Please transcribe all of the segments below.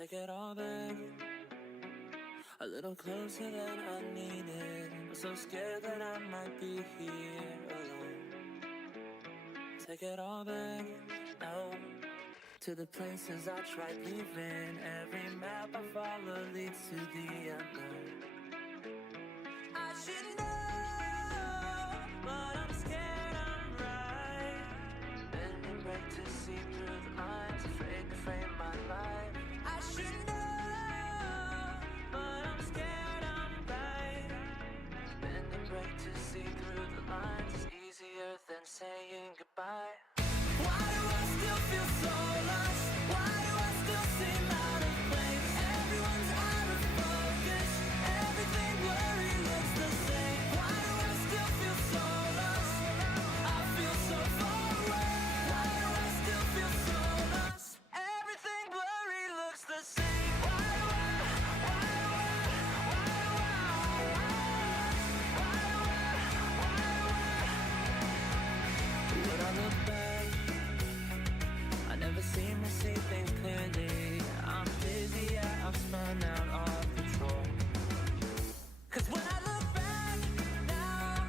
Take it all back, a little closer than I needed. I'm so scared that I might be here alone. Take it all back, no. To the places I tried leaving. Every map I follow leads to the unknown. I should know, but I'm scared I'm right. Bending break to see through the lines, afraid to frame my life. I should know, but I'm scared I'm right. Bending break to see through the lines is easier than saying goodbye. Why do I still feel so lost? Why do I still seem out of place? Everyone's out of focus. Everything blurry looks the same. Why do I still feel so lost? I feel so far away. Why do I still feel so lost? Everything blurry looks the same. Why do I? When I look back, I never seem to see things clearly. I'm busy, yeah, I'm spun out of control. Cause when I look back now,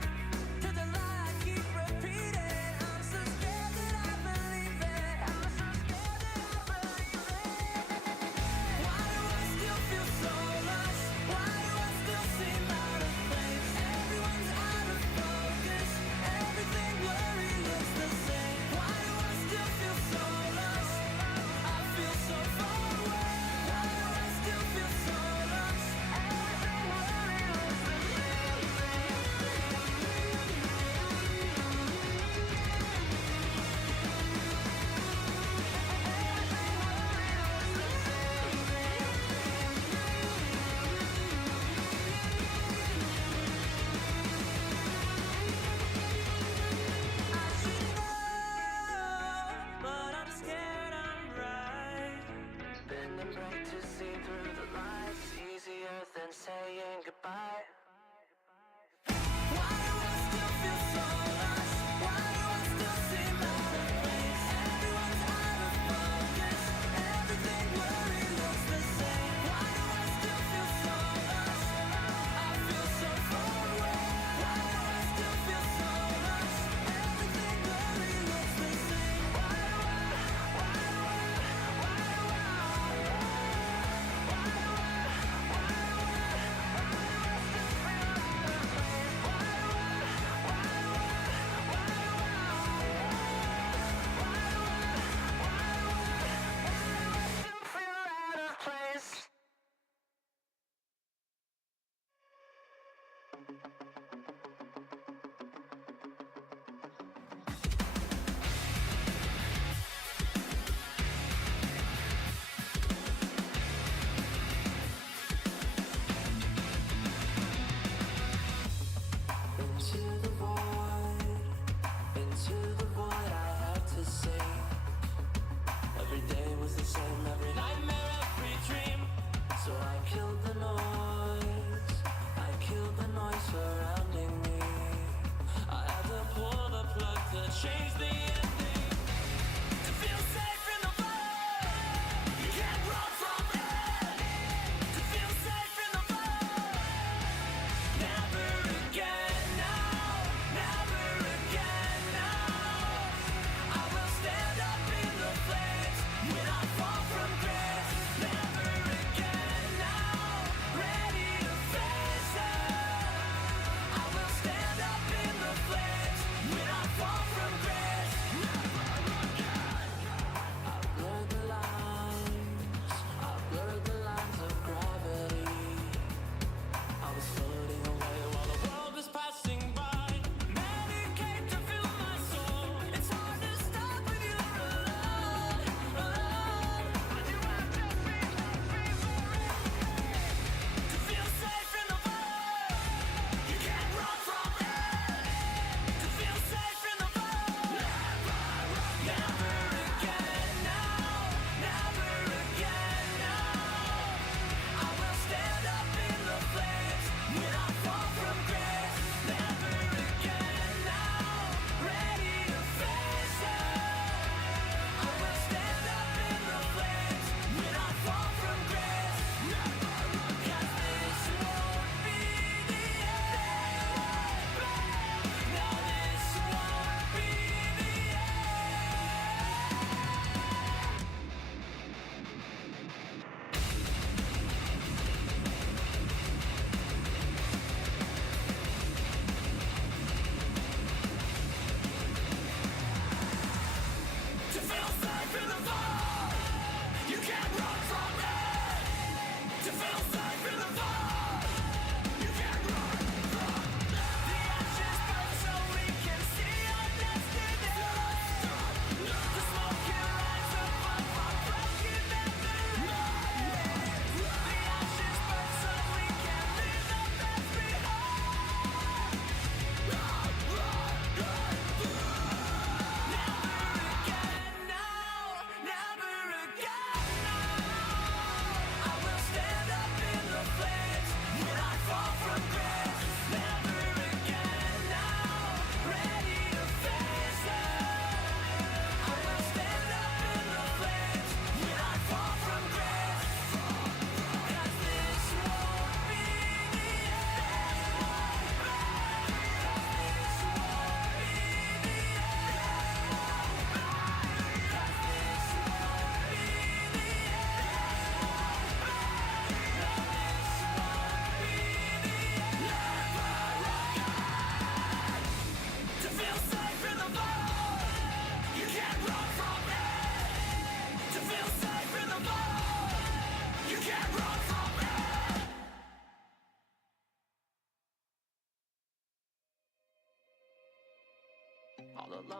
to the lie I keep repeating, I'm so scared that I believe it. I'm so scared that I believe it. Why do I still feel so lost? Why do I still seem out of place? Everyone's out of focus. Everything blurry looks the same.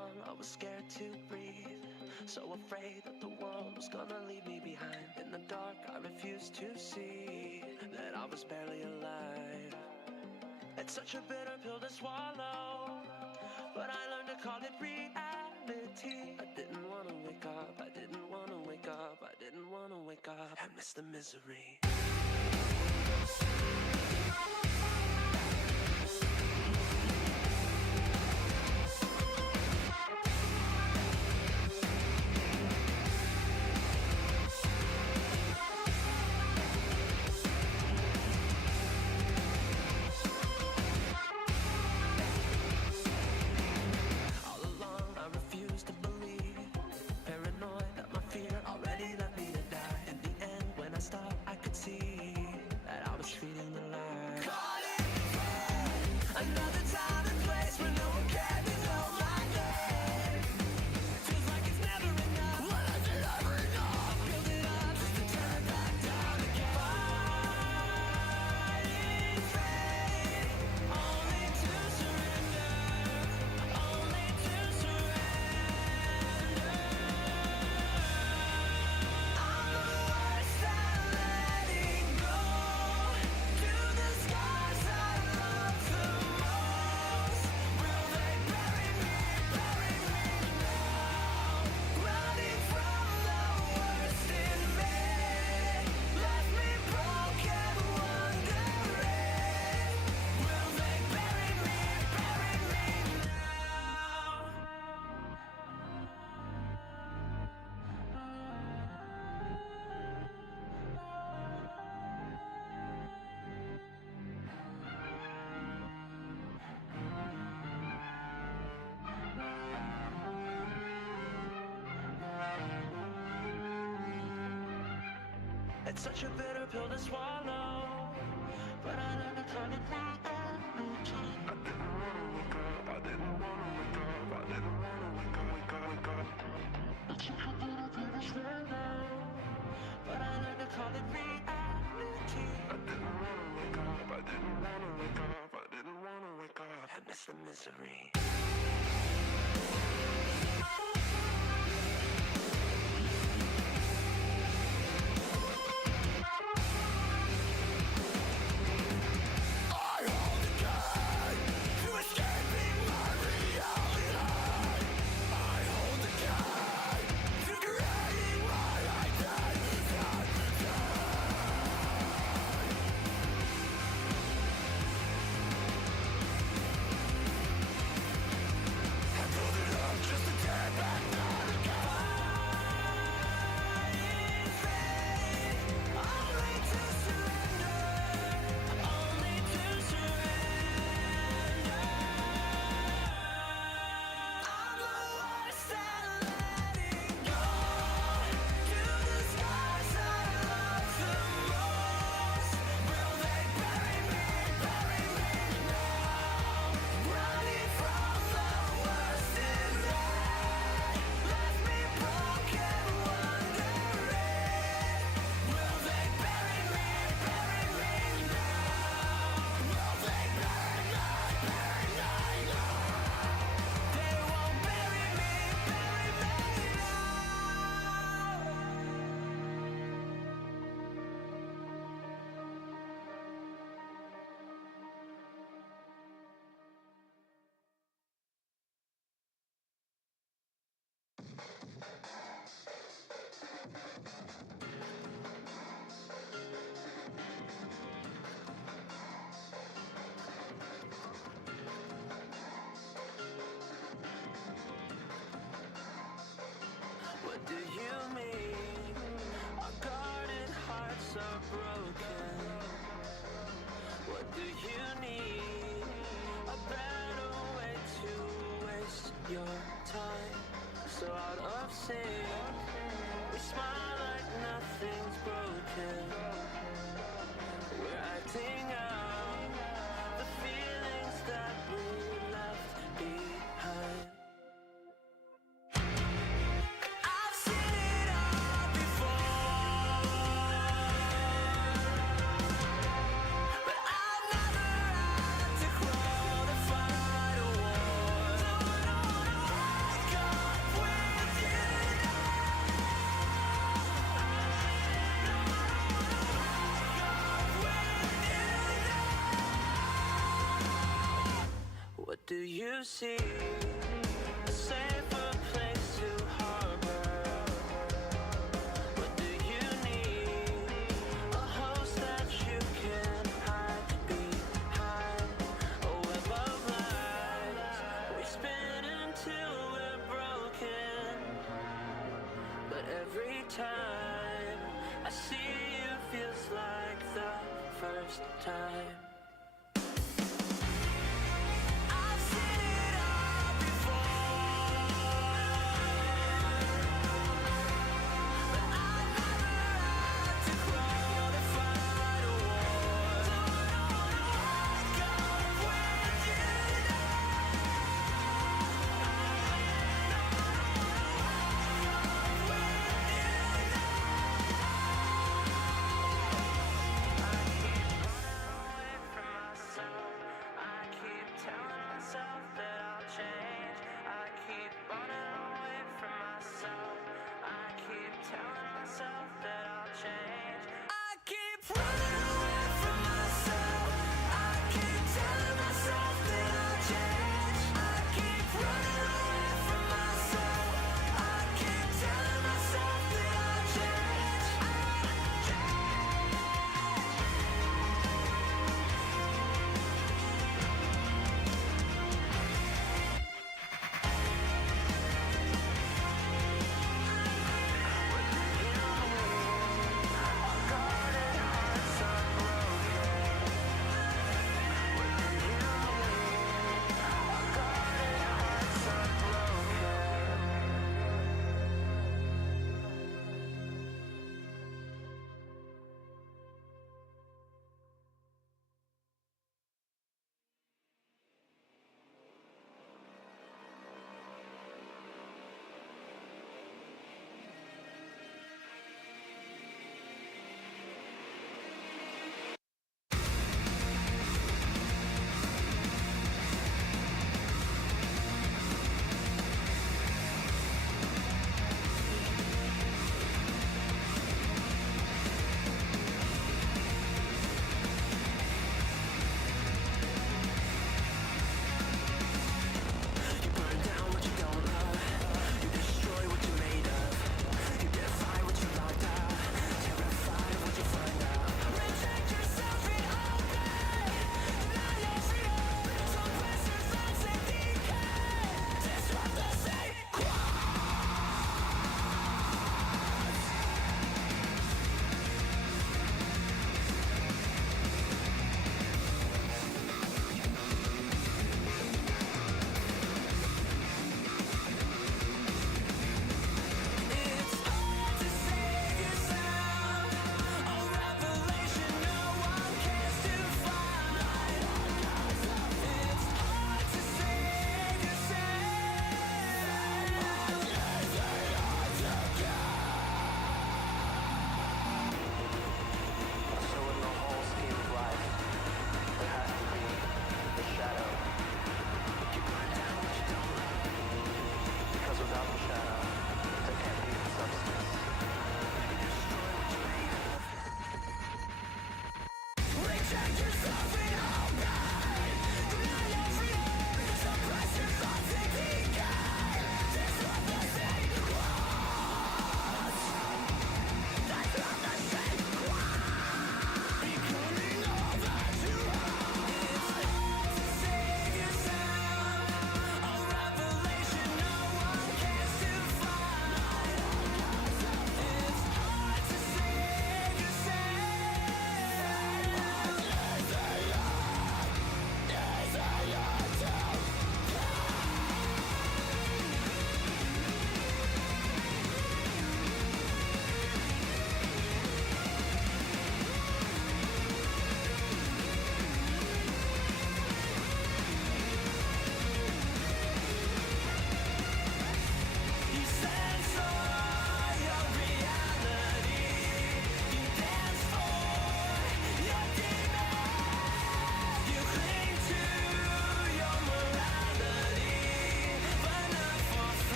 along, I was scared to breathe, so afraid that the world was gonna leave me behind. In the dark, I refused to see that I was barely alive. It's such a bitter pill to swallow, but I learned to call it reality. I didn't wanna wake up, I didn't wanna wake up, I didn't wanna wake up and miss the misery. It's such a bitter pill to swallow, but I learned to call it reality. I didn't wanna wake up, I didn't wanna wake up, I didn't wanna wake up, wake up, wake up. It's such a bitter pill to swallow, but I learned to call it reality. I didn't wanna wake up, I didn't wanna wake up, I didn't wanna wake up and miss the misery. What do you mean? Our guarded hearts are broken. What do you need? A better way to waste your time. So out of sync, we smile like nothing's broken. We're acting out the feelings that we left behind. do you see? A safer place to harbor. What do you need? A host that you can hide behind. A web of lies. We spin until we're broken. But every time I see you feels like the first time. I've seen it all before, but I never had to crawl to fight a war. Don't wanna wake up with you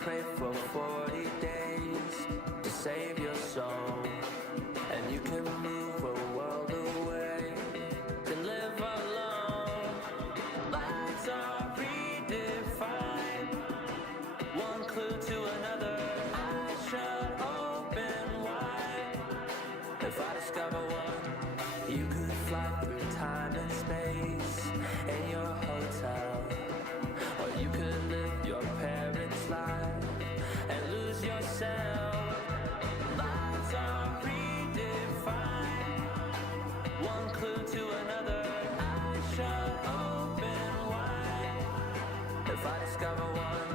pray for 40 days to save your soul. And you can move a world away, can live alone. Lives are redefined, one clue to another. I should open wide. If I discover one, you could fly through time and space in your hotel, or you could live your parents' life and lose yourself. Lives are redefined, one clue to another. I should open wide if I discover one.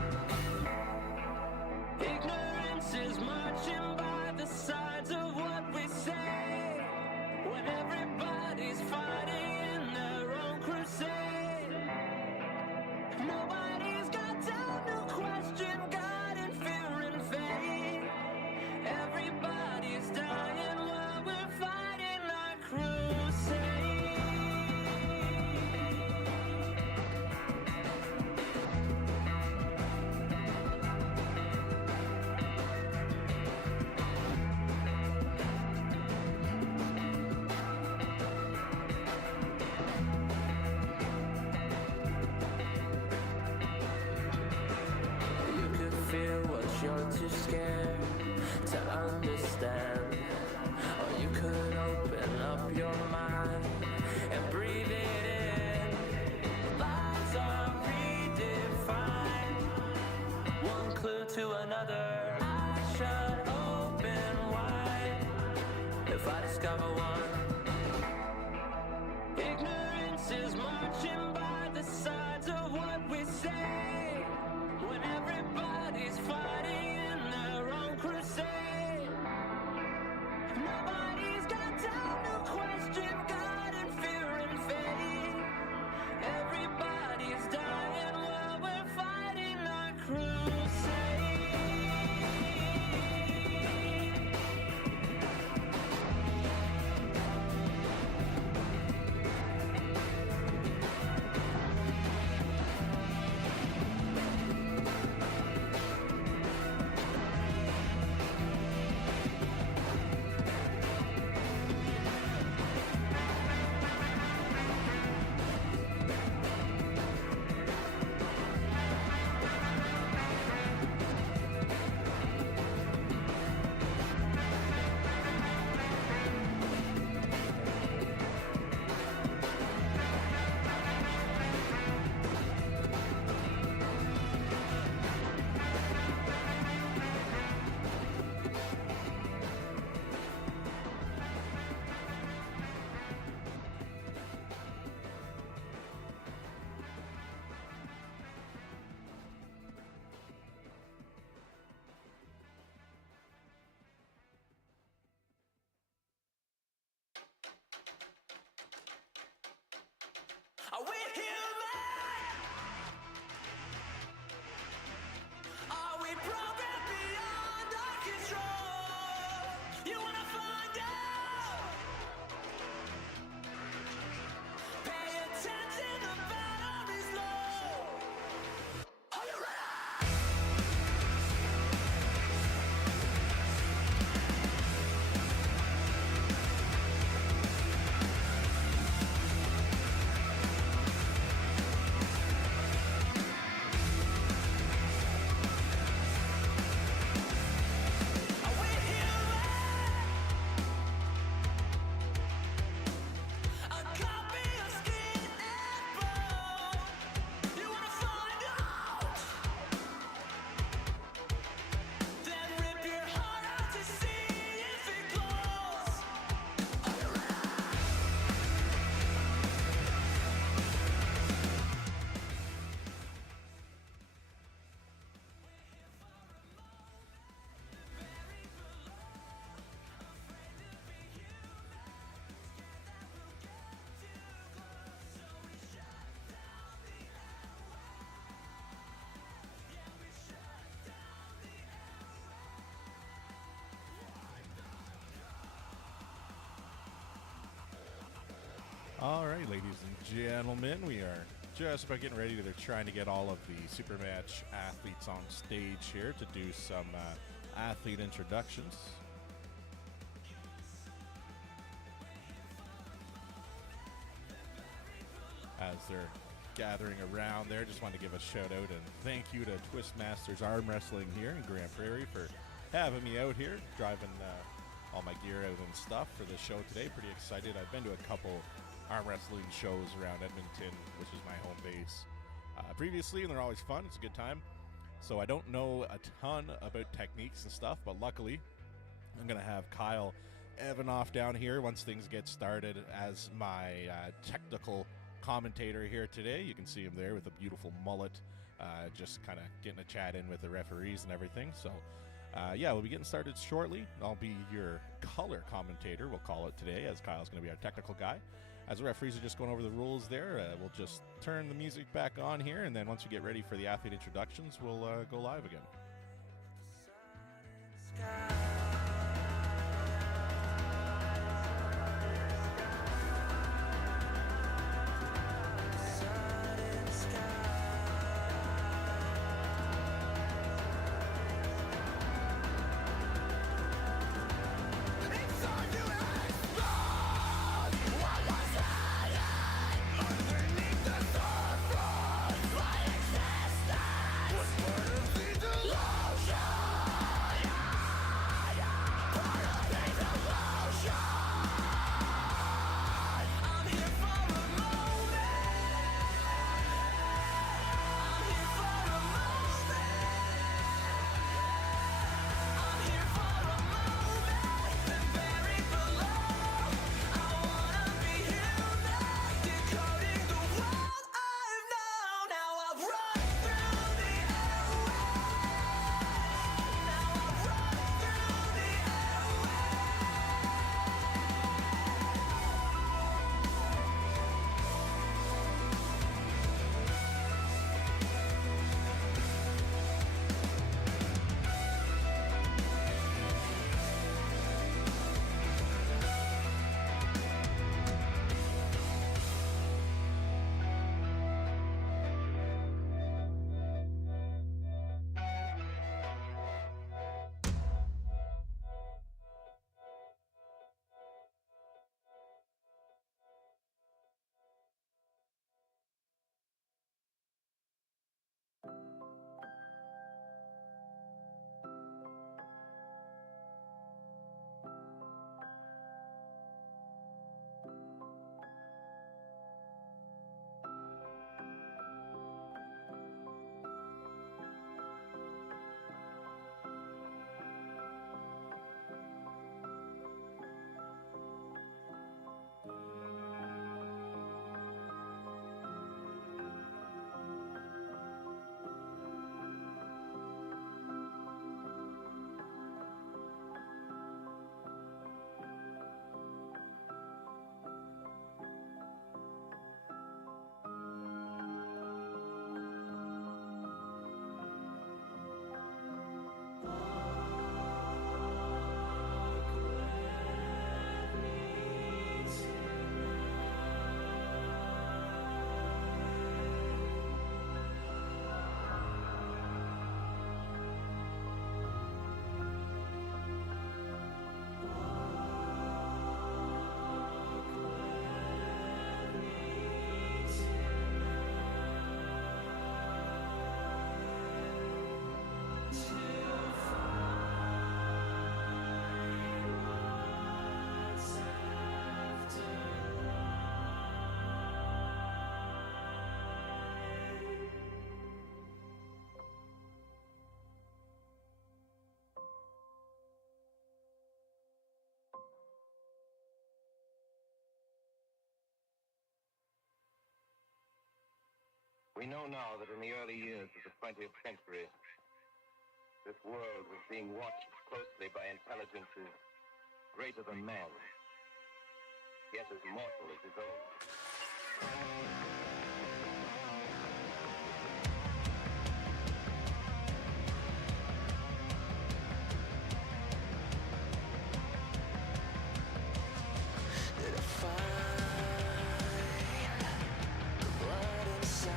Ignorance is marching by the sides of what we say, when everybody's fighting in their own crusade. Nobody's got time to question God and fear and faith. Everybody's dying while we're fighting our crusade. You could feel what you're too scared to understand, or you could open up your mind and breathe it in. Lives are redefined, one clue to another. I should open wide if I discover one. Ignorance is marching by the sides of what we say, when everybody's fighting in their own crusade. Nobody's got time to question God and fear and faith. Everybody's dying while we're fighting our crusade. Are we human? Are we programmed beyond our control? You wanna find out? Pay attention, the battery's low. Are you ready? All right, ladies and gentlemen, we are just about getting ready. They're trying to get all of the Supermatch athletes on stage here to do some athlete introductions. As they're gathering around there, just wanted to give a shout out and thank you to Twistmasters Armwrestling here in Grande Prarie for having me out here, driving all my gear out and stuff for the show today. Pretty excited. I've been to a couple arm wrestling shows around Edmonton, which is my home base, previously, and they're always fun. It's a good time. So I don't know a ton about techniques and stuff, but luckily I'm going to have Kyle Evanoff down here once things get started as my technical commentator here today. You can see him there with a beautiful mullet, just kind of getting a chat in with the referees and everything. So yeah, we'll be getting started shortly. I'll be your color commentator, we'll call it today, as Kyle's going to be our technical guy. As the referees are just going over the rules there, we'll just turn the music back on here, and then once we get ready for the athlete introductions, we'll go live again. We know now that in the early years of the 20th century, this world was being watched closely by intelligences greater than man, yet as mortal as his own. That I find the blood inside.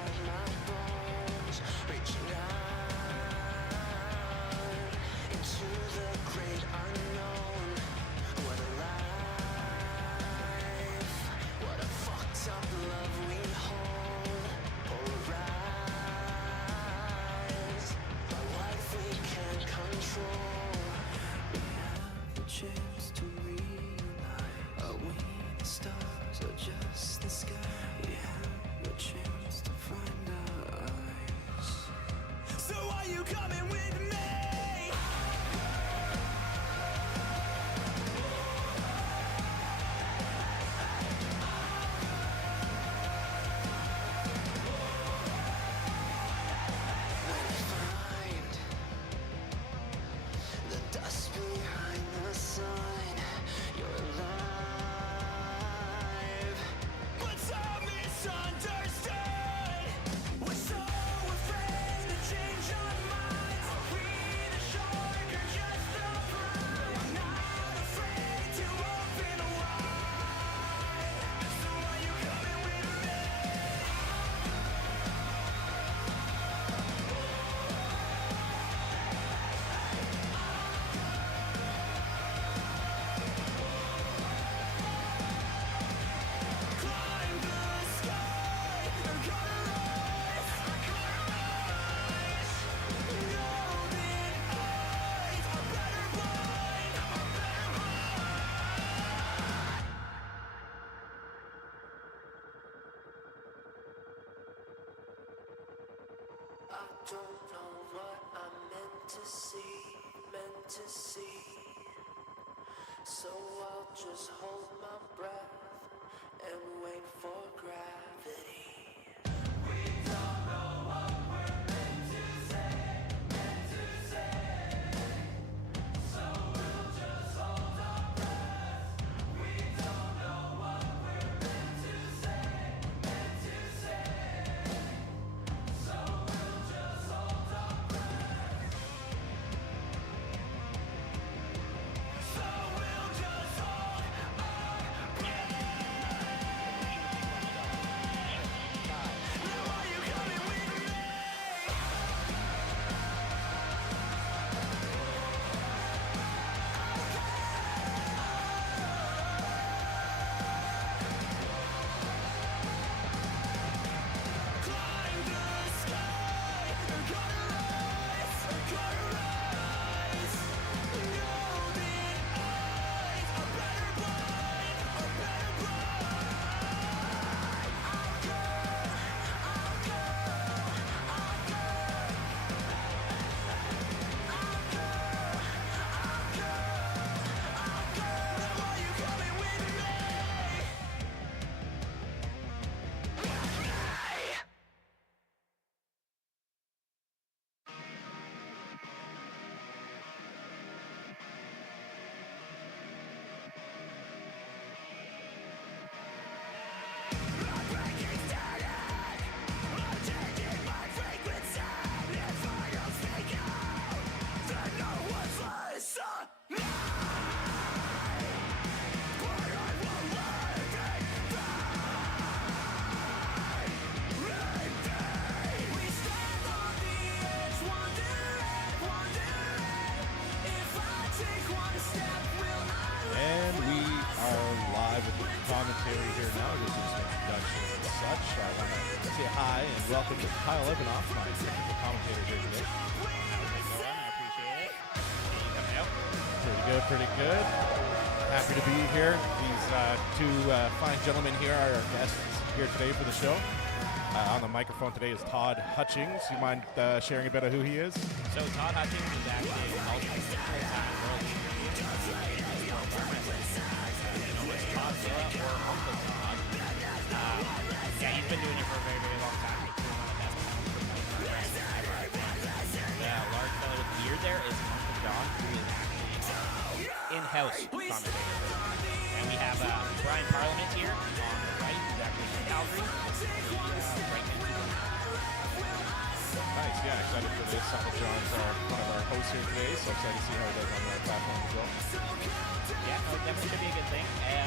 to see. So I'll just hold my breath and wait for gravity. And we are live with the commentary here now. We're doing some introductions and such. I want to say hi and welcome to Kyle Evanoff, my technical commentator here today. How's it going? I appreciate it. Are you coming out? Pretty good, pretty good. Happy to be here. These two fine gentlemen here are our guests here today for the show. On the microphone today is Todd Hutchings. You mind sharing a bit of who he is? So Todd Hutchings is actually a multi-time world champion. Known as Todd Zilla or Uncle Todd. Yeah, he's been doing it for a very, very long time. He's one of the best commentators. The large fellow with the beard there is Uncle John, who is actually in-house commentator. And we have Brian Parliament here on the right, who's actually from Calgary. Nice, yeah, excited for this. Uncle John's one of our hosts here today, so excited to see how he does on the platform as well. Yeah, no, it definitely should be a good thing.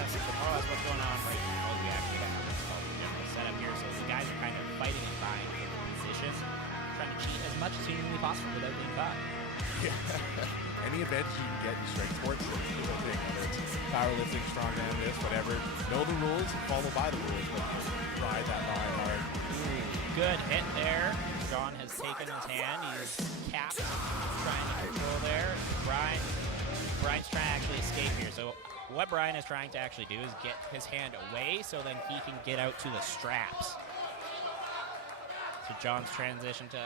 So more or less what's going on right now is we actually have what's called the general setup here. So the guys are kind of fighting and vying for the position, trying to cheat as much as humanly possible without being caught. Yeah. Any advantage you can get in strength sports is a good thing. Whether it's powerlifting, strongman, this, whatever. Know the rules and follow by the rules, but just ride that line hard. Good hit there. John has taken his hand. He's capped, trying to control there. Brian's trying to actually escape here. So what Brian is trying to actually do is get his hand away so then he can get out to the straps. So John's transition to,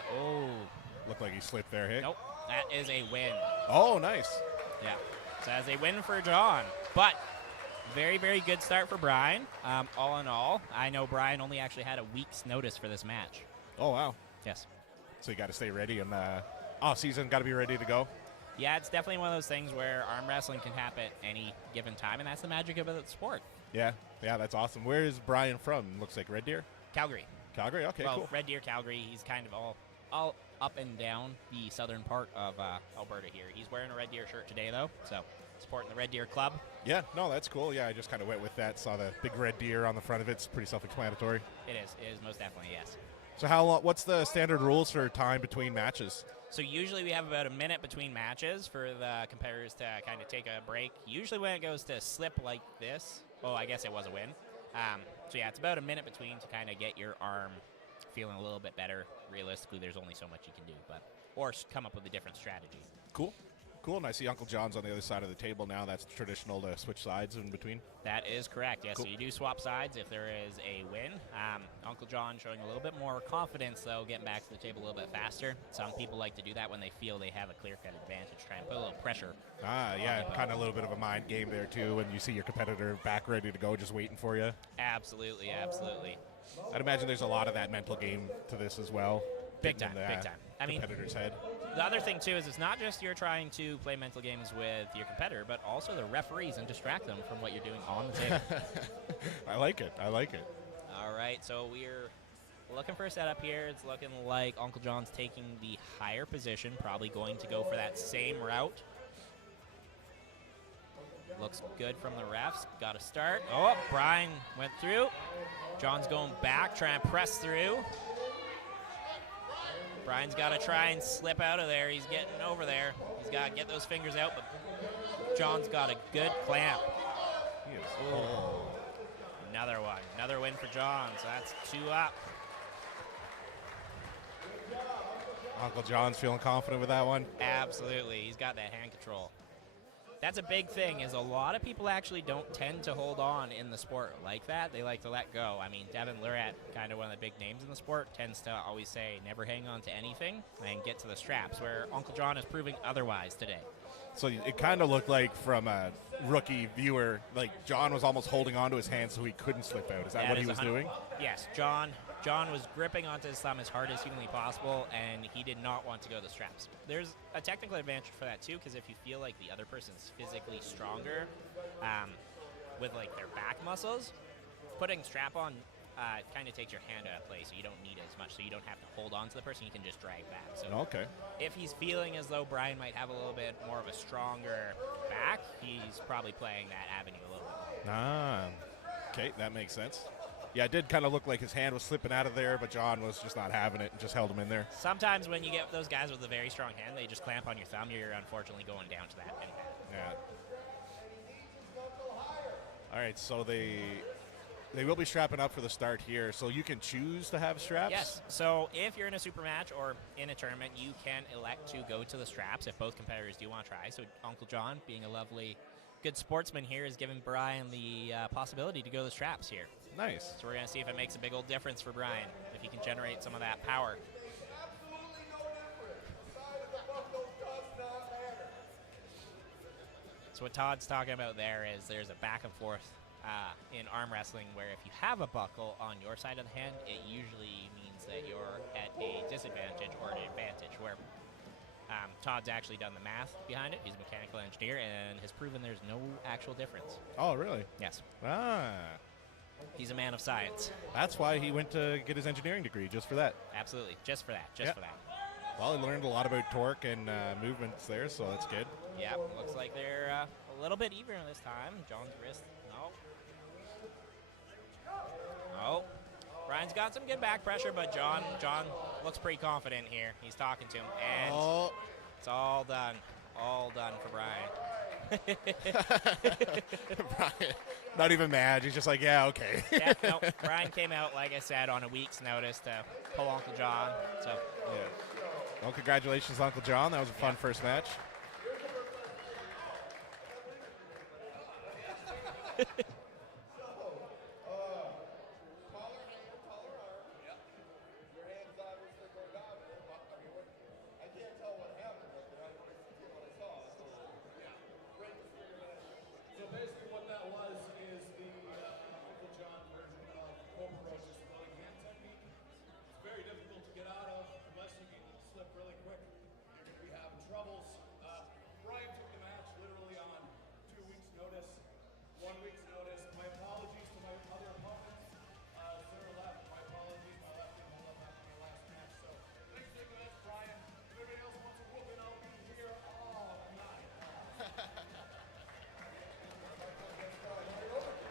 Looked like he slipped there, hey? Nope, that is a win. Oh, nice. Yeah, so that's a win for John. But very, very good start for Brian. All in all, I know Brian only actually had a week's notice for this match. Oh, wow. Yes. So you got to stay ready and off season, got to be ready to go. Yeah, it's definitely one of those things where arm wrestling can happen at any given time, and that's the magic of the sport. Yeah, that's awesome. Where is Brian from? Looks like Red Deer? Calgary. Calgary, okay, well, cool. Red Deer, Calgary, he's kind of all up and down the southern part of Alberta here. He's wearing a Red Deer shirt today, though, so supporting the Red Deer Club. Yeah, no, that's cool. Yeah, I just kind of went with that, saw the big red deer on the front of it. It's pretty self-explanatory. It is most definitely, yes. So how long? What's the standard rules for time between matches? So usually we have about a minute between matches for the competitors to kind of take a break. Usually when it goes to slip like this, I guess it was a win. So yeah, it's about a minute between to kind of get your arm feeling a little bit better. Realistically, there's only so much you can do, or come up with a different strategy. Cool. Cool, and I see Uncle John's on the other side of the table now. That's traditional to switch sides in between. That is correct, yes. Cool. So you do swap sides if there is a win. Uncle John showing a little bit more confidence, though, getting back to the table a little bit faster. Some people like to do that when they feel they have a clear-cut advantage, try and put a little pressure. Yeah, kind of a little bit of a mind game there, too, when you see your competitor back ready to go, just waiting for you. Absolutely, absolutely. I'd imagine there's a lot of that mental game to this as well. Big time, big time. I mean, competitor's head. The other thing, too, is it's not just you're trying to play mental games with your competitor, but also the referees and distract them from what you're doing on the table. I like it. I like it. All right, so we're looking for a setup here. It's looking like Uncle John's taking the higher position, probably going to go for that same route. Looks good from the refs. Got to start. Oh, Brian went through. John's going back, trying to press through. Brian's got to try and slip out of there. He's getting over there. He's got to get those fingers out, but John's got a good clamp. He is. Another one. Another win for John, so that's 2 up. Uncle John's feeling confident with that one. Absolutely. He's got that hand control. That's a big thing, is a lot of people actually don't tend to hold on in the sport like that. They like to let go. I mean, Devin Lurat, kind of one of the big names in the sport, tends to always say never hang on to anything and get to the straps, where Uncle John is proving otherwise today. So it kind of looked like, from a rookie viewer, like John was almost holding on to his hand so he couldn't slip out. Is that what he was doing? Yes, John was gripping onto his thumb as hard as humanly possible, and he did not want to go to the straps. There's a technical advantage for that, too, because if you feel like the other person's physically stronger with, like, their back muscles, putting strap on kind of takes your hand out of play, so you don't need it as much, so you don't have to hold on to the person. You can just drag back. So okay. If he's feeling as though Brian might have a little bit more of a stronger back, he's probably playing that avenue a little bit more. Okay, that makes sense. Yeah, it did kind of look like his hand was slipping out of there, but John was just not having it and just held him in there. Sometimes when you get those guys with a very strong hand, they just clamp on your thumb. You're unfortunately going down to that pin pad. Yeah. All right, so they will be strapping up for the start here, so you can choose to have straps? Yes, so if you're in a super match or in a tournament, you can elect to go to the straps if both competitors do want to try. So Uncle John, being a lovely, good sportsman here, is giving Brian the possibility to go to the straps here. Nice. So we're going to see if it makes a big old difference for Brian, if he can generate some of that power. So what Todd's talking about there is there's a back and forth in arm wrestling where if you have a buckle on your side of the hand, it usually means that you're at a disadvantage or an advantage, where Todd's actually done the math behind it. He's a mechanical engineer and has proven there's no actual difference. Oh, really? Yes. He's a man of science. That's why he went to get his engineering degree, just for that. Absolutely, just for that, for that. Well, he learned a lot about torque and movements there, so that's good. Yeah, looks like they're a little bit even this time. John's wrist, no. Oh, Brian's got some good back pressure, but John looks pretty confident here. He's talking to him, and it's all done for Brian. Brian, not even mad. He's just like, yeah, okay. Yeah, no, Brian came out, like I said, on a week's notice to pull Uncle John. So, yeah. Well, congratulations, Uncle John. That was a fun first match.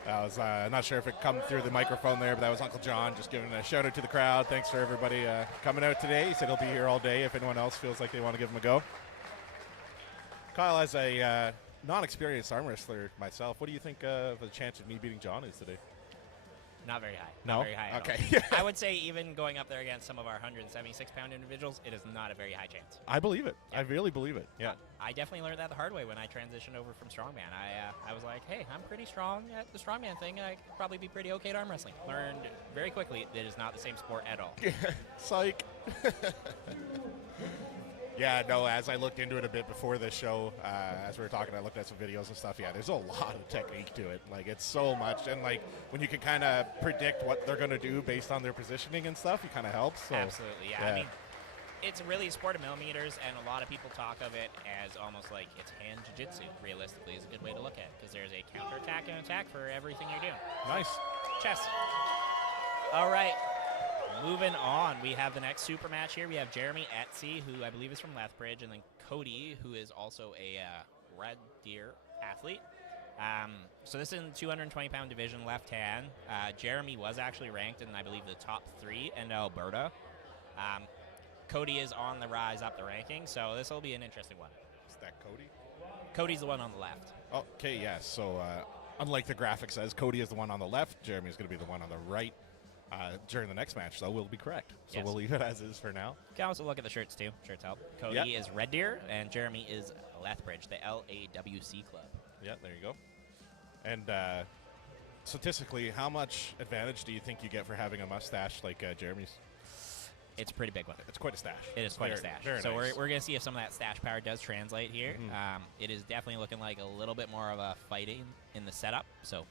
I was not sure if it come through the microphone there, but that was Uncle John just giving a shout out to the crowd. Thanks for everybody coming out today. He said he'll be here all day if anyone else feels like they want to give him a go. Kyle, as a non-experienced arm wrestler myself, what do you think of the chance of me beating John is today? Not very high. No? Not very high at Okay. all. I would say even going up there against some of our 176-pound individuals, it is not a very high chance. I believe it. Yeah. I really believe it. Yeah. I definitely learned that the hard way when I transitioned over from strongman. I was like, hey, I'm pretty strong at the strongman thing. I could probably be pretty okay at arm wrestling. Learned very quickly that it is not the same sport at all. Psych. Yeah, no, as I looked into it a bit before this show, as we were talking, I looked at some videos and stuff. Yeah, there's a lot of technique to it. Like, it's so much. And, like, when you can kind of predict what they're going to do based on their positioning and stuff, it kind of helps. So, Absolutely, yeah. I mean, it's really a sport of millimeters, and a lot of people talk of it as almost like it's hand jiu-jitsu, realistically, is a good way to look at it, because there's a counterattack and attack for everything you're doing. Nice. Chess. All right. Moving on, we have the next super match here. We have Jeremy Etsy, who I believe is from Lethbridge, and then Cody, who is also a Red Deer athlete. So this is in the 220-pound division, left hand. Jeremy was actually ranked in, I believe, the top 3 in Alberta. Cody is on the rise up the ranking, so this will be an interesting one. Is that Cody? Cody's the one on the left. Okay, yes. So, unlike the graphic says, Cody is the one on the left. Jeremy is going to be the one on the right. During the next match, though, we'll be correct. So Yes. we'll leave it as is for now. You can also look at the shirts, too. Shirts help. Cody Yep. is Red Deer, and Jeremy is Lethbridge, the LAWC club. Yeah, there you go. And statistically, how much advantage do you think you get for having a mustache like Jeremy's? It's a pretty big one. It's quite a stash. It is quite a Very- stash. very So nice. we're going to see if some of that stash power does translate here. It is definitely looking like a little bit more of a fighting in the setup. So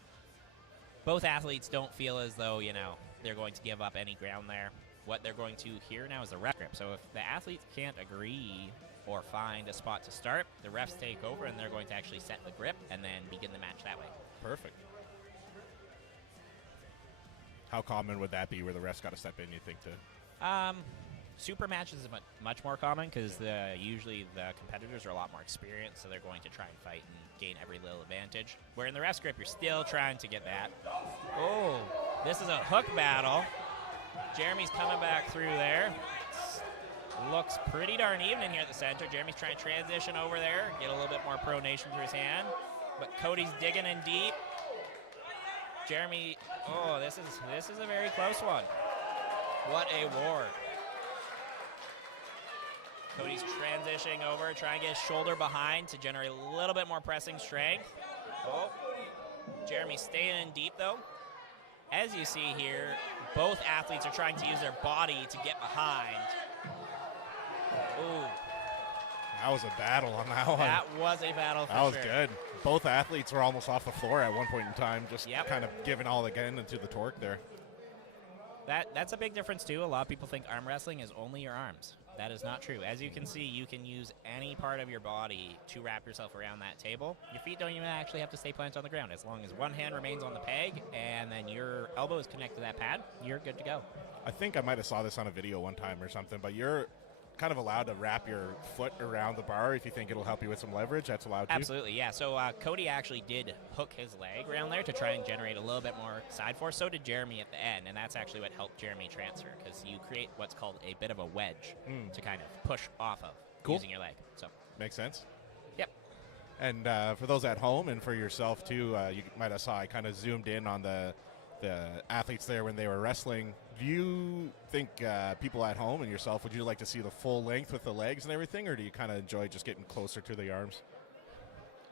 both athletes don't feel as though, you know, they're going to give up any ground there. What they're going to hear now is the ref grip. So if the athletes can't agree or find a spot to start, the refs take over and they're going to actually set the grip and then begin the match that way. Perfect. How common would that be where the refs got to step in, you think, to? Super matches is much more common because usually the competitors are a lot more experienced, so they're going to try and fight and gain every little advantage. Where in the ref grip, you're still trying to get that. Oh, this is a hook battle. Jeremy's coming back through there. Looks pretty darn even in here at the center. Jeremy's trying to transition over there, get a little bit more pronation through his hand. But Cody's digging in deep. Jeremy, oh, this is a very close one. What a war. Cody's transitioning over, trying to get his shoulder behind to generate a little bit more pressing strength. Oh, Jeremy staying in deep, though. As you see here, both athletes are trying to use their body to get behind. Ooh, That was a battle on that one. that was a battle for That was sure. good. Both athletes were almost off the floor at one point in time, just Yep. kind of giving all again into the torque there. That's a big difference, too. A lot of people think arm wrestling is only your arms. That is not true. As you can see, you can use any part of your body to wrap yourself around that table. Your feet don't even actually have to stay planted on the ground. As long as one hand remains on the peg and then your elbow is connected to that pad, you're good to go. I think I might have saw this on a video one time or something, but you're kind of allowed to wrap your foot around the bar if you think it'll help you with some leverage. That's allowed to. Absolutely, yeah. So Cody actually did hook his leg around there to try and generate a little bit more side force. So did Jeremy at the end, and that's actually what helped Jeremy transfer, because you create what's called a bit of a wedge to kind of push off of using your leg. So Makes sense. yep. And for those at home and for yourself too, you might have saw I kind of zoomed in on the athletes there when they were wrestling. Do you think people at home and yourself, would you like to see the full length with the legs and everything, or do you kind of enjoy just getting closer to the arms?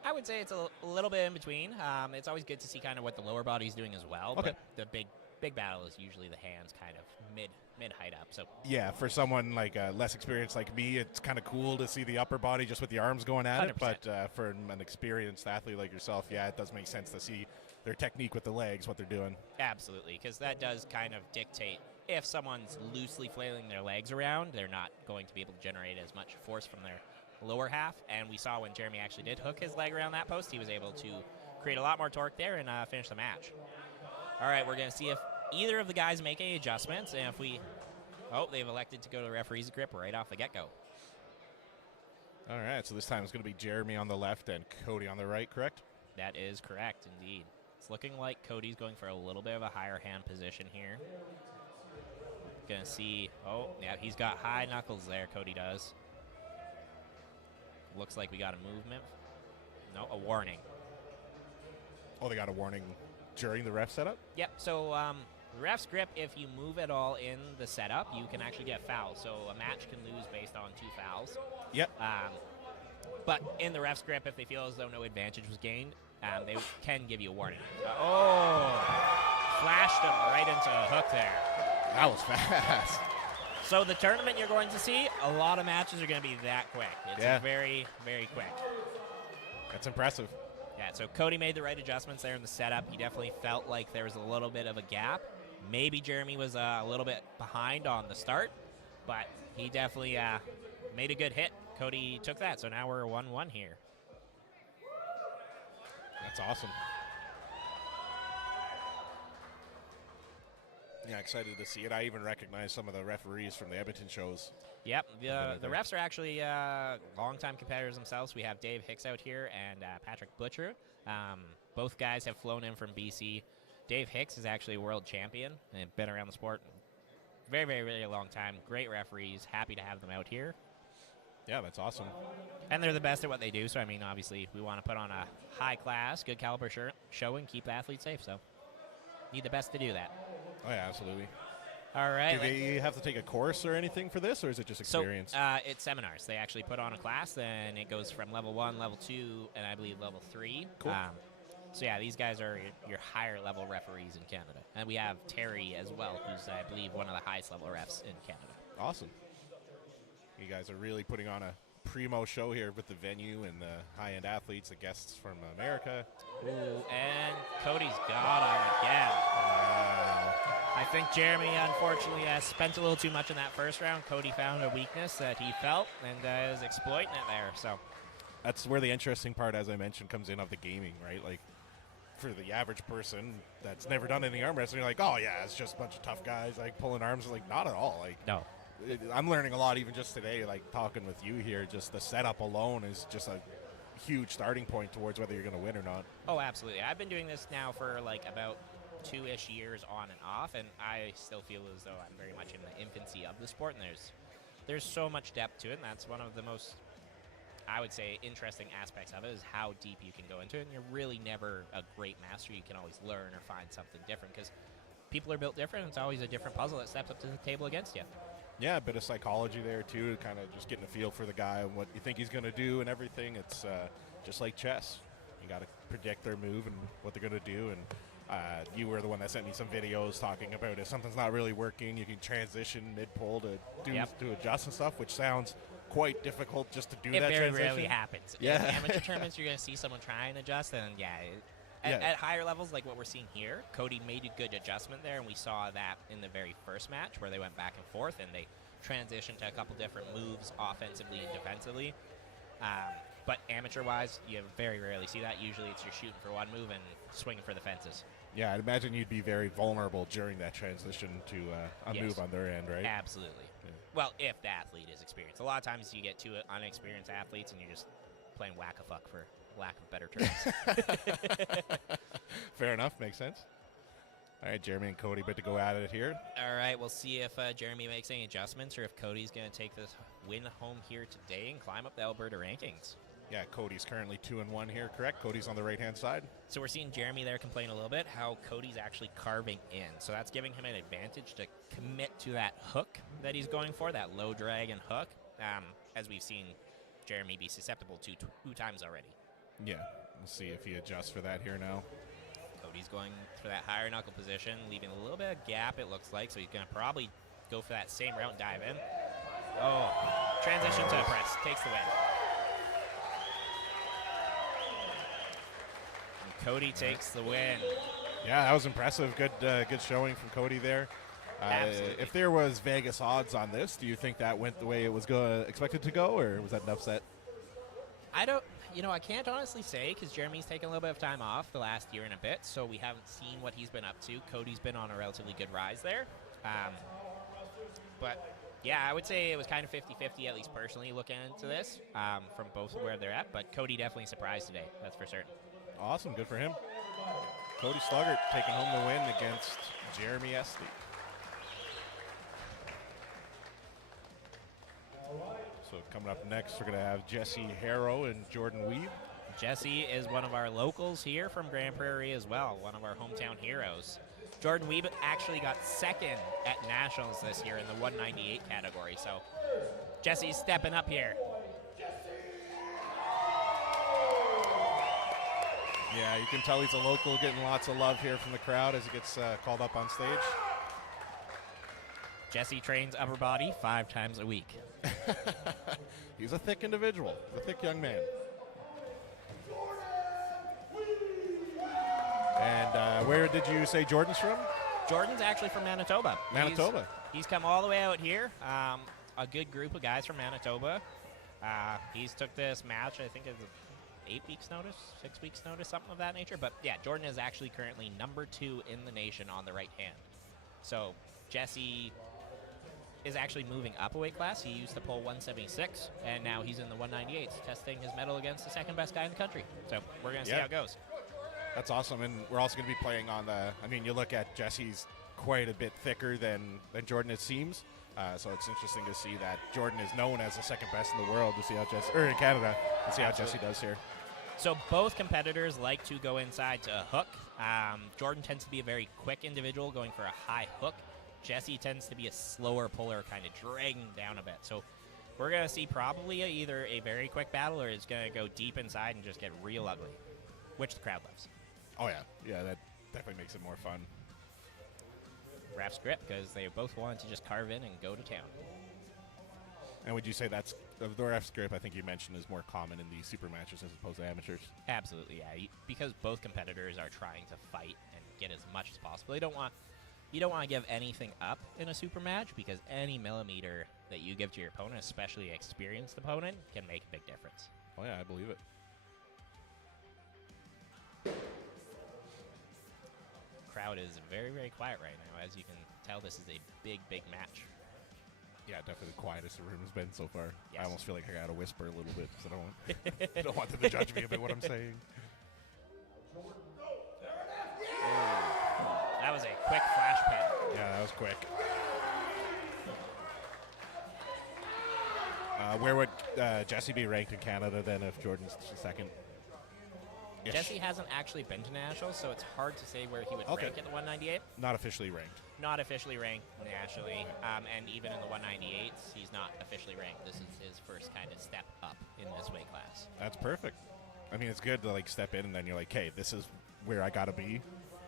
I would say it's a little bit in between. It's always good to see kind of what the lower body's doing as well. Okay. But the big battle is usually the hands kind of mid height up. So Yeah, for someone like less experienced like me, it's kind of cool to see the upper body just with the arms going at it. 100%. But for an experienced athlete like yourself, yeah, it does make sense to see their technique with the legs, what they're doing. absolutely, because that does kind of dictate if someone's loosely flailing their legs around, they're not going to be able to generate as much force from their lower half. And we saw when Jeremy actually did hook his leg around that post, he was able to create a lot more torque there and finish the match. All right, we're going to see if either of the guys make any adjustments, and if they've elected to go to the referee's grip right off the get-go. All right, so this time it's going to be Jeremy on the left and Cody on the right, correct? That is correct, indeed. It's looking like Cody's going for a little bit of a higher hand position here. Gonna see, yeah, he's got high knuckles there, Cody does. Looks like we got a movement. No, a warning. Oh, they got a warning during the ref setup? Yep. So ref's grip, if you move at all in the setup, you can actually get fouled. So a match can lose based on 2 fouls. Yep. But in the ref's grip, if they feel as though no advantage was gained, they can give you a warning. Flashed him right into a hook there. That was fast. So the tournament you're going to see, a lot of matches are going to be that quick. It's very, very quick. That's impressive. Yeah, so Cody made the right adjustments there in the setup. He definitely felt like there was a little bit of a gap. Maybe Jeremy was a little bit behind on the start, but he definitely made a good hit. Cody took that, so now we're 1-1 here. That's awesome. Yeah, excited to see it. I even recognize some of the referees from the Edmonton shows. Yep, the refs are actually longtime competitors themselves. We have Dave Hicks out here and Patrick Butcher. Both guys have flown in from BC. Dave Hicks is actually a world champion and been around the sport very, very, very long time. Great referees. Happy to have them out here. Yeah, that's awesome. And they're the best at what they do. So, I mean, obviously, we want to put on a high-class, good caliber show and keep the athletes safe. So, need the best to do that. Oh, yeah, absolutely. All right. Do they have to take a course or anything for this, or is it just experience? So, it's seminars. They actually put on a class, and it goes from level 1, level 2, and I believe level 3. Cool. So, yeah, these guys are your higher-level referees in Canada. And we have Terry as well, who's, I believe, one of the highest-level refs in Canada. Awesome. You guys are really putting on a primo show here with the venue and the high-end athletes, the guests from America. Ooh, and Cody's got him again. I think Jeremy, unfortunately, spent a little too much in that first round. Cody found a weakness that he felt and is exploiting it there. So that's where the interesting part, as I mentioned, comes in of the gaming, right? Like, for the average person that's never done any arm wrestling, you're like, oh, yeah, it's just a bunch of tough guys, like, pulling arms. Like, not at all. Like, no. I'm learning a lot even just today, like, talking with you here. Just the setup alone is just a huge starting point towards whether you're going to win or not. Oh, absolutely. I've been doing this now for, like, about 2-ish years on and off, and I still feel as though I'm very much in the infancy of the sport, and there's so much depth to it, and that's one of the most, I would say, interesting aspects of it is how deep you can go into it, and you're really never a great master. You can always learn or find something different because people are built different. It's always a different puzzle that steps up to the table against you. Yeah, a bit of psychology there, too, kind of just getting a feel for the guy and what you think he's going to do and everything. It's just like chess. You got to predict their move and what they're going to do. And you were the one that sent me some videos talking about if something's not really working, you can transition mid-pull to adjust and stuff, which sounds quite difficult just to do that transition. It very rarely happens. Yeah. In amateur tournaments, you're going to see someone try and adjust, and at higher levels, like what we're seeing here, Cody made a good adjustment there, and we saw that in the very first match where they went back and forth, and they transitioned to a couple different moves offensively and defensively. But amateur-wise, you very rarely see that. Usually it's you're shooting for one move and swinging for the fences. Yeah, I'd imagine you'd be very vulnerable during that transition to a move on their end, right? Absolutely. Yeah. Well, if the athlete is experienced. A lot of times you get two unexperienced athletes and you're just playing whack-a-fuck for lack of better terms. Fair enough. Makes sense. All right, Jeremy and Cody about to go at it here. All right, we'll see if Jeremy makes any adjustments or if Cody's going to take this win home here today and climb up the Alberta rankings. Yeah, Cody's currently 2-1 here, correct? Cody's on the right-hand side. So we're seeing Jeremy there complain a little bit how Cody's actually carving in. So that's giving him an advantage to commit to that hook that he's going for, that low dragon hook, as we've seen Jeremy be susceptible to two times already. Yeah, we'll see if he adjusts for that here now. Cody's going for that higher knuckle position, leaving a little bit of gap, it looks like. So he's going to probably go for that same route and dive in. Oh, transition to a press. Takes the win. And Cody takes the win. Yeah, that was impressive. Good showing from Cody there. Absolutely. If there was Vegas odds on this, do you think that went the way it was expected to go, or was that an upset? I can't honestly say because Jeremy's taken a little bit of time off the last year and a bit, so we haven't seen what he's been up to. Cody's been on a relatively good rise there. But, yeah, I would say it was kind of 50-50, at least personally, looking into this from both where they're at. But Cody definitely surprised today, that's for certain. Awesome, good for him. Cody Sluggert taking home the win against Jeremy Esty. So coming up next, we're going to have Jesse Harrow and Jordan Weed. Jesse is one of our locals here from Grande Prairie as well, one of our hometown heroes. Jordan, we actually got second at Nationals this year in the 198 category, so Jesse's stepping up here. Yeah, you can tell he's a local, getting lots of love here from the crowd as he gets called up on stage. Jesse trains upper body 5 times a week. He's a thick individual, a thick young man. And where did you say Jordan's from? Jordan's actually from Manitoba. Manitoba. He's come all the way out here. A good group of guys from Manitoba. He's took this match, I think it's 8 weeks notice, 6 weeks notice, something of that nature. But yeah, Jordan is actually currently number 2 in the nation on the right hand. So Jesse is actually moving up a weight class. He used to pull 176, and now he's in the 198s, testing his mettle against the second best guy in the country. So we're going to see how it goes. That's awesome, and we're also going to be playing on the, I mean, you look at Jesse's quite a bit thicker than Jordan, it seems. So it's interesting to see that Jordan is known as the second best in the world, to see how Jesse, or in Canada, to see how Jesse does here. So both competitors like to go inside to hook. Jordan tends to be a very quick individual going for a high hook. Jesse tends to be a slower puller, kind of dragging down a bit. So we're going to see probably either a very quick battle or it's going to go deep inside and just get real ugly, which the crowd loves. Oh, yeah. Yeah, that definitely makes it more fun. Ref script, because they both wanted to just carve in and go to town. And would you say that's, the ref script I think you mentioned is more common in these super matches as opposed to amateurs? Absolutely, yeah. Because both competitors are trying to fight and get as much as possible. You don't want to give anything up in a super match, because any millimeter that you give to your opponent, especially an experienced opponent, can make a big difference. Oh, yeah, I believe it. Crowd is very, very quiet right now. As you can tell, this is a big, big match. Yeah, definitely the quietest the room has been so far. Yes. I almost feel like I got to whisper a little bit because I don't want them to judge me about what I'm saying. That was a quick flash pin. Yeah, that was quick. Where would Jesse be ranked in Canada then if Jordan's second? Jesse hasn't actually been to nationals, so it's hard to say where he would rank at the 198. Not officially ranked. Not officially ranked nationally, and even in the 198s, he's not officially ranked. This is his first kind of step up in this weight class. That's perfect. I mean, it's good to like step in and then you're like, hey, this is where I got to be.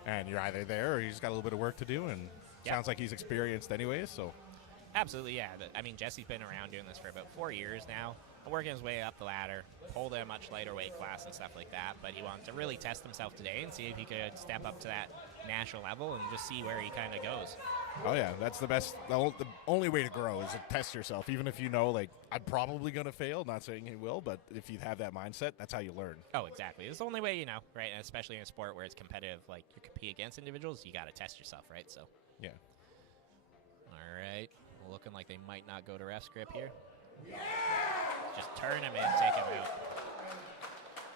And you're either there or you just got a little bit of work to do. And sounds like he's experienced anyways, so. Absolutely, yeah. I mean, Jesse's been around doing this for about 4 years now, working his way up the ladder, pulled a much lighter weight class and stuff like that, but he wanted to really test himself today and see if he could step up to that national level and just see where he kind of goes. Oh, yeah, that's the best. The only way to grow is to test yourself, even if you know, like, I'm probably going to fail, not saying he will, but if you have that mindset, that's how you learn. Oh, exactly. It's the only way you know, right? And especially in a sport where it's competitive, like you compete against individuals, you got to test yourself, right? So. Yeah. All right. Looking like they might not go to ref script here. Just turn him in, take him out.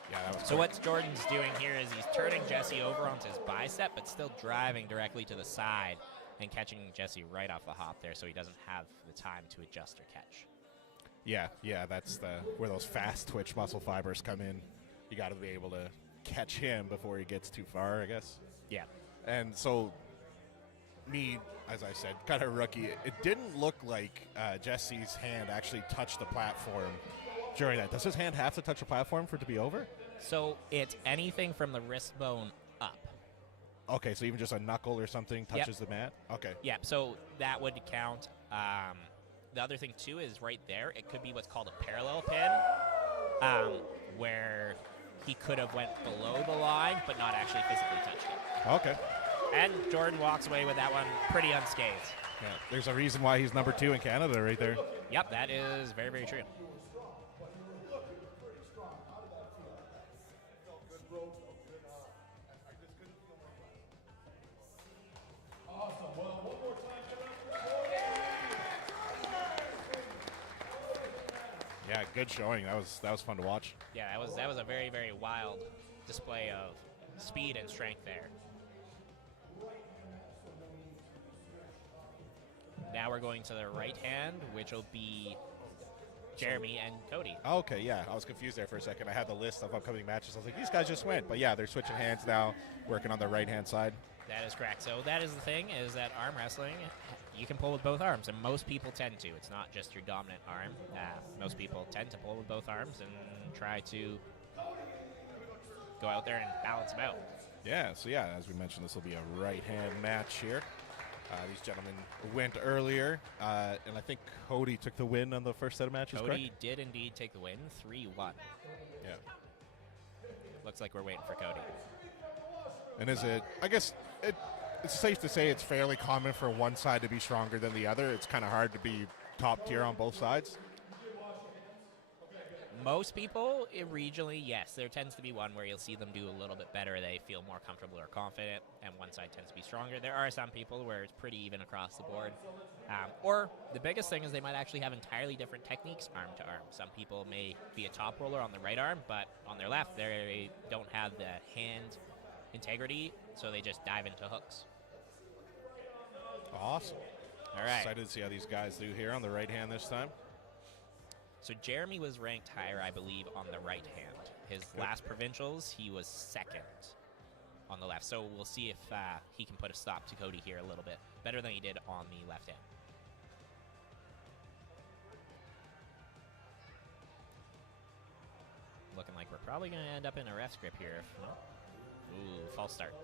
Yeah, that was so what Jordan's doing here is he's turning Jesse over onto his bicep, but still driving directly to the side and catching Jesse right off the hop there, so he doesn't have the time to adjust or catch. Yeah, that's where those fast twitch muscle fibers come in. You got to be able to catch him before he gets too far, I guess. Yeah. And so, me, as I said, kind of rookie, it didn't look like Jesse's hand actually touched the platform during that. Does his hand have to touch the platform for it to be over? So it's anything from the wrist bone up. Okay, so even just a knuckle or something touches the mat? Okay. Yeah, so that would count. The other thing, too, is right there, it could be what's called a parallel pin, where he could have went below the line but not actually physically touched it. Okay. And Jordan walks away with that one pretty unscathed. Yeah, there's a reason why he's number 2 in Canada right there. Yep, that is very, very true. Yeah, good showing. That was fun to watch. Yeah, that was a very, very wild display of speed and strength there. Now we're going to the right hand, which will be Jeremy and Cody. Okay, yeah. I was confused there for a second. I had the list of upcoming matches. I was like, these guys just went. But yeah, they're switching hands now, working on the right-hand side. That is correct. So that is the thing, is that arm wrestling, you can pull with both arms, and most people tend to. It's not just your dominant arm. Most people tend to pull with both arms and try to go out there and balance them out. Yeah, so yeah, as we mentioned, this will be a right-hand match here. These gentlemen went earlier, and I think Cody took the win on the first set of matches, Cody correct? did indeed take the win, 3-1. Yeah. Looks like we're waiting for Cody. And is it, I guess, it's safe to say it's fairly common for one side to be stronger than the other. It's kind of hard to be top tier on both sides. Most people, regionally, yes. There tends to be one where you'll see them do a little bit better. They feel more comfortable or confident, and one side tends to be stronger. There are some people where it's pretty even across the board. Or the biggest thing is they might actually have entirely different techniques arm to arm. Some people may be a top roller on the right arm, but on their left, they don't have the hand integrity, so they just dive into hooks. Awesome. All right. Excited to see how these guys do here on the right hand this time. So Jeremy was ranked higher, I believe, on the right hand. His last provincials, he was second on the left. So we'll see if he can put a stop to Cody here a little bit better than he did on the left hand. Looking like we're probably going to end up in a ref script here. If no. Ooh, false start.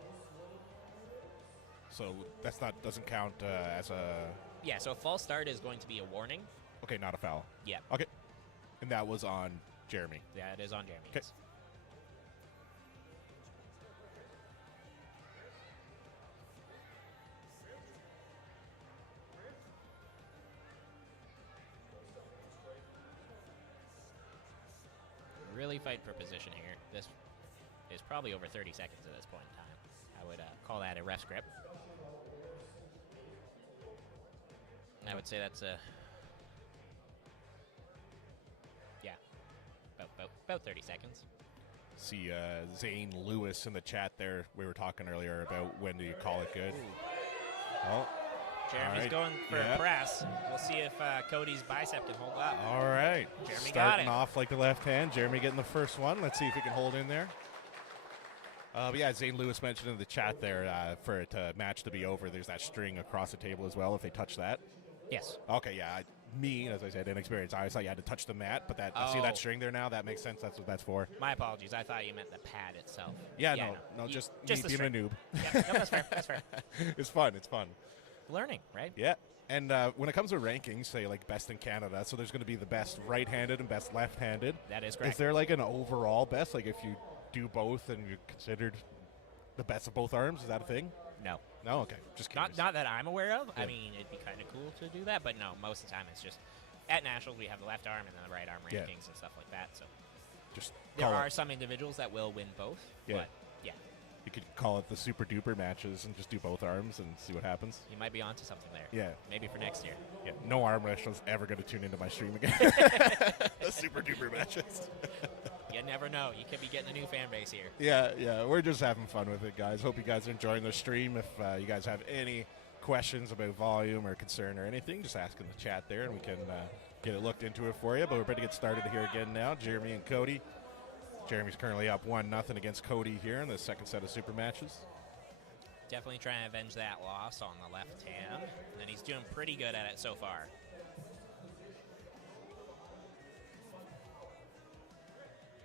So that's not, doesn't count as a... Yeah, so a false start is going to be a warning. Okay, not a foul. Yeah. Okay. And that was on Jeremy. Yeah, it is on Jeremy. Okay. Really fight for position here. This is probably over 30 seconds at this point in time. I would call that a ref script. I would say that's a... Yeah, about 30 seconds. See Zane Lewis in the chat there. We were talking earlier about when do you call it good. Oh, Jeremy's going for a press. We'll see if Cody's bicep can hold up. All right. Jeremy Starting got it. off like the left hand. Jeremy getting the first one. Let's see if he can hold in there. But yeah, Zane Lewis mentioned in the chat there for it to match to be over, there's that string across the table as well if they touch that. Yes. Okay, yeah. Me, as I said, inexperienced. I thought you had to touch the mat, but that I see that string there now. That makes sense. That's what that's for. My apologies. I thought you meant the pad itself. Yeah, no, just me the being a string. noob. Yeah, no, that's fair. That's fair. It's fun. It's fun. Learning, right? Yeah. And when it comes to rankings, say like best in Canada, so there's going to be the best right-handed and best left-handed. That is correct. Is there like an overall best? Like if you do both and you're considered the best of both arms, is that a thing? No. No? Okay. Just curious. Not that I'm aware of. Yeah. I mean, it'd be kind of cool to do that, but no, most of the time it's just at Nationals we have the left arm and then the right arm rankings and stuff like that. So Just there call are it. some individuals that will win both. Yeah. But yeah, You could call it the super duper matches and just do both arms and see what happens. you might be onto something there. Yeah. Maybe for next year. Yeah. No arm wrestlers ever going to tune into my stream again. The super duper matches. You never know. You could be getting a new fan base here. Yeah. We're just having fun with it, guys. Hope you guys are enjoying the stream. If you guys have any questions about volume or concern or anything, just ask in the chat there and we can get it looked into it for you. But we're ready to get started here again now. Jeremy and Cody. Jeremy's currently up 1-0 against Cody here in the second set of super matches. Definitely trying to avenge that loss on the left hand, and he's doing pretty good at it so far.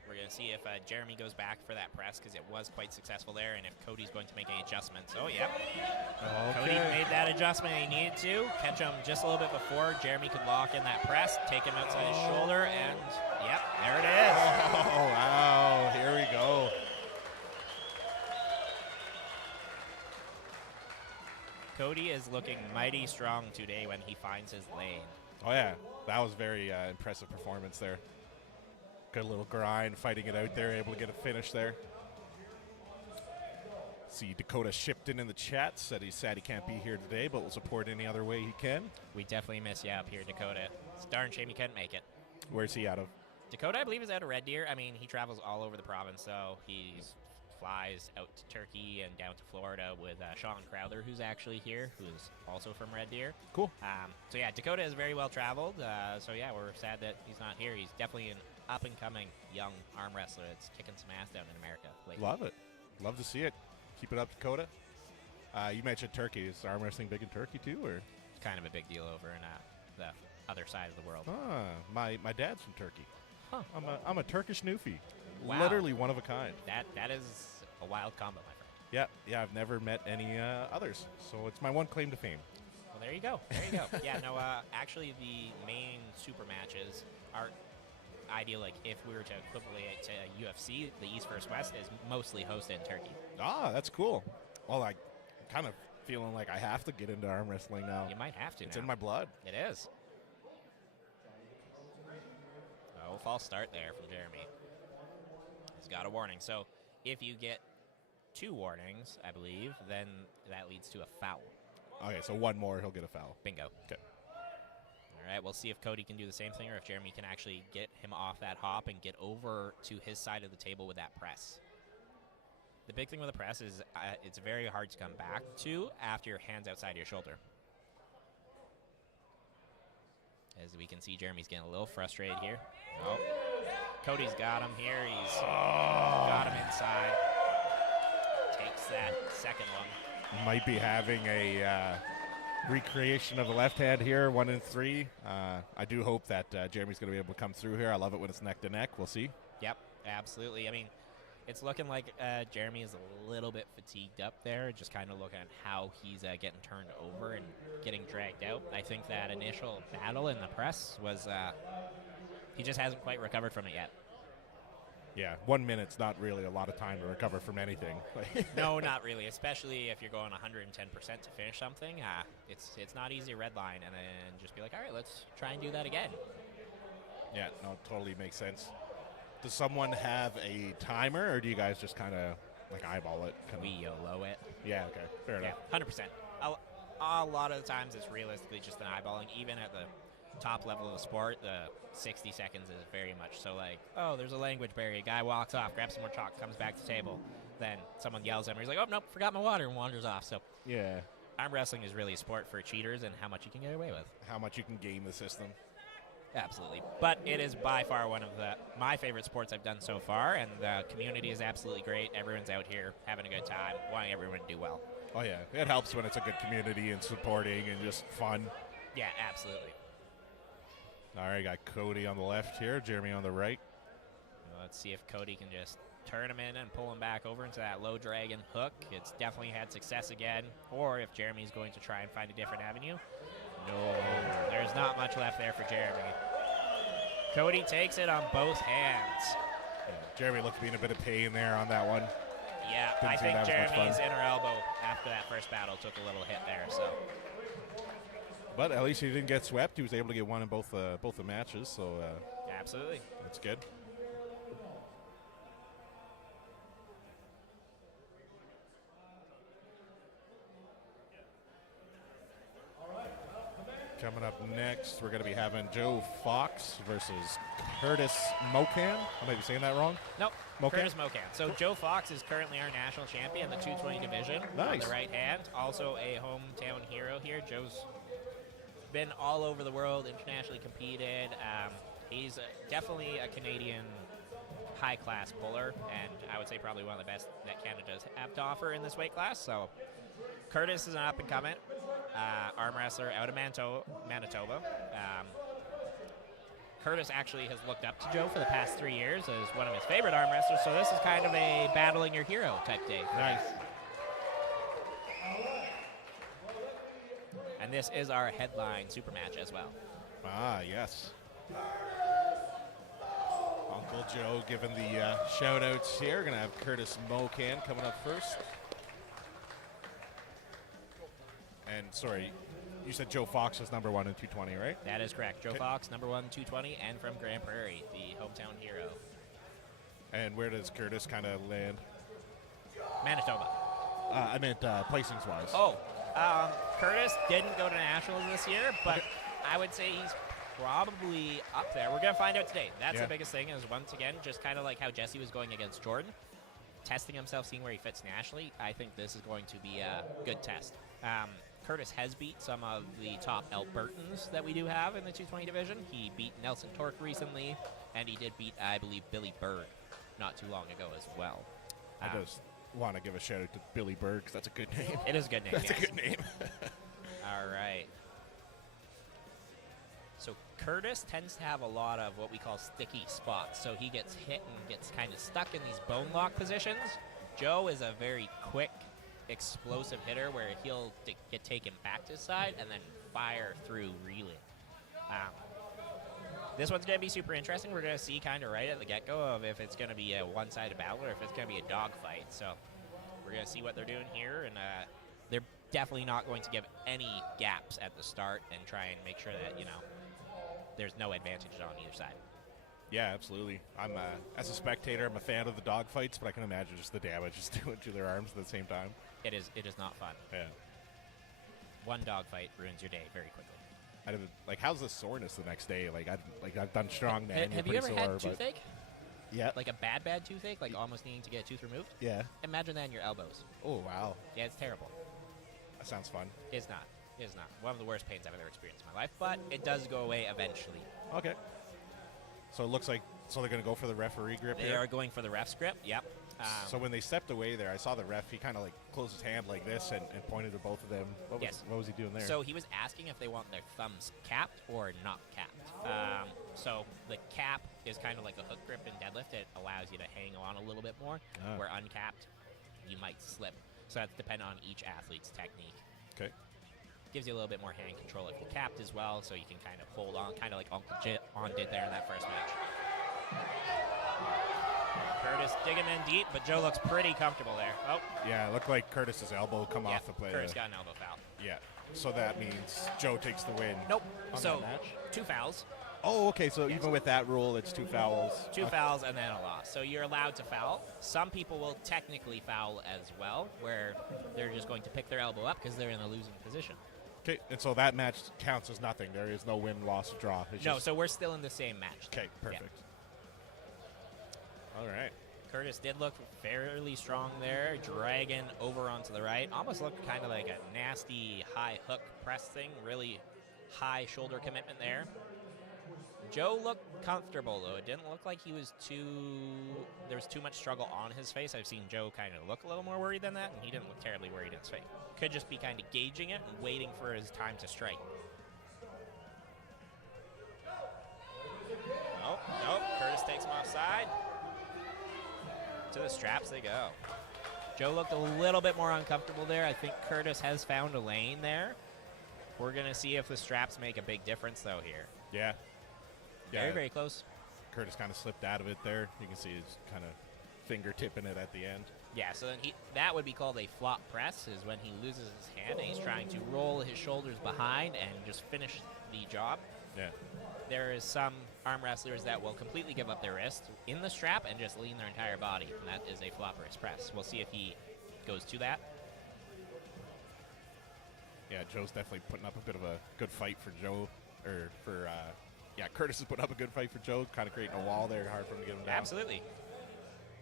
We're going to see if Jeremy goes back for that press because it was quite successful there, and if Cody's going to make any adjustments. Oh, yep. Okay. Cody made that adjustment he needed to. Catch him just a little bit before Jeremy could lock in that press, take him outside his shoulder, and yep, there it is. Oh, wow. Here we go. Cody is looking mighty strong today when he finds his lane. Oh, yeah. That was very impressive performance there. Good little grind, fighting it out there, able to get a finish there. See Dakota Shipton in the chat, said he's sad he can't be here today, but will support any other way he can. We definitely miss you up here, Dakota. It's a darn shame you couldn't make it. Where's he out of? Dakota, I believe, is out of Red Deer. I mean, he travels all over the province, so he's flies out to Turkey and down to Florida with Sean Crowther, who's actually here, who's also from Red Deer. Cool. So yeah, Dakota is very well traveled. So yeah, we're sad that he's not here. He's definitely an up-and-coming young arm wrestler that's kicking some ass down in America lately. Love it. Love to see it. Keep it up, Dakota. You mentioned Turkey. Is arm wrestling big in Turkey too, or? It's kind of a big deal over in the other side of the world. My dad's from Turkey. Huh. I'm a Turkish newfie. Wow. Literally one of a kind. That is a wild combo, my friend. Yeah. I've never met any others, so it's my one claim to fame. Well, there you go. Yeah, no, actually, the main super matches are ideal. Like, if we were to equivalent it to UFC, the East vs. West is mostly hosted in Turkey. That's cool. Well, I kind of feeling like I have to get into arm wrestling now. You might have to. It's now. in my blood. It is. Oh, false start there from Jeremy. He's got a warning. So if you get 2 warnings, I believe, then that leads to a foul. Okay, so one more, he'll get a foul. Bingo. Okay. All right, we'll see if Cody can do the same thing or if Jeremy can actually get him off that hop and get over to his side of the table with that press. The big thing with the press is it's very hard to come back to after your hand's outside your shoulder. As we can see, Jeremy's getting a little frustrated here. Oh, Cody's got him here. He's got him inside. Takes that second one. Might be having a recreation of the left hand here, 1 and 3. I do hope that Jeremy's going to be able to come through here. I love it when it's neck to neck. We'll see. Yep, absolutely. I mean, it's looking like Jeremy is a little bit fatigued up there, just kind of looking at how he's getting turned over and getting dragged out. I think that initial battle in the press was, he just hasn't quite recovered from it yet. Yeah, 1 minute's not really a lot of time to recover from anything. No, not really, especially if you're going 110% to finish something. It's not easy to redline and then just be like, all right, let's try and do that again. Yeah, no, it totally makes sense. Does someone have a timer, or do you guys just kind of like eyeball it? We YOLO it. Yeah, okay, fair enough. 100%. A lot of the times it's realistically just an eyeballing. Even at the top level of the sport, the 60 seconds is very much so like, oh, there's a language barrier. Guy walks off, grabs some more chalk, comes back to the table. Then someone yells at him. He's like, oh, nope, forgot my water, and wanders off. So yeah, arm wrestling is really a sport for cheaters and how much you can get away with. How much you can game the system. Absolutely. But it is by far one of my favorite sports I've done so far, and the community is absolutely great. Everyone's out here having a good time, wanting everyone to do well. Oh, yeah. It helps when it's a good community and supporting and just fun. Yeah, absolutely. All right, got Cody on the left here, Jeremy on the right. Let's see if Cody can just turn him in and pull him back over into that low dragon hook. It's definitely had success again. Or if Jeremy's going to try and find a different avenue. No, there's not much left there for Jeremy. Cody takes it on both hands. Yeah, Jeremy looked to be in a bit of pain there on that one. Yeah, Didn't I seem think to have as much Jeremy's fun. inner elbow after that first battle took a little hit there. So, But at least he didn't get swept. He was able to get one in both the matches, so absolutely. that's good. Coming up next, we're going to be having Joe Fox versus Curtis Mocan. I might be saying that wrong. Nope, Mocan? Curtis Mocan. So Joe Fox is currently our national champion in the 220 division on Nice. the right hand. Also a hometown hero here. Joe's been all over the world, internationally competed. He's definitely a Canadian high-class puller, and I would say probably one of the best that Canada does have to offer in this weight class. So Curtis is an up-and-coming arm wrestler out of Manitoba. Curtis actually has looked up to Joe for the past 3 years as one of his favorite arm wrestlers, so this is kind of a battling your hero type day. Nice. And this is our headline super match as well. Ah, yes. Uncle Joe giving the shout-outs here. Going to have Curtis Mocan coming up first. And, sorry, you said Joe Fox was number 1 in 220, right? That is correct. Joe Okay. Fox, number 1, 220, and from Grande Prarie, the hometown hero. And where does Curtis kind of land? Manitoba. I meant placings-wise. Curtis didn't go to nationals this year, but I would say he's probably up there. We're going to find out today. That's Yeah. the biggest thing is, once again, just kind of like how Jesse was going against Jordan. testing himself, seeing where he fits nationally, I think this is going to be a good test. Curtis has beat some of the top Albertans that we do have in the 220 division. He beat Nelson Torque recently, and he did beat, I believe, Billy Berg not too long ago as well. I just want to give a shout out to Billy Berg, 'cause that's a good name. It is a good name. That's yes. a good name. All right. So Curtis tends to have a lot of what we call sticky spots. So he gets hit and gets kind of stuck in these bone lock positions. Joe is a very quick, explosive hitter where he'll get taken back to his side and then fire through reeling. This one's going to be super interesting. We're going to see kind of right at the get-go of if it's going to be a one-sided battle or if it's going to be a dogfight. So we're going to see what they're doing here, and they're definitely not going to give any gaps at the start and try and make sure that, there's no advantage on either side. Yeah, absolutely. I'm as a spectator, I'm a fan of the dog fights, but I can imagine just the damage it's doing to their arms at the same time. It is not fun. Yeah. One dogfight ruins your day very quickly. How's the soreness the next day? I've done strongman. Have you ever had toothache? Yeah. Like a bad toothache, like almost needing to get a tooth removed? Yeah. Imagine that in your elbows. Oh, wow. Yeah, it's terrible. That sounds fun. It's not. It's not. One of the worst pains I've ever experienced in my life, but it does go away eventually. Okay. So it looks like they're going to go for the referee grip They here? are going for the ref's grip, yep. So when they stepped away there, I saw the ref, he kind of closed his hand like this and pointed to both of them. What was he doing there? So he was asking if they want their thumbs capped or not capped. So the cap is kind of like a hook grip in deadlift. It allows you to hang on a little bit more, where uncapped, you might slip. So that's dependent on each athlete's technique. Okay. Gives you a little bit more hand control if you're capped as well, so you can kind of hold on, kind of like Uncle On did there in that first match. Curtis digging in deep, but Joe looks pretty comfortable there. Oh. Yeah, it looked like Curtis's elbow come off the play. Curtis got an elbow foul. Yeah. So that means Joe takes the win. Nope. On So that match? 2 fouls. Oh, okay. So even with that rule, it's 2 fouls. 2 fouls and then a loss. So you're allowed to foul. Some people will technically foul as well, where they're just going to pick their elbow up because they're in a losing position. Okay, and so that match counts as nothing. There is no win, loss, or draw. It's No, just, so we're still in the same match. okay, perfect. Yeah. All right. Curtis did look fairly strong there, dragging over onto the right. Almost looked kind of like a nasty high hook press thing, really high shoulder commitment there. Joe looked comfortable, though. It didn't look like there was too much struggle on his face. I've seen Joe kind of look a little more worried than that, and he didn't look terribly worried in his face. Could just be kind of gauging it and waiting for his time to strike. Nope. Curtis takes him offside. To the straps they go. Joe looked a little bit more uncomfortable there. I think Curtis has found a lane there. We're going to see if the straps make a big difference, though, here. Yeah. Very, very close. Curtis kind of slipped out of it there. You can see his kind of finger tipping it at the end. Yeah, so then that would be called a flop press, is when he loses his hand and he's trying to roll his shoulders behind and just finish the job. Yeah. There is some arm wrestlers that will completely give up their wrist in the strap and just lean their entire body, and that is a flop wrist press. We'll see if he goes to that. Yeah, Joe's definitely putting up a bit of a good fight for Joe, Curtis is putting up a good fight for Joe, kind of creating a wall there, hard for him to get him down. Absolutely.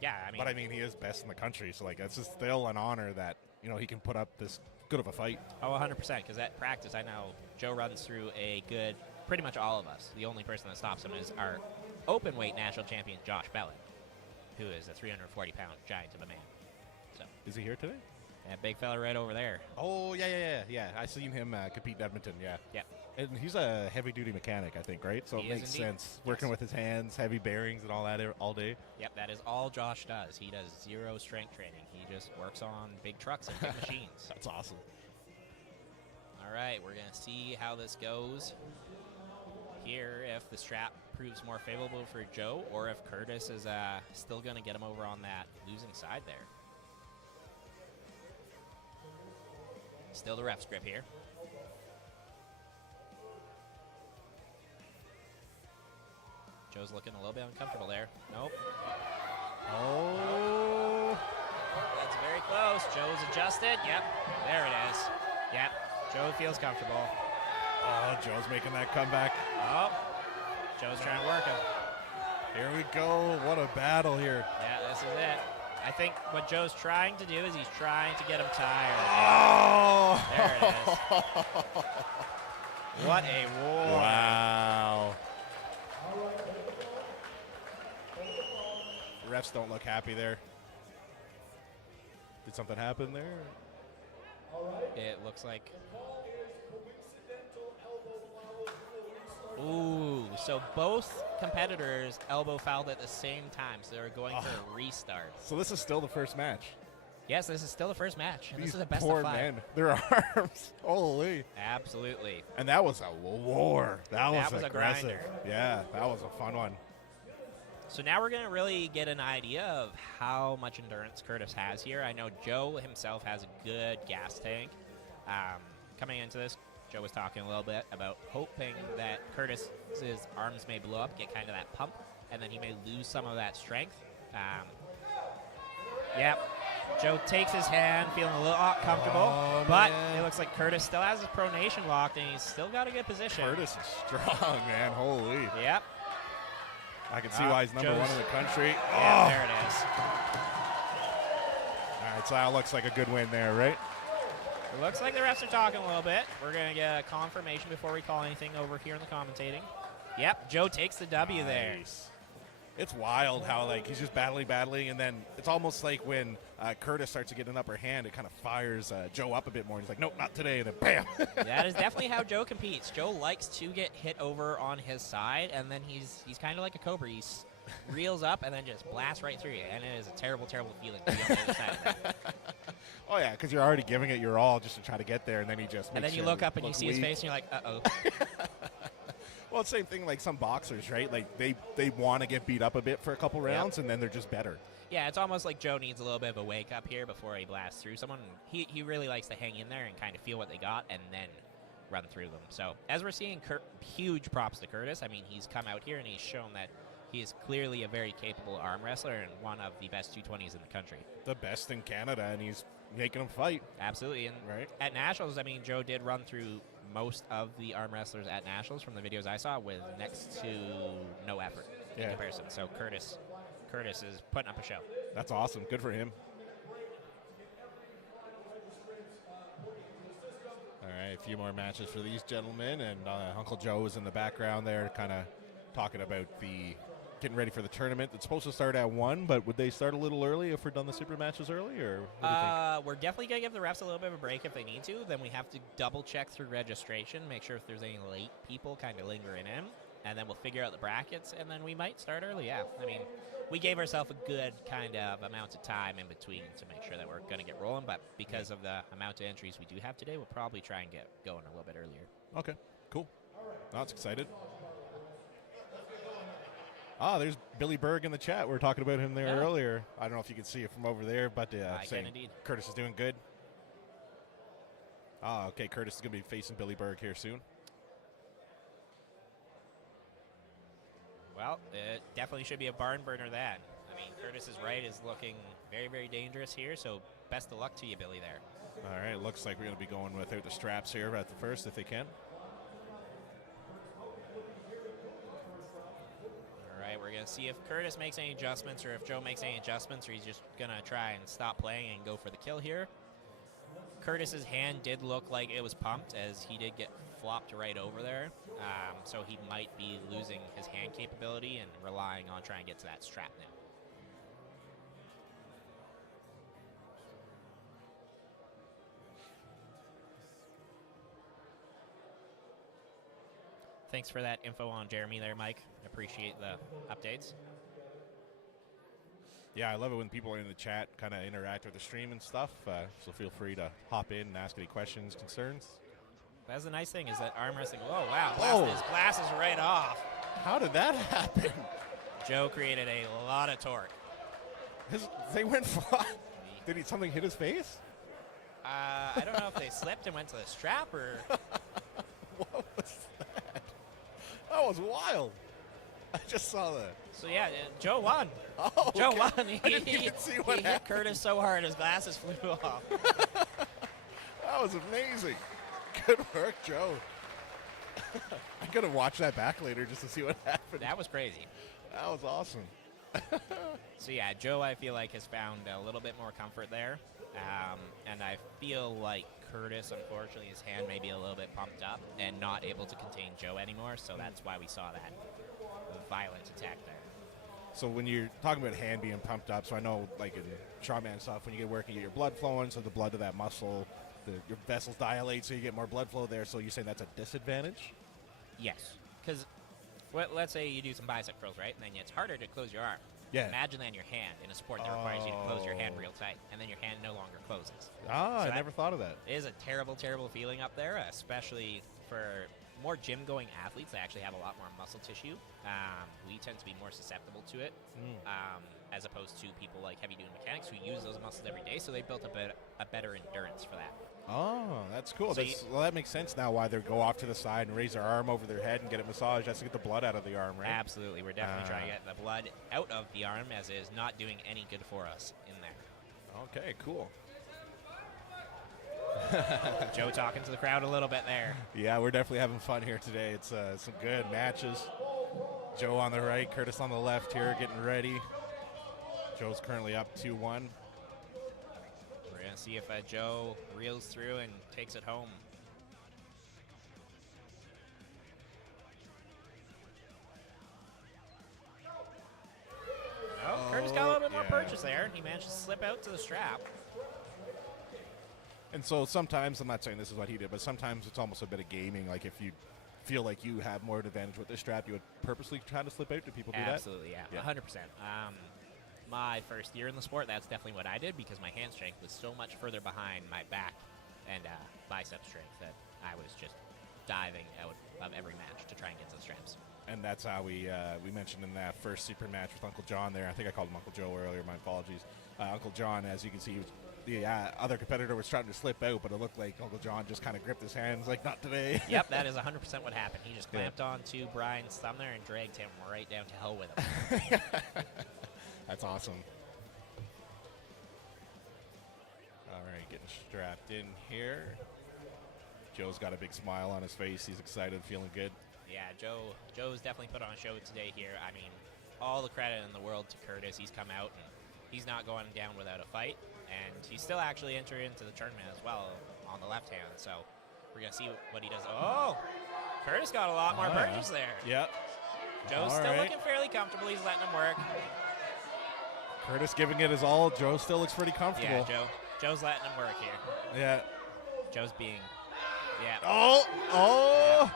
Yeah, But he is best in the country, so that's just still an honor that he can put up this good of a fight. Oh, 100%, because at practice, I know Joe runs through pretty much all of us. The only person that stops him is our open weight national champion, Josh Bellin, who is a 340-pound giant of a man. So is he here today? That big fella right over there. Oh, yeah. I seen him compete in Edmonton, yeah. Yeah. And he's a heavy-duty mechanic, I think, right? So He it is makes indeed. sense. Working with his hands, heavy bearings and all that all day. Yep, that is all Josh does. He does zero strength training. He just works on big trucks and big machines. That's awesome. All right, we're going to see how this goes here, if the strap proves more favorable for Joe or if Curtis is still going to get him over on that losing side there. Still the ref's grip here. Joe's looking a little bit uncomfortable there. Nope. Oh. That's very close. Joe's adjusted. Yep. There it is. Yep. Joe feels comfortable. Oh, Joe's making that comeback. Oh. Joe's trying to work him. Here we go. What a battle here. Yeah, this is it. I think what Joe's trying to do is he's trying to get him tired. Oh! There it is. What a war. Wow. Refs don't look happy there. Did something happen there? It looks like. Ooh, so both competitors elbow fouled at the same time, so they're going for a restart. So this is still the first match. Yes, this is still the first match. And These this is a best poor of 5. men. Their arms. Holy. Absolutely. And that was a war. That was a aggressive. grinder. Yeah, that was a fun one. So now we're going to really get an idea of how much endurance Curtis has here. I know Joe himself has a good gas tank. Coming into this, Joe was talking a little bit about hoping that Curtis's arms may blow up, get kind of that pump, and then he may lose some of that strength. Yep. Joe takes his hand, feeling a little uncomfortable, but it looks like Curtis still has his pronation locked, and he's still got a good position. Curtis is strong, man. Holy. Yep. I can see why he's number 1 in the country. Yeah, there it is. All right, so that looks like a good win there, right? It looks like the refs are talking a little bit. We're going to get a confirmation before we call anything over here in the commentating. Yep, Joe takes the W there. It's wild how, like, he's just battling, and then it's almost like when Curtis starts to get an upper hand, it kind of fires Joe up a bit more. He's like, nope, not today, and then bam. That is definitely how Joe competes. Joe likes to get hit over on his side, and then he's kind of like a cobra. He reels up and then just blasts right through you, and it is a terrible, terrible feeling to be on the other side of that. Oh, yeah, because you're already giving it your all just to try to get there, and then he just And makes then you look up and you see his face, and you're like, uh-oh. Well, it's the same thing like some boxers, right? Like, they want to get beat up a bit for a couple rounds, and then they're just better. Yeah, it's almost like Joe needs a little bit of a wake-up here before he blasts through someone. He really likes to hang in there and kind of feel what they got and then run through them. So, as we're seeing, huge props to Curtis. I mean, he's come out here and he's shown that he is clearly a very capable arm wrestler and one of the best 220s in the country. The best in Canada, and he's making them fight. Absolutely. And right. At Nationals, I mean, Joe did run through most of the arm wrestlers at Nationals from the videos I saw with next to no effort in comparison. So Curtis is putting up a show. That's awesome. Good for him. All right, a few more matches for these gentlemen, and Uncle Joe is in the background there kind of talking about getting ready for the tournament. It's supposed to start at 1, but would they start a little early if we're done the super matches early, or what do you think? We're definitely going to give the refs a little bit of a break if they need to. Then we have to double check through registration, make sure if there's any late people kind of lingering in, and then we'll figure out the brackets, and then we might start early, yeah. I mean, we gave ourselves a good kind of amount of time in between to make sure that we're going to get rolling, but because of the amount of entries we do have today, we'll probably try and get going a little bit earlier. Okay, cool. That's excited. There's Billy Berg in the chat. We were talking about him there earlier. I don't know if you can see it from over there, but saying Curtis is doing good. Okay, Curtis is going to be facing Billy Berg here soon. Well, it definitely should be a barn burner that. I mean, Curtis's right is looking very, very dangerous here, so best of luck to you, Billy, there. All right, looks like we're going to be going without the straps here at the first, if they can. We're going to see if Curtis makes any adjustments or if Joe makes any adjustments, or he's just going to try and stop playing and go for the kill here. Curtis's hand did look like it was pumped as he did get flopped right over there. So he might be losing his hand capability and relying on trying to get to that strap now. Thanks for that info on Jeremy there, Mike. Appreciate the updates. Yeah, I love it when people are in the chat, kind of interact with the stream and stuff. So feel free to hop in and ask any questions, concerns. That's the nice thing is that arm wrestling. Oh wow! His glasses right off. How did that happen? Joe created a lot of torque. They went fly. Did something hit his face? I don't know if they slipped and went to the strap or. What was that? That was wild. I just saw that. So yeah, Joe won. Oh, okay. Joe won. I didn't even see what he hit Curtis so hard his glasses flew off. That was amazing. Good work, Joe. I'm gonna watch that back later just to see what happened. That was crazy. That was awesome. So yeah, Joe, I feel like, has found a little bit more comfort there. And I feel like Curtis, unfortunately, his hand may be a little bit pumped up and not able to contain Joe anymore, so that's why we saw that violent attack there. So when you're talking about hand being pumped up, so I know like in strongman stuff, when you get working, you get your blood flowing, so the blood to that muscle, your vessels dilate, so you get more blood flow there. So you're saying that's a disadvantage? Yes, because let's say you do some bicep curls, right? And then it's harder to close your arm. Yeah. Imagine then your hand in a sport that requires you to close your hand real tight, and then your hand no longer closes. I never thought of that. It is a terrible, terrible feeling up there, especially for more gym-going athletes that actually have a lot more muscle tissue. We tend to be more susceptible to it, as opposed to people like heavy-duty mechanics who use those muscles every day, so they built a better endurance for that. Oh, that's cool. So Well, that makes sense now why they go off to the side and raise their arm over their head and get it massaged. That's to get the blood out of the arm, right? Absolutely. We're definitely trying to get the blood out of the arm, as it is not doing any good for us in there. Okay, cool. Joe talking to the crowd a little bit there. Yeah, we're definitely having fun here today. It's some good matches. Joe on the right, Curtis on the left here, getting ready. Joe's currently up 2-1. We're going to see if Joe reels through and takes it home. Oh, Curtis got a little bit more purchase there. He managed to slip out to the strap. And so sometimes, I'm not saying this is what he did, but sometimes it's almost a bit of gaming. Like if you feel like you have more advantage with this strap, you would purposely try to slip out. Do people do that? Absolutely, yeah. 100%. My first year in the sport, that's definitely what I did, because my hand strength was so much further behind my back and bicep strength that I was just diving out of every match to try and get to the straps. And that's how we mentioned in that first super match with Uncle John there. I think I called him Uncle Joe earlier. My apologies. Uncle John, as you can see, the other competitor was trying to slip out, but it looked like Uncle John just kind of gripped his hands like, not today. Yep, that is 100% what happened. He just clamped onto Brian's thumb there and dragged him right down to hell with him. That's awesome. All right, getting strapped in here. Joe's got a big smile on his face. He's excited, feeling good. Yeah, Joe's definitely put on a show today here. I mean, all the credit in the world to Curtis. He's come out and he's not going down without a fight. And he's still actually entered into the tournament as well on the left hand. So we're going to see what he does. Oh, Curtis got a lot more purchase there. Yep. Joe's still looking fairly comfortable. He's letting him work. Curtis giving it his all. Joe still looks pretty comfortable. Yeah, Joe's letting him work here. Yeah. Joe's being, Oh. Yeah.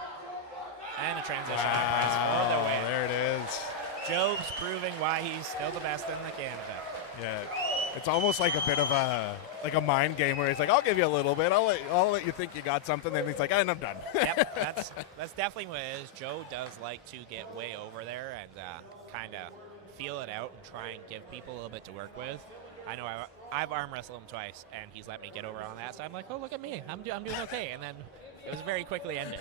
And a transition press for the win. There it is. Joe's proving why he's still the best in the Canada. Yeah. It's almost like a bit of a mind game where he's like, I'll give you a little bit. I'll let you think you got something. Then he's like, and I'm done. Yep, that's definitely what it is. Joe does like to get way over there and kind of feel it out and try and give people a little bit to work with. I know I've arm wrestled him twice, and he's let me get over on that. So I'm like, oh, look at me. I'm doing okay. And then it was very quickly ended.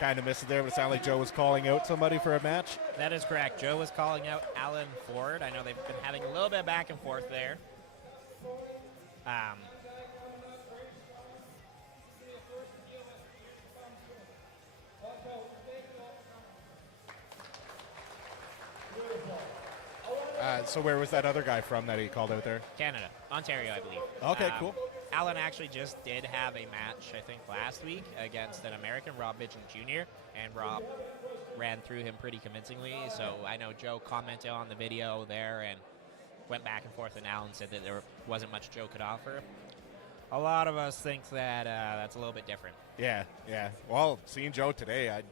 Kind of missed it there, but it sounded like Joe was calling out somebody for a match. That is correct. Joe was calling out Alan Ford. I know they've been having a little bit of back and forth there. So where was that other guy from that he called out there? Canada. Ontario, I believe. Okay, cool. Alan actually just did have a match, I think, last week against an American, Rob Mitchell Jr., and Rob ran through him pretty convincingly. So I know Joe commented on the video there and went back and forth, and Alan said that there wasn't much Joe could offer. A lot of us think that that's a little bit different. Yeah. Well, seeing Joe today, I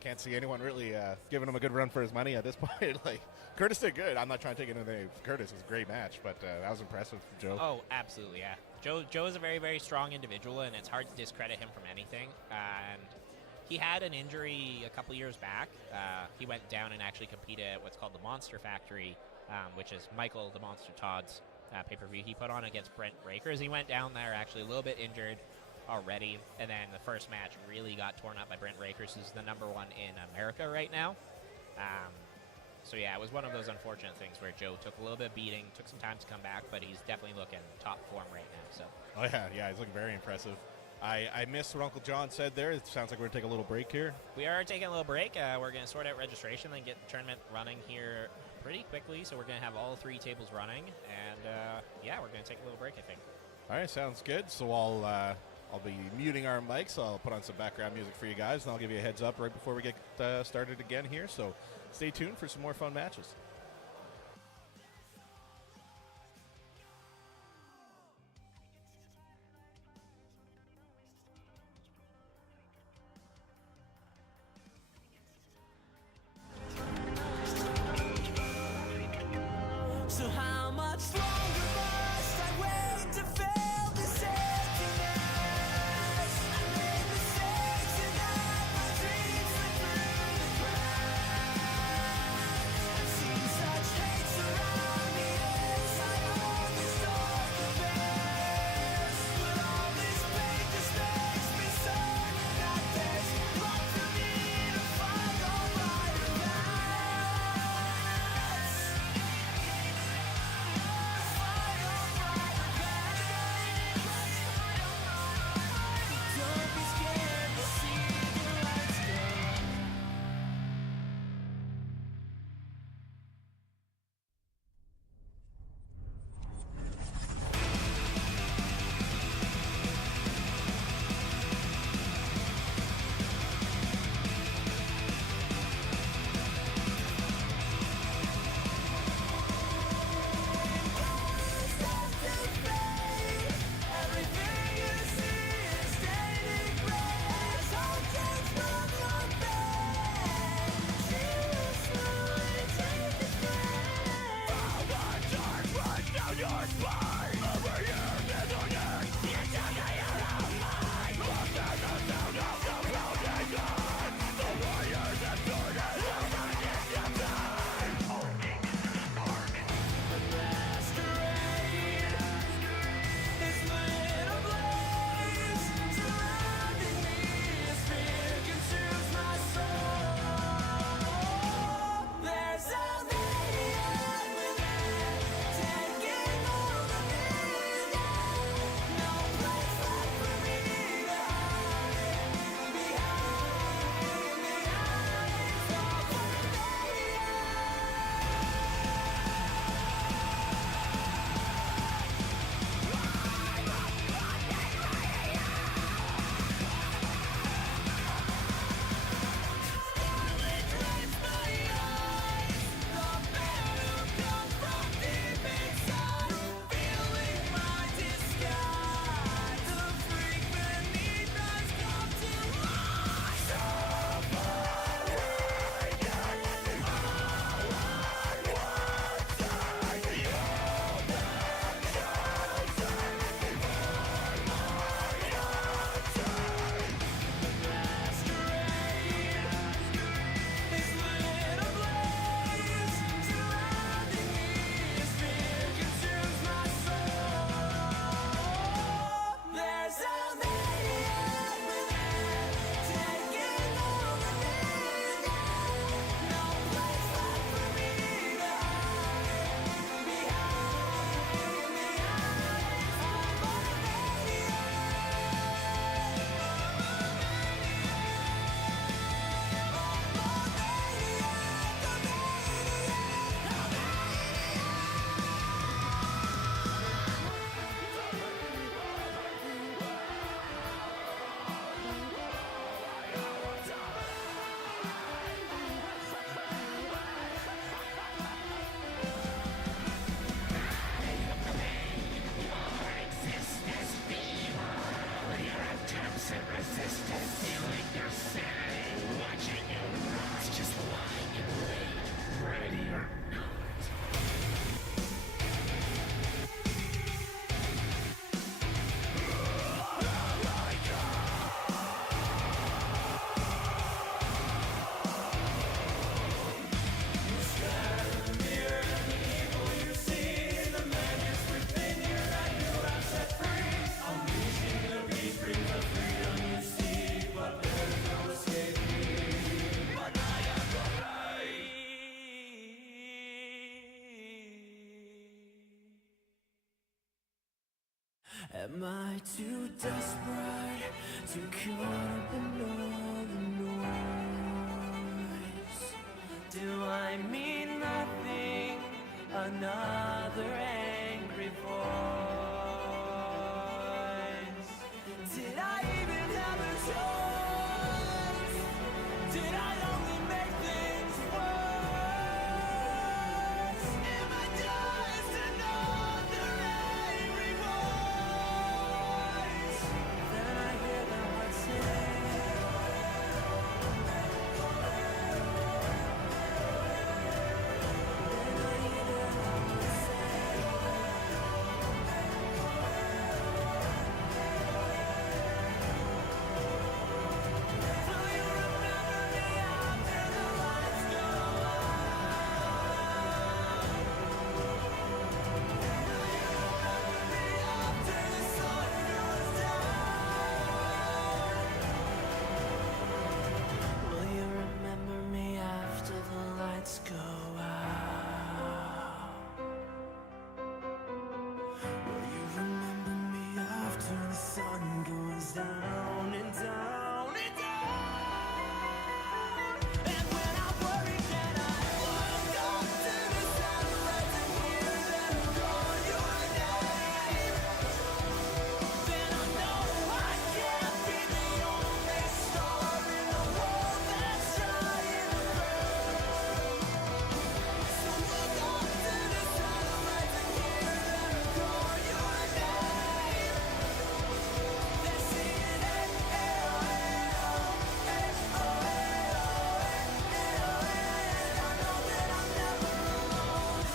can't see anyone really giving him a good run for his money at this point. Like, Curtis did good. I'm not trying to take anything from Curtis. It was a great match, but that was impressive from Joe. Oh, absolutely, yeah. Joe is a very, very strong individual, and it's hard to discredit him from anything. And he had an injury a couple years back. He went down and actually competed at what's called the Monster Factory, which is Michael the Monster Todd's pay-per-view he put on against Brent Rakers. He went down there actually a little bit injured already, and then the first match really got torn up by Brent Rakers, who's the #1 in America right now. So yeah, it was one of those unfortunate things where Joe took a little bit of beating, took some time to come back, but he's definitely looking top form right now. So. Oh yeah, he's looking very impressive. I missed what Uncle John said there. It sounds like we're going to take a little break here. We are taking a little break. We're going to sort out registration and get the tournament running here pretty quickly. So we're going to have all 3 tables running. And, yeah, we're going to take a little break, I think. All right, sounds good. So I'll be muting our mics. I'll put on some background music for you guys, and I'll give you a heads up right before we get started again here. So stay tuned for some more fun matches. So how much longer must I wait to feel this emptiness? I made mistakes and now my dreams slip through the cracks. I've seen Am I too desperate to caught up in all the noise? Do I mean nothing? Another angry voice. Did I even have a choice? Did I only make things worse? Am I just another angry voice? Then I hear the heart sing. Will you remember me after the lights go out? Will you remember me after the sun goes down and down and down? And when I worry, can I look up to the sunrise and hear them call your name? Then I know I can't be the only star in the world that's trying to burn. So look up to the sunrise and hear them call your name. They're singing it, and I know that I'm never alone.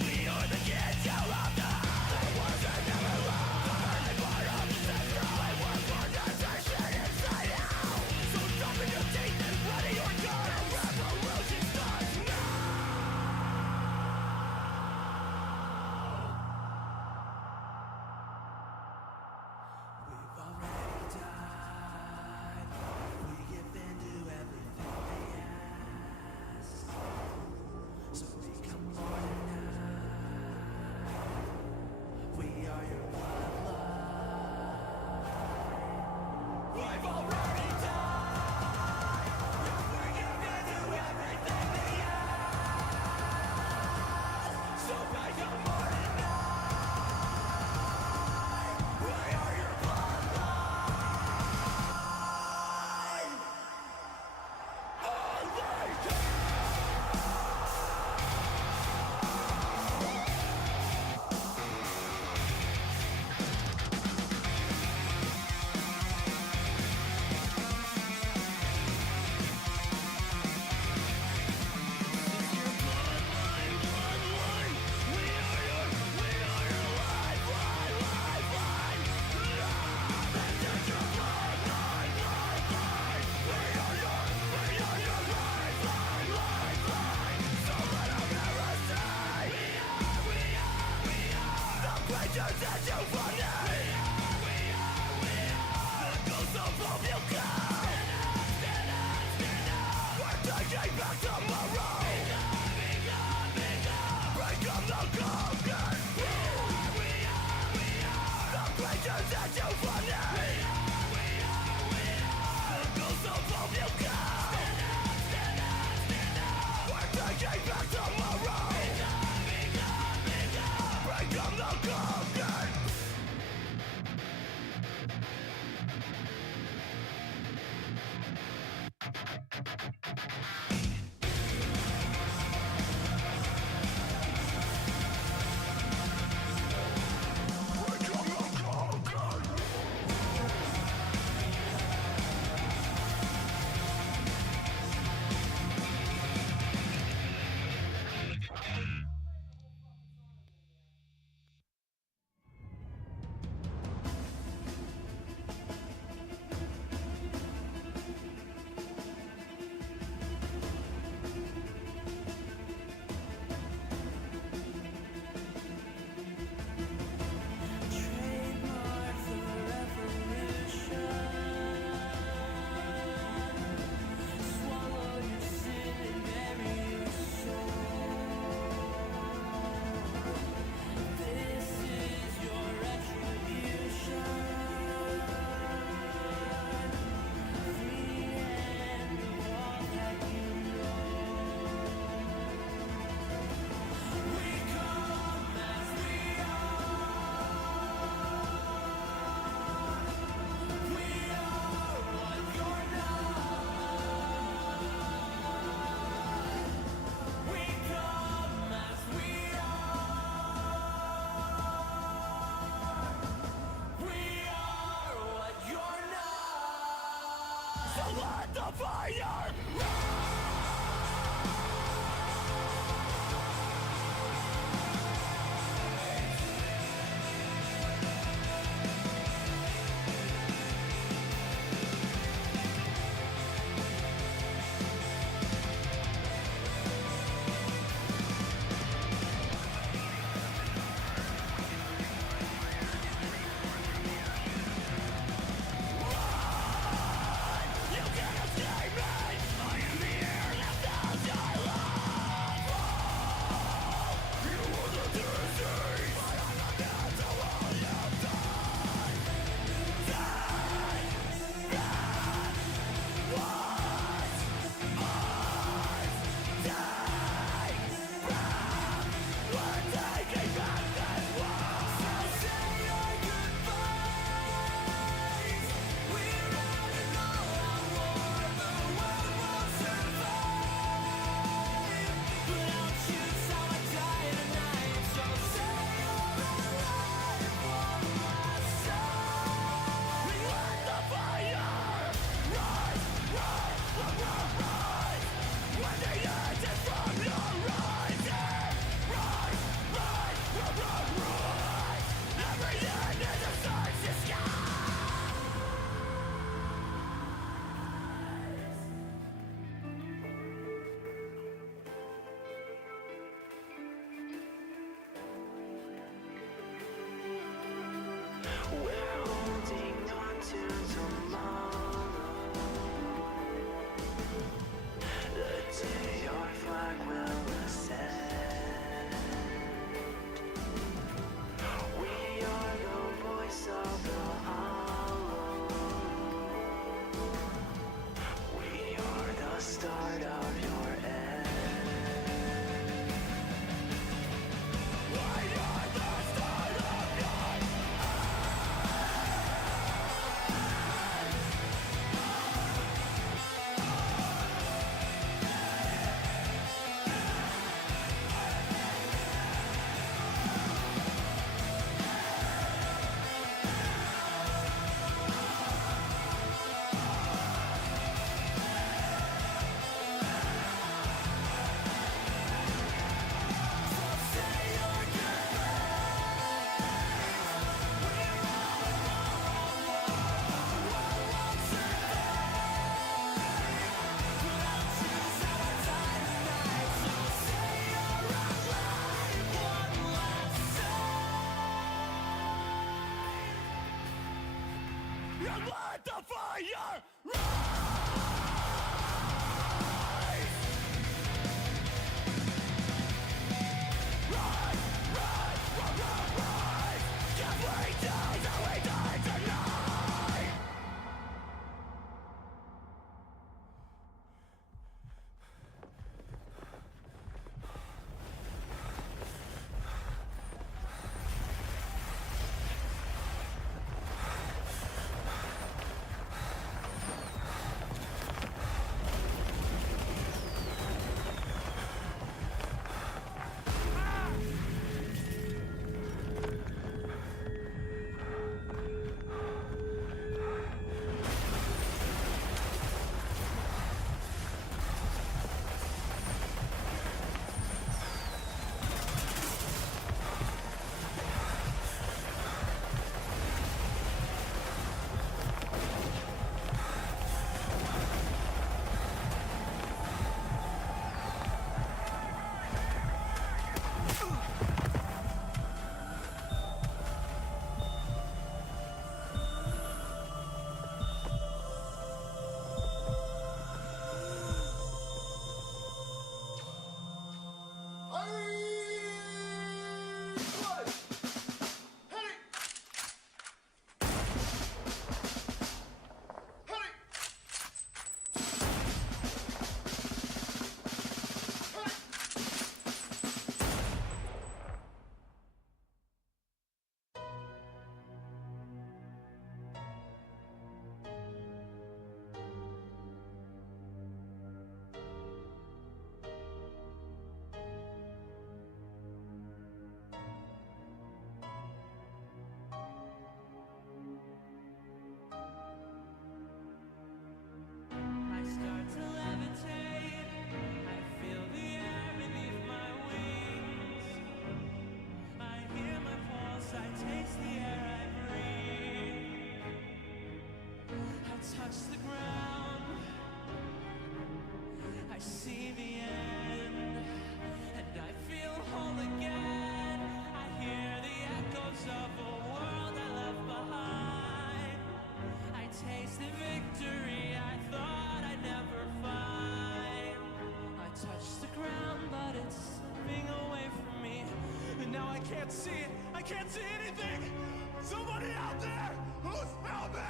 We are the kids you love. There was never love. let the fire I start to levitate. I feel the air beneath my wings. I hear my pulse. I taste the air I breathe. I touch the ground. I see the end, and I feel whole again. I hear the echoes of a world I left behind. I taste the victory I thought I'd never find. I touch the ground, but it's slipping away from me. And now I can't see it. I can't see anything. Somebody out there who's help me!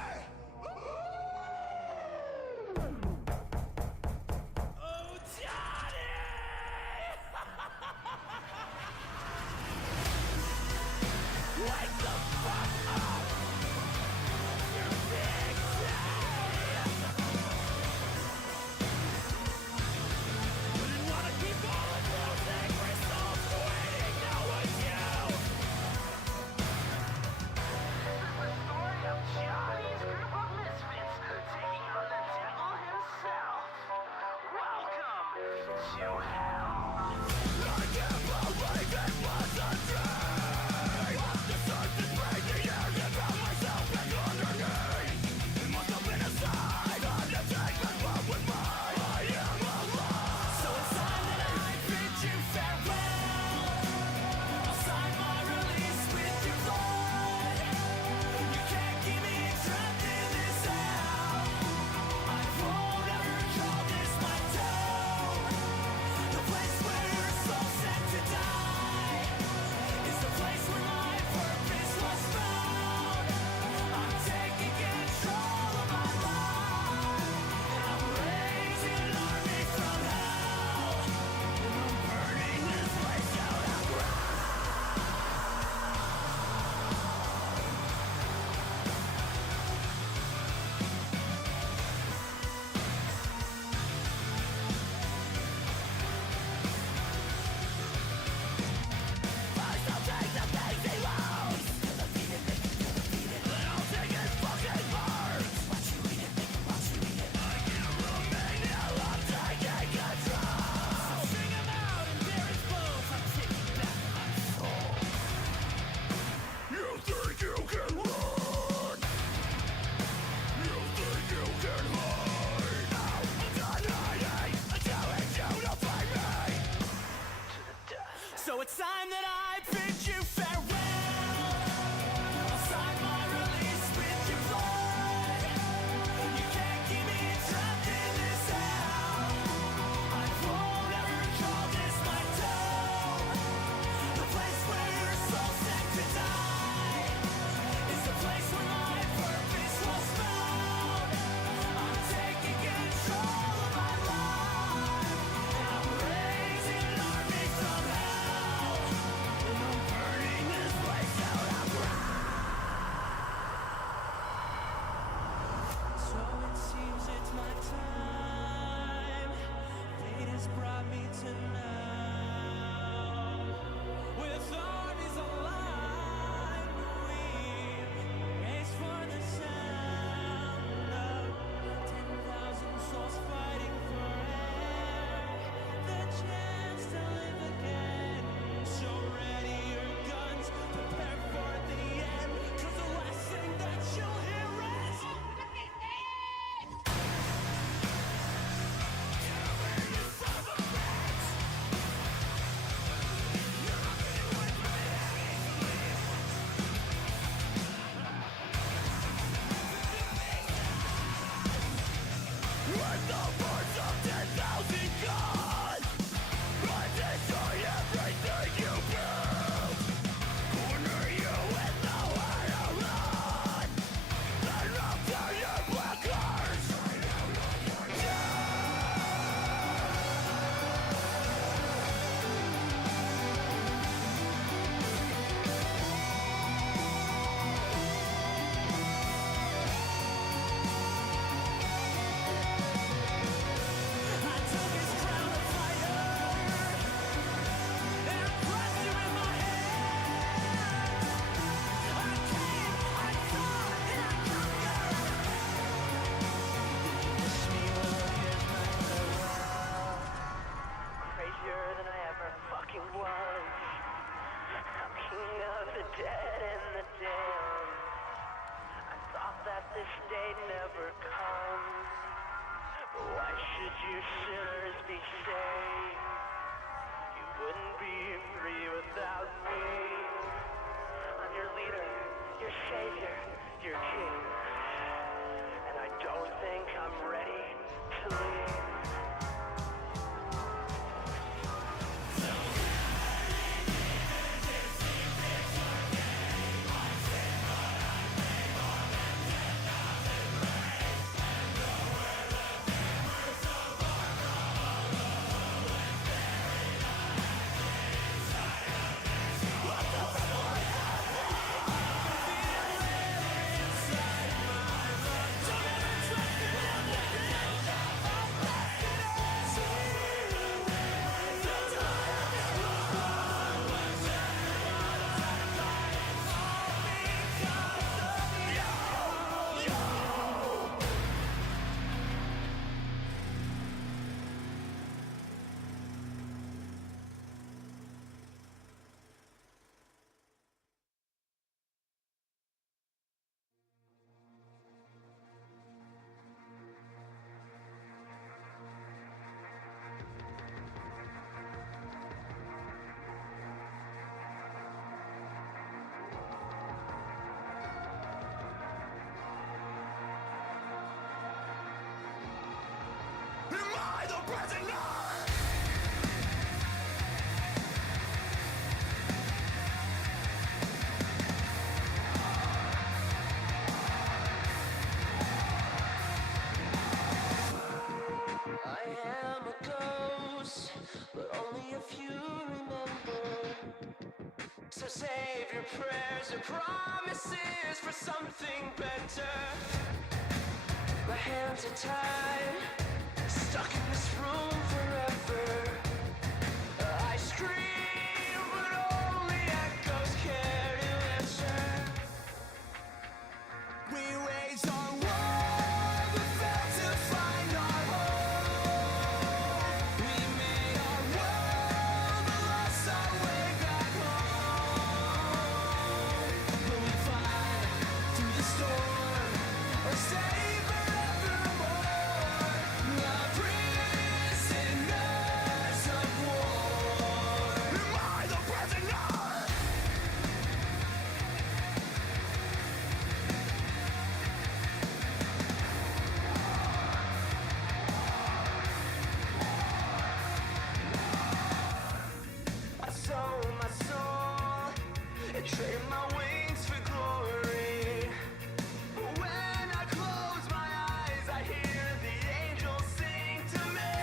Oh, Johnny! Wake the fuck up! You're big dead! Didn't wanna keep all of those angry souls waiting, now it's you! Should you sinners be saved? You wouldn't be free without me. I'm your leader, your savior, your king. And I don't think I'm ready to leave. So save your prayers and promises for something better. My hands are tied, stuck in this room forever. I scream, but only echoes care to answer. We wage our war, but failed to find our home. We made our world, but lost our way back home. Will we fight through the storm, or stay forevermore? The prisoners of war. Am I the prisoner? I sold my soul and traded my wings for glory. But when I close my eyes, I hear the angels sing to me.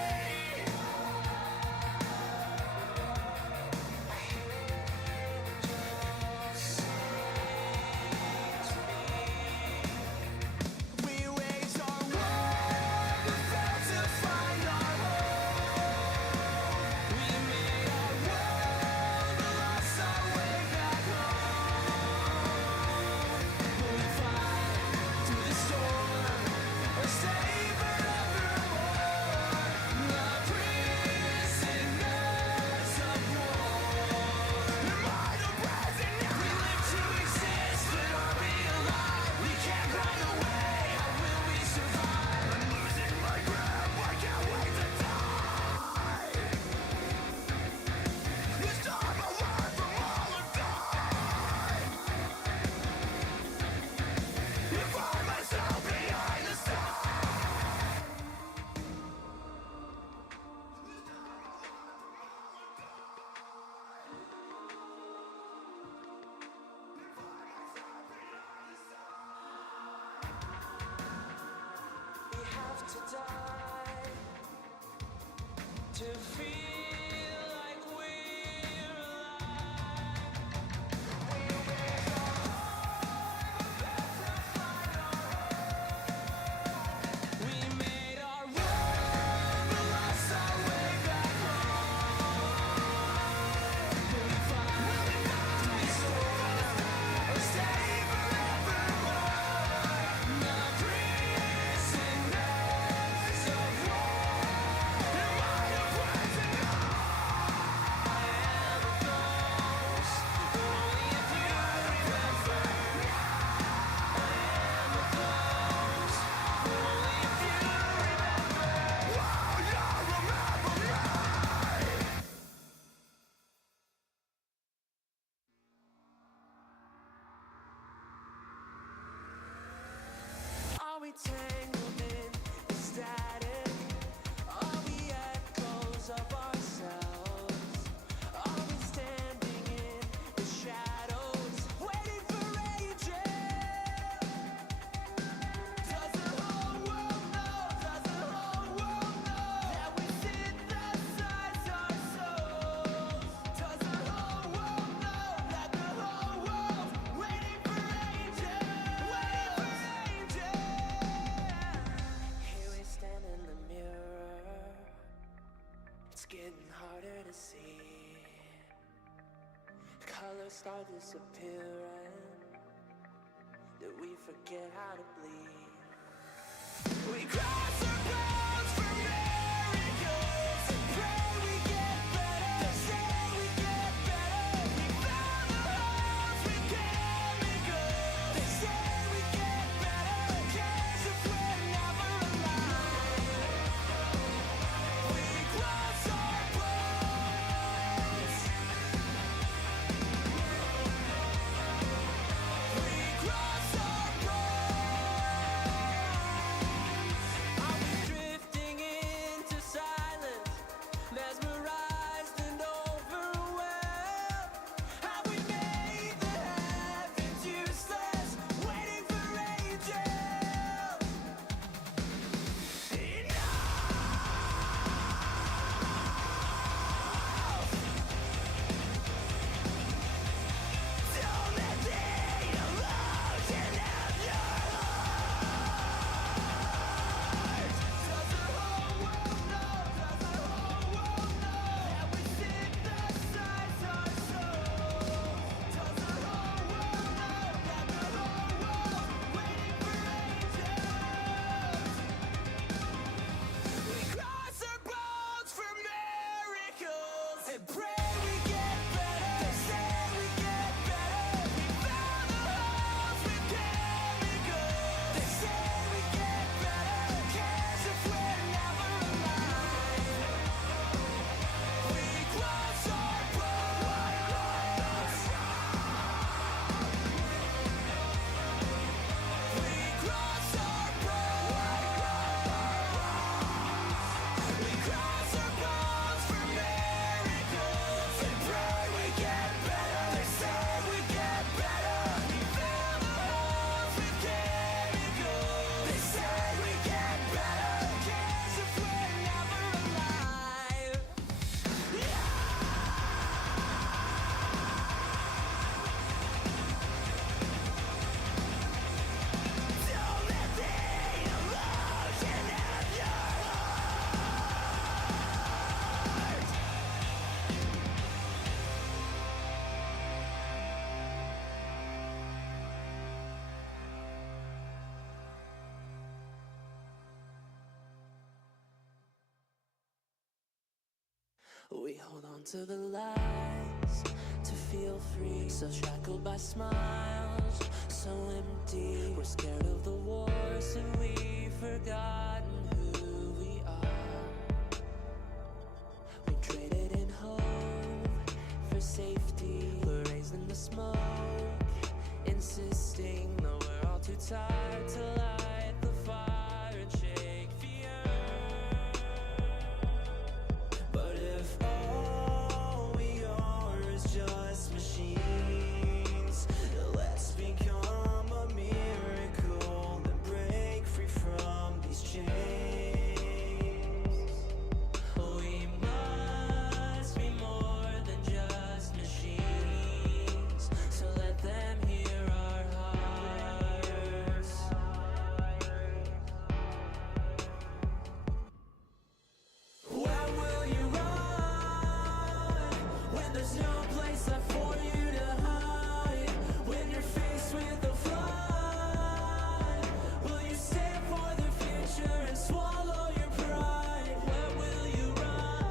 We waged our war, but failed to find our home. We made our world, but lost our way back home. Will we fight through the storm, or stay forevermore? The prisoners of war. Am I the prisoner? We live to exist, but are we alive? We can't run away. How will we survive? I'm losing my grip. I can't wait to die. This time I'll learn from all I've done. And find myself behind the sun. We have to die to feel like we're alive. We raise our arms, that's a final. We made our world, but lost our way back home. Will we fight through the storm, or stay forevermore? The prisoners of war. Am I the prisoner? start disappearing? Did we forget how to bleed? We cross our bounds for miracles and pray we get better. They say we get better. We found the holes with chemicals. They say we get better. Who cares if we're never alive? We cross our bones. We cross our bones. Are we drifting into silence, mesmerized and overwhelmed? Have we made the heavens useless, waiting for angels? Don't let the illusion of your heart. Does the whole world know? Does the whole world know that we synthesize our souls? Does the whole world know that the whole world's waiting for angels? We cross our bones for miracles and pray we get better. They say we get better. We found the holes with chemicals. They say we get better. Who cares if we're never alive? We cross our bones. We cross our bones. We cross our bones for miracles and pray we get better. They say we get better. We found the holes with chemicals. They say we get better. Who cares if we're never alive? Don't let the illusion of your heart. We hold on to the lies to feel free, so shackled by smiles, so empty. We're scared of the wars and we've forgotten who we are. We traded in hope for safety. We're raised in the smoke, insisting that we're all too tired to light the fire and shake the earth. But if all we are is just machines, let's become a miracle and break free from these chains. We must be more than just machines, so let them hear our hearts. Where will you run when there's no place left for you to hide? When you're faced with the flood, will you stand for the future and swallow your pride? Where will you run?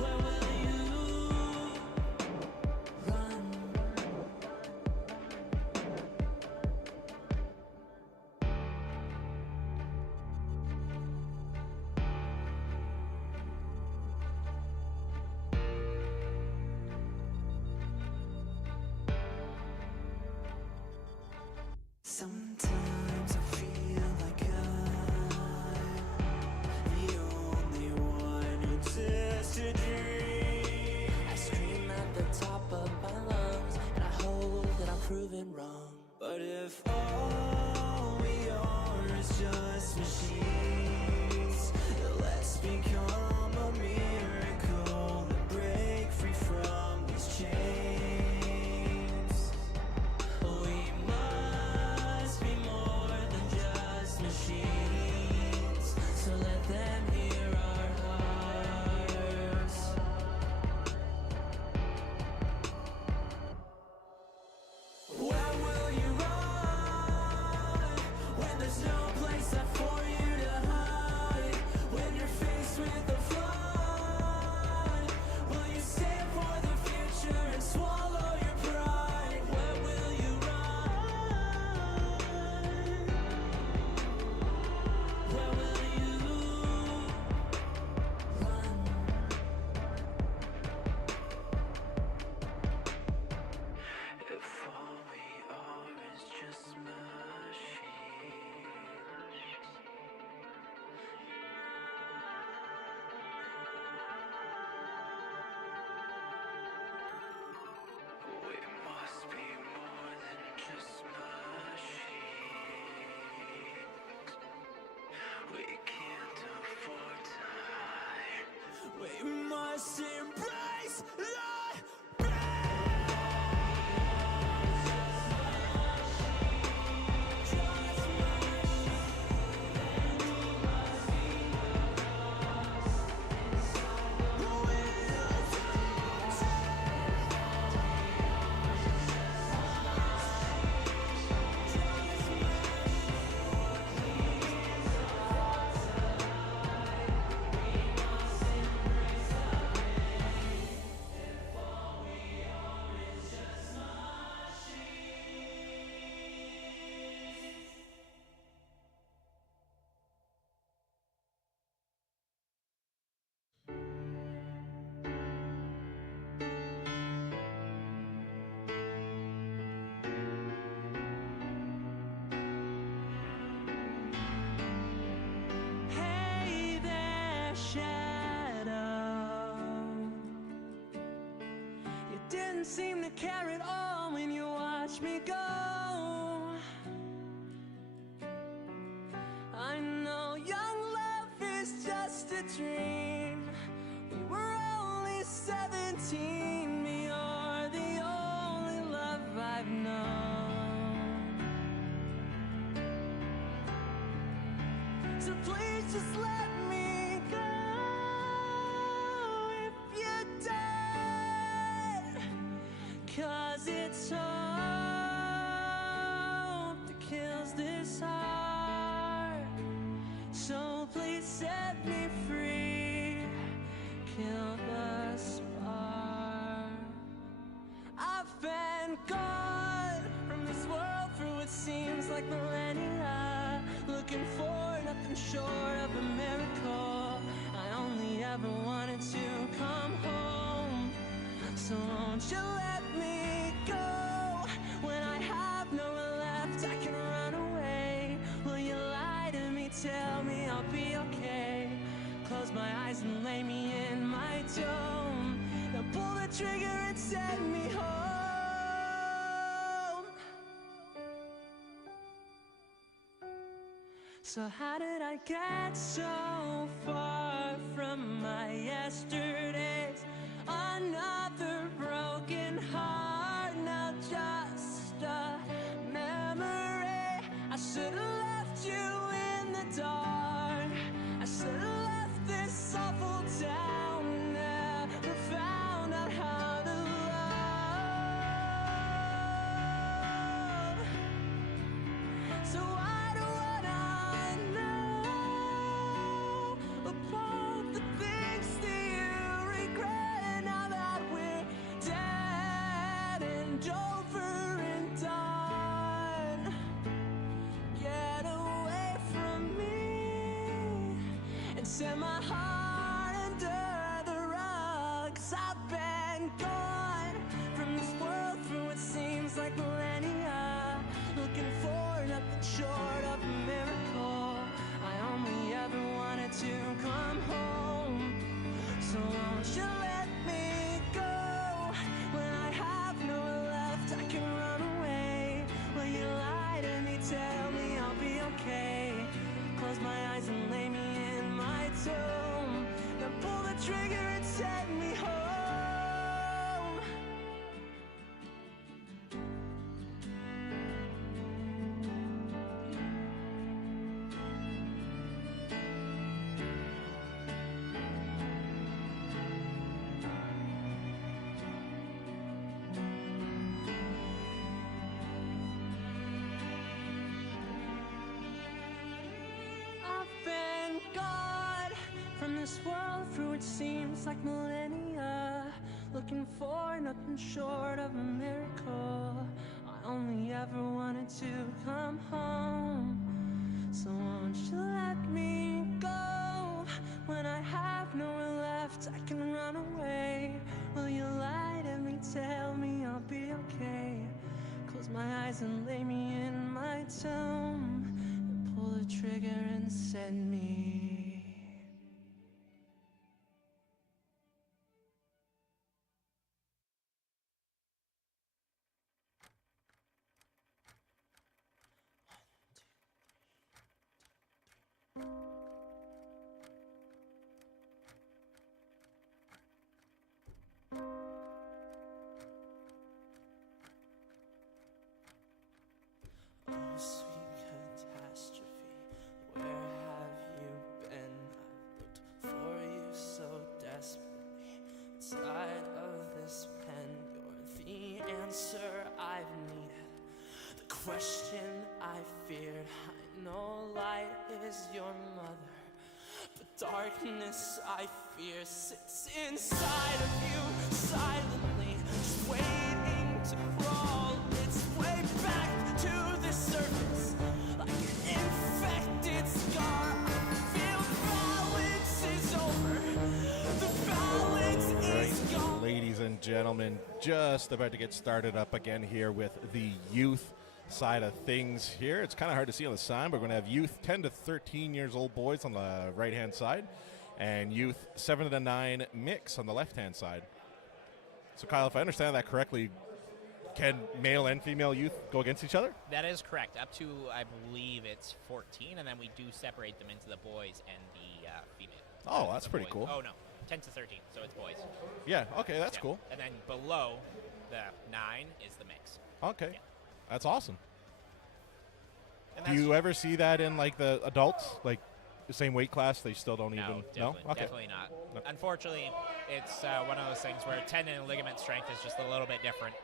Where will you run? Sometimes I feel like I'm the only one who dares to dream. I scream at the top of my lungs, and I hope that I'm proven wrong. But if all we are is just machines, let's become a miracle and break free from these chains. We must be more than just machines, so let them hear our hearts. must embrace the Hey there, shadow. You didn't seem to care at all when you watched me go. I know young love is just a dream. We were only 17, but you're the only love I've known. So please just let me go if you dare, 'cause it's hope that kills this heart. So please set me free, kill the spark. I've been gone from this world for what seems like millennia, looking for nothing short of a miracle. I only ever wanted to come home. So won't you let me go? When I have nowhere left, I can run away. Will you lie to me, tell me I'll be okay? Close my eyes and lay me in my dome. Now pull the trigger and send me home. So how did I get so far from my yesterdays? Another broken heart, now just a memory. I should have left you in the dark. I should have left this awful town. Never found out how to love. So I don't wanna know about the things that you regret now that we're dead and over and done. Get away from me and set my heart under the rug. 'Cause I've been gone from this world for what seems like millennia, looking for nothing short of a miracle. I only ever wanted to come home. So won't you let me go? When I have nowhere left, I can run away. Will you lie to me, tell me I'll be okay? Close my eyes and lay me in my tomb. Then pull the trigger and set me home. I've been gone from this world for what seems like millennia, looking for nothing short of a miracle. I only ever wanted to come home. So won't you let me go? When I have nowhere left, I can run away. Will you lie to me, tell me I'll be okay? Close my eyes and lay me in my tomb. And pull the trigger and send me. answer I've needed, the question I feared. I know light is your mother, but darkness I fear sits inside of you silently, just waiting to crawl its way back to the surface like an infected scar. I feel balance is over. The balance is gone. Ladies and gentlemen, just about to get started up again here with the youth side of things here. It's kind of hard to see on the sign, but we're going to have youth 10 to 13 years old boys on the right-hand side and youth 7 to 9 mix on the left-hand side. So, Kyle, if I understand that correctly, can male and female youth go against each other? That is correct. Up to, I believe it's 14, and then we do separate them into the boys and the female. Oh, that's pretty boys. cool. Oh, no. 10 to 13, so it's boys. Yeah, okay, that's Yeah. cool. And then below the 9 is the mix. Okay, Yeah. that's awesome. And Do you ever see that in, like, the adults? Like, the same weight class, they still don't even... No? Okay. Definitely not. No. Unfortunately, it's one of those things where tendon and ligament strength is just a little bit different.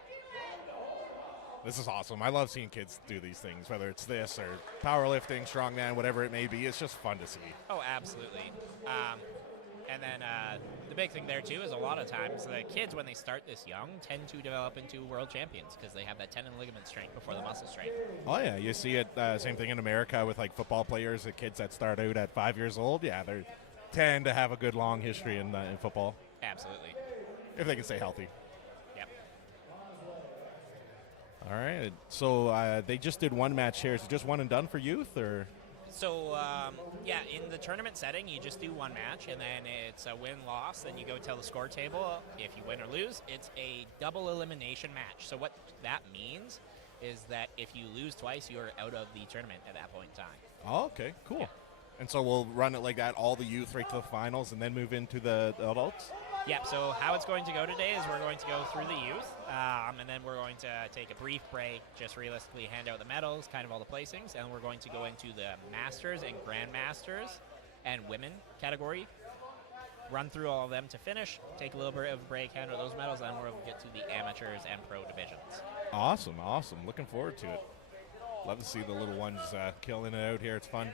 This is awesome. I love seeing kids do these things, whether it's this or powerlifting, strongman, whatever it may be. It's just fun to see. Oh, absolutely. And then the big thing there, too, is a lot of times the kids, when they start this young, tend to develop into world champions because they have that tendon and ligament strength before the muscle strength. Oh, yeah. You see it, same thing in America with, like, football players, the kids that start out at 5 years old. Yeah, they tend to have a good long history in football. Absolutely. If they can stay healthy. Yep. All right. So they just did one match here. Is it just one and done for youth, or...? So, yeah, in the tournament setting, you just do one match, and then it's a win-loss. Then you go tell the score table. If you win or lose, it's a double elimination match. So what that means is that if you lose twice, you're out of the tournament at that point in time. Oh, okay. Cool. Yeah. And so we'll run it like that, all the youth right to the finals, and then move into the adults? Yep, so how it's going to go today is we're going to go through the youth, and then we're going to take a brief break, just realistically hand out the medals, kind of all the placings, and we're going to go into the Masters and Grandmasters and Women category, run through all of them to finish, take a little bit of a break, hand out those medals, and then we'll get to the Amateurs and Pro divisions. Awesome, awesome. Looking forward to it. Love to see the little ones killing it out here. It's fun.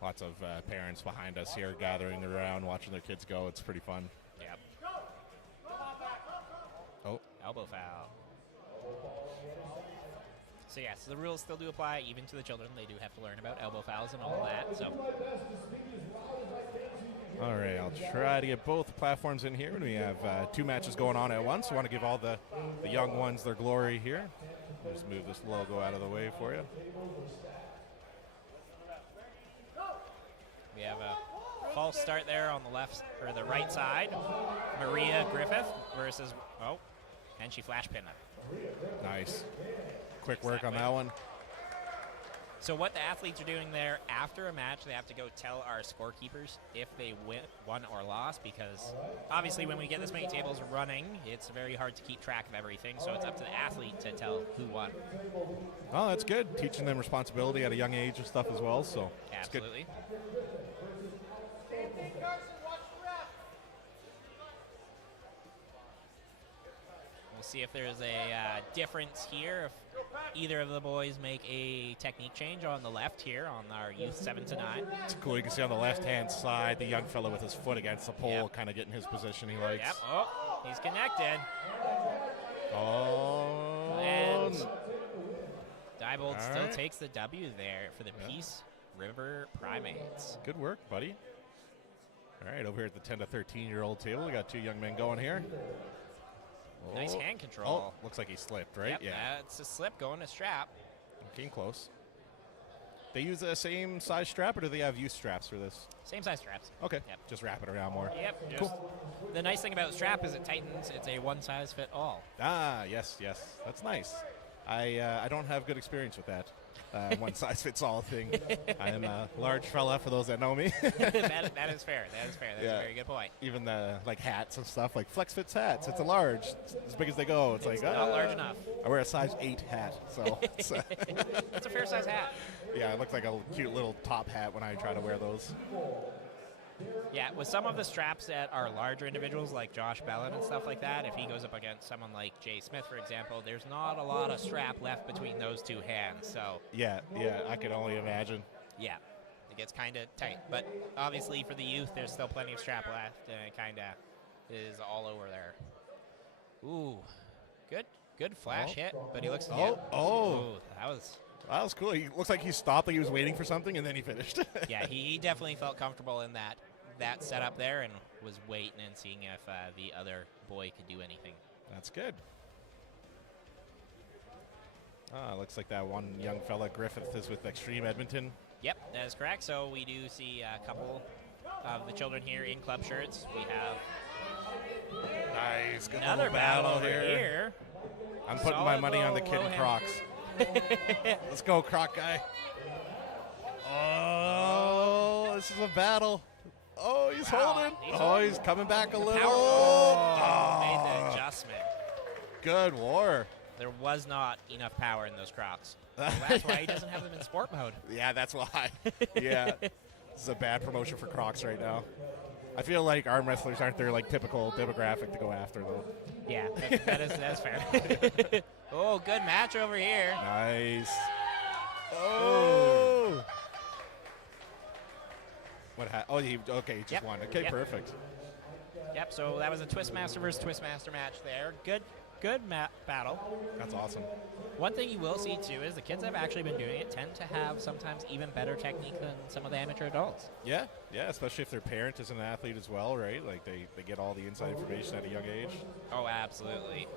Lots of parents behind us here gathering around, watching their kids go. It's pretty fun. Yep. Oh. Elbow foul. So, yes, the rules still do apply even to the children. They do have to learn about elbow fouls and all that. So, All right, I'll try to get both platforms in here. We have two matches going on at once. I want to give all the young ones their glory here. I'll just move this logo out of the way for you. we have a false start there on the left, or the right side. Maria Griffith versus, and she flash pinned her. Nice. Quick work on that one. So what the athletes are doing there, after a match, they have to go tell our scorekeepers if they won or lost, because obviously when we get this many tables running, it's very hard to keep track of everything, so it's up to the athlete to tell who won. Oh, that's good. Teaching them responsibility at a young age and stuff as well, so it's good. Absolutely. We'll see if there's a difference here. If either of the boys make a technique change on the left here on our youth 7 to 9. It's cool. You can see on the left-hand side the young fellow with his foot against the pole, Yep. kind of getting his position he likes. Yep. Oh, he's connected. Oh. And Diebold All still right. takes the W there for the Peace River Primates. Good work, buddy. All right, over here at the 10 to 13-year-old table, we got two young men going here. Nice Oh. hand control. Oh, looks like he slipped, right? Yep, Yeah. that's a slip going to strap. Came close. They use the same size strap, or do they have youth straps for this? Same size straps. Okay. Yep. Just wrap it around more. Yep. Just Cool. The nice thing about strap is it tightens. It's a one size fit all. Ah, yes. That's nice. I don't have good experience with that. One size fits all thing. I am a large fella, for those that know me. that is fair. That is fair. That's Yeah. a very good point. Even the like hats and stuff, like Flex Fits hats. It's a large, it's as big as they go. It's like not large enough. I wear a size 8 hat, so it's, It's a fair size hat. yeah, it looks like a cute little top hat when I try to wear those. Yeah, with some of the straps that are larger individuals like Josh Bellin and stuff like that, if he goes up against someone like Jay Smith, for example, there's not a lot of strap left between those two hands. So Yeah, I can only imagine. yeah, it gets kind of tight. But obviously for the youth, there's still plenty of strap left, and it kind of is all over there. Ooh, good flash hit, but he looks. That was cool. He looks like he stopped, like he was waiting for something, and then he finished. Yeah, he definitely felt comfortable in that setup there and was waiting and seeing if the other boy could do anything. That's good. Looks like that one young fella, Griffith, is with Extreme Edmonton. Yep, that is correct. So we do see a couple of the children here in club shirts. We have Nice. Good another little battle over here. I'm putting my Solid money on the low kid in hand. Crocs. Let's go, Croc guy. Oh, this is a battle. Oh, he's holding. He's coming back a little. Made the adjustment. Good war. There was not enough power in those Crocs. Well, that's why he doesn't have them in sport mode. Yeah, that's why. Yeah. This is a bad promotion for Crocs right now. I feel like arm wrestlers aren't their like typical demographic to go after, though. Yeah, that's fair. Oh, good match over here. Nice. Oh. What? He just won. Okay, perfect. Yep. So that was a Twistmaster versus Twistmaster match there. Good battle. That's awesome. One thing you will see too is the kids that have actually been doing it tend to have sometimes even better technique than some of the amateur adults. Yeah, especially if their parent is an athlete as well, right? Like they get all the inside information at a young age. Oh, absolutely.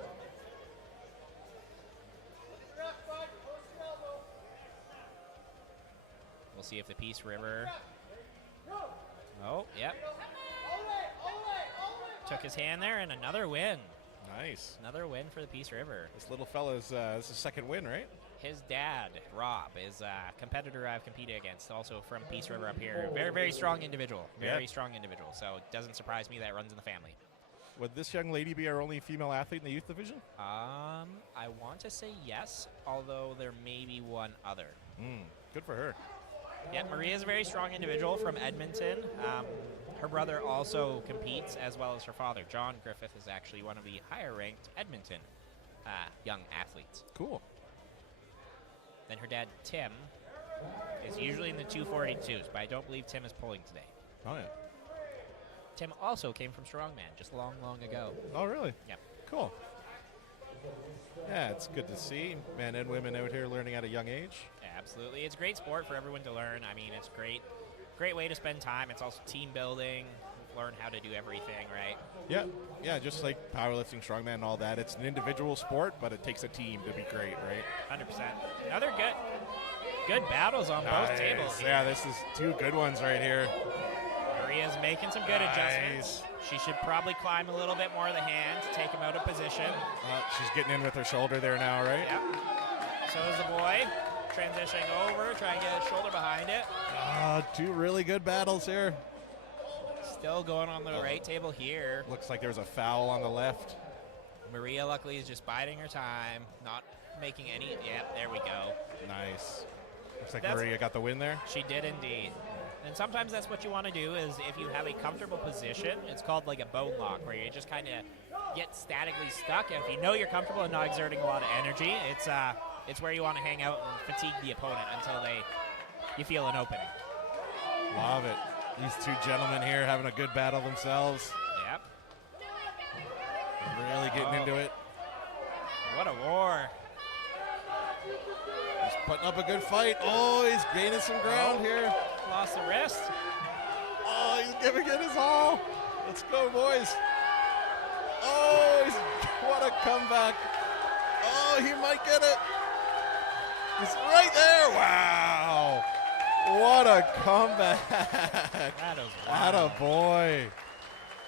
We'll see if the Peace River. Oh, yep. Took his hand there, and another win. Nice. Another win for the Peace River. This little fella's this is his second win, right? His dad, Rob, is a competitor I've competed against, also from Peace River up here. Very, very strong individual. Very strong individual. So it doesn't surprise me that runs in the family. Would this young lady be our only female athlete in the youth division? I want to say yes, although there may be one other. Good for her. Yeah, Maria is a very strong individual from Edmonton. Her brother also competes, as well as her father. John Griffith is actually one of the higher-ranked Edmonton young athletes. Cool. Then her dad, Tim, is usually in the 242s, but I don't believe Tim is pulling today. Oh, yeah. Tim also came from Strongman just long, long ago. Oh, really? Yep. Cool. Yeah, it's good to see men and women out here learning at a young age. Absolutely. It's a great sport for everyone to learn. I mean, it's great way to spend time. It's also team building, learn how to do everything, right? Yeah, just like powerlifting, strongman, and all that. It's an individual sport, but it takes a team to be great, right? 100%. Another good battles on both tables here. Yeah, this is two good ones right here. Maria's making some good adjustments. She should probably climb a little bit more of the hand to take him out of position. She's getting in with her shoulder there now, right? Yep. So is the boy. Transitioning over, trying to get his shoulder behind it. Two really good battles here. Still going on the right table here. Looks like there's a foul on the left. Maria, luckily, is just biding her time, not making any. Yep, there we go. Nice. Looks like Maria got the win there. She did indeed. And sometimes that's what you want to do is if you have a comfortable position, it's called like a bone lock, where you just kind of get statically stuck. And if you know you're comfortable and not exerting a lot of energy, it's where you want to hang out and fatigue the opponent until you feel an opening. Love it. These two gentlemen here having a good battle themselves. Yep. Really getting into it. What a war. He's putting up a good fight. Oh, he's gaining some ground here. Lost the wrist. Oh, he's giving it his all. Let's go, boys. Oh, what a comeback. Oh, he might get it. He's right there. Wow. What a comeback. That is wild. Attaboy.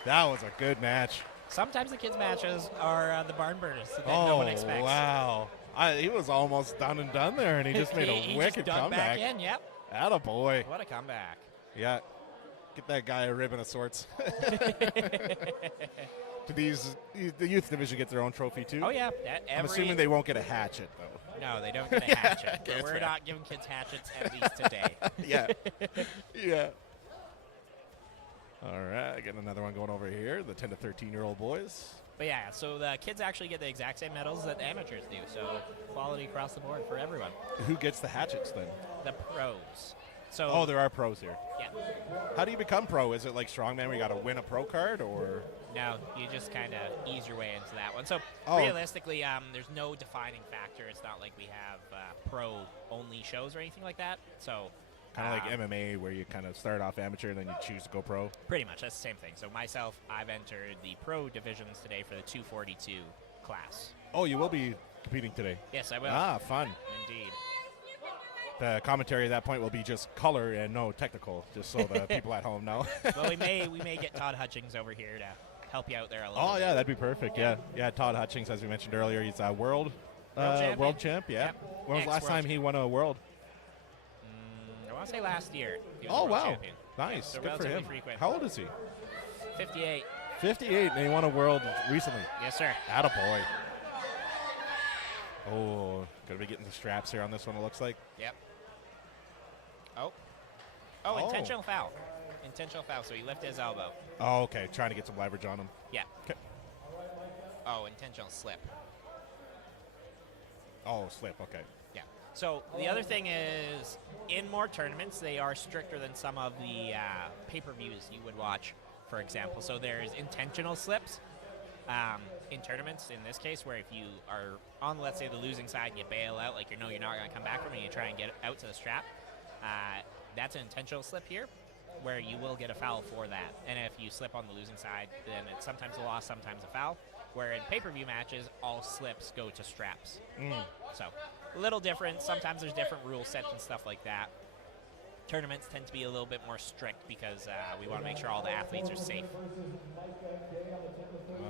That was a good match. Sometimes the kids' matches are the barn burners that no one expects. Wow. He was almost done and done there, and he just made a wicked just comeback. Back in, yep. Attaboy. What a comeback. Yeah. Get that guy a ribbon of sorts. Do the youth division get their own trophy too? Oh, yeah. I'm assuming they won't get a hatchet, though. No, they don't get a hatchet. Okay, We're not giving kids hatchets, at least today. Yeah. Yeah. All right, getting another one going over here. The 10 to 13-year-old boys. But yeah, so the kids actually get the exact same medals that the amateurs do. So quality across the board for everyone. Who gets the hatchets then? The pros. So Oh, there are pros here. yeah. How do you become pro? Is it like strongman where you got to win a pro card, or? No, you just kind of ease your way into that one. So Oh. realistically, there's no defining factor. It's not like we have pro-only shows or anything like that. So Kind of like MMA where you kind of start off amateur and then you choose to go pro? pretty much that's the same thing. So myself, I've entered the pro divisions today for the 242 class. Oh, you will be competing today? Yes, I will. Ah, fun. Indeed. The commentary at that point will be just color and no technical, just so the people at home know. Well, we may get Todd Hutchings over here to help you out there a little Oh, bit. yeah, that'd be perfect. Yeah. Todd Hutchings, as we mentioned earlier, he's a world champ. Yeah. Yep. When was the last time he won a world? I want to say last year. He was Oh, world wow. champion. Nice. So Good for relatively him. frequent. How old is he? 58. 58, and he won a world recently. Yes, sir. Attaboy. Oh, going to be getting the straps here on this one, it looks like. Yep. Oh, Oh. intentional foul. Intentional foul, so he lifted his elbow. Oh, okay. Trying to get some leverage on him. Yeah. 'Kay. Oh, intentional slip. Oh, slip. Okay. Yeah. So the other thing is, in more tournaments, they are stricter than some of the pay-per-views you would watch, for example. So there's intentional slips in tournaments, in this case, where if you are on, let's say, the losing side and you bail out, like you're not going to come back from it, and you try and get out to the strap, that's an intentional slip here, where you will get a foul for that. And if you slip on the losing side, then it's sometimes a loss, sometimes a foul. Where in pay-per-view matches, all slips go to straps. So a little different. Sometimes there's different rule sets and stuff like that. Tournaments tend to be a little bit more strict because we want to make sure all the athletes are safe.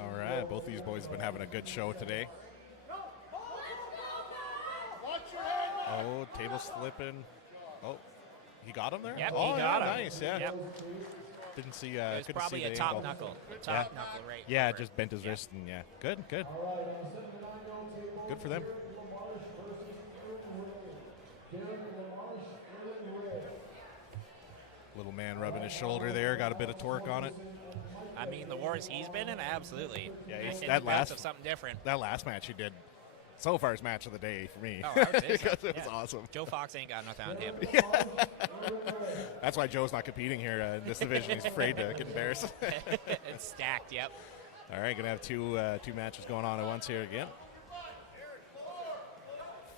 All right. Both these boys have been having a good show today. Oh, table slipping. Oh, he got him there? Yep, oh, he got yeah, him. Nice, yeah. Yep. Didn't see. It was couldn't probably see a the top angle. knuckle. A top knuckle right Yeah, over. just bent his wrist, and yeah. Good. Good for them. Little man rubbing his shoulder there. Got a bit of torque on it. I mean, the wars he's been in, absolutely. Yeah, And he's- hit that the guts last- of something different. That last match he did, so far, his match of the day for me. Oh, I would say so. Because it was Yeah. awesome. Joe Fox ain't got nothing on him. That's why Joe's not competing here in this division. He's afraid to get embarrassed. It's stacked, yep. All right, gonna have two matches going on at once here again.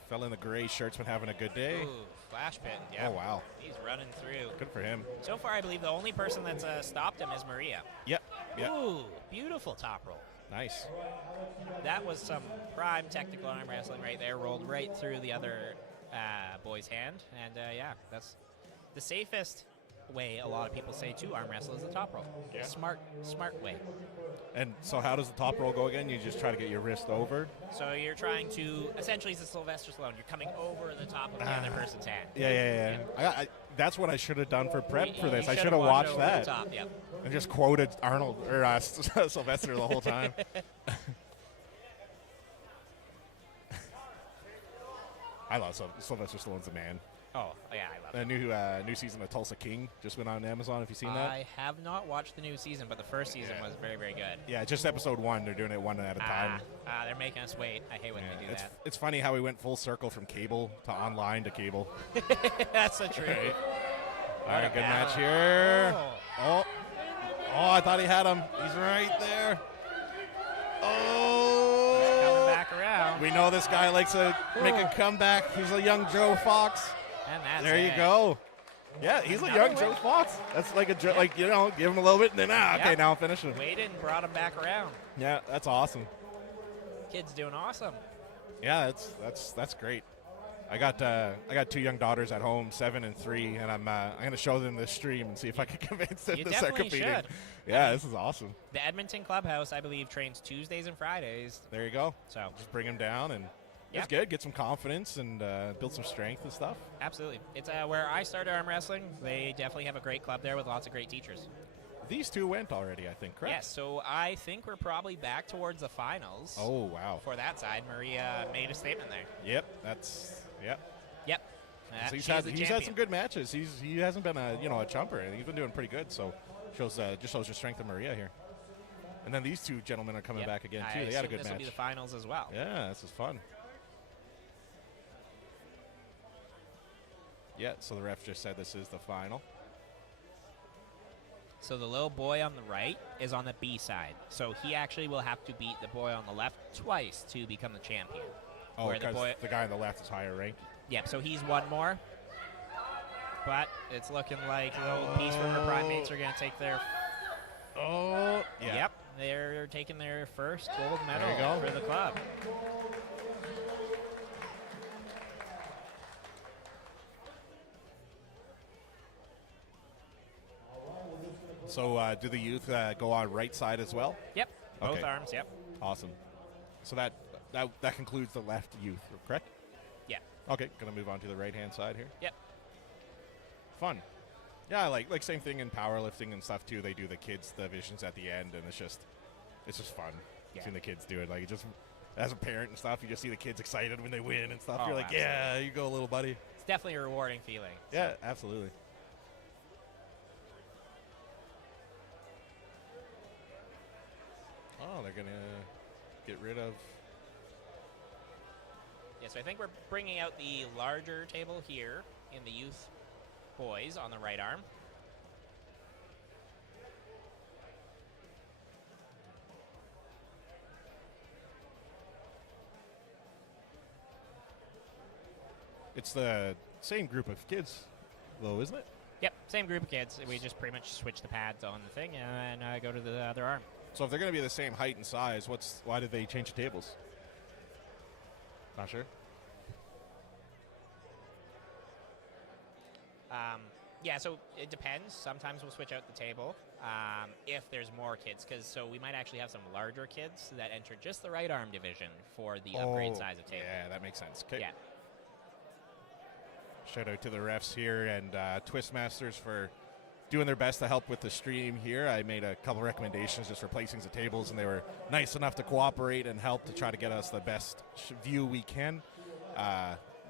Fella in the gray shirt's been having a good day. Ooh, flash pit, yeah. Oh wow, He's running through. good for him. So far, I believe the only person that's stopped him is Maria. Yep. Ooh, beautiful top roll. Nice. That was some prime technical arm wrestling right there. Rolled right through the other boy's hand. And yeah, that's the safest way a lot of people say to arm wrestle is the top roll. Yeah. Smart way. And so how does the top roll go again? You just try to get your wrist over? So you're trying to, essentially it's a Sylvester Stallone. You're coming over the top of the other person's hand. Yeah. That's what I should have done for prep for this. You I should should've have watched over that. The top, yep. And just quoted Arnold or Sylvester the whole time. I love Sylvester Stallone's a man. Oh, yeah, I love The it. new season of Tulsa King just went on Amazon. Have you seen that? I have not watched the new season, but the first season was very, very good. Yeah, just episode 1. They're doing it one at a time. They're making us wait. I hate when they do that. It's funny how we went full circle from cable to online to cable. That's so true. All right, good match here. Oh, I thought he had him. He's right there. Oh, Coming back around. we know this guy likes to make a comeback. He's a young Joe Fox. And that's There you it. go. Yeah, he's a young Another Joe win. Fox. That's like give him a little bit and then okay, Yep. now I'm finishing. Waited and brought him back around. Yeah, that's awesome. Kid's doing awesome. Yeah, that's great. I got 2 young daughters at home, 7 and 3, and I'm gonna show them this stream and see if I can convince them You to start definitely competing. should. Yeah, this is awesome. The Edmonton Clubhouse, I believe, trains Tuesdays and Fridays. There you go. So, Just bring them down, and it's Yep. good. Get some confidence and build some strength and stuff. absolutely. It's where I started arm wrestling. They definitely have a great club there with lots of great teachers. These 2 went already, I think, correct? Yes, so I think we're probably back towards the finals. Oh, wow. For that side, Maria made a statement there. Yep. Yep. So She's he's the had champion. some good matches. He hasn't been a chumper, and he's been doing pretty good. So Just shows your strength of Maria here. And then these two gentlemen are coming Yep. back again, I too. They had a assume good this match. will be the finals as well. Yeah, this is fun. Yeah, so the ref just said this is the final. So the little boy on the right is on the B side. So he actually will have to beat the boy on the left twice to become the champion. Oh, Where the because boy- the guy on the left is higher ranked. Yep, so he's one more. But it's looking like the old Peace River Primates are going to take their... Oh, yeah. Yep, they're taking their first gold medal There you go. for the club. So do the youth go on right side as well? Yep, both Okay. arms, yep. Awesome. So that concludes the left youth, correct? Yeah, Okay, going to move on to the right-hand side here. yep. Fun. Yeah, like same thing in powerlifting and stuff too. They do the kids divisions at the end, and it's just fun Yeah. seeing the kids do it. Like it just as a parent and stuff, you just see the kids excited when they win and stuff. Oh, You're like, absolutely. yeah, you go, little buddy. It's definitely a rewarding feeling. Yeah, absolutely. Oh, they're gonna get rid of. Yeah, so I think we're bringing out the larger table here in the youth boys on the right arm. It's the same group of kids, though, isn't it? Yep, same group of kids. We just pretty much switch the pads on the thing and go to the other arm. So if they're going to be the same height and size, why did they change the tables? Not sure. Yeah, so it depends. Sometimes we'll switch out the table if there's more kids, because so we might actually have some larger kids that enter just the right arm division for the upgrade size of table. Yeah, that makes sense. Okay. Yeah. Shout out to the refs here and Twistmasters for doing their best to help with the stream here. I made a couple recommendations just replacing the tables, and they were nice enough to cooperate and help to try to get us the best view we can.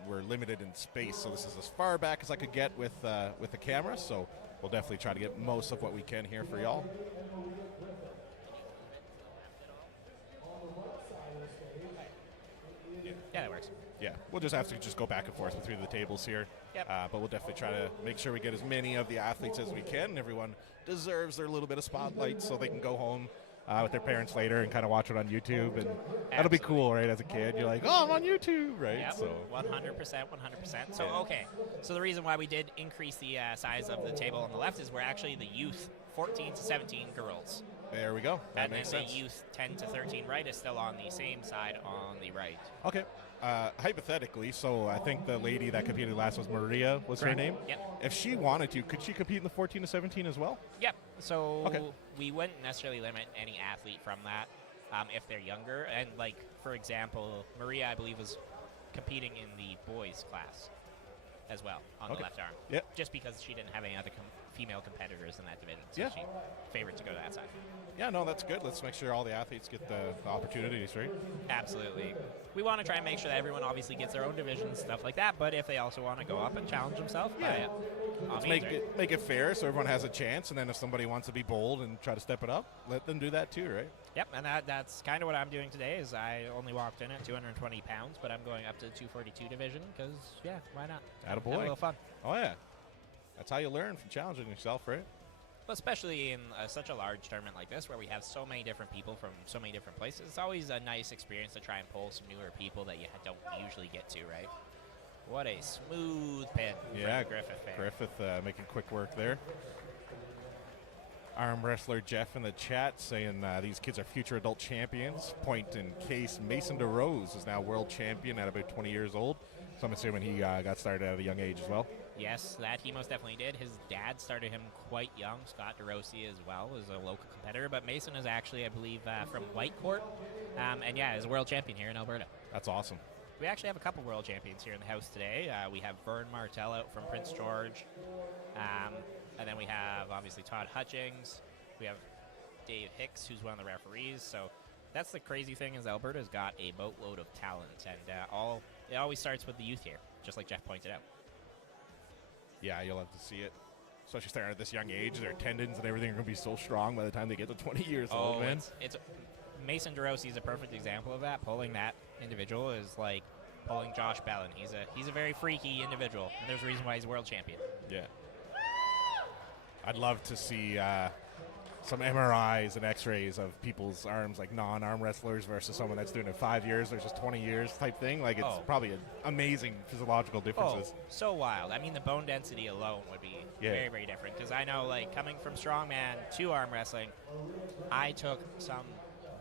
We're limited in space, so this is as far back as I could get with the camera, so we'll definitely try to get most of what we can here for y'all. Yeah, that works. Yeah, we'll just have to just go back and forth between the tables here. Yep. But we'll definitely try to make sure we get as many of the athletes as we can. Everyone deserves their little bit of spotlight so they can go home with their parents later and kind of watch it on YouTube. And that'll be cool, right? As a kid, you're like, oh, I'm on YouTube, right? Yep, So 100%, 100%. So, Yeah. okay. So the reason why we did increase the size of the table on the left is we're actually the youth 14 to 17 girls. there we go. That And makes then sense. the youth 10 to 13 right is still on the same side on the right. Okay. Hypothetically, so I think the lady that competed last was Maria, was her Correct. name? Yep. If she wanted to, could she compete in the 14 to 17 as well? Yep. So Okay. we wouldn't necessarily limit any athlete from that if they're younger. And like, for example, Maria, I believe, was competing in the boys class as well on Okay. the left arm. Yep. Just because she didn't have any other female competitors in that division. So Yeah. she favored to go to that side. Yeah, no, that's good. Let's make sure all the athletes get the opportunities, right? Absolutely. We want to try and make sure that everyone obviously gets their own divisions, stuff like that. But if they also want to go up and challenge themselves, Yeah. let's Make it fair so everyone has a chance, and then if somebody wants to be bold and try to step it up, let them do that too, right? Yep, and that's kind of what I'm doing today. Is I only walked in at 220 pounds, but I'm going up to the 242 division because yeah, why not? Have a Attaboy. little fun. Oh yeah, that's how you learn from challenging yourself, right? But especially in such a large tournament like this, where we have so many different people from so many different places, it's always a nice experience to try and pull some newer people that you don't usually get to, right? What a smooth pin Yeah, from Griffith there. Griffith making quick work there. Arm wrestler Jeff in the chat saying these kids are future adult champions. Point in case Mason DeRose is now world champion at about 20 years old. So I'm assuming he got started at a young age as well. Yes, that he most definitely did. His dad started him quite young. Scott DeRossi as well is a local competitor, but Mason is actually, I believe, from Whitecourt, and yeah, is a world champion here in Alberta. That's awesome. We actually have a couple world champions here in the house today. We have Vern Martell out from Prince George, and then we have obviously Todd Hutchings. We have Dave Hicks, who's one of the referees. So that's the crazy thing is Alberta's got a boatload of talent, and it always starts with the youth here, just like Jeff pointed out. Yeah, you'll have to see it. especially starting at this young age, their tendons and everything are going to be so strong by the time they get to 20 years old, man. It's Mason DeRossi is a perfect example of that. Pulling that individual is like pulling Josh Bellin. He's a very freaky individual, and there's a reason why he's a world champion. Yeah. I'd love to see some MRIs and X-rays of people's arms, like non-arm wrestlers versus someone that's doing it 5 years versus 20 years type thing. Like, it's probably an amazing physiological differences. Oh, so wild. I mean, the bone density alone would be very, very different. Because I know, like, coming from strongman to arm wrestling, I took some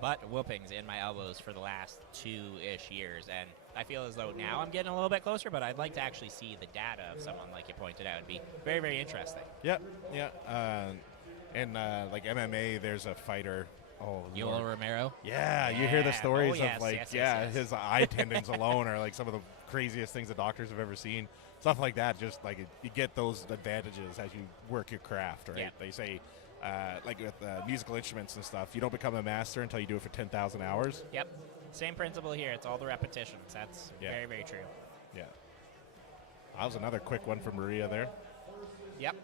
butt whoopings in my elbows for the last 2-ish years. And I feel as though now I'm getting a little bit closer, but I'd like to actually see the data of someone like you pointed out. It'd be very, very interesting. Yeah. And like MMA, there's a fighter. Yoel Romero. Yeah, you hear the stories yes, of like, yes. his eye tendons alone are like some of the craziest things the doctors have ever seen. Stuff like that, just like you get those advantages as you work your craft, right? Yeah. They say, like with musical instruments and stuff, you don't become a master until you do it for 10,000 hours. Yep. Same principle here. It's all the repetitions. That's very, very true. Yeah. That was another quick one from Maria there. Yep.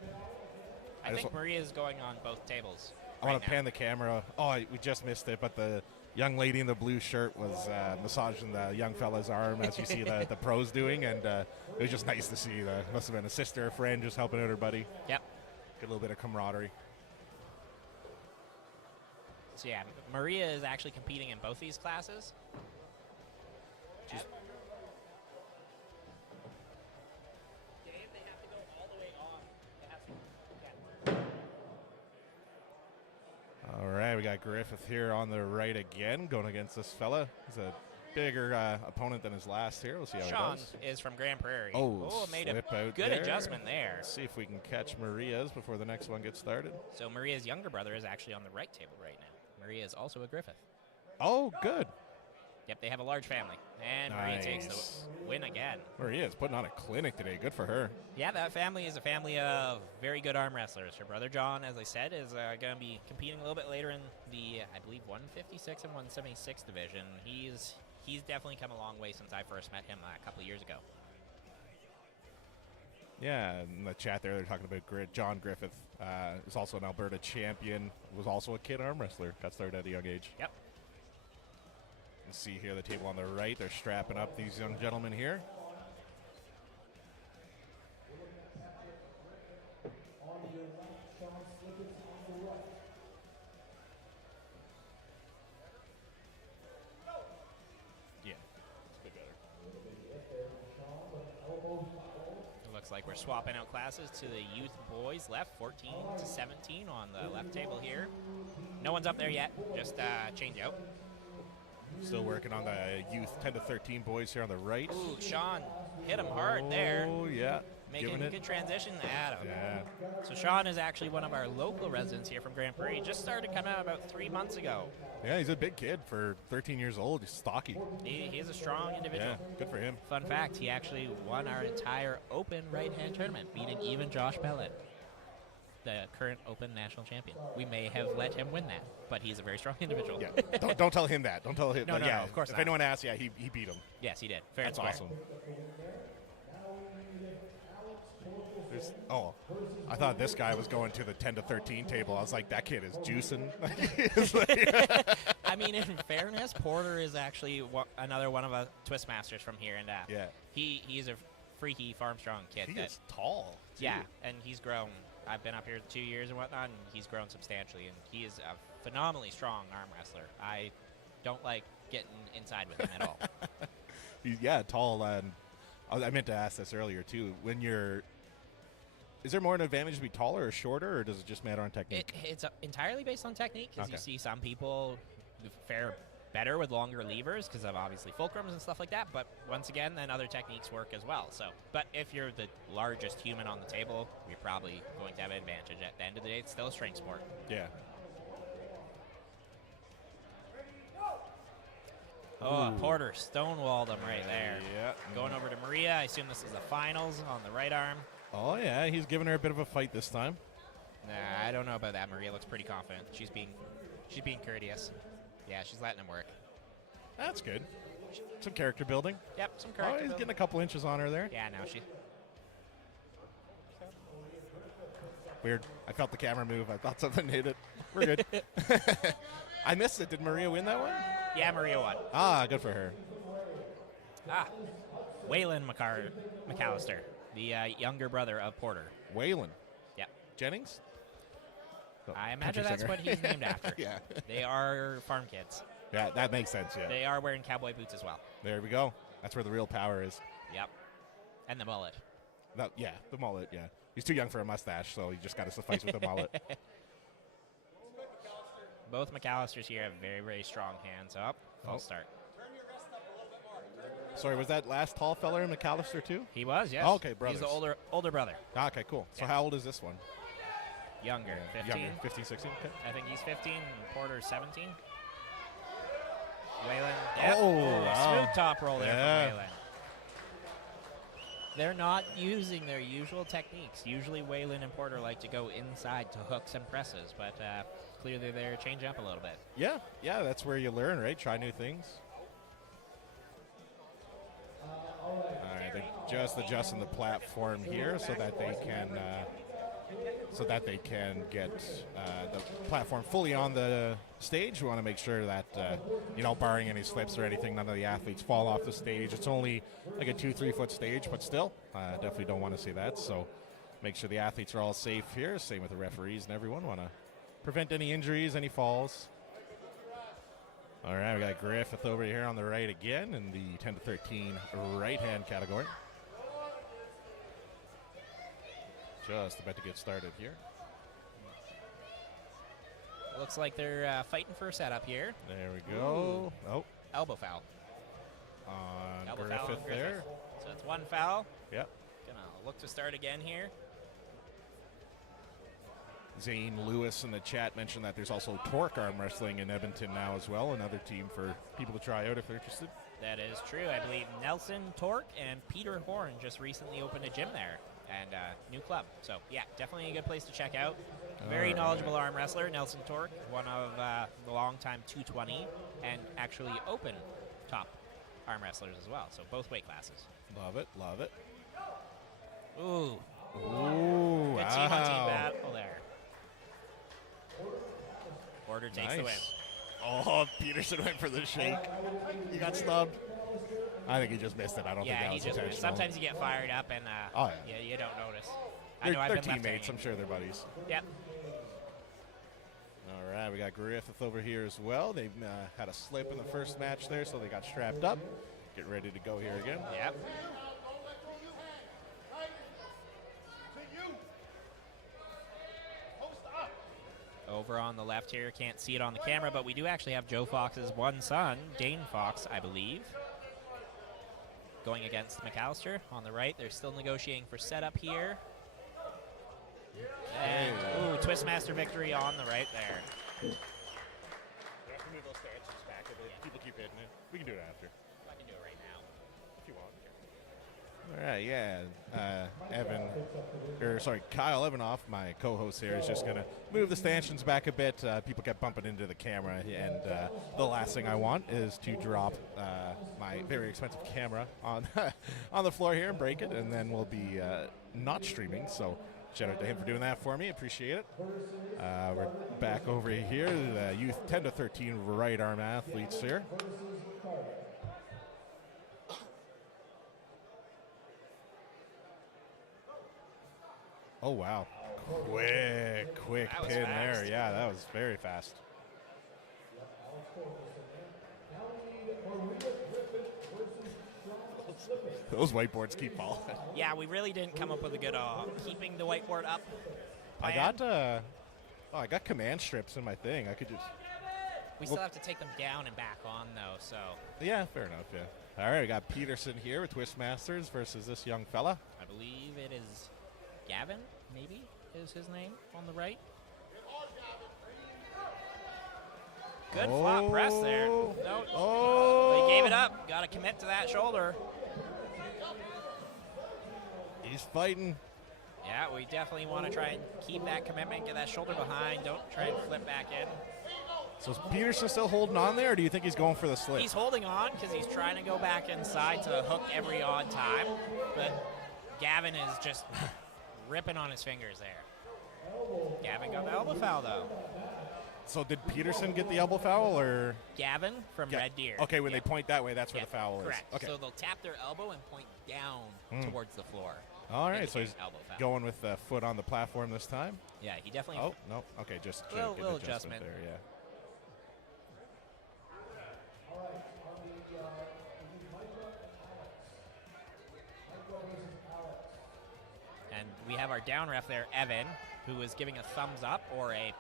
I think Maria's going on both tables. I want to pan the camera. We just missed it, but the young lady in the blue shirt was massaging the young fella's arm, as you see the pros doing, and it was just nice to see. Must have been a sister, a friend, just helping out her buddy. Yep. Get a little bit of camaraderie. So yeah, Maria is actually competing in both these classes. All right, we got Griffith here on the right again, going against this fella. He's a bigger opponent than his last here. We'll see how Sean he does. is from Grand Prairie. Made a slip out good there. adjustment there. Let's see if we can catch Maria's before the next one gets started. So Maria's younger brother is actually on the right table right now. Maria is also a Griffith. Oh, good. Yep, they have a large family. And Maria takes the win again. Maria is putting on a clinic today. Good for her. Yeah, that family is a family of very good arm wrestlers. Her brother John, as I said, is going to be competing a little bit later in the, I believe, 156 and 176 division. He's definitely come a long way since I first met him a couple of years ago. Yeah, in the chat there, they're talking about John Griffith. Is also an Alberta champion. Was also a kid arm wrestler. Got started at a young age. Yep. You can see here the table on the right. They're strapping up these young gentlemen here. Yeah, it's a bit better. It looks like we're swapping out classes to the youth boys left, 14 to 17 on the left table here. No one's up there yet, just change out. Still working on the youth 10 to 13 boys here on the right. Ooh, Sean hit him hard there. Oh, yeah. Making a good transition to Adam. Yeah. So Sean is actually one of our local residents here from Grand Prairie. Just started coming out about 3 months ago. Yeah, he's a big kid for 13 years old. He's stocky. He is a strong individual. Yeah, good for him. Fun fact, he actually won our entire open right-hand tournament, beating even Josh Bellin, the current open national champion. We may have let him win that, but he's a very strong individual. Yeah, don't tell him that. Don't tell him. No, yeah, of course if not. anyone asks, yeah, he beat him. Yes, he did. Fair That's and square. awesome. I thought this guy was going to the 10 to 13 table. I was like, that kid is juicing. I mean, in fairness, Porter is actually another one of us Twistmasters from here, and yeah, he's a freaky farm strong kid. He is tall. Too. Yeah, and he's grown. I've been up here 2 years and whatnot, and he's grown substantially, and he is a phenomenally strong arm wrestler. I don't like getting inside with him at all. He's tall. And I meant to ask this earlier too. Is there more an advantage to be taller or shorter, or does it just matter on technique? It's entirely based on technique, because Okay. you see some people fare better with longer levers because of obviously fulcrums and stuff like that. But once again, then other techniques work as well. So, but if you're the largest human on the table, you're probably going to have an advantage. At the end of the day, it's still a strength sport. Yeah. Oh, Porter stonewalled him right there. Yeah. Going over to Maria. I assume this is the finals on the right arm. Oh yeah, he's giving her a bit of a fight this time. Nah, I don't know about that. Maria looks pretty confident. She's being courteous. Yeah, she's letting him work. That's good. Some character building. Yep, some character he's building. getting a couple inches on her there. Yeah, now she. Weird. I felt the camera move. I thought something hit it. We're good. I missed it. Did Maria win that one? Yeah, Maria won. Ah, good for her. Waylon McAllister, the younger brother of Porter. Waylon. Yeah. Jennings? Oh, I imagine country that's singer. what he's named after. Yeah. They are farm kids. Yeah, that makes sense, yeah. They are wearing cowboy boots as well. There we go. That's where the real power is. Yep. And the mullet. Yeah, the mullet, yeah. He's too young for a mustache, so he just got to suffice with the mullet. Both McAllisters here have very, very strong hands up. Full start. Sorry, was that last tall fella in McAllister too? He was, yes. Oh, okay, brothers. He's the older brother. Okay, cool. So Yeah. how old is this one? Younger, 15. Younger, 15, 16? Okay. I think he's 15 and Porter's 17. Waylon. Yep. Oh, wow. Smooth top roll there Yeah. from Waylon. They're not using their usual techniques. Usually Waylon and Porter like to go inside to hooks and presses, but clearly they're changing up a little bit. Yeah, that's where you learn, right? Try new things. All right, they're just adjusting the platform here so that they can get the platform fully on the stage. We want to make sure that barring any slips or anything, none of the athletes fall off the stage. It's only like a 2-3 foot stage, but still, definitely don't want to see that. So make sure the athletes are all safe here. Same with the referees and everyone. Want to prevent any injuries, any falls. All right, we got Griffith over here on the right again in the 10 to 13 right-hand category. Just about to get started here. Looks like they're fighting for a setup here. There we go. Oh, Elbow foul. on Elbow foul on Griffith Griffith. there. So it's one foul. Yep. Gonna look to start again here. Zane Lewis in the chat mentioned that there's also Torque Arm Wrestling in Edmonton now as well. Another team for people to try out if they're interested. That is true. I believe Nelson Torque and Peter Horn just recently opened a gym there and new club. So, yeah, definitely a good place to check out. Very knowledgeable arm wrestler, Nelson Torque, one of the longtime 220 and actually open top arm wrestlers as well. So, both weight classes. Love it, love it. Ooh. Ooh, Good team-on-team battle there. Porter takes the win. Oh, Peterson went for the shake. He got snubbed. I think he just missed it. I don't think that was intentional. Sometimes you get fired up and you don't notice. They're teammates. I'm sure they're buddies. Yep. All right, we got Griffith over here as well. They had a slip in the first match there, so they got strapped up. Get ready to go here again. Yep. Over on the left here, can't see it on the camera, but we do actually have Joe Fox's one son, Dane Fox, I believe, going against McAllister. On the right, they're still negotiating for setup here. And, Twistmaster victory on the right there. You have to move those stanchions back a bit. People keep hitting it. We can do it after. I can do it right now. If you want. All right, yeah. Kyle Evanoff, my co-host here, is just going to move the stanchions back a bit. People kept bumping into the camera, and the last thing I want is to drop my very expensive camera on on the floor here and break it, and then we'll be not streaming. So shout out to him for doing that for me. Appreciate it. We're back over here. The youth 10 to 13 right arm athletes here. Oh, wow. Quick That was pin fast. there. Yeah, that was very fast. Those whiteboards keep falling. Yeah, we really didn't come up with a good keeping the whiteboard up I plan. got command strips in my thing. I could just... We still have to take them down and back on, though, so. Yeah, fair enough, yeah. All right, we got Peterson here with Twistmasters versus this young fella. I believe it is Gavin, maybe, is his name on the right. Good flop press there. No, Oh! he gave it up. Got to commit to that shoulder. He's fighting. Yeah, we definitely want to try and keep that commitment, get that shoulder behind. Don't try and flip back in. So is Peterson still holding on there, or do you think he's going for the slip? He's holding on because he's trying to go back inside to hook every odd time. But Gavin is just ripping on his fingers there. Gavin got the elbow foul, though. So did Peterson get the elbow foul, or? Gavin from Red Deer. Okay, when they point that way, that's where the foul correct. is. Okay. So they'll tap their elbow and point down towards the floor. All right, so he's elbow foul. going with the foot on the platform this time. Yeah, he definitely. Oh, no. Okay, just little adjustment there, yeah. And we have our down ref there, Evan, who is giving a thumbs up or a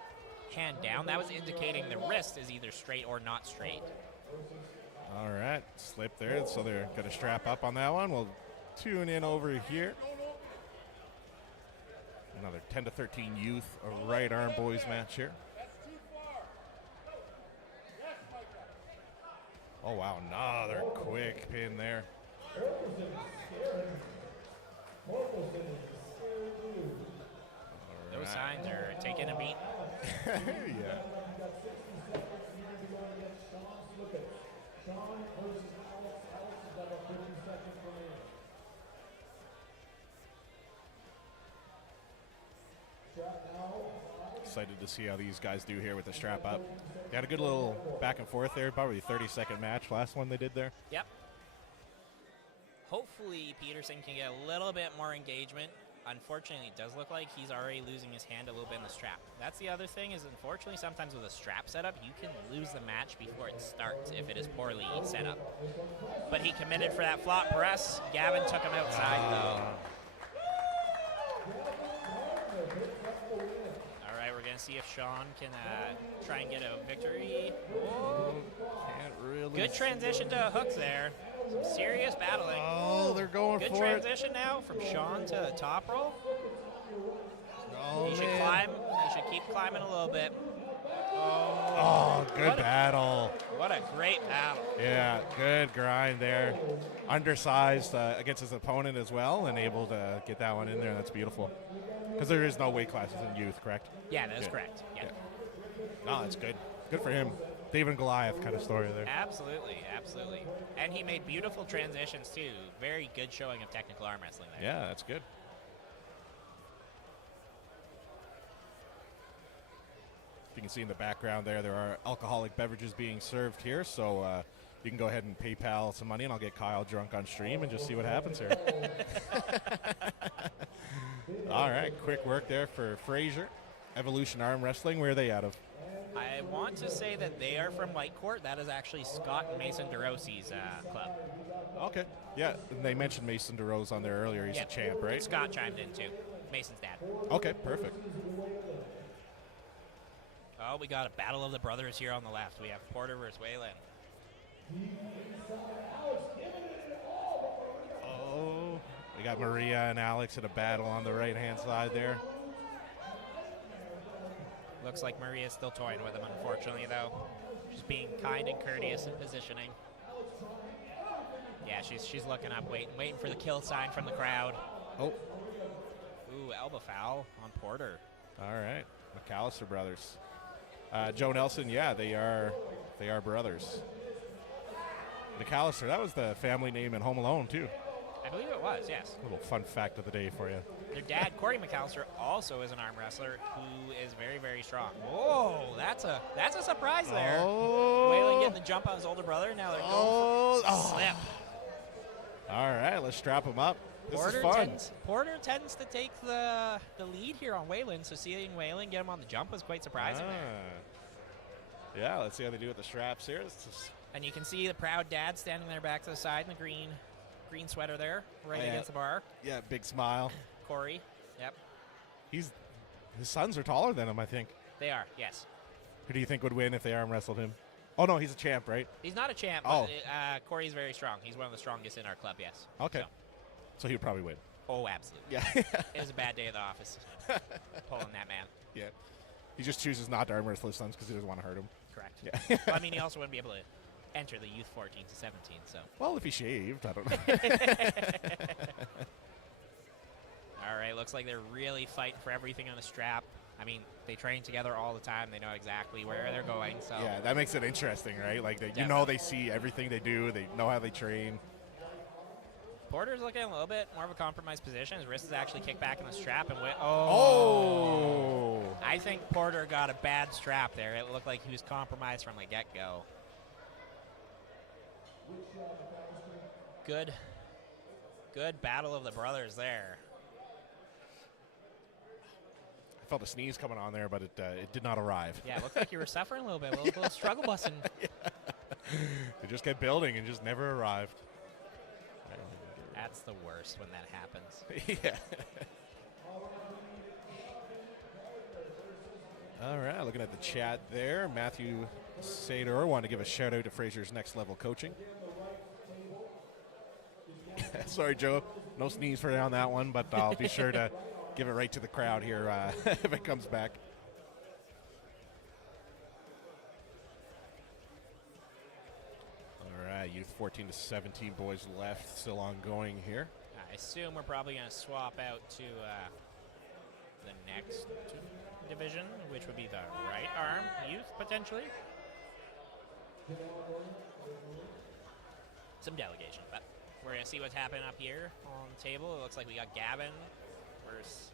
hand down. That was indicating the wrist is either straight or not straight. All right, slip there, so they're going to strap up on that one. We'll tune in over here. Another 10 to 13 youth, a right arm boys match here. Oh, wow, another quick pin there. Those signs are taking a beat. Yeah. Excited to see how these guys do here with the strap up. They had a good little back and forth there, probably 30-second match, last one they did there. Yep. Hopefully Peterson can get a little bit more engagement. Unfortunately, it does look like he's already losing his hand a little bit in the strap. That's the other thing is, unfortunately, sometimes with a strap setup, you can lose the match before it starts if it is poorly set up. But he committed for that flop press. Gavin took him outside, though. All right, we're going to see if Sean can try and get a victory. Oh. Can't really. Good transition to hooks there. Some serious battling. Oh, they're going Good for it. Good transition now from Sean to the top roll. Oh, He should man. climb. He should keep climbing a little bit. Oh, good battle. What a great battle. Yeah, good grind there. Undersized against his opponent as well, and able to get that one in there. That's beautiful. Because there is no weight classes in youth, correct? Yeah, that is correct. Yeah. No, that's good. Good for him. David and Goliath kind of story there. Absolutely, absolutely. And he made beautiful transitions, too. Very good showing of technical arm wrestling there. Yeah, that's good. You can see in the background there are alcoholic beverages being served here, so you can go ahead and PayPal some money, and I'll get Kyle drunk on stream and just see what happens here. All right, quick work there for Frazier. Evolution Arm Wrestling, where are they out of? I want to say that they are from Whitecourt. That is actually Scott and Mason DeRossi's club. Okay. Yeah, and they mentioned Mason DeRose on there earlier. He's a champ, right? Scott chimed in, too. Mason's dad. Okay, perfect. Oh, we got a battle of the brothers here on the left. We have Porter versus Wayland. Oh, we got Maria and Alex in a battle on the right-hand side there. Looks like Maria's still toying with him, unfortunately, though. She's being kind and courteous in positioning. Yeah, she's looking up, waiting for the kill sign from the crowd. Oh. Ooh, elbow foul on Porter. All right, McAllister brothers. Joe Nelson, yeah, they are brothers. McAllister, that was the family name in Home Alone, too. I believe it was, yes. A little fun fact of the day for you. Their dad, Corey McAllister, also is an arm wrestler who is very, very strong. Whoa, that's a surprise there. Oh. Wayland getting the jump on his older brother. Now they're going for slip. All right, let's strap him up. This is fun. Porter tends to take the lead here on Wayland, so seeing Wayland get him on the jump was quite surprising. Yeah, let's see how they do with the straps here. And you can see the proud dad standing there back to the side in the green sweater there, right against the bar. Yeah, big smile. Corey, yep. His sons are taller than him, I think. They are, yes. Who do you think would win if they arm wrestled him? Oh, no, he's a champ, right? He's not a champ, Oh. but Corey's very strong. He's one of the strongest in our club, yes. Okay. So he would probably win. Oh, absolutely. Yeah. It was a bad day at the office, pulling that man. Yeah. He just chooses not to arm wrestle his sons because he doesn't want to hurt him. Correct. Yeah. Well, I mean, he also wouldn't be able to enter the youth 14 to 17, so. Well, if he shaved, I don't know. All right, looks like they're really fighting for everything on the strap. I mean, they train together all the time. They know exactly where they're going, so. Yeah, that makes it interesting, right? Like, you know they see everything they do. They know how they train. Porter's looking a little bit more of a compromised position. His wrist is actually kicked back in the strap and Oh! I think Porter got a bad strap there. It looked like he was compromised from the get-go. Good battle of the brothers there. I felt a sneeze coming on there, but it did not arrive. Yeah, it looked like you were suffering a little bit, a little struggle busting. They just kept building and just never arrived. That's the worst when that happens. Yeah. All right, looking at the chat there, Matthew Sador wanted to give a shout out to Fraser's Next Level Coaching. Sorry, Joe, no sneeze for you on that one, but I'll be sure to give it right to the crowd here if it comes back. All right, youth 14 to 17 boys left, still ongoing here. I assume we're probably going to swap out to the next division, which would be the right arm youth, potentially. Some delegation, but we're going to see what's happening up here on the table. It looks like we got Gavin versus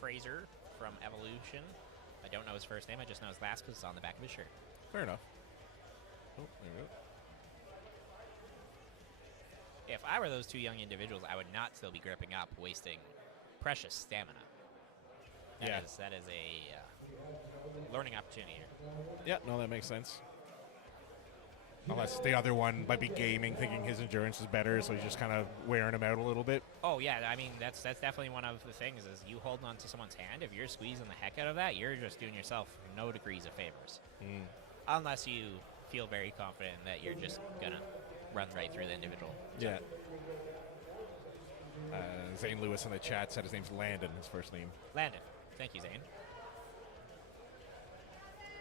Fraser from Evolution. I don't know his first name. I just know his last because it's on the back of his shirt. Fair enough. Oh, there we go. If I were those two young individuals, I would not still be gripping up, wasting precious stamina. That is a learning opportunity here. Yeah, no, that makes sense. Unless the other one might be gaming, thinking his endurance is better, so he's just kind of wearing him out a little bit. Oh, yeah, I mean, that's definitely one of the things is you holding on to someone's hand. If you're squeezing the heck out of that, you're just doing yourself no degrees of favors. Unless you feel very confident that you're just going to run right through the individual. Yeah. Zane Lewis in the chat said his name's Landon, his first name. Landon. Thank you, Zane.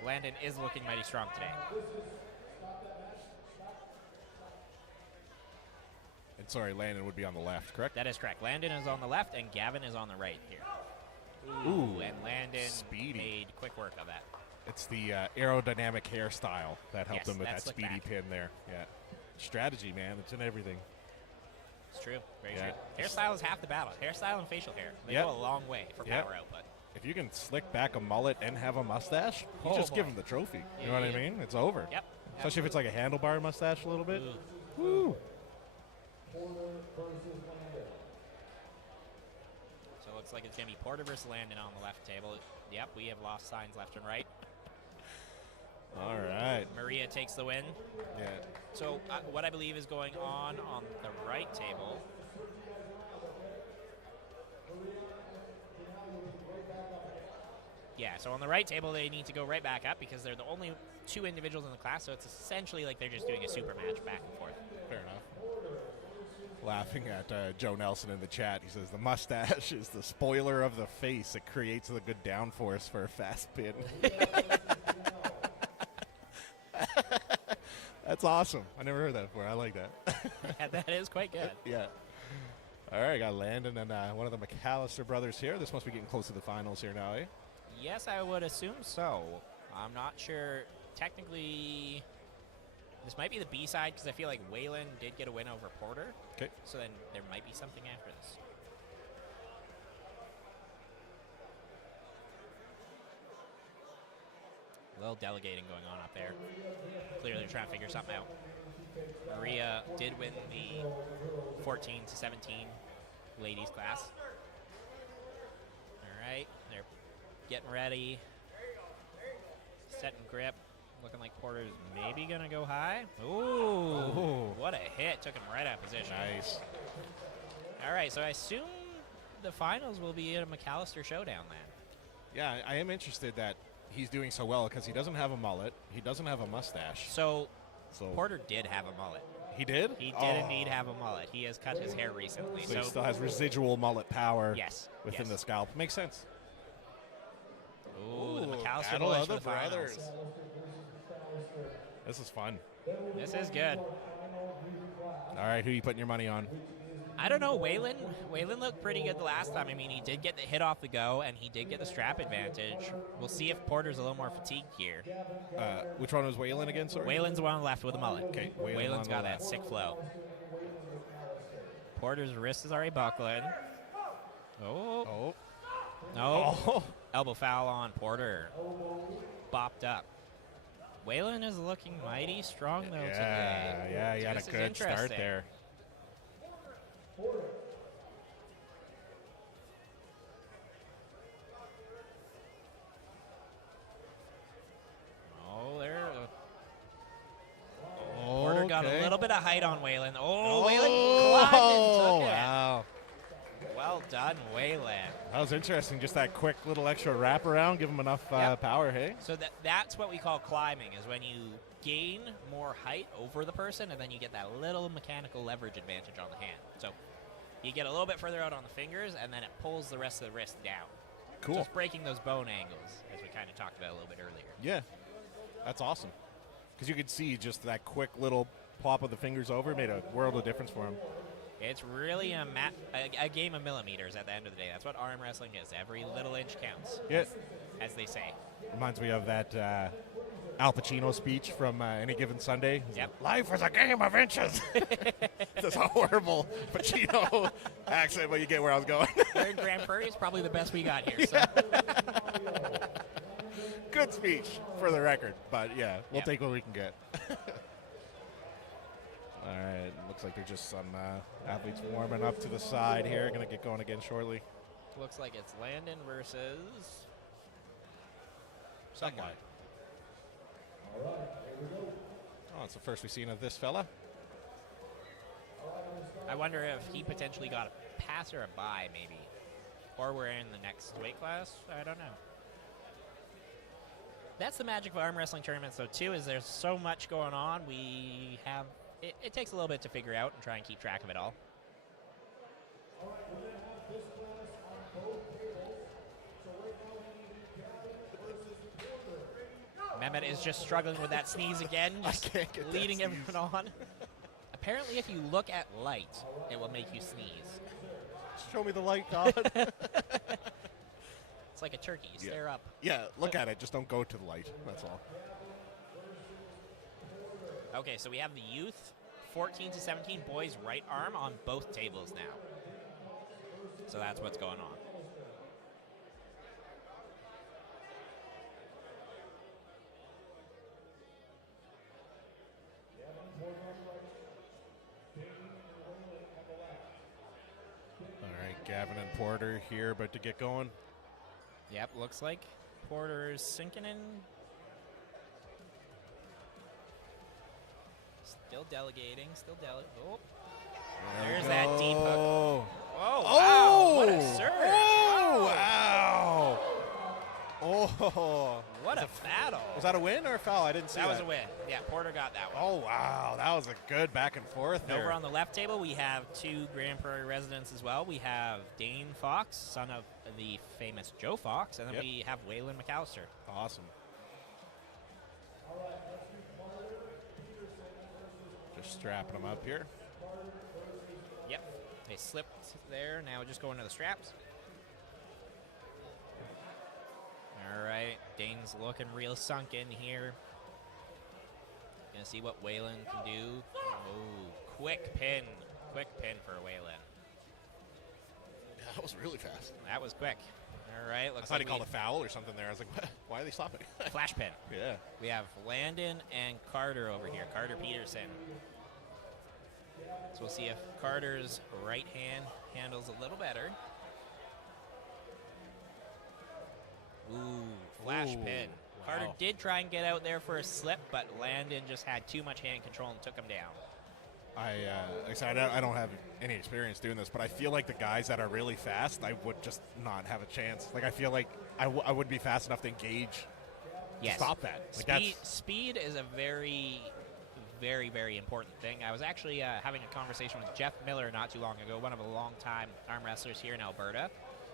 Landon is looking mighty strong today. And sorry, Landon would be on the left, correct? That is correct. Landon is on the left, and Gavin is on the right here. Ooh, and Landon speedy. made quick work of that. It's the aerodynamic hairstyle that helped Yes, him with that that's speedy back. pin there. Yeah. Strategy, man. It's in everything. It's true. Very Yeah. true. Hairstyle is half the battle. Hairstyle and facial hair. They Yep. go a long way for Yep. power output. If you can slick back a mullet and have a mustache, you Oh, just give boy. him the trophy. Yeah, You know what I yeah. mean? It's over. Yep. Especially if it's like a handlebar mustache a little bit. Ooh. Woo. So it looks like it's going to be Porter versus Landon on the left table. Yep, we have lost signs left and right. All right. Maria takes the win. Yeah. So what I believe is going on the right table. Yeah, so on the right table, they need to go right back up because they're the only two individuals in the class, so it's essentially like they're just doing a super match back and forth. Fair enough. Laughing at Joe Nelson in the chat. He says, the mustache is the spoiler of the face. It creates the good downforce for a fast pin. That's awesome. I never heard that before. I like that. Yeah, that is quite good. Yeah. All right, got Landon and one of the McAllister brothers here. This must be getting close to the finals here now, eh? Yes, I would assume so. I'm not sure. Technically, this might be the B side because I feel like Waylon did get a win over Porter. Okay. So then there might be something after this. A little delegating going on up there. Clearly trying to figure something out. Maria did win the 14 to 17 ladies class. All right, they're getting ready. Setting grip. Looking like Porter's maybe going to go high. Ooh, what a hit. Took him right out of position. Nice. All right, so I assume the finals will be a McAllister showdown then. Yeah, I am interested that he's doing so well because he doesn't have a mullet. He doesn't have a mustache. So So Porter did have a mullet. he did? He did indeed have a mullet. He has cut his hair recently. So he still has residual mullet power Yes, within yes. the scalp. Makes sense. Ooh, the McAllister battle boys of for the the finals. brothers. This is fun. This is good. All right, who you putting your money on? I don't know, Waylon. Waylon looked pretty good the last time. I mean, he did get the hit off the go, and he did get the strap advantage. We'll see if Porter's a little more fatigued here. Which one was Waylon again, sorry? Waylon's the one on the left with the mullet. Okay, Waylon on Waylon's the got that left. sick flow. Porter's wrist is already buckling. Oh. Oh. No. Oh. Elbow foul on Porter. Bopped up. Waylon is looking mighty strong, though, today. Yeah, he had a This is good start interesting. there. Oh, there. Porter got a little bit of height on Waylon. Oh, Waylon climbed and took it. Wow. Well done, Waylon. That was interesting. Just that quick little extra wraparound, give him enough Yep. power, hey? So that's what we call climbing, is when you gain more height over the person, and then you get that little mechanical leverage advantage on the hand. So you get a little bit further out on the fingers, and then it pulls the rest of the wrist down. Cool. Just breaking those bone angles, as we kind of talked about a little bit earlier. Yeah, that's awesome. Because you could see just that quick little plop of the fingers over made a world of difference for him. It's really a game of millimeters at the end of the day. That's what arm wrestling is. Every little inch counts, Yeah. as they say. Reminds me of that Al Pacino speech from Any Given Sunday. He's Yep. like, life is a game of inches. That's a horrible Pacino accent, but you get where I was going. Here in Grand Prairie is probably the best we got here. So. Good speech for the record, but yeah, we'll Yep. take what we can get. All right, looks like there's just some athletes warming up to the side here. Going to get going again shortly. Looks like it's Landon versus Some guy. Oh, it's the first we've seen of this fella. I wonder if he potentially got a pass or a bye, maybe. Or we're in the next weight class. I don't know. That's the magic of arm wrestling tournaments, though, too, is there's so much going on. We have... It takes a little bit to figure out and try and keep track of it all. Mehmet is just struggling with that sneeze again, just can't get that leading sneeze. everyone on. Apparently, if you look at light, it will make you sneeze. Show me the light, God. It's like a turkey. You Yeah. stare up. Yeah, look at it. Just don't go to the light. That's all. Okay, so we have the youth 14 to 17 boys right arm on both tables now. So that's what's going on. All right, Gavin and Porter here, about to get going. Yep, looks like Porter's sinking in. Still delegating, Oh, there's that deep hook. Oh, Whoa, wow, what a serve. Oh, wow. Oh. What a battle. Was that a win or a foul? I didn't see that. That was a win. Yeah, Porter got that one. Oh, wow. That was a good back and forth And there. over on the left table, we have two Grand Prairie residents as well. We have Dane Fox, son of the famous Joe Fox, and then Yep. we have Waylon McAllister. Awesome. Just strapping them up here. Yep, they slipped there. Now just going to the straps. All right, Dane's looking real sunken here. Gonna see what Waylon can do. Oh, quick pin for Waylon. Yeah, that was really fast. That was quick. All right, I looks thought like he called a foul or something there. I was like, what? Why are they stopping? flash pin. Yeah. We have Landon and Carter over here. Carter Peterson. So we'll see if Carter's right hand handles a little better. Ooh, flash Ooh, pin. wow. Carter did try and get out there for a slip, but Landon just had too much hand control and took him down. Like I said, I don't have any experience doing this, but I feel like the guys that are really fast, I would just not have a chance. Like, I feel like I would be fast enough to engage to stop that. Like, Speed is a very, very, very important thing. I was actually having a conversation with Jeff Miller not too long ago, one of the longtime arm wrestlers here in Alberta,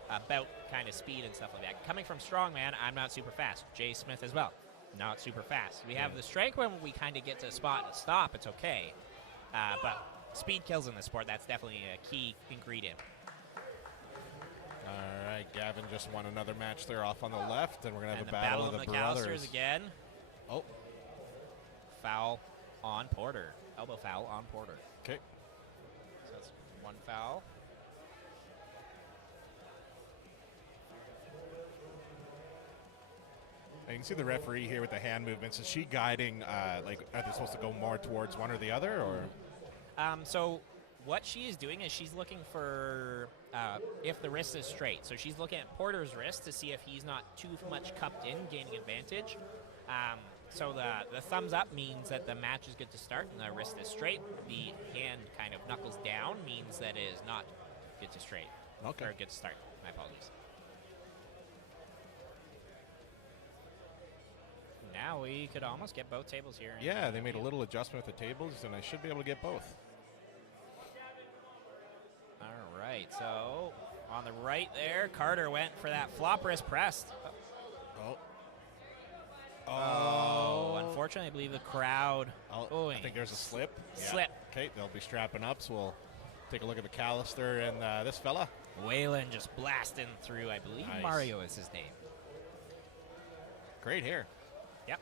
about kind of speed and stuff like that. Coming from strongman, I'm not super fast. Jay Smith as well, not super fast. We have the strength when we kind of get to a spot and stop, it's okay. But speed kills in this sport. That's definitely a key ingredient. All right, Gavin just won another match there off on the left, and we're going to have And a the battle of the McAllisters brothers. again. Oh, Foul on Porter. Elbow foul on Porter. okay. So that's 1 foul. You can see the referee here with the hand movements. Is she guiding, like, are they supposed to go more towards one or the other, or? So what she is doing is she's looking for if the wrist is straight. So she's looking at Porter's wrist to see if he's not too much cupped in, gaining advantage. So the thumbs up means that the match is good to start and the wrist is straight. The hand kind of knuckles down means that it is not good to straight. Okay. Or good to start. My apologies. Now we could almost get both tables here. Yeah, they made a little adjustment with the tables, and I should be able to get both. All right, so on the right there, Carter went for that flop wrist press. Oh, unfortunately, I believe the crowd. I think there's a slip. Slip. Yeah. Okay, they'll be strapping up, so we'll take a look at McAllister and this fella. Whalen just blasting through, I believe Nice. Mario is his name. Great hair. Yep.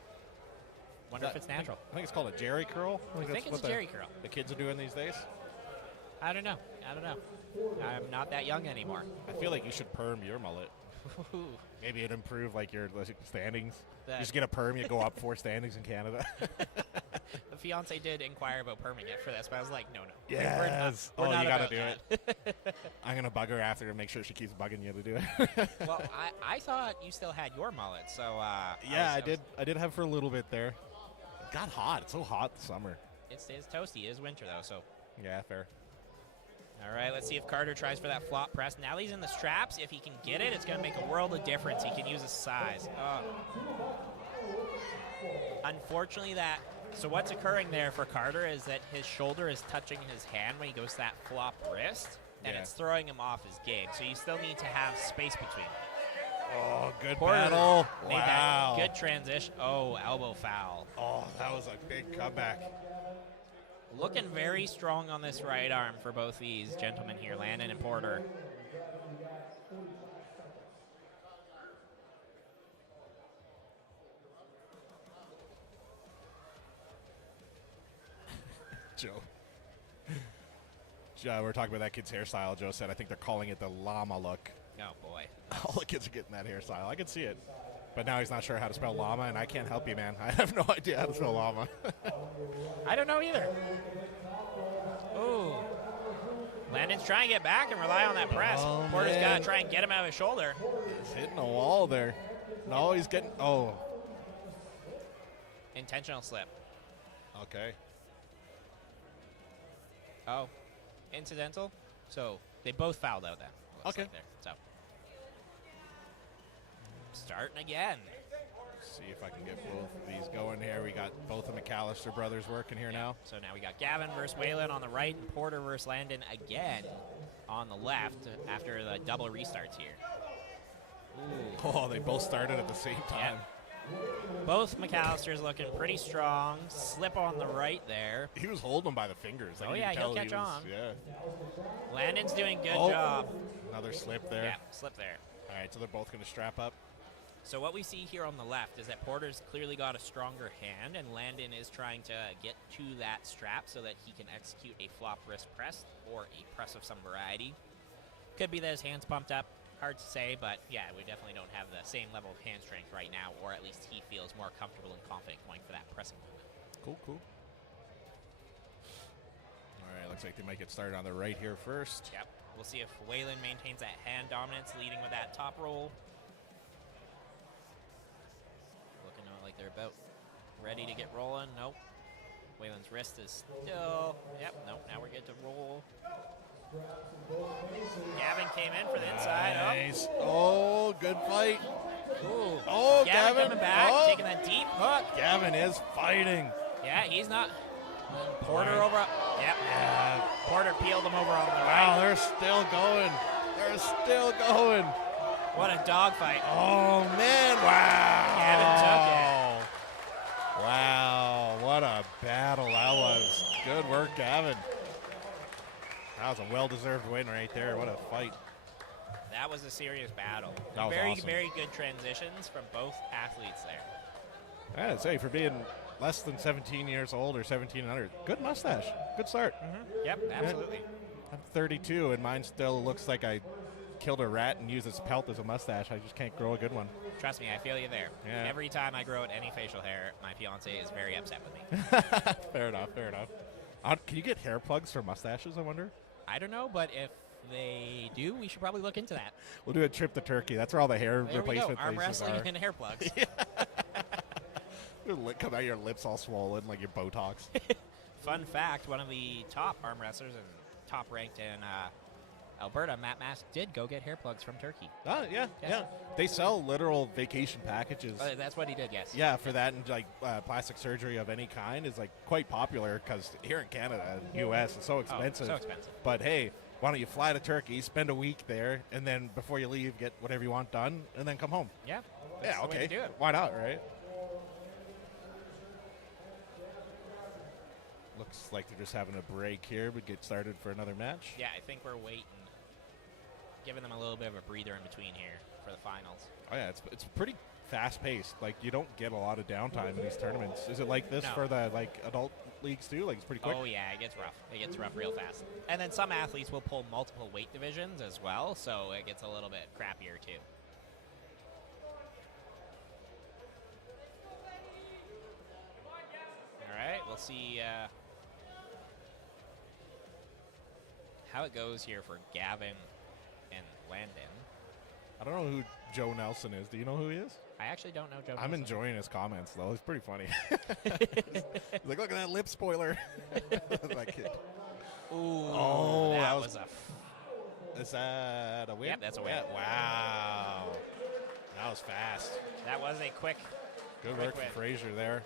Wonder if it's natural. I think it's called a Jerry curl. I think it's a Jerry curl. The kids are doing these days. I don't know. I'm not that young anymore. I feel like you should perm your mullet. Maybe it'd improve like your standings. You just get a perm, you go up 4 standings in Canada. The fiance did inquire about perming it for this, but I was like, no. Yes. We're not you gotta about do it. I'm gonna bug her after to make sure she keeps bugging you to do it. Well, I thought you still had your mullet, so yeah, I did have for a little bit there. It got hot. It's so hot this summer. It's toasty. It is winter though, so. Yeah, fair. All right, let's see if Carter tries for that flop press. Now he's in the straps. If he can get it, it's going to make a world of difference. He can use his size. Unfortunately, so what's occurring there for Carter is that his shoulder is touching his hand when he goes to that flop wrist, and it's throwing him off his game. So you still need to have space between them. Oh, good Porter battle. Made Wow. that good transition. Oh, elbow foul. Oh, that was a big comeback. Looking very strong on this right arm for both these gentlemen here, Landon and Porter. Joe. We're talking about that kid's hairstyle. Joe said, I think they're calling it the llama look. Oh, boy. All the kids are getting that hairstyle. I can see it. But now he's not sure how to spell llama, and I can't help you, man. I have no idea how to spell llama. I don't know either. Ooh. Landon's trying to get back and rely on that press. Oh, Porter's got man. to try and get him out of his shoulder. He's hitting a wall there. No, he's getting... Oh. Intentional slip. Okay. Oh. Incidental. So they both fouled out then. Looks Okay. like there. So. Starting again. See if I can get both of these going here. We got both the McAllister brothers working here now. So now we got Gavin versus Whalen on the right and Porter versus Landon again on the left after the double restarts here. Ooh. Oh, they both started at the same time. Both McAllisters looking pretty strong. Slip on the right there. He was holding them by the fingers. Like, Oh, you yeah, could tell he'll catch he was, on. Yeah. Landon's doing good Oh. job. Another slip there. Yeah, slip there. All right, so they're both going to strap up. So what we see here on the left is that Porter's clearly got a stronger hand, and Landon is trying to get to that strap so that he can execute a flop wrist press or a press of some variety. Could be that his hand's pumped up. Hard to say, but yeah, we definitely don't have the same level of hand strength right now, or at least he feels more comfortable and confident going for that pressing movement. Cool. All right, looks like they might get started on the right here first. Yep. We'll see if Whalen maintains that hand dominance, leading with that top roll. Looking like they're about ready to get rolling. Nope. Whalen's wrist is still... Yep, nope, now we're good to roll. Gavin came in for the inside. Nice. Oh, good fight. Ooh. Oh, Gavin Gavin. coming back, Oh. taking that deep hook. Gavin is fighting. Yeah, he's not... Porter Right. over... Yep. Yeah. Porter peeled him over on the Wow, right. they're still going. They're still going. What a dogfight. Oh, man. Wow. Gavin took it. Wow, what a battle that was. Good work, Gavin. That was a well-deserved win right there. What a fight. That was a serious battle. That was very, awesome. very good transitions from both athletes there. I'd say for being less than 17 years old or 17 and under, good mustache. Good start. Yep, absolutely. I'm 32, and mine still looks like I killed a rat and used its pelt as a mustache. I just can't grow a good one. Trust me, I feel you there. Yeah. Every time I grow out any facial hair, my fiance is very upset with me. Fair enough, fair enough. Can you get hair plugs for mustaches, I wonder? I don't know, but if they do, we should probably look into that. We'll do a trip to Turkey. That's where all the hair There we go. replacement Arm places wrestling are. and hair plugs. Come out your lips all swollen like your Botox. Fun fact, one of the top arm wrestlers and top ranked in Alberta, Matt Mask, did go get hair plugs from Turkey. Oh, yeah, Yes. yeah. They sell literal vacation packages. That's what he did, yes. Yeah, for that, and like plastic surgery of any kind is like quite popular because here in Canada and U.S. it's so expensive. So expensive. But hey, why don't you fly to Turkey, spend a week there, and then before you leave, get whatever you want done, and then come home? Yeah. That's Yeah, the way okay. to do it. Why not, right? Looks like they're just having a break here. We get started for another match. Yeah, I think we're waiting, giving them a little bit of a breather in between here for the finals. Oh yeah, it's pretty fast paced. Like you don't get a lot of downtime in these tournaments. Is it like this No. for the like adult leagues too? Like it's pretty quick. Oh yeah, it gets rough. It gets rough real fast. And then some athletes will pull multiple weight divisions as well, so it gets a little bit crappier too. All right, we'll see how it goes here for Gavin and Landon. I don't know who Joe Nelson is. Do you know who he is? I actually don't know Joe. I'm Nelson. enjoying his comments though. It's pretty funny. He's like, look at that lip spoiler. That kid. Ooh, Oh, that that was was- a. Is that a win? Yep, that's a win. Yeah, wow. That was fast. That was a quick. Good Quick work win. for Frazier there.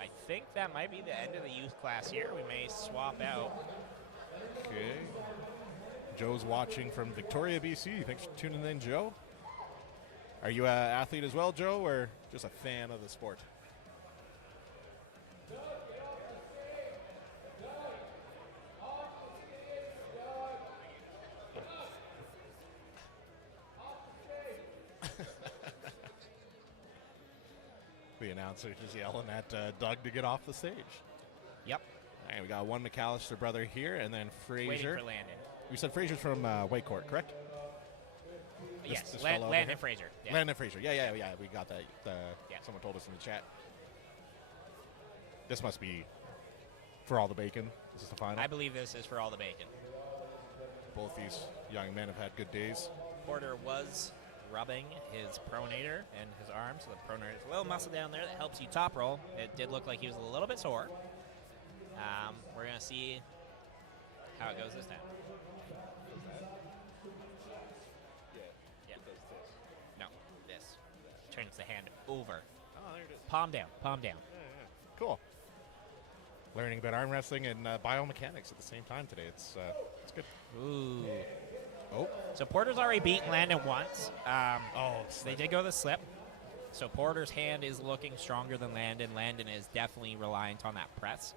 I think that might be the end of the youth class here. We may swap out. Okay. Joe's watching from Victoria, BC. Thanks for tuning in, Joe. Are you an athlete as well, Joe, or just a fan of the sport? The announcer just yelling at Doug to get off the stage. Yep. All right, we got one McAllister brother here, and then Waiting Frazier. for Landon. We said Frazier's from Whitecourt, correct? Yes, this fellow over Landon here? Frazier. Yeah. Landon Frazier. Yeah. We got that. Yeah. Someone told us in the chat. This must be for all the bacon. This is the final. I believe this is for all the bacon. Both these young men have had good days. Porter was rubbing his pronator and his arm, so the pronator is a little muscle down there that helps you top roll. It did look like he was a little bit sore. We're going to see how it goes this time. Yeah. No, this. Turns the hand over. Oh, there it is. Palm down, palm down. Cool. Learning about arm wrestling and biomechanics at the same time today. It's good. Ooh. Oh. So Porter's already beaten Landon once. They They did go the slip. So Porter's hand is looking stronger than Landon. Landon is definitely reliant on that press.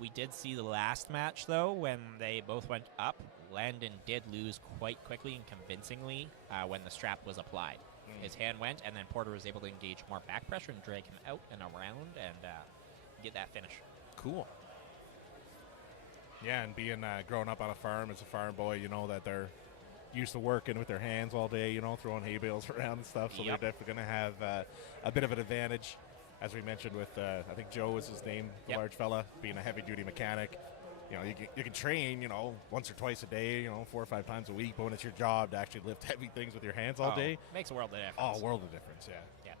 We did see the last match, though, when they both went up. Landon did lose quite quickly and convincingly when the strap was applied. His hand went, and then Porter was able to engage more back pressure and drag him out and around and get that finish. Cool. Yeah, and being growing up on a farm as a farm boy, you know that they're used to working with their hands all day, you know, throwing hay bales around and stuff. So Yep. they're definitely going to have a bit of an advantage, as we mentioned with, I think Joe was his name, the Yep. large fella, being a heavy-duty mechanic. You know, you can train, you know, once or twice a day, you know, 4 or 5 times a week, but when it's your job to actually lift heavy things with your hands all day, Makes a world of difference. oh, world of difference, yeah. Yeah.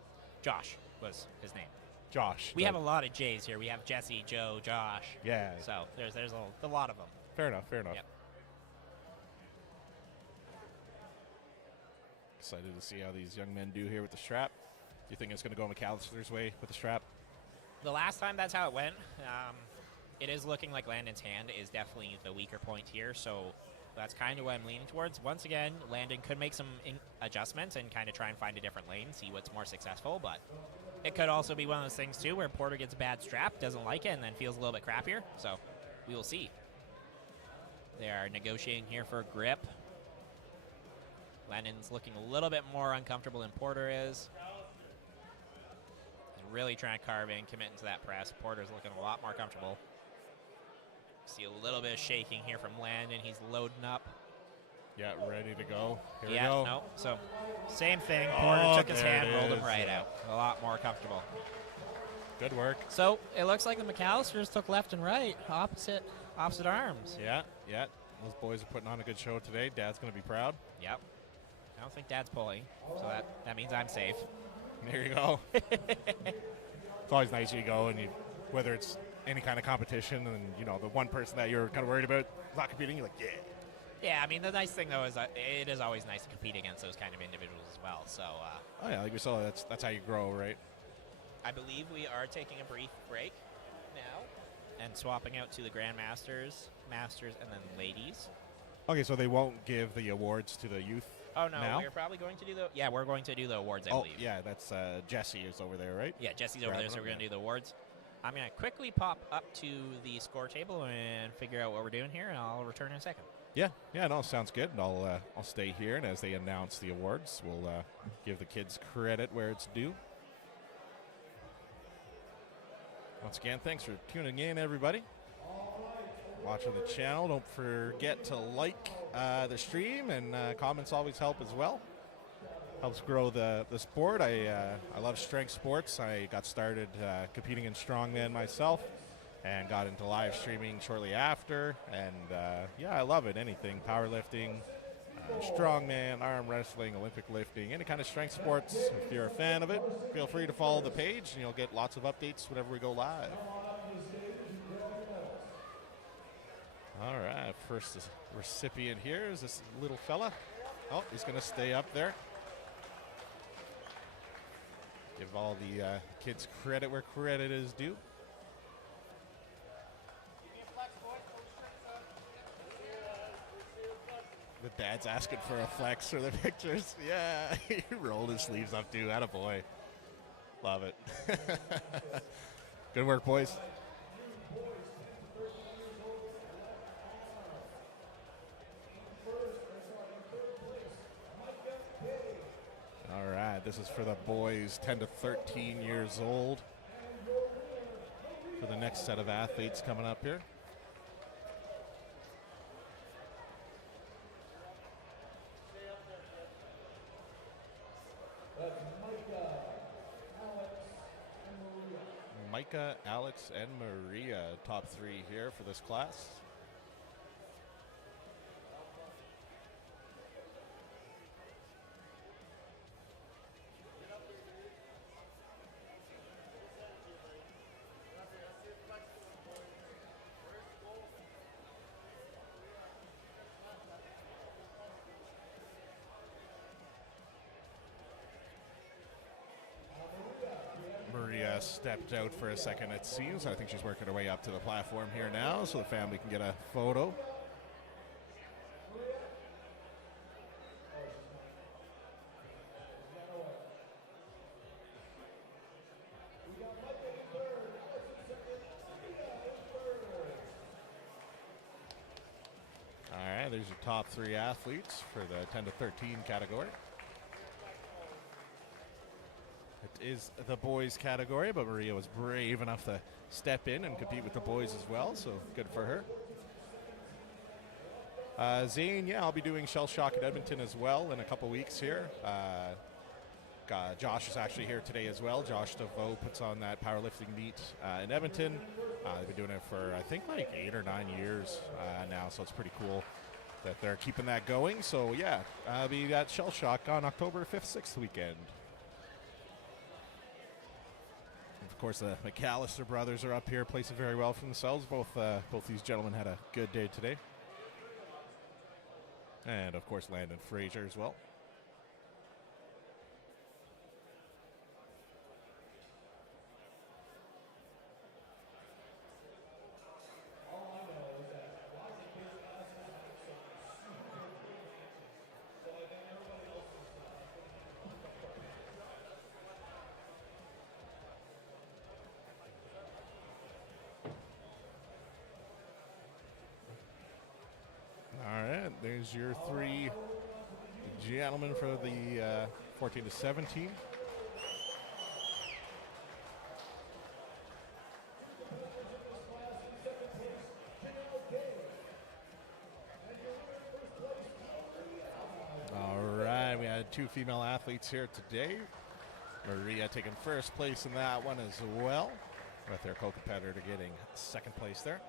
Josh was his name. Josh. We have a lot of J's here. We have Jesse, Joe, Josh. Yeah, So there's a lot of them. fair enough, fair enough. Yep. Excited to see how these young men do here with the strap. Do you think it's going to go McAllister's way with the strap? The last time that's how it went. It is looking like Landon's hand is definitely the weaker point here, so that's kind of what I'm leaning towards. Once again, Landon could make some adjustments and kind of try and find a different lane, see what's more successful, but it could also be one of those things, too, where Porter gets a bad strap, doesn't like it, and then feels a little bit crappier, so we will see. They are negotiating here for grip. Landon's looking a little bit more uncomfortable than Porter is. And really trying to carve in, commit into that press. Porter's looking a lot more comfortable. See a little bit of shaking here from Landon. He's loading up. Yeah, ready to go. Here we Yeah, go. no. So, same thing. Porter took his there hand, it rolled him is, right yeah. out. A lot more comfortable. Good work. So, it looks like the McAllisters took left and right, opposite arms. Yeah, yeah. Those boys are putting on a good show today. Dad's going to be proud. Yep. I don't think Dad's pulling, so that means I'm safe. There you go. It's always nice you go and you, whether it's any kind of competition and, you know, the one person that you're kind of worried about not competing, you're like, yeah. Yeah, I mean, the nice thing, though, is it is always nice to compete against those kind of individuals as well. So, Oh, yeah, like we saw, that's how you grow, right? I believe we are taking a brief break now and swapping out to the Grandmasters, Masters, and then Ladies. Okay, so they won't give the awards to the youth. Oh, no, now? we're probably going to do the... Yeah, we're going to do the awards, I Oh, believe. yeah, that's Jesse is over there, right? Yeah, Jesse's over there, so we're going to do the awards. I'm going to quickly pop up to the score table and figure out what we're doing here, and I'll return in a second. Yeah, no, sounds good. And I'll stay here, and as they announce the awards, we'll give the kids credit where it's due. Once again, thanks for tuning in, everybody. Watching the channel, don't forget to like the stream, and comments always help as well. Helps grow the sport. I love strength sports. I got started competing in strongman myself and got into live streaming shortly after. And yeah, I love it. Anything, powerlifting, strongman, arm wrestling, Olympic lifting, any kind of strength sports. If you're a fan of it, feel free to follow the page and you'll get lots of updates whenever we go live. All right, first recipient here is this little fella. Oh, he's going to stay up there. Give all the kids credit where credit is due. The dad's asking for a flex for the pictures. Yeah, he rolled his sleeves up too. Attaboy. Love it. Good work, boys. All right, this is for the boys 10 to 13 years old. For the next set of athletes coming up here. Micah, Alex, and Maria, top three here for this class. Maria stepped out for a second, it seems. I think she's working her way up to the platform here now so the family can get a photo. All right, there's your top three athletes for the 10 to 13 category. It is the boys category, but Maria was brave enough to step in and compete with the boys as well, so good for her. Zane, yeah, I'll be doing Shell Shock at Edmonton as well in a couple weeks here. Josh is actually here today as well. Josh DeVoe puts on that powerlifting meet in Edmonton. They've been doing it for, I think, like 8 or 9 years now, so it's pretty cool that they're keeping that going. So, yeah, I'll be at Shell Shock on October 5th, 6th weekend. Of course, the McAllister brothers are up here, placing very well for themselves. Both these gentlemen had a good day today. And, of course, Landon Frazier as well. There's your three gentlemen for the 14 to 17. 2 female athletes here today. Maria taking first place in that one as well, with their co-competitor getting second place there.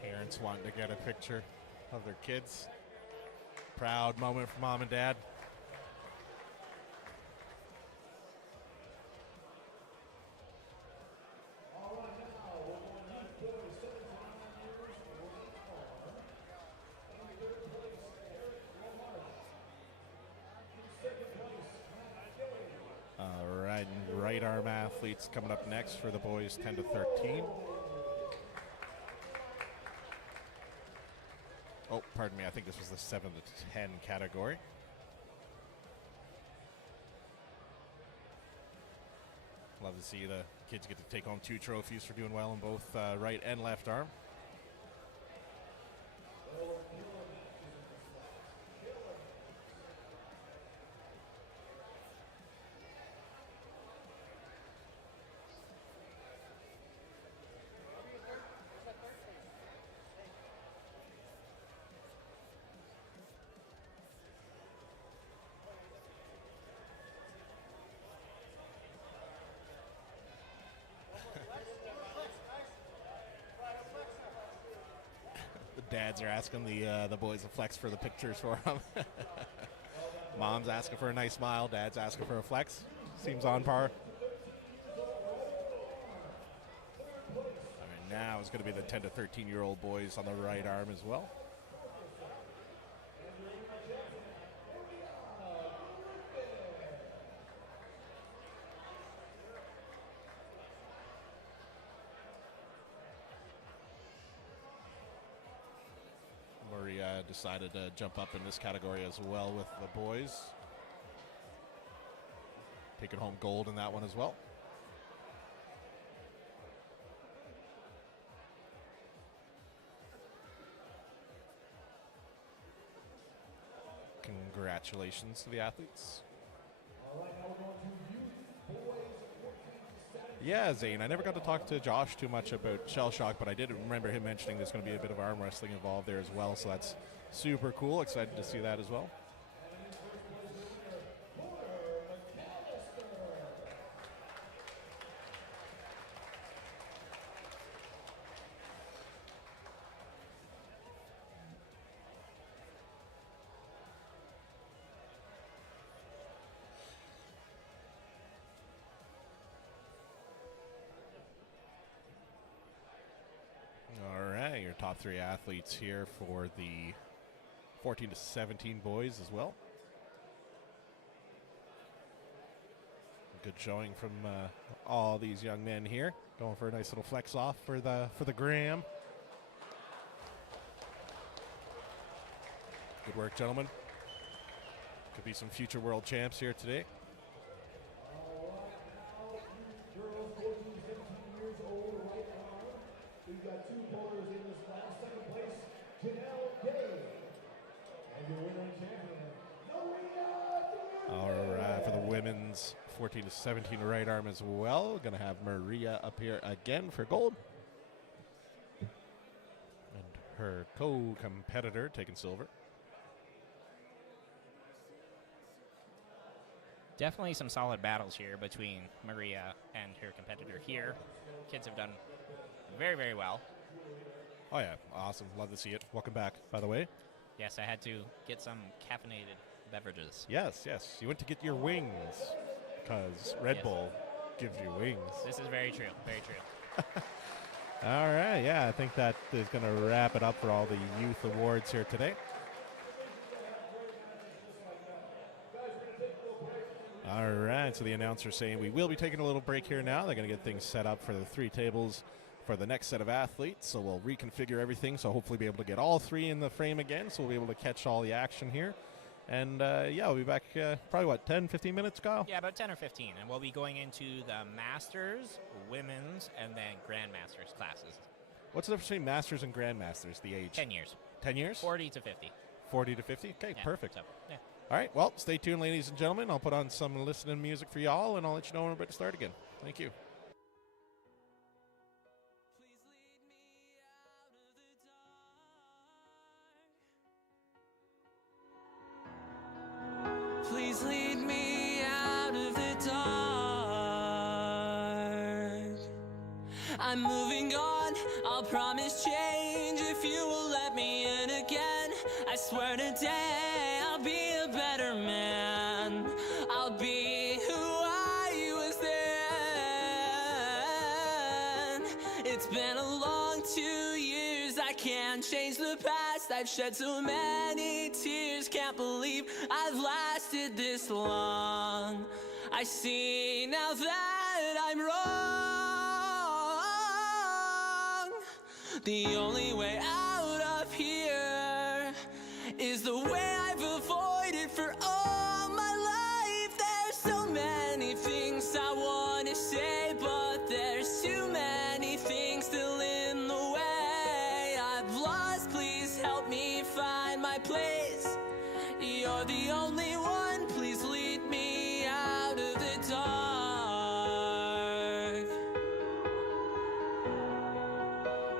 Parents wanting to get a picture of their kids. Proud moment for mom and dad. All right, and right arm athletes coming up next for the boys 10 to 13. Oh, pardon me, I think this was the 7 to 10 category. Love to see the kids get to take home 2 trophies for doing well in both right and left arm. Dads are asking the boys to flex for the pictures for them. Mom's asking for a nice smile. Dad's asking for a flex. Seems on par. All right, now it's going to be the 10 to 13-year-old boys on the right arm as well. Maria decided to jump up in this category as well with the boys. Taking home gold in that one as well. Congratulations to the athletes. Yeah, Zane, I never got to talk to Josh too much about Shell Shock, but I did remember him mentioning there's going to be a bit of arm wrestling involved there as well, so that's super cool. Excited to see that as well. Top 3 athletes here for the 14 to 17 boys as well. Good showing from all these young men here, going for a nice little flex off for the gram. Good work, gentlemen. Could be some future world champs here today. All right, for the women's 14 to 17 right arm as well. Going to have Maria up here again for gold. And her co-competitor taking silver. Definitely some solid battles here between Maria and her competitor here. Kids have done very, very well. Oh, yeah. Awesome. Love to see it. Welcome back, by the way. Yes, I had to get some caffeinated beverages. Yes, yes. You went to get your wings because Red Bull gives you wings. This is very true. Very true. All right. Yeah, I think that is going to wrap it up for all the youth awards here today. All right. So the announcer saying we will be taking a little break here now. They're going to get things set up for the 3 tables for the next set of athletes. So we'll reconfigure everything. So hopefully be able to get all 3 in the frame again. So we'll be able to catch all the action here. And, yeah, we'll be back probably, what, 10, 15 minutes, Kyle? Yeah, about 10 or 15. And we'll be going into the Masters, Women's, and then Grandmasters classes. What's the difference between Masters and Grandmasters, the age? 10 years. 10 years? 40 to 50. 40 to 50? Okay, Yeah, perfect. So, yeah. All right, well, stay tuned, ladies and gentlemen. I'll put on some listening music for y'all, and I'll let you know when we're about to start again. Thank you. Please lead me out of the dark. I'm moving on, I'll promise change if you will let me in again. I swear today I'll be a better man. I'll be who I was then. It's been a long 2 years, I can't change the past. I've shed so many tears, can't believe I've lasted this long. I see now that I'm wrong. The only way out of here is the way I've avoided for all my life. There's so many things I want to say, but there's too many things still in the way. I've lost, please help me find my place. You're the only one, please lead me out of the dark.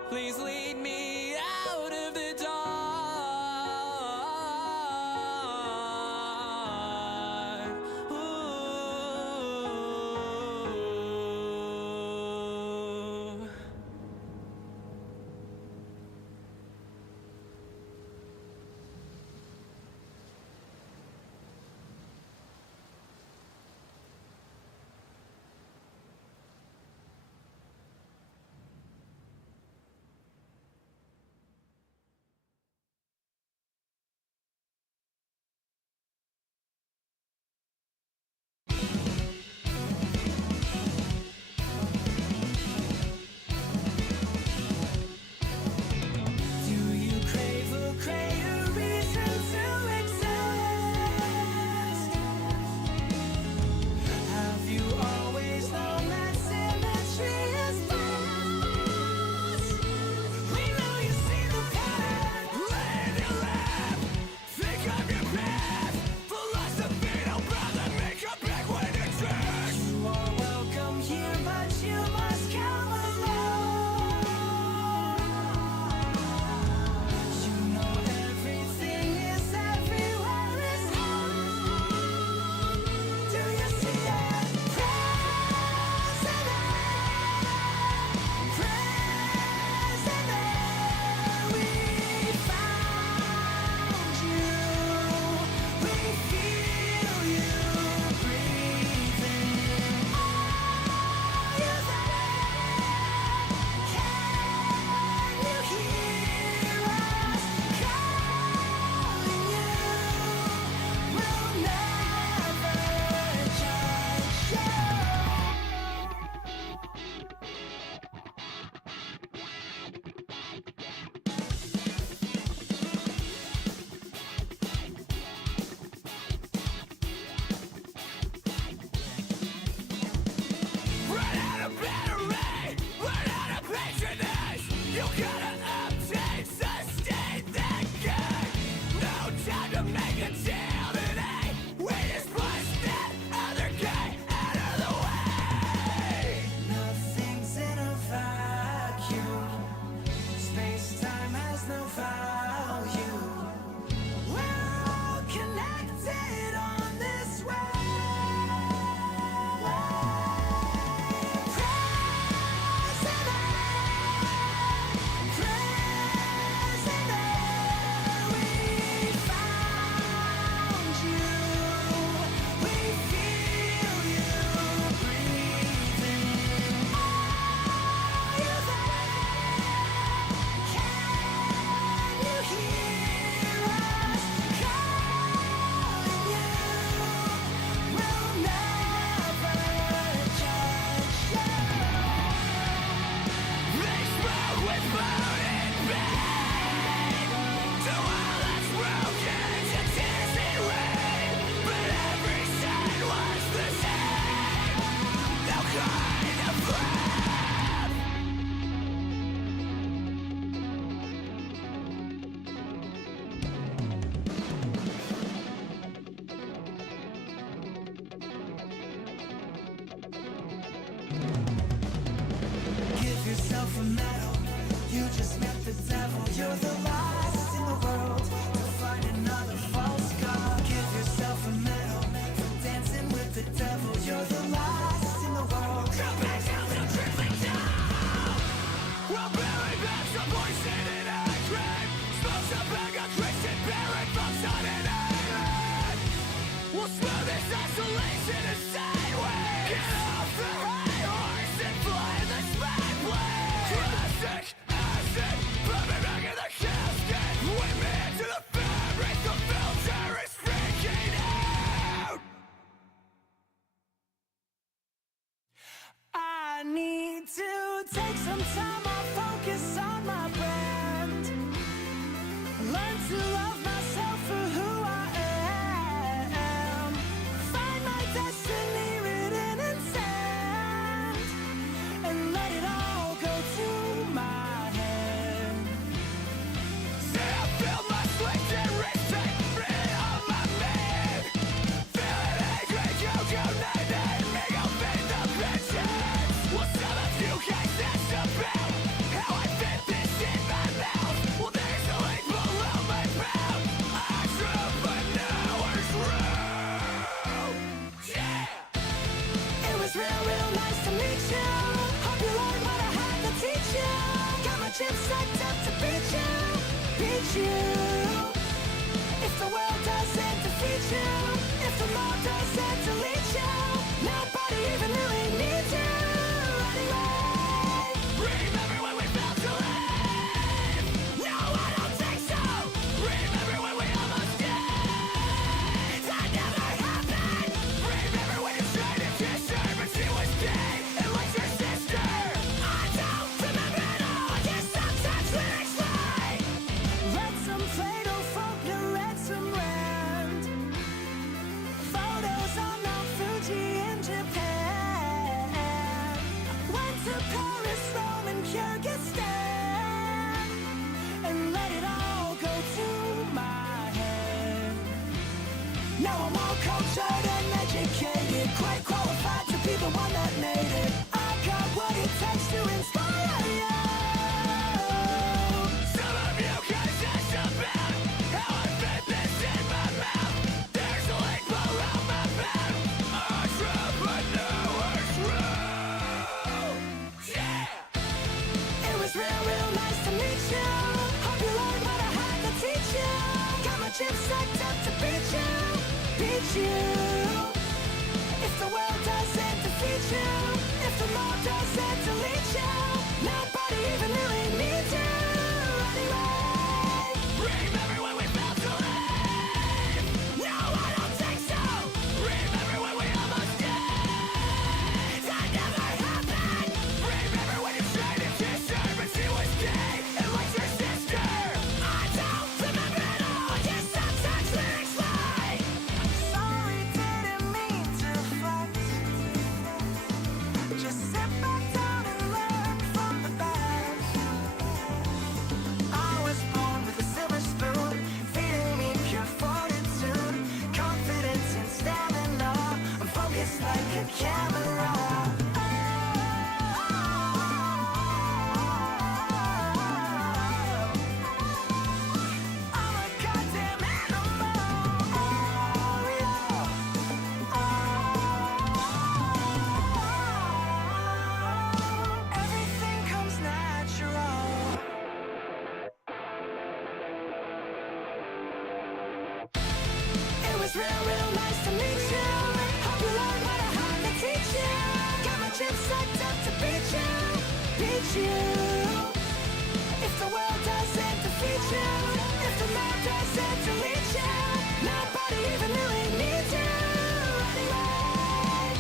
Please lead me out of the dark. Ooh. You're the last in the world to find another false god. Give yourself a medal for dancing with the devil. You're the last in the world. Drop back down, no trickling down. We'll bury back some poison in a grave. Smokes a bag of Christian Barrett, folks on an island. We'll smooth this isolation and say we get off the high horse and fly in the spine plane. Classic acid, put me back in the casket. Whip me into the fabric, the filter is freaking out. I need to take some time off, focus on my brand. Learn to love myself for who I am. Find my destiny written in sand, and let it all go to my head. Say I feel my swings and wrist tight, written on my man. Feeling angry, go, night, make up in the pictures. Well, some of you guys asked about how I fit this in my mouth. Well, there's a link below my mouth. Entrepreneur's room. Yeah. It was real nice to meet you. Hope you learned what I had to teach you. Got my chips stacked up to beat you. If the world doesn't defeat you, if the mob doesn't delete you, nobody even really needs you anyway. Remember when we felt to live? No, I don't think so. Remember when we almost did? That never happened. Remember when you tried to kiss her, but she was gay and like your sister? I don't remember at all. I guess sometimes lyrics lie. Read some Plato, Faulkner, read some Rand. Photos on Mount Fuji in Japan. Went to Paris, Rome, and Kyrgyzstan, and let it all go to my head. Now I'm all cultured and educated, quite qualified to be the one that made it. I got what it takes to inspire you. Some of you guys asked about how I fit this in my mouth. There's a link below my mouth. Entrepreneur's room. Yeah. It was real nice to meet you. Hope you learned what I had to teach you. Got my chips stacked up to beat you. If the world doesn't defeat you, if the mob doesn't delete you, nobody even really needs you anyway. Remember when we felt to live? No, I don't think so. Remember when we almost did? That never happened. Remember when you tried to kiss her, but she was gay and like your sister? I don't remember at all. I guess sometimes lyrics lie. Sorry, didn't mean to fight. Just sit back down and learn from the best. I was born with a silver spoon, feeding me pure fortitude, confidence and stamina. I'm focused like a camera. I'm a goddamn animal. Everything comes natural. It was real nice to meet you. Hope you learned what I had to teach you. Got my chips stacked up to beat you. If the world doesn't defeat you, if the mob doesn't delete you, nobody even really needs you anyway.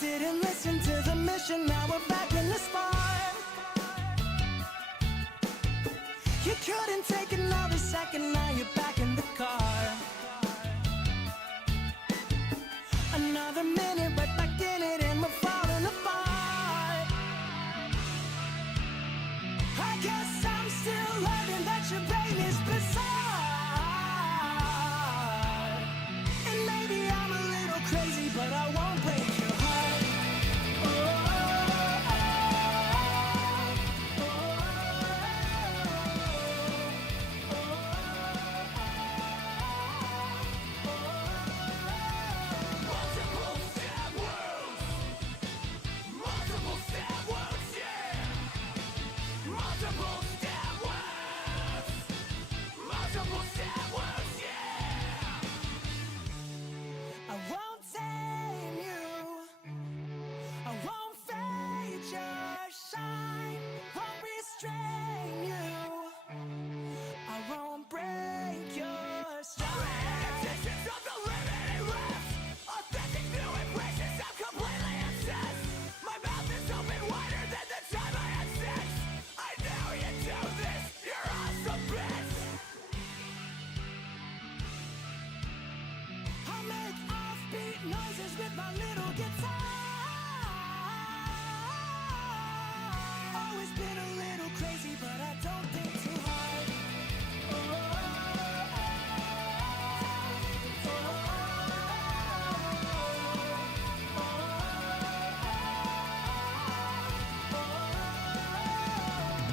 didn't listen to the mission, now we're back in the spot. You couldn't take another second, now you're back in the car. Another minute, right back in it, and we're falling apart. I guess I'm still learning that your brain is bizarre. And maybe I'm a little crazy, but I won't break your heart. Multiple stab wounds. Multiple stab wounds, yeah. Multiple stab wounds. Multiple stab wounds, yeah. I won't tame you. I won't fade your shine. Won't restrain you. I won't break your stride. Repetitions of the limiting reps. Authentic new embraces, I'm completely obsessed. My mouth is open wider than the time I had sex. I know you do this, you're awesome, bitch. I make offbeat noises with my little guitar. Always been a little crazy, but I don't think too hard.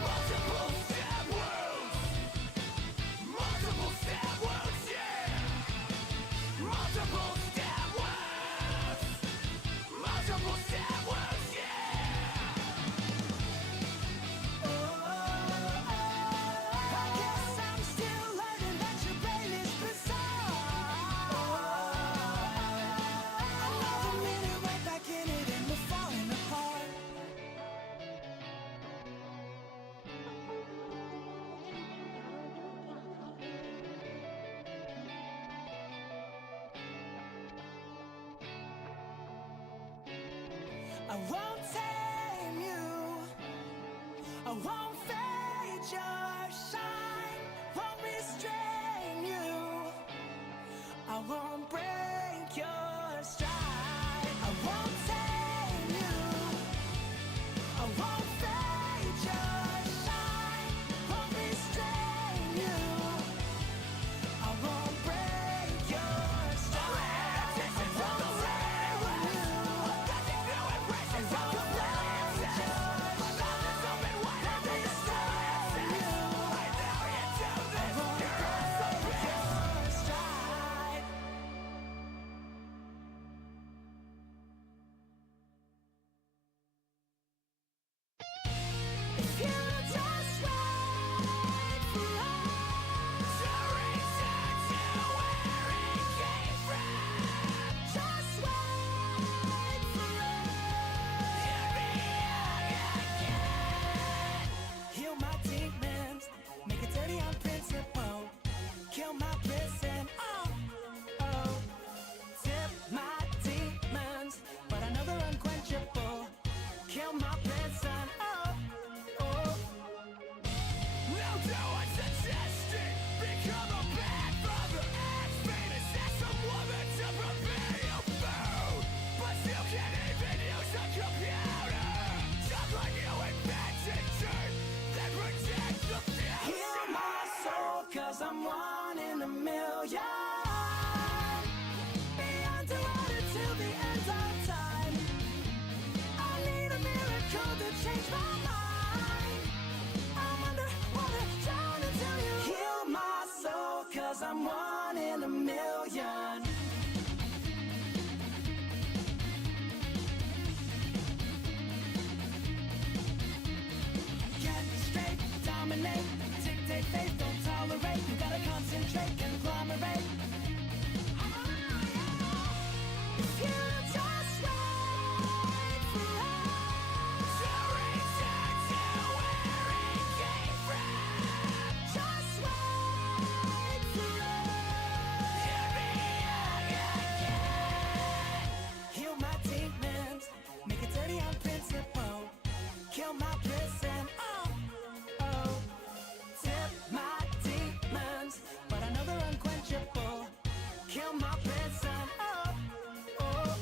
Multiple stab wounds. Multiple stab wounds, yeah. Multiple stab wounds. Multiple stab wounds, I guess I'm still learning that your brain is bizarre. Another minute, right back in it, and we're falling apart. I won't tame you. I won't fade your shine. Won't restrain you. I won't break your stride. I won't tame you. I won't fade your shine. Won't restrain you. I won't break your stride. Repetitions of the limiting reps. Authentic new embraces, I'm completely obsessed. My mouth is open wider than the time I had sex. I know you do this, you're awesome, bitch. stride. If you just wait for us, To return to where it came from. just wait for us. Heal my demons, make it dirty on principle. Kill my prison, oh. Tip my demons, but I know they're unquenchable. Kill my prison, oh. Now do I suggest it? Become a bad father, act famous, ask some woman to prepare your food. But still can't even use a computer. Just like you invented dirt that protects the Heal future. my soul, 'cause I'm one in a million. Be underwater till the end of time. I need a miracle to change my mind. I'm underwater, drowning until you heal my soul, 'cause I'm one in a million. Get straight, dominate, dictate fate, don't tolerate. You gotta concentrate, conglomerate. If you just wait for us, To return to where it came from. just wait for us. kill my prison. Oh, tip my demons, but I know they're unquenchable. Kill my prison. Oh.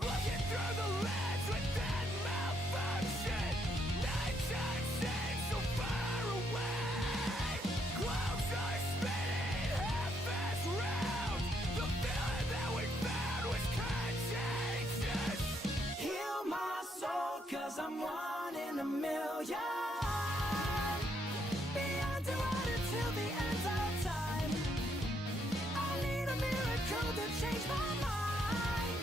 Looking through the lens with that malfunction. Nighttime seems so far away. Clouds are spinning half-as round. The feeling that we found was contagious. Heal my soul, 'cause I'm one in a million. Beyond the water till the end of time. I need a miracle to change my mind.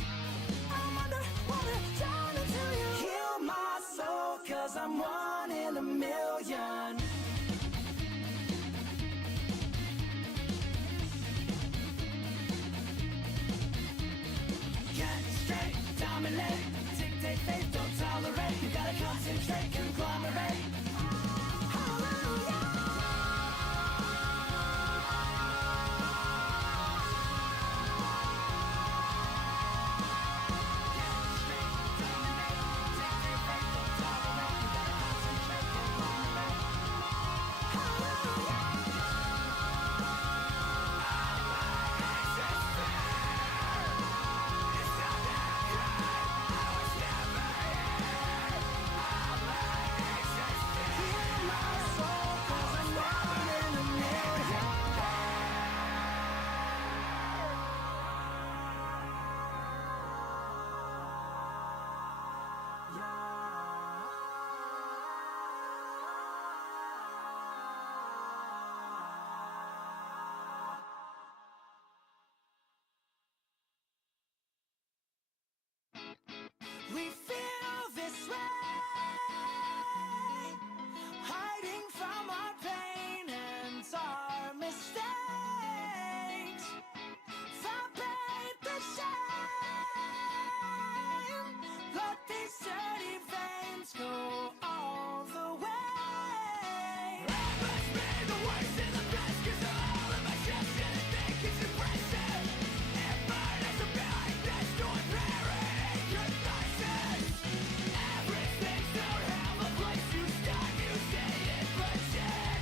I'm underwater, down until you heal my soul, 'cause I'm one in a million. Get straight, dominate, dictate faith, don't tolerate. You gotta concentrate, conglomerate. Hallelujah. We feel this way, hiding from our pain and our mistakes. Vibrate the shame, let these dirty veins go all the way. I must be the worst and the best, 'cause all of my chest and think it's impressive. It murders a bit like this, doing Prarie, catharsis. Everything don't have a place to start, you say it, but shit.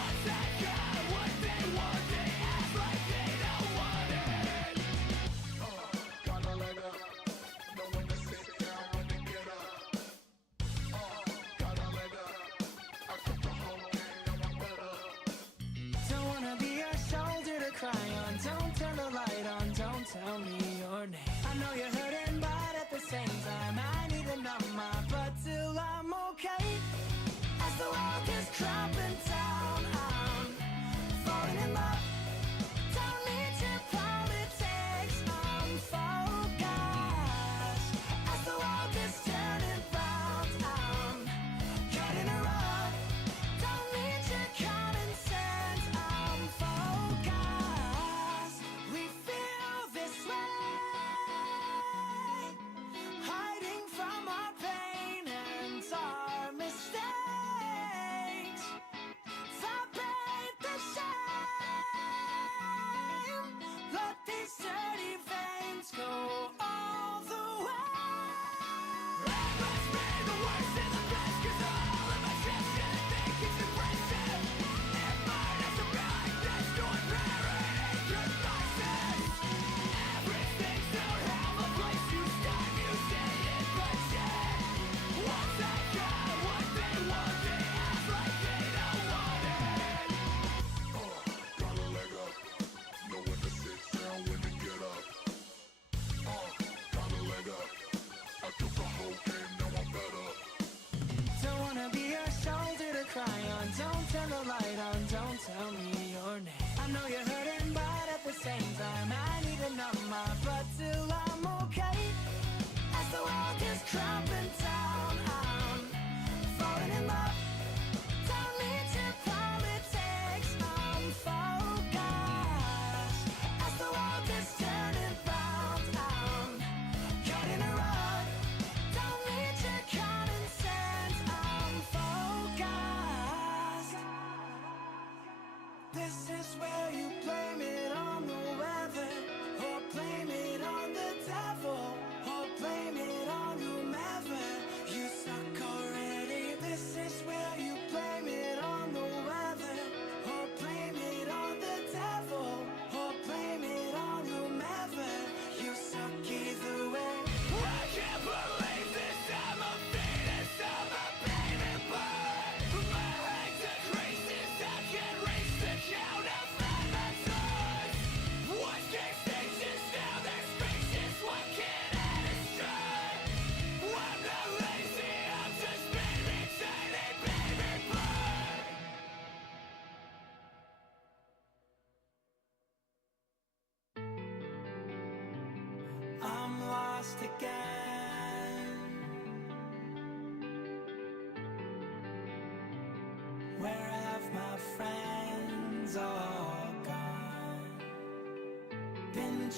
Once I got what they want, they act like they don't want it. Gotta let up, know when to sit down, when to get up. Gotta let up, I took the whole thing, now I'm better. Don't wanna be your shoulder to cry on. Don't turn the light on, don't tell me your name. I know you're hurting, but at the same time I need to numb my butt till I'm okay. As the world is crumbling down, I'm falling in love. Don't need your politics, I'm focused. As the world is turning round, I'm cutting a rug. Don't need your common sense, I'm focused. We feel this way, hiding from our pain and our mistakes. Vibrate the shame, let these dirty veins go all the way. I must be the worst and the best, 'cause all of my chest and think it's impressive. It murders a bit like this, doing Prarie, catharsis. Everything don't have a place to start, you say it, but shit. Once I got what they want, they act like they don't want it. Gotta leg up, know when to sit down, when to get up. Gotta leg up, I took the whole game, now I'm better. Don't wanna be your shoulder to cry on. Don't turn the light on, don't tell me your name. I know you're hurting, but at the same time I need to numb my butt till I'm okay. As the world is crumbling down, I'm falling in love. Don't need your politics, I'm focused. As the world is turning round, I'm cutting a rug. Don't need your common sense, I'm focused. This is where you blame it on the weather or blame it on the devil.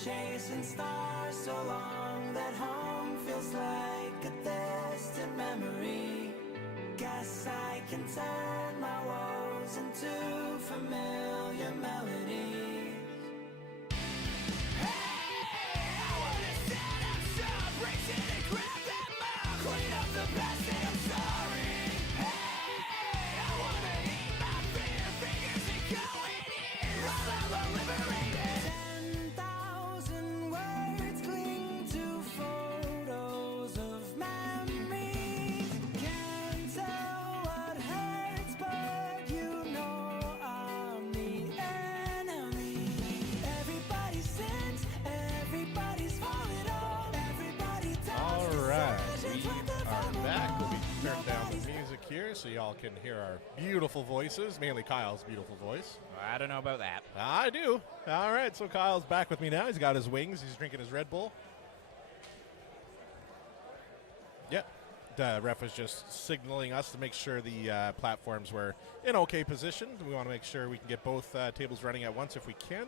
chasing stars so long that home feels like a distant memory. Guess I can turn my woes into familiar melodies. Hey, I wanna stand up, stop racing and grab that mug. Clean up the past and I'm sorry. Hey, I wanna eat my fingers and go in here. While I'm liberated. 10,000 words cling to photos of memories. Can't tell what hurts, but you know I'm the enemy. Everybody sins, everybody's falling off, everybody does. All the right, sessions we with the are back. We'll be turning down Nobody's the music here so y'all can hear our beautiful voices, mainly Kyle's beautiful voice. I don't know about that. I do. All right, so Kyle's back with me now. He's got his wings. He's drinking his Red Bull. Yep. The ref was just signaling us to make sure the platforms were in okay position. We want to make sure we can get both tables running at once if we can.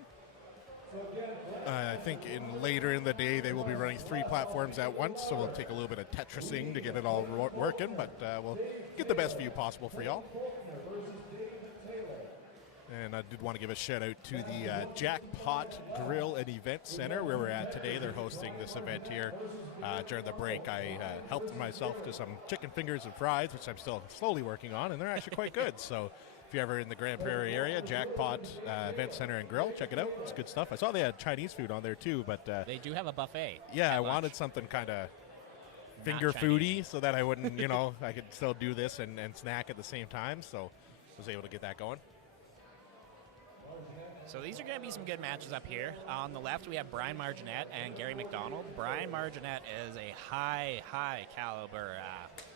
I think later in the day they will be running 3 platforms at once, so we'll take a little bit of Tetrising to get it all working, but we'll get the best view possible for y'all. And I did want to give a shout out to the Jackpot Grill and Event Center where we're at today. They're hosting this event here. During the break, I helped myself to some chicken fingers and fries, which I'm still slowly working on, and they're actually quite good. So if you're ever in the Grande Prarie area, Jackpot Event Center and Grill, check it out. It's good stuff. I saw they had Chinese food on there too, but They do have a buffet. yeah, at I lunch. wanted something kind of Not finger Chinese. foody so that I wouldn't, I could still do this and snack at the same time. So I was able to get that going. So these are going to be some good matches up here. On the left, we have Brian Marginette and Gary McDonald. Brian Marginette is a high caliber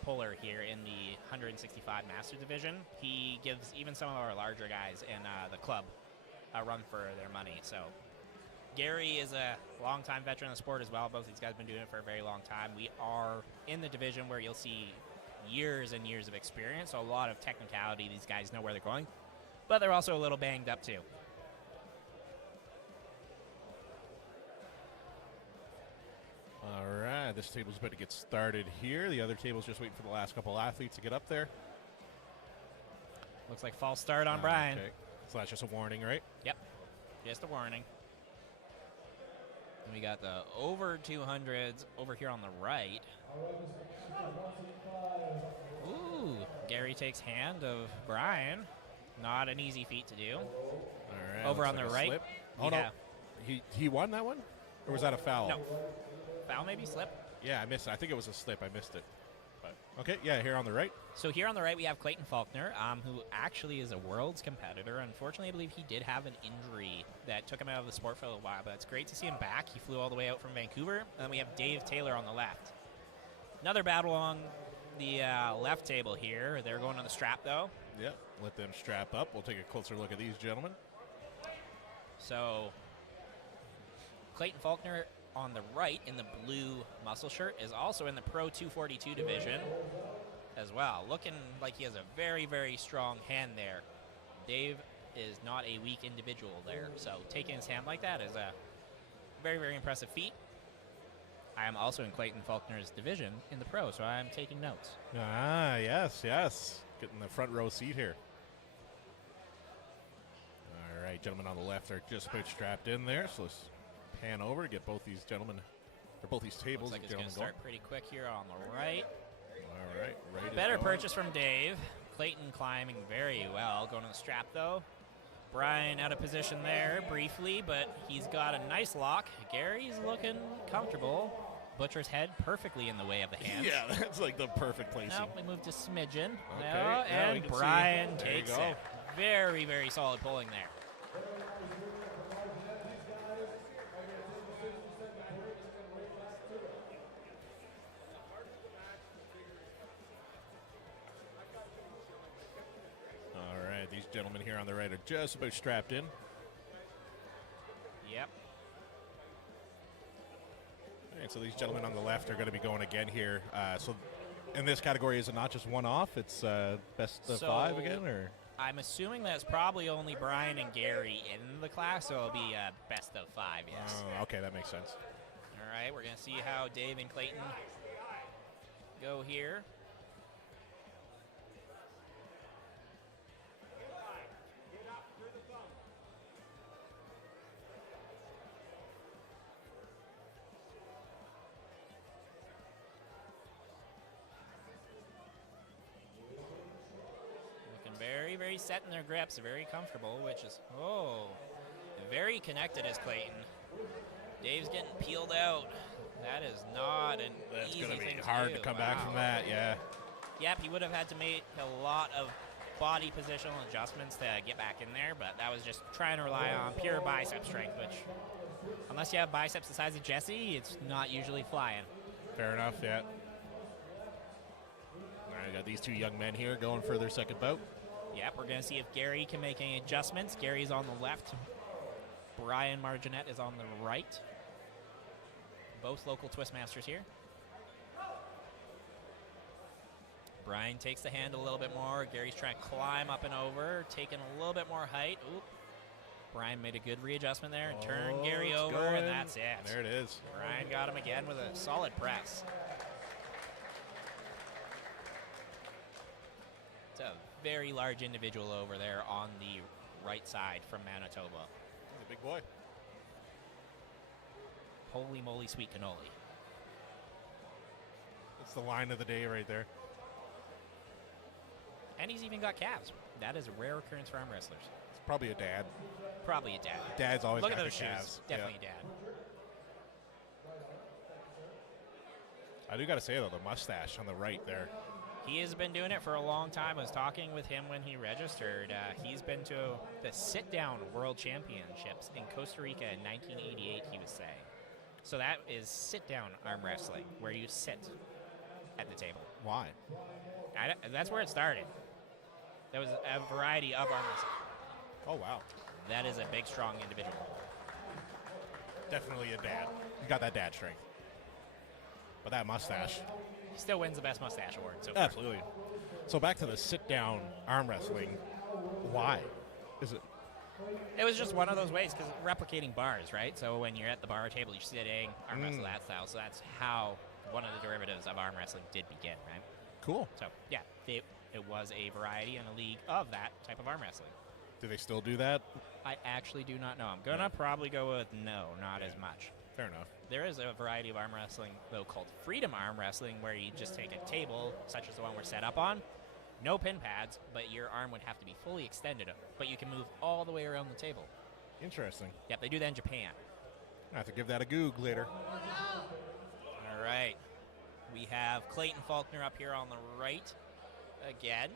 puller here in the 165 Master Division. He gives even some of our larger guys in the club a run for their money. So Gary is a longtime veteran of the sport as well. Both these guys have been doing it for a very long time. We are in the division where you'll see years and years of experience, so a lot of technicality. These guys know where they're going, but they're also a little banged up too. All right, this table's about to get started here. The other table's just waiting for the last couple athletes to get up there. Looks like false start on Brian. Okay. So that's just a warning, right? Yep, just a warning. And we got the over 200s over here on the right. Ooh, Gary takes hand of Brian. Not an easy feat to do. All right. Over looks on like the a right, slip. we Oh, no. have- He won that one? Or was that a foul? No. Foul maybe? Slip? Yeah, I missed it. I think it was a slip. I missed it. But, okay, yeah, here on the right. So here on the right, we have Clayton Faulkner, who actually is a Worlds competitor. Unfortunately, I believe he did have an injury that took him out of the sport for a little while, but it's great to see him back. He flew all the way out from Vancouver. And then we have Dave Taylor on the left. Another battle on the left table here. They're going on the strap, though. Yeah, let them strap up. We'll take a closer look at these gentlemen. So Clayton Faulkner on the right in the blue muscle shirt is also in the Pro 242 division as well. Looking like he has a very, very strong hand there. Dave is not a weak individual there, so taking his hand like that is a very, very impressive feat. I am also in Clayton Faulkner's division in the Pro, so I'm taking notes. Ah, yes. Getting the front row seat here. All right, gentlemen on the left are just about strapped in there, so let's pan over, get both these gentlemen, or both these tables. Looks like it's going gentlemen to start pretty quick here on the right. All right, right. Better purchase from Dave. Clayton climbing very well. Going on the strap, though. Brian out of position there briefly, but he's got a nice lock. Gary's looking comfortable. Butcher's head perfectly in the way of the hands. Yeah, that's like the perfect placing. Now we move to smidgen. Okay, Now, yeah, we and can see. Brian There you takes go. it. Very, very solid pulling there. All right, these gentlemen here on the right are just about strapped in. Yep. All right, so these gentlemen on the left are going to be going again here. So in this category, is it not just one off? It's best of So- 5 again, or? I'm assuming that's probably only Brian and Gary in the class, so it'll be a best of 5, yes. Okay, that makes sense. All right, we're going to see how Dave and Clayton go here. Very, very set in their grips, very comfortable, which is, very connected is Clayton. Dave's getting peeled out. That is not an easy thing to do. That's going to be hard to come back from that, yeah. Yep, he would have had to make a lot of body positional adjustments to get back in there, but that was just trying to rely on pure bicep strength, which, unless you have biceps the size of Jesse, it's not usually flying. Fair enough, yeah. All right, got these two young men here going for their second bout. Yep, we're going to see if Gary can make any adjustments. Gary's on the left. Brian Marginette is on the right. Both local Twistmasters here. Brian takes the hand a little bit more. Gary's trying to climb up and over, taking a little bit more height. Oop. Brian made a good readjustment there and turned Gary over, and that's it. There it is. Brian got him again with a solid press. It's a very large individual over there on the right side from Manitoba. He's a big boy. Holy moly, sweet cannoli. That's the line of the day right there. And he's even got calves. That is a rare occurrence for arm wrestlers. It's probably a dad. Probably a dad. Dad's always Look got at those the shoes. calves. Definitely Yeah. a dad. I do got to say, though, the mustache on the right there. He has been doing it for a long time. I was talking with him when he registered. He's been to the sit-down World Championships in Costa Rica in 1988, he was saying. So that is sit-down arm wrestling, where you sit at the table. Why? That's where it started. There was a variety of arm wrestling. Oh, wow. That is a big, strong individual. Definitely a dad. You got that dad strength. But that mustache. He still wins the Best Mustache Award so far. Absolutely. So back to the sit-down arm wrestling. Why? Is it? It was just one of those ways, because replicating bars, right? So when you're at the bar table, you're sitting, arm wrestle that style. So that's how one of the derivatives of arm wrestling did begin, right? Cool. So, yeah, it was a variety and a league of that type of arm wrestling. Do they still do that? I actually do not know. I'm going to probably go with no, not as much. Fair enough. There is a variety of arm wrestling, though, called freedom arm wrestling, where you just take a table, such as the one we're set up on, no pin pads, but your arm would have to be fully extended, but you can move all the way around the table. Interesting. Yep, they do that in Japan. I have to give that a goog later. All right. We have Clayton Faulkner up here on the right again.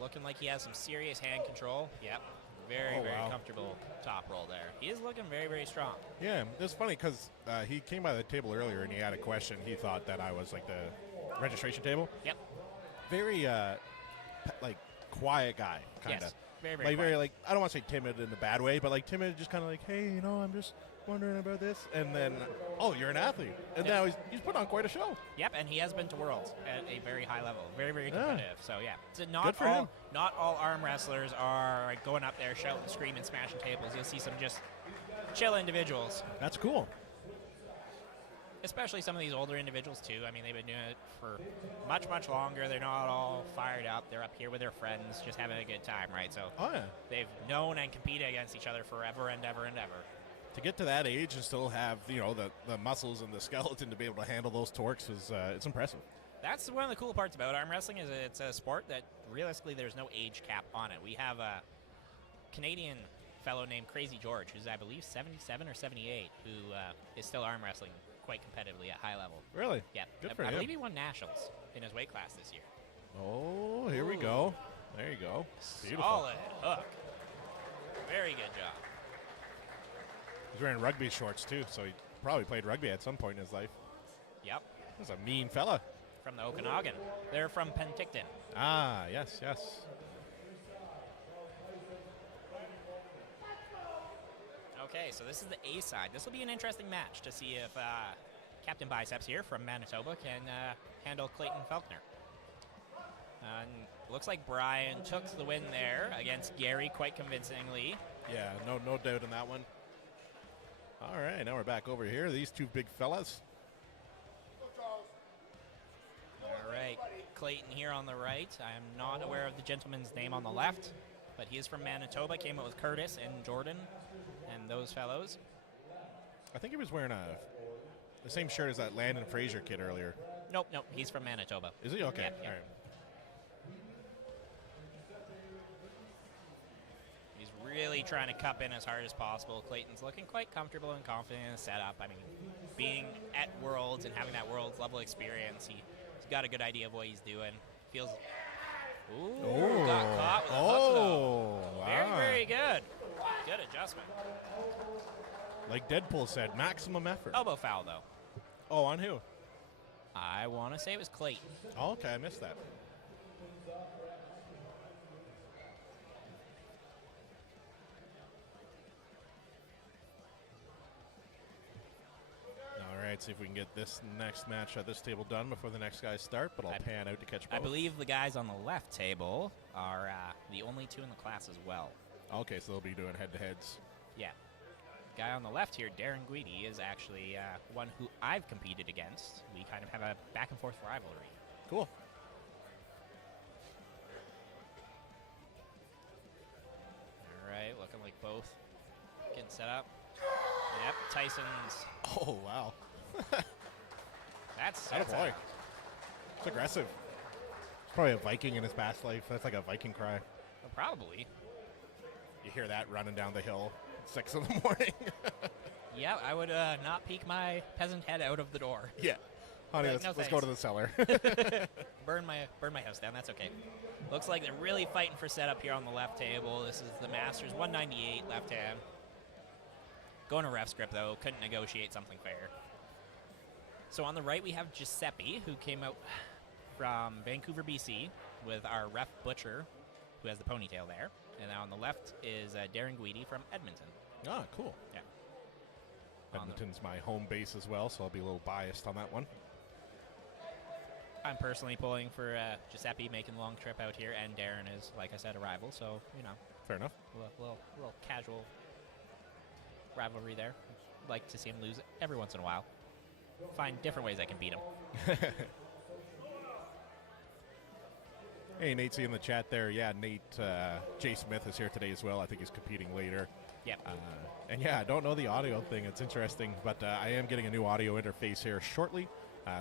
Looking like he has some serious hand control. Yep. Very, very comfortable top roll there. He is looking very, very strong. Yeah, it's funny because he came by the table earlier and he had a question. He thought that I was like the registration table. Yep. Very, like, quiet guy, kind of. Yes. Very, very like, quiet. very, like, I don't want to say timid in a bad way, but like timid, just kind of like, hey, you know, I'm just wondering about this. And then, oh, you're an athlete. And now he's put on quite a show. Yep, and he has been to Worlds at a very high level. Very, very competitive. So, yeah. So Good for him. Not all arm wrestlers are like, going up there, shouting, screaming, smashing tables. You'll see some just chill individuals. That's cool. Especially some of these older individuals, too. I mean, they've been doing it for much, much longer. They're not all fired up. They're up here with their friends, just having a good time, right? So they've known and competed against each other forever and ever and ever. To get to that age and still have, you know, the muscles and the skeleton to be able to handle those torques is it's impressive. That's one of the cool parts about arm wrestling is it's a sport that realistically there's no age cap on it. We have a Canadian fellow named Crazy George, who's I believe 77 or 78, who is still arm wrestling quite competitively at high level. Really? Yeah. Good for him. I believe he won nationals in his weight class this year. Oh, here we go. There you go. Beautiful. Solid hook. Very good job. He's wearing rugby shorts, too, so he probably played rugby at some point in his life. Yep. He's a mean fella. From the Okanagan. They're from Penticton. Ah, yes, yes. Okay, so this is the A side. This will be an interesting match to see if Captain Biceps here from Manitoba can handle Clayton Faulkner. And looks like Brian took the win there against Gary quite convincingly. Yeah, no doubt in that one. All right, now we're back over here. These two big fellas. All right, Clayton here on the right. I am not aware of the gentleman's name on the left, but he is from Manitoba, came out with Curtis and Jordan and those fellows. I think he was wearing the same shirt as that Landon Frazier kid earlier. Nope, he's from Manitoba. Is he? Okay, Yeah. all right. He's really trying to cup in as hard as possible. Clayton's looking quite comfortable and confident in his setup. I mean, being at Worlds and having that Worlds level experience, he's got a good idea of what he's doing. Feels... Ooh, got caught with a hook, though. Wow. Very good. Good adjustment. Like Deadpool said, maximum effort. Elbow foul, though. Oh, on who? I want to say it was Clayton. Oh, okay, I missed that. All right, see if we can get this next match at this table done before the next guys start, but I'll pan out to catch both. I believe the guys on the left table are the only two in the class as well. Okay, so they'll be doing head-to-heads. Yeah. Guy on the left here, Darren Guidi, is actually one who I've competed against. We kind of have a back-and-forth rivalry. Cool. All right, looking like both getting set up. Yep, Tyson's... Oh, wow. That's Attaboy. It's aggressive. It's probably a Viking in his past life. That's like a Viking cry. Probably. You hear that running down the hill at 6 in the morning. Yeah, I would not peek my peasant head out of the door. Yeah. Honey, Like, let's no go to thanks. the cellar. Burn my house down. That's okay. Looks like they're really fighting for setup here on the left table. This is the Masters 198 left hand. Going to ref script, though. Couldn't negotiate something fair. So on the right, we have Giuseppe, who came out from Vancouver, BC, with our ref Butcher, who has the ponytail there. And now on the left is Darren Guidi from Edmonton. Ah, cool. Yeah. Edmonton's my home base as well, so I'll be a little biased on that one. I'm personally pulling for Giuseppe making the long trip out here, and Darren is, like I said, a rival. So, you know, Fair enough. a little casual rivalry there. Like to see him lose every once in a while. Find different ways I can beat him. Hey, Nate's in the chat there. Yeah, Nate, Jay Smith is here today as well. I think he's competing later. Yep. And yeah, I don't know the audio thing. It's interesting, but I am getting a new audio interface here shortly.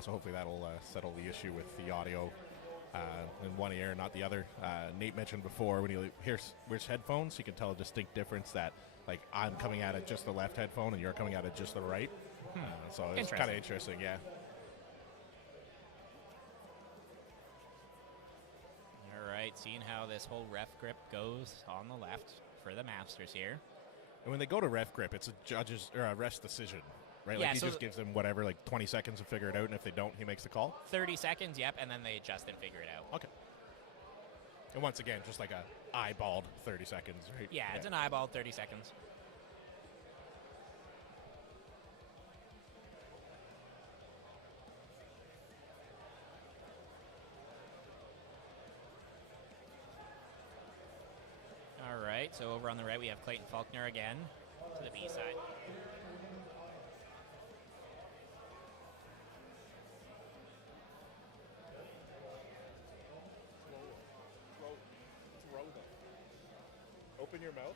So hopefully that'll settle the issue with the audio in one ear, not the other. Nate mentioned before when you hears which headphones, you can tell a distinct difference that like I'm coming at it just the left headphone and you're coming at it just the right. So it's kind of interesting, yeah. All right, seeing how this whole ref grip goes on the left for the Masters here. And when they go to ref grip, it's a judge's or a ref's decision, right? Yeah, Like he so just gives them whatever, like 20 seconds to figure it out, and if they don't, he makes the call. 30 seconds, yep, and then they adjust and figure it out. Okay. And once again, just like a eyeballed 30 seconds, right? Yeah, it's an eyeball, 30 seconds. All right, so over on the right, we have Clayton Faulkner again to the B side. Open your mouth.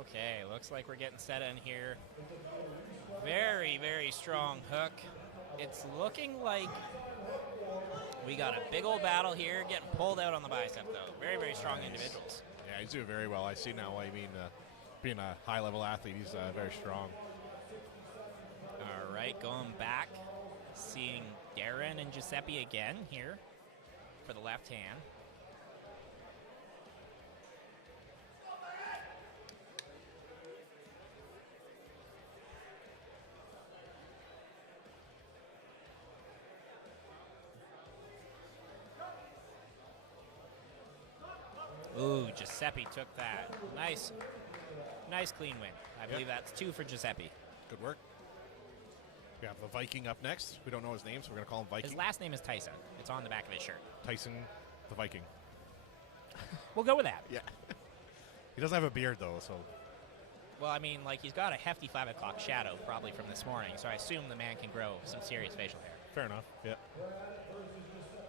Okay, looks like we're getting set in here. Very, very strong hook. It's looking like we got a big old battle here, getting pulled out on the bicep, though. Very, very strong individuals. Yeah, he's doing very well. I see now why you mean being a high-level athlete, he's very strong. All right, going back, seeing Darren and Giuseppe again here for the left hand. Ooh, Giuseppe took that. Nice clean win. I believe that's 2 for Giuseppe. Good work. We have the Viking up next. We don't know his name, so we're going to call him Viking. His last name is Tyson. It's on the back of his shirt. Tyson the Viking. We'll go with that. Yeah. He doesn't have a beard, though, so. Well, I mean, like, he's got a hefty 5 o'clock shadow probably from this morning, so I assume the man can grow some serious facial hair. Fair enough, yeah.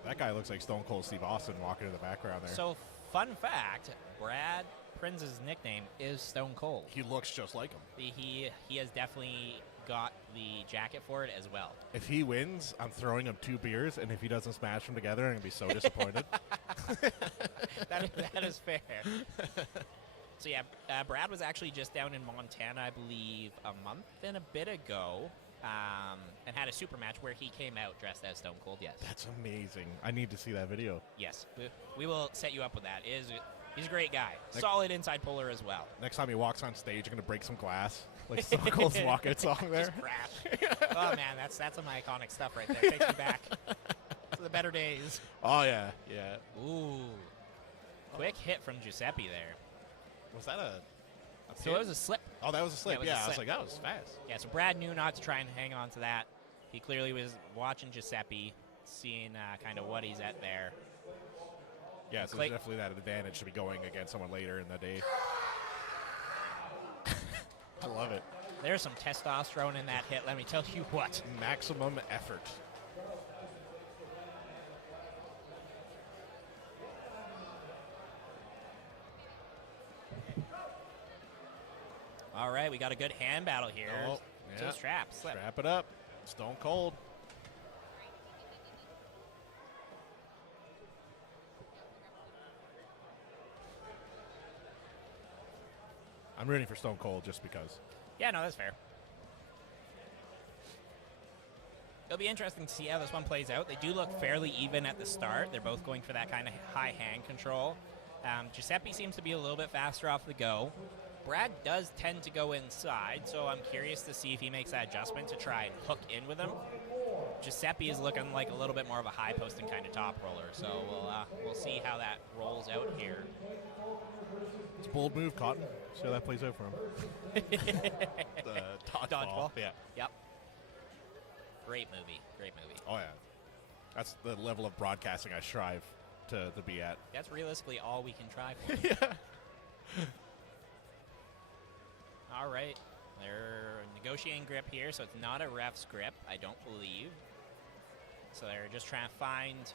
That guy looks like Stone Cold Steve Austin walking in the background there. So, fun fact, Brad Prinz's nickname is Stone Cold. He looks just like him. He has definitely got the jacket for it as well. If he wins, I'm throwing him 2 beers, and if he doesn't smash them together, I'm going to be so disappointed. that is fair. So, yeah, Brad was actually just down in Montana, I believe, a month and a bit ago, and had a super match where he came out dressed as Stone Cold, yes. That's amazing. I need to see that video. Yes, we will set you up with that. He's a great guy. Solid inside puller as well. Next time he walks on stage, you're going to break some glass. Like Stone Cold's walkout song there. Just crash. Oh, man, that's some iconic stuff right there. Takes me back to the better days. Oh, yeah, yeah. Ooh. Quick hit from Giuseppe there. Was that a So it was a slip. Oh, that was a slip. Yeah, Yeah, it was a I was slip. like, that was fast. Yeah, so Brad knew not to try and hang on to that. He clearly was watching Giuseppe, seeing kind of what he's at there. Yeah, so there's definitely that advantage to be going against someone later in the day. I love it. There's some testosterone in that hit, let me tell you what. Maximum effort. All right, we got a good hand battle here. Oh, So yeah. strap, slip. Strap it up. Stone Cold. I'm rooting for Stone Cold just because. Yeah, no, that's fair. It'll be interesting to see how this one plays out. They do look fairly even at the start. They're both going for that kind of high hand control. Giuseppe seems to be a little bit faster off the go. Brad does tend to go inside, so I'm curious to see if he makes that adjustment to try and hook in with him. Giuseppe is looking like a little bit more of a high posting kind of top roller, so we'll see how that rolls out here. It's a bold move, Cotton. See how that plays out for him. The dodgeball. Yeah. Yep. Great movie. Great movie. Oh, yeah. That's the level of broadcasting I strive to be at. That's realistically all we can try for. Yeah. All right. They're negotiating grip here, so it's not a ref's grip, I don't believe. So they're just trying to find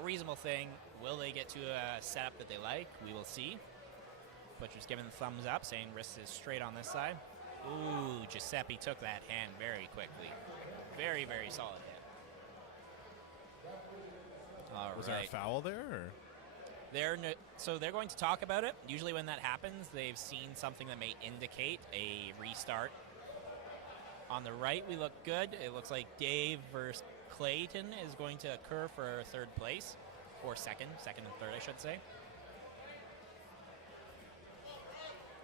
a reasonable thing. Will they get to a setup that they like? We will see. Butcher's giving the thumbs up, saying wrist is straight on this side. Ooh, Giuseppe took that hand very quickly. Very, very solid hit. All Was there a foul there? Or? So they're going to talk about it. Usually when that happens, they've seen something that may indicate a restart. On the right, we look good. It looks like Dave versus Clayton is going to occur for third place. Or second and third, I should say.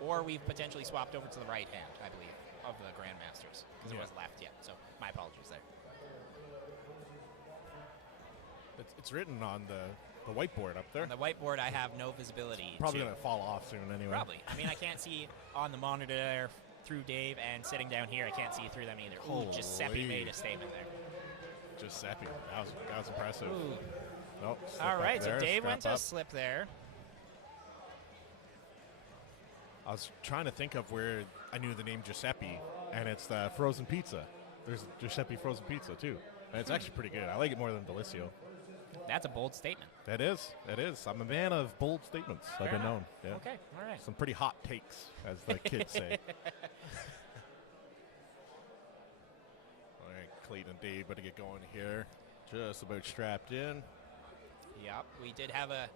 Or we've potentially swapped over to the right hand, I believe, of the Grandmasters. Because it was left yet, so my apologies there. It's written on the whiteboard up there. On the whiteboard, I have no visibility. Probably going to fall off soon anyway. Probably. I mean, I can't see on the monitor there through Dave, and sitting down here, I can't see through them either. Ooh, Giuseppe made a statement there. Giuseppe. That was impressive. Ooh. Nope. All right, so Dave went to up. slip there. I was trying to think of where I knew the name Giuseppe, and it's the frozen pizza. There's Giuseppe frozen pizza, too. And it's actually pretty good. I like it more than Delissio. That's a bold statement. That is. It is. I'm a man of bold statements. I've been known. Yeah. Okay, all right. Some pretty hot takes, as the kids say. All right, Clayton and Dave better get going here. Just about strapped in. Yep, we did have a...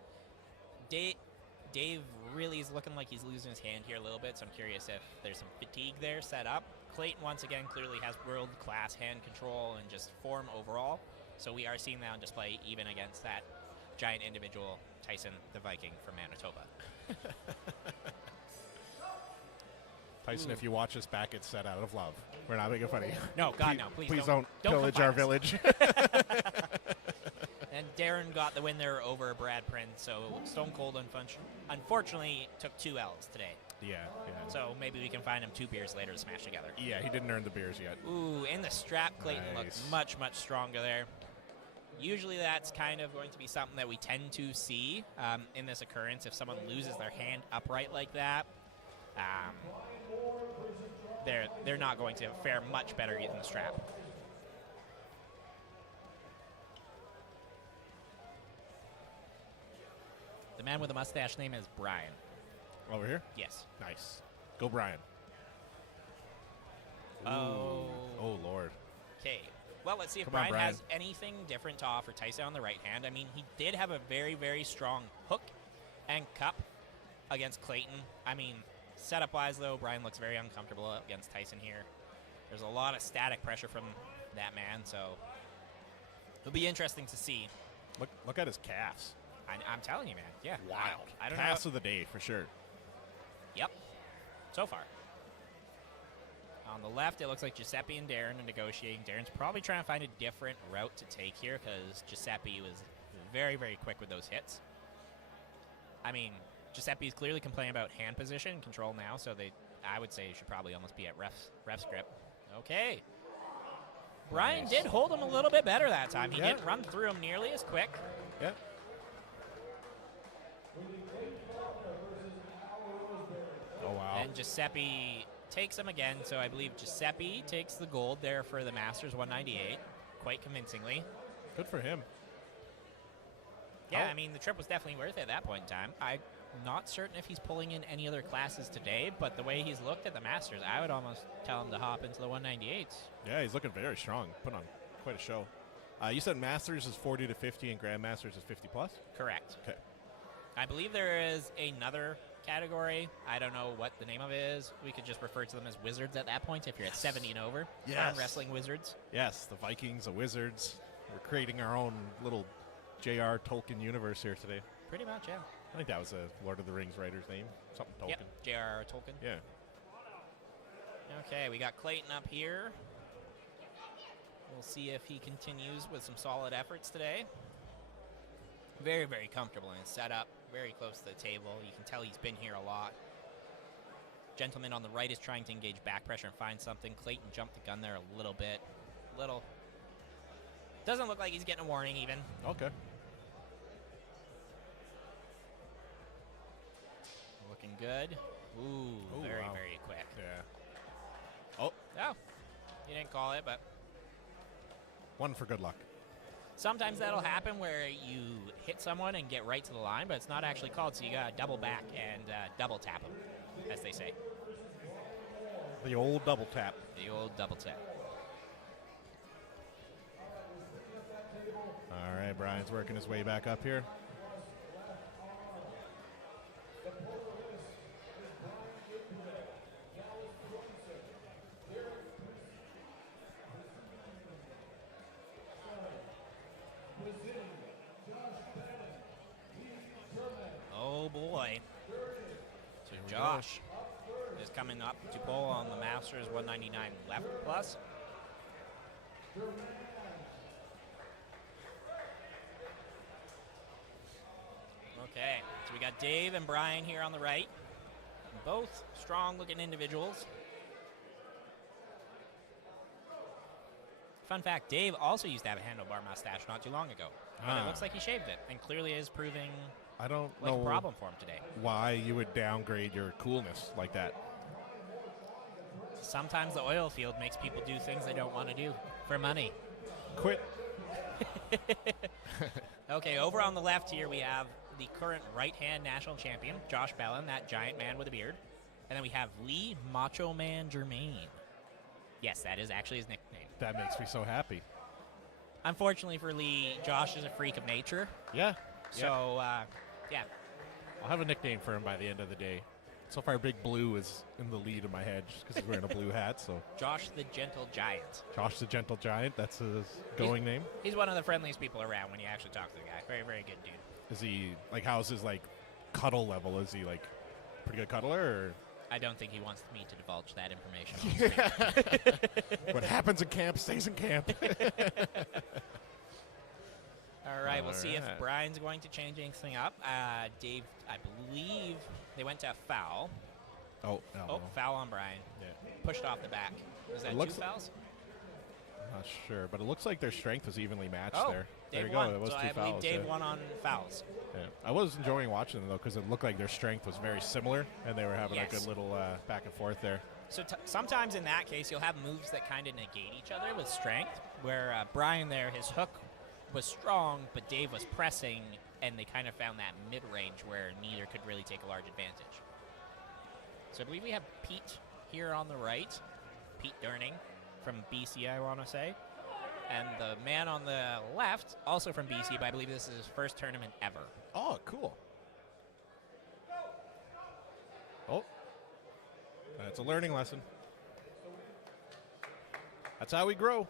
Dave really is looking like he's losing his hand here a little bit, so I'm curious if there's some fatigue there set up. Clayton, once again, clearly has world-class hand control and just form overall. So we are seeing that on display even against that giant individual, Tyson the Viking from Manitoba. Tyson, if you watch this back, it's set out of love. We're not making fun of you. No, God, no. Please don't don't pillage our confine us. village. And Darren got the win there over Brad Prince, so Stone Cold unfortunately took 2 L's today. Yeah. So maybe we can find him 2 beers later to smash together. Yeah, he didn't earn the beers yet. Ooh, in the strap, Clayton looked Nice. much, much stronger there. Usually that's kind of going to be something that we tend to see in this occurrence. If someone loses their hand upright like that, they're not going to fare much better in the strap. The man with the mustache name is Brian. Over here? Yes. Nice. Go, Brian. Oh. Oh, Lord. Okay. Well, let's see if Come on, Brian Brian. has anything different to offer Tyson on the right hand. I mean, he did have a very, very strong hook and cup against Clayton. I mean, setup-wise, though, Brian looks very uncomfortable against Tyson here. There's a lot of static pressure from that man, so it'll be interesting to see. Look at his calves. I'm telling you, man. Yeah. Wild. I don't Calves know. of the day, for sure. Yep. So far. On the left, it looks like Giuseppe and Darren are negotiating. Darren's probably trying to find a different route to take here because Giuseppe was very, very quick with those hits. I mean, Giuseppe's clearly complaining about hand position and control now, so I would say should probably almost be at ref's grip. Okay. Brian Nice. did hold him a little bit better that time. He Yeah. didn't run through him nearly as quick. Yeah. Oh, wow. And Giuseppe takes him again, so I believe Giuseppe takes the gold there for the Masters 198, quite convincingly. Good for him. Yeah, Oh. I mean, the trip was definitely worth it at that point in time. I'm not certain if he's pulling in any other classes today, but the way he's looked at the Masters, I would almost tell him to hop into the 198s. Yeah, he's looking very strong. Put on quite a show. You said Masters is 40 to 50 and Grandmasters is 50 plus? Correct. Okay. I believe there is another category. I don't know what the name of it is. We could just refer to them as wizards at that point if you're at 70 and over. Yes. Arm wrestling wizards. Yes, the Vikings, the Wizards. We're creating our own little J.R. Tolkien universe here today. Pretty much, yeah. I think that was a Lord of the Rings writer's name. Something Tolkien. Yep, J.R.R. Tolkien. Yeah. Okay, we got Clayton up here. We'll see if he continues with some solid efforts today. Very, very comfortable in his setup. Very close to the table. You can tell he's been here a lot. Gentleman on the right is trying to engage back pressure and find something. Clayton jumped the gun there a little bit. Doesn't look like he's getting a warning even. Okay. Looking good. Ooh, Oh, very, wow. very quick. Yeah. Oh, Oh, you didn't call it, but one for good luck. sometimes that'll happen where you hit someone and get right to the line, but it's not actually called, so you gotta double back and double tap them, as they say. The old double tap. The old double tap. All right, Brian's working his way back up here. Oh boy. So Josh is coming up to pull on the Masters 199 left plus. Okay, so we got Dave and Brian here on the right. Both strong-looking individuals. Fun fact, Dave also used to have a handlebar mustache not too long ago. But it looks like he shaved it, and clearly is proving I don't like know a problem for him today. why you would downgrade your coolness like that. Sometimes the oil field makes people do things they don't want to do for money. Quit. Okay, over on the left here we have the current right-hand national champion, Josh Bellin, that giant man with a beard. And then we have Lee Macho Man Germain. Yes, that is actually his nickname. That makes me so happy. Unfortunately for Lee, Josh is a freak of nature. Yeah. So, yeah. I'll have a nickname for him by the end of the day. So far, Big Blue is in the lead in my head just because he's wearing a blue hat. So Josh the Gentle Giant. Josh the Gentle Giant, that's his going name. He's one of the friendliest people around when you actually talk to the guy. Very, very good dude. Is he, like, how's his, like, cuddle level? Is he, like, pretty good cuddler? Or I don't think he wants me to divulge that information. what happens in camp stays in camp? All right, we'll see if Alright. Brian's going to change anything up. Dave, I believe they went to a foul. Oh, no. Oh, foul on Brian. Yeah. Pushed off the back. Was that It two looks fouls? Not sure, but it looks like their strength was evenly matched Oh, there. There Dave you won. go. It was So two I believe fouls. Dave yeah. won on fouls. Yeah. I was enjoying watching them, though, because it looked like their strength was very similar, and they were having a Yes. good little back and forth there. So sometimes in that case, you'll have moves that kind of negate each other with strength, where Brian there, his hook was strong, but Dave was pressing, and they kind of found that mid-range where neither could really take a large advantage. So I believe we have Pete here on the right, Pete Durning from BC, I want to say. And the man on the left, also from BC, but I believe this is his first tournament ever. Oh, cool. Oh. That's a learning lesson. That's how we grow.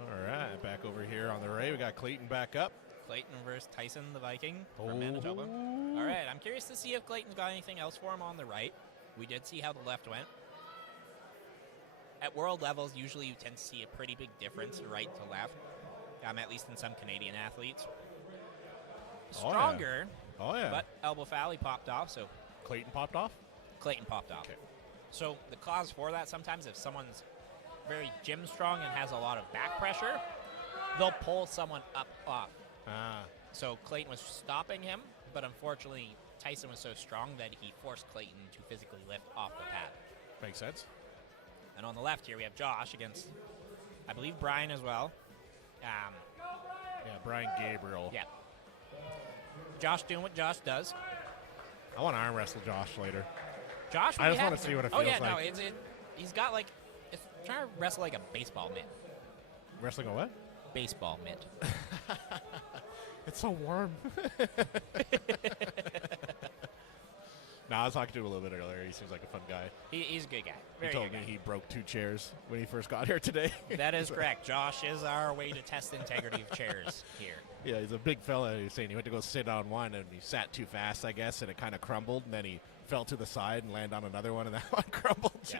All right, back over here on the right, we got Clayton back up. Clayton versus Tyson the Viking Oh. from Manitoba. All right, I'm curious to see if Clayton's got anything else for him on the right. We did see how the left went. At world levels, usually you tend to see a pretty big difference right to left, at least in some Canadian athletes. Oh, yeah. Stronger, Oh, yeah. but elbow foul, he popped off, so Clayton popped off? Clayton popped off. Okay. So the cause for that, sometimes if someone's very gym strong and has a lot of back pressure, they'll pull someone up off. Ah. So Clayton was stopping him, but unfortunately Tyson was so strong that he forced Clayton to physically lift off the pad. Makes sense. And on the left here we have Josh against, I believe, Brian as well. Yeah, Brian Gabriel. Yeah. Josh doing what Josh does. I want to arm wrestle Josh later. Josh, I just wanna see what it Oh feels yeah, no, like. he's got like, it's trying to wrestle like a baseball mitt. Wrestling a what? Baseball mitt. It's so warm. No, I was talking to him a little bit earlier. He seems like a fun guy. He's a good guy. He Very told good me guy. he broke 2 chairs when he first got here today. That is correct. Josh is our way to test the integrity of chairs here. Yeah, he's a big fella. He's saying he went to go sit on one and he sat too fast, I guess, and it kind of crumbled. And then he fell to the side and landed on another one, and that one crumbled too.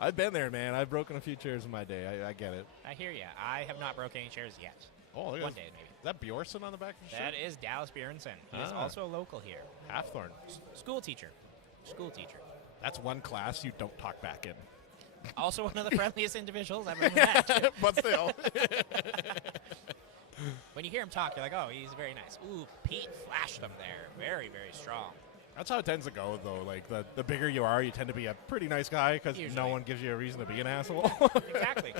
I've been there, man. I've broken a few chairs in my day. I get it. I hear ya. I have not broken any chairs yet. Oh, look at One this. day, maybe. Is that Bjorson on the back of the shirt? That is Dallas Bjornson. He is Ah. also a local here. Halfthorn. School teacher. School teacher. That's one class you don't talk back in. Also one of the friendliest individuals I've ever met. But still. When you hear him talk, you're like, oh, he's very nice. Ooh, Pete flashed him there. Very, very strong. That's how it tends to go, though. Like, the bigger you are, you tend to be a pretty nice guy because no Usually. one gives you a reason to be an asshole. Exactly.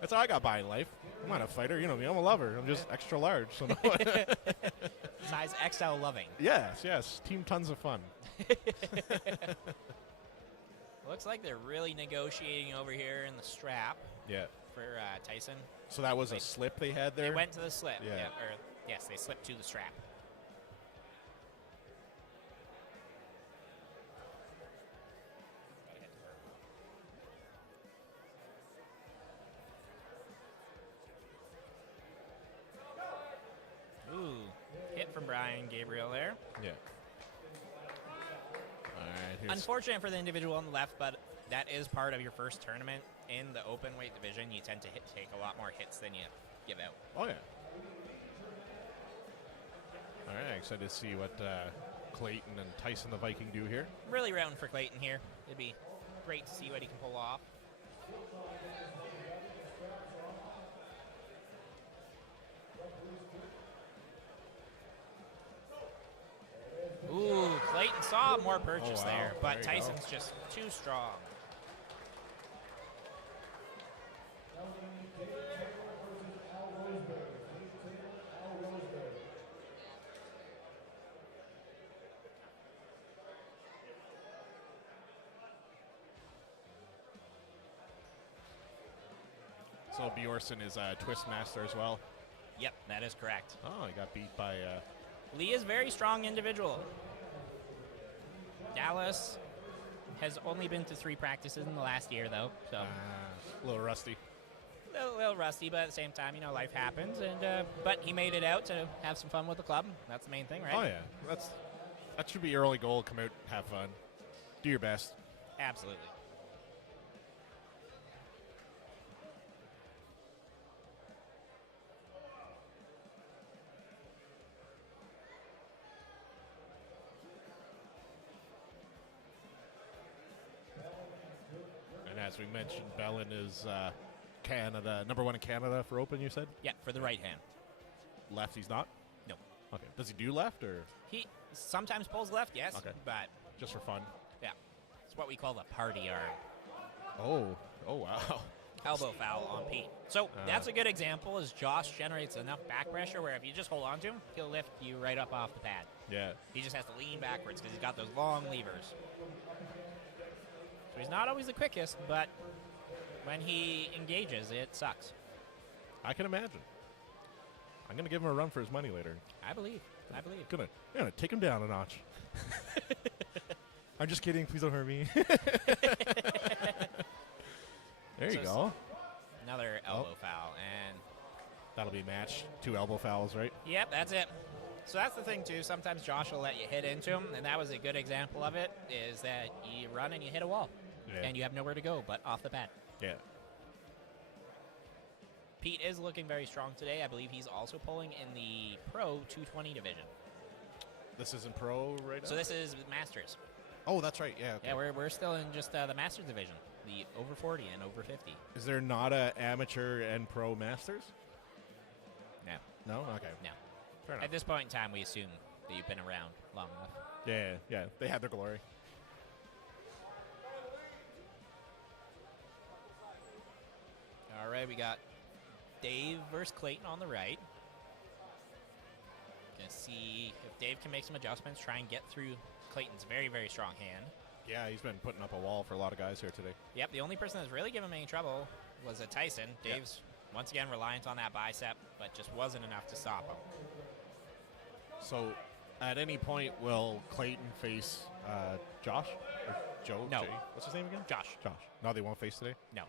That's how I got by in life. I'm not a fighter. You know me. I'm a lover. I'm just extra large. So no. Size XL loving. Yes. Team tons of fun. Looks like they're really negotiating over here in the strap Yeah. for Tyson. So that was a slip they had there? They went to the slip. Yeah. Yes, they slipped to the strap. Ooh, hit from Brian Gabriel there. Yeah. All right. Here's Unfortunate for the individual on the left, but that is part of your first tournament. In the open weight division, you tend to take a lot more hits than you give out. Oh, yeah. All right. Excited to see what Clayton and Tyson the Viking do here. Really rooting for Clayton here. It'd be great to see what he can pull off. Ooh, Clayton saw more purchase Oh, wow. there, but There you go. Tyson's just too strong. So Bjorson is a Twistmaster as well. Yep, that is correct. Oh, he got beat by... Lee is a very strong individual. Dallas has only been to 3 practices in the last year, though, so a little rusty. a little rusty, but at the same time, life happens. And but he made it out to have some fun with the club. That's the main thing, right? Oh, yeah. That should be your only goal. Come out, have fun. Do your best. Absolutely. as we mentioned, Bellin is Canada, number 1 in Canada for open, you said? Yeah, for the right hand. Left, he's not? No. Okay. Does he do left, or He sometimes pulls left, yes, Okay. but just for fun? yeah, it's what we call the party arm. Oh, wow. Elbow foul on Pete. So that's a good example, as Josh generates enough back pressure where if you just hold on to him, he'll lift you right up off the pad. Yeah. He just has to lean backwards because he's got those long levers. So he's not always the quickest, but when he engages, it sucks. I can imagine. I'm going to give him a run for his money later. I believe. Gonna take him down a notch. I'm just kidding. Please don't hurt me. There you go. Another elbow foul, and That'll be match. 2 elbow fouls, right? yep, that's it. So that's the thing, too. Sometimes Josh will let you hit into him, and that was a good example of it, is that you run and you hit a wall, Yeah. and you have nowhere to go but off the pad. Yeah. Pete is looking very strong today. I believe he's also pulling in the Pro 220 division. This isn't pro right now? So this is Masters. Oh, that's right. Yeah. Okay. Yeah, we're still in just the Masters division, the over 40 and over 50. Is there not a amateur and pro masters? No. No? Okay. No. Fair enough. At this point in time, we assume that you've been around long enough. Yeah. They had their glory. All right, we got Dave versus Clayton on the right. Gonna see if Dave can make some adjustments, try and get through Clayton's very, very strong hand. Yeah, he's been putting up a wall for a lot of guys here today. Yep, the only person that's really given him any trouble was a Tyson. Dave's once again reliant on that bicep, but just wasn't enough to stop him. So, at any point, will Clayton face Josh? Or Joe? No. Jay? What's his name again? Josh. No, they won't face today? No.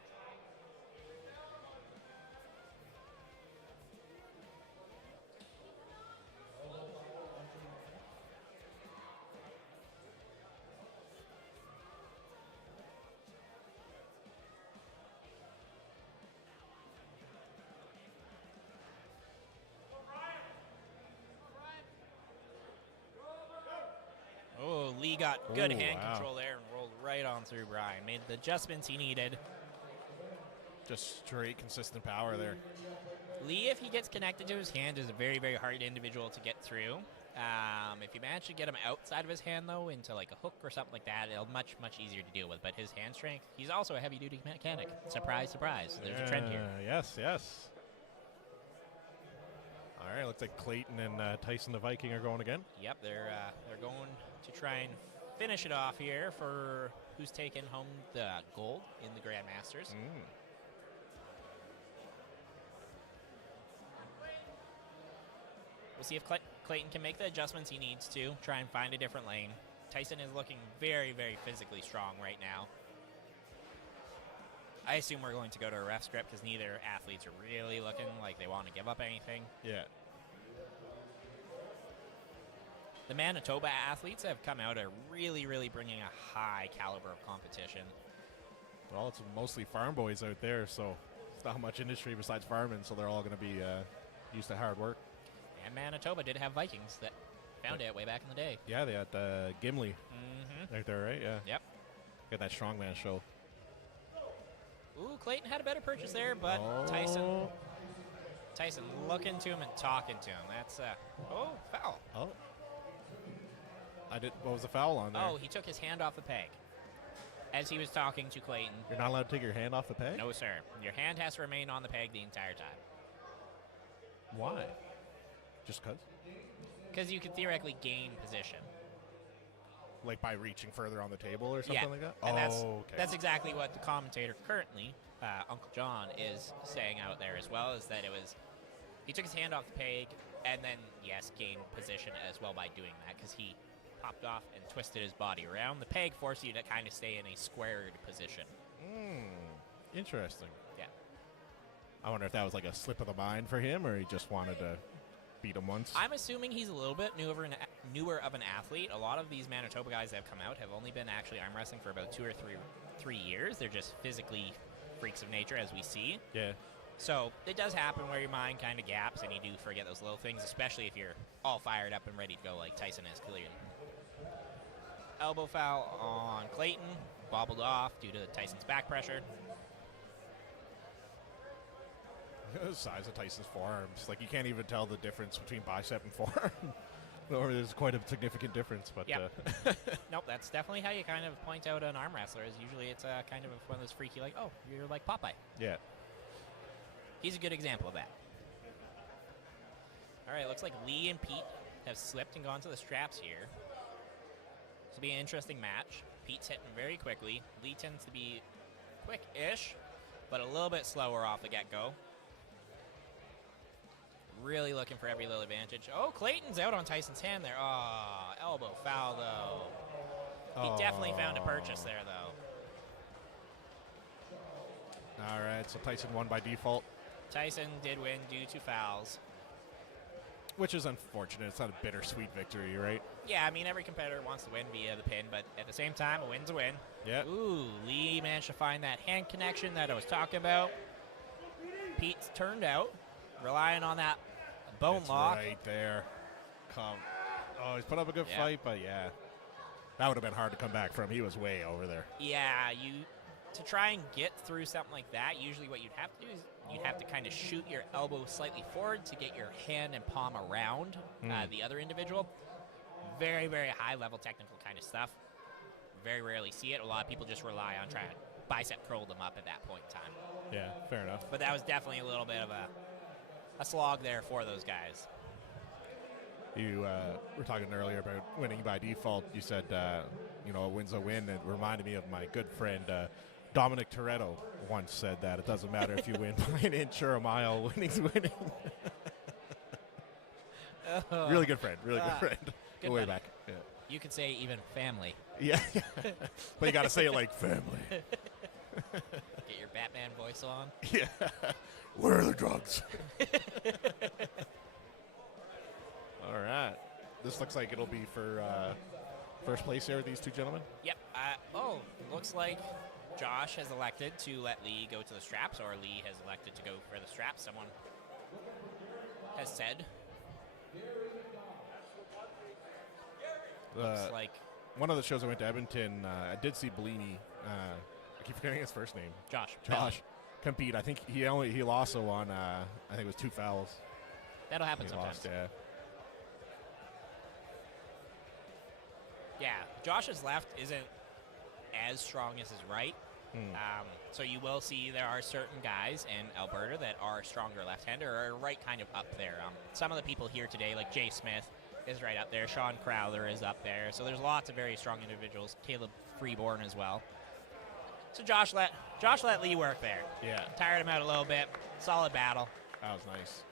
Oh, Lee got good Ooh, hand wow. control there and rolled right on through Brian. Made the adjustments he needed. Just straight, consistent power there. Lee, if he gets connected to his hand, is a very, very hard individual to get through. If you manage to get him outside of his hand, though, into like a hook or something like that, it'll much, much easier to deal with. But his hand strength, he's also a heavy-duty mechanic. Surprise, surprise. There's a trend here. Yes. All right, looks like Clayton and Tyson the Viking are going again. Yep, they're going to try and finish it off here for who's taking home the gold in the Grand Masters. We'll see if Clayton can make the adjustments he needs to, try and find a different lane. Tyson is looking very, very physically strong right now. I assume we're going to go to a ref script because neither athletes are really looking like they want to give up anything. Yeah. The Manitoba athletes have come out are really, really bringing a high caliber of competition. Well, it's mostly farm boys out there, so it's not much industry besides farming, so they're all going to be used to hard work. And Manitoba did have Vikings that found it way back in the day. Yeah, they had Gimli out there, right? Yeah. Yep. Got that strongman show. Ooh, Clayton had a better purchase there, but Tyson looking to him and talking to him. That's foul. Oh. What was the foul on there? Oh, he took his hand off the peg as he was talking to Clayton. You're not allowed to take your hand off the peg? No, sir. Your hand has to remain on the peg the entire time. Why? Just because? Because you could theoretically gain position. Like by reaching further on the table or something like that? And okay. that's exactly what the commentator currently, Uncle John, is saying out there as well, is that he took his hand off the peg and then, yes, gained position as well by doing that because he popped off and twisted his body around. The peg forced you to kind of stay in a squared position. Interesting. Yeah. I wonder if that was like a slip of the mind for him or he just wanted to beat him once. I'm assuming he's a little bit newer of an athlete. A lot of these Manitoba guys that have come out have only been actually arm wrestling for about 2 or 3 years. They're just physically freaks of nature, as we see. Yeah. So it does happen where your mind kind of gaps and you do forget those little things, especially if you're all fired up and ready to go like Tyson is clearly. Elbow foul on Clayton, bobbled off due to Tyson's back pressure. The size of Tyson's forearms. Like, you can't even tell the difference between bicep and forearm. Or there's quite a significant difference. But Yep. Nope, that's definitely how you kind of point out an arm wrestler. Is usually it's kind of one of those freaky, like, oh, you're like Popeye. yeah. He's a good example of that. All right, looks like Lee and Pete have slipped and gone to the straps here. This will be an interesting match. Pete's hitting very quickly. Lee tends to be quick-ish, but a little bit slower off the get-go. Really looking for every little advantage. Oh, Clayton's out on Tyson's hand there. Oh, elbow foul, though. He definitely found a purchase there, though. All right, so Tyson won by default, Tyson did win due to fouls. which is unfortunate. It's not a bittersweet victory, right? Yeah, I mean, every competitor wants to win via the pin, but at the same time, a win's a win. Yeah. Ooh, Lee managed to find that hand connection that I was talking about. Pete's turned out, relying on that bone It's lock. right there. Oh, he's put up a good Yeah. fight, but yeah. That would have been hard to come back from. He was way over there. Yeah, to try and get through something like that, usually what you'd have to do is you'd have to kind of shoot your elbow slightly forward to get your hand and palm around the other individual. Very, very high level technical kind of stuff. Very rarely see it. A lot of people just rely on trying to bicep curl them up at that point in time. Yeah, fair enough. But that was definitely a little bit of a slog there for those guys. You were talking earlier about winning by default. You said, a win's a win. It reminded me of my good friend Dominic Toretto once said that it doesn't matter if you win by an inch or a mile, winning's winning. Really good friend. Really good friend. Good Way buddy. back. Yeah. You could say even family. Yeah. But you got to say it like family. Get your Batman voice on. Yeah. Where are the drugs? All right. This looks like it'll be for first place here with these two gentlemen. Yep. Looks like Josh has elected to let Lee go to the straps, or Lee has elected to go for the straps. Someone has said. Looks like One of the shows I went to Edmonton, I did see Bellini. I keep forgetting his first name. Josh. Compete. I think he also won. I think it was 2 fouls. That'll happen He sometimes. lost. Yeah. Yeah, Josh's left isn't as strong as his right. So you will see there are certain guys in Alberta that are stronger left-hander or right kind of up there. Some of the people here today, like Jay Smith, is right up there. Sean Crowther is up there. So there's lots of very strong individuals. Caleb Freeborn as well. So Josh let Lee work there. Yeah. Tired him out a little bit. Solid battle. That was nice.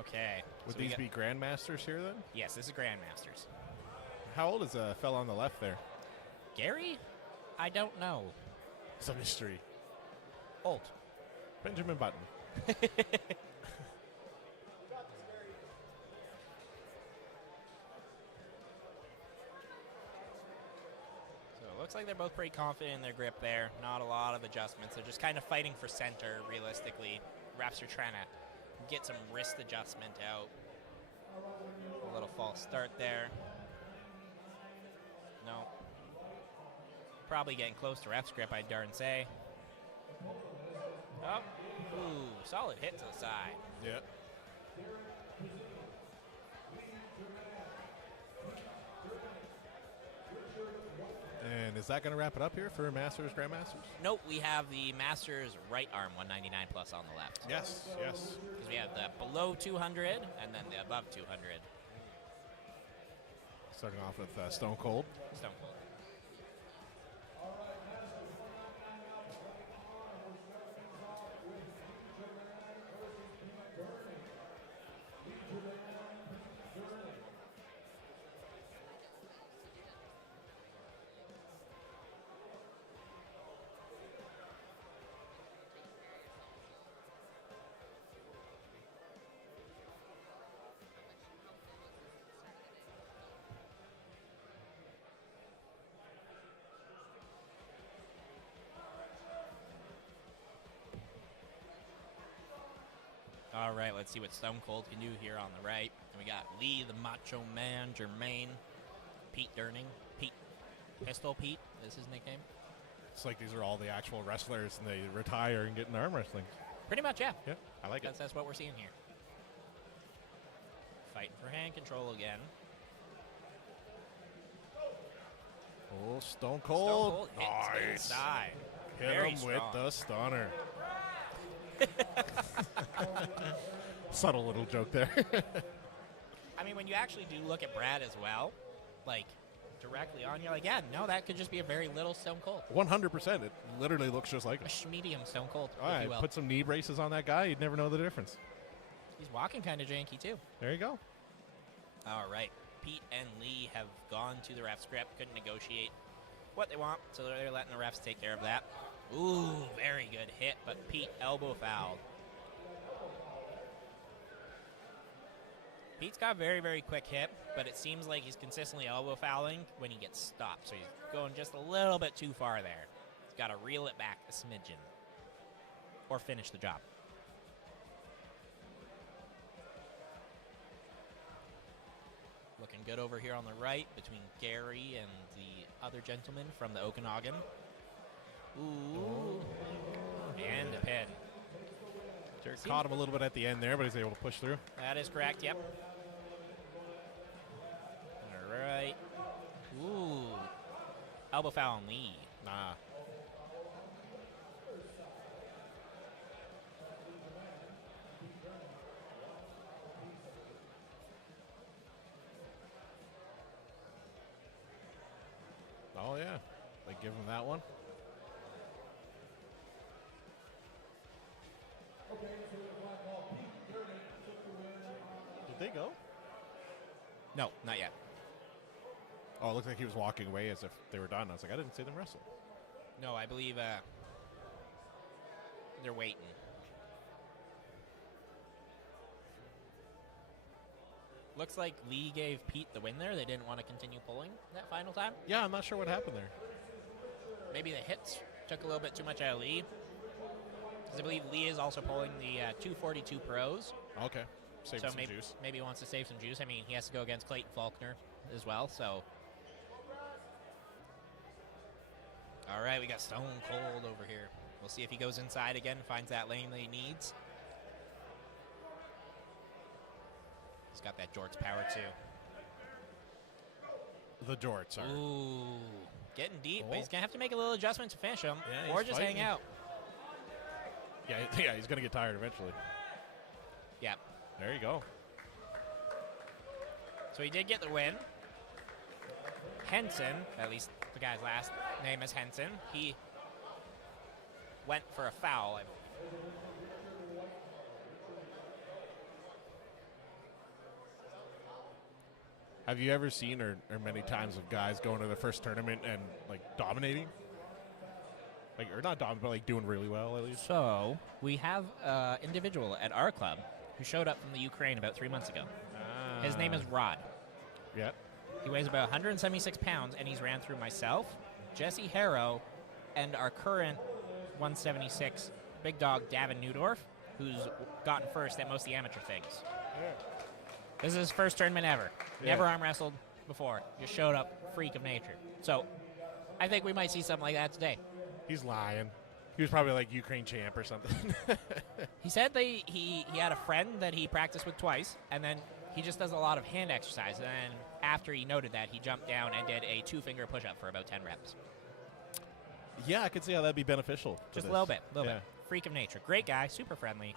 Okay. Would so we these got- be Grandmasters here then? Yes, this is Grandmasters. How old is the fella on the left there? Gary? I don't know. It's a mystery. Old. Benjamin Button. So it looks like they're both pretty confident in their grip there. Not a lot of adjustments. They're just kind of fighting for center, realistically. Refs are trying to get some wrist adjustment out. A little false start there. No. Probably getting close to ref's grip, I'd darn say. Up. Ooh, solid hit to the side. Yeah. And is that going to wrap it up here for Masters, Grandmasters? Nope, we have the Masters right arm 199 plus on the left. Yes, yes. Because we have the below 200 and then the above 200. Starting off with Stone Cold. Stone Cold. All right, let's see what Stone Cold can do here on the right. And we got Lee, the Macho Man, Jermaine. Pete Durning. Pistol Pete is his nickname. It's like these are all the actual wrestlers, and they retire and get in arm wrestling. Pretty much, yeah. Yeah, I like it. That's what we're seeing here. Fighting for hand control again. Oh, Stone Cold. Hits Nice. inside. Hit Very him strong. with the stunner. Subtle little joke there. I mean, when you actually do look at Brad as well, like directly on, you're like, yeah, no, that could just be a very little Stone Cold. 100%. It literally looks just like A him. medium Stone Cold, All if right, you will. put some knee braces on that guy. You'd never know the difference. He's walking kind of janky, too. There you go. All right. Pete and Lee have gone to the ref script, couldn't negotiate what they want, so they're letting the refs take care of that. Ooh, very good hit, but Pete elbow fouled. Pete's got a very, very quick hit, but it seems like he's consistently elbow fouling when he gets stopped, so he's going just a little bit too far there. He's got to reel it back a smidgen or finish the job. Looking good over here on the right between Gary and the other gentleman from the Okanagan. Ooh. And a pin. Jared caught him a little bit at the end there, but he's able to push through. That is correct, yep. All right. Ooh. Elbow foul on Lee. Nah. Oh, yeah. They give him that one. Did they go? No, not yet. Oh, it looked like he was walking away as if they were done. I was like, I didn't see them wrestle. No, I believe they're waiting. Looks like Lee gave Pete the win there. They didn't want to continue pulling that final time. Yeah, I'm not sure what happened there. Maybe the hits took a little bit too much out of Lee. Because I believe Lee is also pulling the 242 pros. Okay. Save So some maybe, juice. maybe he wants to save some juice. I mean, he has to go against Clayton Faulkner as well, so. All right, we got Stone Cold over here. We'll see if he goes inside again, finds that lane that he needs. He's got that Jorts power, too. The jorts are. Ooh, getting deep, but Oh. he's going to have to make a little adjustment to finish him, Yeah, or he's just fighting. hang out. Yeah, he's going to get tired eventually. Yeah. There you go. So he did get the win. Henson, at least the guy's last name is Henson, he went for a foul. Have you ever seen or many times of guys going to their first tournament and like dominating? Like, or not dominating, but like doing really well at least? So we have an individual at our club who showed up from the Ukraine about 3 months ago. His name is Rod. Yeah. He weighs about 176 pounds, and he's ran through myself, Jesse Harrow, and our current 176 big dog, Davin Newdorf, who's gotten first at most of the amateur things. This is his first tournament ever. Yeah. Never arm wrestled before. Just showed up, freak of nature. So I think we might see something like that today. He's lying. He was probably like Ukraine champ or something. He said he had a friend that he practiced with twice, and then he just does a lot of hand exercise. And then after he noted that, he jumped down and did a 2-finger push-up for about 10 reps. Yeah, I could see how that'd be beneficial. Just a little bit, bit. Freak of nature. Great guy, super friendly.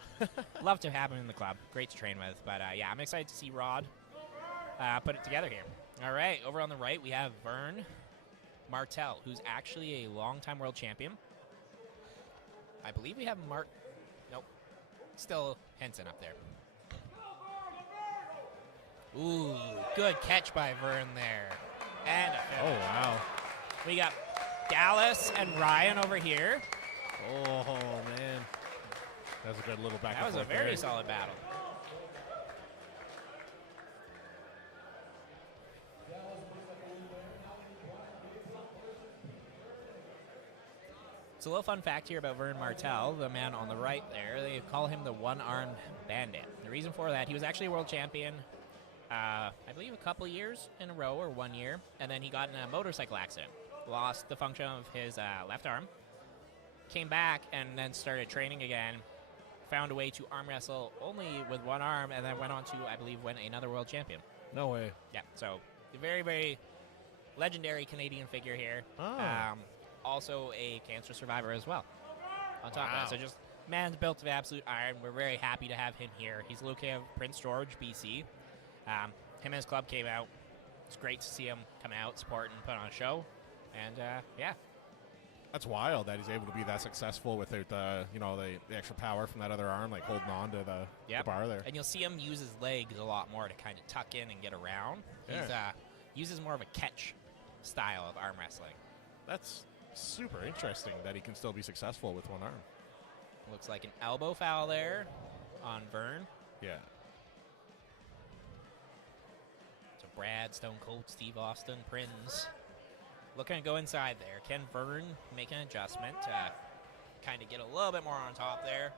Love to have him in the club. Great to train with. But yeah, I'm excited to see Rod put it together here. All right, over on the right, we have Vern Martel, who's actually a longtime world champion. I believe we have Nope. Still Henson up there. Ooh, good catch by Vern there. And a Oh, wow. we got Dallas and Ryan over here. Oh, man. That was a good little back That and was a forth very there. solid battle. It's a little fun fact here about Vern Martel, the man on the right there. They call him the one-armed bandit. The reason for that, he was actually a world champion I believe a couple years in a row or 1 year, and then he got in a motorcycle accident. Lost the function of his left arm. Came back and then started training again. Found a way to arm wrestle only with one arm, and then went on to, I believe, win another world champion. No way. Yeah, so a very, very legendary Canadian figure here. Oh. Also a cancer survivor as well. On top Wow. of that, so just man's built of absolute iron. We're very happy to have him here. He's located in Prince George, BC. Him and his club came out. It's great to see him come out, support, and put on a show. And yeah, That's wild that he's able to be that successful without the extra power from that other arm, like holding on to the bar there. And you'll see him use his legs a lot more to kind of tuck in and get around. Yeah. He uses more of a catch style of arm wrestling. That's super interesting that he can still be successful with one arm. Looks like an elbow foul there on Vern. Yeah. So Brad, Stone Cold, Steve Austin, Prince. Looking to go inside there. Can Vern make an adjustment to kind of get a little bit more on top there?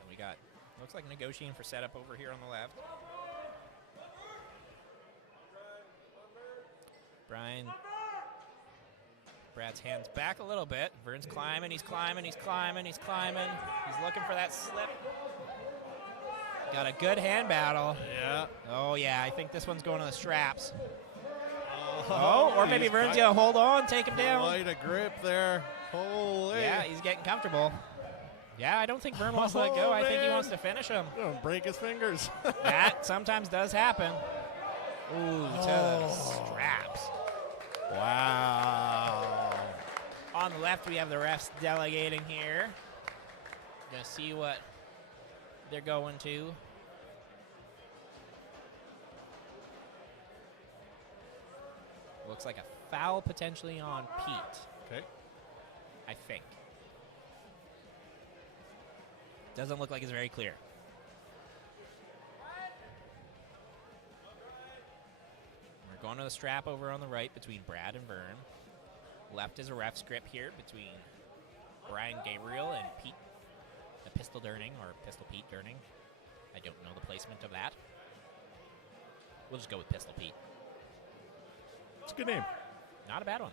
And we got, looks like negotiating for setup over here on the left. Brian. Brad's hands back a little bit. Vern's climbing, he's climbing, he's climbing, he's climbing. He's looking for that slip. Got a good hand battle. Yeah. Oh, yeah, I think this one's going to the straps. Or maybe he's Vern's got going to hold on, take him down. Quite a grip there. Holy. Yeah, he's getting comfortable. Yeah, I don't think Vern wants to let go. I think he wants to finish him. Gonna break his fingers. That sometimes does happen. Ooh, to the straps. Wow. On the left, we have the refs delegating here. Gonna see what they're going to. Looks like a foul potentially on Pete, Okay. I think. Doesn't look like it's very clear. We're going to the strap over on the right between Brad and Vern. Left is a ref grip here between Brian Gabriel and Pete, the Pistol Durning, or Pistol Pete Durning. I don't know the placement of that. We'll just go with Pistol Pete. It's a good name. Not a bad one.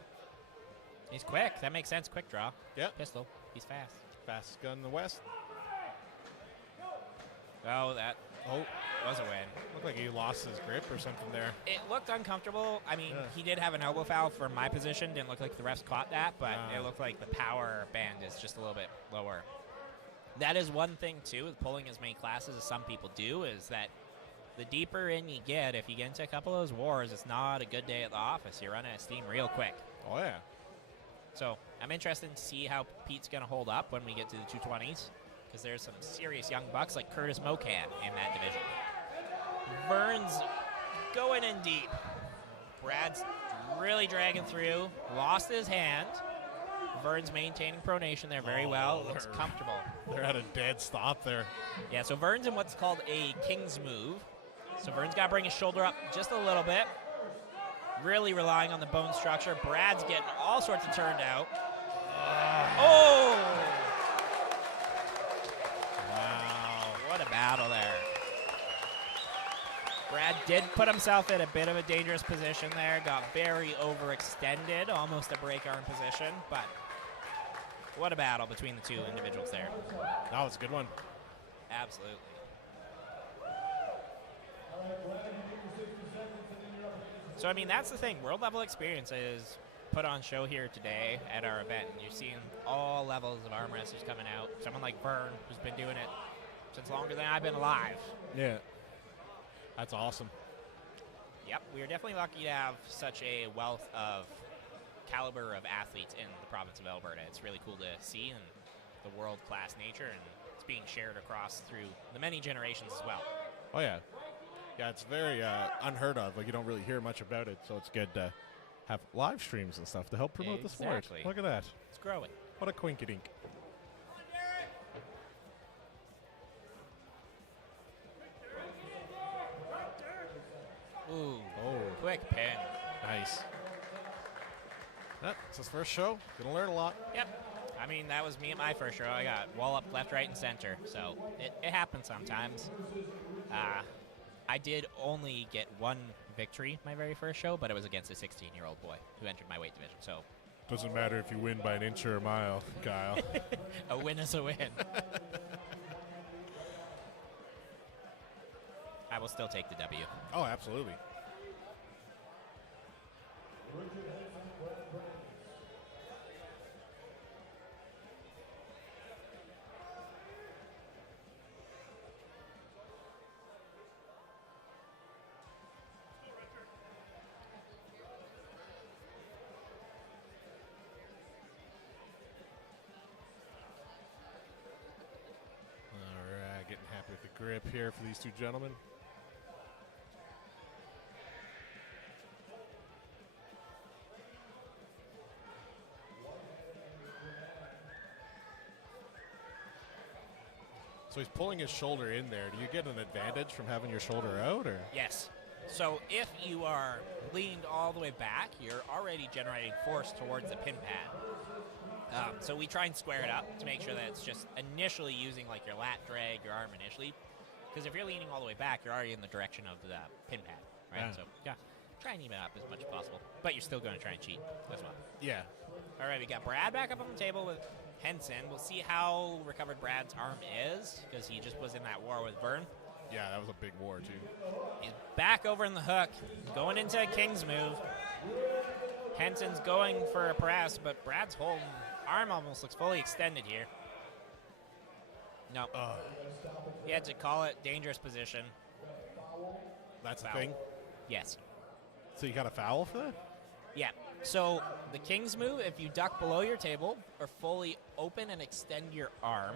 He's quick. That makes sense. Quick draw. Yeah. Pistol. He's fast. Fastest gun in the West. Oh, that was a win. Looked like he lost his grip or something there. It looked uncomfortable. I mean, Yeah. he did have an elbow foul for my position. Didn't look like the refs caught that, but it looked like the power band is just a little bit lower. That is one thing, too, with pulling as many classes as some people do, is that the deeper in you get, if you get into a couple of those wars, it's not a good day at the office. You're running out of steam real quick. Oh, yeah. So I'm interested to see how Pete's going to hold up when we get to the 220s, because there's some serious young bucks like Curtis Mocan in that division. Vern's going in deep. Brad's really dragging through. Lost his hand. Vern's maintaining pronation there very well. Looks comfortable. They're at a dead stop there. Yeah, so Vern's in what's called a king's move. So Vern's got to bring his shoulder up just a little bit. Really relying on the bone structure. Brad's getting all sorts of turned out. Oh! Wow. What a battle there. Brad did put himself in a bit of a dangerous position there. Got very overextended, almost a break arm position, but what a battle between the two individuals there. That was a good one. Absolutely. So, I mean, that's the thing. World level experience is put on show here today at our event. You're seeing all levels of arm wrestlers coming out. Someone like Vern, who's been doing it since longer than I've been alive. Yeah. That's awesome. Yep, we are definitely lucky to have such a wealth of caliber of athletes in the province of Alberta. It's really cool to see, and the world-class nature, and it's being shared across through the many generations as well. Oh, yeah. Yeah, it's very unheard of. Like, you don't really hear much about it, so it's good to have live streams and stuff to help promote the sport. Exactly. Look at that. It's growing. What a quinky-dink. Ooh, Oh, quick pin. nice. That's his first show. Gonna learn a lot. Yep. I mean, that was me at my first show. I got wall up left, right, and center. So it happens sometimes. I did only get one victory my very first show, but it was against a 16-year-old boy who entered my weight division. So Doesn't matter if you win by an inch or a mile, Kyle. a win is a win. I will still take the W. Oh, absolutely. Getting happy with the grip here for these two gentlemen. So he's pulling his shoulder in there. Do you get an advantage from having your shoulder out, or? Yes. So if you are leaned all the way back, you're already generating force towards the pin pad. So we try and square it up to make sure that it's just initially using like your lat drag, your arm initially. Because if you're leaning all the way back, you're already in the direction of the pin pad, right? Yeah. So yeah, try and even up as much as possible. But you're still going to try and cheat as well. Yeah. All right, we got Brad back up on the table with Henson. We'll see how recovered Brad's arm is, because he just was in that war with Vern. Yeah, that was a big war, too. He's back over in the hook, going into a King's move. Henson's going for a press, but Brad's whole arm almost looks fully extended here. No. He had to call it dangerous position. That's the Foul. thing? Yes. So you got a foul for that? Yeah. So the King's move, if you duck below your table or fully open and extend your arm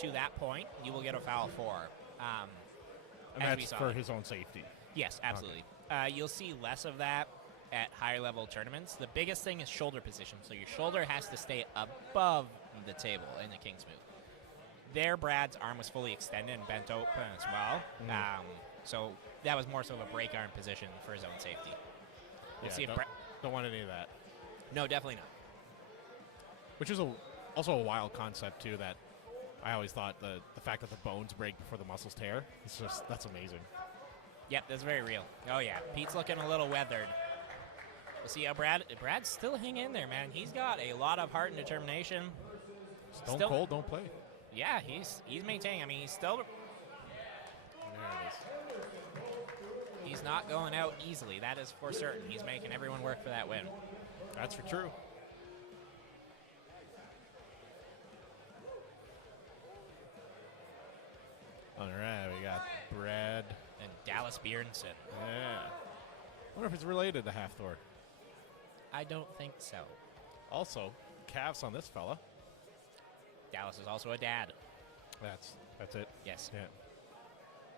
to that point, you will get a foul for. And as we that's saw for it. his own safety. Yes, absolutely. You'll see less of that at higher level tournaments. The biggest thing is shoulder position. So your shoulder has to stay above the table in the King's move. There, Brad's arm was fully extended and bent open as well. So that was more so of a break arm position for his own safety. We'll see if don't want any of that. No, definitely not. Which is also a wild concept, too, that I always thought the fact that the bones break before the muscles tear, that's amazing. Yep, that's very real. Oh, yeah. Pete's looking a little weathered. We'll see how Brad's still hanging in there, man. He's got a lot of heart and determination. Stone Cold, don't play. Yeah, he's maintaining. I mean, he's still... There it is. He's not going out easily. That is for certain. He's making everyone work for that win. That's for true. All right, we got Brad. And Dallas Bjornson. Yeah. Wonder if it's related to Halfthor. I don't think so. Also, calves on this fella. Dallas is also a dad. That's it. Yes. Yeah.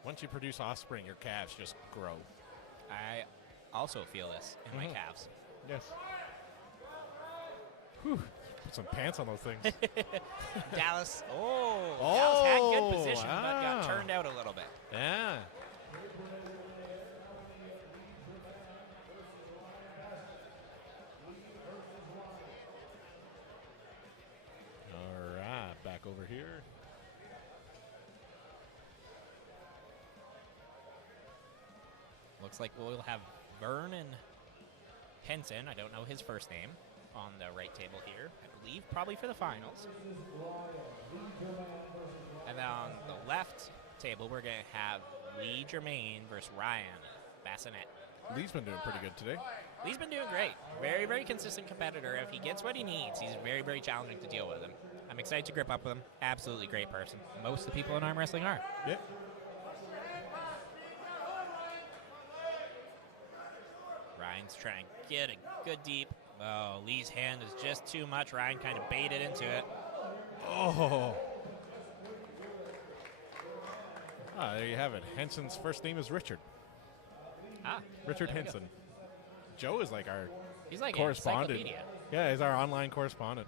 Once you produce offspring, your calves just grow. I also feel this in my calves. Yes. Whew. Put some pants on those things. Dallas had good position, but got wow. turned out a little bit. Yeah. All right, back over here. Looks like we'll have Vernon Henson, I don't know his first name, on the right table here. I believe probably for the finals. And then on the left table, we're going to have Lee Germain versus Ryan Bassinet. Lee's been doing pretty good today. Lee's been doing great. Very, very consistent competitor. If he gets what he needs, he's very, very challenging to deal with him. I'm excited to grip up with him. Absolutely great person. Most of the people in arm wrestling are. Yep. Ryan's trying to get a good deep. Oh, Lee's hand is just too much. Ryan kind of baited into it. Oh. There you have it. Henson's first name is Richard. Richard there we go. Henson. Joe is like our He's like correspondent. an encyclopedia. Yeah, he's our online correspondent.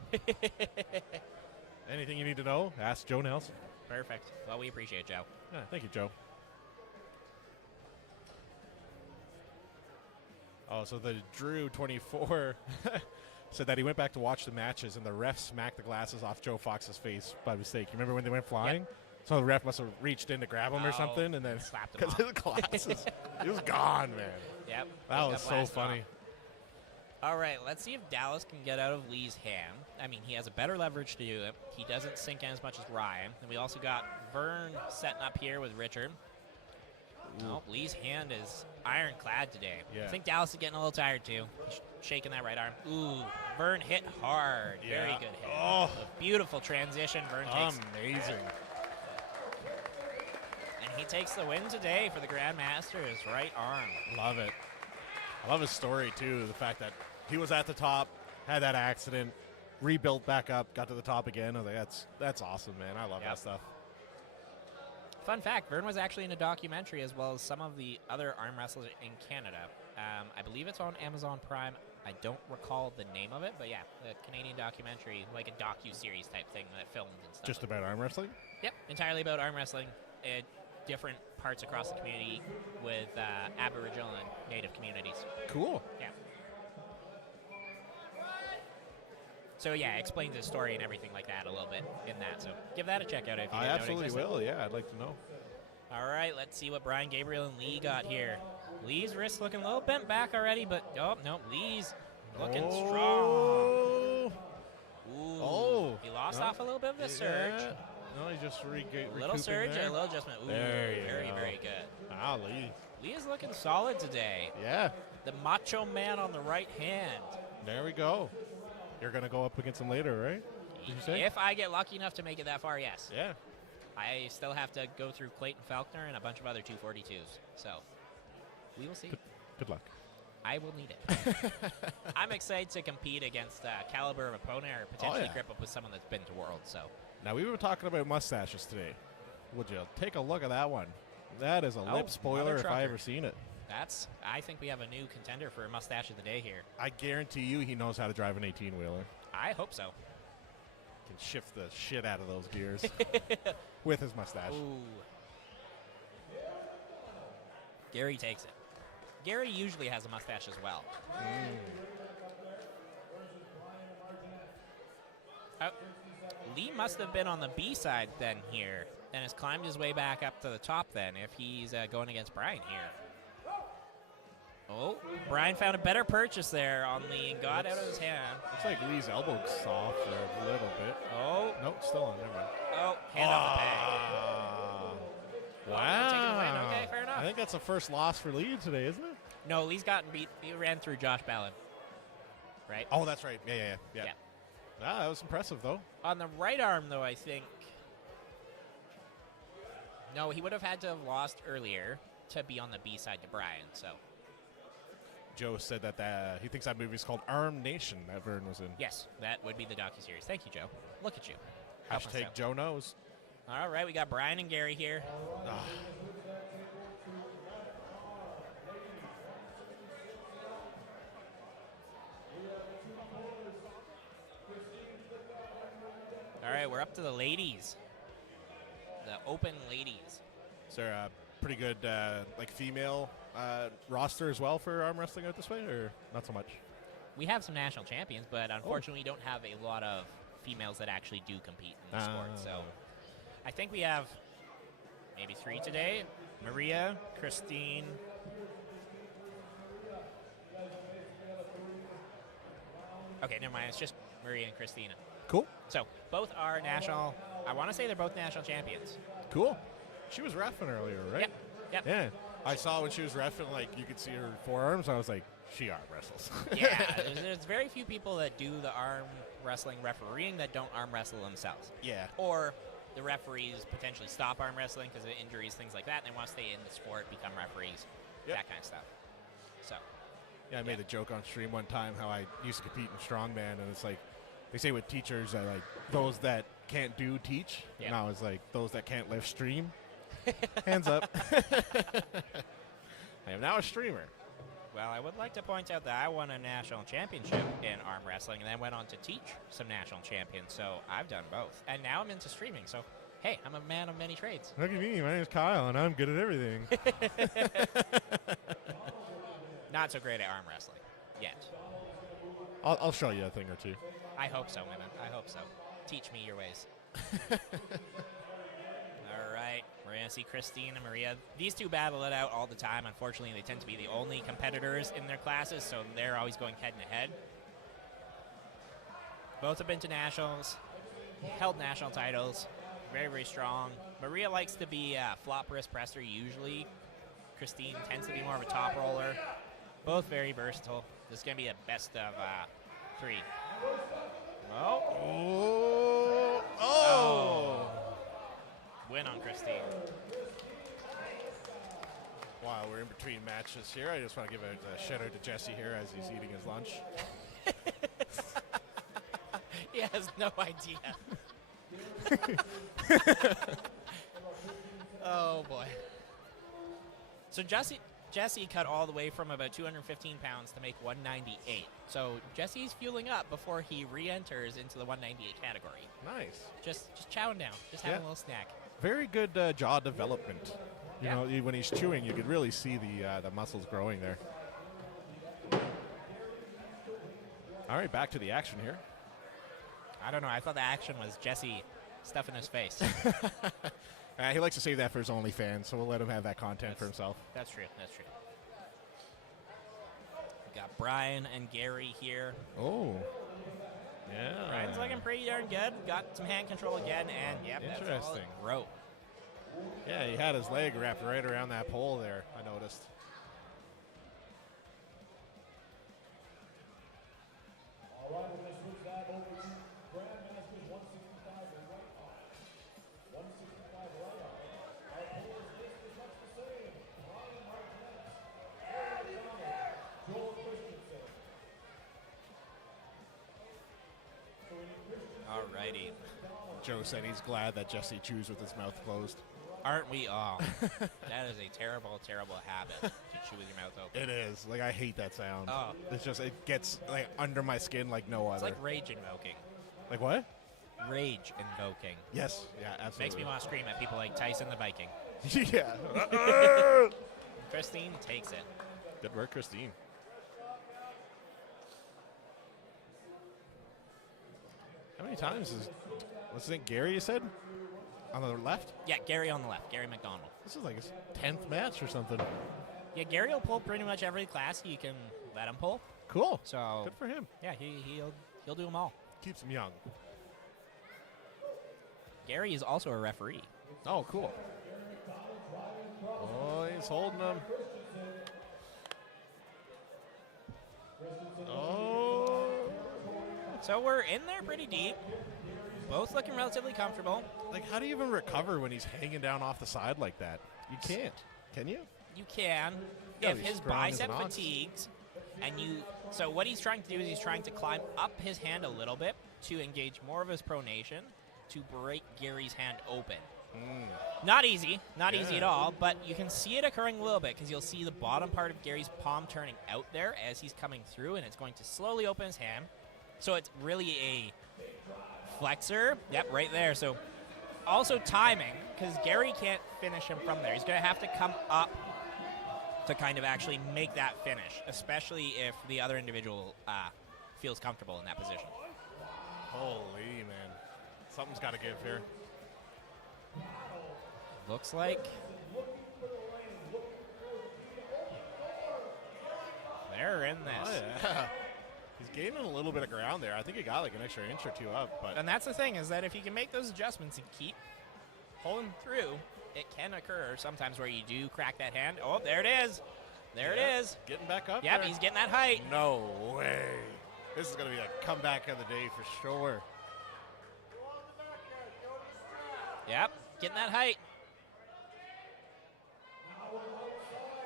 Anything you need to know, ask Joe Nelson. Perfect. Well, we appreciate Joe. Yeah, thank you, Joe. Oh, so the Drew 24 said that he went back to watch the matches and the ref smacked the glasses off Joe Fox's face by mistake. You remember when they went flying? Yep. So the ref must have reached in to grab him or something, and then slapped him because of the glasses, he was gone, man. Yep. That He was got so blasted funny. off. All right, let's see if Dallas can get out of Lee's hand. I mean, he has a better leverage to do it. He doesn't sink in as much as Ryan. And we also got Vern setting up here with Richard. Oh, Lee's hand is ironclad today. Yeah. I think Dallas is getting a little tired, too. He's shaking that right arm. Ooh, Vern hit hard. Yeah. Very good hit. Oh. A beautiful transition. Vern takes Amazing. And he takes the win today for the Grandmasters right arm. Love it. I love his story, too. The fact that he was at the top, had that accident, rebuilt back up, got to the top again. I was like, that's awesome, man. I love Yep. that stuff. Fun fact, Vern was actually in a documentary as well as some of the other arm wrestlers in Canada. I believe it's on Amazon Prime. I don't recall the name of it, but yeah, a Canadian documentary, like a docu-series type thing that filmed and stuff. Just about arm wrestling? Yep, entirely about arm wrestling. Different parts across the community with Aboriginal and Native communities. Cool. Yeah. So yeah, explains his story and everything like that a little bit in that. So give that a check out if you I didn't know it absolutely existed. will. Yeah, I'd like to know. All right, let's see what Brian Gabriel and Lee got here. Lee's wrist looking a little bent back already, but oh no, Lee's looking strong. Ooh, Oh. he lost No. off a little bit of the surge. Yeah. No, he just A little surge and a little adjustment. Ooh, There you very, go. very good. Ah, Lee. Lee is looking solid today. Yeah, The macho man on the right hand. there we go. You're going to go up against him later, right? Did you say? If I get lucky enough to make it that far, yes. Yeah. I still have to go through Clayton Faulkner and a bunch of other 242s. So we will see. Good luck. I will need it. I'm excited to compete against caliber of opponent or potentially yeah. grip up with someone that's been to World. So Now, we were talking about mustaches today. Would you take a look at that one? That is a Oh, lip spoiler another if I trucker. ever seen it. I think we have a new contender for mustache of the day here. I guarantee you he knows how to drive an 18-wheeler. I hope so. Can shift the shit out of those gears with his mustache. Ooh. Gary takes it. Gary usually has a mustache as well. Lee must have been on the B side then here and has climbed his way back up to the top then if he's going against Brian here. Oh, Brian found a better purchase there on Lee and got out of his hand. Looks like Lee's elbow's soft there a little bit. Oh, Nope, still on. Never mind. oh, hand off the bag. Wow. Taken away. Okay, fair enough. I think that's the first loss for Lee today, isn't it? No, Lee's gotten beat. He ran through Josh Ballin. Right? Oh, that's right. Yeah. Yeah. Ah, that was impressive, though. On the right arm, though, I think. No, he would have had to have lost earlier to be on the B side to Brian, so. Joe said that he thinks that movie's called Arm Nation that Vern was in. Yes, that would be the docuseries. Thank you, Joe. Look at you. Help us Hashtag out. Joe knows. All right, we got Brian and Gary here. All right, we're up to the ladies. The open ladies. Is there a pretty good female roster as well for arm wrestling out this way, or not so much? We have some national champions, but unfortunately, we don't have a lot of females that actually do compete in the sport. So I think we have maybe 3 today. Maria, Christine. Okay, never mind. It's just Maria and Christina. Cool. So both are national. I want to say they're both national champions. Cool. She was reffing earlier, right? Yep. Yeah. I saw when she was reffing, you could see her forearms. I was like, she arm wrestles. Yeah, there's very few people that do the arm wrestling refereeing that don't arm wrestle themselves. Yeah. Or the referees potentially stop arm wrestling because of injuries, things like that, and they want to stay in the sport, become referees, that kind of stuff. So. Yeah, I made a joke on stream one time how I used to compete in strongman, and it's like, they say with teachers that those that can't do teach. Yeah. Now it's like those that can't live stream. Hands up. I am now a streamer. Well, I would like to point out that I won a national championship in arm wrestling and then went on to teach some national champions, so I've done both. And now I'm into streaming, so hey, I'm a man of many trades. Look at me. My name's Kyle, and I'm good at everything. Not so great at arm wrestling yet. I'll show you a thing or two. I hope so, man. I hope so. Teach me your ways. All right. We're going to see Christine and Maria. These two battle it out all the time. Unfortunately, they tend to be the only competitors in their classes, so they're always going head to head. Both have been to nationals, held national titles. Very, very strong. Maria likes to be a flop wrist presser usually. Christine tends to be more of a top roller. Both very versatile. This is going to be a best of 3. Oh. Win on Christine. While we're in between matches here, I just want to give a shout out to Jesse here as he's eating his lunch. He has no idea. Oh boy. So Jesse cut all the way from about 215 pounds to make 198. So Jesse's fueling up before he re-enters into the 198 category. Nice. Just chowing down, just having a little snack. Very good jaw development. You know, when he's chewing, you could really see the muscles growing there. All right, back to the action here. I don't know. I thought the action was Jesse stuffing his face. He likes to save that for his OnlyFans, so we'll let him have that content for himself. That's true. That's true. We got Brian and Gary here. Oh. Yeah. Brian's looking pretty darn good. Got some hand control again, and yep, Interesting. That's all rope. Yeah, he had his leg wrapped right around that pole there, I noticed. All right, we're going to switch that over to Grandmasters 165 right arm. 165 right arm. Our pole is just as much the same. Ryan Martinez, Cody Grande, Joel Christensen. Alrighty. Joe said he's glad that Jesse chews with his mouth closed. Aren't we all? That is a terrible, terrible habit to chew with your mouth open. It is. Like, I hate that sound. Oh. It's just, it gets, like, under my skin like no It's other. like rage invoking. Like what? Rage invoking. Yes. Yeah, absolutely. Makes me want to scream at people like Tyson the Viking. Yeah. Christine takes it. Good work, Christine. How many times is, what's his name, Gary, you said? On the left? Yeah, Gary on the left. Gary McDonald. This is like his 10th match or something. Yeah, Gary will pull pretty much every class you can let him pull. Cool. So Good for him. yeah, he'll do them all. Keeps him young. Gary is also a referee. Oh, cool. Oh, he's holding him. Oh. So we're in there pretty deep. Both looking relatively comfortable. Like, how do you even recover when he's hanging down off the side like that? You can't. Can you? You can. Yeah, If he's his strong as an bicep ox. fatigues, and you... So what he's trying to do is he's trying to climb up his hand a little bit to engage more of his pronation to break Gary's hand open. Not easy. Not easy at all, but you can see it occurring a little bit because you'll see the bottom part of Gary's palm turning out there as he's coming through, and it's going to slowly open his hand. So it's really a flexor. Yep, right there. So also timing, because Gary can't finish him from there. He's going to have to come up to kind of actually make that finish, especially if the other individual feels comfortable in that position. Holy, man. Something's got to give here. Looks like they're in this. Oh, yeah. He's gaining a little bit of ground there. I think he got like an extra inch or two up. But And that's the thing, is that if you can make those adjustments and keep pulling through, it can occur sometimes where you do crack that hand. Oh, there it is. There it is. Getting back up Yep, there. he's getting that height. No way. This is going to be a comeback of the day for sure. Yep, getting that height.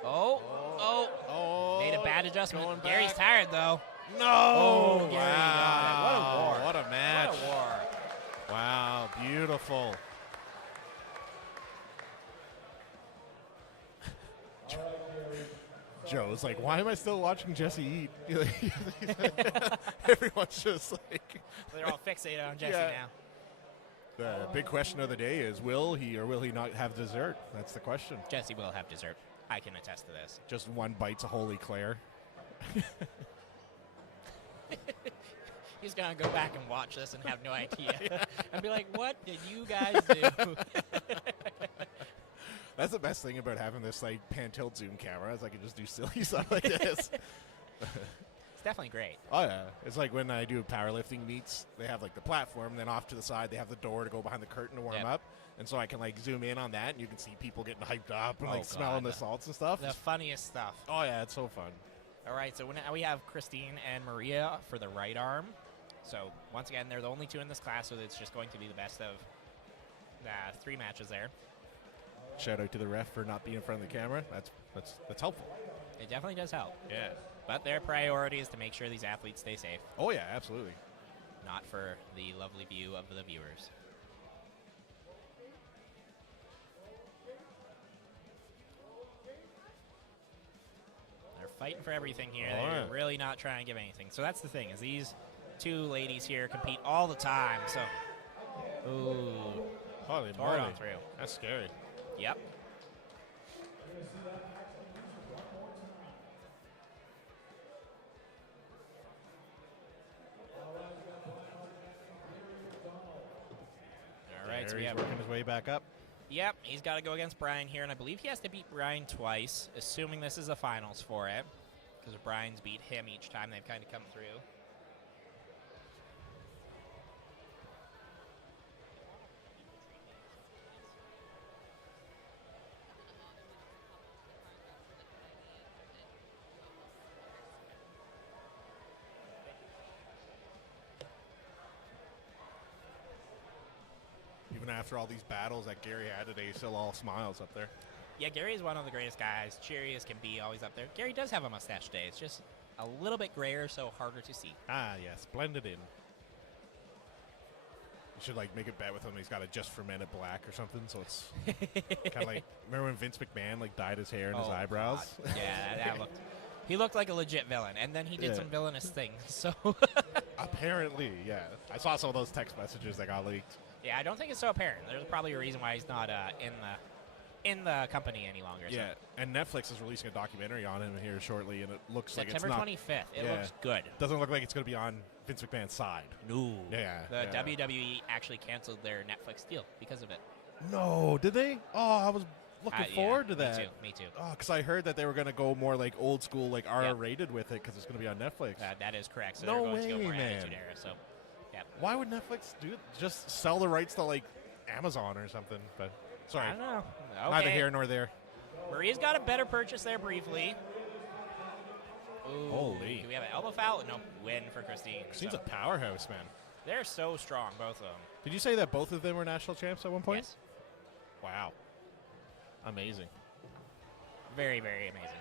Oh. Made a bad adjustment. Going Gary's back. tired, though. No! Oh, Gary wow. got it. What a war. What a match. What a war. Wow, beautiful. Joe's like, why am I still watching Jesse eat? Everyone's just like... They're all fixated on Jesse Yeah. now. The big question of the day is, will he or will he not have dessert? That's the question. Jesse will have dessert. I can attest to this. Just one bite's a Holy Claire. He's going to go back and watch this and have no idea. And be like, what did you guys do? That's the best thing about having this like pan-tilt zoom camera is I can just do silly stuff like this. It's definitely great. Oh yeah, it's like when I do powerlifting meets, they have like the platform, and then off to the side they have the door to go behind the curtain to warm Yep. up, and so I can like zoom in on that, and you can see people getting hyped up and Oh, like smelling the God. salts and stuff. The funniest stuff. Oh yeah, it's so fun. All right, so now we have Christine and Maria for the right arm. So once again, they're the only two in this class, so it's just going to be the best of 3 matches there. Shout out to the ref for not being in front of the camera. That's helpful. It definitely does help. Yeah. But their priority is to make sure these athletes stay safe, Oh yeah, absolutely. not for the lovely view of the viewers. They're fighting for everything here. Oh, They're yeah. really not trying to give anything. So that's the thing, is these two ladies here compete all the time. So, ooh, Holy tore it on through. That's scary. Yep. All right, so we He's have. working his way back up. Yep, he's got to go against Brian here, and I believe he has to beat Brian twice, assuming this is the finals for it, because Brian's beat him each time they've kind of come through. Even after all these battles that Gary had today, he's still all smiles up there. Yeah, Gary is one of the greatest guys, cheery as can be, always up there. Gary does have a mustache today. It's just a little bit grayer, so harder to see. Ah, yes, blended in. You should like make a bet with him. He's got it just for men at black or something. So it's kind of like, remember when Vince McMahon like dyed his hair and his Oh, eyebrows? God. Yeah, that looked. He looked like a legit villain, and then he did Yeah. some villainous things. So, Apparently, yeah. I saw some of those text messages that got leaked. yeah, I don't think it's so apparent. There's probably a reason why he's not in the company any longer. Yeah, and Netflix is releasing a documentary on him here shortly, and it looks like it's September not. 25th. It Yeah. looks good. Doesn't look like it's going to be on Vince McMahon's side. No. Yeah, The yeah. WWE actually canceled their Netflix deal because of it. No, did they? Oh, I was looking Yeah, forward to that. Me too. Oh, because I heard that they were going to go more like old school, like R-rated with it, because it's going to be on Netflix. That is correct. So No they're going to go way, more man. Attitude Era. So, yeah. Why would Netflix do it? Just sell the rights to like Amazon or something? But sorry, I don't know. Okay. neither here nor there. Maria's got a better purchase there briefly. Ooh, Holy. Do we have an elbow foul? No, win for Christine. Seems So a powerhouse, man. they're so strong, both of them. Did you say that both of them were national champs at one point? Yes. Wow. Amazing. Very, very amazing.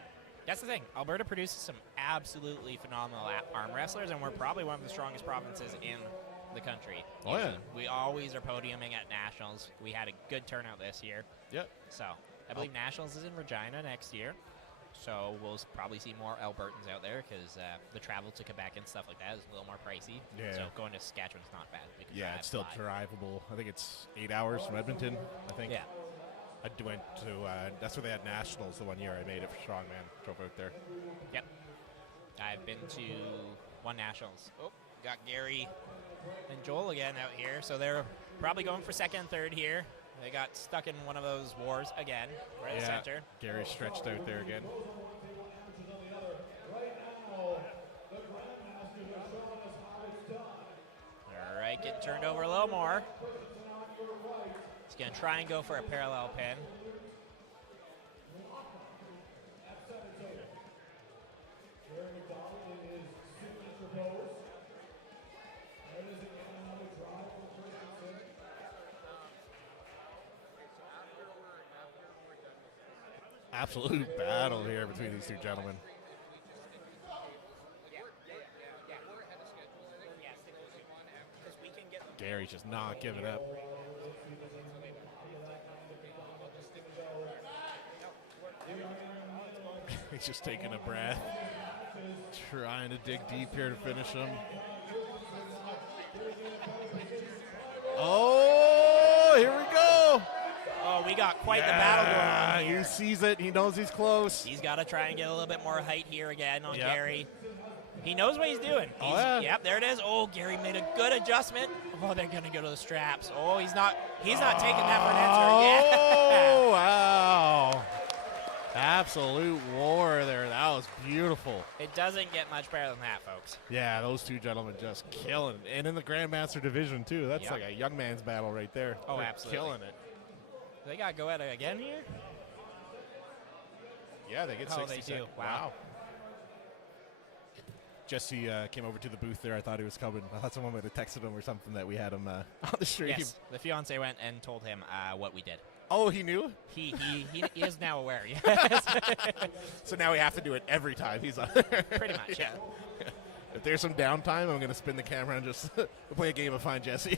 That's the thing. Alberta produces some absolutely phenomenal arm wrestlers, and we're probably one of the strongest provinces in the country. Oh, yeah. Usually. We always are podiuming at nationals. We had a good turnout this year. Yep. So I believe nationals is in Regina next year. So we'll probably see more Albertans out there because the travel to Quebec and stuff like that is a little more pricey. Yeah. So going to Saskatchewan's not bad. We can Yeah, drive it's still by. drivable. I think it's 8 hours from Edmonton, I think. Yeah. I went to, that's where they had nationals the one year I made it for Strongman. Drove out there. Yep. I've been to one nationals. Oh, got Gary and Joel again out here. So they're probably going for second and third here. They got stuck in one of those wars again, right in the center. Gary stretched out there again. All right, getting turned over a little more. He's going to try and go for a parallel pin. Absolute battle here between these two gentlemen. Gary's just not giving up. He's just taking a breath, trying to dig deep here to finish him. Oh, here we go. Oh, we got quite the battle going on here. He sees it. He knows he's close. He's got to try and get a little bit more height here again on Yep. Gary. He knows what he's doing. Yep, there it is. Oh, Gary made a good adjustment. Oh, they're going to go to the straps. Oh, he's not taking that for an answer. Yeah. Oh, wow. Absolute war there. That was beautiful. It doesn't get much better than that, folks. Yeah, those two gentlemen just killing it. And in the Grandmaster division, too. That's like a young man's battle right there. Oh, They're absolutely. killing it. They got to go at it again here? Yeah, they get 60 they do. seconds. Wow. Jesse came over to the booth there. I thought he was coming. I thought someone might have texted him or something that we had him on the stream. Yes, the fiance went and told him what we did. Oh, he knew? He is now aware, yes. So now we have to do it every time he's on there. Pretty much, yeah. If there's some downtime, I'm going to spin the camera and just play a game of Find Jesse.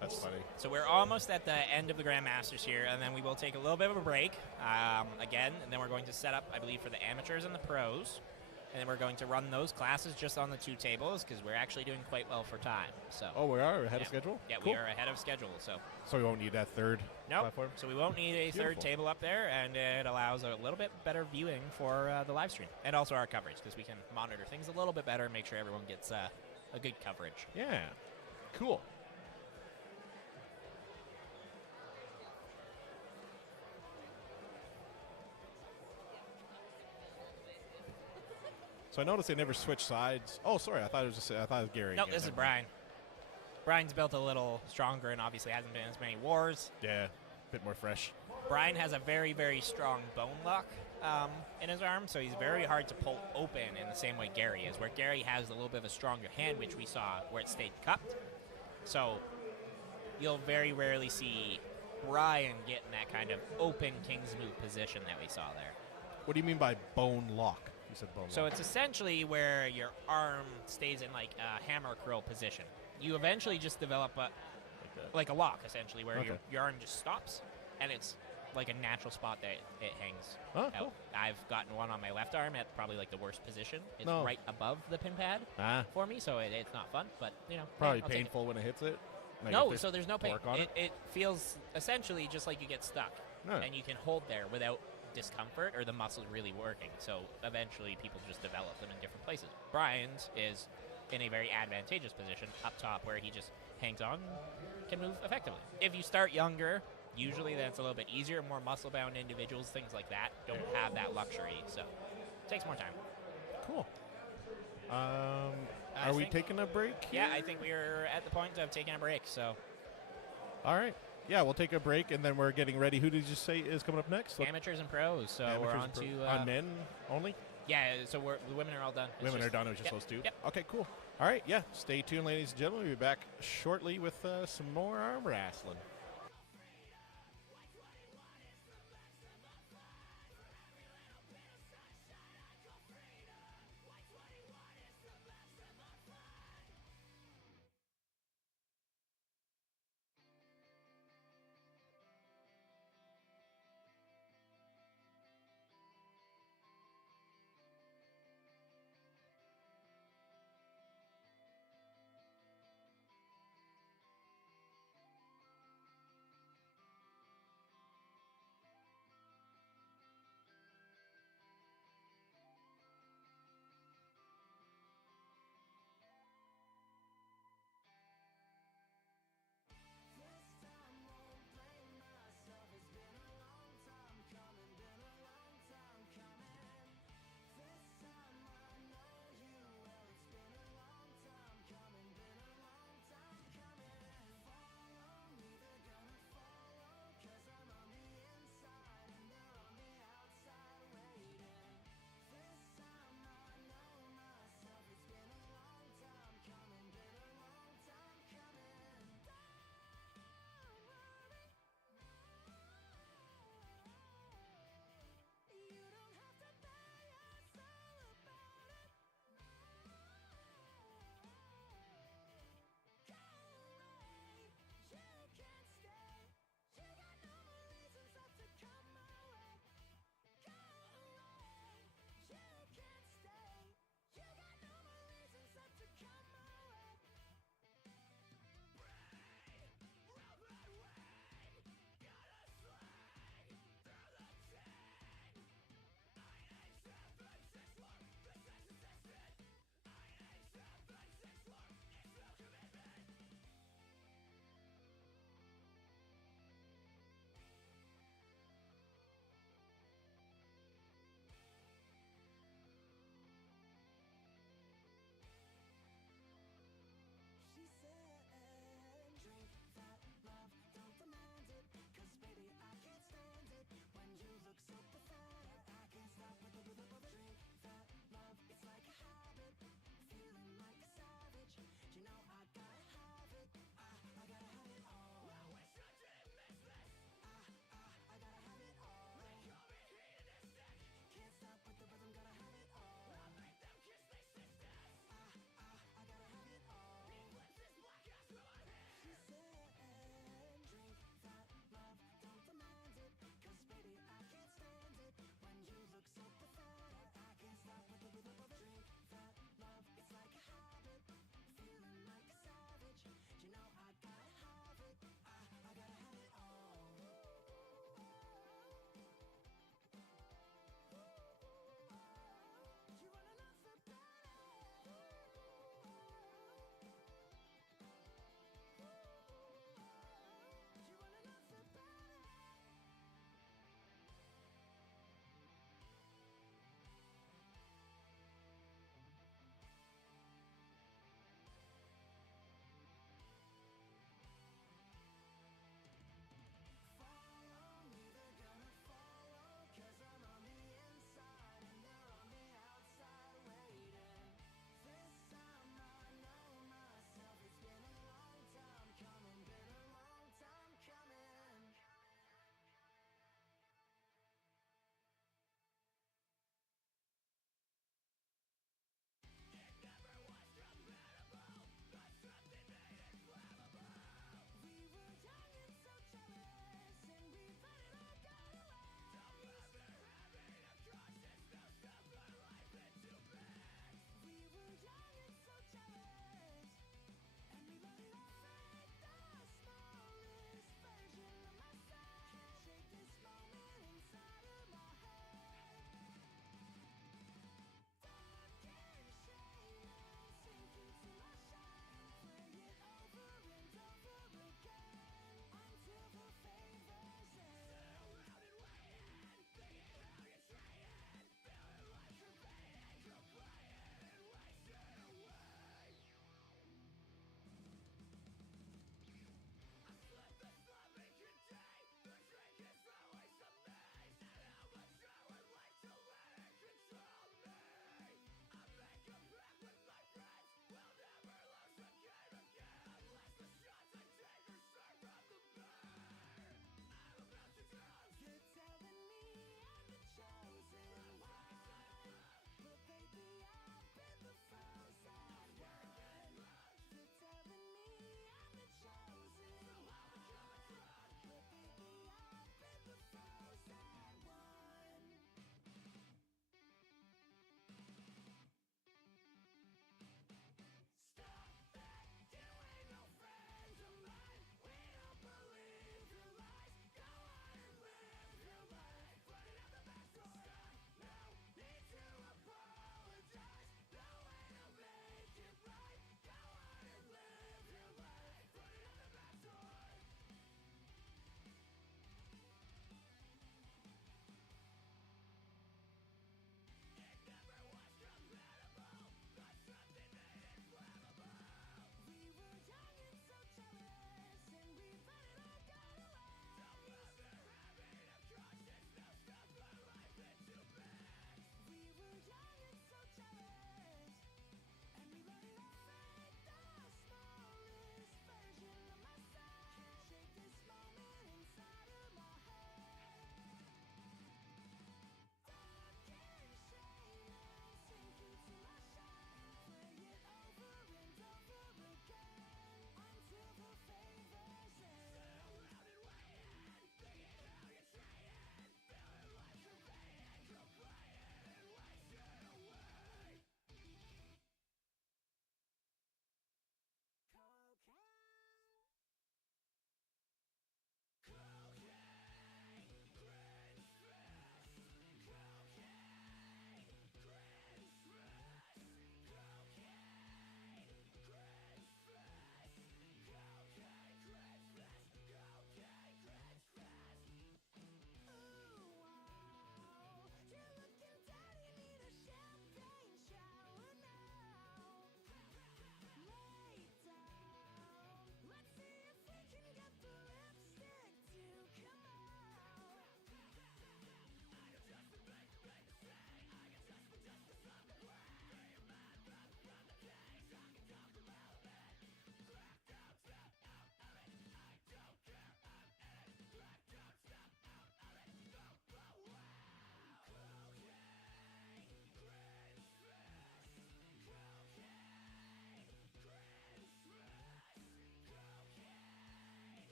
That's funny. So we're almost at the end of the Grandmasters here, and then we will take a little bit of a break again, and then we're going to set up, I believe, for the amateurs and the pros. And then we're going to run those classes just on the two tables because we're actually doing quite well for time. So. Oh, we are ahead of schedule? Yeah, cool. we are ahead of schedule. So we won't need that third platform? So we won't need a third table up there, and it allows a little bit better viewing for the live stream and also our coverage because we can monitor things a little bit better and make sure everyone gets a good coverage. Yeah. Cool. So I noticed they never switched sides. Oh, sorry. I thought it was Gary. No, again. this is Brian. Brian's built a little stronger and obviously hasn't been in as many wars. Yeah, a bit more fresh. Brian has a very, very strong bone lock in his arm, so he's very hard to pull open in the same way Gary is, where Gary has a little bit of a stronger hand, which we saw where it stayed cupped. So you'll very rarely see Brian get in that kind of open King's move position that we saw there. What do you mean by bone lock? You said bone So lock. it's essentially where your arm stays in like a hammer curl position. You eventually just develop like a lock, essentially, where your arm just stops, and it's like a natural spot that it hangs out. Cool. I've gotten one on my left arm at probably like the worst position. It's right above the pin pad for me, so it's not fun, but you know. Probably I'll take painful when it hits it. Like no, so there's no pain. On It feels essentially just like you get stuck, and you can hold there without discomfort or the muscle really working. So eventually people just develop them in different places. Brian's is in a very advantageous position up top where he just hangs on, can move effectively. If you start younger, usually that's a little bit easier. More muscle-bound individuals, things like that, don't have that luxury, so it takes more time. Cool. Are we taking a break? Yeah, I think we're at the point of taking a break, so. All right. Yeah, we'll take a break, and then we're getting ready. Who did you say is coming up next? Amateurs and pros, so we're on to... on men only? Yeah, so the women are all done. Women are done. It was just those two? Yep. Okay, cool. All right, yeah. Stay tuned, ladies and gentlemen. We'll be back shortly with some more arm wrestling.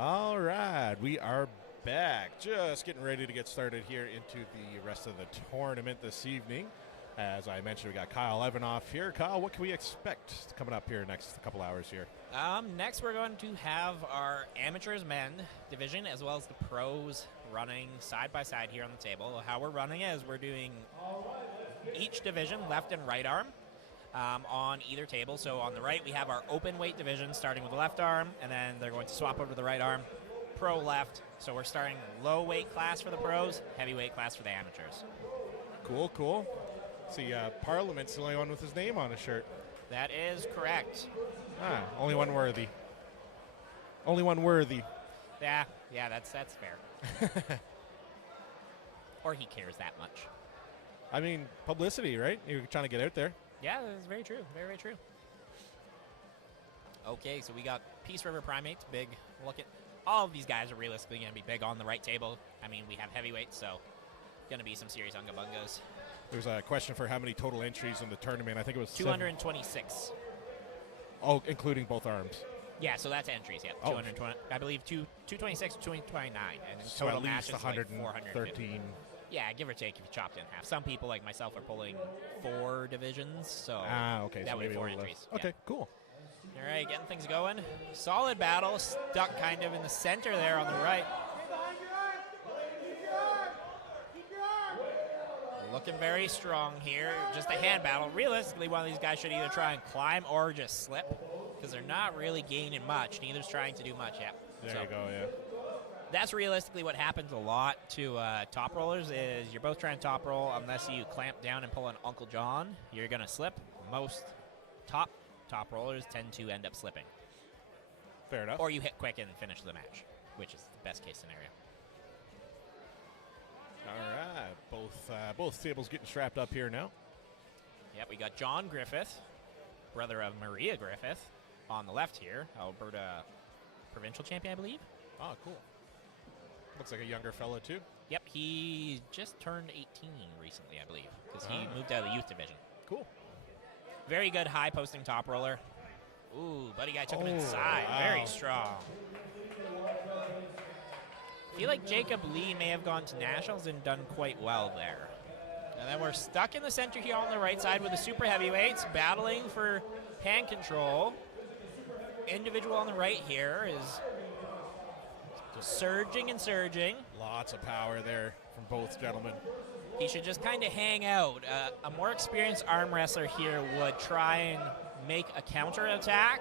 All right, we are back. Just getting ready to get started here into the rest of the tournament this evening. As I mentioned, we got Kyle Evanoff here. Kyle, what can we expect coming up here next couple hours here? Next, we're going to have our amateurs men division as well as the pros running side by side here on the table. How we're running is we're doing each division, left and right arm, on either table. So on the right, we have our open weight division starting with the left arm, and then they're going to swap over to the right arm, pro left. So we're starting low weight class for the pros, heavyweight class for the amateurs. Cool, cool. See, Parliament's the only one with his name on his shirt. That is correct. Only one worthy. Only one worthy. Yeah, that's fair. Or he cares that much. I mean, publicity, right? You're trying to get out there. Yeah, that's very true. Very, very true. Okay, so we got Peace River Primates, big. Look at all of these guys are realistically going to be big on the right table. I mean, we have heavyweights, so going to be some serious unga bungas. There's a question for how many total entries in the tournament. I think it was 226. Oh, including both arms. Yeah, so that's entries. Yeah, Oh. 220. I believe 226, 229, and then So total at least matches like 413. 113. Yeah, give or take if you chopped in half. Some people like myself are pulling 4 divisions, so Okay. that so way maybe 4 a little entries. less. Okay, cool. Yeah. All right, getting things going. Solid battle, stuck kind of in the center there on the right. Looking very strong here. Just a hand battle. Realistically, one of these guys should either try and climb or just slip because they're not really gaining much. Neither's trying to do much yet. There So you go, yeah. that's realistically what happens a lot to top rollers is you're both trying to top roll. Unless you clamp down and pull an Uncle John, you're going to slip. Most top rollers tend to end up slipping. Fair enough. Or you hit quick and finish the match, which is the best case scenario. All right. Both tables getting strapped up here now. Yep, we got John Griffith, brother of Maria Griffith, on the left here. Alberta provincial champion, I believe. Oh, cool. Looks like a younger fella, too. Yep, he just turned 18 recently, I believe, because he moved out of the youth division. Cool. Very good high posting top roller. Ooh, buddy guy took him inside. Wow. Very strong. I feel like Jacob Lee may have gone to nationals and done quite well there. And then we're stuck in the center here on the right side with the super heavyweights battling for hand control. Individual on the right here is just surging and surging. Lots of power there from both gentlemen. He should just kind of hang out. A more experienced arm wrestler here would try and make a counter attack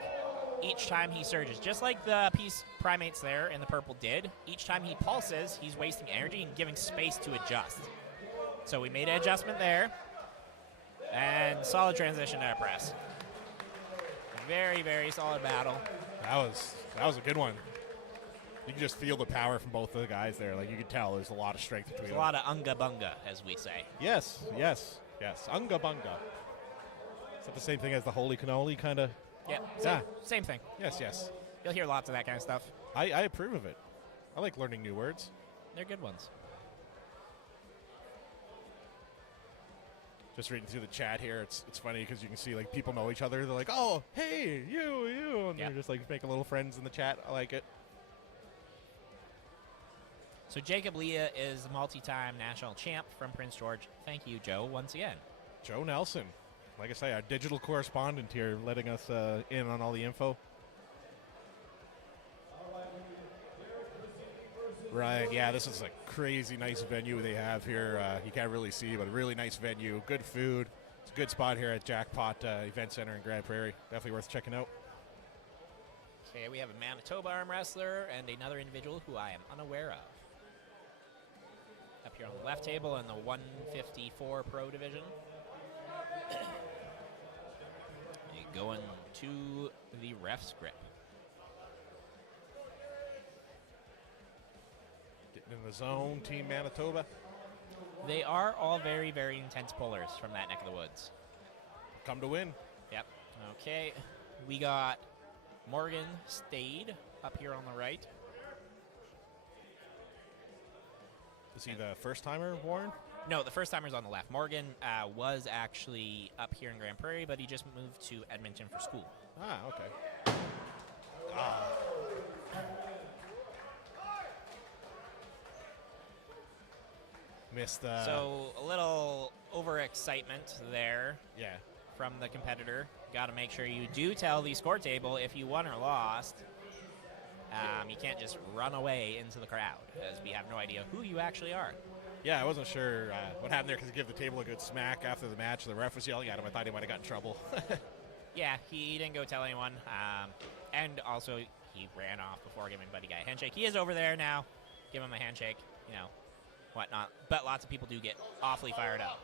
each time he surges. Just like the Peace Primates there in the purple did. Each time he pulses, he's wasting energy and giving space to adjust. So we made an adjustment there. And solid transition to our press. Very, very solid battle. That was a good one. You can just feel the power from both of the guys there. Like, you can tell there's a lot of strength between There's them. a lot of unga bunga, as we say. Yes. Unga bunga. Is that the same thing as the holy cannoli kind of? Yeah, same thing. Yes. You'll hear lots of that kind of stuff. I approve of it. I like learning new words. They're good ones. Just reading through the chat here, it's funny because you can see like people know each other. They're like, oh, hey, you, and they're just like making little friends in the chat. I like it. So Jacob Leah is the multi-time national champ from Prince George. Thank you, Joe, once again. Joe Nelson, like I say, our digital correspondent here, letting us in on all the info. Right, yeah, this is a crazy nice venue they have here. You can't really see, but a really nice venue. Good food. It's a good spot here at Jackpot Event Center in Grande Prairie. Definitely worth checking out. Okay, we have a Manitoba arm wrestler and another individual who I am unaware of. Up here on the left table in the 154 Pro Division. Going to the ref's grip. Getting in the zone, Team Manitoba. They are all very, very intense pullers from that neck of the woods. Come to win. Yep. Okay, we got Morgan Stade up here on the right. Is he the first-timer, Warren? No, the first timer's on the left. Morgan was actually up here in Grande Prairie, but he just moved to Edmonton for school. Ah, okay. Missed the... So a little overexcitement there yeah. from the competitor. Got to make sure you do tell the score table if you won or lost. You can't just run away into the crowd, as we have no idea who you actually are. Yeah, I wasn't sure what happened there because he gave the table a good smack after the match. The ref was yelling at him. I thought he might have got in trouble. Yeah, he didn't go tell anyone. And also, he ran off before giving Buddy Guy a handshake. He is over there now. Give him a handshake, you know, whatnot. But lots of people do get awfully fired up.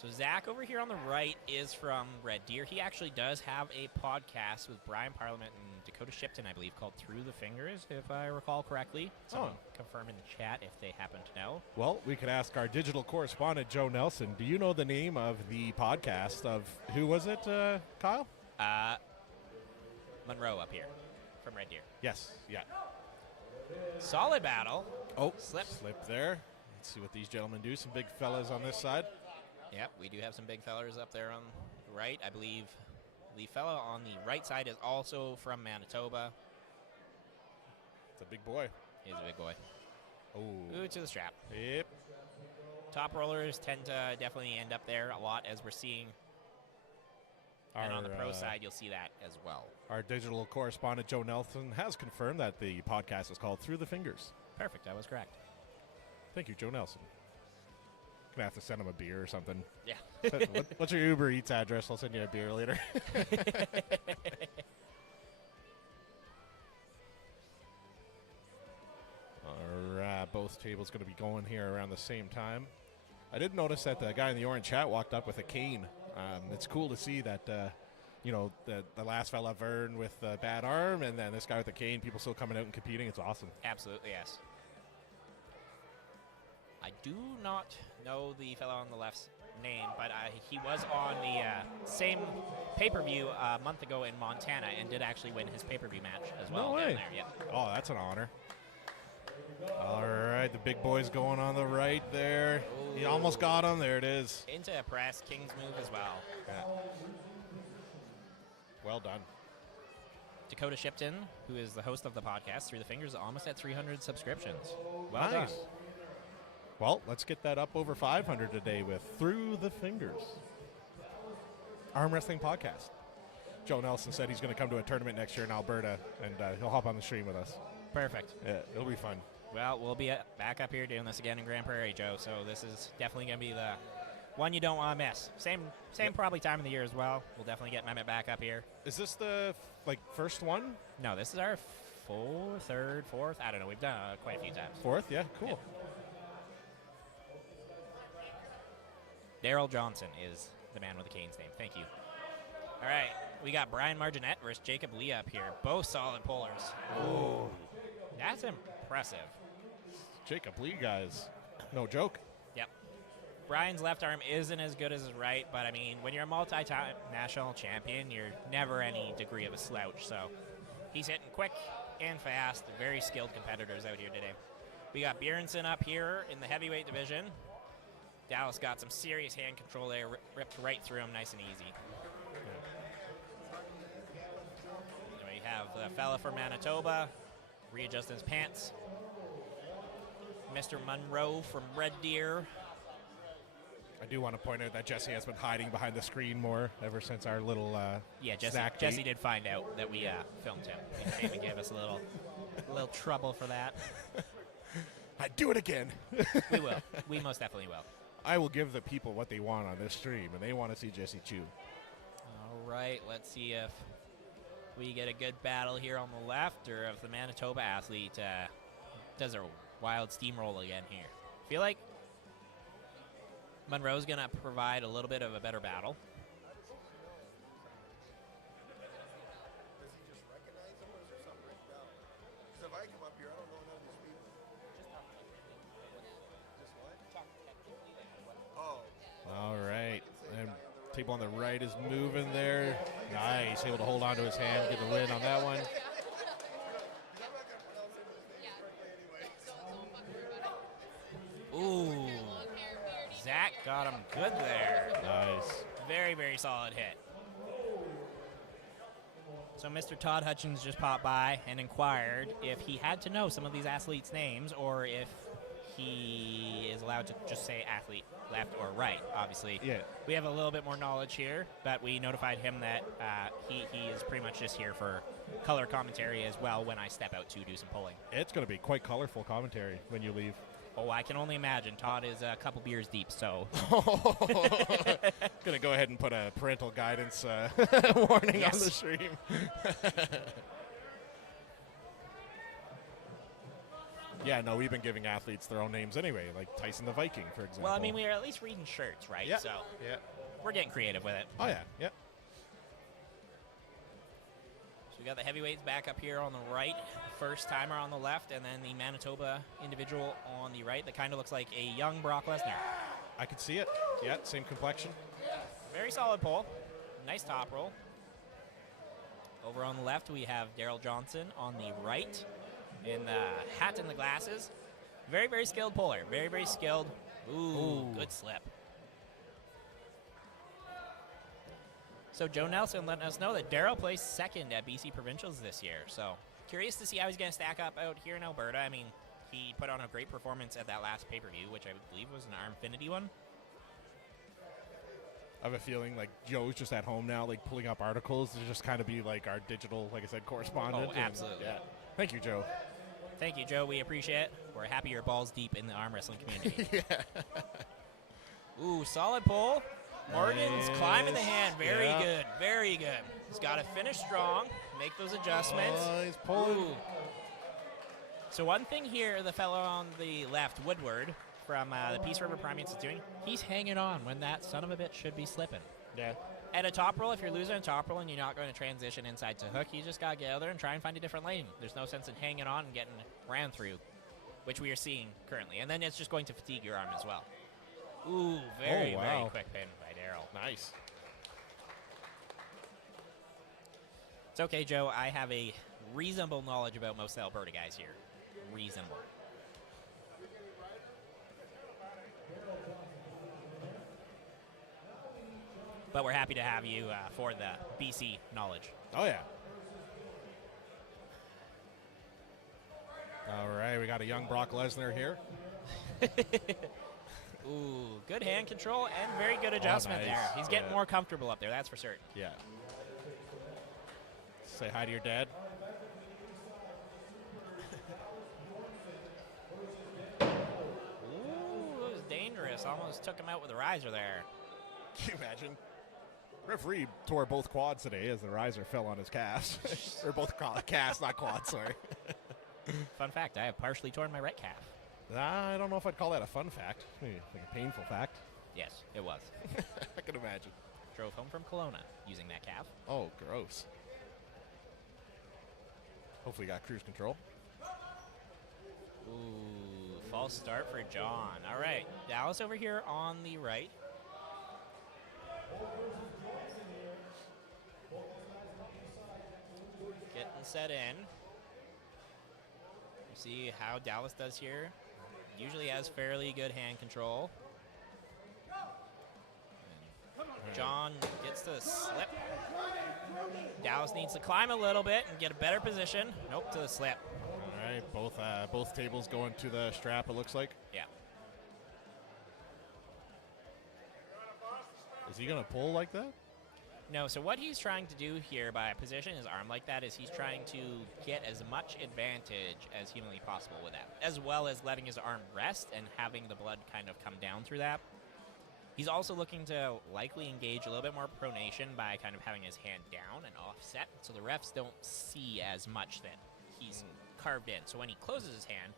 So Zach over here on the right is from Red Deer. He actually does have a podcast with Brian Parliament and Dakota Shipton, I believe, called Through the Fingers, if I recall correctly. Someone confirm in the chat if they happen to know. Well, we could ask our digital correspondent, Joe Nelson. Do you know the name of the podcast of, who was it, Kyle? Monroe up here from Red Deer. Yes, yeah. Solid battle. Oh, Slip there. Let's see what these gentlemen do. Some big fellas on this side. Yep, we do have some big fellers up there on the right. I believe the fellow on the right side is also from Manitoba. It's a big boy. He's a big boy. Oh. Ooh, to the strap. Yep. Top rollers tend to definitely end up there a lot, as we're seeing. And on the pro side, you'll see that as well. Our digital correspondent, Joe Nelson, has confirmed that the podcast is called Through the Fingers. Perfect, I was correct. Thank you, Joe Nelson. Gonna have to send him a beer or something. Yeah. What's your Uber Eats address? I'll send you a beer later. All right, both tables going to be going here around the same time. I did notice that the guy in the orange chat walked up with a cane. It's cool to see that, you know, the last fella, Vern, with the bad arm, and then this guy with the cane, people still coming out and competing. It's awesome. Absolutely, yes. I do not know the fellow on the left's name, but he was on the same pay-per-view a month ago in Montana and did actually win his pay-per-view match as well. No way. Down there. Yep. Oh, that's an honor. All right, the big boy's going on the right there. Ooh. He almost got him. There it is. Into a press, King's move as well. Yeah. Well done. Dakota Shipton, who is the host of the podcast, Through the Fingers, almost at 300 subscriptions. Well Nice. done. Well, let's get that up over 500 today with Through the Fingers. Arm Wrestling Podcast. Joe Nelson said he's going to come to a tournament next year in Alberta, and he'll hop on the stream with us. Perfect. Yeah, it'll be fun. Well, we'll be back up here doing this again in Grande Prairie, Joe, so this is definitely going to be the one you don't want to miss. Same probably time of the year as well. We'll definitely get Mehmet back up here. Is this the first one? No, this is our third, fourth. I don't know. We've done quite a few times. Fourth? Yeah, cool. Yeah. Daryl Johnson is the man with the cane's name. Thank you. All right, we got Brian Marginette versus Jacob Lee up here. Both solid pullers. Ooh, that's impressive. Jacob Lee, guys. No joke. Yep. Brian's left arm isn't as good as his right, but I mean, when you're a multi-time national champion, you're never any degree of a slouch. So he's hitting quick and fast. Very skilled competitors out here today. We got Bjornsson up here in the heavyweight division. Dallas got some serious hand control there, ripped right through him nice and easy. And we have the fella from Manitoba readjusting his pants. Mr. Monroe from Red Deer. I do want to point out that Jesse has been hiding behind the screen more ever since our little Yeah, snack Jesse date. did find out that we filmed him. He came and gave us a little trouble for that. I'd do it again. We will. We most definitely will. I will give the people what they want on this stream, and they want to see Jesse chew. All right, let's see if we get a good battle here on the left, or if the Manitoba athlete does a wild steamroll again here. I feel like Monroe's going to provide a little bit of a better battle. Does he just recognize him, or is there something written down? Because if I come up here, I don't know none of these people. Just what? Oh. All right. And table on the right is moving there. Nice. Able to hold on to his hand, get the win on that one. Ooh. Zach got him good there. Nice. Very, very solid hit. So Mr. Todd Hutchins just popped by and inquired if he had to know some of these athletes' names, or if he is allowed to just say athlete left or right, obviously. Yeah. We have a little bit more knowledge here, but we notified him that he is pretty much just here for color commentary as well when I step out to do some pulling. It's going to be quite colorful commentary when you leave. Oh, I can only imagine. Todd is a couple beers deep, so. Going to go ahead and put a parental guidance warning on the stream. Yeah, no, we've been giving athletes their own names anyway, like Tyson the Viking, for example. Well, I mean, we are at least reading shirts, right? Yeah. So Yeah. we're getting creative with it. Oh, yeah. Yeah. So we got the heavyweights back up here on the right, first timer on the left, and then the Manitoba individual on the right that kind of looks like a young Brock Lesnar. I could see it. Yeah, same complexion. Very solid pull. Nice top roll. Over on the left, we have Daryl Johnson on the right in the hat and the glasses. Very, very skilled puller. Very, very skilled. Ooh, good slip. So Joe Nelson letting us know that Daryl placed second at BC Provincials this year. So curious to see how he's going to stack up out here in Alberta. I mean, he put on a great performance at that last pay-per-view, which I believe was an Armfinity one. I have a feeling like Joe's just at home now, like pulling up articles to just kind of be like our digital, like I said, correspondent. Oh, absolutely. Yeah. Thank you, Joe. Thank you, Joe. We appreciate it. We're happy you're balls deep in the arm wrestling community. Ooh, solid pull. Morgan's climbing the hand. Very good. Very good. He's got to finish strong, make those adjustments. Oh, he's pulling. Ooh. So one thing here, the fellow on the left, Woodward, from the Peace River Primates is doing, he's hanging on when that son of a bitch should be slipping. Yeah. At a top roll, if you're losing a top roll and you're not going to transition inside to hook, you just got to get out there and try and find a different lane. There's no sense in hanging on and getting ran through, which we are seeing currently. And then it's just going to fatigue your arm as well. Ooh, very, very quick pin by Daryl. Nice. It's okay, Joe. I have a reasonable knowledge about most Alberta guys here. Reasonable. But we're happy to have you for the BC knowledge. Oh, yeah. All right, we got a young Brock Lesnar here. Ooh, good hand control and very good adjustment nice. there. He's getting more comfortable up there, that's for certain. Yeah. Say hi to your dad. Ooh, it was dangerous. Almost took him out with a riser there. Can you imagine? Referee tore both quads today as the riser fell on his calves. Or both calves, not quads, sorry. Fun fact, I have partially torn my right calf. I don't know if I'd call that a fun fact. Maybe like a painful fact. Yes, it was. I can imagine. Drove home from Kelowna using that calf. Oh, gross. Hopefully you got cruise control. Ooh, false start for John. All right, Dallas over here on the right. Getting set in. You see how Dallas does here. Usually has fairly good hand control. And John gets to slip. Dallas needs to climb a little bit and get a better position. Nope, to the slip. All right, both tables going to the strap, it looks like. Yeah. Is he going to pull like that? No, so what he's trying to do here by positioning his arm like that is he's trying to get as much advantage as humanly possible with that, as well as letting his arm rest and having the blood kind of come down through that. He's also looking to likely engage a little bit more pronation by kind of having his hand down and offset, so the refs don't see as much that he's carved in. So when he closes his hand,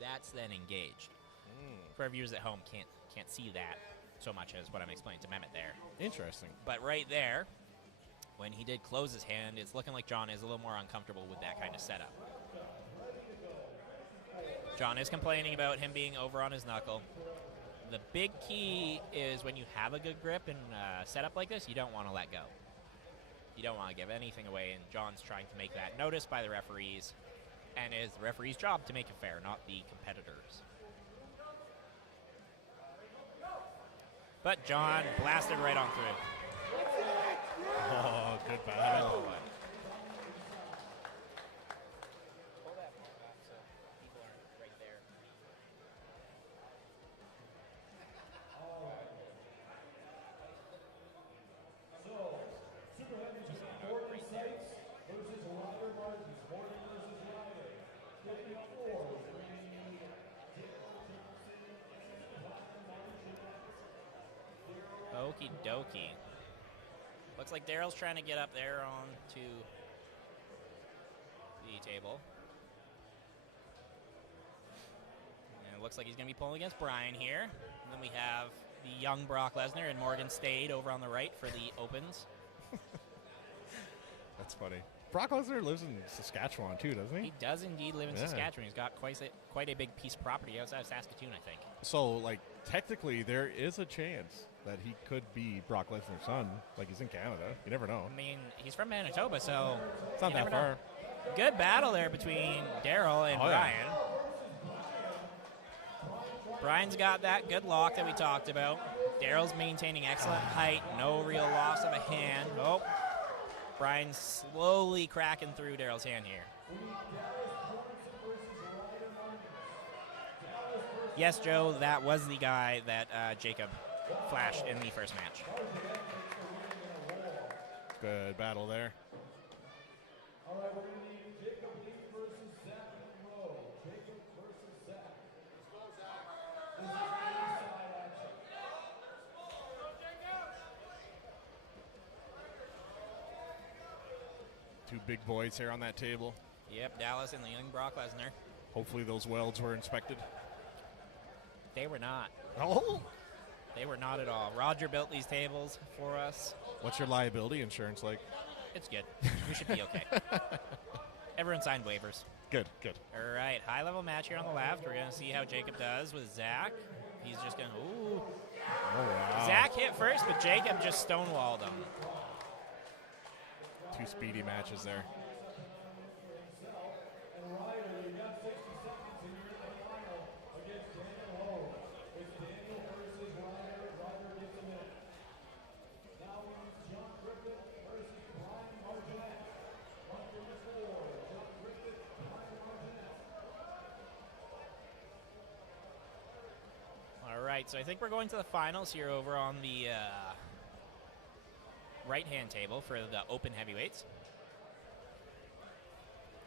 that's then engaged. For our viewers at home, can't see that so much as what I'm explaining to Mehmet there. Interesting. But right there, when he did close his hand, it's looking like John is a little more uncomfortable with that kind of setup. John is complaining about him being over on his knuckle. The big key is when you have a good grip and setup like this, you don't want to let go. You don't want to give anything away, and John's trying to make that noticed by the referees, and it is the referee's job to make it fair, not the competitors. But John blasted right on through. Oh, good battle. Okie dokie. Looks like Daryl's trying to get up there onto the table. And it looks like he's going to be pulling against Brian here. And then we have the young Brock Lesnar and Morgan Stade over on the right for the opens. That's funny. Brock Lesnar lives in Saskatchewan too, doesn't he? He does indeed live in Yeah. Saskatchewan. He's got quite a big piece of property outside of Saskatoon, I think. So, like, technically, there is a chance that he could be Brock Lesnar's son. Like, he's in Canada. You never know. I mean, he's from Manitoba, so It's not you that never know. far. Good battle there between Daryl and Oh, yeah. Brian. Brian's got that good lock that we talked about. Daryl's maintaining excellent height, no real loss of a hand. Oh, Brian's slowly cracking through Daryl's hand here. Yes, Joe, that was the guy that Jacob flashed in the first match. Good battle there. All right, we're going to need Jacob Lee versus Zach Monroe. Jacob versus Zach. This is inside action. Two big boys here on that table. Yep, Dallas and the young Brock Lesnar. Hopefully those welds were inspected. They were not. Oh! They were not at all. Roger built these tables for us. What's your liability insurance like? It's good. We should be okay. Everyone signed waivers. Good, good. All right, high-level match here on the left. We're going to see how Jacob does with Zach. He's just going to, ooh. Oh, wow. Zach hit first, but Jacob just stonewalled him. Two speedy matches there. And Ryder, you got 60 seconds and you're in the final against Daniel Ho. It's Daniel versus Ryder. Ryder gets a minute. Now we need John Griffith versus Brian Marginette. 134. John Griffith, Brian Marginette. All right, so I think we're going to the finals here over on the right-hand table for the open heavyweights.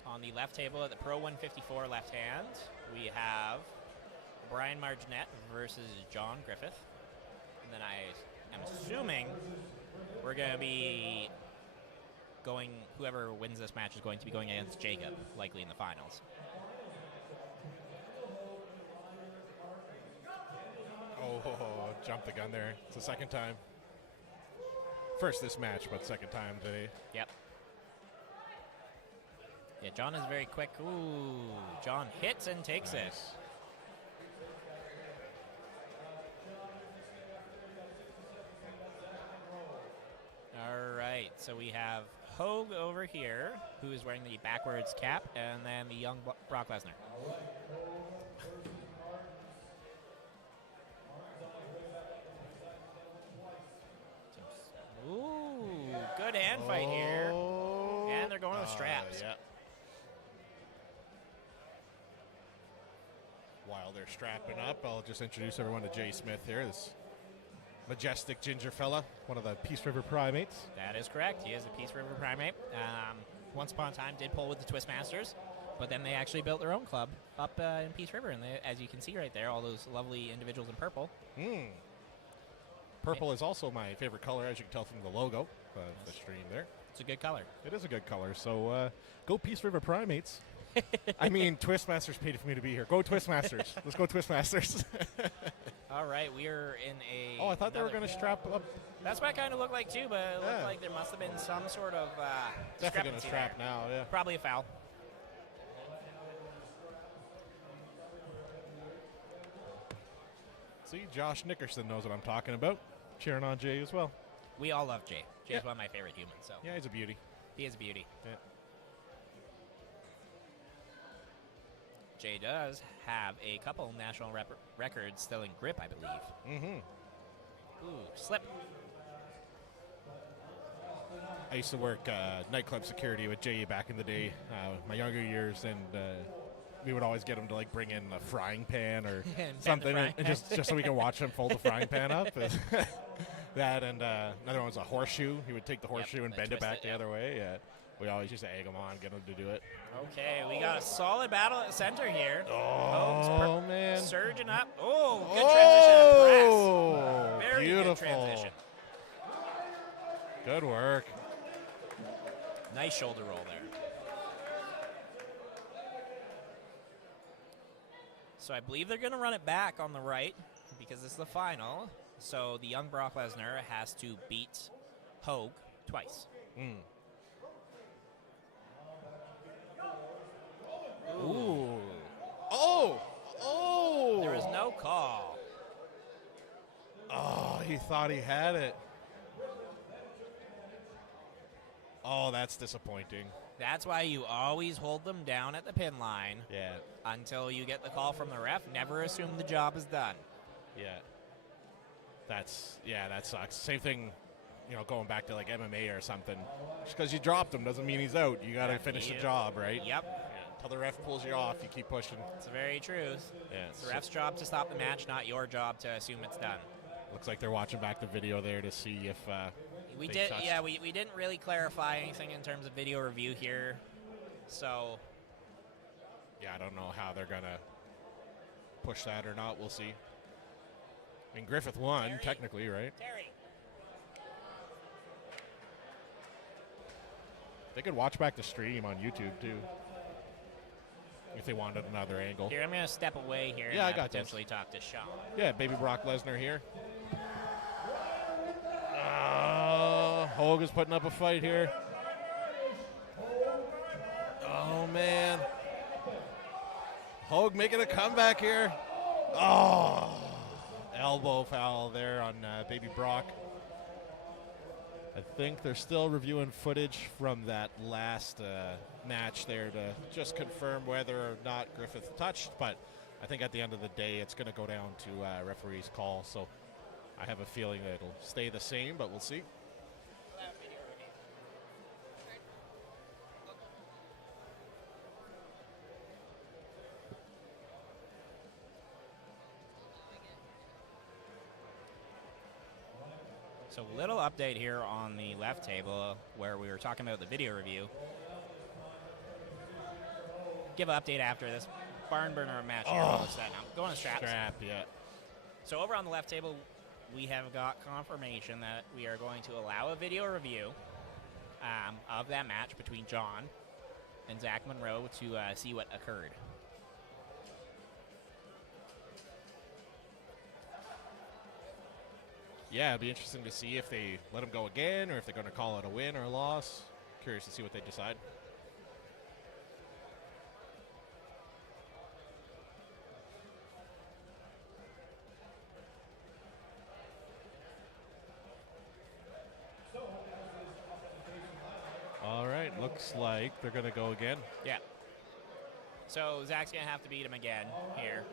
On the left table at the Pro 154 left hand, we have Brian Marginette versus John Griffith. And then I am assuming we're going to be going, whoever wins this match is going to be going against Jacob, likely in the finals. Oh, jumped the gun there. It's the second time. First this match, but second time today. Yep. Yeah, John is very quick. Ooh, John hits and takes it. All right, so we have Hogue over here, who is wearing the backwards cap, and then the young Brock Lesnar. Ooh, good hand fight here. And they're going with straps. Yeah. While they're strapping up, I'll just introduce everyone to Jay Smith here. This majestic ginger fella, one of the Peace River Primates. That is correct. He is a Peace River Primate. Once upon a time, did pull with the Twistmasters, but then they actually built their own club up in Peace River, and they, as you can see right there, all those lovely individuals in purple. Purple is also my favorite color, as you can tell from the logo of the stream there. It's a good color. It is a good color, so go Peace River Primates. I mean, Twistmasters paid for me to be here. Go Twistmasters. Let's go Twistmasters. All right, we are in a... Oh, I thought they were going to strap up. That's what it kind of looked like, too, but it looked like there must have been some sort of Definitely going to discrepancy strap there. now, yeah. Probably a foul. See, Josh Nickerson knows what I'm talking about. Cheering on Jay as well. We all love Jay. Jay's Yeah. one of my favorite humans, so Yeah, he's a beauty. he is a beauty. Yeah. Jay does have a couple national records still in grip, I believe. Mm-hmm. Ooh, slip. I used to work nightclub security with Jay back in the day, my younger years, and we would always get him to like bring in a frying pan or And bend the something, frying and pan. just so we can watch him fold the frying pan up. That and another one was a horseshoe. He would take the horseshoe and and bend it twist back it, the yep. other way. Yeah, We always used to egg them on, get them to do it. Okay, we got a solid battle at center here. Oh, man. Surging up. Oh, good transition Oh, to press. Very beautiful. good transition. Good work. Nice shoulder roll there. So I believe they're going to run it back on the right because this is the final. So the young Brock Lesnar has to beat Hogue twice. Ooh. Oh. There was no call. Oh, he thought he had it. Oh, that's disappointing. That's why you always hold them down at the pin line Yeah. until you get the call from the ref. Never assume the job is done. Yeah. That sucks. Same thing, going back to like MMA or something. Just because you dropped him doesn't mean he's out. You got to finish the job, right? Yep. Yeah. Until the ref pulls you off, you keep pushing. It's very true. Yeah. It's the ref's job to stop the match, not your job to assume it's done. Looks like they're watching back the video there to see if We they did, touched. yeah. We didn't really clarify anything in terms of video review here, so Yeah, I don't know how they're gonna push that or not. We'll see. I mean, Griffith won Terry. technically, right? Terry. They could watch back the stream on YouTube too, if they wanted another angle. Here, I'm gonna step away here. Yeah, and I got this. potentially talk to Sean. Yeah, baby Brock Lesnar here. Hogue is putting up a fight here. Oh, man. Hogue making a comeback here. Oh, elbow foul there on baby Brock. I think they're still reviewing footage from that last match there to just confirm whether or not Griffith touched, but I think at the end of the day it's going to go down to referee's call, so I have a feeling that it'll stay the same, but we'll see. So little update here on the left table where we were talking about the video review. Give an update after this barn burner match here. What's that now? Going to straps. Strap, yeah. So over on the left table, we have got confirmation that we are going to allow a video review of that match between John and Zach Monroe to see what occurred. Yeah, it'd be interesting to see if they let him go again or if they're going to call it a win or a loss. Curious to see what they decide. All right, looks like they're going to go again. Yeah. So Zach's going to have to beat him again here.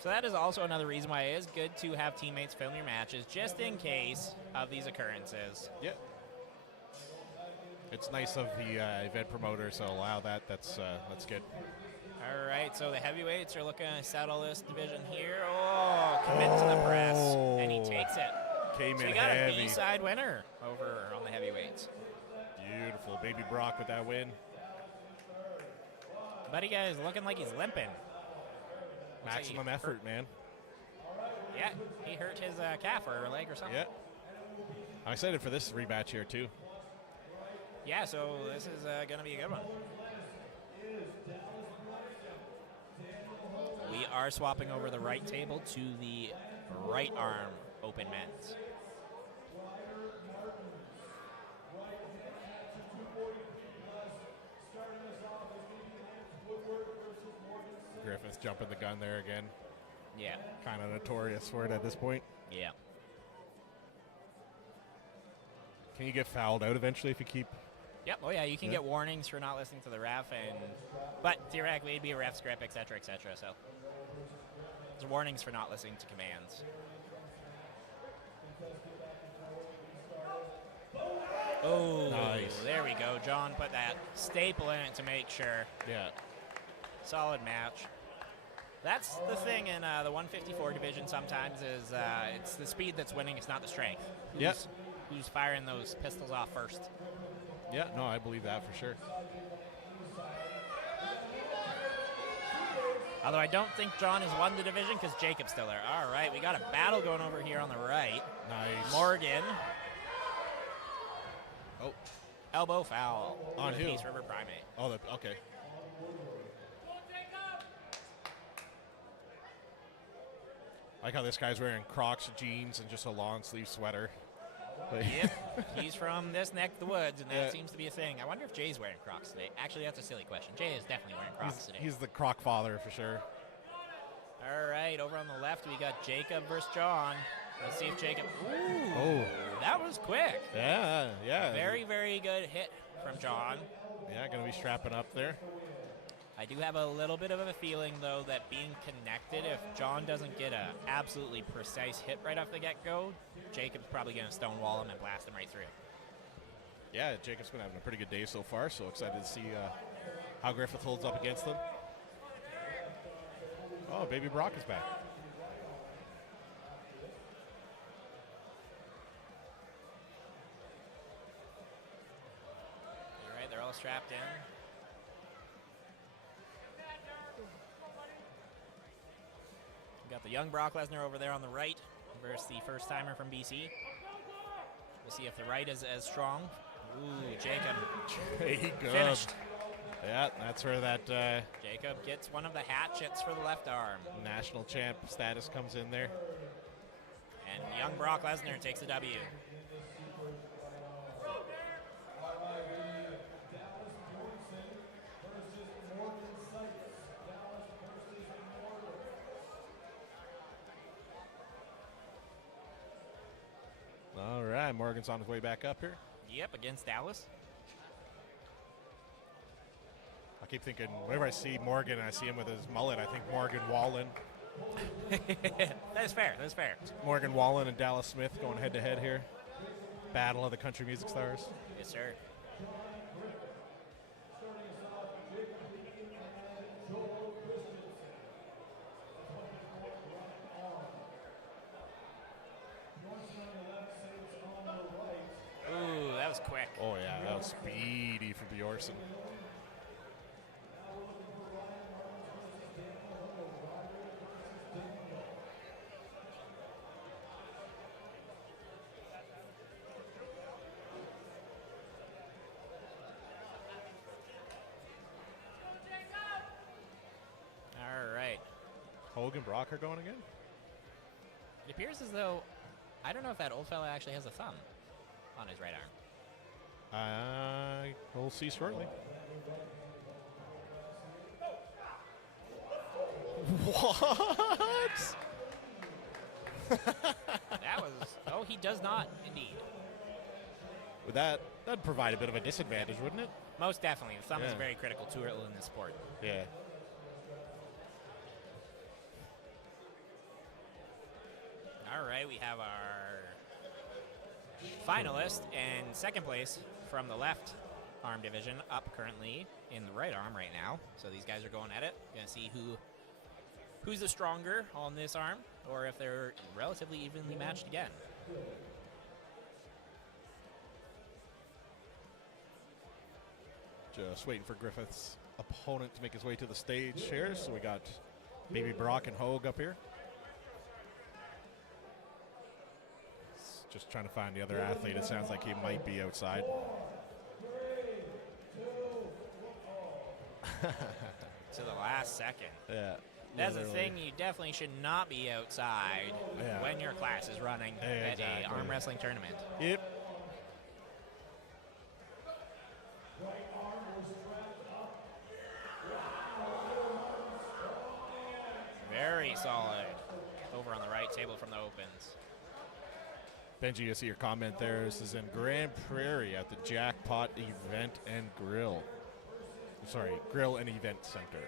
So that is also another reason why it is good to have teammates film your matches just in case of these occurrences. Yeah. It's nice of the event promoter to allow that. That's good. All right, so the heavyweights are looking to settle this division here. Oh, commit to the press, and he takes it. Came So in we got heavy. a B-side winner over on the heavyweights. Beautiful. Baby Brock with that win. Buddy guy is looking like he's limping. Looks like Maximum he effort, hurt- man. Yeah, he hurt his calf or leg or something. Yeah. I'm excited for this rematch here, too. Yeah, so this is going to be a good one. We are swapping over the right table to the right arm open men's. Griffith jumping the gun there again. Yeah, Kind of notorious for it at this point. yeah. Can you get fouled out eventually if you keep... Yep. Oh yeah, you can Yeah. get warnings for not listening to the ref, but theoretically it'd be a ref script, etc., etc. So there's warnings for not listening to commands. Oh, Nice. there we go. John put that staple in it to make sure. Yeah. Solid match. That's the thing in the 154 division sometimes is it's the speed that's winning, it's not the strength. Who's firing those pistols off first. Yeah, no, I believe that for sure. Although I don't think John has won the division because Jacob's still there. All right, we got a battle going over here on the right. Nice. Morgan. Oh. Elbow foul. On who? Peace River Primate. Oh, okay. I like how this guy's wearing Crocs, jeans, and just a long sleeve sweater. Yep, he's from this neck of the woods, and that Yeah. seems to be a thing. I wonder if Jay's wearing Crocs today. Actually, that's a silly question. Jay is definitely wearing Crocs today. He's the Croc father for sure. All right, over on the left, we got Jacob versus John. Let's see if Jacob... Ooh, Oh. that was quick. Yeah. Very, very good hit from John. Yeah, going to be strapping up there. I do have a little bit of a feeling, though, that being connected, if John doesn't get a absolutely precise hit right off the get-go, Jacob's probably going to stonewall him and blast him right through. Yeah, Jacob's been having a pretty good day so far, so excited to see how Griffith holds up against them. Oh, Baby Brock is back. All right, they're all strapped in. We got the young Brock Lesnar over there on the right versus the first-timer from BC. We'll see if the right is as strong. Ooh, Jacob. Finished. Yeah, that's where that Jacob gets one of the hatchets for the left arm. national champ status comes in there. And young Brock Lesnar takes the W. All right, Morgan's on his way back up here. Yep, against Dallas. I keep thinking, whenever I see Morgan, I see him with his mullet, I think Morgan Wallen. That is fair. That is fair. Morgan Wallen and Dallas Smith going head-to-head here. Battle of the country music stars. Yes, sir. Ooh, that was quick. Oh, yeah, that was speedy for Bjorson. All right. Hogan Brock are going again? It appears as though, I don't know if that old fella actually has a thumb on his right arm. We'll see shortly. What? That was, oh, he does not, indeed. Would that'd provide a bit of a disadvantage, wouldn't it? Most definitely. The thumb is a Yeah. very critical tool in this sport. Yeah. All right, we have our finalist in second place from the left arm division up currently in the right arm right now. So these guys are going at it. Gonna see who's the stronger on this arm, or if they're relatively evenly matched again. Just waiting for Griffith's opponent to make his way to the stage here. So we got Baby Brock and Hogue up here. Just trying to find the other athlete. It sounds like he might be outside. To the last second. Yeah. That's the literally. thing, you definitely should not be outside Yeah. when your class is running Yeah, at exactly. a arm wrestling tournament. Yep. Very solid over on the right table from the opens. Benji, I see your comment there. This is in Grand Prairie at the Jackpot Event and Grill. Sorry, Grill and Event Center.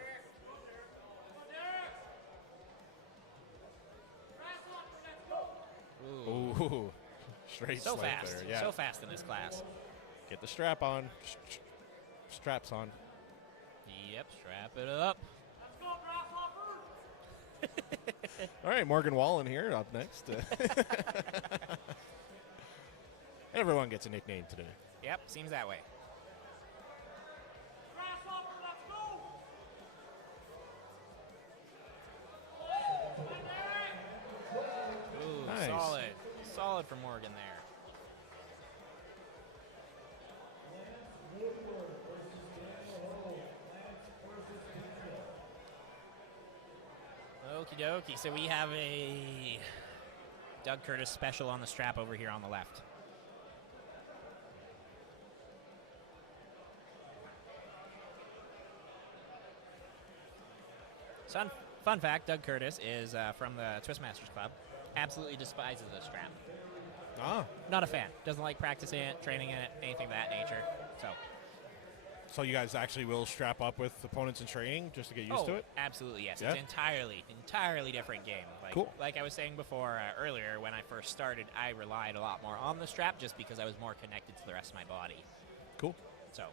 Ooh, straight So swipe fast. there. Yeah. So fast in this class. Get the strap on. Straps on. Yep, strap it up. All right, Morgan Wallen here up next. Everyone gets a nickname today. Yep, seems that way. Ooh, Nice. solid. Solid for Morgan there. Okie dokie. So we have a Doug Curtis special on the strap over here on the left. Fun fact, Doug Curtis is from the Twistmasters Club. Absolutely despises the strap. Ah. Not a fan. Doesn't like practicing it, training in it, anything of that nature. So you guys actually will strap up with opponents in training just to get used to it? Absolutely, yes. Yeah? It's entirely different game. Cool. Like I was saying before earlier, when I first started, I relied a lot more on the strap just because I was more connected to the rest of my body. Cool. So,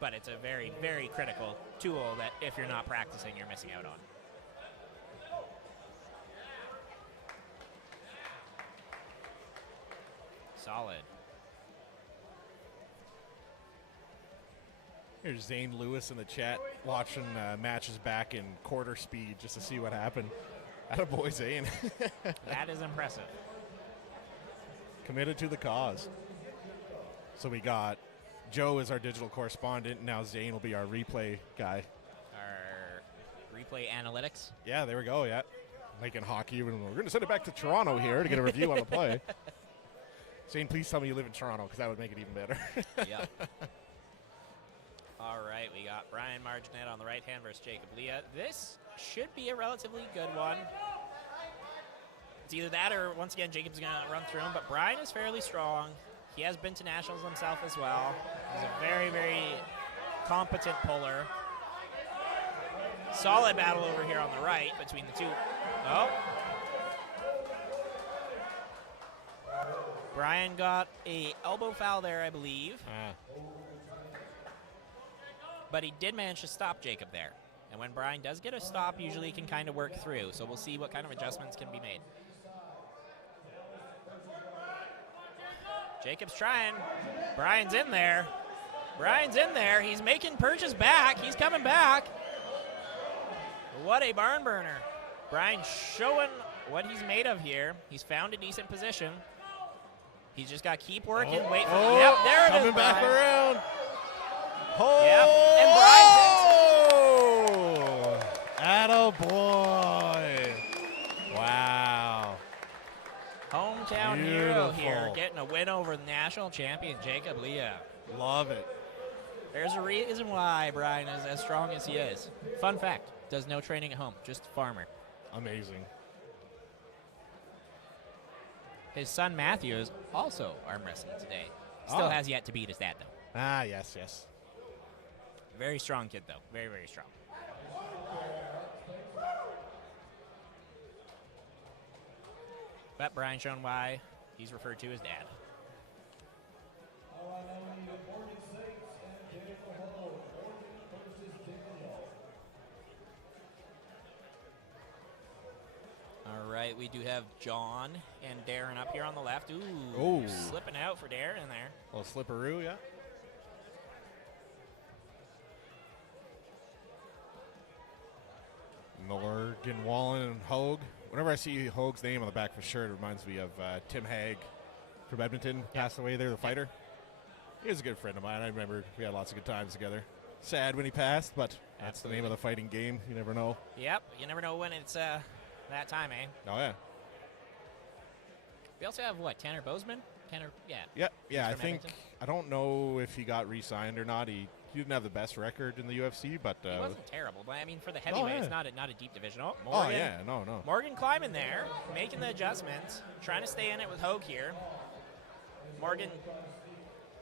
but it's a very, very critical tool that if you're not practicing, you're missing out on. Solid. Here's Zane Lewis in the chat watching matches back in quarter speed just to see what happened. Attaboy, Zane. That is impressive. Committed to the cause. So we got Joe as our digital correspondent. And now Zane will be our replay guy. Our replay analytics. Yeah, there we go. Yeah. Making hockey. We're going to send it back to Toronto here to get a review on the play. Zane, please tell me you live in Toronto because that would make it even better. Yep. All right, we got Brian Marginet on the right hand versus Jacob Leah. This should be a relatively good one. It's either that or, once again, Jacob's going to run through him, but Brian is fairly strong. He has been to nationals himself as well. He's a very, very competent puller. Solid battle over here on the right between the two. Oh. Brian got a elbow foul there, I believe. But he did manage to stop Jacob there. And when Brian does get a stop, usually he can kind of work through. So we'll see what kind of adjustments can be made. Jacob's trying. Brian's in there. Brian's in there. He's making Purchase back. He's coming back. What a barn burner. Brian showing what he's made of here. He's found a decent position. He's just got to keep working. Wait for yep, there it is. Coming back Brian. around. Oh, yep, and Brian takes it. Attaboy. Wow. Hometown hero here, getting a win over the national champion, Jacob Leah. Love it. There's a reason why Brian is as strong as he is. Fun fact, does no training at home, just farmer. Amazing. His son Matthew is also arm wrestling today. Still has yet to beat his dad, though. Ah, yes, yes. Very strong kid, though. Very, very strong. But Brian showing why he's referred to as dad. All right, we do have John and Darren up here on the left. Ooh, slipping out for Darren in there. A little slipperoo, yeah. Morgan Wallen and Hogue. Whenever I see Hogue's name on the back of his shirt, it reminds me of Tim Hague from Edmonton. Passed away there, the fighter. He was a good friend of mine. I remember we had lots of good times together. Sad when he passed, but that's the name of the fighting game. You never know. Yep, you never know when it's that time, eh? Oh, yeah. We also have, what, Tanner Bozeman? Yeah, I from think, Edmonton. I don't know if he got re-signed or not. He didn't have the best record in the UFC, but... He wasn't terrible, but I mean, for the heavyweight, yeah. it's not a deep division. Oh, Morgan, oh, yeah, no. Morgan climbing there, making the adjustments, trying to stay in it with Hogue here. Morgan,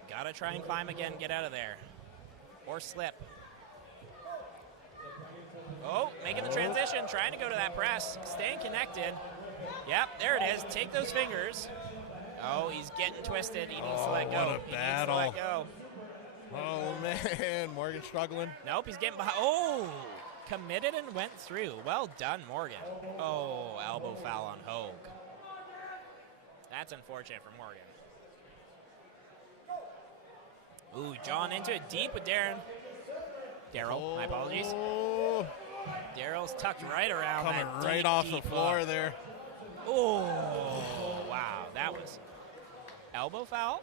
gotta try and climb again, get out of there. Or slip. Oh, making the transition, trying to go to that press, staying connected. Yep, there it is. Take those fingers. Oh, he's getting twisted. He needs to let go. What a battle. He needs to let go. Oh, man. Morgan struggling. Nope, he's getting behind. Oh! committed and went through. Well done, Morgan. Oh, elbow foul on Hogue. That's unfortunate for Morgan. Ooh, John into it deep with Darren. Daryl, my apologies. Oh, Daryl's tucked right around coming that right deep, off the deep floor hook. there. Oh, wow. That was elbow foul.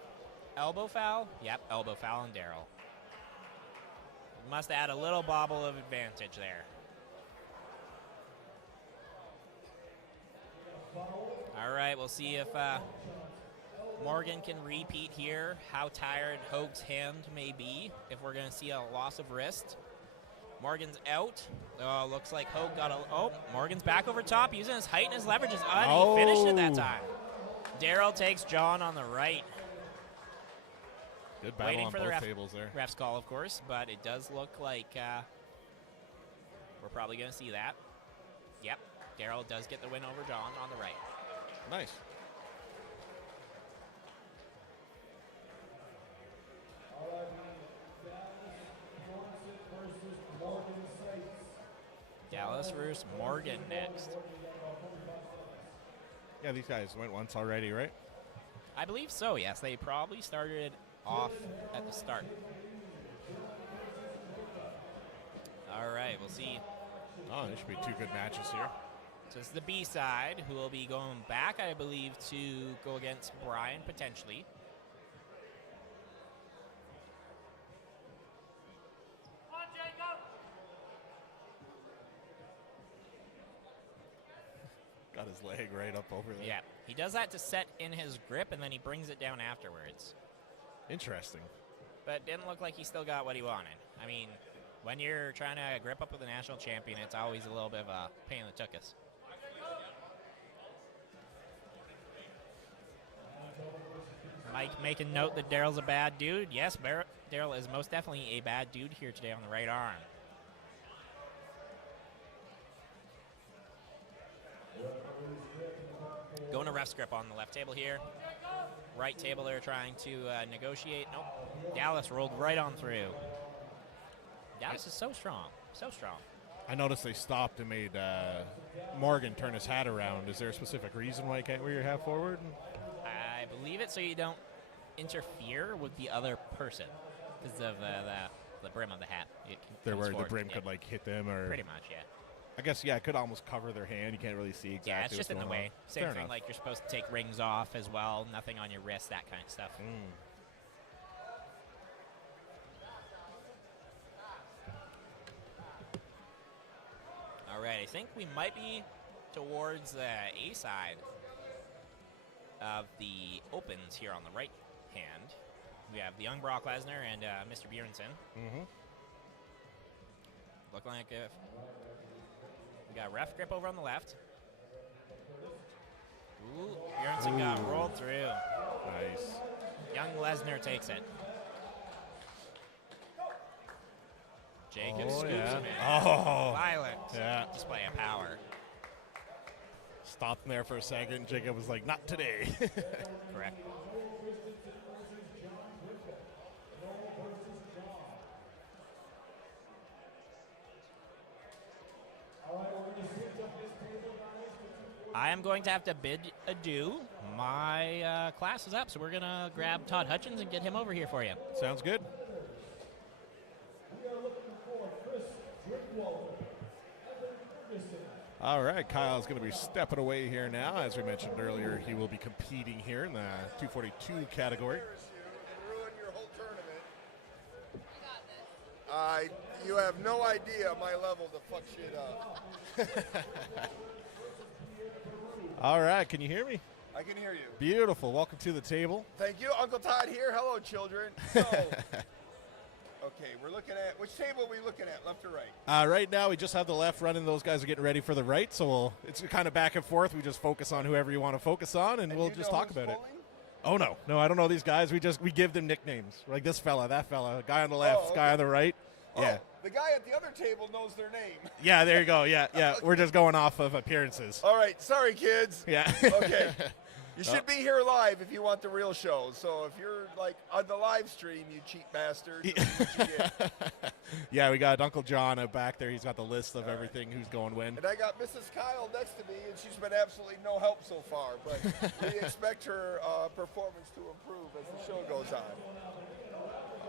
Elbow foul. Yep, elbow foul on Daryl. Must add a little bobble of advantage there. All right, we'll see if Morgan can repeat here how tired Hogue's hand may be, if we're going to see a loss of wrist. Morgan's out. Oh, looks like Hogue got a... Oh, Morgan's back over top, using his height and his leverage. He finished it that time. Daryl takes John on the right. Good battle Waiting on for the both tables there. ref's call, of course, but it does look like we're probably going to see that. Yep, Daryl does get the win over John on the right. Nice. Dallas versus Morgan next. Yeah, these guys went once already, right? I believe so, yes. They probably started off at the start. All right, we'll see. Oh, there should be two good matches here. So it's the B side, who will be going back, I believe, to go against Brian, potentially. Got his leg right up over there. Yeah, he does that to set in his grip, and then he brings it down afterwards. Interesting. But it didn't look like he still got what he wanted. I mean, when you're trying to grip up with a national champion, it's always a little bit of a pain in the tuchus. Mike making note that Daryl's a bad dude. Yes, Daryl is most definitely a bad dude here today on the right arm. Going to ref's grip on the left table here. Right table they're trying to negotiate. Nope. Dallas rolled right on through. Dallas is so strong. So strong. I noticed they stopped and made Morgan turn his hat around. Is there a specific reason why you can't wear your hat forward? I believe it's so you don't interfere with the other person because of the brim of the hat. They're worried the brim could like hit them, or pretty much, yeah. I guess it could almost cover their hand. You can't really see exactly. Yeah, it's just what's in the going way. on. Same Fair thing, enough. like you're supposed to take rings off as well. Nothing on your wrist, that kind of stuff. All right, I think we might be towards the A side of the opens here on the right hand. We have the young Brock Lesnar and Mr. Bjornsson. Looking like if we got ref grip over on the left. Ooh, Bjornsson got rolled through. Nice. Young Lesnar takes it. Jacob scoops him in. Oh. Violent display of power. Stopped him there for a second. Jacob was like, not today. Correct. I am going to have to bid adieu. My class is up, so we're going to grab Todd Hutchins and get him over here for you. Sounds good. All right, Kyle's going to be stepping away here now. As we mentioned earlier, he will be competing here in the 242 category. And ruin your whole tournament. You have no idea my level to fuck shit up. All right, can you hear me? I can hear you. Beautiful. Welcome to the table. Thank you, Uncle Todd here. Hello, children. So, okay, we're looking at, which table are we looking at, left or right? Right now, we just have the left running. Those guys are getting ready for the right, so it's kind of back and forth. We just focus on whoever you want to focus on, and we'll just talk about it. Oh, no, I don't know these guys. We give them nicknames, like this fella, that fella, guy on the left, guy on the right. Yeah. The guy at the other table knows their name. Yeah, there you go. Yeah. We're just going off of appearances. All right, sorry, kids. Yeah. Okay. You should be here live if you want the real show. So if you're like on the live stream, you cheap bastard. Yeah, we got Uncle John back there. He's got the list of everything, who's going when. And I got Mrs. Kyle next to me, and she's been absolutely no help so far. But we expect her performance to improve as the show goes on.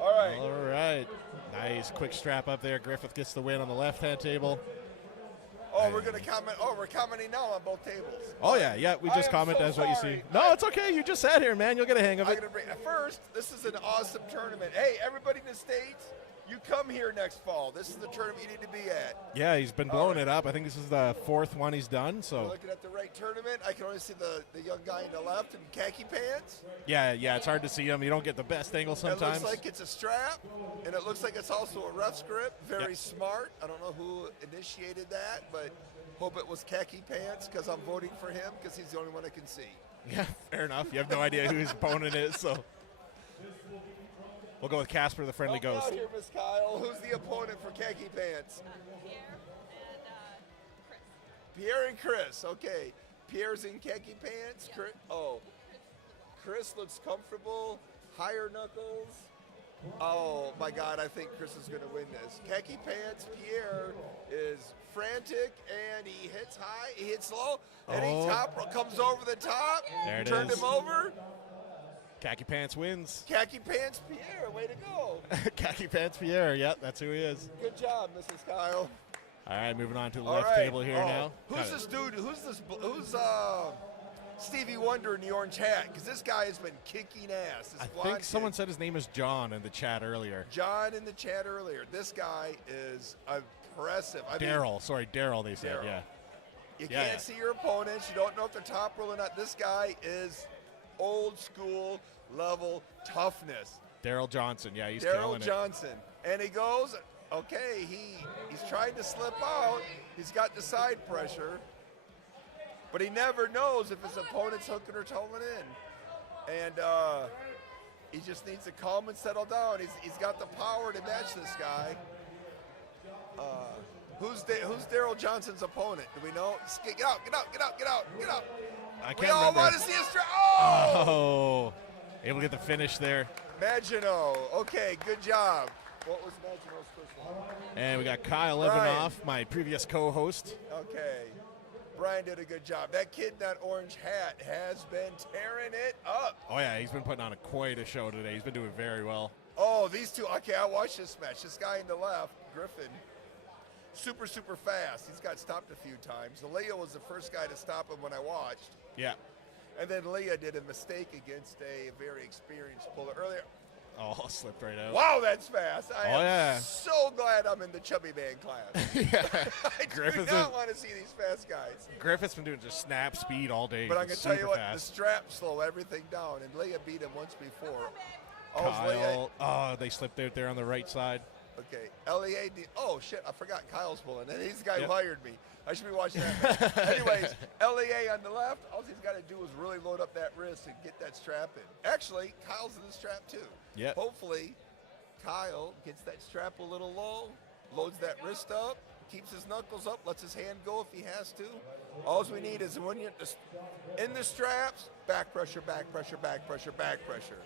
All right. All right. Nice quick strap up there. Griffith gets the win on the left-hand table. Oh, we're going to comment. Oh, we're commenting now on both tables. Oh, yeah. We just comment so as what you sorry. see. No, it's okay. You just sat here, man. You'll get a hang of it. First, this is an awesome tournament. Hey, everybody in the States, you come here next fall. This is the tournament you need to be at. Yeah, he's been blowing it up. I think this is the 4th one he's done. So We're looking at the right tournament. I can only see the young guy in the left in khaki pants. yeah, it's hard to see him. You don't get the best angle sometimes. It looks like it's a strap, and it looks like it's also a ref's grip. Very smart. I don't know who initiated that, but hope it was khaki pants because I'm voting for him because he's the only one I can see. Yeah, fair enough. You have no idea who his opponent is, so we'll go with Casper, the friendly Help me ghost. out here, Miss Kyle. Who's the opponent for khaki pants? Pierre and Chris. Okay. Pierre's in khaki pants. Chris looks comfortable. Higher knuckles. Oh, my God. I think Chris is going to win this. Khaki pants. Pierre is frantic, and he hits high. He hits low. And he comes over the top. There it Turned is. him over. Khaki Pants wins. Khaki pants Pierre. Way to go. Khaki Pants Pierre. Yep, that's who he is. Good job, Mrs. Kyle. All right, moving on to the All left right. table here now. Who's this dude? Who's Stevie Wonder in the orange hat? Because this guy has been kicking ass. This I blonde think someone kid. said his name is John in the chat earlier. John in the chat earlier. This guy is impressive. Daryl, they said, Daryl. yeah. You can't see your opponents. You don't know if they're top roll or not. This guy is old school level toughness. Daryl Johnson, yeah, he's killing Daryl Johnson. And he goes, okay, he's trying to slip out. He's got the side pressure. But he never knows if his opponent's hooking or towing in. And he just needs to calm and settle down. He's got the power to match this guy. Who's Daryl Johnson's opponent? Do we know? Get out. I can't We all remember. want to see a strike. Oh! Oh, able to get the finish there. Magino. Okay, good job. What was Magino's first one? And we got Kyle Brian. Evanoff, my previous co-host. Okay. Brian did a good job. That kid in that orange hat has been tearing it up. Oh, yeah, he's been putting on quite a show today. He's been doing very well. Oh, these two. Okay, I watched this match. This guy in the left, Griffin, super fast. He's got stopped a few times. Leah was the first guy to stop him when I watched. Yeah. And then Leah did a mistake against a very experienced puller earlier. Oh, slipped right out. Wow, that's fast. I am yeah. so glad I'm in the chubby man class. Yeah. I do not want to see these fast guys. Griffith's been doing just snap speed all day. But I'm going to tell you what, the fast. straps slow everything down, and Leah beat him once before. Oh, Leah. Oh, they slipped out there on the right side. Okay, LEA. Oh, shit, I forgot Kyle's pulling. And he's the guy who Yep. hired me. I should be watching that. Anyways, LEA on the left, all he's got to do is really load up that wrist and get that strap in. Actually, Kyle's in the strap too. Yep. Hopefully, Kyle gets that strap a little low, loads that wrist up, keeps his knuckles up, lets his hand go if he has to. All we need is when you're in the straps, back pressure, back pressure, back pressure, back pressure.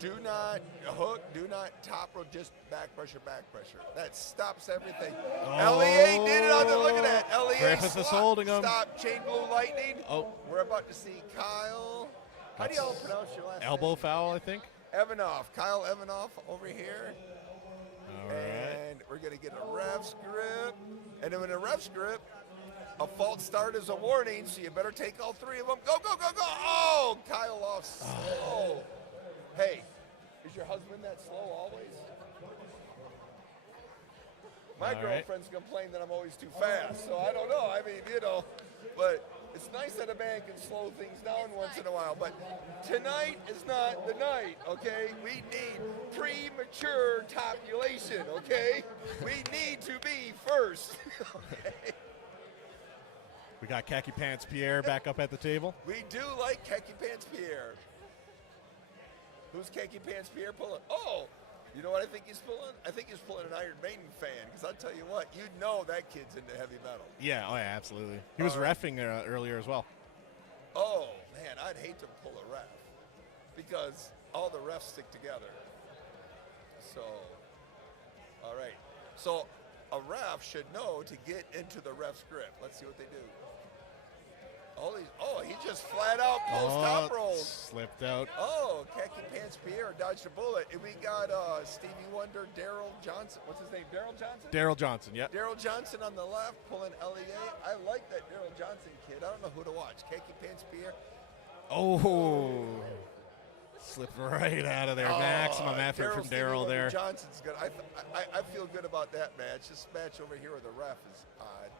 Do not hook, do not top rope, just back pressure, back pressure. That stops everything. LEA did it on the, look at that. LEA Griffith is holding him. Stop, chain blue lightning. Oh. We're about to see Kyle. How do y'all pronounce your last Elbow name? foul, I think. Evanoff, Kyle Evanoff over here. All right. And we're going to get a ref's grip. And then in a ref's grip, a false start is a warning, so you better take all three of them. Go, go, go, go. Oh, Kyle off slow. Hey, is your husband that slow always? My All right. girlfriends complain that I'm always too fast, so I don't know. I mean, you know, but it's nice that a man can slow things down once in a while. But tonight is not the night, okay? We need premature copulation, okay? We need to be first, okay? We got Khaki Pants Pierre back up at the table. We do like Khaki Pants Pierre. Who's Khaki Pants Pierre pulling? Oh, you know what I think he's pulling? I think he's pulling an Iron Maiden fan, because I'll tell you what, you know that kid's into heavy metal. Yeah, oh yeah, absolutely. He was reffing earlier as well. Oh, man, I'd hate to pull a ref because all the refs stick together. So, all right. So a ref should know to get into the ref's grip. Let's see what they do. He just flat out pulls top rolls. Slipped out. Oh, Khaki Pants Pierre dodged a bullet. And we got Stevie Wonder, Daryl Johnson. What's his name? Daryl Johnson? Daryl Johnson, yep. Daryl Johnson on the left, pulling LEA. I like that Daryl Johnson kid. I don't know who to watch. Khaki Pants Pierre. Oh. Slipped right out of there. Maximum effort from Daryl there. Johnson's good. I feel good about that match. This match over here with the ref is odd.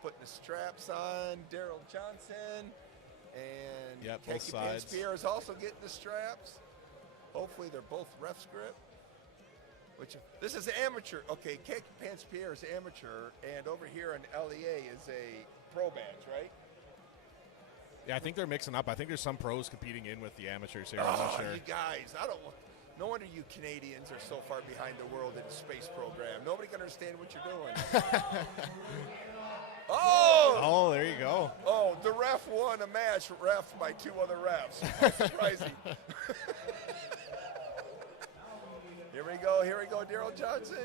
Putting the straps on, Daryl Johnson, and yep, Khaki Pants Pierre is also getting the straps. Hopefully they're both ref's grip. This is amateur. Okay, Khaki Pants Pierre is amateur, and over here in LEA is a pro badge, right? Yeah, I think they're mixing up. I think there's some pros competing in with the amateurs here. I'm not sure. You guys, no wonder you Canadians are so far behind the world in the space program. Nobody can understand what you're doing. Oh, there you go. Oh, the ref won a match refed by two other refs. How surprising. Here we go, Daryl Johnson.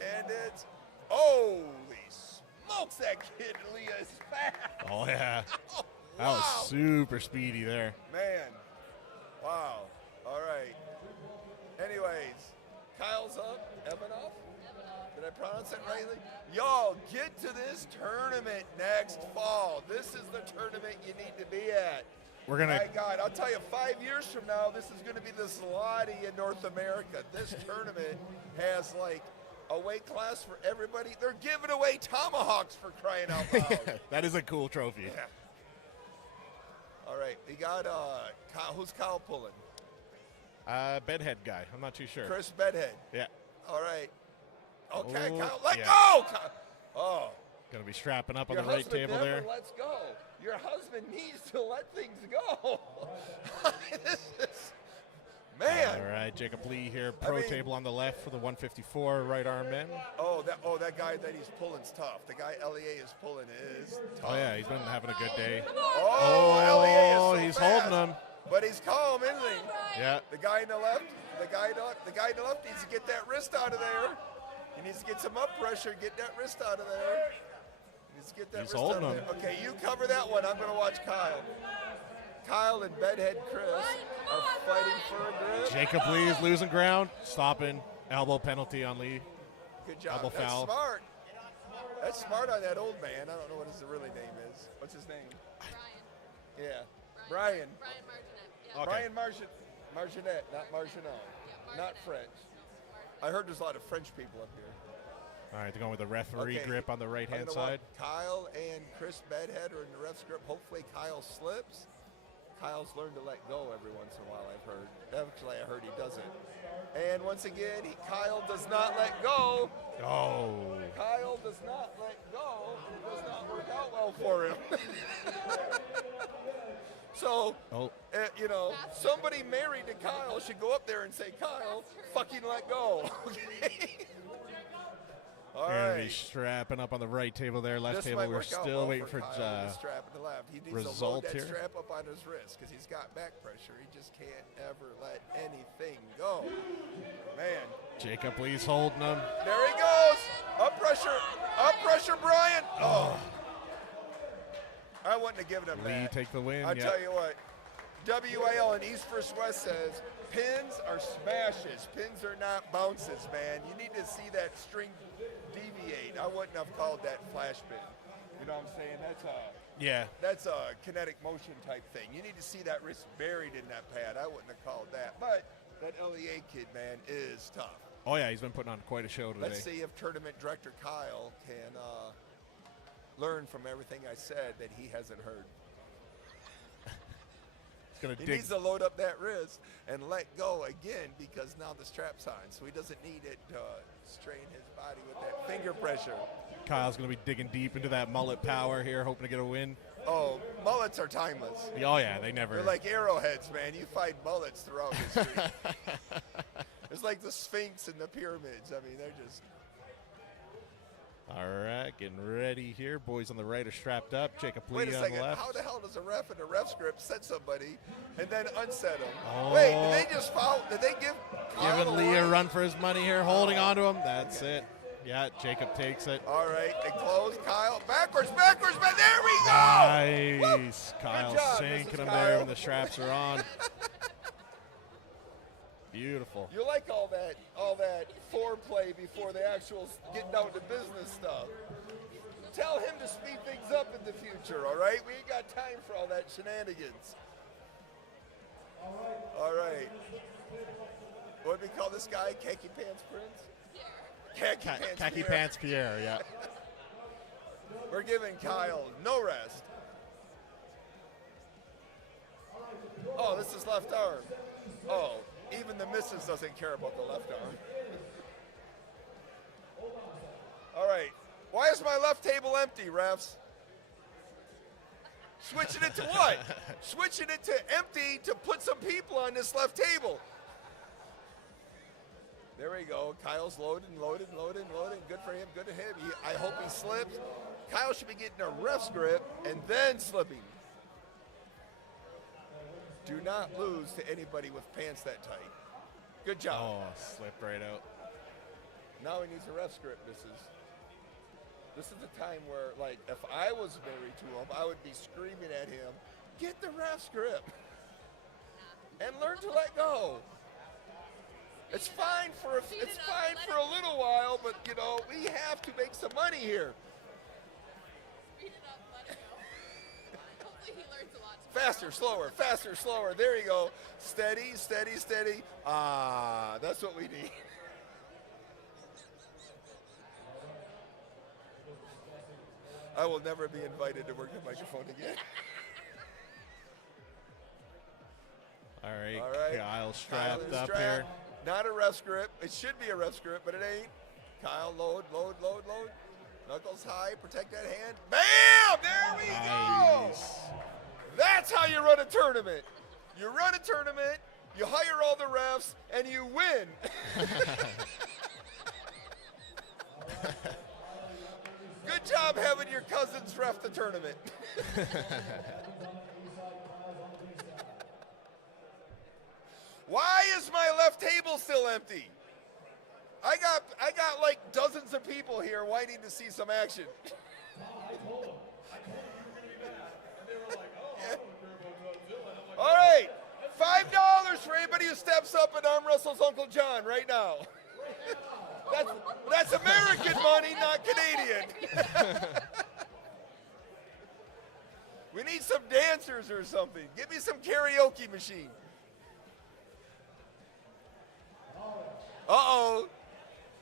And it's, holy smokes, that kid Leah is fast. Oh, yeah. Oh, that was super speedy there. Man, wow. All right. Anyways, Kyle's up, Evanoff. Did I pronounce it rightly? Y'all, get to this tournament next fall. This is the tournament you need to be at. We're gonna. My God, I'll tell you, 5 years from now, this is going to be the Zloty in North America. This tournament has like a weight class for everybody. They're giving away tomahawks for crying out loud. That is a cool trophy. Yeah. All right, we got Kyle. Who's Kyle pulling? Bedhead guy. I'm not too sure. Chris Bedhead. Yeah. All right. Okay, Oh, Kyle, let yeah. go! Oh. Gonna be strapping up on Your the right husband table never there. lets go. Your husband needs to let things go. This is, man. All right, Jacob Lee here, pro mean- table on the left for the 154 right arm men. Oh, that guy that he's pulling's tough. The guy LEA is pulling is tough. Oh yeah, he's been having a good day. Oh, LEA is so he's fast. holding him. But he's calm, isn't he? Yeah. The guy in the left needs to get that wrist out of there. He needs to get some up pressure, get that wrist out of there. He needs to get that He's wrist out of holding there. Okay, you cover that one. I'm going to watch Kyle. Kyle and Bedhead Chris are fighting for a grip. Jacob Lee is losing ground, stopping. Elbow penalty on Lee. Good job. Elbow That's foul. smart. That's smart on that old man. I don't know what his really name is. What's his name? Brian. Yeah. Brian. Brian Martinet. Yeah. Okay. Brian Martinet, not Martineau. Not French. I heard there's a lot of French people up here. All right, they're going with the referee Okay. grip on the right-hand I'm gonna side. watch Kyle and Chris Bedhead are in the ref's grip. Hopefully Kyle slips. Kyle's learned to let go every once in a while, I've heard. Actually, I heard he doesn't. And once again, Kyle does not let go. Oh. Kyle does not let go. It does not work out well for him. So, somebody married to Kyle should go up there and say, Kyle, fucking let go. Okay? All Gonna right. be strapping up on the right table there. Left This table, might we're work out still well waiting for Kyle with the strap in the left. He needs to load result that here. strap up on his wrist because he's got back pressure. He just can't ever let anything go. Man. Jacob Lee's holding him. There he goes. Up pressure, Brian. Oh. I wouldn't have given him Lee that. take the win. I yeah. tell you what, WAL and East vs. West says pins are smashes. Pins are not bounces, man. You need to see that string deviate. I wouldn't have called that flash pin. You know what I'm saying? That's a kinetic motion type thing. You need to see that wrist buried in that pad. I wouldn't have called that. But that LEA kid, man, is tough. Oh yeah, he's been putting on quite a show today. Let's see if tournament director Kyle can learn from everything I said that he hasn't heard. He needs to load up that wrist and let go again because now the strap's on, so he doesn't need it to strain his body with that finger pressure. Kyle's going to be digging deep into that mullet power here, hoping to get a win. Oh, mullets are timeless. Oh yeah, they never. They're like arrowheads, man. You find mullets throughout history. It's like the Sphinx and the pyramids. I mean, they're just. All right, getting ready here. Boys on the right are strapped up. Jacob Wait a Lee on the second. left. How the hell does a ref in a ref script set somebody and then unset him? Oh. Wait, did they just foul? Did they give Kyle Giving Lee a warning? run for his money here, holding on to him. That's it. Yeah, Jacob takes it. All right, they close. Kyle, backwards, but there we go! Nice. Kyle Good job, sinking Mrs. him Kyle. there when the straps are on. Beautiful. You like all that foreplay before the actual getting down to business stuff. Tell him to speed things up in the future, all right? We ain't got time for all that shenanigans. All right. What do we call this guy? Khaki Pants Prince? Khaki Pants Pierre, yeah. We're giving Kyle no rest. Oh, this is left arm. Oh, even the missus doesn't care about the left arm. All right. Why is my left table empty, refs? Switching it to what? Switching it to empty to put some people on this left table. There we go. Kyle's loading. Good for him. Good to him. I hope he slips. Kyle should be getting a ref's grip and then slipping. Do not lose to anybody with pants that tight. Good job. Oh, slipped right out. Now he needs a ref's grip, missus. This is the time where, like, if I was married to him, I would be screaming at him, get the ref's grip and learn to let go. It's fine for a little while, but you know we have to make some money here. Speed it up, let it go. Hopefully he learns a lot. Faster, slower. There you go. Steady. Ah, that's what we need. I will never be invited to work the microphone again. All right, All right. Kyle strapped Kyle is up strapped. here. Not a ref's grip. It should be a ref's grip, but it ain't. Kyle, load. Knuckles high, protect that hand. Bam! There we go! Nice. That's how you run a tournament. You run a tournament, you hire all the refs, and you win. Good job having your cousins ref the tournament. Why is my left table still empty? I got like dozens of people here waiting to see some action. All right, $5 for anybody who steps up and arm wrestles Uncle John right now. That's American money, not Canadian. We need some dancers or something. Give me some karaoke machine. Uh-oh.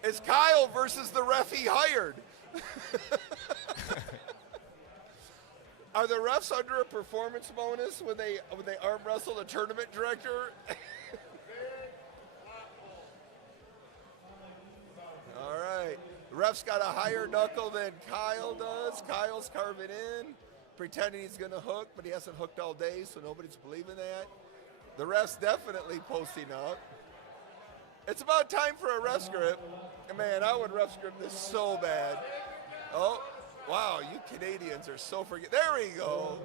It's Kyle versus the ref he hired. Are the refs under a performance bonus when they arm wrestle the tournament director? All right. The ref's got a higher knuckle than Kyle does. Kyle's carving in, pretending he's going to hook, but he hasn't hooked all day, so nobody's believing that. The ref's definitely posting up. It's about time for a ref grip. Man, I would ref grip this so bad. Oh, wow, you Canadians are so There we go.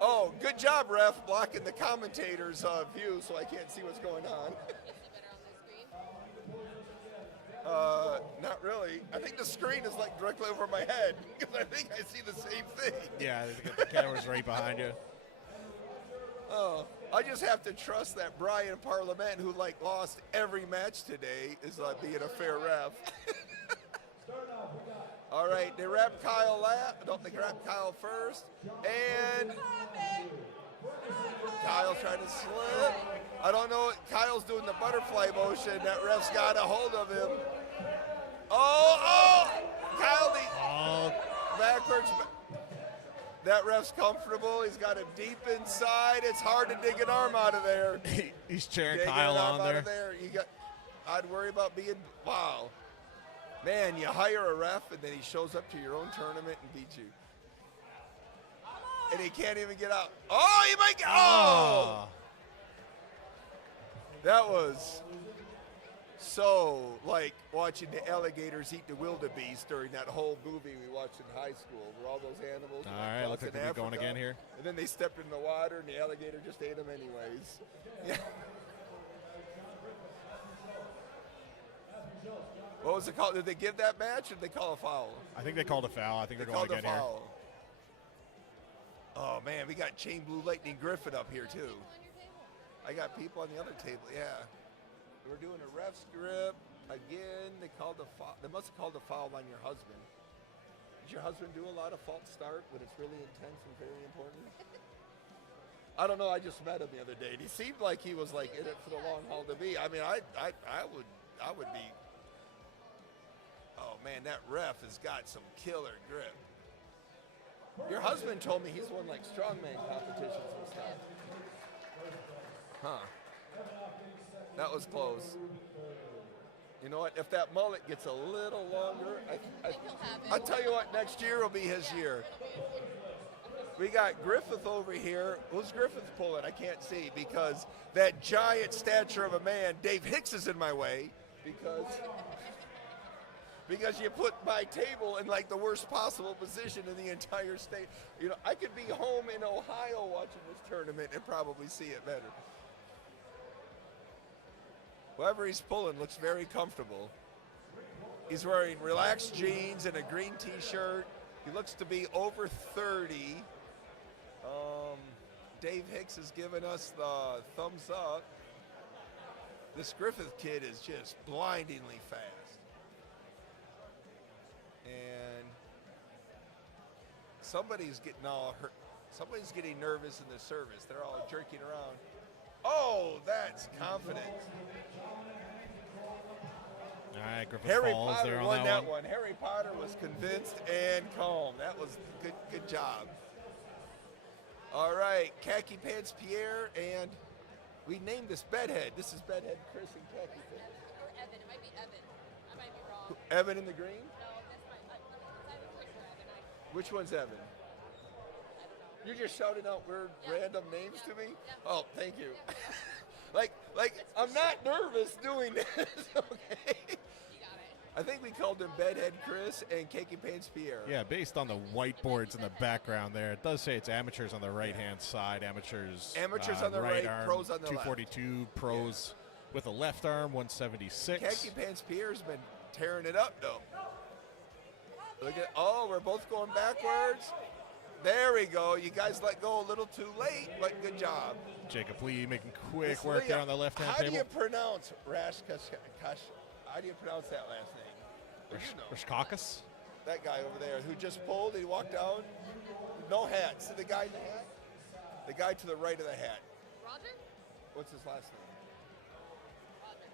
Oh, good job, ref, blocking the commentator's view so I can't see what's going on. Not really. I think the screen is like directly over my head because I think I see the same thing. Yeah, the camera's right behind you. Oh, I just have to trust that Brian Parliament, who like lost every match today, is being a fair ref. All right, they wrap Kyle they wrap Kyle first, and Kyle's trying to slip. I don't know. Kyle's doing the butterfly motion. That ref's got a hold of him. Oh! Kyle, backwards. That ref's comfortable. He's got him deep inside. It's hard to dig an arm out of there. He's cheering Kyle on there. I'd worry about being, wow. Man, you hire a ref and then he shows up to your own tournament and beats you. And he can't even get out. Oh, he might get, oh! That was so like watching the alligators eat the wildebeest during that whole movie we watched in high school, where all those animals. All right, looks like we're going again here. And then they stepped in the water, and the alligator just ate them anyways. Yeah. What was it called? Did they give that match, or did they call a foul? I think they called a foul. I think they're going called again a here. foul. Oh man, we got Chain Blue Lightning Griffin up here too. I got people on the other table. Yeah, we're doing a ref script again. They called a foul. They must have called a foul on your husband. Does your husband do a lot of false start when it's really intense and very important? I don't know. I just met him the other day, and he seemed like he was like in it for the long haul to be. I mean, I would be. Oh man, that ref has got some killer grip. Your husband told me he's won like strongman competitions and stuff. Huh. That was close. You know what? If that mullet gets a little longer, I'll tell you what, next year will be his year. We got Griffith over here. Who's Griffith pulling? I can't see because that giant stature of a man, Dave Hicks, is in my way because you put my table in like the worst possible position in the entire state. You know, I could be home in Ohio watching this tournament and probably see it better. Whoever he's pulling looks very comfortable. He's wearing relaxed jeans and a green t-shirt. He looks to be over 30. Dave Hicks has given us the thumbs up. This Griffith kid is just blindingly fast. And somebody's getting all hurt. Somebody's getting nervous in the service. They're all jerking around. Oh, that's confident. All right, Griffith Harry falls Potter there on won that one. Harry Potter was convinced and calm. That was good job. All right, Khaki Pants Pierre, and we named this Bedhead. This is Bedhead Chris and Khaki Pants. Or Evan. It might be Evan. I might be wrong. Evan in the green? No, that's my. I have a Chris or Evan. Which one's Evan? You're just shouting out weird random names to me? Yeah. Oh, thank you. like I'm not nervous doing this, okay? You got it. I think we called him Bedhead Chris and Khaki Pants Pierre. Yeah, based on the whiteboards in the background there, it does say it's amateurs on the right-hand side, amateurs on the right, arm, pros on the 242, pros with a left arm, 176. Khaki Pants Pierre's been tearing it up, though. Look at, oh, we're both going backwards. There we go. You guys let go a little too late, but good job. Jacob Lee making quick Miss work Lee, there on the left-hand how table. do you pronounce Rashkash? How do you pronounce that last name? Rashkakas? That guy over there who just pulled, he walked down, no hat. See the guy in the hat? The guy to the right of the hat. Roger? What's his last name? Roger.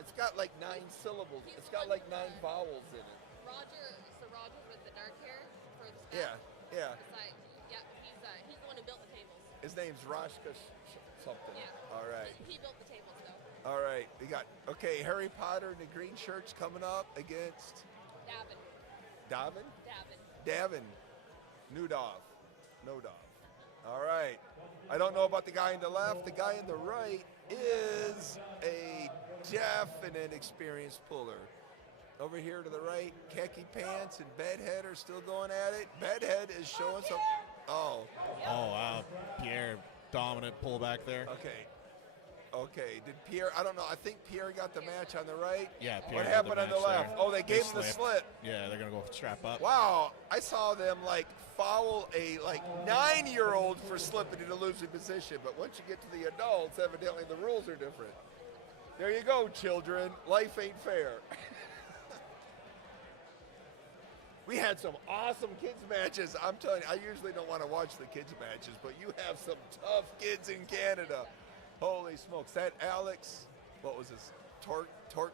It's got like 9 syllables. It's got like 9 vowels in it. Roger, so Roger with the dark hair for the Yeah, yeah. Beside, yeah, he's the one who built the tables. His name's Rashkash something. Yeah. All right. He built the tables though. All right. We got, okay, Harry Potter in the green shirts coming up against Davin. Davin? Davin. Davin. Nudov. Nodov. All right. I don't know about the guy on the left. The guy on the right is a definite experienced puller. Over here to the right, Khaki Pants and Bedhead are still going at it. Bedhead is showing some. Oh. Oh, wow. Pierre, dominant pullback there. Okay. Okay. Did Pierre? I don't know. I think Pierre got the match on the right. Yeah, Pierre. What had happened on the match left? there. Oh, they gave him the slipped. slip. Yeah, they're going to go strap up. Wow. I saw them like foul a 9-year-old for slipping in a losing position. But once you get to the adults, evidently the rules are different. There you go, children. Life ain't fair. We had some awesome kids matches. I'm telling you, I usually don't want to watch the kids matches, but you have some tough kids in Canada. Holy smokes. That Alex, what was his? Tort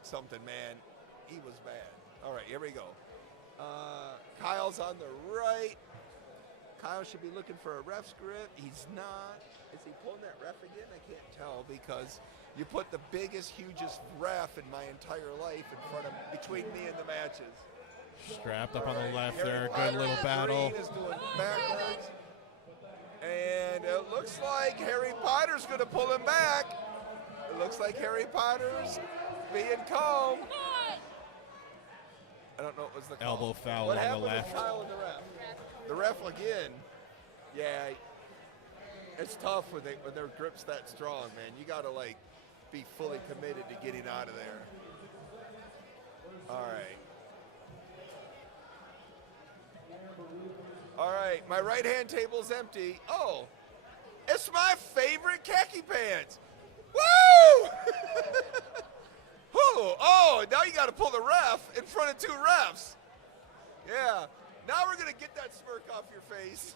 something, man. He was bad. All right, here we go. Kyle's on the right. Kyle should be looking for a ref's grip. He's not. Is he pulling that ref again? I can't tell because you put the biggest, hugest ref in my entire life in front of between me and the matches. Strapped up on the left Harry there. Potter Good little in battle. green is doing backwards. And it looks like Harry Potter's going to pull him back. It looks like Harry Potter's being calm. I don't know what was the call. Elbow foul what on the happened left. to Kyle and the ref? The ref again. Yeah, it's tough when their grip's that strong, man. You got to like be fully committed to getting out of there. All right. All right, my right-hand table's empty. Oh, it's my favorite khaki pants. Woo! Oh, now you got to pull the ref in front of two refs. Yeah, now we're going to get that smirk off your face.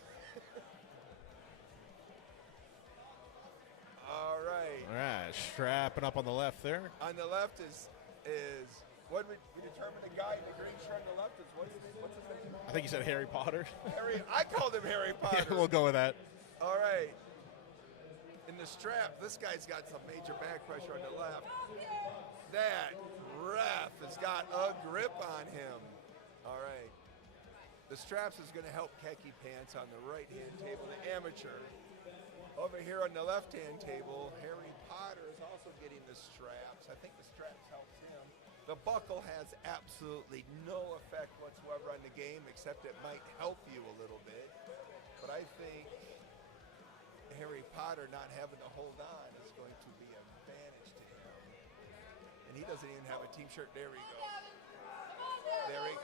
All right. All right, strapping up on the left there. On the left is what we determined the guy in the green shirt on the left is what's his name? I think you said Harry Potter. I called him Harry Potter. Yeah, we'll go with that. All right. In the strap, this guy's got some major back pressure on the left. That ref has got a grip on him. All right. The straps is going to help khaki pants on the right-hand table, the amateur. Over here on the left-hand table, Harry Potter is also getting the straps. I think the straps helps him. The buckle has absolutely no effect whatsoever on the game, except it might help you a little bit. But I think Harry Potter not having to hold on is going to be an advantage to him. And he doesn't even have a team shirt. There we go.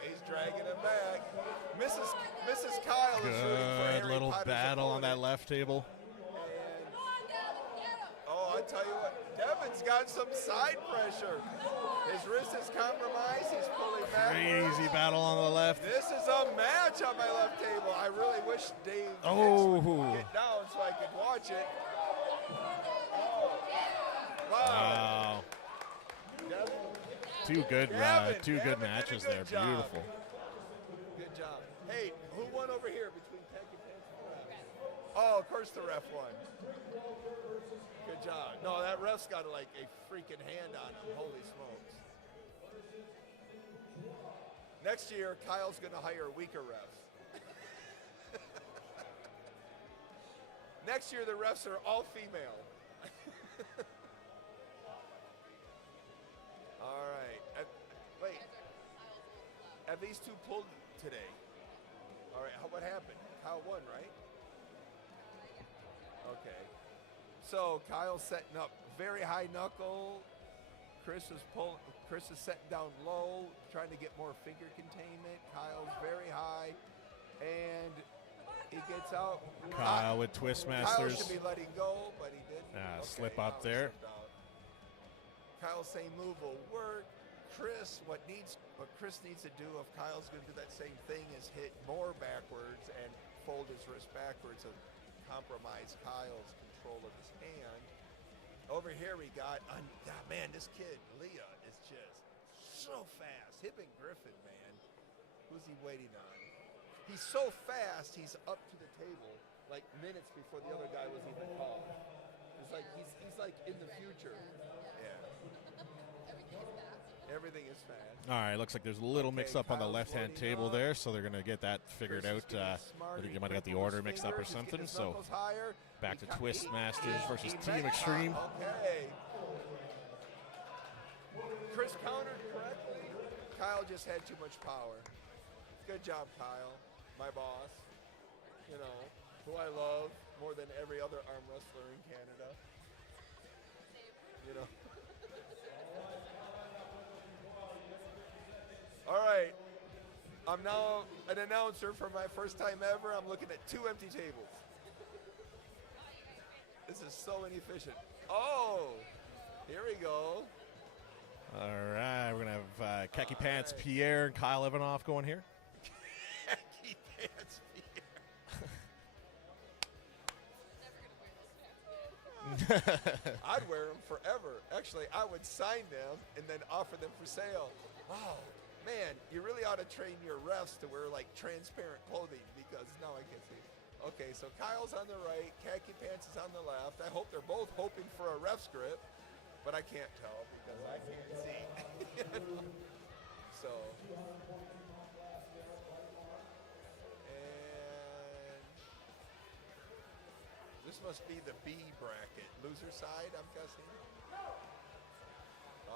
He's dragging him back. Mrs. Kyle is rooting for Harry Good little Potter's battle on opponent. that left table. Oh, I tell you what, Devin's got some side pressure. His wrist is compromised. He's pulling back. Crazy battle on the left. This is a match on my left table. I really wish Dave Oh. would get down so I could watch it. Oh. Wow. Wow. Devin, Two good Devin did a matches good there. job. Beautiful. Good job. Hey, who won over here between khaki pants and the ref? Oh, of course the ref won. Good job. No, that ref's got like a freaking hand on him. Holy smokes. Next year, Kyle's going to hire weaker refs. Next year, the refs are all female. All right. Wait. Have these two pulled today? All right. What happened? Kyle won, right? Okay. So Kyle's setting up very high knuckle. Chris is setting down low, trying to get more finger containment. Kyle's very high, and he gets out. Kyle with Kyle Twistmasters. should be letting go, but he didn't. Slip Kyle up there. slipped out. Kyle's same move will work. What Chris needs to do if Kyle's going to do that same thing is hit more backwards and fold his wrist backwards and compromise Kyle's control of his hand. Over here we got, man, this kid, Leah, is just so fast. Him and Griffin, man. Who's he waiting on? He's so fast, he's up to the table like minutes before the other guy was even called. It's like he's like in the future. Yeah. Everything is fast. All right, looks like there's a little mix up on the Kyle's left-hand loading table up. there, so they're going to get that figured Chris is out. getting smart. I think He you might have got the crinkles order his mixed up or fingers. He's getting something. his So knuckles higher. back to He Twistmasters versus Team met Extreme. Kyle. Okay. Chris countered correctly. Kyle just had too much power. Good job, Kyle, my boss. You know, who I love more than every other arm wrestler in Canada. You know. All right. I'm now an announcer for my first time ever. I'm looking at two empty tables. This is so inefficient. Oh, here we go. All right, we're going to have Khaki Pants Pierre and Kyle Evanoff going here. Khaki pants Pierre. I'd wear them forever. Actually, I would sign them and then offer them for sale. Oh, man, you really ought to train your refs to wear like transparent clothing because now I can see. Okay, so Kyle's on the right, Khaki Pants is on the left. I hope they're both hoping for a ref script, but I can't tell because I can't see. So, and this must be the B bracket, loser side, I'm guessing.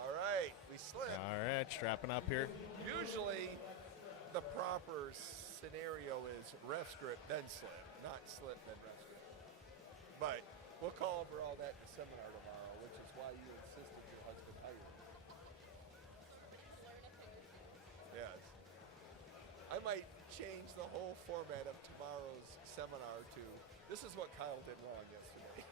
All right, we slip. All right, strapping up here. Usually, the proper scenario is ref strip, then slip, not slip, then ref strip. But we'll call over all that in the seminar tomorrow, which is why you insisted your husband hire you. Yes. I might change the whole format of tomorrow's seminar to, this is what Kyle did wrong yesterday.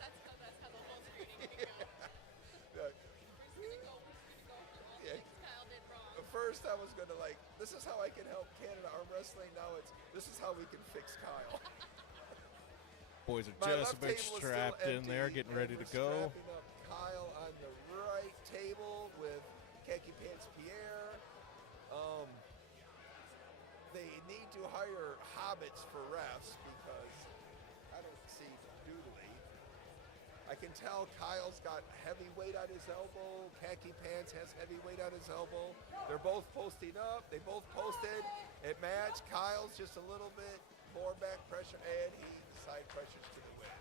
That's how the whole screening is going to go. We're just going to go through all the things Kyle did wrong. At first I was going to this is how I can help Canada Arm Wrestling. Now it's, this is how we can fix Kyle. Boys are My just left about table is strapped still in there, empty, getting ready and to we're go. strapping up Kyle on the right table with Khaki Pants Pierre. They need to hire hobbits for refs because I don't see doodly. I can tell Kyle's got heavy weight on his elbow. Khaki Pants has heavy weight on his elbow. They're both posting up. They both posted. It matched. Kyle's just a little bit more back pressure, and he side pressures to the win.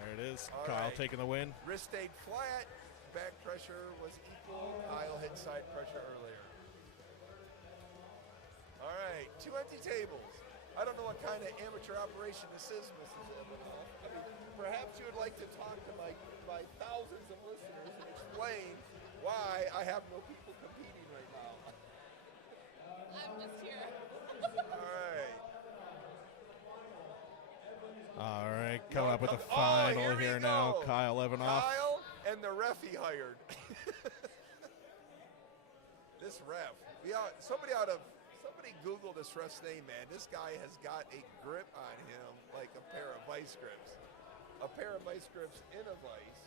There it is. All Kyle right. taking the win. Wrist stayed flat. Back pressure was equal. Kyle hit side pressure earlier. All right, 2 empty tables. I don't know what kind of amateur operation this is, Mrs. Evanoff. I mean, perhaps you would like to talk to my thousands of listeners and explain why I have no people competing right now. I'm just here. All right. All right, coming up with the Oh, final here we here now. go. Kyle Evanoff. Kyle and the ref he hired. This ref. Somebody Google this ref's name, man. This guy has got a grip on him like a pair of vice grips. A pair of vice grips in a vice,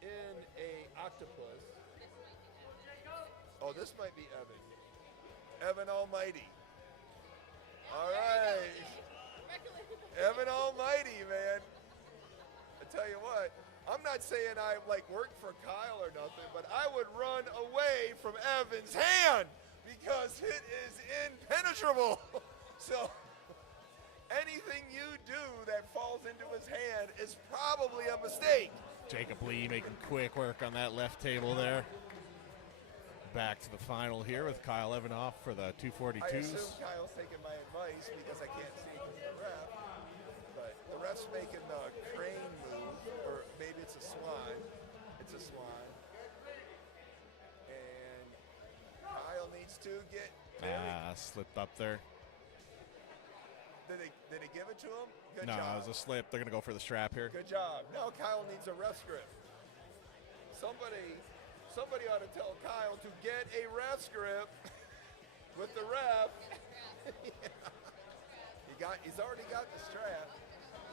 in a octopus. Oh, this might be Evan. Evan Almighty. All right. Evan Almighty, man. I tell you what, I'm not saying I worked for Kyle or nothing, but I would run away from Evan's hand because it is impenetrable. So anything you do that falls into his hand is probably a mistake. Jacob Lee making quick work on that left table there. Back to the final here with Kyle Evanoff for the 242s. I assume Kyle's taking my advice because I can't see because of the ref. But the ref's making the crane move, or maybe it's a swan. It's a swan. And Kyle needs to get. Slipped up there. Did they give it to him? Good No, job. it was a slip. They're going to go for the strap here. Good job. Now Kyle needs a ref grip. Somebody ought to tell Kyle to get a ref grip with the ref. Yeah. He's already got the strap.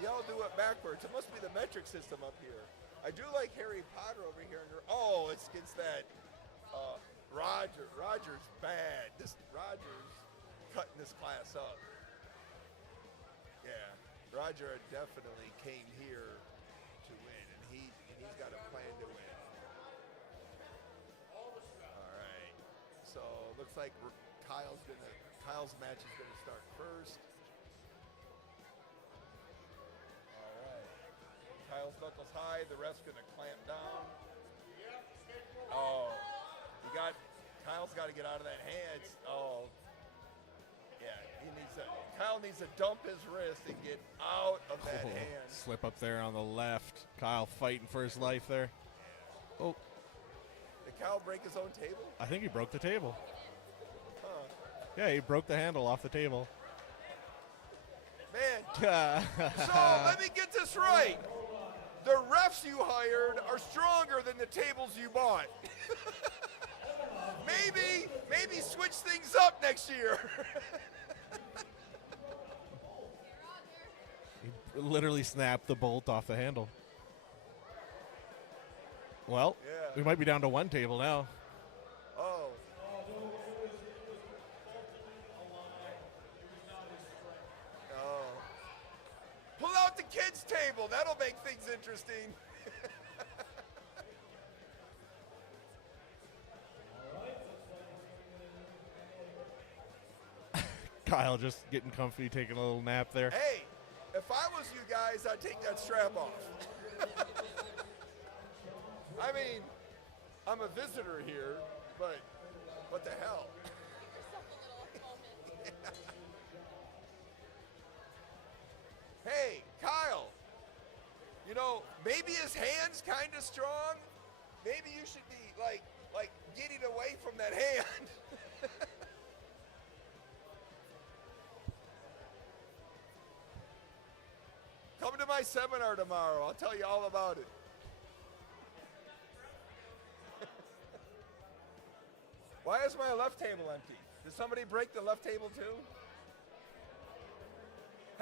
Y'all do it backwards. It must be the metric system up here. I do like Harry Potter over here. Oh, it's against that Roger. Roger's bad. Roger's cutting this class up. Yeah, Roger definitely came here to win, and he's got a plan to win. All right, so looks like Kyle's match is gonna start first. All right, Kyle's knuckles high. The ref's gonna clamp down. Oh, Kyle's got to get out of that hand. Oh. Yeah, Kyle needs to dump his wrist and get out of that hand. Slip up there on the left. Kyle fighting for his life there. Oh, Did Kyle break his own table? I think he broke the table. Huh. Yeah, he broke the handle off the table. Man, so let me get this right. The refs you hired are stronger than the tables you bought. Maybe switch things up next year. He literally snapped the bolt off the handle. Well, Yeah. we might be down to one table now. Oh. Oh. Pull out the kids' table. That'll make things interesting. Kyle just getting comfy, taking a little nap there. Hey, if I was you guys, I'd take that strap off. I mean, I'm a visitor here, but what the hell? Give yourself a little moment. Hey, Kyle, you know, maybe his hand's kind of strong. Maybe you should be like getting away from that hand. Come to my seminar tomorrow. I'll tell you all about it. Why is my left table empty? Did somebody break the left table too?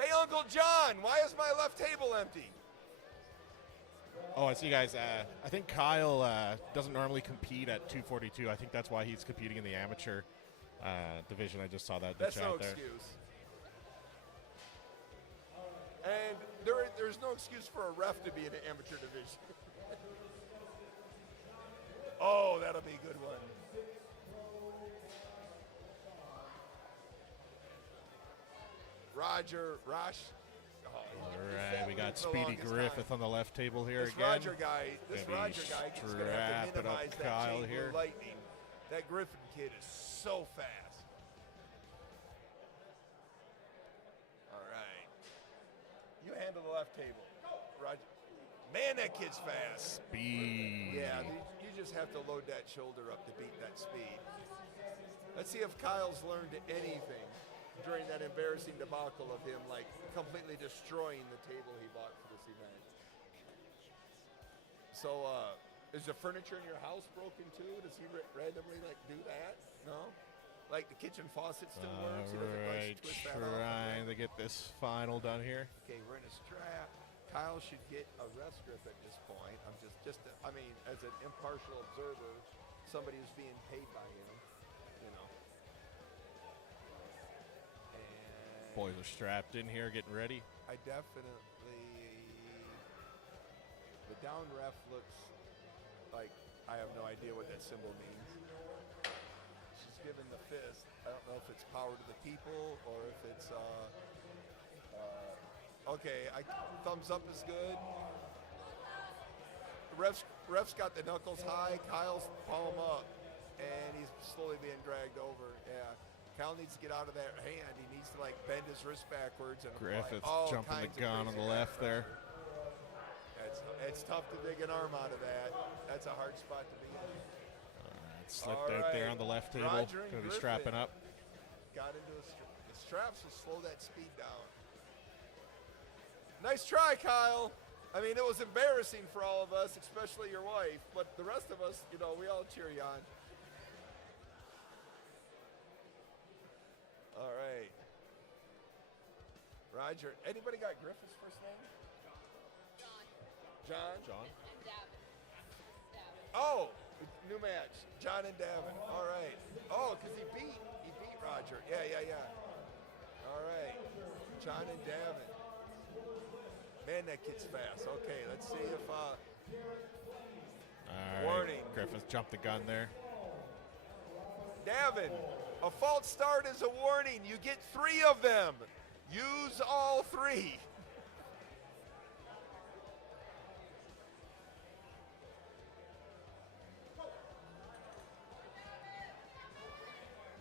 Hey, Uncle John, why is my left table empty? Oh, I see, guys. I think Kyle doesn't normally compete at 242. I think that's why he's competing in the amateur division. I just saw that in the That's chat no there. excuse. And there's no excuse for a ref to be in an amateur division. Oh, that'll be a good one. Rosh. Oh, All right, we got Speedy Griffith on the left table here This again. Roger guy is Gonna going be to have to strapping minimize up that Kyle chain here. blue lightning. That Griffin kid is so fast. All right. You handle the left table, Roger. Man, that kid's fast. Speed. Yeah, you just have to load that shoulder up to beat that speed. Let's see if Kyle's learned anything during that embarrassing debacle of him, like, completely destroying the table he bought for this event. So, is the furniture in your house broken too? Does he randomly, like, do that? No? Like, the kitchen faucet still works? He doesn't, like, Alright, twist that off? trying to get this final done here. Okay, we're in a strap. Kyle should get a rest grip at this point. I'm I mean, as an impartial observer, somebody who's being paid by him, you know. And Boys are strapped in here, getting ready. I definitely, the down ref looks like I have no idea what that symbol means. She's giving the fist. I don't know if it's power to the people or if it's, okay, thumbs up is good. Ref's got the knuckles high, Kyle's palm up, and he's slowly being dragged over. Yeah, Kyle needs to get out of that hand. He needs to, like, bend his wrist backwards and apply Griffith all jumping kinds the of gun on crazy the left back there. pressure. It's tough to dig an arm out of that. That's a hard spot to be in. Slipped All out there right. on the left table. Roger and Gonna be Griffin strapping up. Got into the straps will slow that speed down. Nice try, Kyle. I mean, it was embarrassing for all of us, especially your wife, but the rest of us, you know, we all cheer you on. All right. Roger. Anybody got Griffith's first name? John? John? And Davin. Oh, new match. John and Davin. All right. Oh, because he beat Roger. Yeah. All right. John and Davin. Man, that kid's fast. Okay, let's see if, All right, warning. Griffith jumped the gun there. Davin, a false start is a warning. You get 3 of them. Use all 3.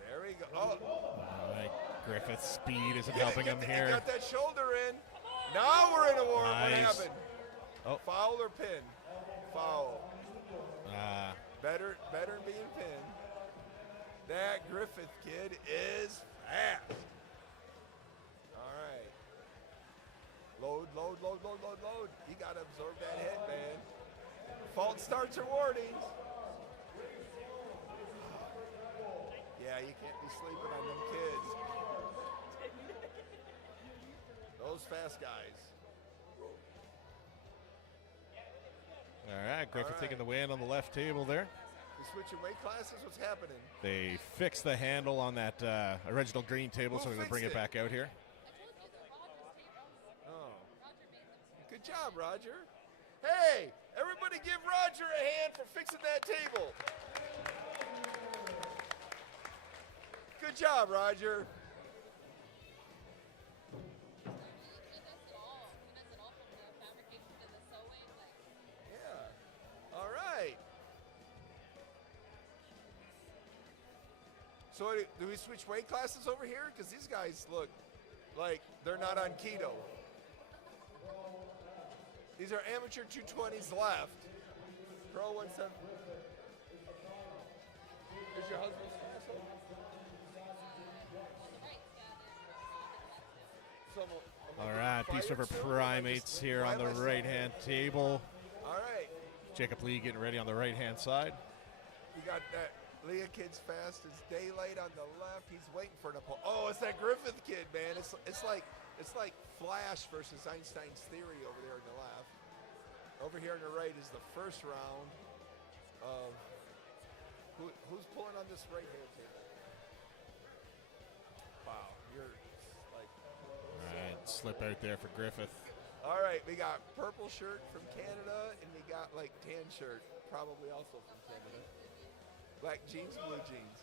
There we go. Oh, All right, Griffith's speed isn't get it, helping him he here. got that shoulder in. Now we're in a war. What Nice. happened? Oh. Foul or pin? Foul. Ah, Better than being pinned. That Griffith kid is fast. All right. Load. You got to absorb that headband. False starts are warnings. Yeah, you can't be sleeping on them kids. Those fast guys. all right, Griffith All right. taking the win on the left table there. We switching weight classes? What's happening? They fixed the handle on that original green table, Who so they're going to bring fixed it it? back out here. I told you, they're Roger's tables. Oh. Roger made them. Good job, Roger. Hey, everybody give Roger a hand for fixing that table. Good job, Roger. He does it all. He does it all from the fabrication to the sewing. Like, Yeah. All right. So do we switch weight classes over here? Because these guys look like they're not on keto. These are amateur 220s left. Pro 17. Is your husband's class over? All right, Peace River Primates here on the right-hand table. All right. Jacob Lee getting ready on the right-hand side. We got that Leah kid's fast as daylight on the left. He's waiting for an opponent. Oh, it's that Griffith kid, man. It's like Flash versus Einstein's theory over there on the left. Over here on the right is the first round of who's pulling on this right hand table. Wow, you're like. All right, slip out there for Griffith. All right, we got purple shirt from Canada, and we got like tan shirt, probably also from Canada. Black jeans, blue jeans.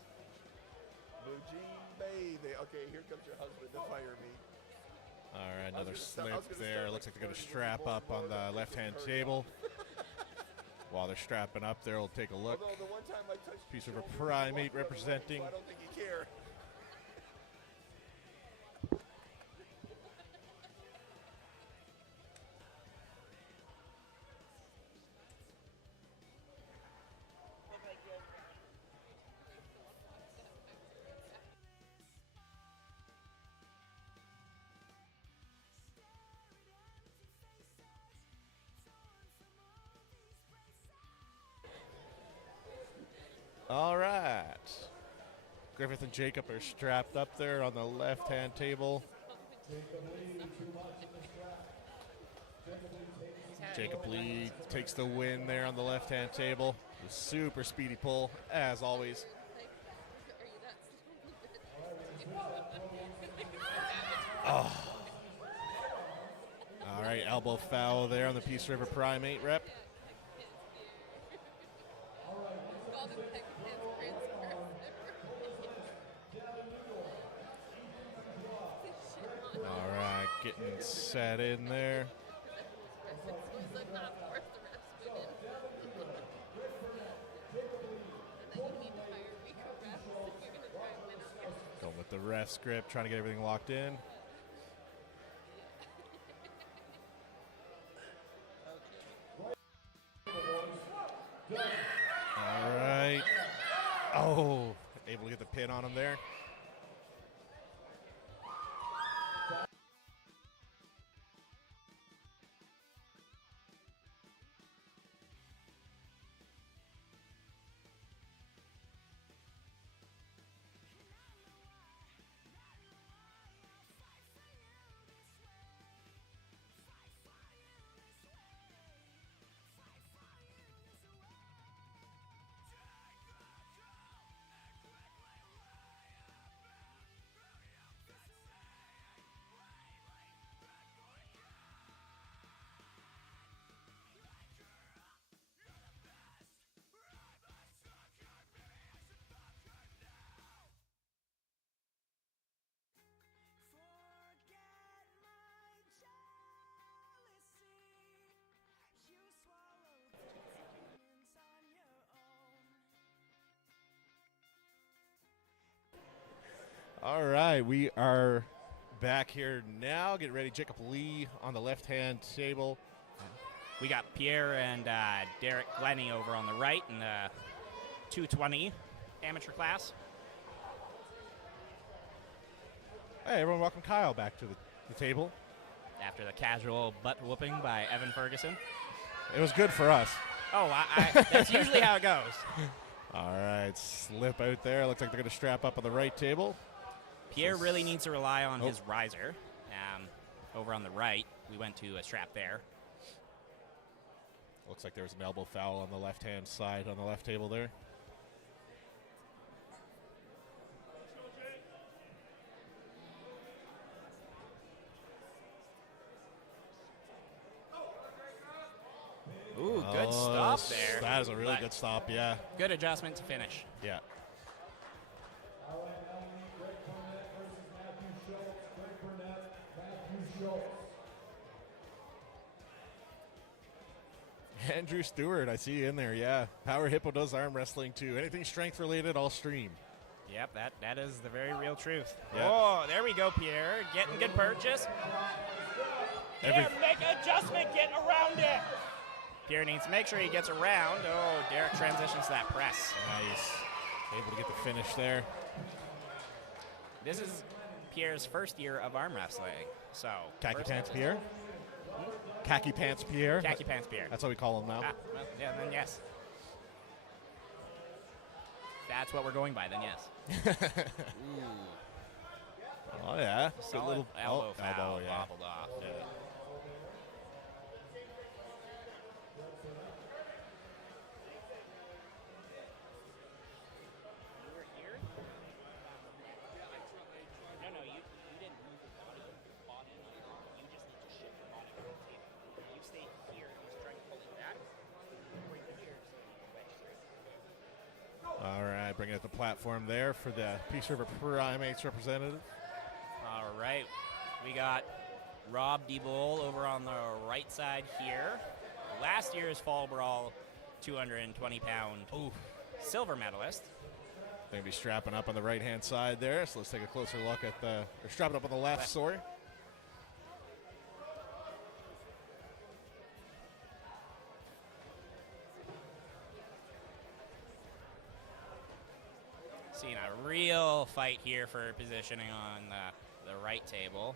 Blue jean, baby. Okay, here comes your husband to fire me. All right, another slip there. Looks like they're going to strap up on the left-hand table. While they're strapping up there, we'll take a look. Although the one time I touched Piece of a primate representing. I don't think you care. All right. Griffith and Jacob are strapped up there on the left-hand table. Jacob Lee takes the win there on the left-hand table. A super speedy pull, as always. Oh. All right, elbow foul there on the Peace River Primate rep. All right, getting set in there. Going with the ref script, trying to get everything locked in. All right. Oh, able to get the pin on him there. All right, we are back here now. Get ready, Jacob Lee on the left-hand table. We got Pierre and Derek Glennie over on the right in the 220 amateur class. Hey, everyone, welcome Kyle back to the table. After the casual butt whooping by Evan Ferguson. It was good for us. Oh, that's usually how it goes. All right, slip out there. Looks like they're going to strap up on the right table. Pierre really needs to rely on his riser. Over on the right, we went to a strap there. Looks like there was an elbow foul on the left-hand side on the left table there. Ooh, good stop there. That is a really good stop, yeah. Good adjustment to finish. Yeah. Andrew Stewart, I see you in there, yeah. Power Hippo does arm wrestling too. Anything strength related, I'll stream. Yep, that is the very real truth. Yeah. Oh, there we go, Pierre. Getting good purchase. Pierre, make an adjustment, get around it. Pierre needs to make sure he gets around. Oh, Derek transitions to that press. Nice. Able to get the finish there. This is Pierre's first year of arm wrestling. So Khaki first Pants emphasis. Pierre? Khaki Pants Pierre? Khaki Pants Pierre. That's what we call him now. Ah, well, yeah, then yes. That's what we're going by, then yes. Ooh. Oh, yeah. Good Solid little elbow foul, elbow, yeah. wobbled off. Yeah. You were here? No, you didn't move your body. You fought in. You just need to shift your body from the table. You stayed here and was trying to pull it back. Bring it here so you can wedge through. All right, bringing up the platform there for the Peace River Primates representative. All right, we got Rob DeBoll over on the right side here. Last year's Fall Brawl 220-pound silver medalist. They're going to be strapping up on the right-hand side there, so let's take a closer look at the... They're strapping up on the left, sorry. Seeing a real fight here for positioning on the right table.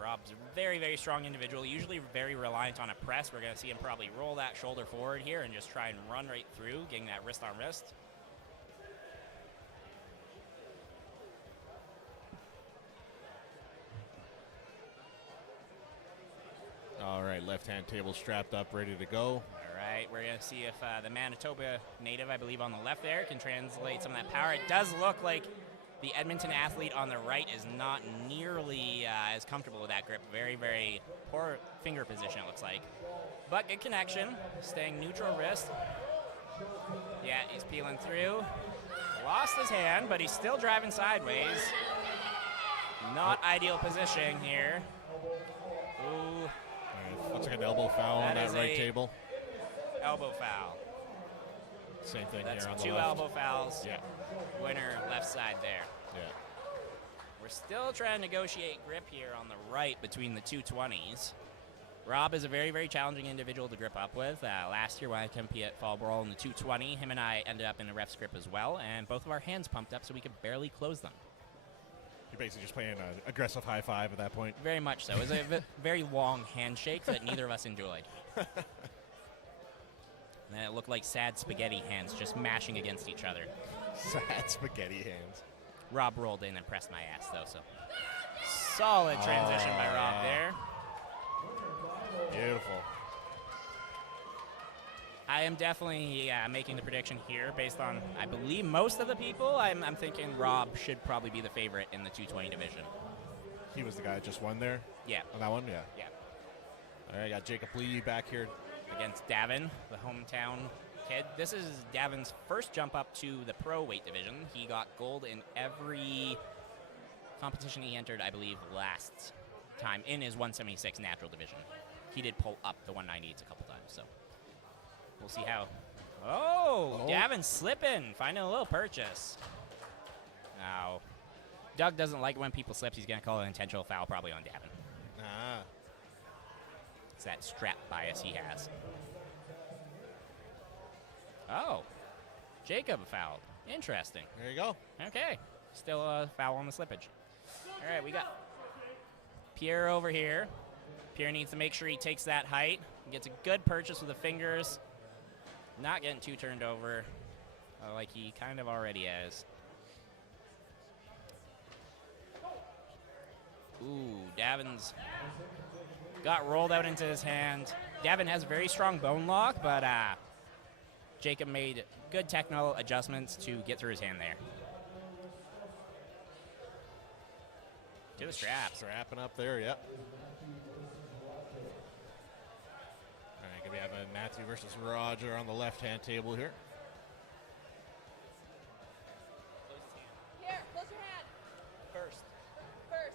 Rob's a very, very strong individual, usually very reliant on a press. We're going to see him probably roll that shoulder forward here and just try and run right through, getting that wrist on wrist. All right, left-hand table strapped up, ready to go. All right, we're going to see if the Manitoba native, I believe on the left there, can translate some of that power. It does look like the Edmonton athlete on the right is not nearly as comfortable with that grip. Very, very poor finger position, it looks like. But good connection, staying neutral wrist. Yeah, he's peeling through. Lost his hand, but he's still driving sideways. Not ideal position here. Ooh. Right, looks like an elbow foul on that right table. Elbow foul. Same thing That's here on the two left. elbow fouls. Yeah. Winner left side there. Yeah. We're still trying to negotiate grip here on the right between the two 20s. Rob is a very, very challenging individual to grip up with. Last year when I competed at Fall Brawl in the 220, him and I ended up in a ref's grip as well, and both of our hands pumped up so we could barely close them. You're basically just playing an aggressive high five at that point. Very much so. It was a very long handshake that neither of us enjoyed. And it looked like sad spaghetti hands just mashing against each other. Sad spaghetti hands. Rob rolled in and pressed my ass, though, so. Solid transition by Rob there. Beautiful. I am definitely making the prediction here based on, I believe, most of the people. I'm thinking Rob should probably be the favorite in the 220 division. He was the guy that just won there? Yeah. On that one? Yeah. Yeah. All right, got Jacob Lee back here. Against Davin, the hometown kid. This is Davin's first jump up to the pro weight division. He got gold in every competition he entered, I believe, last time in his 176 natural division. He did pull up the 198s a couple times, so we'll see how. Oh, Davin slipping, finding a little purchase. Now, Doug doesn't like it when people slip. He's going to call it an intentional foul probably on Davin. Ah. It's that strap bias he has. Oh, Jacob fouled. Interesting. There you go. Okay, still a foul on the slippage. All right, we got Pierre over here. Pierre needs to make sure he takes that height. He gets a good purchase with the fingers. Not getting too turned over like he kind of already is. Ooh, Davin's got rolled out into his hand. Davin has very strong bone lock, but Jacob made good technical adjustments to get through his hand there. To the straps. Strapping up there, yep. All right, we have a Matthew versus Roger on the left-hand table here. Here, close your hand. First. First.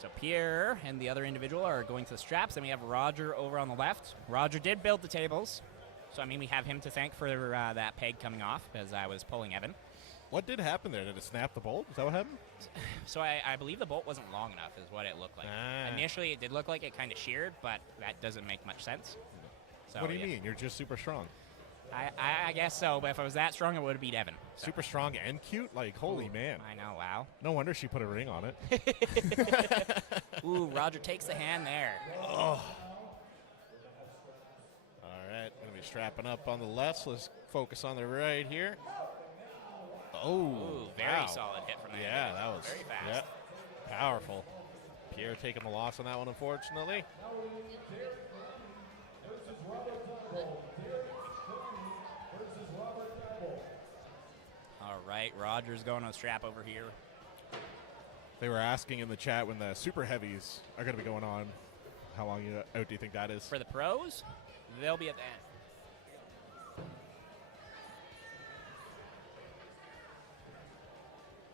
So Pierre and the other individual are going to the straps, and we have Roger over on the left. Roger did build the tables, So, I mean, we have him to thank for that peg coming off as I was pulling Evan. What did happen there? Did it snap the bolt? Is that what happened? So I believe the bolt wasn't long enough is what it looked like. Ah. Initially, it did look like it kind of sheared, but that doesn't make much sense. So, What do you mean? You're just super strong. I guess so, but if I was that strong, I would have beat Evan. So. Super strong and cute? Like, holy man. I know, wow. No wonder she put a ring on it. Ooh, Roger takes the hand there. Oh. All right, going to be strapping up on the left, so let's focus on the right here. Oh, Ooh, very wow. solid hit from the Yeah, hand. that was very fast. Yeah, powerful. Pierre taking the loss on that one, unfortunately. All right, Roger's going on strap over here. They were asking in the chat when the super heavies are going to be going on. How long out do you think that is? For the pros, they'll be at the end.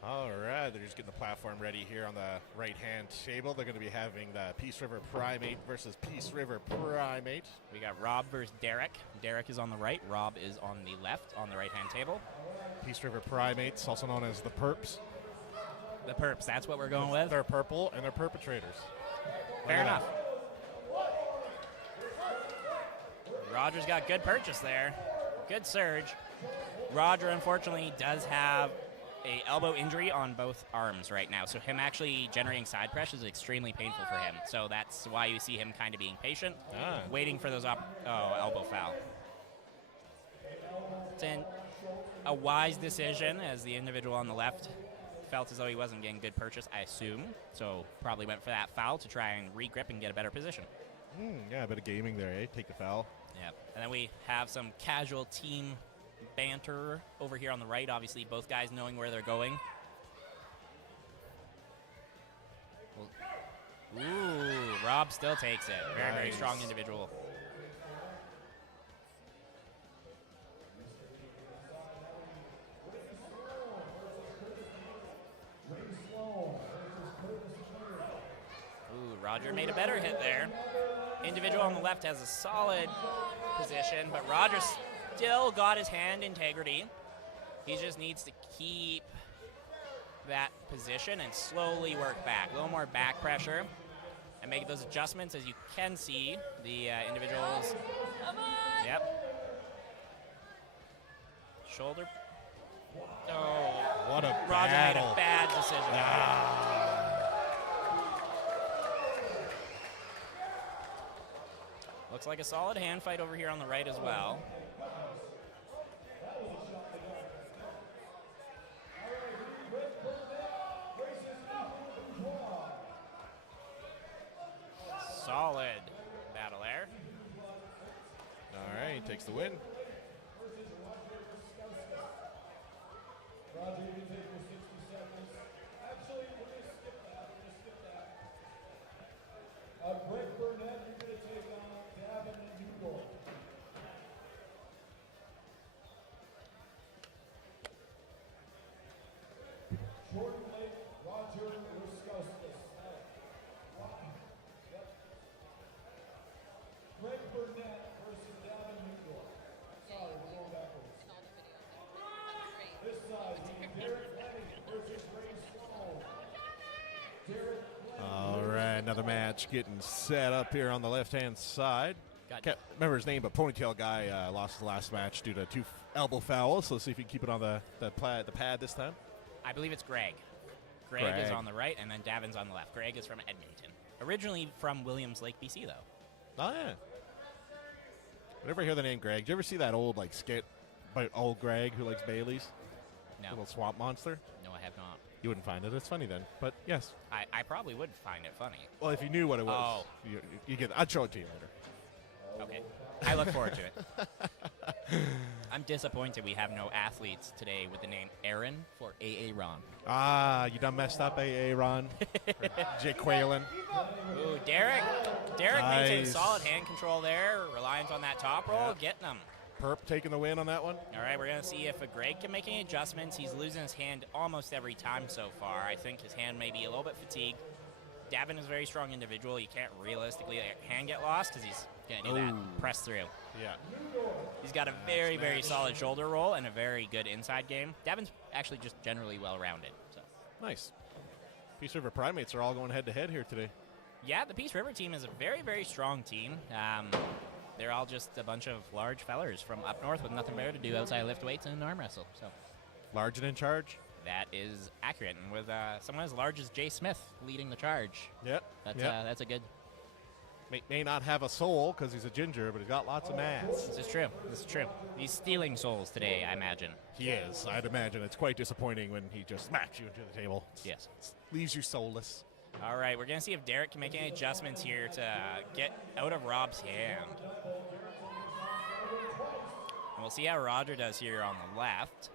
All right, they're just getting the platform ready here on the right-hand table. They're going to be having the Peace River Primate versus Peace River Primate. We got Rob versus Derek. Derek is on the right. Rob is on the left on the right-hand table. Peace River Primates, also known as the Perps. The Perps, that's what we're going with. They're purple, and they're perpetrators. Fair enough. Roger's got good purchase there. Good surge. Roger, unfortunately, does have a elbow injury on both arms right now, so him actually generating side press is extremely painful for him. So that's why you see him kind of being patient, waiting for those elbow foul. It's a wise decision, as the individual on the left felt as though he wasn't getting good purchase, I assume. So probably went for that foul to try and re-grip and get a better position. Yeah, a bit of gaming there, eh? Take the foul. Yeah, and then we have some casual team banter over here on the right. Obviously, both guys knowing where they're going. Ooh, Rob still takes it. Very, very strong individual. Ooh, Roger made a better hit there. Individual on the left has a solid position, but Roger still got his hand integrity. He just needs to keep that position and slowly work back. A little more back pressure and make those adjustments. As you can see, the individuals. Yep. Shoulder. Oh, what a Roger battle. made a bad decision. Looks like a solid hand fight over here on the right as well. Solid battle there. All right, takes the win. Roger, you can take your 60 seconds. Actually, we're going to skip that. Greg Burnett, you're going to take on Gavin Newborn. Jordan Lake, Roger Ruskauskas. Greg Burnett versus Gavin Newborn. Sorry, we're going backwards. This side, Derek Fleming versus Ray Sloan. Derek Fleming. All right, another match getting set up here on the left-hand side. Got Can't remember his name, but Ponytail Guy lost the last match due to 2 elbow fouls. So let's see if he can keep it on the pad this time. I believe it's Greg. Greg is on the right, and then Davin's on the left. Greg is from Edmonton. Originally from Williams Lake, BC, though. Oh, yeah. Whenever I hear the name Greg, do you ever see that old skit about old Greg who likes Baileys? No. Little swamp monster? No, I have not. You wouldn't find it. It's funny then. But yes. I probably would find it funny. Well, if you knew what it was, Oh. you get. I'd show it to you later. Okay. I look forward to it. I'm disappointed we have no athletes today with the name Aaron for AA Ron. Ah, you done messed up, AA Ron. Jake Quaylen. Ooh, Derek. Derek maintains Nice. solid hand control there. Reliance on that top roll, Yeah. getting him. Perp taking the win on that one. All right, we're going to see if Greg can make any adjustments. He's losing his hand almost every time so far. I think his hand may be a little bit fatigued. Davin is a very strong individual. You can't realistically let your hand get lost because he's Gonna do that. Press through. Yeah. He's got a very, very solid shoulder roll and a very good inside game. Devin's actually just generally well-rounded. So. Nice. Peace River Primates are all going head-to-head here today. Yeah, the Peace River team is a very, very strong team. They're all just a bunch of large fellers from up north with nothing better to do outside lift weights and arm wrestle. So Large and in charge. that is accurate, and with someone as large as Jay Smith leading the charge, Yep. that's a good. May not have a soul because he's a ginger, but he's got lots of mass. This is true. This is true. He's stealing souls today, I imagine. He is. I'd imagine it's quite disappointing when he just smacks you into the table. Yes. Leaves you soulless. All right, we're going to see if Derek can make any adjustments here to get out of Rob's hand. And we'll see how Roger does here on the left.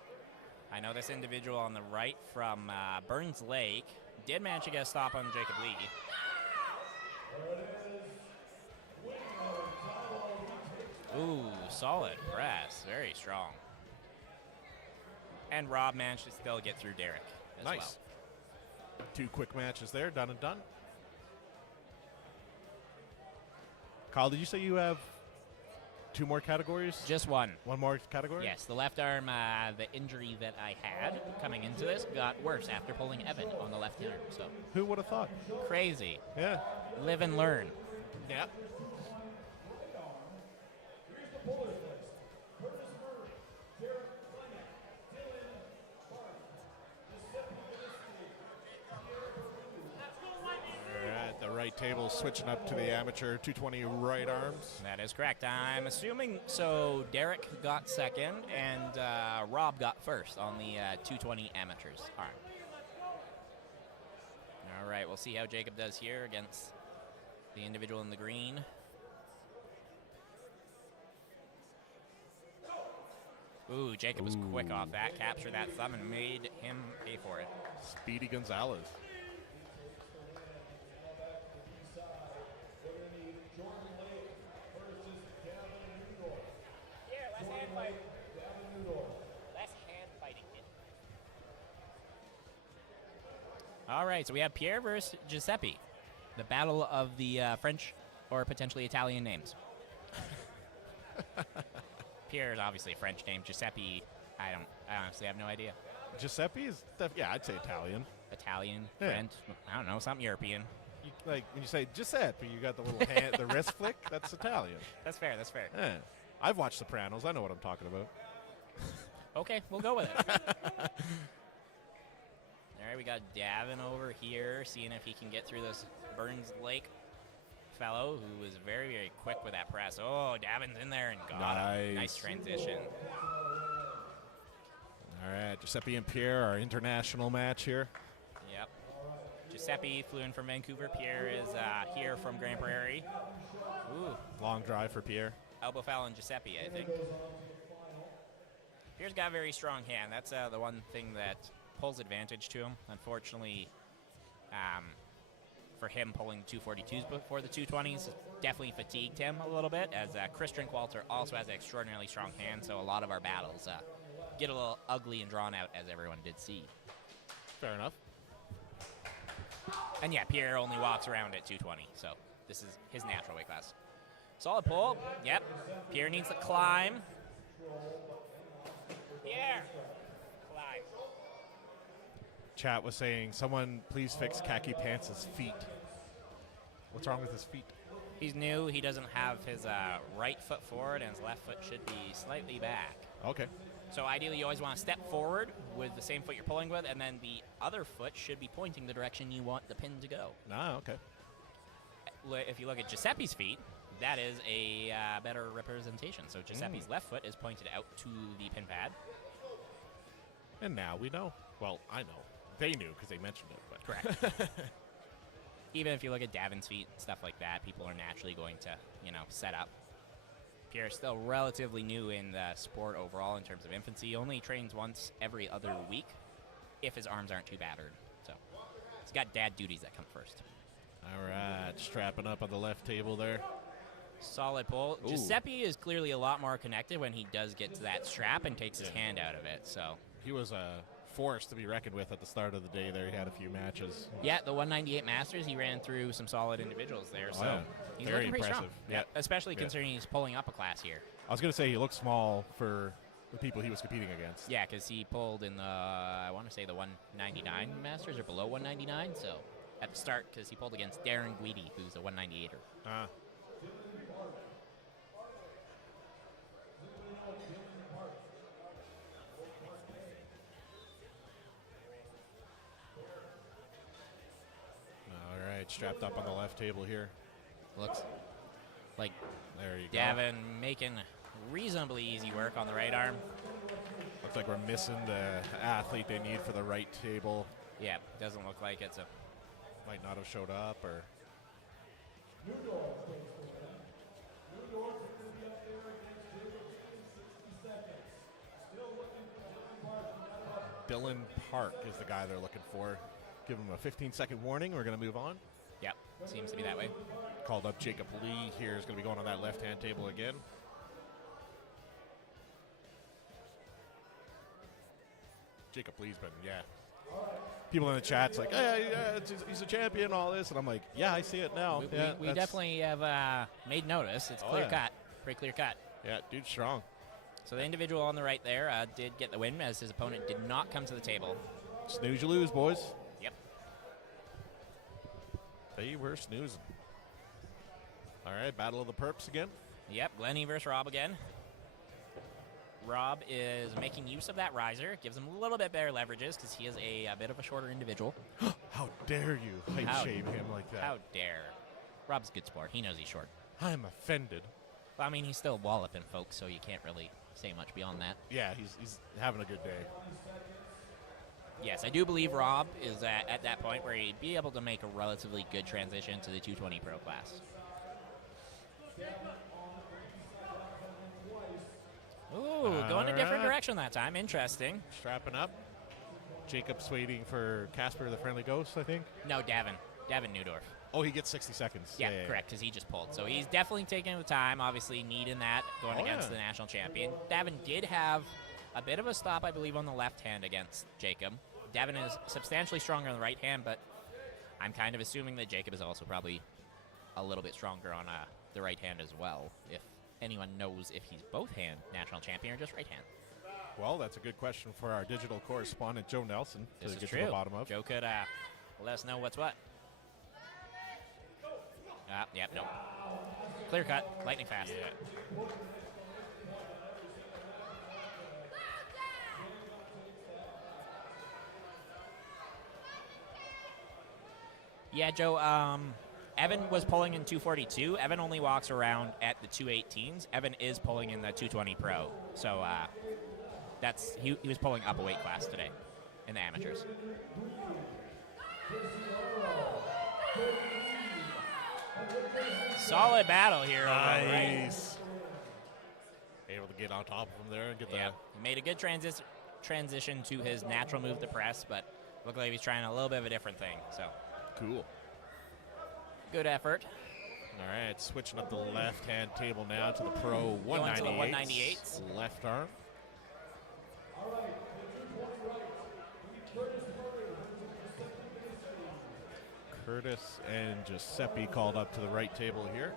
I know this individual on the right from Burns Lake did manage to get a stop on Jacob Lee. Ooh, solid press. Very strong. And Rob managed to still get through Derek as well. Nice. 2 quick matches there, done and done. Kyle, did you say you have 2 more categories? Just one. 1 more category? Yes, the left arm, the injury that I had coming into this got worse after pulling Evan on the left arm. So Who would have thought? crazy. Yeah. Live and learn. Yeah. Alright, the right table switching up to the amateur 220 right arms. That is correct. I'm assuming so. Derek got second, and Rob got first on the 220 amateurs arm. All right, we'll see how Jacob does here against the individual in the green. Ooh, Jacob was quick off that, captured that thumb, and made him pay for it. Speedy Gonzalez. Here, less hand fighting. Less hand fighting. All right, so we have Pierre versus Giuseppe. The battle of the French or potentially Italian names. Pierre is obviously a French name. Giuseppe, I honestly have no idea. Giuseppe is, yeah, I'd say Italian. Italian, Yeah. French, I don't know, something European. You, like when you say Giuseppe, you got the little hand, the wrist flick. That's Italian. That's fair, that's fair. Yeah. I've watched Sopranos. I know what I'm talking about. Okay, we'll go with it. All right, we got Davin over here, seeing if he can get through this Burns Lake fellow, who was very, very quick with that press. Oh, Davin's in there and got him. Nice transition. All right, Giuseppe and Pierre, our international match here. Yep. Giuseppe flew in from Vancouver. Pierre is here from Grande Prarie. Ooh. Long drive for Pierre. Elbow foul on Giuseppe, I think. Pierre's got a very strong hand. That's the one thing that pulls advantage to him. Unfortunately, for him pulling 242s before the 220s definitely fatigued him a little bit, as Chris Drinkwalter also has an extraordinarily strong hand, so a lot of our battles get a little ugly and drawn out, as everyone did see. Fair enough. And yeah, Pierre only walks around at 220, so this is his natural weight class. Solid pull. Yep. Pierre needs to climb. Pierre! Climb. Chat was saying, someone please fix Khaki Pants' feet. What's wrong with his feet? He's new. He doesn't have his right foot forward, and his left foot should be slightly back. Okay. So ideally, you always want to step forward with the same foot you're pulling with, and then the other foot should be pointing the direction you want the pin to go. Ah, okay. If you look at Giuseppe's feet, that is a better representation. So Giuseppe's left foot is pointed out to the pin pad. And now we know. Well, I know. They knew because they mentioned it. But Correct. Even if you look at Davin's feet, stuff like that, people are naturally going to, set up. Pierre's still relatively new in the sport overall in terms of infancy. He only trains once every other week if his arms aren't too battered. So he's got dad duties that come first. all right, strapping up on the left table there. Solid pull. Ooh. Giuseppe is clearly a lot more connected when he does get to that strap and takes his hand out of it. So He was force to be reckoned with at the start of the day there. He had a few matches. Yeah, the 198 Masters, he ran through some solid individuals there. So yeah. he's Very looking pretty strong. impressive. Yeah. Especially considering he's pulling up a class here. I was going to say he looked small for the people he was competing against. Yeah, because he pulled in the, I want to say the 199 Masters or below 199. So at the start, because he pulled against Darren Guidi, who's a 198er. All right, strapped up on the left table here. Looks like there you go. Davin making reasonably easy work on the right arm. Looks like we're missing the athlete they need for the right table. Yeah, doesn't look like it's a... Might not have showed up, or... Dylan Park is the guy they're looking for. Give him a 15-second warning. We're going to move on. Yep, seems to be that way. Called up Jacob Lee here. Is going to be going on that left-hand table again. Jacob Lee's been, people in the chat's like, hey, he's a champion, all this. And I'm like, yeah, I see it now. We definitely have made notice. It's clear cut, pretty clear cut. Yeah, dude's strong. So the individual on the right there did get the win as his opponent did not come to the table. Snooze, you lose, boys. Yep. They were snoozing. All right, Battle of the Perps again. Yep, Glennie versus Rob again. Rob is making use of that riser. Gives him a little bit better leverages because he is a bit of a shorter individual. How dare you height shame him like that? How dare. Rob's a good sport. He knows he's short. I'm offended. Well, I mean, he's still walloping folks, so you can't really say much beyond that. Yeah, he's having a good day. Yes, I do believe Rob is at that point where he'd be able to make a relatively good transition to the 220 Pro class. Ooh, going a different direction that time. Interesting. Strapping up. Jacob's waiting for Casper the Friendly Ghost, I think. No, Davin Newdorf. Oh, he gets 60 seconds. Yeah, correct, because he just pulled. So he's definitely taking the time, obviously needing that going against the national champion. Davin did have a bit of a stop, I believe, on the left hand against Jacob. Davin is substantially stronger on the right hand, but I'm kind of assuming that Jacob is also probably a little bit stronger on the right hand as well, if anyone knows if he's both hand national champion or just right hand. Well, that's a good question for our digital correspondent, Joe Nelson, to get to the bottom of. Joe could let us know what's what. Yep, no. Clear cut, lightning fast. Yeah. Yeah, Joe, Evan was pulling in 242. Evan only walks around at the 218s. Evan is pulling in the 220 Pro. So he was pulling up a weight class today in the amateurs. Solid battle here. Nice. Able to get on top of him there and get that. He made a good transition to his natural move to press, but looked like he's trying a little bit of a different thing. So cool. Good effort. All right, switching up the left-hand table now to the Pro 198. Left arm. Curtis and Giuseppe called up to the right table here.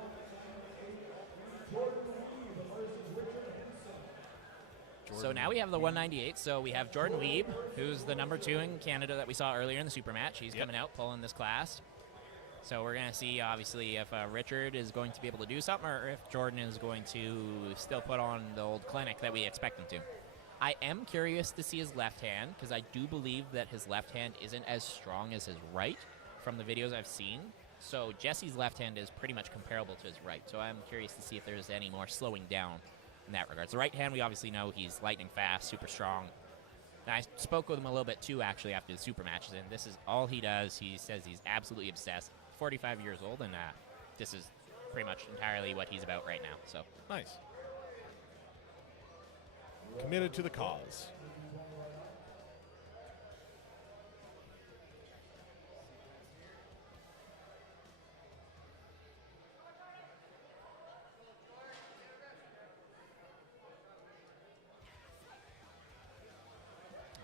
So now we have the 198. So we have Jordan Weeb, who's the number 2 in Canada that we saw earlier in the super match. He's coming out pulling this class. So we're going to see, obviously, if Richard is going to be able to do something or if Jordan is going to still put on the old clinic that we expect him to. I am curious to see his left hand because I do believe that his left hand isn't as strong as his right from the videos I've seen. So Jesse's left hand is pretty much comparable to his right. So I'm curious to see if there's any more slowing down in that regard. The right hand, we obviously know he's lightning fast, super strong. And I spoke with him a little bit too, actually, after the super matches, and this is all he does. He says he's absolutely obsessed. 45 years old, and this is pretty much entirely what he's about right now. So nice. Committed to the cause.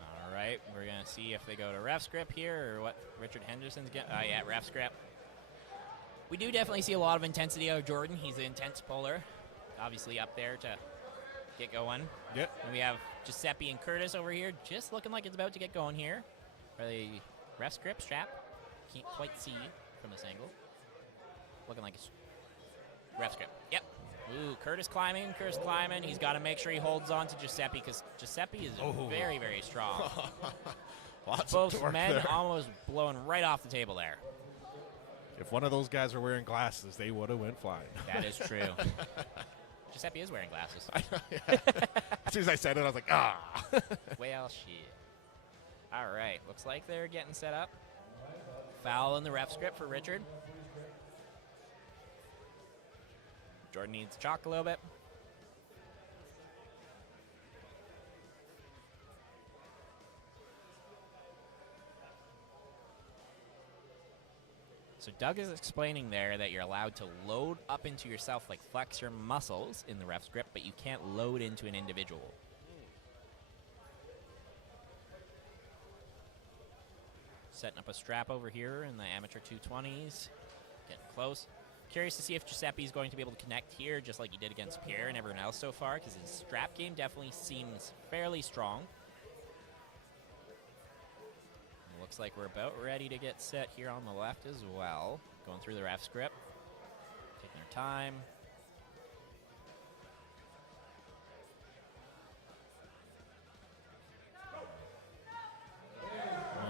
All right, we're gonna see if they go to ref script here or what Richard Henderson's getting. Oh, yeah, ref script. We do definitely see a lot of intensity out of Jordan. He's an intense puller. Obviously up there to get going. Yep. And we have Giuseppe and Curtis over here just looking like it's about to get going here. Are they ref script, strap? Can't quite see from this angle. Looking like it's ref script. Yep. Ooh, Curtis climbing. He's got to make sure he holds on to Giuseppe because Giuseppe is very, very strong. Lots Both of torque men there. almost blowing right off the table there. If one of those guys were wearing glasses, they would have went flying. That is true. Giuseppe is wearing glasses. As soon as I said it, I was like, ah. Well, shit. All right, looks like they're getting set up. Foul in the ref script for Richard. Jordan needs to chalk a little bit. So Doug is explaining there that you're allowed to load up into yourself, like flex your muscles in the ref script, but you can't load into an individual. Setting up a strap over here in the amateur 220s. Getting close. Curious to see if Giuseppe is going to be able to connect here, just like he did against Pierre and everyone else so far, because his strap game definitely seems fairly strong. It looks like we're about ready to get set here on the left as well. Going through the ref script. Taking their time.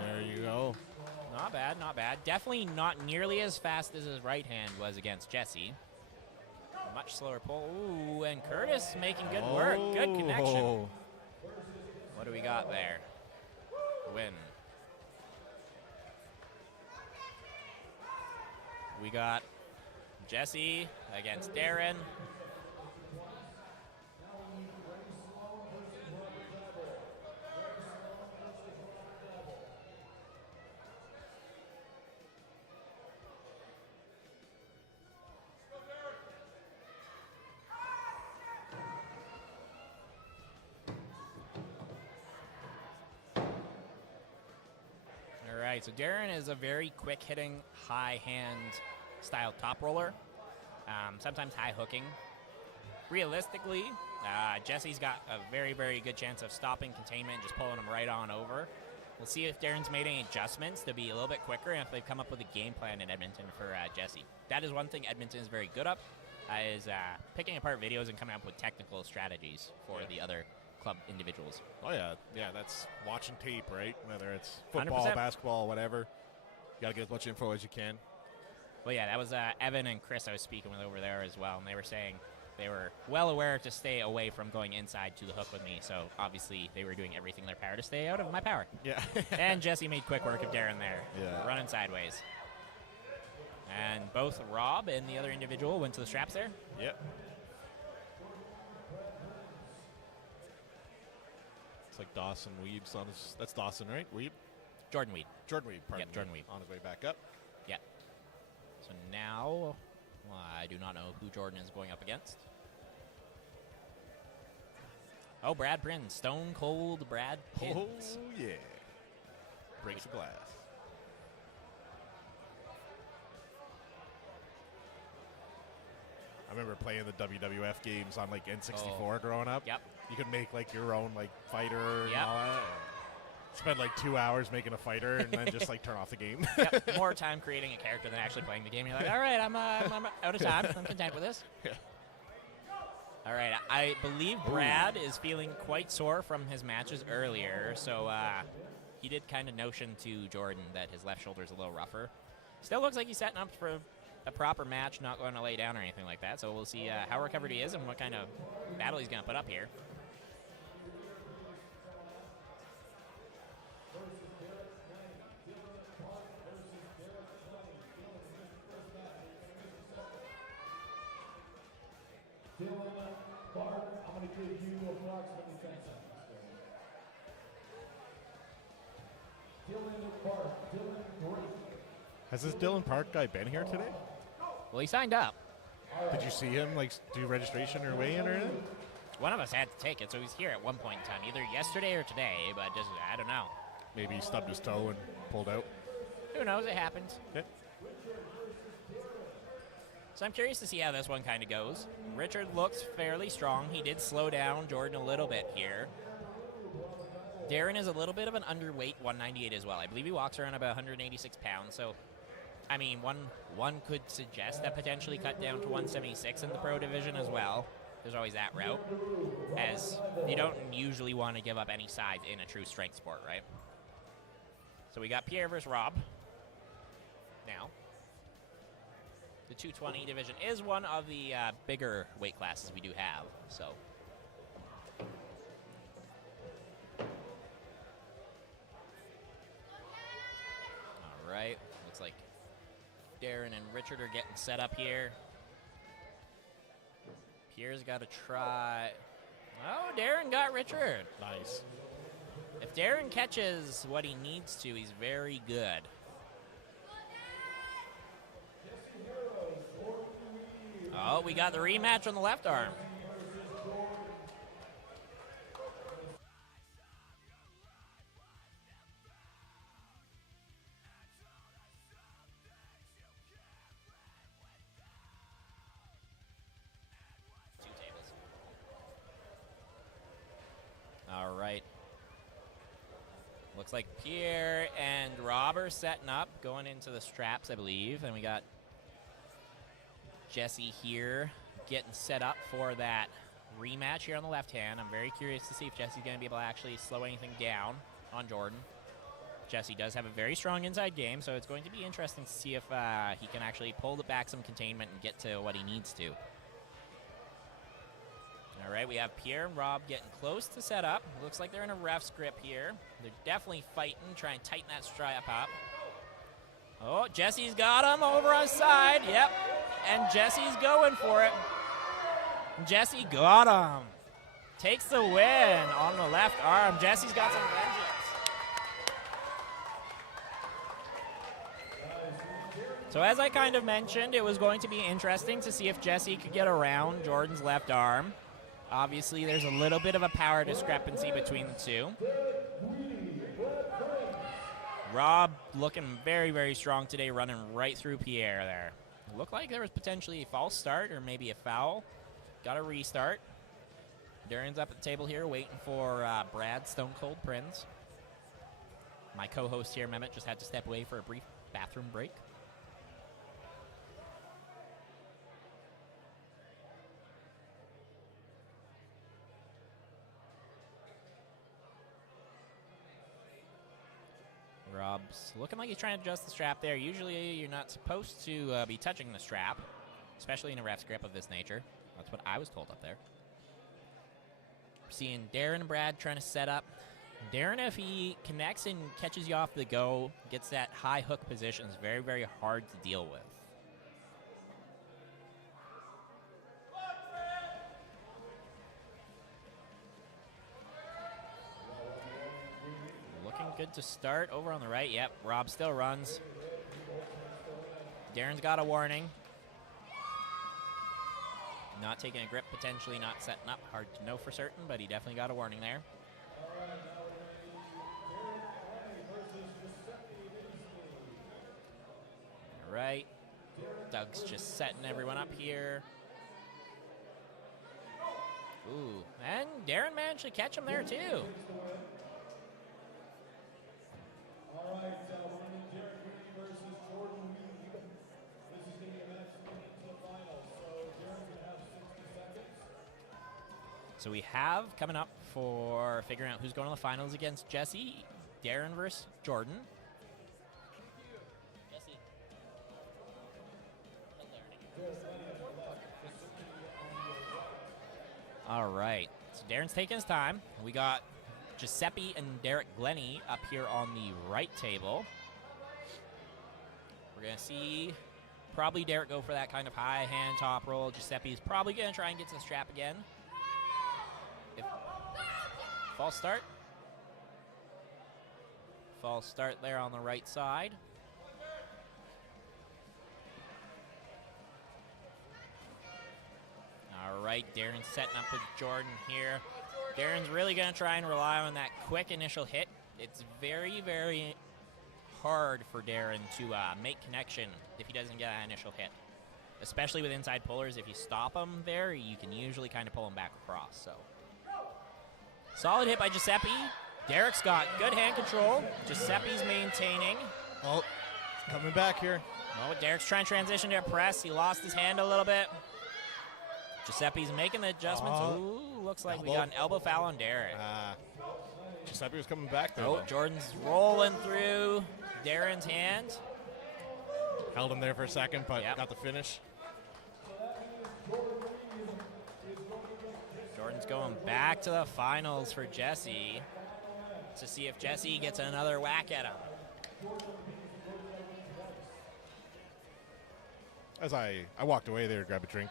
There you go. Not bad, not bad. Definitely not nearly as fast as his right hand was against Jesse. Much slower pull. Ooh, and Curtis making good work. Good connection. What do we got there? Win. We got Jesse against Darren. All right, so Darren is a very quick-hitting, high-hand style top roller, sometimes high hooking. Realistically, Jesse's got a very, very good chance of stopping containment and just pulling him right on over. We'll see if Darren's made any adjustments to be a little bit quicker and if they've come up with a game plan in Edmonton for Jesse. That is one thing Edmonton is very good up, is picking apart videos and coming up with technical strategies for the other club individuals. Oh, yeah. Yeah, that's watching tape, right? Whether it's football, 100%. basketball, whatever. You got to get as much info as you can. Well, yeah, that was Evan and Chris I was speaking with over there as well, and they were saying they were well aware to stay away from going inside to the hook with me, so obviously they were doing everything in their power to stay out of my power. Yeah. And Jesse made quick work of Darren there, Yeah. running sideways. And both Rob and the other individual went to the straps there. Yep. It's like Dawson Weeb's on his... That's Dawson, right? Weeb? Jordan Weed. Jordan Weeb, pardon Yep, me. Jordan Weeb. On his way back up. Yeah. So now, I do not know who Jordan is going up against. Oh, Brad Prinz. Stone Cold Brad Prinz. Oh, yeah. Breaks the glass. I remember playing the WWF games on like N64 growing up. Yep. You could make like your own like fighter and Yep. all that. Spend like 2 hours making a fighter and then just like turn off the game. Yep, more time creating a character than actually playing the game. You're like, all right, I'm out of time. I'm content with this. Yeah. All right, I believe Brad is feeling quite sore from his matches earlier, so he did kind of notion to Jordan that his left shoulder is a little rougher. Still looks like he's setting up for a proper match, not going to lay down or anything like that, so we'll see how recovered he is and what kind of battle he's going to put up here. Dylan Clark, I'm going to give you approximately 10 seconds. Dylan Clark, Dylan Great. Has this Dylan Park guy been here today? Well, he signed up. Did you see him like do registration or weigh in or anything? One of us had to take it, so he's here at one point in time, either yesterday or today, but just, I don't know. Maybe he stubbed his toe and pulled out. Who knows? It happens. Okay. So I'm curious to see how this one kind of goes. Richard looks fairly strong. He did slow down Jordan a little bit here. Darren is a little bit of an underweight 198 as well. I believe he walks around about 186 pounds. So, I mean, one could suggest that potentially cut down to 176 in the pro division as well. There's always that route, as you don't usually want to give up any size in a true strength sport, right? So we got Pierre versus Rob now. The 220 division is one of the bigger weight classes we do have, so. All right, looks like Darren and Richard are getting set up here. Pierre's got to try. Oh, Darren got Richard. Nice. If Darren catches what he needs to, he's very good. Oh, we got the rematch on the left arm. Two tables. All right. Looks like Pierre and Rob are setting up, going into the straps, I believe. And we got Jesse here getting set up for that rematch here on the left hand. I'm very curious to see if Jesse's going to be able to actually slow anything down on Jordan. Jesse does have a very strong inside game, so it's going to be interesting to see if he can actually pull back some containment and get to what he needs to. All right, we have Pierre and Rob getting close to set up. Looks like they're in a ref's grip here. They're definitely fighting, trying to tighten that strap up. Oh, Jesse's got him over on side. Yep. And Jesse's going for it. Jesse got him. Takes the win on the left arm. Jesse's got some vengeance. So as I kind of mentioned, it was going to be interesting to see if Jesse could get around Jordan's left arm. Obviously, there's a little bit of a power discrepancy between the two. Rob looking very, very strong today, running right through Pierre there. Looked like there was potentially a false start or maybe a foul. Got a restart. Darren's up at the table here waiting for Brad Stone Cold Prince. My co-host here, Mehmet, just had to step away for a brief bathroom break. Rob's looking like he's trying to adjust the strap there. Usually you're not supposed to be touching the strap, especially in a ref's grip of this nature. That's what I was told up there. We're seeing Darren and Brad trying to set up. Darren, if he connects and catches you off the go, gets that high hook position, is very, very hard to deal with. Good to start over on the right. Yep, Rob still runs. Darren's got a warning. Not taking a grip, potentially not setting up. Hard to know for certain, but he definitely got a warning there. All right. Doug's just setting everyone up here. Ooh, and Darren managed to catch him there too. All right, we're in Derek Green versus Jordan Reed. This is going to be a match leading into the finals. So Derek's going to have 60 seconds. So we have coming up for figuring out who's going to the finals against Jesse, Darren versus Jordan. Jesse. All right, so Darren's taking his time. We got Giuseppe and Derek Glennie up here on the right table. We're going to see probably Derek go for that kind of high hand top roll. Giuseppe's probably going to try and get to the strap again. False start. False start there on the right side. All right, Darren's setting up with Jordan here. Darren's really going to try and rely on that quick initial hit It's very, very hard for Darren to make connection if he doesn't get that initial hit. Especially with inside pullers, if you stop him there, you can usually kind of pull him back across. So, solid hit by Giuseppe. Derek's got good hand control. Giuseppe's maintaining. Oh, it's coming back here. Oh, Derek's trying to transition to a press. He lost his hand a little bit. Giuseppe's making the adjustments. Ooh, looks like we got an elbow foul on Derek. Giuseppe was coming back there. Oh, though. Jordan's rolling through Darren's hand. Held him there for a second, but got the finish. Jordan's going back to the finals for Jesse to see if Jesse gets another whack at him. As I walked away there to grab a drink,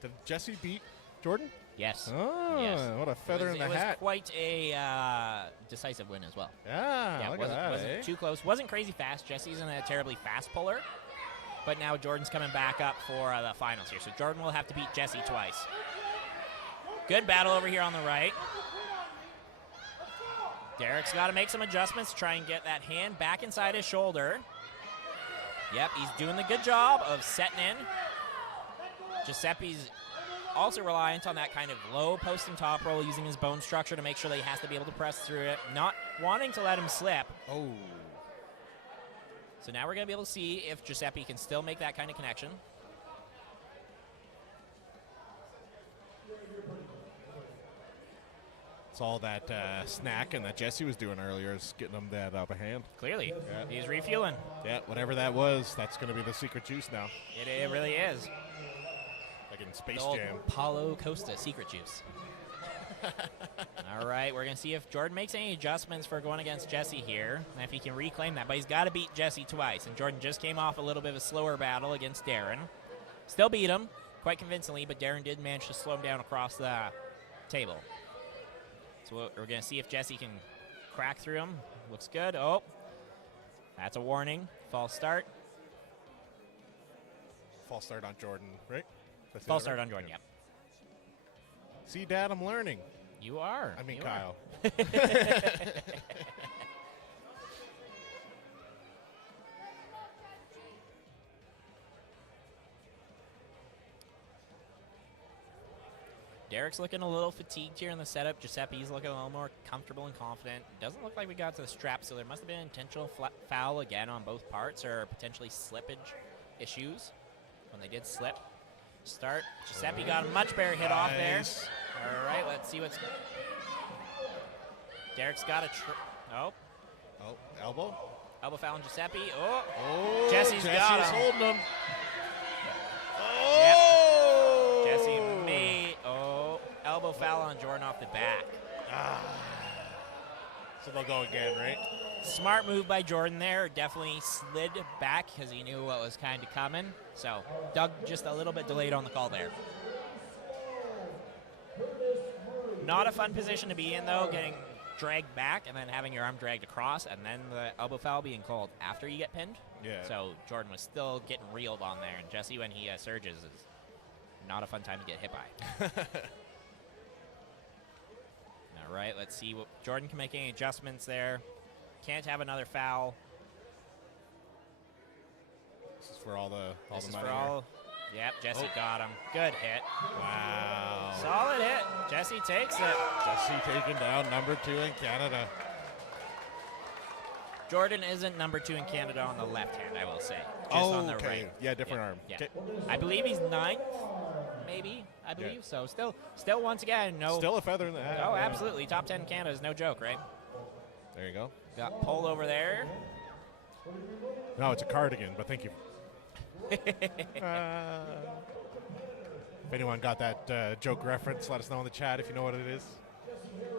did Jesse beat Jordan? Yes. Oh, yes. What a feather in the hat. It was quite a decisive win as well. Yeah, look at that, wasn't too close. Wasn't crazy fast. Jesse's in a terribly fast puller. But now Jordan's coming back up for the finals here. So Jordan will have to beat Jesse twice. Good battle over here on the right. Derek's got to make some adjustments to try and get that hand back inside his shoulder. Yep, he's doing the good job of setting in. Giuseppe's also reliant on that kind of low post and top roll, using his bone structure to make sure that he has to be able to press through it, not wanting to let him slip. Oh. So now we're going to be able to see if Giuseppe can still make that kind of connection. It's all that snacking that Jesse was doing earlier is getting him that upper hand. Clearly. Yeah. He's refueling. Yeah, whatever that was, that's going to be the secret juice now. It really is. Like in Space The old Jam. Paulo Costa secret juice. All right, we're going to see if Jordan makes any adjustments for going against Jesse here, and if he can reclaim that. But he's got to beat Jesse twice, and Jordan just came off a little bit of a slower battle against Darren. Still beat him quite convincingly, but Darren did manage to slow him down across the table. So we're going to see if Jesse can crack through him. Looks good. Oh, that's a warning. False start. False start on Jordan, right? False start on Jordan, yep. See, Dad, I'm learning. You are. I mean, You Kyle. Derek's looking a little fatigued here in the setup. Giuseppe's looking a little more comfortable and confident. Doesn't look like we got to the strap, so there must have been an intentional foul again on both parts, or potentially slippage issues when they did slip. Start. Giuseppe got a much better hit off there. All right, let's see what's... Derek's got a... Oh, elbow? elbow foul on Giuseppe. Oh, Jesse's got him. holding him. Oh! Yep. Jesse made... Oh, elbow foul on Jordan off the back. So they'll go again, right? Smart move by Jordan there. Definitely slid back because he knew what was kind of coming. So Doug just a little bit delayed on the call there. Not a fun position to be in, though, getting dragged back and then having your arm dragged across and then the elbow foul being called after you get pinned. Yeah. So Jordan was still getting reeled on there, and Jesse, when he surges, is not a fun time to get hit by. All right, let's see what Jordan can make any adjustments there. Can't have another foul. This is for all the money. Yep, Jesse got him. Good hit. Wow. Solid hit. Jesse takes it. Jesse taking down number 2 in Canada. Jordan isn't number 2 in Canada on the left hand, I will say. Just on the right. Yeah, different arm. Yeah. Okay. I believe he's 9th, maybe. I believe. Yeah. So still once again, no. Still a feather in the hat. Oh, absolutely. Top 10 in Canada is no joke, right? There you go. Got pulled over there. No, it's a cardigan, but thank you. If anyone got that joke reference, let us know in the chat if you know what it is.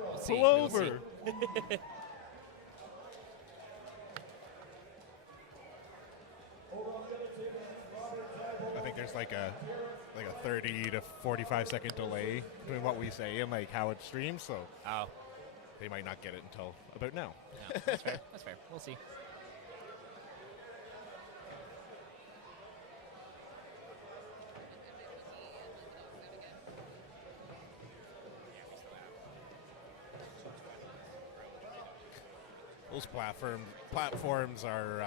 We'll see. Pull We'll over. see. I think there's like a 30 to 45 second delay between what we say and like how it streams, so they might not get it until about now. No, that's fair. That's fair. We'll see. Those platforms are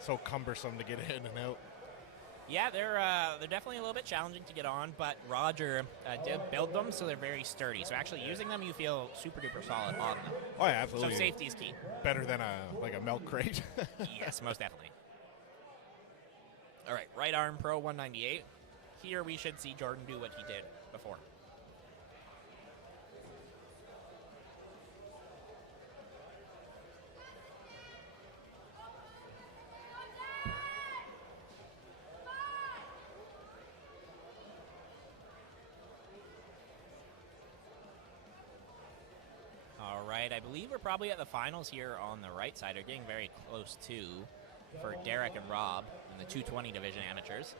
so cumbersome to get in and out. Yeah, they're definitely a little bit challenging to get on, but Roger did build them so they're very sturdy. So actually using them, you feel super duper solid on them. Oh yeah, absolutely. So safety is key. Better than a milk crate. Yes, most definitely. All right, right arm pro 198. Here we should see Jordan do what he did before. All right, I believe we're probably at the finals here on the right side. They're getting very close to for Derek and Rob in the 220 division amateurs.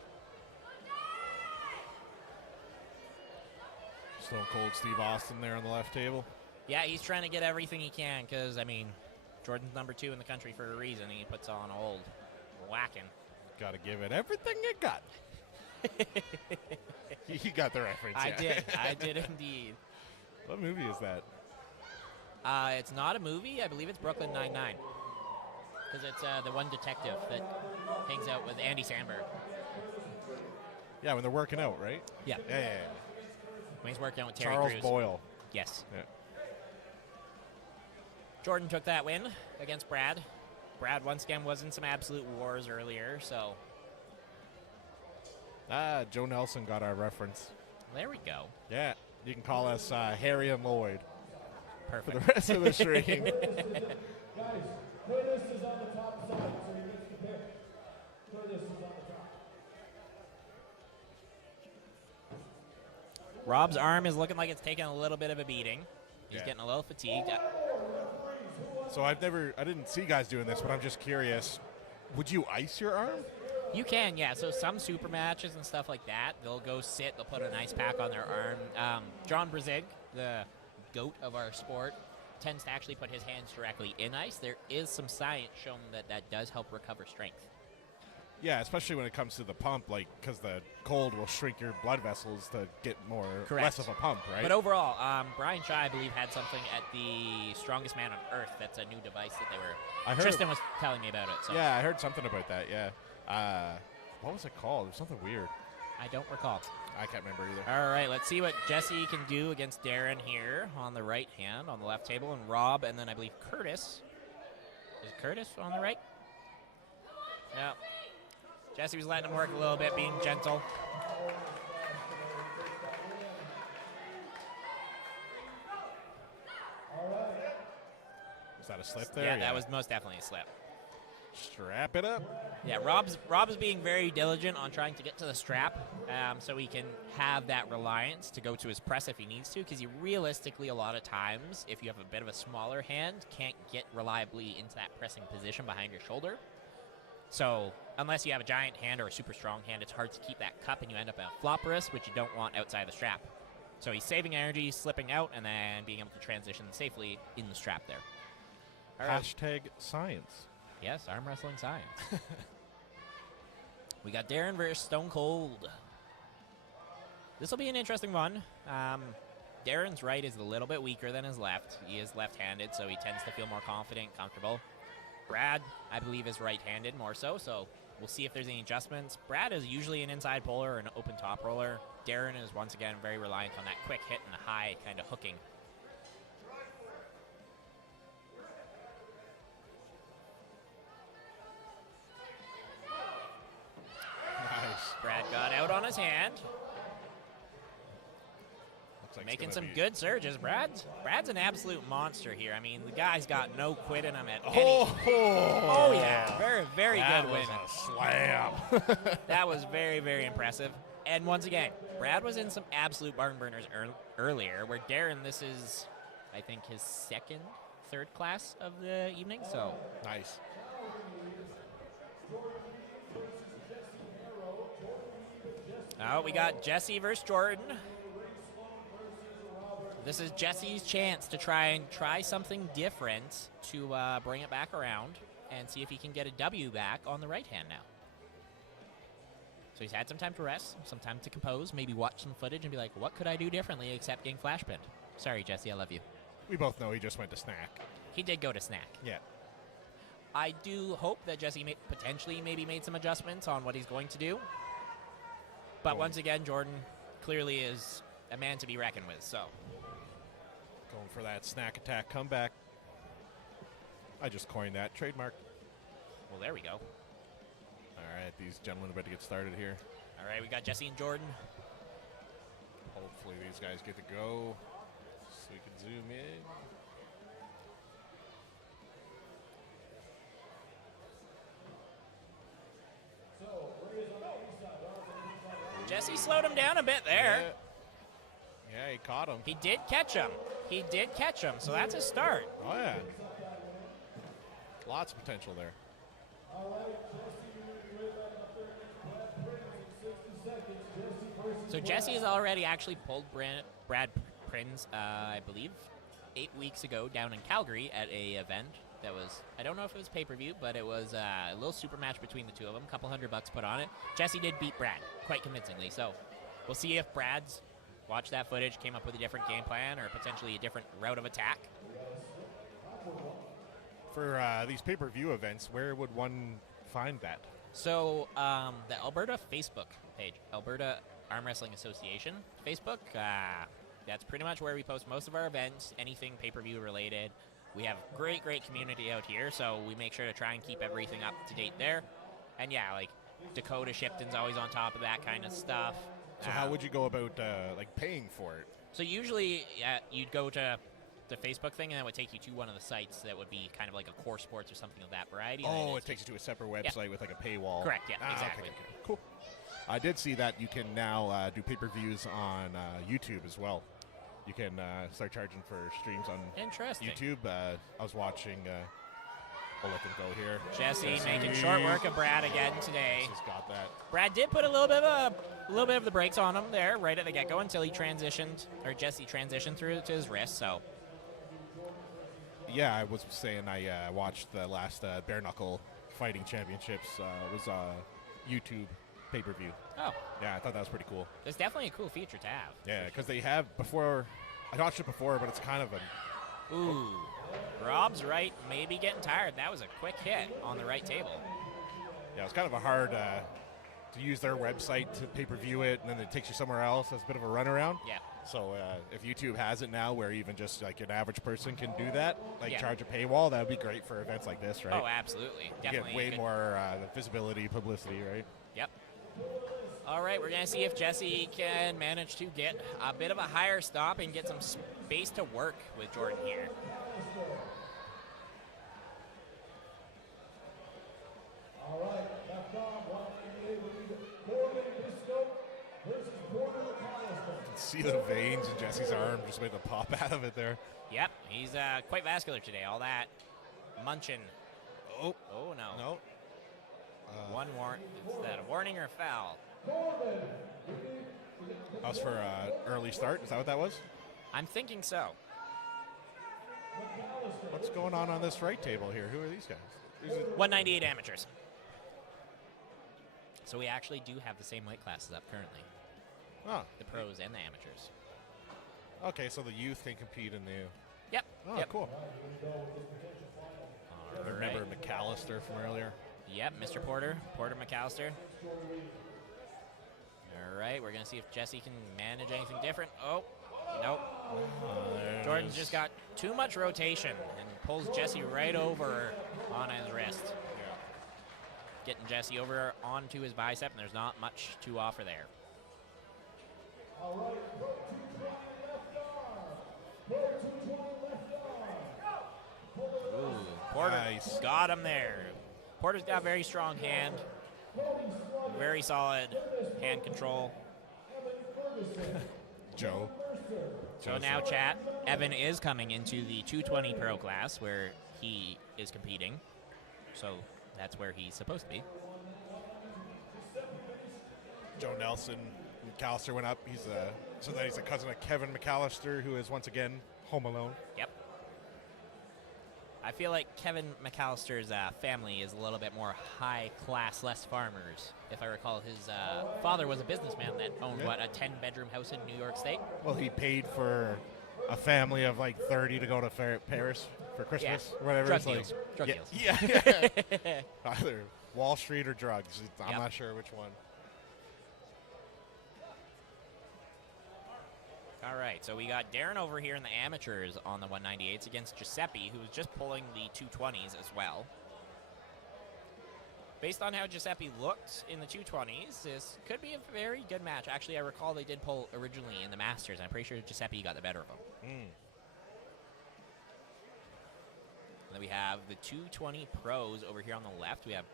Stone Cold Steve Austin there on the left table. Yeah, he's trying to get everything he can because, I mean, Jordan's number 2 in the country for a reason. He puts on old whacking. Got to give it everything you got. You got the reference. I yeah. did. I did indeed. What movie is that? It's not a movie. I believe it's Brooklyn Nine-Nine. Because it's the one detective that hangs out with Andy Samberg. Yeah, when they're working out, right? Yeah. Yeah. When he's working out with Terry Charles Crews. Boyle. Yes. Yeah. Jordan took that win against Brad. Brad once again was in some absolute wars earlier, so Joe Nelson got our reference. there we go. Yeah, you can call us Harry and Lloyd Perfect. for the rest of the stream. Guys, Curtis is on the top side, so he gets the pick. Curtis is on the top. Rob's arm is looking like it's taking a little bit of a beating. He's Yeah. getting a little fatigued. So I didn't see guys doing this, but I'm just curious. Would you ice your arm? You can, yeah. So some super matches and stuff like that, they'll go sit, they'll put an ice pack on their arm. John Brazig, the goat of our sport, tends to actually put his hands directly in ice. There is some science showing that that does help recover strength. Yeah, especially when it comes to the pump, like because the cold will shrink your blood vessels to get less of a pump, right? But overall, Brian Shaw, I believe, had something at the Strongest Man on Earth. That's a new device that they were. I heard- Tristan was telling me about it. So Yeah, I heard something about that. Yeah. What was it called? It was something weird. I don't recall. I can't remember either. All right, let's see what Jesse can do against Darren here on the right hand, on the left table, and Rob, and then I believe Curtis. Is Curtis on the right? Yeah. Jesse was letting him work a little bit, being gentle. Was that a slip there? Yeah, that was most definitely a slip. Strap it up. Yeah, Rob's being very diligent on trying to get to the strap so he can have that reliance to go to his press if he needs to, because he realistically, a lot of times, if you have a bit of a smaller hand, can't get reliably into that pressing position behind your shoulder. So unless you have a giant hand or a super strong hand, it's hard to keep that cup, and you end up in a flop wrist, which you don't want outside the strap. So he's saving energy, slipping out, and then being able to transition safely in the strap there. All right. Hashtag science. Yes, arm wrestling science. We got Darren versus Stone Cold. This will be an interesting one. Darren's right is a little bit weaker than his left. He is left-handed, so he tends to feel more confident, comfortable. Brad, I believe, is right-handed more so we'll see if there's any adjustments. Brad is usually an inside puller or an open top roller. Darren is, once again, very reliant on that quick hit and the high kind of hooking. Nice. Brad got out on his hand. Looks like it's Making gonna some be- good surges. Brad's an absolute monster here. I mean, the guy's got no quit in him at any. Oh Yeah, very, very that good was win. a slam. That was very, very impressive. And once again, Brad was in some absolute barn burners earlier, where Darren, this is, I think, his third class of the evening. So Nice. now we got Jesse versus Jordan. This is Jesse's chance to try something different to bring it back around and see if he can get a W back on the right hand now. So he's had some time to rest, some time to compose, maybe watch some footage and be like, what could I do differently except getting flash pinned? Sorry, Jesse, I love you. We both know he just went to snack. He did go to snack. Yeah. I do hope that Jesse potentially maybe made some adjustments on what he's going to do. But once again, Jordan clearly is a man to be reckoned with, so. Going for that snack attack comeback. I just coined that. Trademark. Well, there we go. All right, these gentlemen are about to get started here. All right, we got Jesse and Jordan. Hopefully these guys get to go so we can zoom in. Jesse slowed him down a bit there. Yeah, he caught him. He did catch him. He did catch him, so that's a start. Oh, yeah. Lots of potential there. So Jesse has already actually pulled Brad Prinz, I believe, 8 weeks ago down in Calgary at a event that was, I don't know if it was pay-per-view, but it was a little super match between the two of them, a couple $100 put on it. Jesse did beat Brad quite convincingly, so we'll see if Brad's watched that footage, came up with a different game plan or potentially a different route of attack. For these pay-per-view events, where would one find that? So the Alberta Facebook page, Alberta Arm Wrestling Association Facebook, that's pretty much where we post most of our events, anything pay-per-view related. We have great community out here, so we make sure to try and keep everything up to date there. And yeah, like Dakota Shipton's always on top of that kind of stuff. So how would you go about like paying for it? So usually you'd go to the Facebook thing, and that would take you to one of the sites that would be kind of like a Core Sports or something of that variety. Oh, it takes you to a separate website with like a paywall. Correct, yeah, exactly. Okay. Cool. I did see that you can now do pay-per-views on YouTube as well. You can start charging for streams on Interesting. YouTube. I was watching. We'll let them go here. Jesse making short work of Brad again today. Just got that. Brad did put a little bit of the brakes on him there right at the get-go until he transitioned, or Jesse transitioned through to his wrist. So. Yeah, I was saying I watched the last Bare Knuckle Fighting Championships. It was a YouTube pay-per-view. Oh. Yeah, I thought that was pretty cool. It's definitely a cool feature to have. Yeah, because they have before. I watched it before, but it's kind of a. Ooh. Rob's right, maybe getting tired. That was a quick hit on the right table. Yeah, it's kind of a hard to use their website to pay-per-view it, and then it takes you somewhere else. That's a bit of a runaround. Yeah. So if YouTube has it now where even just like an average person can do that, like Yeah. charge a paywall, that would be great for events like this, right? Oh, absolutely. You Definitely. get way more visibility, publicity, right? Yep. All right, we're going to see if Jesse can manage to get a bit of a higher stop and get some space to work with Jordan here. All right, left arm, 188, we need Gordon Bisco versus Gordon McAllister. You can see the veins in Jesse's arm just made the pop out of it there. Yep, he's quite vascular today. All that munching. Oh. Oh, no. No. One warrant. Is that a warning or a foul? That was for early start. Is that what that was? I'm thinking so. What's going on this right table here? Who are these guys? Is it 198 amateurs. So we actually do have the same weight classes up currently. Oh, The pros and the amateurs. okay. So the youth can compete in the. Yep. Oh, yep. cool. All Remember right. McAllister from earlier? Yep, Mr. Porter McAllister. All right, we're going to see if Jesse can manage anything different. Oh, nope. Jordan's just got too much rotation and pulls Jesse right over on his wrist. Getting Jesse over onto his bicep, and there's not much to offer there. All right, Pro 220 left arm. Pro 220 left arm. Ooh, Porter Nice. got him there. Porter's got a very strong hand, very solid hand control. Joe. So now, chat, Evan is coming into the 220 pro class where he is competing. So that's where he's supposed to be. Joe Nelson. McAllister went up. He's a cousin of Kevin McAllister, who is once again home alone. Yep. I feel like Kevin McAllister's family is a little bit more high class, less farmers. If I recall, his father was a businessman that owned, Yeah. a 10-bedroom house in New York State? Well, he paid for a family of like 30 to go to Paris for Christmas, or whatever. Drug It's deals. like, Drug yeah, deals. yeah. Either Wall Street or drugs. I'm Yep. not sure which one. All right, so we got Darren over here in the amateurs on the 198s against Giuseppe, who was just pulling the 220s as well. Based on how Giuseppe looked in the 220s, this could be a very good match. Actually, I recall they did pull originally in the Masters. I'm pretty sure Giuseppe got the better of him. And then we have the 220 pros over here on the left. We have,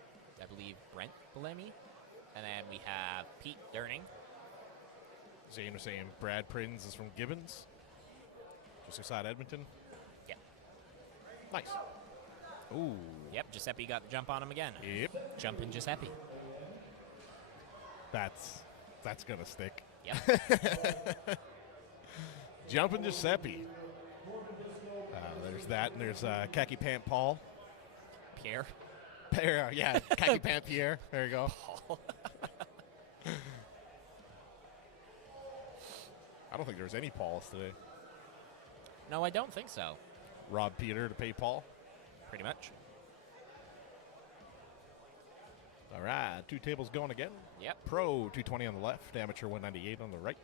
I believe, Brent Bellamy. And then we have Pete Durning. Zane was saying Brad Prins is from Gibbons, just outside Edmonton. Yeah. Nice. Ooh. Yep, Giuseppe got the jump on him again. Yep. Jumping Giuseppe. That's gonna stick. Yep. Jumping Giuseppe. There's that, and there's Khaki Pant Paul. Pierre. Yeah, Khaki Pant Pierre. There you go. Paul. I don't think there was any Pauls today. No, I don't think so. Rob Peter to pay Paul. Pretty much. All right, 2 tables going again. Yep. Pro 220 on the left, amateur 198 on the right.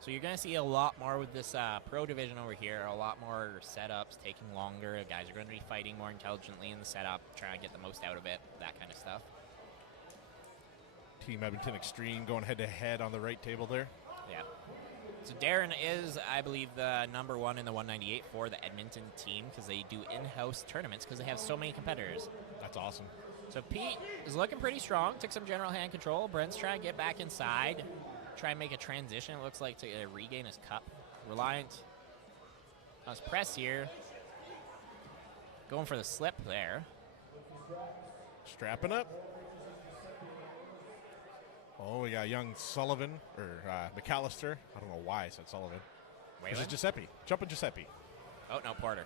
So you're going to see a lot more with this pro division over here. A lot more setups, taking longer. Guys are going to be fighting more intelligently in the setup, trying to get the most out of it, that kind of stuff. Team Edmonton Extreme going head-to-head on the right table there. Yeah. So Darren is, I believe, the #1 in the 198 for the Edmonton team because they do in-house tournaments because they have so many competitors. That's awesome. So Pete is looking pretty strong. Took some general hand control. Brent's trying to get back inside. Try and make a transition, it looks like, to regain his cup. Reliant on his press here. Going for the slip there. Strapping up. Oh, we got young Sullivan, or McAllister. I don't know why I said Sullivan. This is Giuseppe. Jumping Giuseppe. Oh, no, Porter.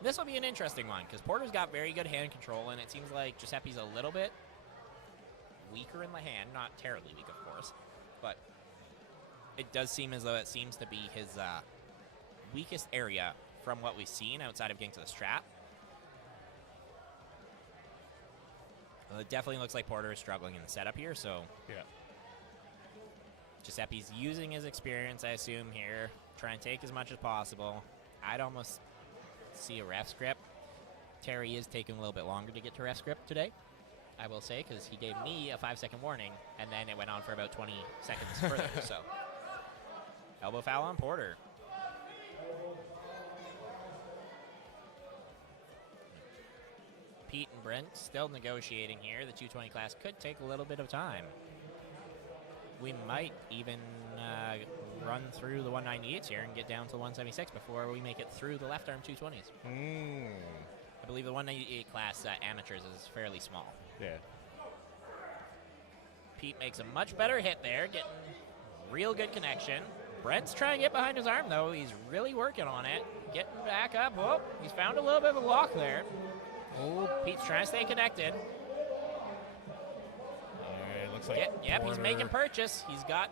This will be an interesting one, because Porter's got very good hand control, and it seems like Giuseppe's a little bit weaker in the hand. Not terribly weak, of course, but it does seem as though it seems to be his weakest area from what we've seen outside of getting to the strap. Well, it definitely looks like Porter is struggling in the setup here, so yeah. Giuseppe's using his experience, I assume, here, trying to take as much as possible. I'd almost see a ref script. Terry is taking a little bit longer to get to ref script today, I will say, because he gave me a 5-second warning, and then it went on for about 20 seconds further, so. Elbow foul on Porter. Pete and Brent still negotiating here. The 220 class could take a little bit of time. We might even run through the 198s here and get down to 176 before we make it through the left arm 220s. I believe the 198 class amateurs is fairly small. Yeah. Pete makes a much better hit there, getting real good connection. Brent's trying to get behind his arm, though. He's really working on it. Getting back up. Whoa, he's found a little bit of a lock there. Oh, Pete's trying to stay connected. Looks like Yep, he's making purchase. He's got,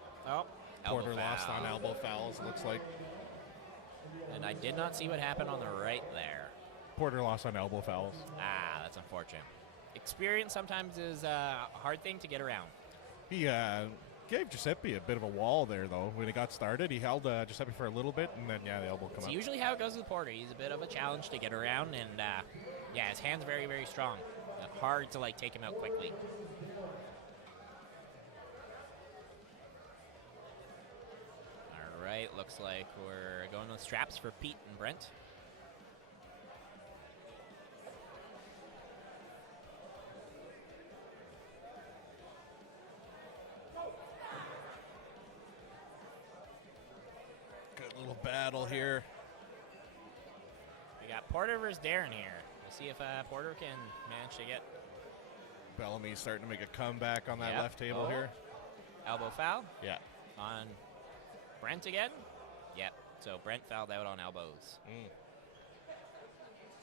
Porter lost on elbow fouls, looks like. And I did not see what happened on the right there. Porter lost on elbow fouls. Ah, that's unfortunate. Experience sometimes is a hard thing to get around. He gave Giuseppe a bit of a wall there, though. When he got started, he held Giuseppe for a little bit, and then, the elbow come It's up. usually how it goes with Porter. He's a bit of a challenge to get around, and, his hand's very, very strong. Hard to, take him out quickly. All right, looks like we're going with straps for Pete and Brent. Good little battle here. We got Porter versus Darren here. We'll see if Porter can manage to get... Bellamy's starting to make a comeback on that Yep. left table here. Elbow foul Yeah. on Brent again. Yep, so Brent fouled out on elbows.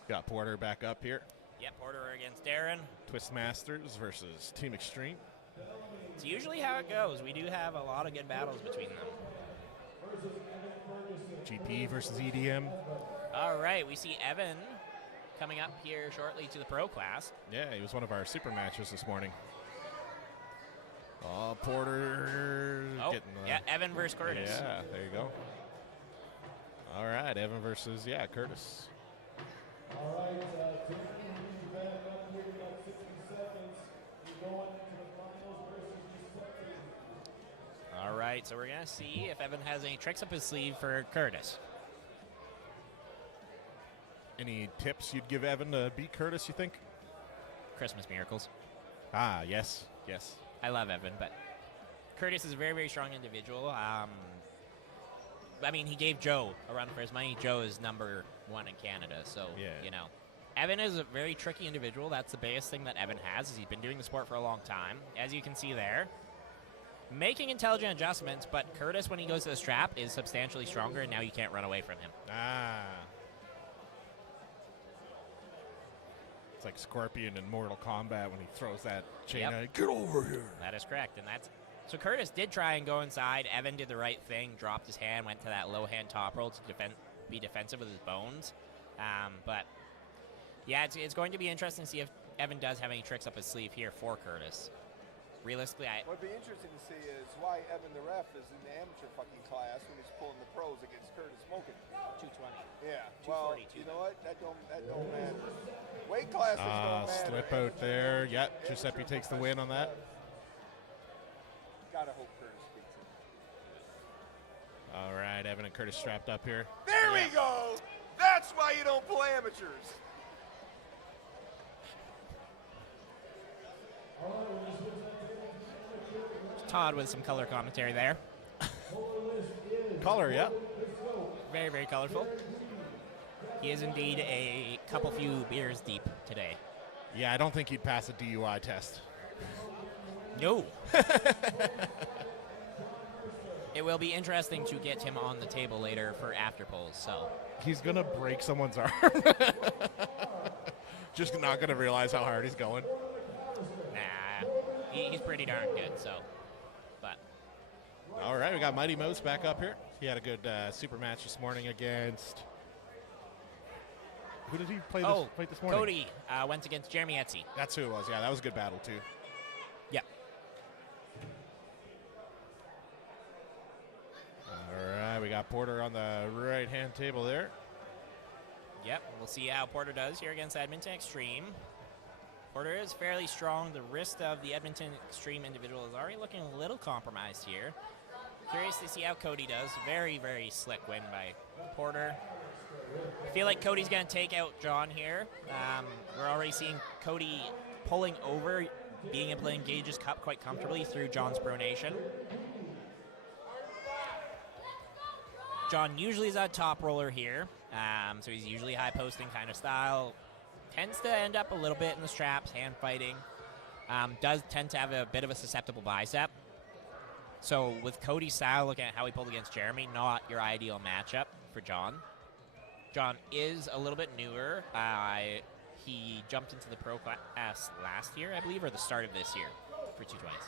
Got Porter back up here. Yep, Porter against Darren. Twistmasters versus Team Extreme. It's usually how it goes. We do have a lot of good battles between them. GP versus EDM. All right, we see Evan coming up here shortly to the pro class. Yeah, he was one of our super matches this morning. Oh, Porter getting yeah, Evan versus Curtis. Yeah, there you go. All right, Evan versus, Curtis. All right, Tim, you back up here. We got 60 seconds. You're going into the finals versus the Sept. All right, so we're going to see if Evan has any tricks up his sleeve for Curtis. Any tips you'd give Evan to beat Curtis, you think? Christmas miracles. Ah, yes, yes. I love Evan, but Curtis is a very, very strong individual. I mean, he gave Joe a run for his money. Joe is #1 in Canada, so, you know. Evan is a very tricky individual. That's the biggest thing that Evan has, is he's been doing the sport for a long time. As you can see there, making intelligent adjustments, but Curtis, when he goes to the strap, is substantially stronger, and now you can't run away from him. Ah. It's like Scorpion in Mortal Kombat when he throws that chain out. Get over here. That is correct, and that's... So Curtis did try and go inside. Evan did the right thing, dropped his hand, went to that low hand top roll to be defensive with his bones. But, yeah, it's going to be interesting to see if Evan does have any tricks up his sleeve here for Curtis. Realistically, What'd be interesting to see is why Evan the ref is in the amateur fucking class when he's pulling the pros against Curtis Smoking. 220. Yeah. 242. Well, you know what? That don't matter. Weight classes don't matter. Slip out there. Yep, Giuseppe takes the win on that. Gotta hope Curtis beats him. All right, Evan and Curtis strapped up here. There we go. That's why you don't pull amateurs. Todd with some color commentary there. Color, yeah. Very, very colorful. He is indeed a few beers deep today. Yeah, I don't think he'd pass a DUI test. No. It will be interesting to get him on the table later for after polls, so. He's going to break someone's arm. Just not going to realize how hard he's going. Nah, he's pretty darn good, so. But. All right, we got Mighty Mouse back up here. He had a good super match this morning against... Who did he play this morning? Cody went against Jeremy Etsy. That's who it was. Yeah, that was a good battle, too. Yeah. All right, we got Porter on the right-hand table there. Yep, we'll see how Porter does here against Edmonton Extreme. Porter is fairly strong. The wrist of the Edmonton Extreme individual is already looking a little compromised here. Curious to see how Cody does. Very, very slick win by Porter. I feel like Cody's going to take out John here. We're already seeing Cody pulling over, being able to engage his cup quite comfortably through John's pronation. John usually is a top roller here, so he's usually high posting kind of style. Tends to end up a little bit in the straps, hand fighting. Does tend to have a bit of a susceptible bicep. So with Cody's style, looking at how he pulled against Jeremy, not your ideal matchup for John. John is a little bit newer. He jumped into the pro class last year, I believe, or the start of this year for 220s.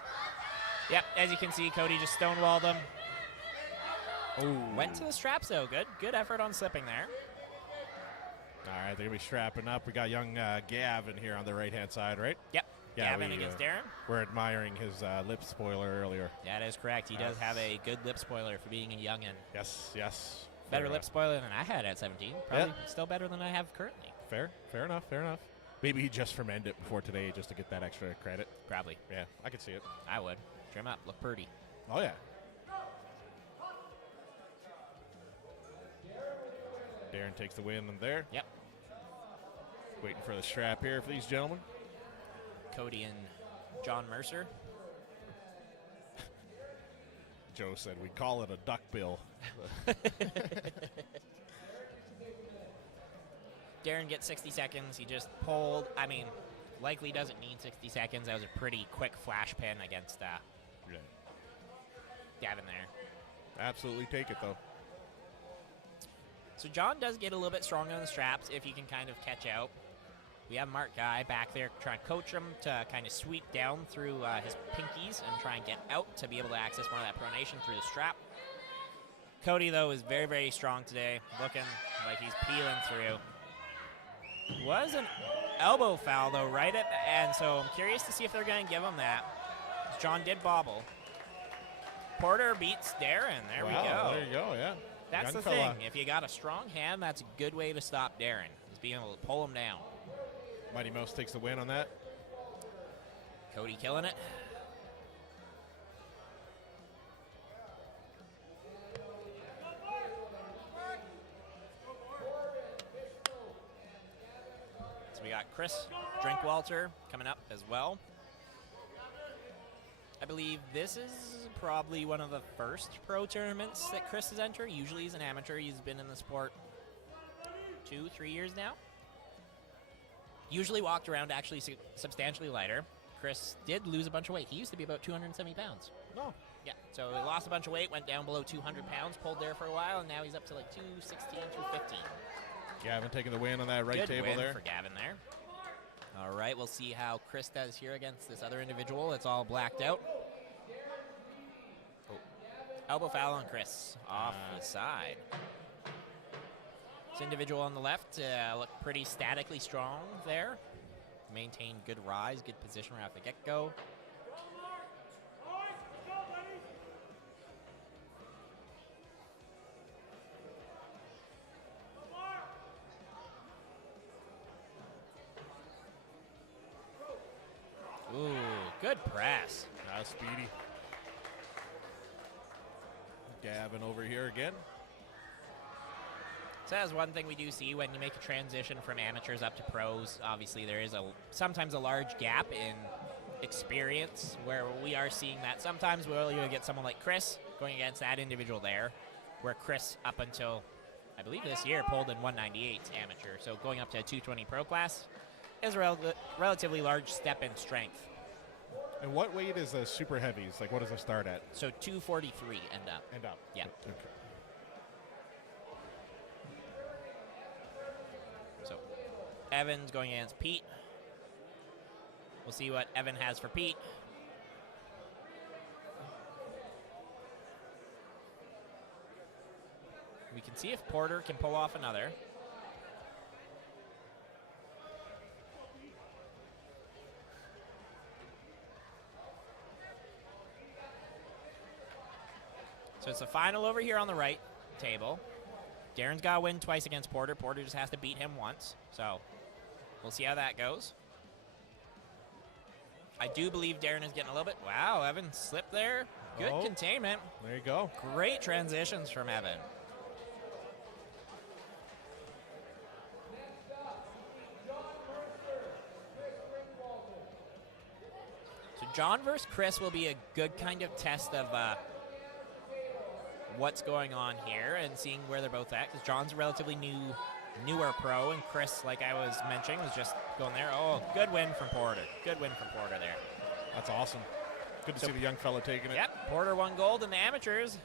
Yep, as you can see, Cody just stonewalled him. Ooh. Went to the straps, though. Good effort on slipping there. All right, they're going to be strapping up. We got young Gavin here on the right-hand side, right? Yep. Yeah, Gavin against Darren. We're admiring his lip spoiler earlier. That is correct. He does have a good lip spoiler for being a youngin'. Yes, yes. Better lip spoiler than I had at 17. Probably still better than I have currently. Fair enough. Maybe he just fermented it before today just to get that extra credit. Probably. Yeah, I could see it. I would. Trim up. Look pretty. Oh, yeah. Darren takes the win there. Yep. Waiting for the strap here for these gentlemen. Cody and John Mercer. Joe said we call it a duck bill. Darren gets 60 seconds. He just pulled. I mean, likely doesn't need 60 seconds. That was a pretty quick flash pin against Gavin there. Absolutely take it, though. So John does get a little bit stronger on the straps if he can kind of catch out. We have Mark Guy back there trying to coach him to kind of sweep down through his pinkies and try and get out to be able to access more of that pronation through the strap. Cody, though, is very, very strong today, looking like he's peeling through. Was an elbow foul, though, right at the end, so I'm curious to see if they're going to give him that. John did bobble. Porter beats Darren. There we go. There you go, yeah. That's Young the fella. thing. If you got a strong hand, that's a good way to stop Darren, is being able to pull him down. Mighty Mouse takes the win on that. Cody killing it. So we got Chris Drinkwalter coming up as well. I believe this is probably one of the first pro tournaments that Chris has entered. Usually he's an amateur. He's been in the sport 2-3 years now. Usually walked around actually substantially lighter. Chris did lose a bunch of weight. He used to be about 270 pounds. No. Yeah, so he lost a bunch of weight, went down below 200 pounds, pulled there for a while, and now he's up to like 216, 215. Gavin taking the win on that right Good table win there. for Gavin there. All right, we'll see how Chris does here against this other individual. It's all blacked out. Oh. Elbow foul on Chris off the side. This individual on the left looked pretty statically strong there. Maintained good rise, good position right off the get-go. Ooh, good press. Speedy. Gavin over here again. So that's one thing we do see when you make a transition from amateurs up to pros. Obviously, there is sometimes a large gap in experience where we are seeing that. Sometimes we'll get someone like Chris going against that individual there, where Chris, up until, I believe this year, pulled in 198 amateur. So going up to a 220 pro class is a relatively large step in strength. And what weight is the super heavies? Like, what does it start at? So 243 end up. End up. Yeah. Okay. So Evan's going against Pete. We'll see what Evan has for Pete. We can see if Porter can pull off another. So it's the final over here on the right table. Darren's got to win twice against Porter. Porter just has to beat him once. So we'll see how that goes. I do believe Darren is getting a little bit. Wow, Evan slipped there. Good containment. There you go. Great transitions from Evan. So John versus Chris will be a good kind of test of what's going on here and seeing where they're both at, because John's a relatively newer pro, and Chris, like I was mentioning, was just going there. Oh, good win from Porter. Good win from Porter there. That's awesome. Good to see the young fella taking it. Yep, Porter won gold in the amateurs,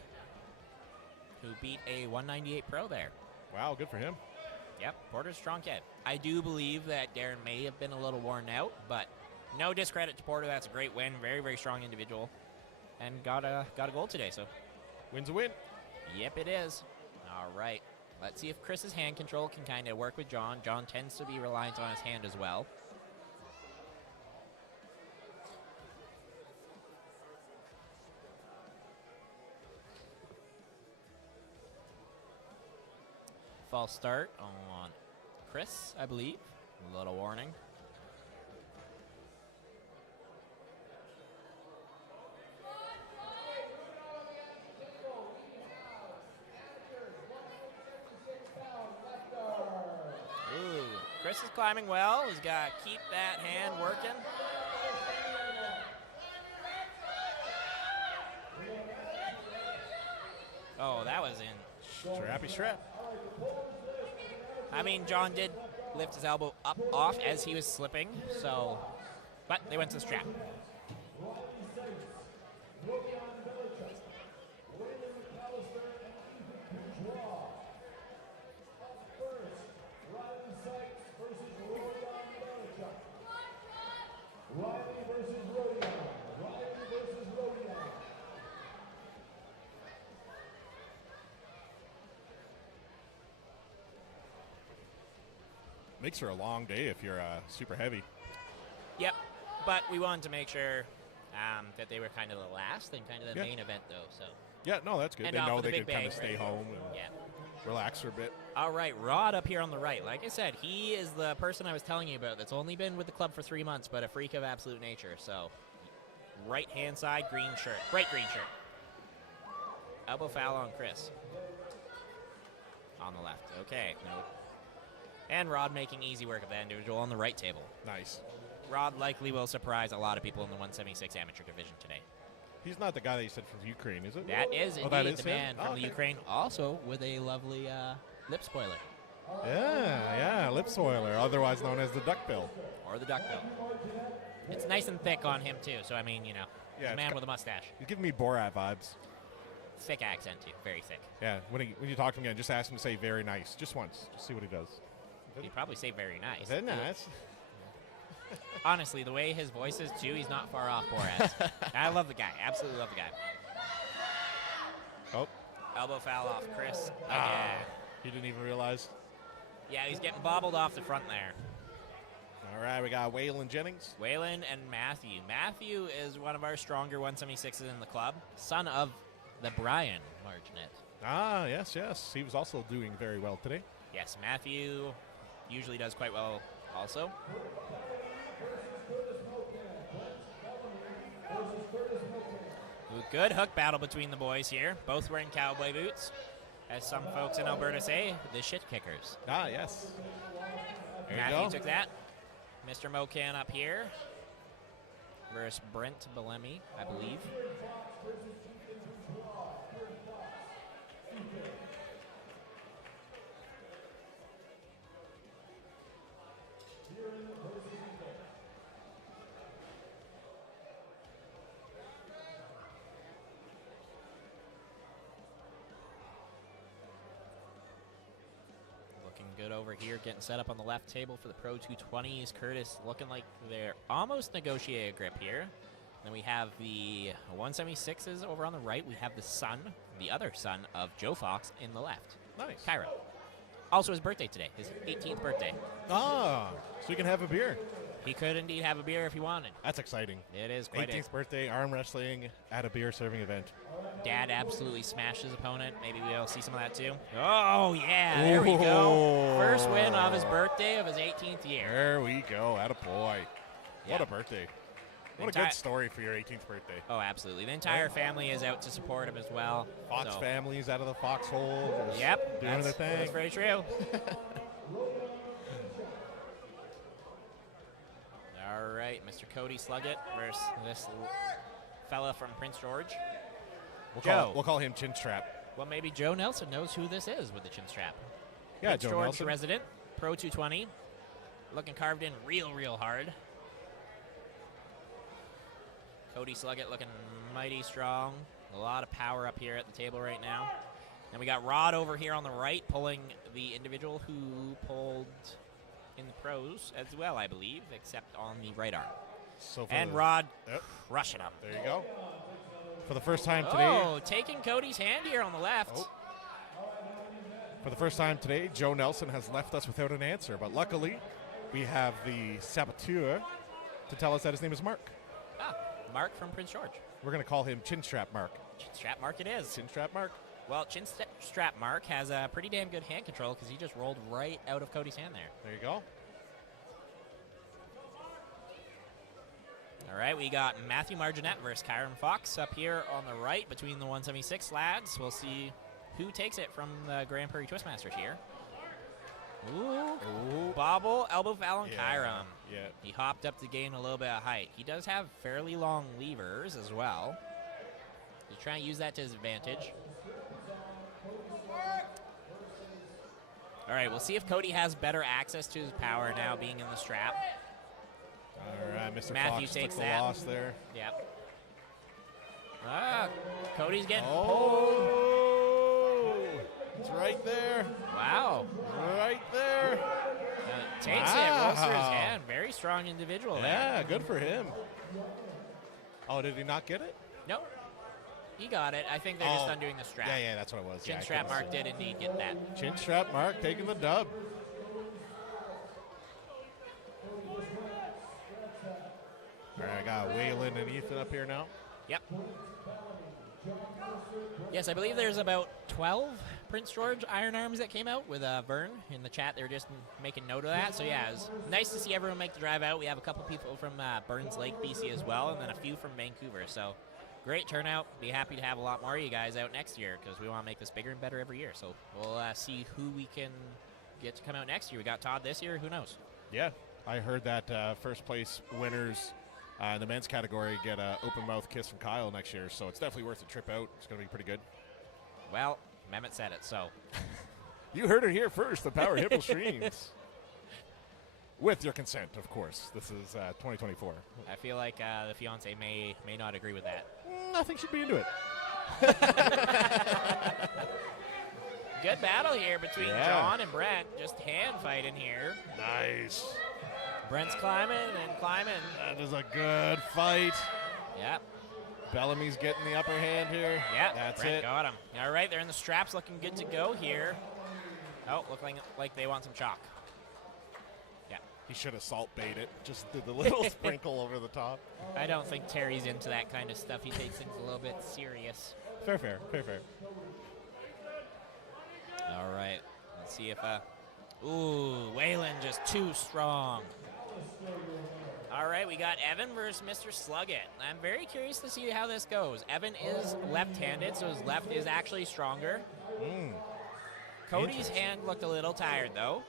who beat a 198 pro there. Wow, good for him. Yep, Porter's a strong kid. I do believe that Darren may have been a little worn out, but no discredit to Porter. That's a great win. Very, very strong individual, and got a gold today, so. Win's a win. Yep, it is. All right. Let's see if Chris's hand control can kind of work with John. John tends to be reliant on his hand as well. False start on Chris, I believe. A little warning. Chris is climbing well. He's got to keep that hand working. Oh, that was in. Strappy strap. I mean, John did lift his elbow up off as he was slipping, so, but they went to the strap. Makes for a long day if you're super heavy. Yep, but we wanted to make sure that they were kind of the last and kind of the main event, though. So Yeah, no, that's good. And They off know with the they big can kind bang, of stay right? home and yeah. relax for a bit. All right, Rod up here on the right. Like I said, he is the person I was telling you about that's only been with the club for 3 months, but a freak of absolute nature. So, right-hand side, green shirt. Bright green shirt. Elbow foul on Chris. On the left. Okay, nope. And Rod making easy work of that individual on the right table. Nice. Rod likely will surprise a lot of people in the 176 amateur division today. He's not the guy that you said from Ukraine, is it? That is Oh, indeed that is the him? man Oh, from okay. the Ukraine, also with a lovely lip spoiler. Yeah, lip spoiler, otherwise known as the duckbill. Or the duckbill. It's nice and thick on him, too, so I mean, you know, Yeah, a it's man got- with a mustache. He's giving me Borat vibes. Thick accent, too. Very thick. Yeah, when you talk to him again, just ask him to say very nice, just once. Just see what he does. He'd probably say very nice. Very nice. Honestly, the way his voice is, too, he's not far off Borat's. I love the guy. Absolutely love the guy. Oh, Elbow foul off Chris. ah, Again. he didn't even realize. Yeah, he's getting bobbled off the front there. All right, we got Waylon Jennings. Waylon and Matthew. Matthew is one of our stronger 176s in the club. Son of the Brian Martinet. Ah, yes. He was also doing very well today. Yes, Matthew usually does quite well also. Ooh, good hook battle between the boys here. Both wearing cowboy boots. As some folks in Alberta say, the shit kickers. Ah, yes. There you Matthew go. took that. Mr. Mocan up here versus Brent Bellamy, I believe. Looking good over here, getting set up on the left table for the Pro 220s. Curtis looking like they're almost negotiating a grip here. Then we have the 176s over on the right. We have the son, the other son of Joe Fox in the left. Nice. Kyra. Also his birthday today, his 18th birthday. Ah, so you can have a beer. He could indeed have a beer if he wanted. That's exciting. It is quite 18th birthday, arm wrestling at a beer serving event. Dad absolutely smashed his opponent. Maybe we'll see some of that too. Oh, yeah, there we go. Ooh. First win of his birthday of his 18th year. There we go. Attaboy. Yeah. What a birthday. What a good story for your 18th birthday. Oh, absolutely. The entire family is out to support him as well. Fox so. families out of the foxhole. Just Yep, doing their that's thing. very true. All right, Mr. Cody Sluggett versus this fella from Prince George. We'll call him Chin Strap. Well, maybe Joe Nelson knows who this is with the chin strap. Yeah, Prince Joe George Nelson. resident, Pro 220. Looking carved in real hard. Cody Sluggett looking mighty strong. A lot of power up here at the table right now. And we got Rod over here on the right pulling the individual who pulled in the pros as well, I believe, except on the right arm. So for And the- Rod Yep. crushing him. There you go. For the first time today. Oh, taking Cody's hand here on the left. Oh. For the first time today, Joe Nelson has left us without an answer. But luckily, we have the saboteur to tell us that his name is Mark. Ah, Mark from Prince George. We're going to call him Chin Strap Mark. Chin strap Mark it is. Chin Strap Mark. Well, chin strap Mark has a pretty damn good hand control because he just rolled right out of Cody's hand there. There you go. All right, we got Matthew Marginet versus Kyron Fox up here on the right between the 176 lads. We'll see who takes it from the Grand Prarie Twistmasters here. Ooh. Bobble, elbow foul on Kyron. Yeah. He hopped up to gain a little bit of height. He does have fairly long levers as well. He's trying to use that to his advantage. All right, we'll see if Cody has better access to his power now being in the strap. All right, Mr. Matthew Fox takes took the that. loss there. Yep. Ah, Cody's getting pulled. Oh, it's right there. Wow. Right there. Takes it, rolls through his hand. Very strong individual there. Yeah, good for him. Oh, did he not get it? Nope. He got it. I think they're just undoing the strap. Yeah, that's what it was. Chin Yeah, I strap couldn't Mark see. did indeed get that. Chin Strap Mark taking the dub. All right, I got Waylon and Ethan up here now. Yep. Yes, I believe there's about 12 Prince George Iron Arms that came out with Vern in the chat. They were just making note of that. So, yeah, it was nice to see everyone make the drive out. We have a couple people from Burns Lake, BC as well, and then a few from Vancouver. So, great turnout. Be happy to have a lot more of you guys out next year because we want to make this bigger and better every year. So, we'll see who we can get to come out next year. We got Todd this year. Who knows? Yeah, I heard that first place winners in the men's category get an open mouth kiss from Kyle next year, so it's definitely worth a trip out. It's going to be pretty good. Well, Mehmet said it, so. You heard it here first, the Power Hipple streams. With your consent, of course. This is 2024. I feel like the fiance may not agree with that. I think she'd be into it. Good battle here between John and Brent. Just hand fighting here. Nice. Brent's climbing and climbing. That is a good fight. Yep. Bellamy's getting the upper hand here. Yep. That's Brent it. got him. All right, they're in the straps, looking good to go here. Oh, looking like they want some chalk. Yeah. He should have salt bait it. Just did the little sprinkle over the top. I don't think Terry's into that kind of stuff. He takes things a little bit serious. Fair. All right. Let's see if ooh, Waylon just too strong. All right, we got Evan versus Mr. Sluggett. I'm very curious to see how this goes. Evan is left-handed, so his left is actually stronger. Cody's hand looked a little tired, though,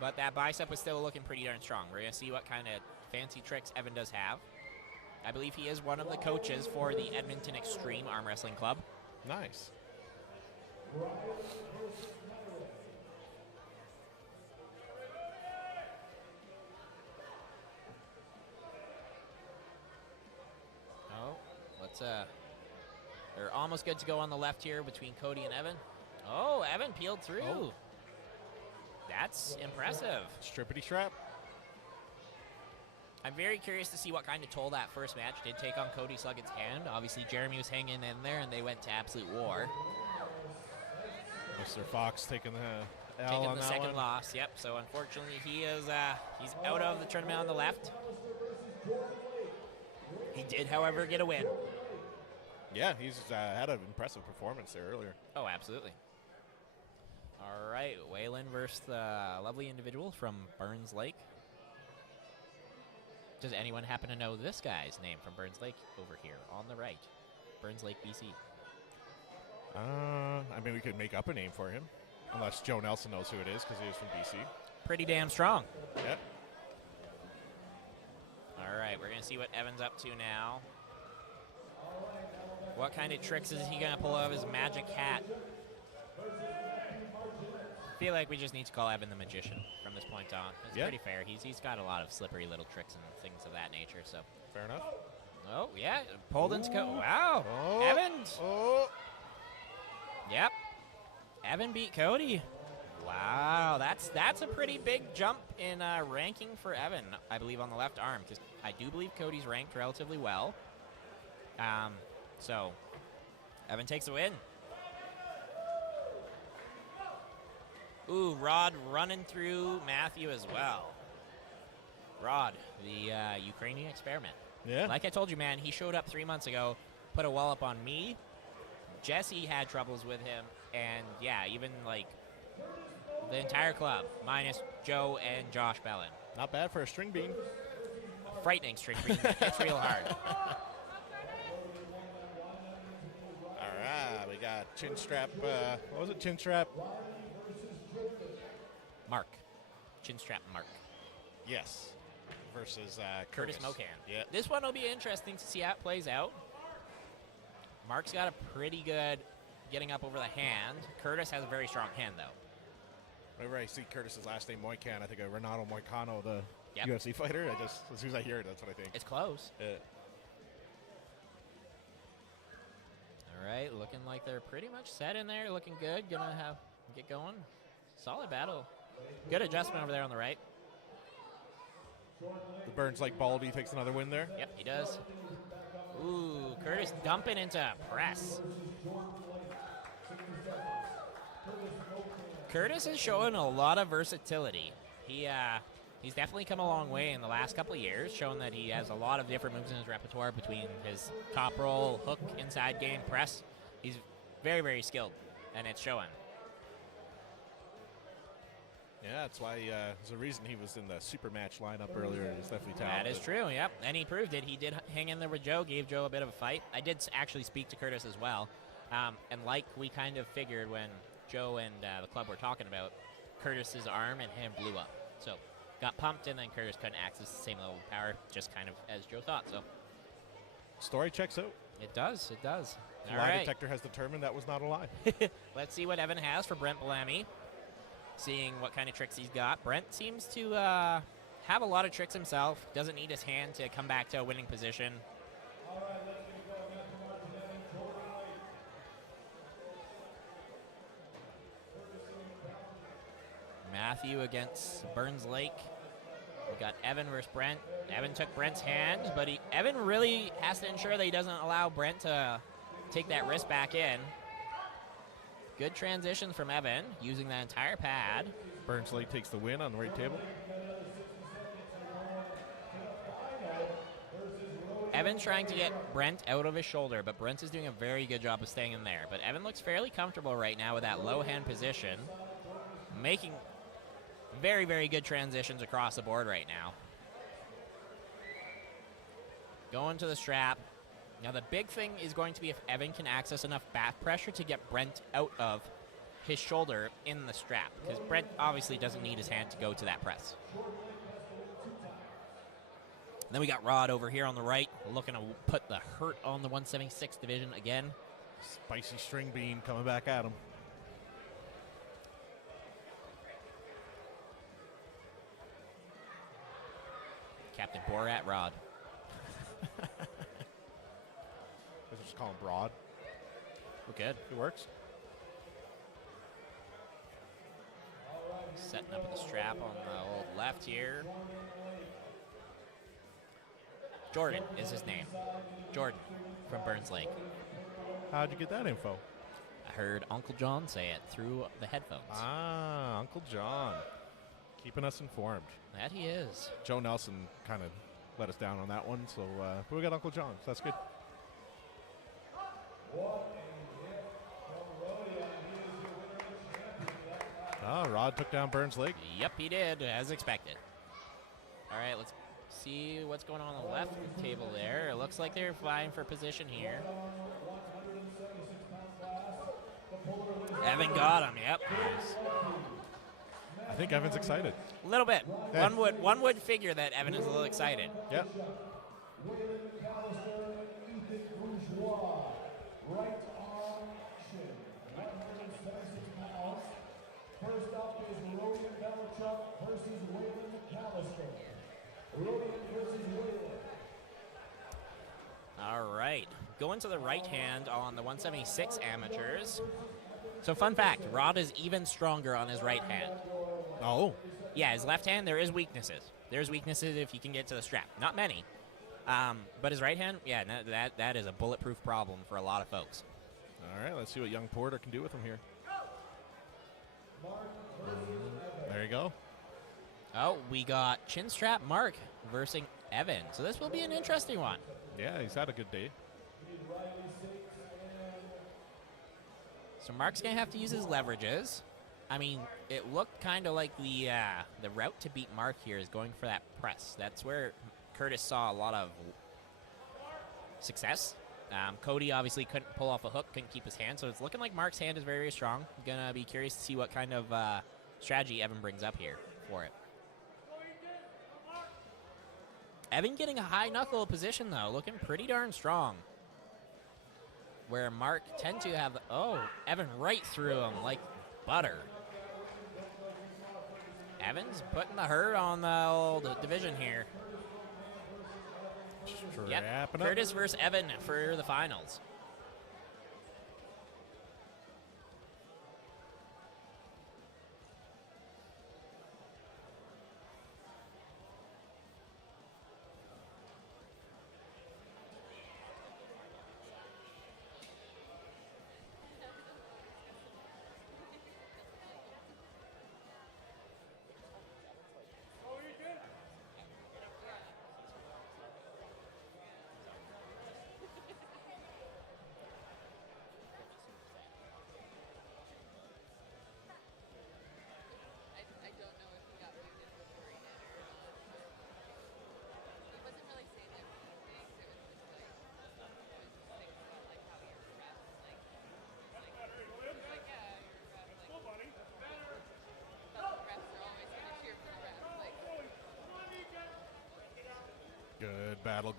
but that bicep was still looking pretty darn strong. We're going to see what kind of fancy tricks Evan does have. I believe he is one of the coaches for the Edmonton Extreme Arm Wrestling Club. Nice. They're almost good to go on the left here between Cody and Evan. Oh, Evan peeled through. Oh. That's impressive. Strippity strap. I'm very curious to see what kind of toll that first match did take on Cody Sluggett's hand. Obviously, Jeremy was hanging in there, and they went to absolute war. Mr. Fox taking the L Taking on the that second one. loss. Yep. So unfortunately, he's out of the tournament on the left. He did, however, get a win. Yeah, he's had an impressive performance there earlier. Oh, absolutely. All right, Waylon versus the lovely individual from Burns Lake. Does anyone happen to know this guy's name from Burns Lake over here on the right? Burns Lake, BC. I mean, we could make up a name for him. Unless Joe Nelson knows who it is, because he is from BC. Pretty damn strong. Yep. All right, we're going to see what Evan's up to now. What kind of tricks is he going to pull out of his magic hat? I feel like we just need to call Evan the magician from this point on. It's pretty fair. He's got a lot of slippery little tricks and things of that nature. So fair enough. Oh, yeah. Pulled into Cody. Wow. Oh. Evan. Oh. Yep. Evan beat Cody. Wow, that's a pretty big jump in ranking for Evan, I believe, on the left arm, because I do believe Cody's ranked relatively well. So, Evan takes a win. Ooh, Rod running through Matthew as well. Rod, the Ukrainian experiment. Yeah. Like I told you, man, he showed up 3 months ago, put a wall up on me. Jesse had troubles with him, and yeah, even like the entire club, minus Joe and Josh Bellin. Not bad for a string bean. A frightening string bean. It's real hard. All right, we got chin strap. What was it? Chin strap. Mark. Chin strap Mark. Yes. Versus Curtis Mocan. Yeah. This one will be interesting to see how it plays out. Mark's got a pretty good getting up over the hand. Curtis has a very strong hand, though. Whenever I see Curtis's last name Moican, I think of Renato Moicano, the UFC fighter. As soon as I hear it, that's what I think. It's close. Yeah. All right, looking like they're pretty much set in there. Looking good. Gonna get going. Solid battle. Good adjustment over there on the right. The Burns Lake Baldy takes another win there. Yep, he does. Ooh, Curtis dumping into press. Curtis is showing a lot of versatility. He's definitely come a long way in the last couple of years, showing that he has a lot of different moves in his repertoire between his top roll, hook, inside game, press. He's very, very skilled, and it's showing. Yeah, that's why there's a reason he was in the super match lineup earlier. He's definitely talented. That is true, yep. And he proved it. He did hang in there with Joe, gave Joe a bit of a fight. I did actually speak to Curtis as well. And like we kind of figured when Joe and the club were talking about, Curtis's arm and hand blew up. So got pumped, and then Curtis couldn't access the same level of power, just kind of as Joe thought. So Story checks out. it does, it does. All Lie right. detector has determined that was not a lie. Let's see what Evan has for Brent Bellamy. Seeing what kind of tricks he's got. Brent seems to have a lot of tricks himself. Doesn't need his hand to come back to a winning position. Matthew against Burns Lake. We got Evan versus Brent. Evan took Brent's hand, but Evan really has to ensure that he doesn't allow Brent to take that wrist back in. Good transitions from Evan, using that entire pad. Burns Lake takes the win on the right table. Evan's trying to get Brent out of his shoulder, but Brent is doing a very good job of staying in there. But Evan looks fairly comfortable right now with that low hand position, making very, very good transitions across the board right now. Going to the strap. Now the big thing is going to be if Evan can access enough back pressure to get Brent out of his shoulder in the strap, because Brent obviously doesn't need his hand to go to that press. And then we got Rod over here on the right, looking to put the hurt on the 176 division again. Spicy string bean coming back at him. Captain Borat Rod. Let's just call him Broad. We're good. It works. Setting up the strap on the old left here. Jordan is his name. Jordan from Burns Lake. How'd you get that info? I heard Uncle John say it through the headphones. Ah, Uncle John. Keeping us informed. That he is. Joe Nelson kind of let us down on that one, so but we got Uncle John, so that's good. Rod took down Burns Lake. Yep, he did, as expected. All right, let's see what's going on the left table there. It looks like they're vying for position here. Evan got him, yep. I think Evan's excited. A little bit. Yeah. One would figure that Evan is a little excited. Yep. Right arm action. 176 pounds. First up is Rodian Belichuk versus Waylon McAllister. Rodian versus Waylon. All right. Going to the right hand on the 176 amateurs. So fun fact, Rod is even stronger on his right hand. Oh. Yeah, his left hand, there is weaknesses. There's weaknesses if you can get to the strap. Not many. But his right hand, yeah, that is a bulletproof problem for a lot of folks. All right, let's see what young Porter can do with him here. There you go. Oh, we got chin strap Mark versus Evan. So this will be an interesting one. Yeah, he's had a good day. So Mark's going to have to use his leverages. I mean, it looked kind of like the route to beat Mark here is going for that press. That's where Curtis saw a lot of success. Cody obviously couldn't pull off a hook, couldn't keep his hand, so it's looking like Mark's hand is very, very strong. I'm going to be curious to see what kind of strategy Evan brings up here for it. Evan getting a high knuckle position, though, looking pretty darn strong. Where Mark tend to have, Evan right through him like butter. Evan's putting the hurt on the old division here. Yep, Strapping up. Curtis versus Evan for the finals.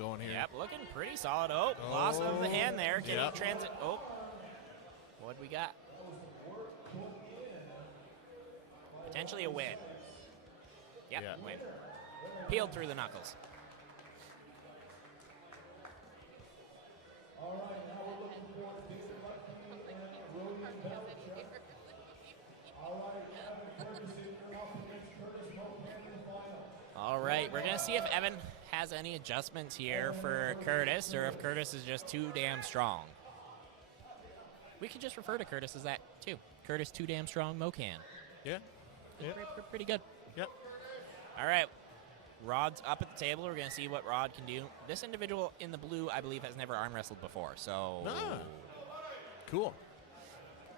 going here. Yep, looking pretty solid. Oh, loss of the hand there. Can Yep. he transit? Oh, what we got? Potentially a win. Yep, Yeah. win. Peeled through the knuckles. All right, we're going to see if Evan has any adjustments here for Curtis, or if Curtis is just too damn strong. We could just refer to Curtis as that, too. Curtis Too Damn Strong Mocan. Yeah. Yeah. Pretty good. Yep. All right, Rod's up at the table. We're going to see what Rod can do. This individual in the blue, I believe, has never arm wrestled before, so Cool.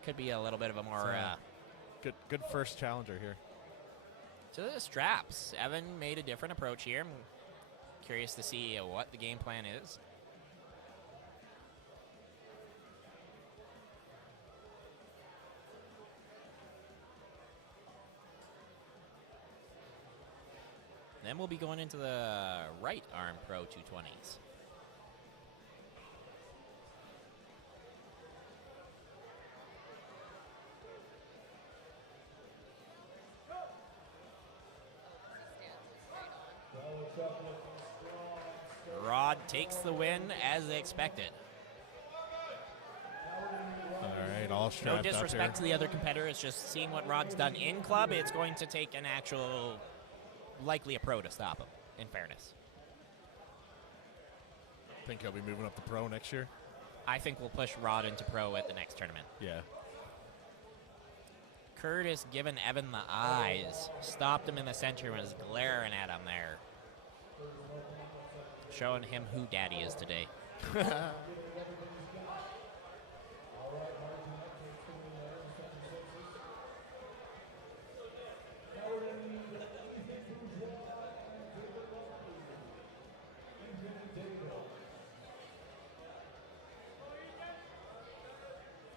could be a little bit of a more... Good first challenger here. To the straps. Evan made a different approach here. I'm curious to see what the game plan is. Then we'll be going into the right arm pro 220s. Rod takes the win as expected. All right, all No strapped up disrespect to here. the other competitor. It's just seeing what Rod's done in club. It's going to take an actual, likely a pro to stop him, in fairness. Think he'll be moving up to pro next year? I think we'll push Rod into pro at the next tournament. Yeah. Curtis giving Evan the eyes. Stopped him in the center and was glaring at him there. Showing him who daddy is today.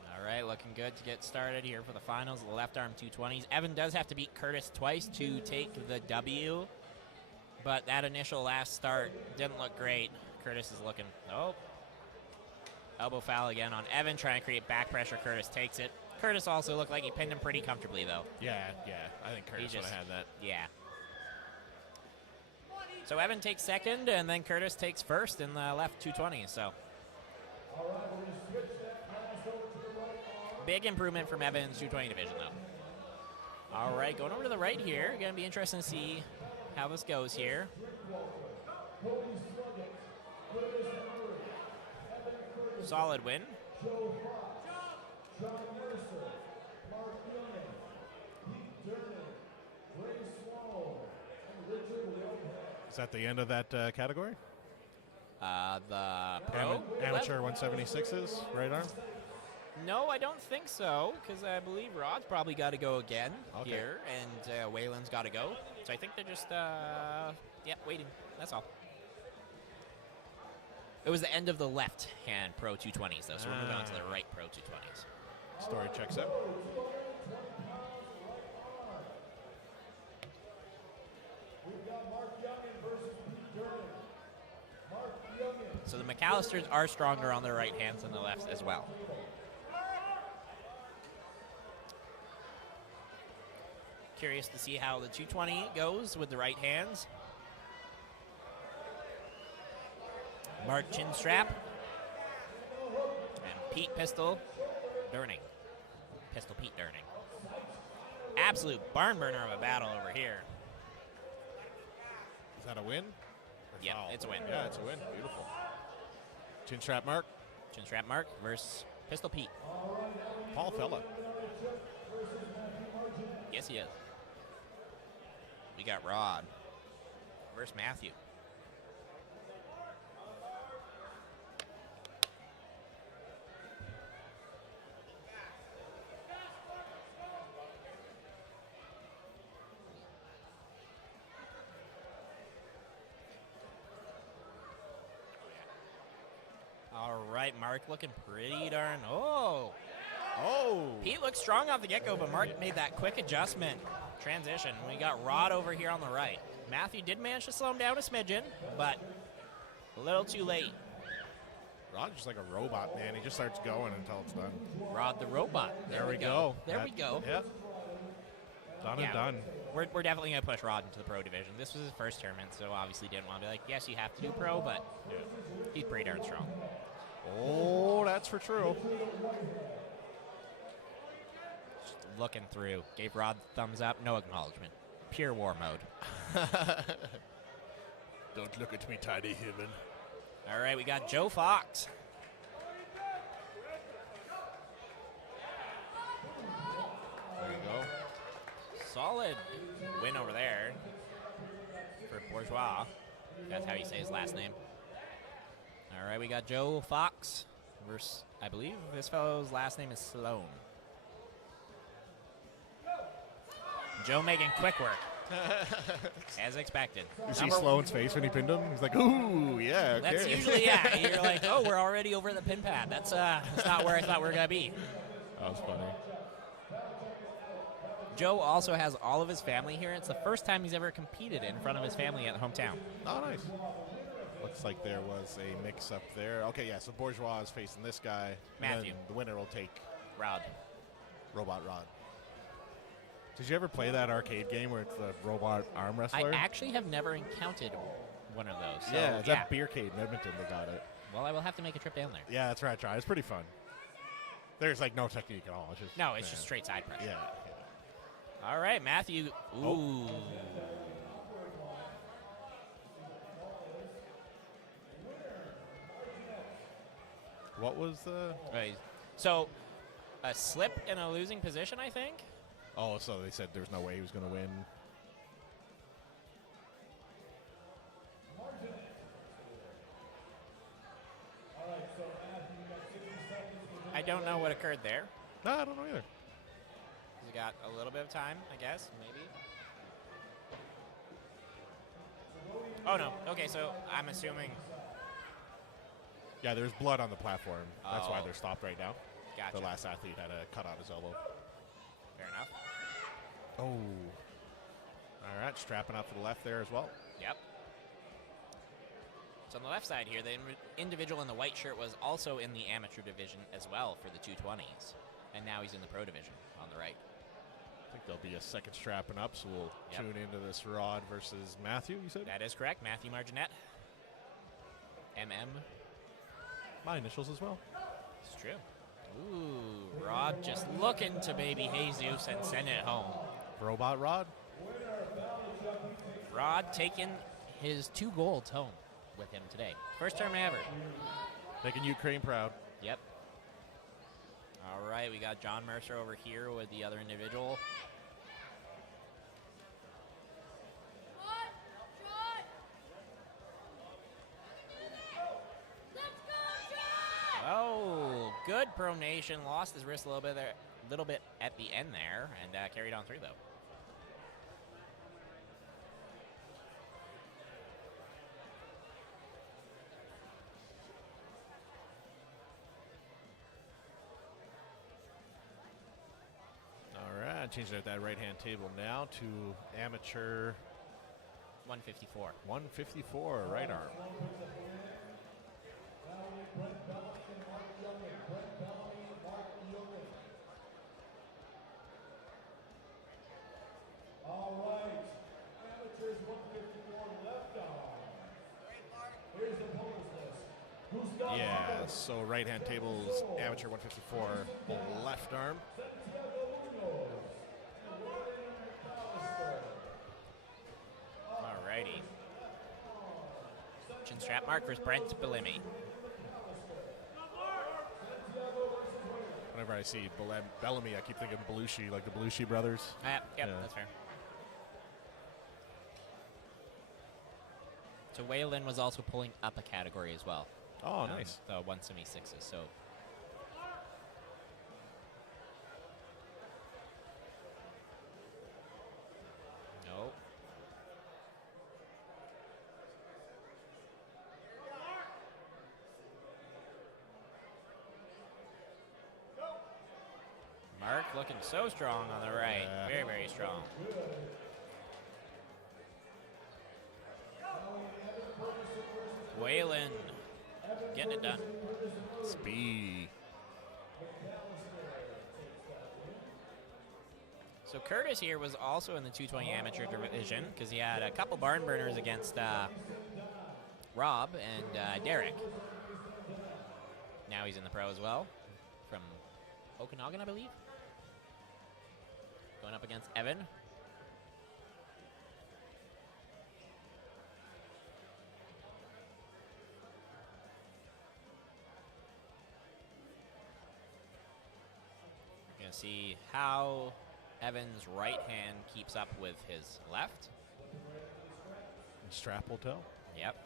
All right, looking good to get started here for the finals of the left arm 220s. Evan does have to beat Curtis twice to take the W. But that initial last start didn't look great. Curtis is looking, elbow foul again on Evan, trying to create back pressure. Curtis takes it. Curtis also looked like he pinned him pretty comfortably, though. Yeah. I think Curtis would have had that. Yeah. So Evan takes second, and then Curtis takes first in the left 220. So big improvement from Evan's 220 division, though. All right, going over to the right here. Going to be interesting to see how this goes here. Solid win. Is that the end of that category? The pro? Amateur 176s, right arm? No, I don't think so, because I believe Rod's probably got to go again Okay. here, and Waylon's got to go. So I think they're just, waiting. That's all. It was the end of the left hand pro 220s, though, so we're moving on to the right pro 220s. Story checks out. So the McAllisters are stronger on their right hands than the lefts as well. Curious to see how the 220 goes with the right hands. Mark chin strap. And Pete Pistol Durning. Pistol Pete Durning. Absolute barn burner of a battle over here. Is that a win? Yeah, it's a win. Yeah, it's a win. Beautiful. Chin strap Mark. Chin strap Mark versus Pistol Pete. Paul fella. Yes, he is. We got Rod versus Matthew. All right, Mark looking pretty darn. Oh, Pete looked strong off the get-go, but Mark made that quick adjustment. Transition. We got Rod over here on the right. Matthew did manage to slow him down a smidgen, but A little too late. Rod's just like a robot, man. He just starts going until it's done. Rod the robot. There we go. There we go. Yep. Done and done. We're definitely going to push Rod into the pro division. This was his first tournament, so obviously didn't want to be like, yes, you have to do pro, but he's pretty darn strong. Oh, that's for true. Just looking through. Gave Rod the thumbs up. No acknowledgement. Pure war mode. Don't look at me, tiny human. All right, we got Joe Fox. There you go. Solid win over there for Bourgeois. That's how you say his last name. All right, we got Joe Fox versus, I believe this fellow's last name is Sloan. Joe making quick work. As expected. You see Sloan's face when he pinned him? He's like, ooh, yeah, okay. That's usually, yeah. You're like, oh, we're already over the pin pad. That's not where I thought we were going to be. That was funny. Joe also has all of his family here. It's the first time he's ever competed in front of his family at hometown. Oh, nice. Looks like there was a mix-up there. Okay, yeah, so Bourgeois is facing this guy. Matthew. And the winner will take Rod. Robot Rod. Did you ever play that arcade game where it's the robot arm wrestler? I actually have never encountered one of those. So, yeah, it's at Beercade in Edmonton they got it. Well, I will have to make a trip down there. Yeah, that's right. Try. It's pretty fun. There's like no technique at all. It's just, no, it's just straight side press. Yeah. All right, Matthew. Ooh. Oh. What was the... Right. So, a slip in a losing position, I think? Oh, so they said there's no way he was going to win. I don't know what occurred there. No, I don't know either. He's got a little bit of time, I guess, maybe. Oh, no. Okay, so I'm assuming... Yeah, there's blood on the platform. That's why Oh. they're stopped right now. Gotcha. The last athlete had a cut on his elbow. Fair enough. Oh. All right, strapping up for the left there as well. Yep. So on the left side here, the individual in the white shirt was also in the amateur division as well for the 220s. And now he's in the pro division on the right. I think there'll be a second strapping up, so we'll tune into this Rod versus Matthew, you said? That is correct. Matthew Marginet. MM. My initials as well. It's true. Ooh, Rod just looking to baby Jesus and send it home. Robot Rod? Rod taking his 2 golds home with him today. First tournament ever. Making Ukraine proud. Yep. All right, we got John Mercer over here with the other individual. Oh, good pronation. Lost his wrist a little bit there, at the end there, and carried on through though. All right, changing out that right-hand table now to amateur 154. 154 right arm. All right, amateurs 154 left arm. Here's the opponent's list. Who's got Yeah, so right-hand table's amateur 154 left arm. Alrighty. Chin strap mark versus Brent Bellamy. Whenever I see Bellamy, I keep thinking Belushi, like the Belushi brothers. Yep, Yeah. that's fair. So Waylon was also pulling up a category as well. Oh, nice. The 176s. So nope. Mark looking so strong on the right. Yeah. Very, very strong. Waylon getting it done. Speedy. So Curtis here was also in the 220 amateur division because he had a couple barn burners against Rob and Derek. Now he's in the pro as well from Okanagan, I believe. Going up against Evan. Gonna see how Evan's right hand keeps up with his left. Strap will tell. Yep.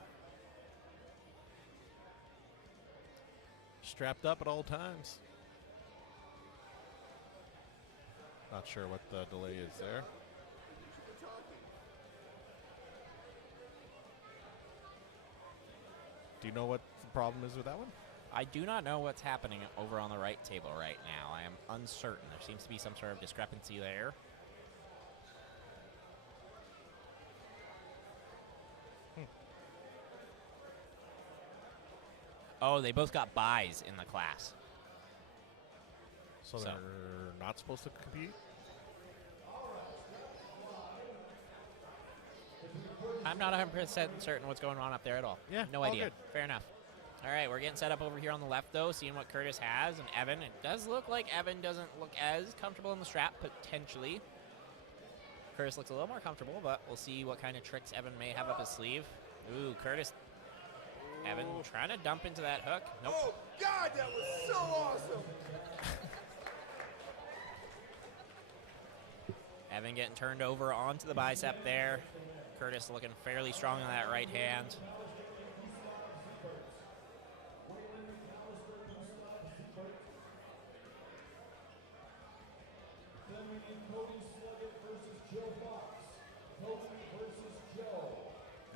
Strapped up at all times. Not sure what the delay is there. Do you know what the problem is with that one? I do not know what's happening over on the right table right now. I am uncertain. There seems to be some sort of discrepancy there. Oh, they both got buys in the class. So they're not supposed to compete? I'm not 100% certain what's going on up there at all. Yeah, no all idea. good. Fair enough. All right, we're getting set up over here on the left, though, seeing what Curtis has. And Evan, it does look like Evan doesn't look as comfortable in the strap, potentially. Curtis looks a little more comfortable, but we'll see what kind of tricks Evan may have up his sleeve. Ooh, Curtis. Evan trying to dump into that hook. Nope. Oh, God, that was so awesome. Evan getting turned over onto the bicep there. Curtis looking fairly strong on that right hand.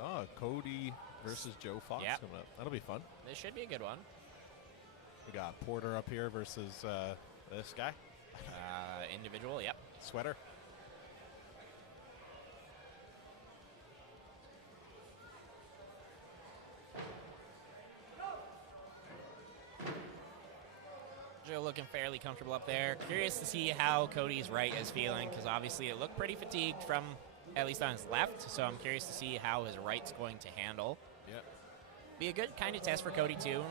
Oh, Cody versus Joe Fox Yep. coming up. That'll be fun. This should be a good one. We got Porter up here versus this guy. Individual, yep. Sweater. Joe looking fairly comfortable up there. Curious to see how Cody's right is feeling, because obviously it looked pretty fatigued from, at least on his left, so I'm curious to see how his right's going to handle. Yep. Be a good kind of test for Cody, too,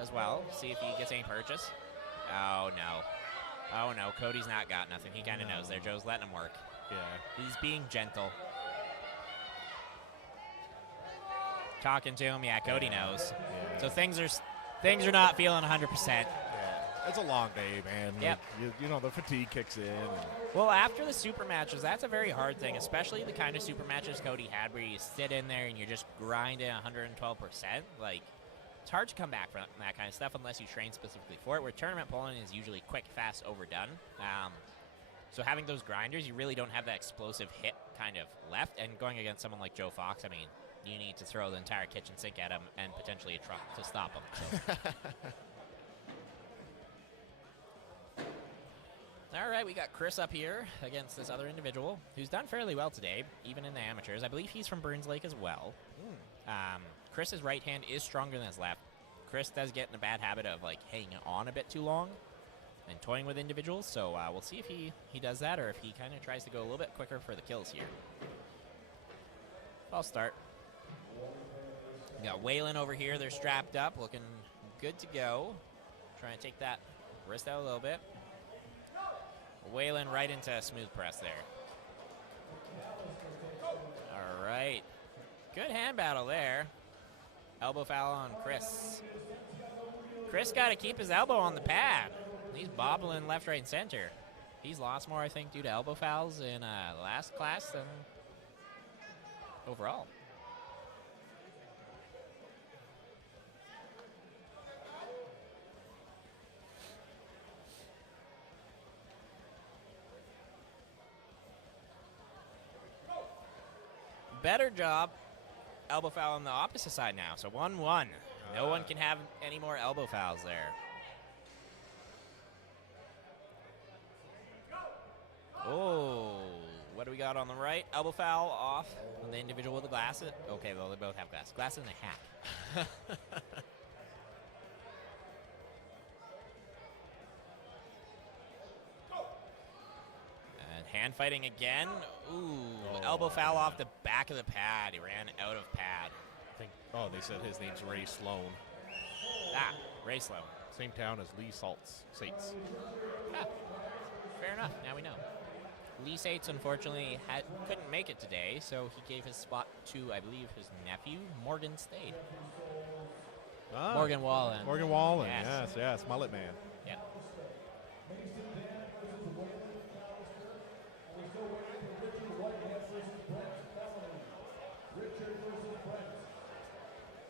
as well. See if he gets any purchase. Oh, no. Oh, no, Cody's not got nothing. He kind of knows there. Joe's letting him work. Yeah. He's being gentle. Talking to him, yeah, Cody knows. Yeah. So things are not feeling 100%. It's a long day, man. Yep. Like, you know, the fatigue kicks in. And Well, after the super matches, that's a very hard thing, especially the kind of super matches Cody had where you sit in there and you're just grinding 112%. Like, it's hard to come back from that kind of stuff unless you train specifically for it, where tournament pulling is usually quick, fast, overdone. So having those grinders, you really don't have that explosive hit kind of left. And going against someone like Joe Fox, I mean, you need to throw the entire kitchen sink at him and potentially a truck to stop him. So. All right, we got Chris up here against this other individual who's done fairly well today, even in the amateurs. I believe he's from Burns Lake as well. Chris's right hand is stronger than his left. Chris does get in a bad habit of like hanging on a bit too long and toying with individuals, so we'll see if he does that or if he kind of tries to go a little bit quicker for the kills here. I'll start. We got Waylon over here. They're strapped up, looking good to go. Trying to take that wrist out a little bit. Waylon right into a smooth press there. All right. Good hand battle there. Elbow foul on Chris. Chris got to keep his elbow on the pad. He's bobbling left, right, and center. He's lost more, I think, due to elbow fouls in last class than overall. Better job. Elbow foul on the opposite side now. So 1-1. No one can have any more elbow fouls there. Oh, what do we got on the right? Elbow foul off on the individual with the glasses. Okay, well, they both have glasses. Glasses and a hat. Hand fighting again. Ooh, elbow foul off the back of the pad. He ran out of pad. I think, they said his name's Ray Sloan. Ah, Ray Sloan. Same town as Lee Sates. Ah, fair enough. Now we know. Lee Sates, unfortunately, couldn't make it today, so he gave his spot to, I believe, his nephew, Morgan Stade. Morgan Wallen. Morgan Wallen, yes, Mullet Man. Yeah.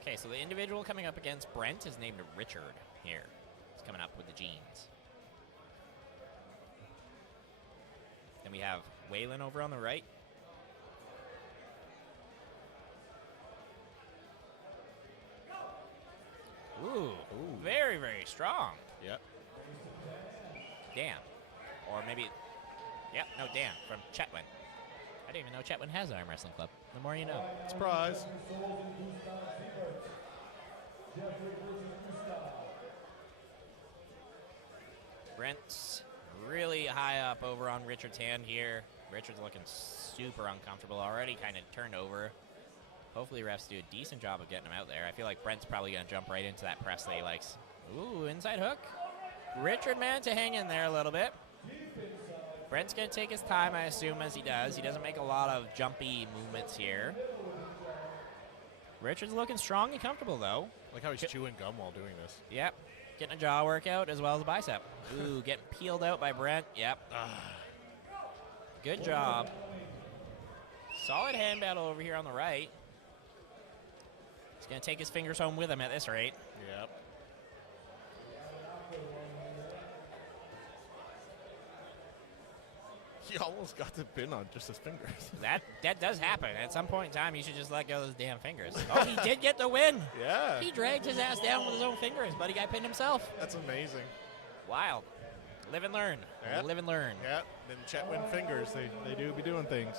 Okay, so the individual coming up against Brent is named Richard here. He's coming up with the jeans. Then we have Waylon over on the right. Ooh, very, very strong. Yep. Dan. Or maybe, no, Dan from Chetwynd. I didn't even know Chetwynd has an arm wrestling club. The more you know. Surprise. Brent's really high up over on Richard's hand here. Richard's looking super uncomfortable already, kind of turned over. Hopefully refs do a decent job of getting him out there. I feel like Brent's probably going to jump right into that press that he likes. Ooh, inside hook. Richard managed to hang in there a little bit. Brent's going to take his time, I assume, as he does. He doesn't make a lot of jumpy movements here. Richard's looking strong and comfortable, though. Like how he's chewing gum while doing this. Yep. Getting a jaw workout as well as a bicep. Ooh, getting peeled out by Brent. Yep. Good job. Solid hand battle over here on the right. He's going to take his fingers home with him at this rate. Yep. He almost got the pin on just his fingers. That does happen. At some point in time, you should just let go of those damn fingers. Oh, he did get the win. Yeah. He dragged his ass down with his own fingers, but he got pinned himself. That's amazing. Wild. Live and learn. Yep. Live and learn. Yeah. Then Chetwynd fingers, they do be doing things.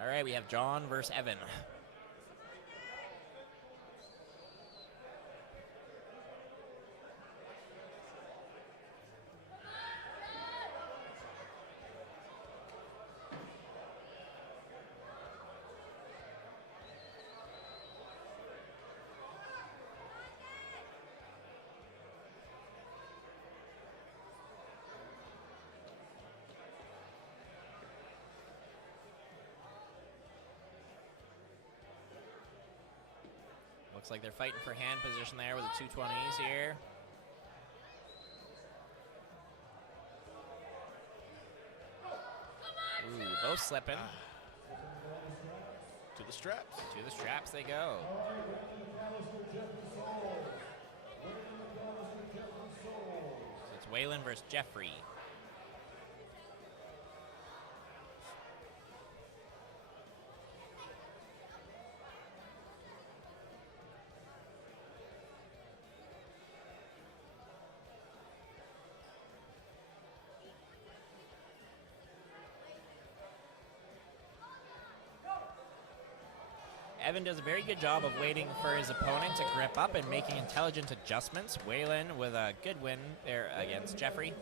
All right, we have John versus Evan. Looks like they're fighting for hand position there with the 220s here. Ooh, both slipping. To the straps. To the straps they go. So it's Waylon versus Jeffrey. Evan does a very good job of waiting for his opponent to grip up and making intelligent adjustments. Waylon with a good win there against Jeffrey.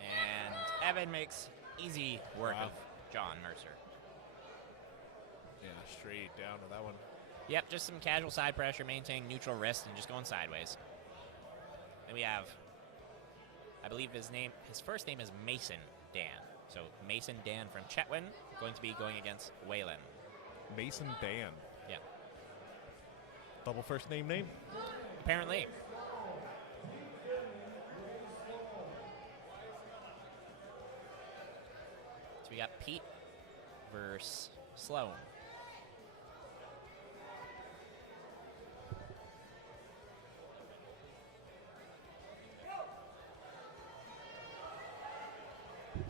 And Evan makes easy work of John Mercer. Yeah, straight down to that one. Yep, just some casual side pressure, maintaining neutral wrist and just going sideways. Then we have, I believe his first name is Mason Dan. So Mason Dan from Chetwynd going to be going against Waylon. Mason Dan. Yeah. Double first name? Apparently. So we got Pete versus Sloan.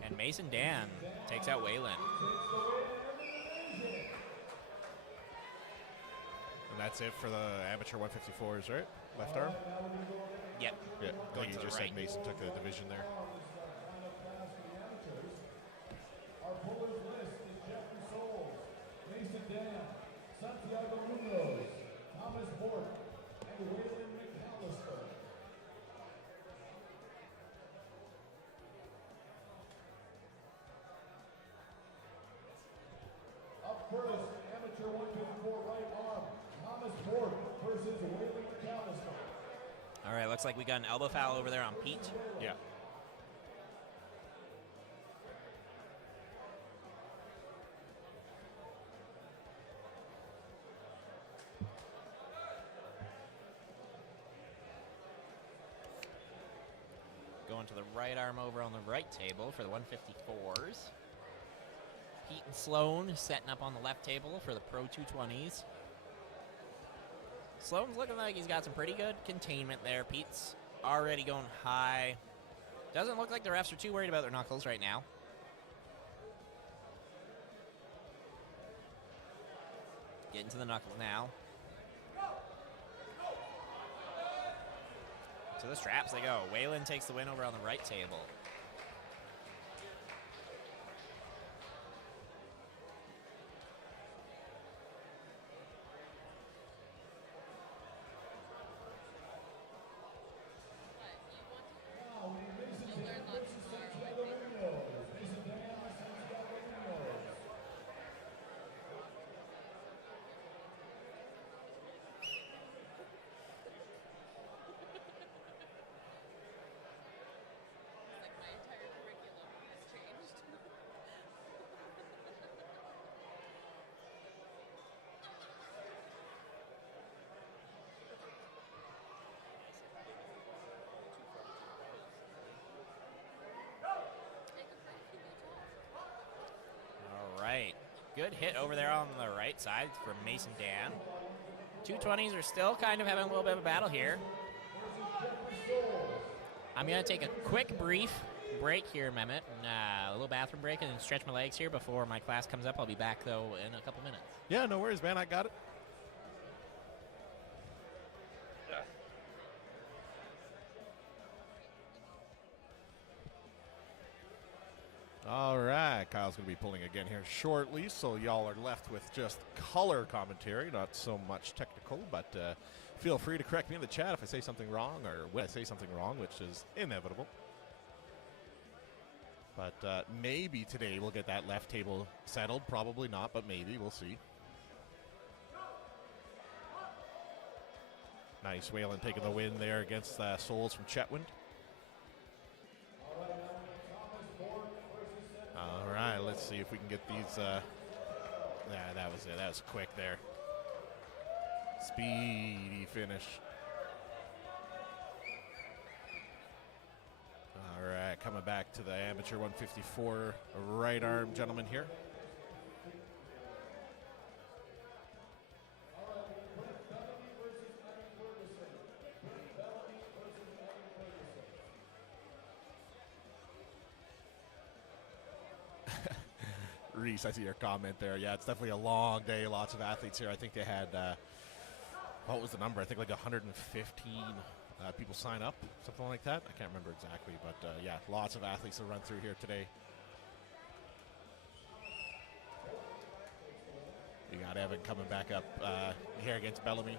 And Mason Dan takes out Waylon. And That's it for the amateur 154s, right? Left arm? Yep. Yeah. Going You to the just right. said Mason took the division there. Our pullers list is Jeffrey Souls, Mason Dan, Santiago Munoz, Thomas Bork, and Waylon McAllister. Up first, amateur 154 right arm, Thomas Bork versus Waylon McAllister. All right, looks like we got an elbow foul over there on Pete. Yeah. Going to the right arm over on the right table for the 154s. Pete and Sloan setting up on the left table for the Pro 220s. Sloan's looking like he's got some pretty good containment there. Pete's already going high. Doesn't look like the refs are too worried about their knuckles right now. Getting to the knuckles now. To the straps they go. Waylon takes the win over on the right table. Like my entire curriculum has changed. All right. Good hit over there on the right side from Mason Dan. 220s are still kind of having a little bit of a battle here. I'm going to take a quick, brief break here, Mehmet. And, a little bathroom break and then stretch my legs here before my class comes up. I'll be back, though, in a couple minutes. Yeah, no worries, man. I got it. All right, Kyle's going to be pulling again here shortly, so y'all are left with just color commentary, not so much technical, but feel free to correct me in the chat if I say something wrong or when I say something wrong, which is inevitable. But maybe today we'll get that left table settled. Probably not, but maybe. We'll see. Nice. Waylon taking the win there against Souls from Chetwynd. All right, let's see if we can get these. Yeah, that was it. That was quick there. Speedy finish. All right, coming back to the amateur 154 right arm gentleman here. Reese, I see your comment there. Yeah, it's definitely a long day. Lots of athletes here. I think they had, what was the number? I think like 115 people sign up, something like that. I can't remember exactly, but yeah, lots of athletes to run through here today. You got Evan coming back up here against Bellamy.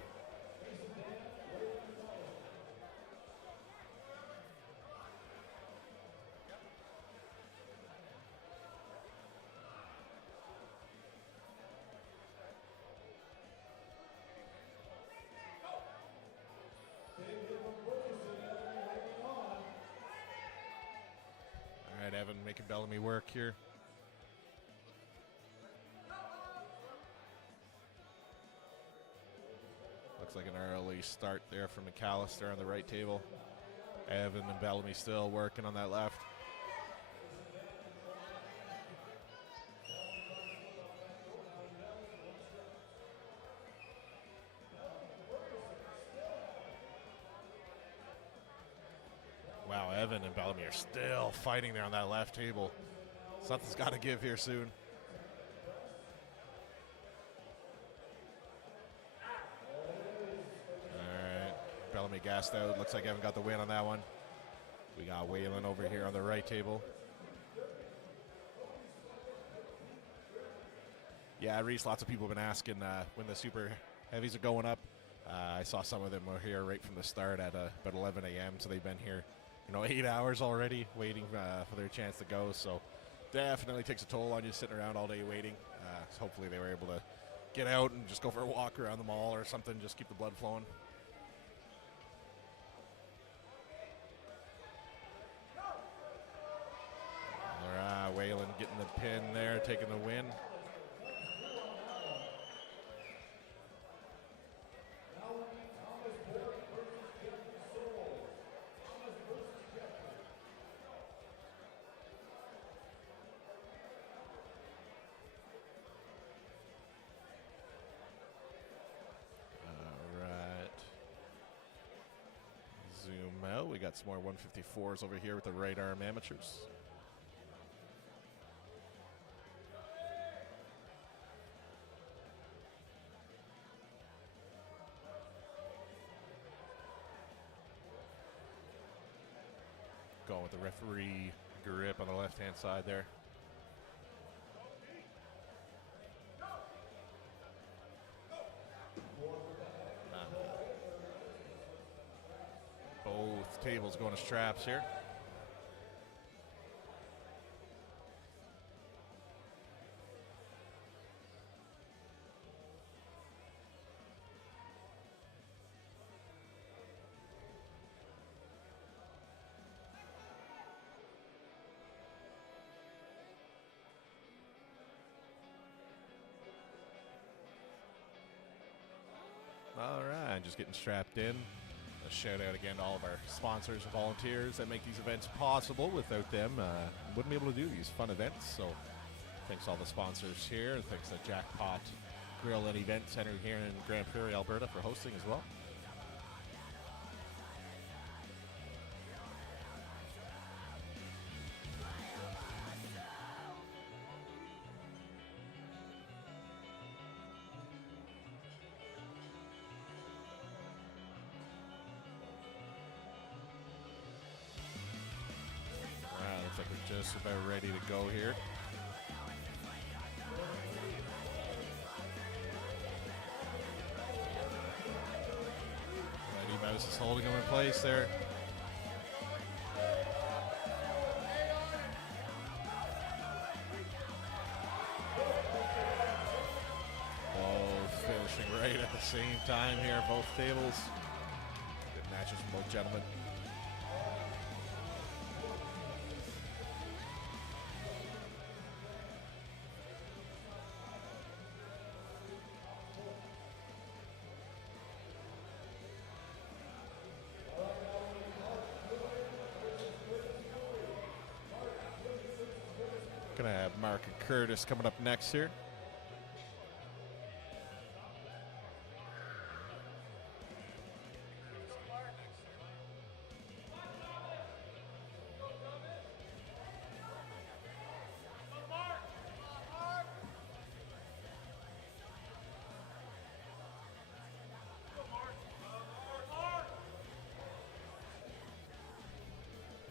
All right, Evan making Bellamy work here. Looks like an early start there from McAllister on the right table. Evan and Bellamy still working on that left. Wow, Evan and Bellamy are still fighting there on that left table. Something's got to give here soon. definitely gassed out. Looks like Evan got the win on that one. We got Waylon over here on the right table. Yeah, Reese, lots of people have been asking when the super heavies are going up. I saw some of them were here right from the start at about 11 a.m. So they've been here, 8 hours already waiting for their chance to go. So definitely takes a toll on you sitting around all day waiting. So hopefully they were able to get out and just go for a walk around the mall or something, just keep the blood flowing. All right, Waylon getting the pin there, taking the win. We got some more 154s over here with the right arm amateurs. Going with the referee grip on the left-hand side there. Both tables going to straps here. All right, just getting strapped in. A shout out again to all of our sponsors and volunteers that make these events possible. Without them, wouldn't be able to do these fun events. So thanks to all the sponsors here. Thanks to Jackpot Grill and Event Center here in Grande Prairie, Alberta for hosting as well. Looks like we're just about ready to go here. Mighty Mouse is holding him in place there. Both finishing right at the same time here, both tables. Good matches from both gentlemen. Gonna have Mark and Curtis coming up next here.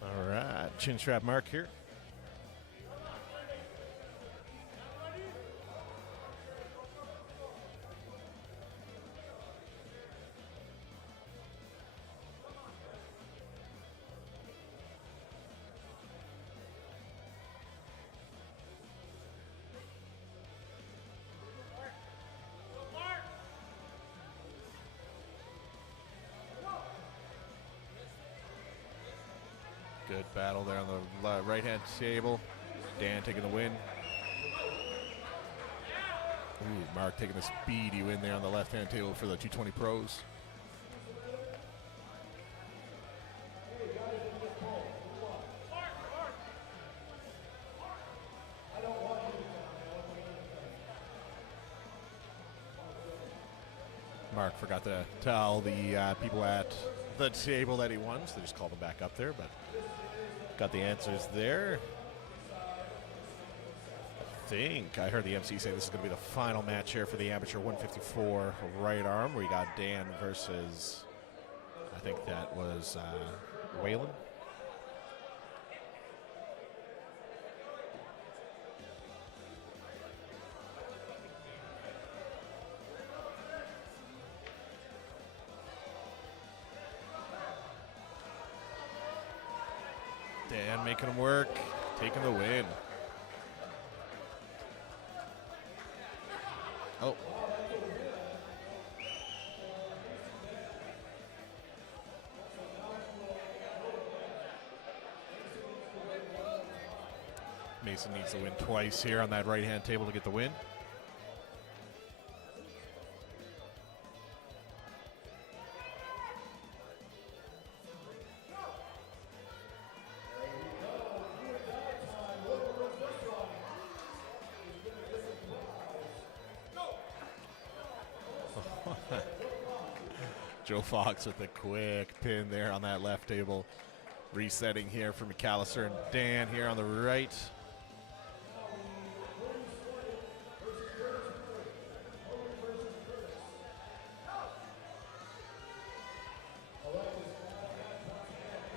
All right, chin strap Mark here. Good battle there on the right-hand table. Dan taking the win. Ooh, Mark taking the speedy win there on the left-hand table for the 220 pros. Mark forgot to tell the people at the table that he won, so they just called him back up there, but got the answers there. I heard the MC say this is going to be the final match here for the amateur 154 right arm. We got Dan versus, I think that was Waylon. Dan making him work, taking the win. Oh. Mason needs to win twice here on that right-hand table to get the win. Joe Fox with a quick pin there on that left table. Resetting here for McAllister and Dan here on the right.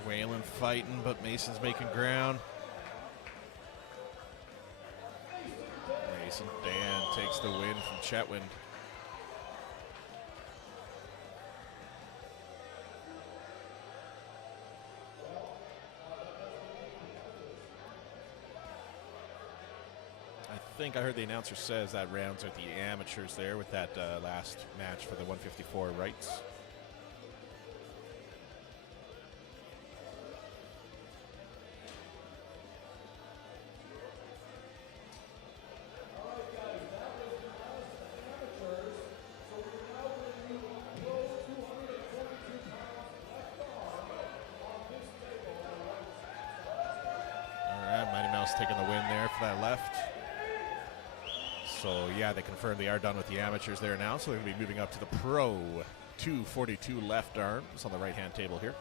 Waylon fighting, but Mason's making ground. Mason, Dan takes the win from Chetwynd. I think I heard the announcer says that rounds out the amateurs there with that last match for the 154 rights. Taking the win there for that left. So yeah, they confirmed they are done with the amateurs there now, so they're going to be moving up to the Pro 242 left arms on the right-hand table here.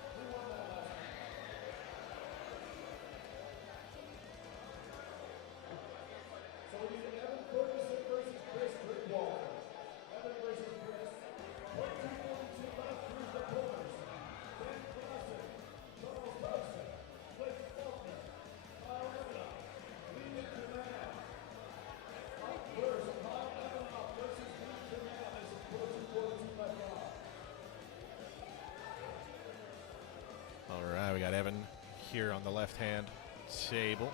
We got Evan here on the left-hand table.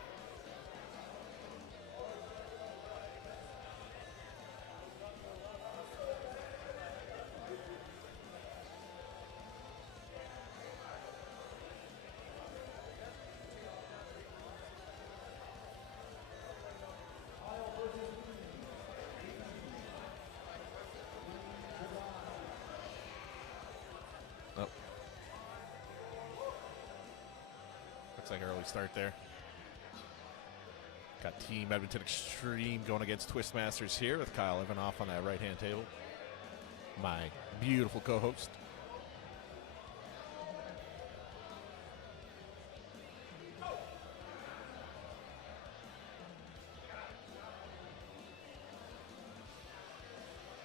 Like an early start there. Got Team Edmonton Extreme going against Twistmasters here with Kyle Evanoff on that right-hand table. My beautiful co-host.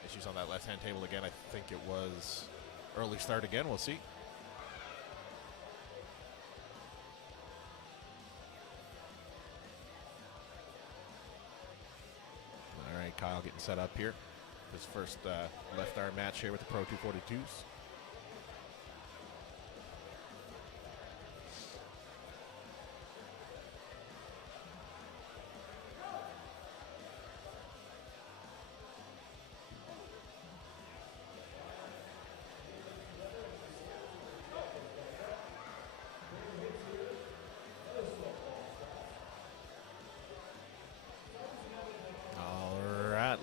Issues on that left-hand table again. I think it was early start again. We'll see. Kyle getting set up here. His first left arm match here with the Pro 242s.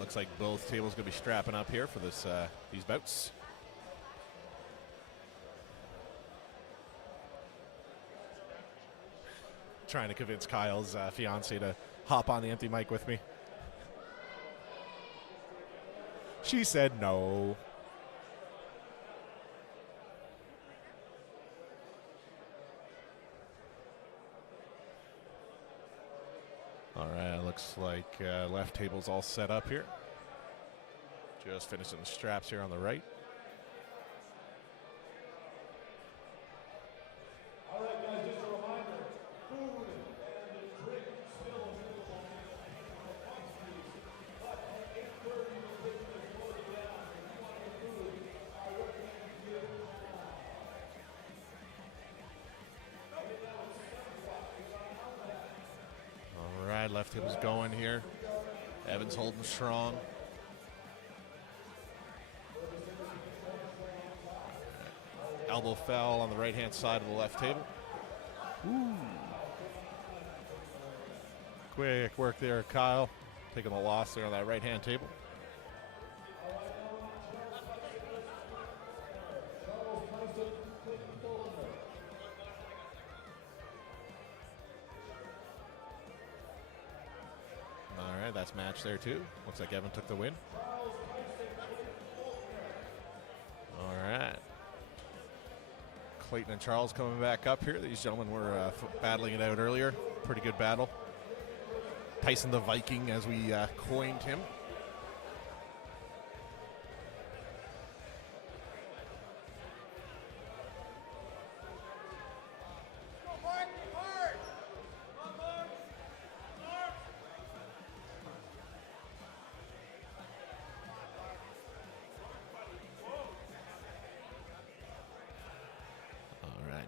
Looks like both tables going to be strapping up here for this these bouts. Trying to convince Kyle's fiance to hop on the empty mic with me. She said no. All right, looks like left table's all set up here. Just finishing the straps here on the right. left table's going here. Evans holding strong. Elbow foul on the right-hand side of the left table. Ooh. Quick work there, Kyle. Taking the loss there on that right-hand table. All right, that's match there too. Looks like Evan took the win. All right. Clayton and Charles coming back up here. These gentlemen were battling it out earlier. Pretty good battle. Tyson the Viking, as we coined him.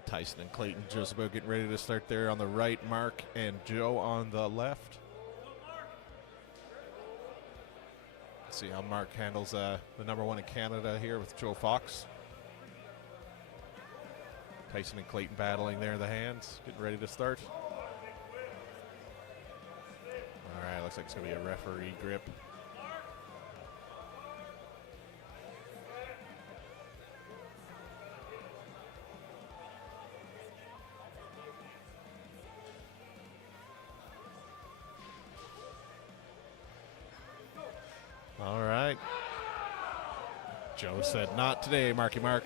Tyson and Clayton just about getting ready to start there on the right. Mark and Joe on the left. Let's see how Mark handles the number one in Canada here with Joe Fox. Tyson and Clayton battling there in the hands, getting ready to start. All right, looks like it's going to be a referee grip. All right. Joe said, not today, Marky Mark.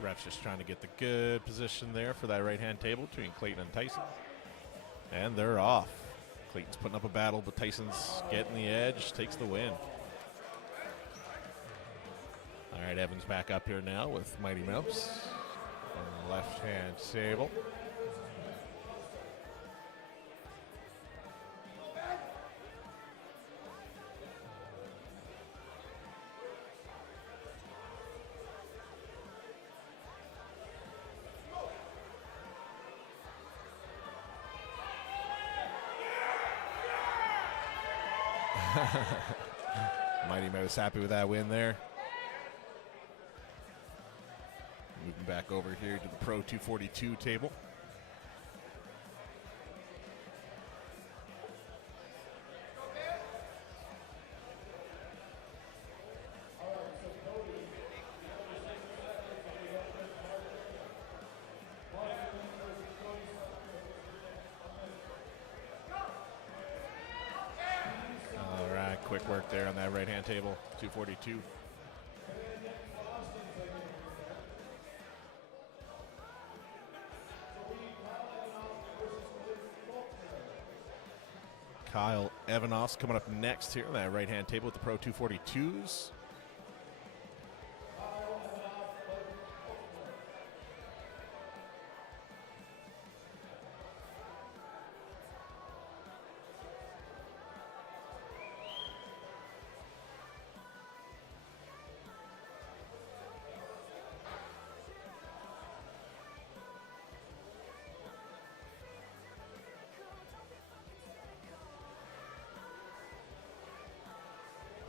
Ref's just trying to get the good position there for that right-hand table between Clayton and Tyson. And they're off. Clayton's putting up a battle, but Tyson's getting the edge, takes the win. All right, Evans back up here now with Mighty Mouse on the left-hand table. Mighty Mouse happy with that win there. Moving back over here to the Pro 242 table. Quick work there on that right-hand table, 242. Kyle Evanos coming up next here on that right-hand table with the Pro 242s.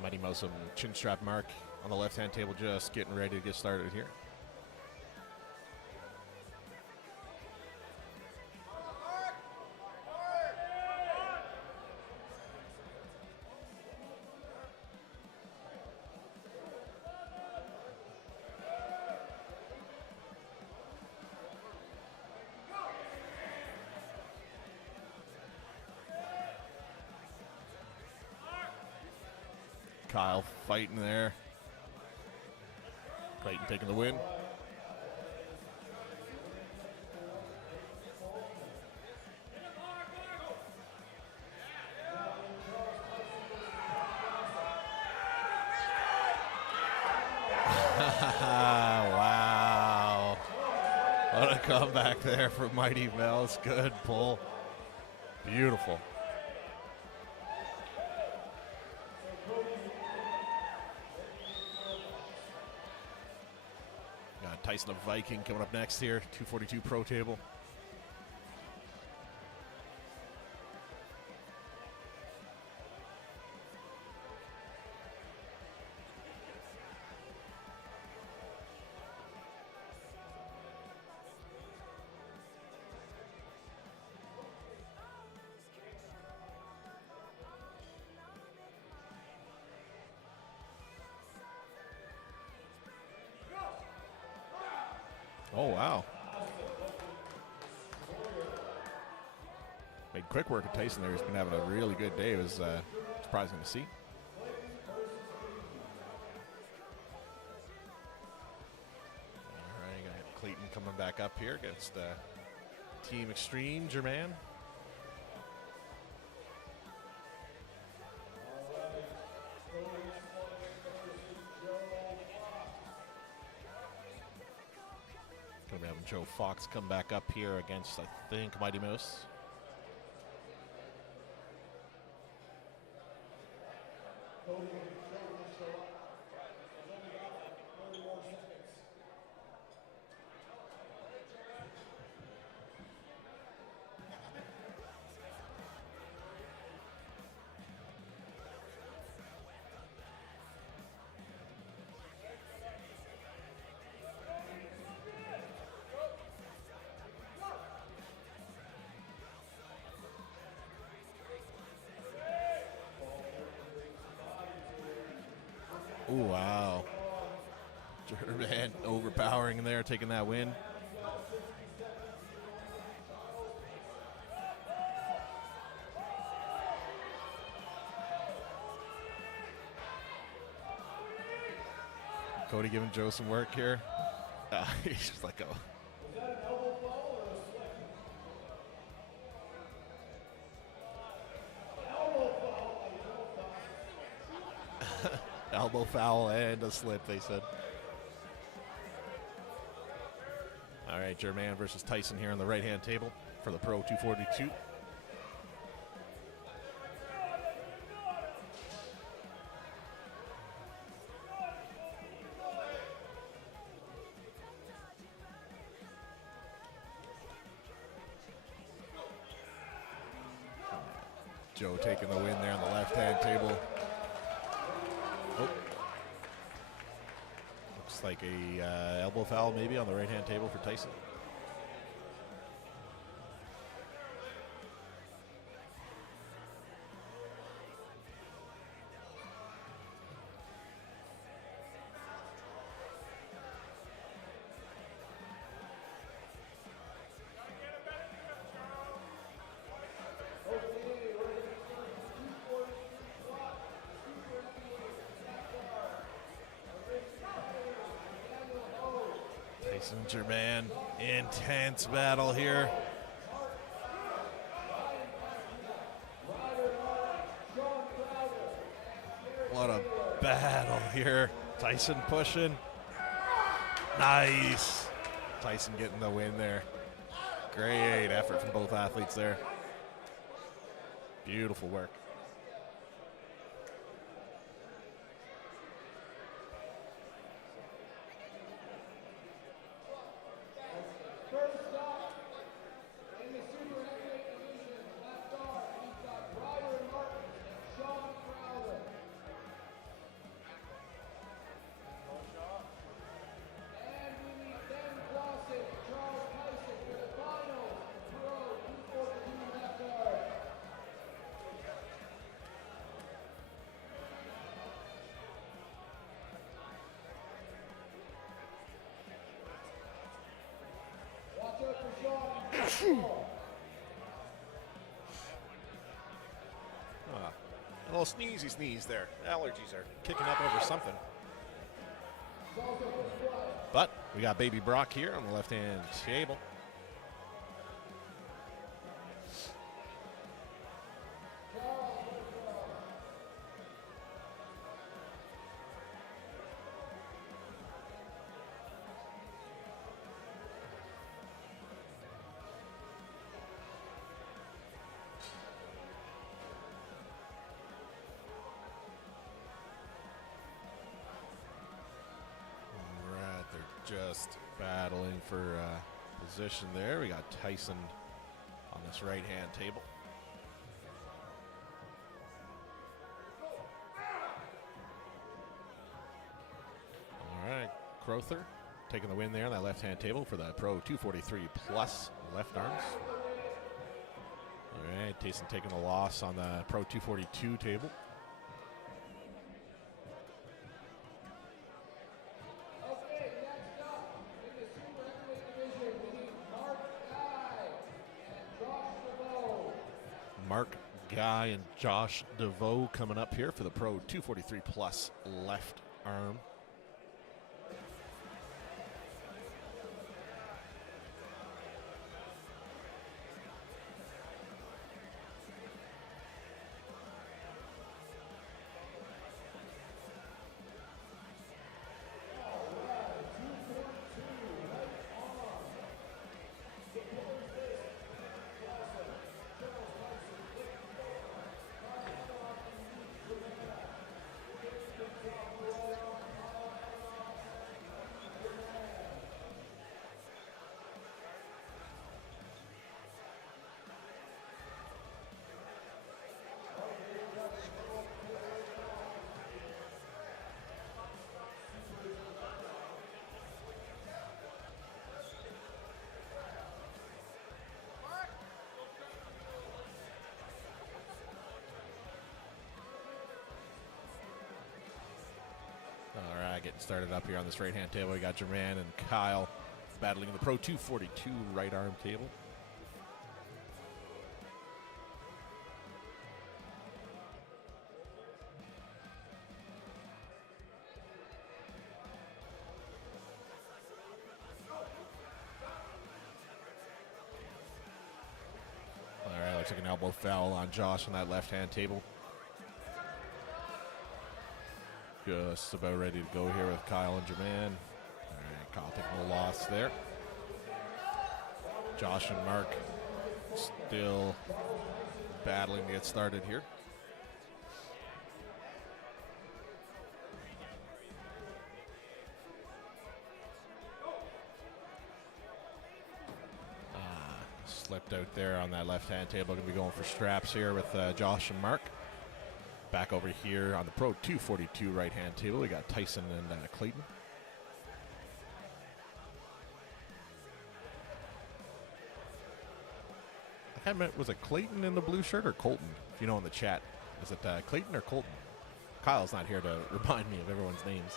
Mighty Mouse and Chin Strap Mark on the left-hand table just getting ready to get started here. Kyle fighting there. Clayton taking the win. Wow. What a comeback there for Mighty Mouse. Good pull. Beautiful. Got Tyson the Viking coming up next here, 242 pro table. Oh, wow. Made quick work of Tyson there. He's been having a really good day. It was surprising to see. All right, got Clayton coming back up here against Team Extreme, Germain. Going to be having Joe Fox come back up here against, I think, Mighty Mouse. Oh, wow. Germain overpowering there, taking that win. Cody giving Joe some work here. He's just like, oh. Elbow foul and a slip, they said. All right, Germain versus Tyson here on the right-hand table for the Pro 242. Joe taking the win there on the left-hand table. Oh. Looks like a elbow foul maybe on the right-hand table for Tyson. Tyson Germain, intense battle here. What a battle here. Tyson pushing. Nice. Tyson getting the win there. Great effort from both athletes there. Beautiful work. A little sneezy sneeze there. Allergies are kicking up over something. But we got Baby Brock here on the left-hand table. just battling for position there. We got Tyson on this right-hand table. All right, Crowther taking the win there on that left-hand table for the Pro 243 plus left arms. All right, Tyson taking the loss on the Pro 242 table. Okay, next up in the super heavyweight division, we need Mark Guy and Josh DeVoe. Mark Guy and Josh DeVoe coming up here for the Pro 243 plus left arm. All right, getting started up here on this right-hand table. We got Jermaine and Kyle battling in the Pro 242 right arm table. All right, looks like an elbow foul on Josh on that left-hand table. Just about ready to go here with Kyle and Jermaine. All right, Kyle taking a loss there. Josh and Mark still battling to get started here. Slipped out there on that left-hand table. Going to be going for straps here with Josh and Mark. Back over here on the Pro 242 right-hand table, we got Tyson and Clayton. I can't remember, was it Clayton in the blue shirt or Colton? If you know in the chat, is it Clayton or Colton? Kyle's not here to remind me of everyone's names.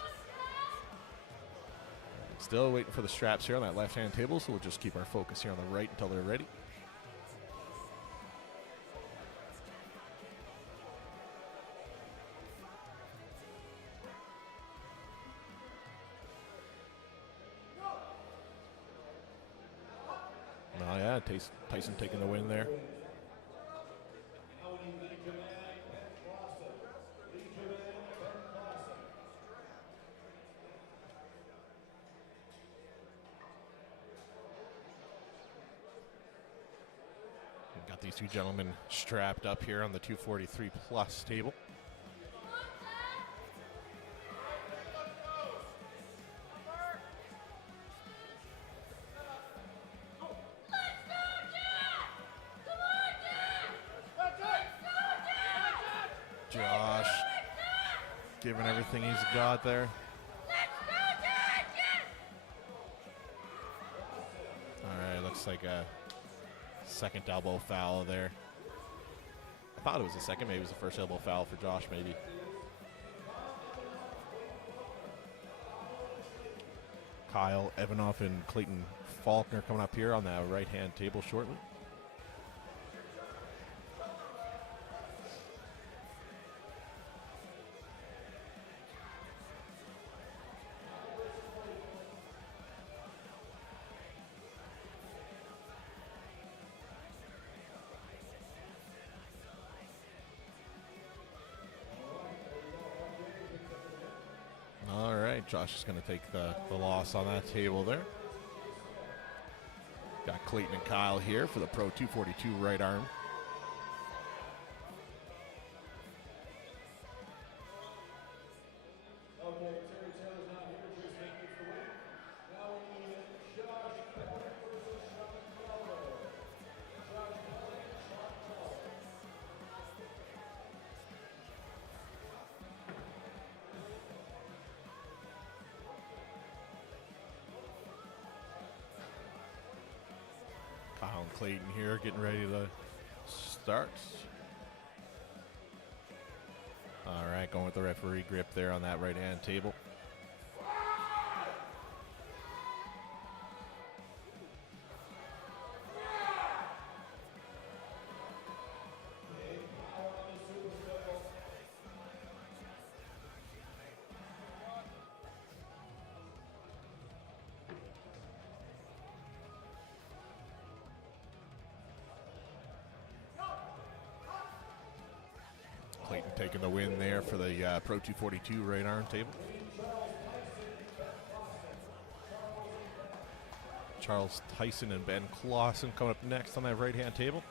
Still waiting for the straps here on that left-hand table, so we'll just keep our focus here on the right until they're ready. Oh yeah, Tyson taking the win there. Got these two gentlemen strapped up here on the 243 plus table. Josh giving everything he's got there. All right, looks like a second elbow foul there. I thought it was the second, maybe it was the first elbow foul for Josh, maybe. Kyle Evanoff and Clayton Faulkner coming up here on the right-hand table shortly. All right, Josh is going to take the loss on that table there. Got Clayton and Kyle here for the Pro 242 right arm. Okay, Terry Taylor's not here. Chris Hickman's the win. Now Clayton here getting ready to start. All right, going with the referee grip there on that right-hand table. Clayton taking the win there for the Pro 242 right arm table. Charles Tyson and Ben Clausen coming up next on that right-hand table.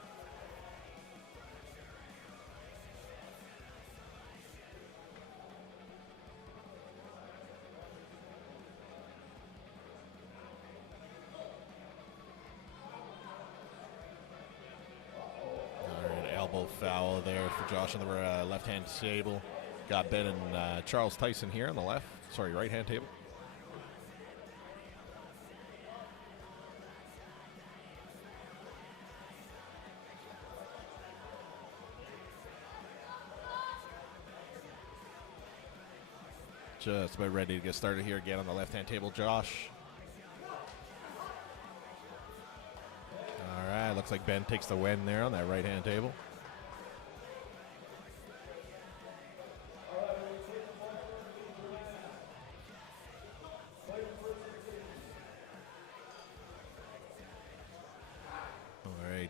Elbow foul there for Josh on the left-hand table. Got Ben and Charles Tyson here on the left. Sorry, right-hand table. Just about ready to get started here again on the left-hand table. Josh. All right, looks like Ben takes the win there on that right-hand table.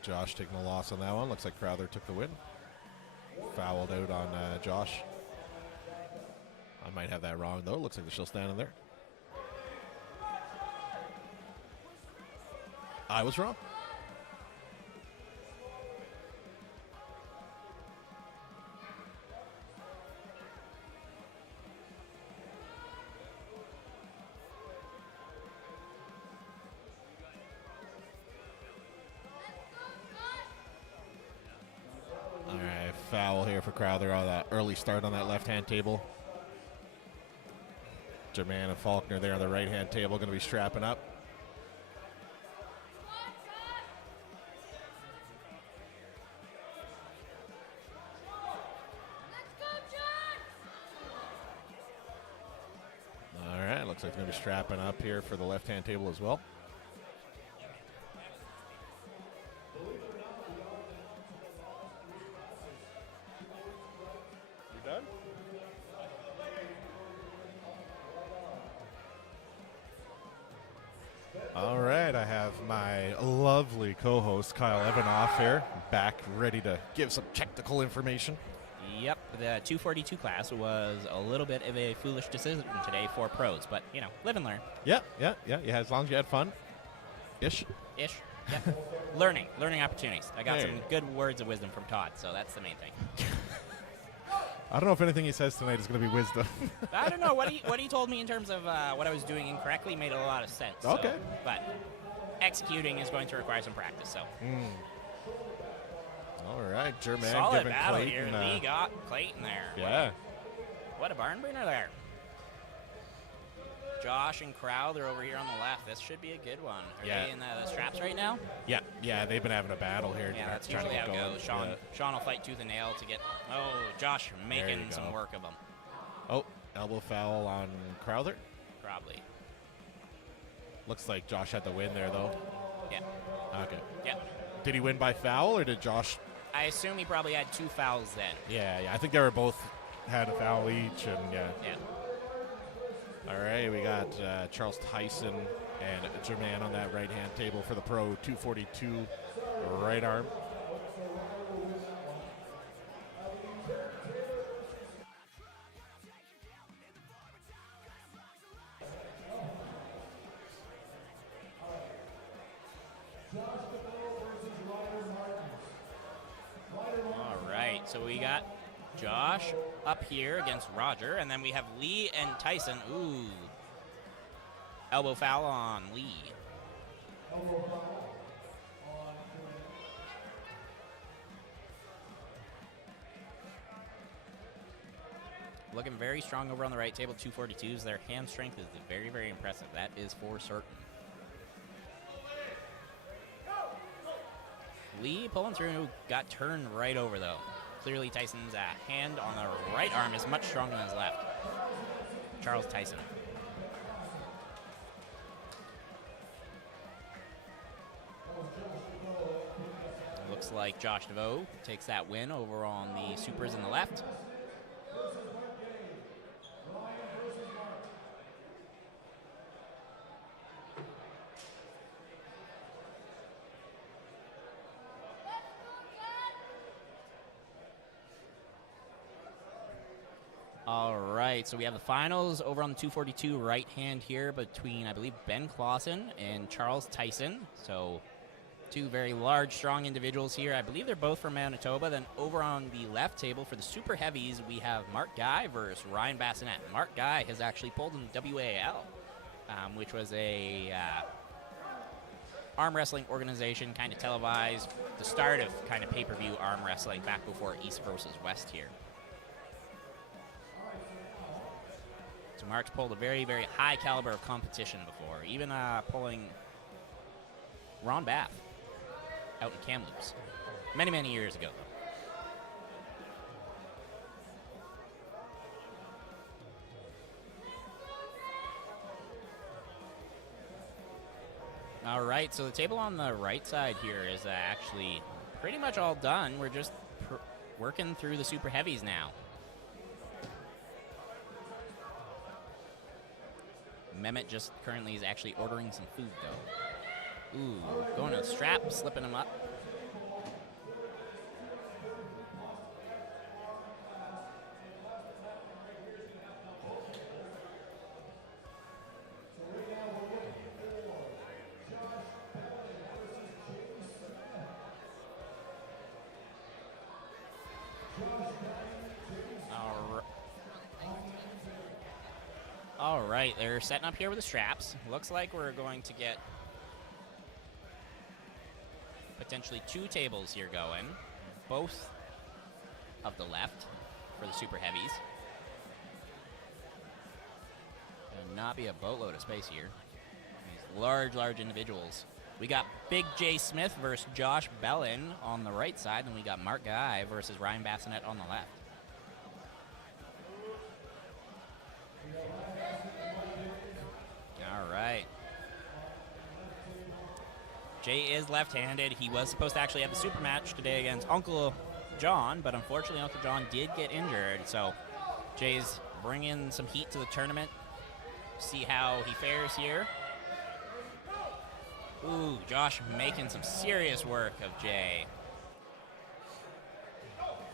Josh taking a loss on that one. Looks like Crowther took the win. Fouled out on Josh. I might have that wrong, though. Looks like they're still standing there. I was wrong. Foul here for Crowther on that early start on that left-hand table. Jermaine and Faulkner there on the right-hand table going to be strapping up. All right, looks like they're going to be strapping up here for the left-hand table as well. All right, I have my lovely co-host Kyle Evanoff here, back ready to give some technical information. Yep, the 242 class was a little bit of a foolish decision today for pros, but, you know, live and learn. Yeah, as long as you had fun. Ish. Yeah. Learning opportunities. I got some good words of wisdom from Todd, so that's the main thing. I don't know if anything he says tonight is going to be wisdom. I don't know. What he told me in terms of what I was doing incorrectly made a lot of sense. Okay. So, but executing is going to require some practice, so. All right, Jermaine solid giving battle Clayton, here. Lee got Clayton there. Yeah. What a barn burner there. Josh and Crowther over here on the left. This should be a good one. Are they in the straps right now? Yeah, they've been having a battle here. Yeah, that's usually how it goes. Sean will fight tooth and nail to get. Oh, Josh making some work of him. Oh, elbow foul on Crowther. Probably. Looks like Josh had the win there, though. Yeah. Okay. Yeah. Did he win by foul, or did Josh? I assume he probably had 2 fouls then. Yeah. I think they were both had a foul each, and yeah. All right, we got Charles Tyson and Jermaine on that right-hand table for the Pro 242 right arm. All right, so we got Josh up here against Roger, and then we have Lee and Tyson. Ooh. Elbow foul on Lee. Looking very strong over on the right table, 242s. Their hand strength is very, very impressive. That is for certain. Lee pulling through, got turned right over though. Clearly Tyson's hand on the right arm is much stronger than his left. Charles Tyson. Looks like Josh DeVoe takes that win over on the supers in the left. All right, so we have the finals over on the 242 right hand here between, I believe, Ben Clausen and Charles Tyson. So two very large, strong individuals here. I believe they're both from Manitoba. Then over on the left table for the super heavies, we have Mark Guy versus Ryan Bassinet. Mark Guy has actually pulled in the WAL, which was a arm wrestling organization, kind of televised, the start of kind of pay-per-view arm wrestling back before East versus West here. So Mark's pulled a very, very high caliber of competition before, even pulling Ron Bath out in Kamloops many, many years ago. All right, so the table on the right side here is actually pretty much all done. We're just working through the super heavies now. Mehmet just currently is actually ordering some food, though. Ooh, going to the strap, slipping him up. All right, they're setting up here with the straps. Looks like we're going to get potentially two tables here going, both of the left for the super heavies. There'll not be a boatload of space here. These large, large individuals. We got Big J Smith versus Josh Bellin on the right side, and we got Mark Guy versus Ryan Bassinet on the left. All right. Jay is left-handed. He was supposed to actually have a super match today against Uncle John, but unfortunately Uncle John did get injured. So Jay's bringing some heat to the tournament. See how he fares here. Ooh, Josh making some serious work of Jay.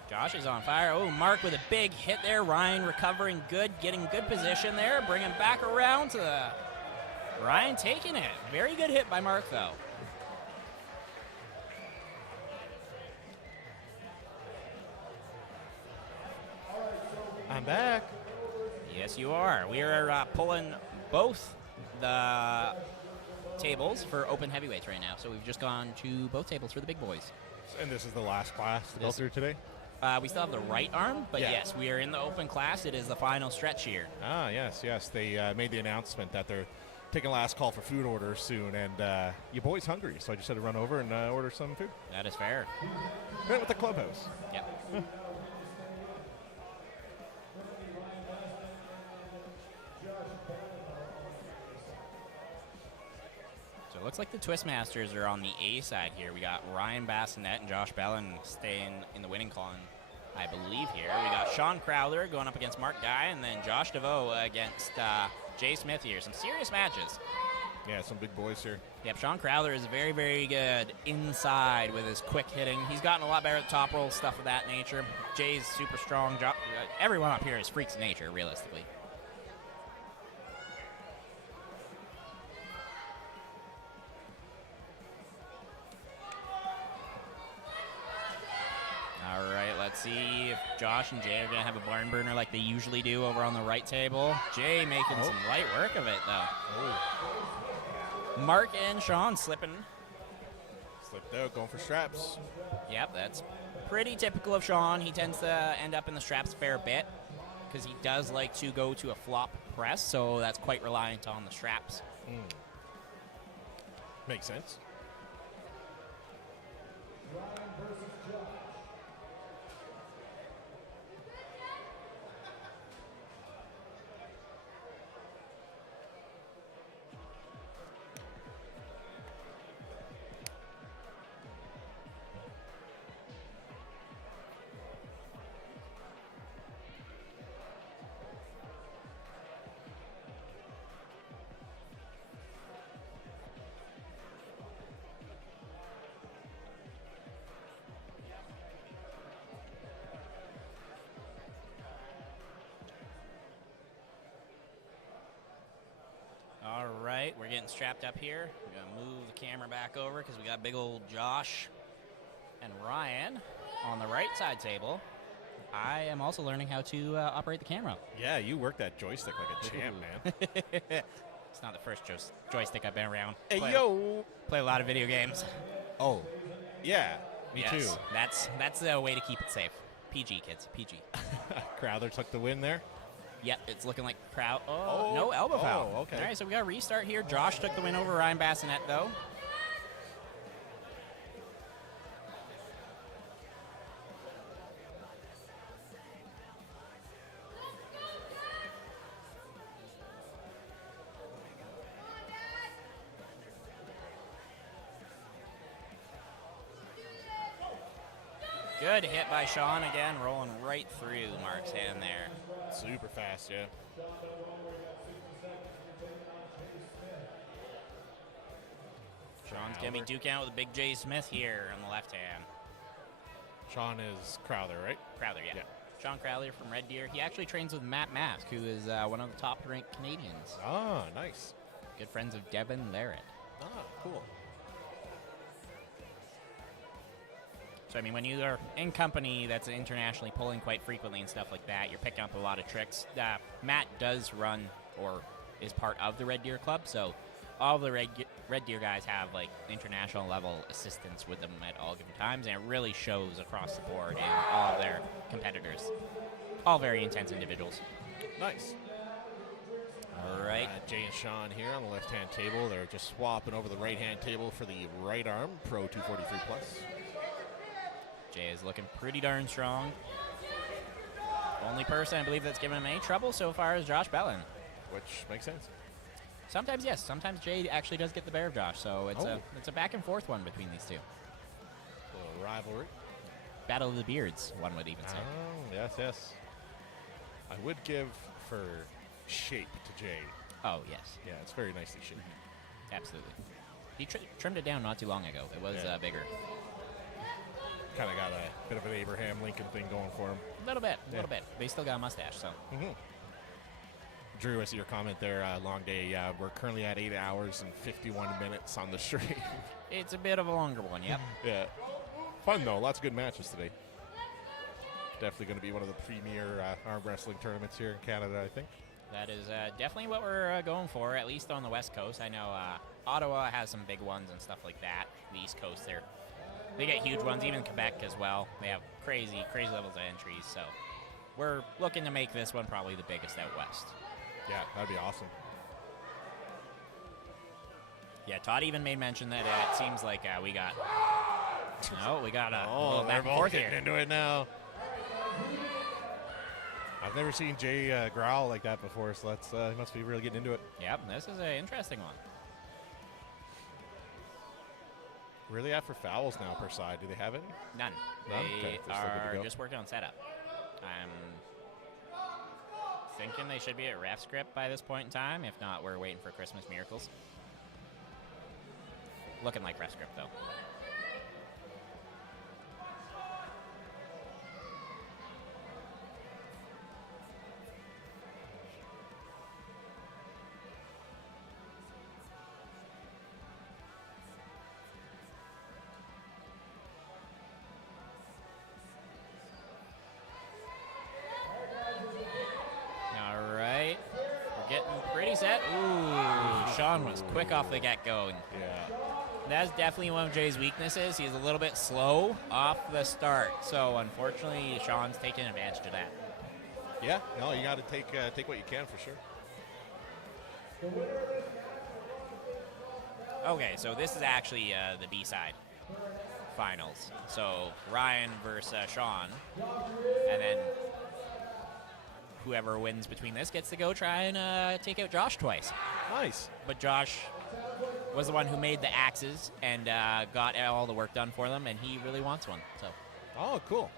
Josh is on fire. Oh, Mark with a big hit there. Ryan recovering good, getting good position there. Bringing back around to the... Ryan taking it. Very good hit by Mark, though. I'm back. Yes, you are. We are pulling both the tables for open heavyweights right now. So we've just gone to both tables for the big boys. And this is the last class to go through today? We still have the right arm, but yeah. Yes, we are in the open class. It is the final stretch here. Ah, yes. They made the announcement that they're taking last call for food orders soon, and your boy's hungry, so I just had to run over and order some food. That is fair. Right with the clubhouse. Yep. So it looks like the Twistmasters are on the A side here. We got Ryan Bassinet and Josh Bellin staying in the winning column, I believe, here. We got Sean Crowther going up against Mark Guy, and then Josh DeVoe against Jay Smith here. Some serious matches. Yeah, some big boys here. Yep, Sean Crowther is very, very good inside with his quick hitting. He's gotten a lot better at top roll, stuff of that nature. Jay's super strong. Everyone up here is freaks of nature, realistically. All right, let's see if Josh and Jay are going to have a barn burner like they usually do over on the right table. Jay making some light work of it, though. Mark and Sean slipping. Slipped out, going for straps. Yep, that's pretty typical of Sean. He tends to end up in the straps a fair bit because he does like to go to a flop press, so that's quite reliant on the straps. Makes sense. All right, we're getting strapped up here. We're going to move the camera back over because we got big old Josh and Ryan on the right side table. I am also learning how to operate the camera. Yeah, you work that joystick like a champ, man. It's not the first joystick I've been around. Hey, Play a lot of video games. Oh, yeah, me too. That's the way to keep it safe. PG, kids, PG. Crowther took the win there. Yep, it's looking like crowd. Oh, no elbow foul. Oh, okay. All right, so we got a restart here. Josh took the win over Ryan Bassinet, though. Good hit by Sean again, rolling right through Mark's hand there. Super fast, yeah. Sean's going to be duking out with a big J. Smith here on the left hand. Sean is Crowther, right? Crowther, yeah. Sean Crowther from Red Deer. He actually trains with Matt Mask, who is one of the top-ranked Canadians. Ah, nice. Good friends of Devin Larrett. Ah, cool. So, I mean, when you are in company that's internationally pulling quite frequently and stuff like that, you're picking up a lot of tricks. Matt does run or is part of the Red Deer Club, so all the Red Deer guys have, like, international level assistants with them at all given times, and it really shows across the board in all of their competitors. All very intense individuals. Nice. All right. Jay and Sean here on the left-hand table. They're just swapping over the right-hand table for the right arm, Pro 243 Plus. Jay is looking pretty darn strong. Only person I believe that's given him any trouble so far is Josh Bellin. Which makes sense. Sometimes, yes. Sometimes Jay actually does get the better of Josh, so it's a back-and-forth one between these two. A little rivalry. Battle of the Beards, one would even say. Oh, yes, yes. I would give for shape to Jay. Oh, yes. Yeah, it's very nicely shaped. Absolutely. He trimmed it down not too long ago. It was bigger. Kind of got a bit of an Abraham Lincoln thing going for him. A little bit. But he still got a mustache, so. Mm-hmm. Drew, I see your comment there. Long day. We're currently at 8 hours and 51 minutes on the stream. It's a bit of a longer one, yep. Yeah. Fun, though. Lots of good matches today. Definitely going to be one of the premier arm wrestling tournaments here in Canada, I think. That is definitely what we're going for, at least on the West Coast. I know Ottawa has some big ones and stuff like that. The East Coast, they get huge ones. Even Quebec as well. They have crazy levels of entries. So we're looking to make this one probably the biggest out west. Yeah, that'd be awesome. Yeah, Todd even made mention that it seems like we got a little back and forth here. Into it now. I've never seen Jay growl like that before, so he must be really getting into it. Yep, this is an interesting one. Where are they at for fouls now per side? Do they have any? None. None? They Okay, they're still good to are go. just working on setup. I'm thinking they should be at ref script by this point in time. If not, we're waiting for Christmas miracles. Looking like ref script, though. All right. We're getting pretty set. Ooh, Sean was quick off the get-go. Yeah. That's definitely one of Jay's weaknesses. He's a little bit slow off the start. So, unfortunately, Sean's taking advantage of that. Yeah, no, you got to take what you can for sure. Okay, so this is actually the B-side. finals. So Ryan versus Sean, and then whoever wins between this gets to go try and take out Josh twice. Nice. But Josh was the one who made the axes and got all the work done for them, and he really wants one. So Oh, cool.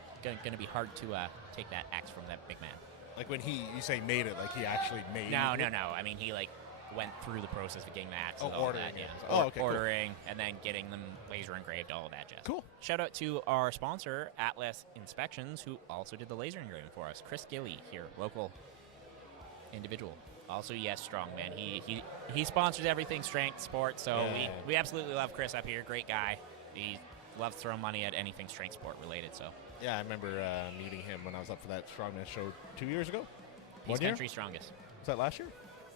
gonna be hard to take that axe from that big man. Like when you say made it, like he actually made No. it? I mean, he like went through the process of getting the axes, Oh, all ordering that, it. yeah. Oh, okay, cool. Ordering and then getting them laser engraved, all of that jazz. Cool. Shout out to our sponsor, Atlas Inspections, who also did the laser engraving for us. Chris Gilly here, local individual. Also, yes, strongman. He sponsors everything strength sports, so Yeah. we absolutely love Chris up here. Great guy. He loves throwing money at anything strength sport related. So Yeah, I remember meeting him when I was up for that strongman show 2 years ago. he's 1 year? country's strongest. Was that last year?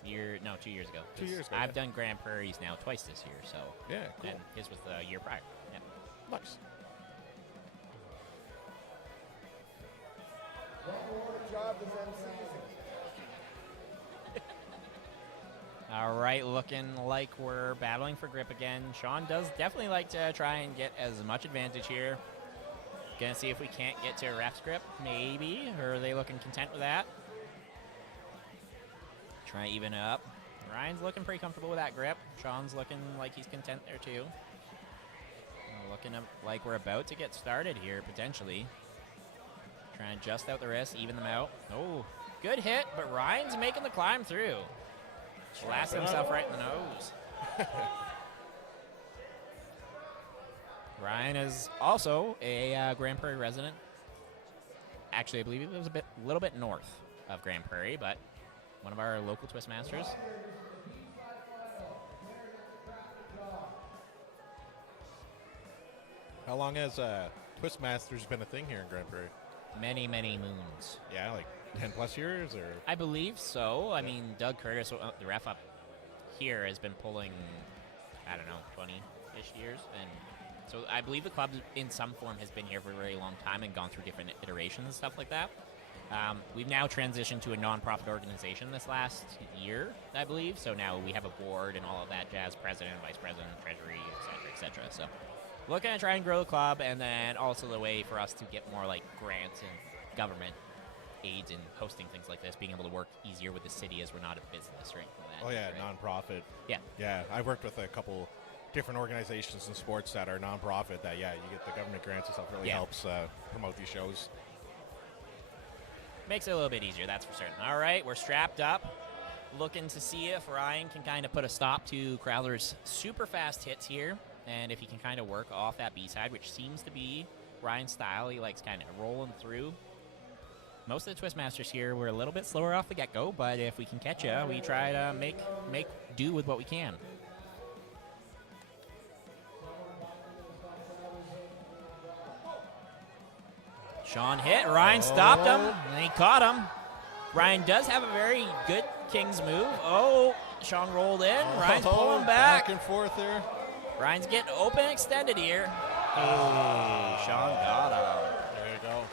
2 years ago. 2 years ago, I've yeah. done Grand Prairie's now twice this year, so Yeah, cool. and his was the year prior. Yeah. Nice. All right, looking like we're battling for grip again. Sean does definitely like to try and get as much advantage here. Gonna see if we can't get to a ref's grip, maybe. Or are they looking content with that? Try to even it up. Ryan's looking pretty comfortable with that grip. Sean's looking like he's content there too. Looking like we're about to get started here, potentially. Trying to just out the wrist, even them out. Oh, good hit, but Ryan's making the climb through. Blasting himself right in the nose. Ryan is also a Grand Prairie resident. Actually, I believe he lives a little bit north of Grand Prairie, but one of our local Twistmasters. How long has Twistmasters been a thing here in Grand Prairie? Many, many moons. Yeah, like 10 plus years, or I believe so. I mean, Doug Curtis, the ref up here, has been pulling, I don't know, 20-ish years. And so I believe the club in some form has been here for a very long time and gone through different iterations and stuff like that. We've now transitioned to a non-profit organization this last year, I believe. So now we have a board and all of that jazz, president, vice president, treasury, et cetera, et cetera. So looking to try and grow the club, and then also the way for us to get more like grants and government aids in hosting things like this, being able to work easier with the city as we're not a business or anything like that. oh yeah, right? nonprofit. Yeah. Yeah, I've worked with a couple different organizations in sports that are nonprofit. That you get the government grants and stuff. Really Yeah. helps promote these shows. Makes it a little bit easier, that's for certain. All right, we're strapped up. Looking to see if Ryan can kind of put a stop to Crowther's super fast hits here. And if he can kind of work off that B-side, which seems to be Ryan's style. He likes kind of rolling through. Most of the Twistmasters here were a little bit slower off the get-go, but if we can catch you, we try to make do with what we can. Sean hit. Ryan stopped him, and he caught him. Ryan does have a very good King's move. Oh, Sean rolled in. Ryan's pulling back. Back and forth there. Ryan's getting open extended here. Hey, Sean got him. There you go.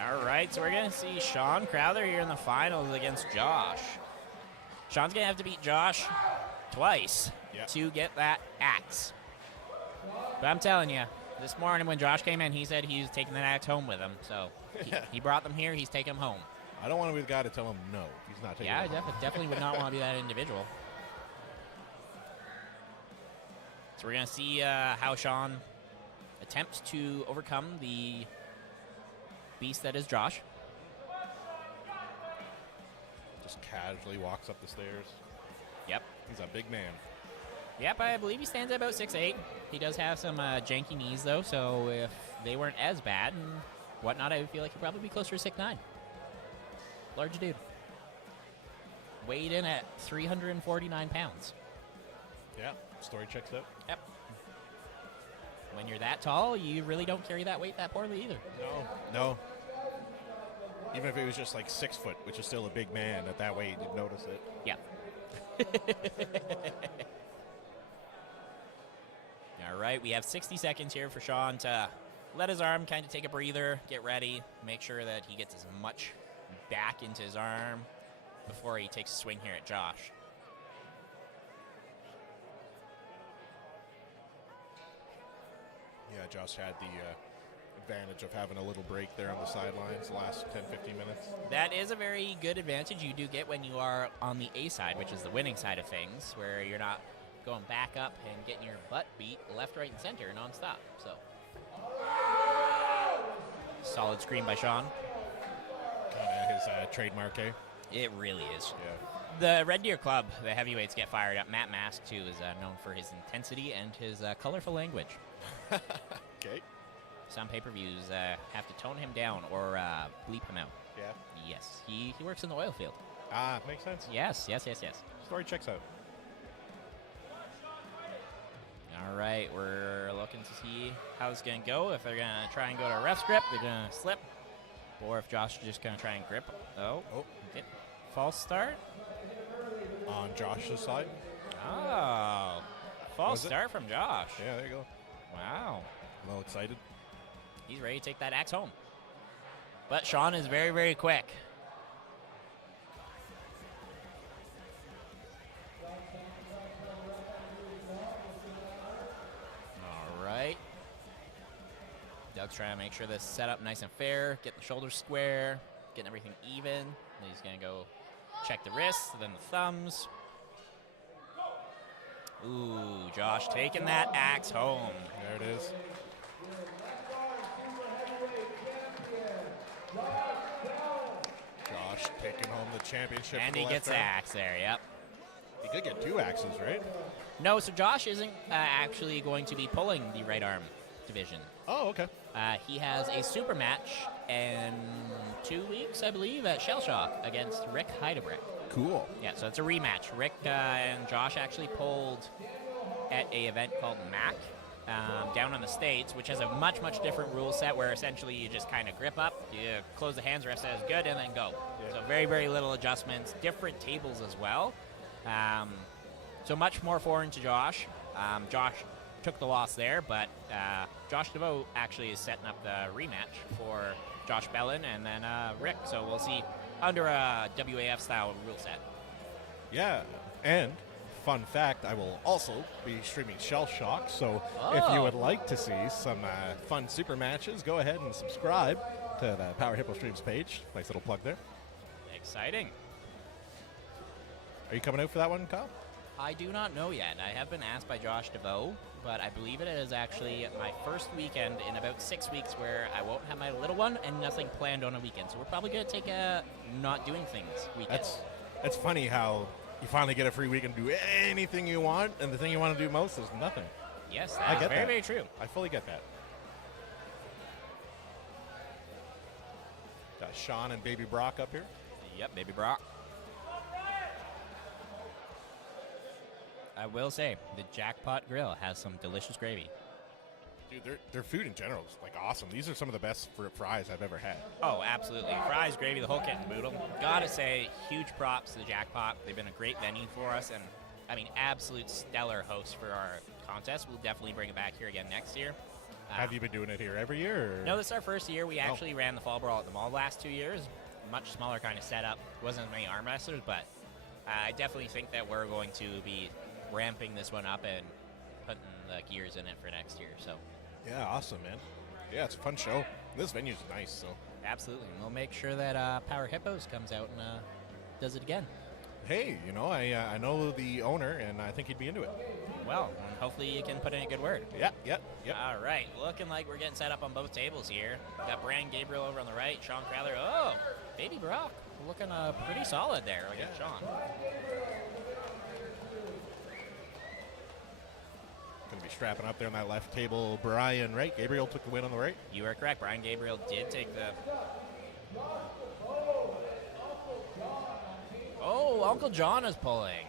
All right, so we're going to see Sean Crowther here in the finals against Josh. Sean's going to have to beat Josh twice to get that axe. But I'm telling you, this morning when Josh came in, he said he was taking that axe home with him. So he brought them here. He's taking them home. I don't want to be the guy to tell him no. He's not taking Yeah, I it. definitely would not want to be that individual. So we're going to see how Sean attempts to overcome the beast that is Josh. Just casually walks up the stairs. Yep. He's a big man. Yep, I believe he stands at about 6'8". He does have some janky knees, though, so if they weren't as bad and whatnot, I would feel like he'd probably be closer to 6'9". Large dude. Weighed in at 349 pounds. Yeah, story checks out. Yep. When you're that tall, you really don't carry that weight that poorly either. No. Even if it was just like 6 foot, which is still a big man, at that weight, you'd notice it. Yeah. All right, we have 60 seconds here for Sean to let his arm kind of take a breather, get ready, make sure that he gets as much back into his arm before he takes a swing here at Josh. Josh had the advantage of having a little break there on the sidelines the last 10, 15 minutes. That is a very good advantage you do get when you are on the A side, which is the winning side of things, where you're not going back up and getting your butt beat left, right, and center nonstop. So, solid screen by Sean. Kind of his trademark, eh? It really is. Yeah. The Red Deer Club, the heavyweights get fired up. Matt Mask, too, is known for his intensity and his colorful language. Okay. Some pay-per-views have to tone him down or bleep him out. Yeah. Yes, he works in the oil field. Ah, makes sense. Yes. Story checks out. All right, we're looking to see how it's going to go. If they're going to try and go to a ref's grip, they're going to slip. Or if Josh is just going to try and grip. Oh. Okay. False start. On Josh's side. Oh. False start from Josh. Yeah, there you go. Wow. A little excited. He's ready to take that axe home. But Sean is very, very quick. All right. Doug's trying to make sure this is set up nice and fair, getting the shoulders square, getting everything even. And he's going to go check the wrists, then the thumbs. Ooh, Josh taking that axe home. There it is. Josh taking home the championship. And he gets the axe there, yep. He could get 2 axes, right? No, so Josh isn't actually going to be pulling the right arm division. Oh, okay. He has a super match in 2 weeks, I believe, at Shell Shock against Rick Heidebrecht. Cool. Yeah, so it's a rematch. Rick and Josh actually pulled at a event called MAC down in the States, which has a much, much different rule set where essentially you just kind of grip up, you close the hands, rest says good, and then go. Yeah. So very, very little adjustments, different tables as well. So much more foreign to Josh. Josh took the loss there, but Josh DeVoe actually is setting up the rematch for Josh Bellin and then Rick. So we'll see under a WAF-style rule set. Yeah, and fun fact, I will also be streaming Shell Shock, so if you would like to see some fun super matches, go ahead and subscribe to the Power Hippo Streams page. Nice little plug there. Exciting. Are you coming out for that one, Kyle? I do not know yet. I have been asked by Josh DeVoe, but I believe it is actually my first weekend in about 6 weeks where I won't have my little one and nothing planned on a weekend. So we're probably going to take a not doing things weekend. That's funny how you finally get a free weekend to do anything you want, and the thing you want to do most is nothing. Yes, that's very, very true. I fully get that. Got Sean and Baby Brock up here. Yep, Baby Brock. I will say, the Jackpot Grill has some delicious gravy. Dude, their food in general is like awesome. These are some of the best fries I've ever had. Oh, absolutely. Fries, gravy, the whole kit and caboodle. Gotta say, huge props to the Jackpot. They've been a great venue for us, and I mean, absolute stellar host for our contest. We'll definitely bring it back here again next year. Have you been doing it here every year? Or? No, this is our first year. We actually ran the Fall Brawl at the mall the last 2 years. Much smaller kind of setup. Wasn't as many arm wrestlers, but I definitely think that we're going to be ramping this one up and putting the gears in it for next year. So, yeah, awesome, man. Yeah, it's a fun show. This venue's nice, so absolutely. And we'll make sure that Power Hippos comes out and does it again. Hey, you know, I know the owner, and I think he'd be into it. Well, and hopefully you can put in a good word. Yep. All right, looking like we're getting set up on both tables here. We got Brand Gabriel over on the right, Sean Crowther. Oh, Baby Brock looking pretty solid there against Sean. Going to be strapping up there on that left table. Brian, right? Gabriel took the win on the right. You are correct. Brian Gabriel did take the... Oh, Uncle John is pulling.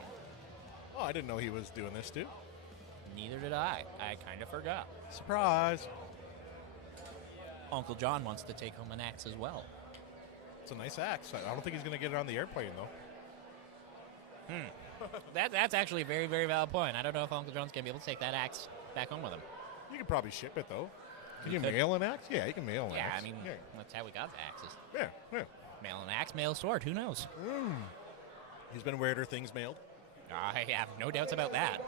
Oh, I didn't know he was doing this, too. Neither did I. I kind of forgot. Surprise. Uncle John wants to take home an axe as well. It's a nice axe. I don't think he's going to get it on the airplane, though. That's actually a very, very valid point. I don't know if Uncle John's going to be able to take that axe back home with him. You could probably ship it, though. Can you mail an axe? Yeah, you can mail an axe. Yeah, I mean, that's how we got the axes. Yeah. Mail an axe, mail a sword. Who knows? He's been weirder things mailed. I have no doubts about that.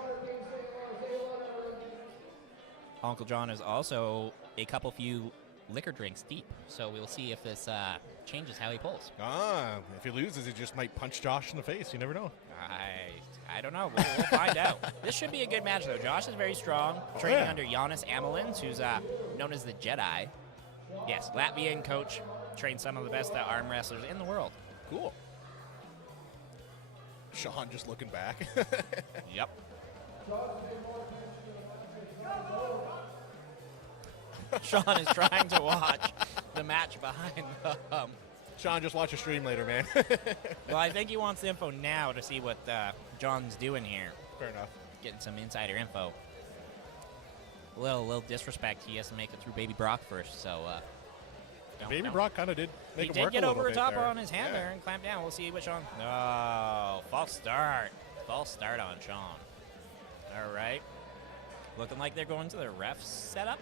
Uncle John is also a few liquor drinks deep, so we'll see if this changes how he pulls. If he loses, he just might punch Josh in the face. You never know. I don't know. We'll find out. This should be a good match, though. Josh is very strong, training under Giannis Amelins, who's known as the Jedi. Yes, Latvian coach, trains some of the best arm wrestlers in the world. Cool. Sean just looking back. Yep. Sean is trying to watch the match behind them. Sean, just watch a stream later, man. Well, I think he wants the info now to see what John's doing here. Fair enough. Getting some insider info. A little disrespect. He has to make it through Baby Brock first, so... Baby Brock kind of did make he him work did get a little over bit top there. on his hand there and clamp down. We'll see what Sean... No, false start. False start on Sean. All right. Looking like they're going to the ref setup.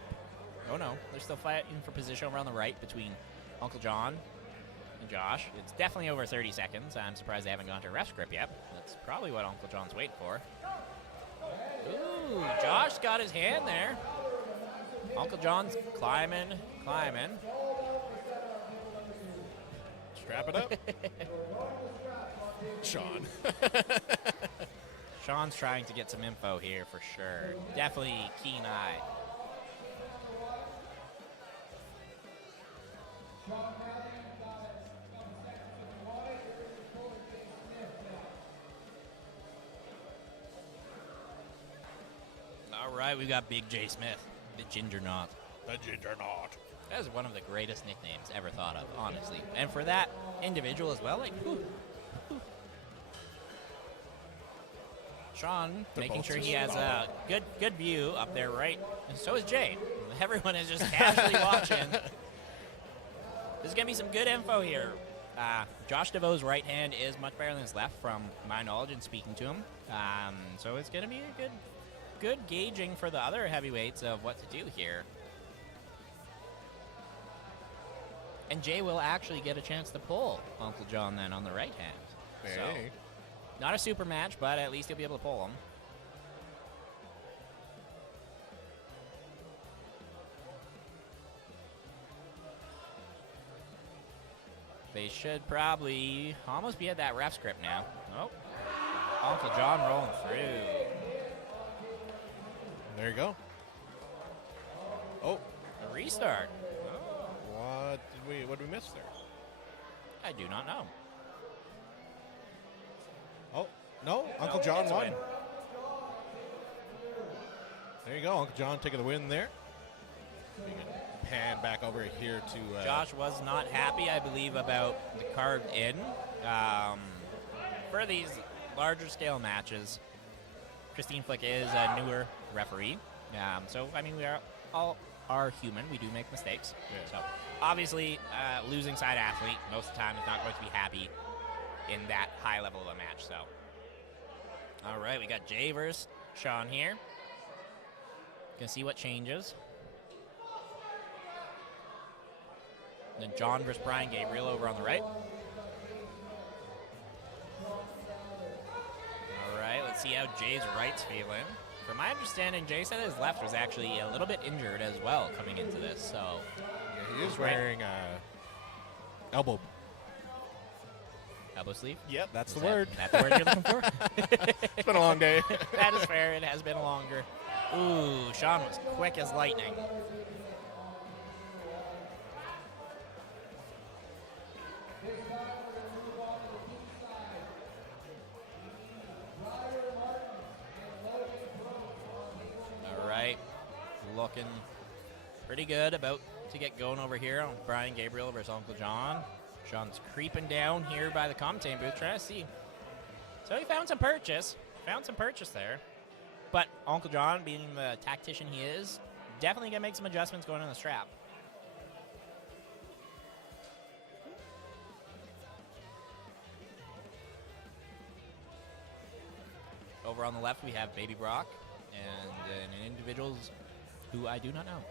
Oh, no. They're still fighting for position over on the right between Uncle John and Josh. It's definitely over 30 seconds. I'm surprised they haven't gone to a ref script yet. That's probably what Uncle John's waiting for. Ooh, Josh got his hand there. Uncle John's climbing. Strap it up. Sean. Sean's trying to get some info here for sure. Definitely keen eye. All right, we got Big J Smith, the Ginger Knot. The Ginger Knot. That is one of the greatest nicknames ever thought of, honestly. And for that individual as well, like, whew. Sean They're making both sure just he has a good view up there, right? And so is Jay. Everyone is just casually watching. There's going to be some good info here. Josh DeVoe's right hand is much better than his left, from my knowledge and speaking to him. So it's going to be a good gauging for the other heavyweights of what to do here. And Jay will actually get a chance to pull Uncle John then on the right hand. Hey. So, not a super match, but at least he'll be able to pull him. They should probably almost be at that ref script now. Oh, Uncle John rolling through. There you go. Oh, A restart. what did we miss there? I do not know. Oh, no, Uncle No, John it's a won. win. There you go, Uncle John taking the win there. We can pan back over here to... Josh was not happy, I believe, about the carved in. For these larger scale matches, Christine Flick is a newer referee. So, I mean, we are human. We do make mistakes. Yeah. So, obviously, losing side athlete most of the time is not going to be happy in that high level of a match. So, all right, we got Jay versus Sean here. Gonna see what changes. Then John versus Brian Gabriel over on the right. All right, let's see how Jay's right's feeling. From my understanding, Jay said his left was actually a little bit injured as well coming into this. So Yeah, he is wearing elbow sleeve. Yep, that's Is the word. That's the word you're looking for? It's been a long day. That is fair. It has been longer. Ooh, Sean was quick as lightning. All right, looking pretty good, about to get going over here on Brian Gabriel versus Uncle John. Sean's creeping down here by the commentating booth, trying to see. So he found some purchase there. But Uncle John, being the tactician he is, definitely going to make some adjustments going on the strap. Over on the left, we have Baby Brock and an individuals who I do not know.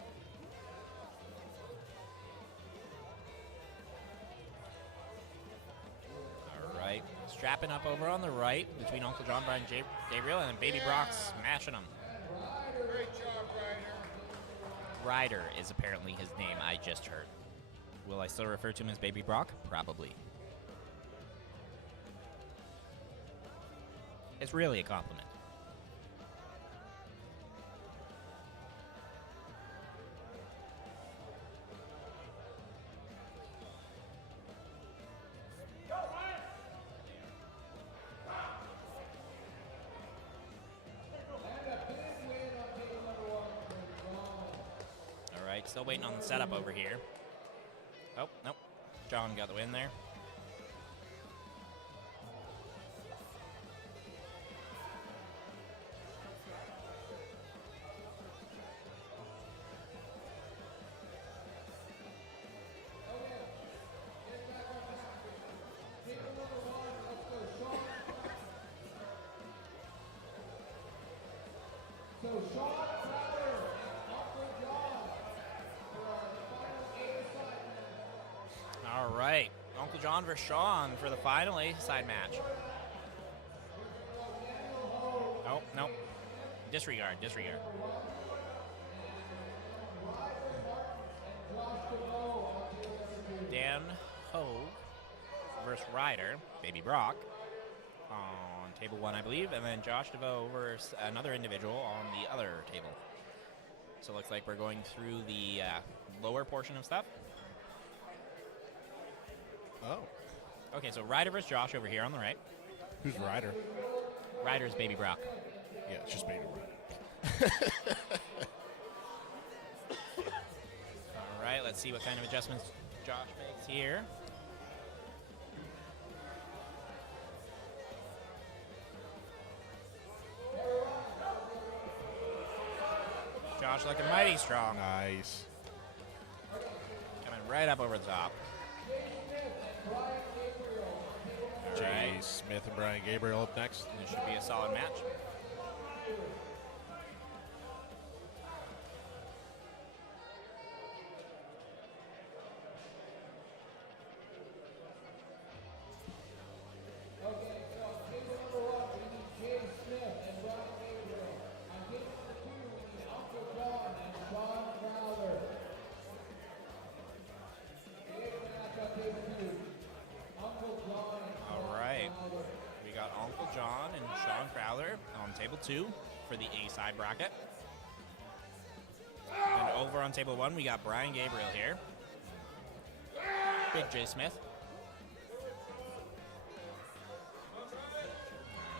All right, strapping up over on the right between Uncle John, Brian Gabriel, and then Baby Brock smashing him. Great job, Ryder. Ryder is apparently his name, I just heard. Will I still refer to him as Baby Brock? Probably. It's really a compliment. All right, still waiting on the setup over here. Oh, nope. John got the win there. So Sean Crowder and Uncle John for the final A-side match. All right, Uncle John versus Sean for the final A-side match. Oh, nope. Disregard, disregard. Dan Hogue versus Ryder, Baby Brock, on table 1, I believe, and then Josh DeVoe versus another individual on the other table. So it looks like we're going through the lower portion of stuff. Oh. Okay, so Ryder versus Josh over here on the right. Who's Ryder? Ryder's Baby Brock. Yeah, it's just Baby Brock. All right, let's see what kind of adjustments Josh makes here. Josh looking mighty strong. Nice. Coming right up over the top. Jay Right. Smith and Brian Gabriel up next. This should be a solid match. Okay, so table number 1, we need Jay Smith and Brian Gabriel. On table number 2, we need Uncle John and Sean Crowder. Today's the match on table 2. Uncle John and Sean All right. Crowder. We got Uncle John and Sean Crowder on table 2 for the A-side bracket. And over on table 1, we got Brian Gabriel here. Big J Smith. All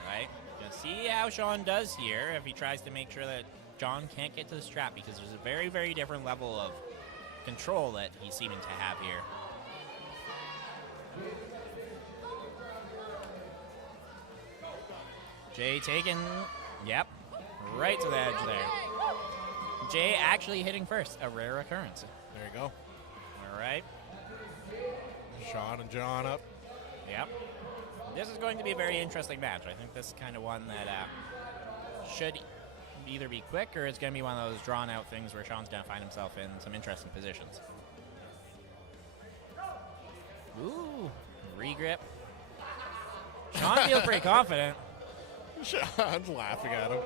right. Gonna see how Sean does here if he tries to make sure that John can't get to the strap, because there's a very, very different level of control that he's seeming to have here. Jay taking, yep, right to the edge there. Jay actually hitting first, a rare occurrence. There you go. All right, Sean and John up. yep. This is going to be a very interesting match. I think this is kind of one that should either be quick, or it's going to be one of those drawn-out things where Sean's going to find himself in some interesting positions. Ooh, regrip. Sean feels pretty confident. Sean's laughing at him.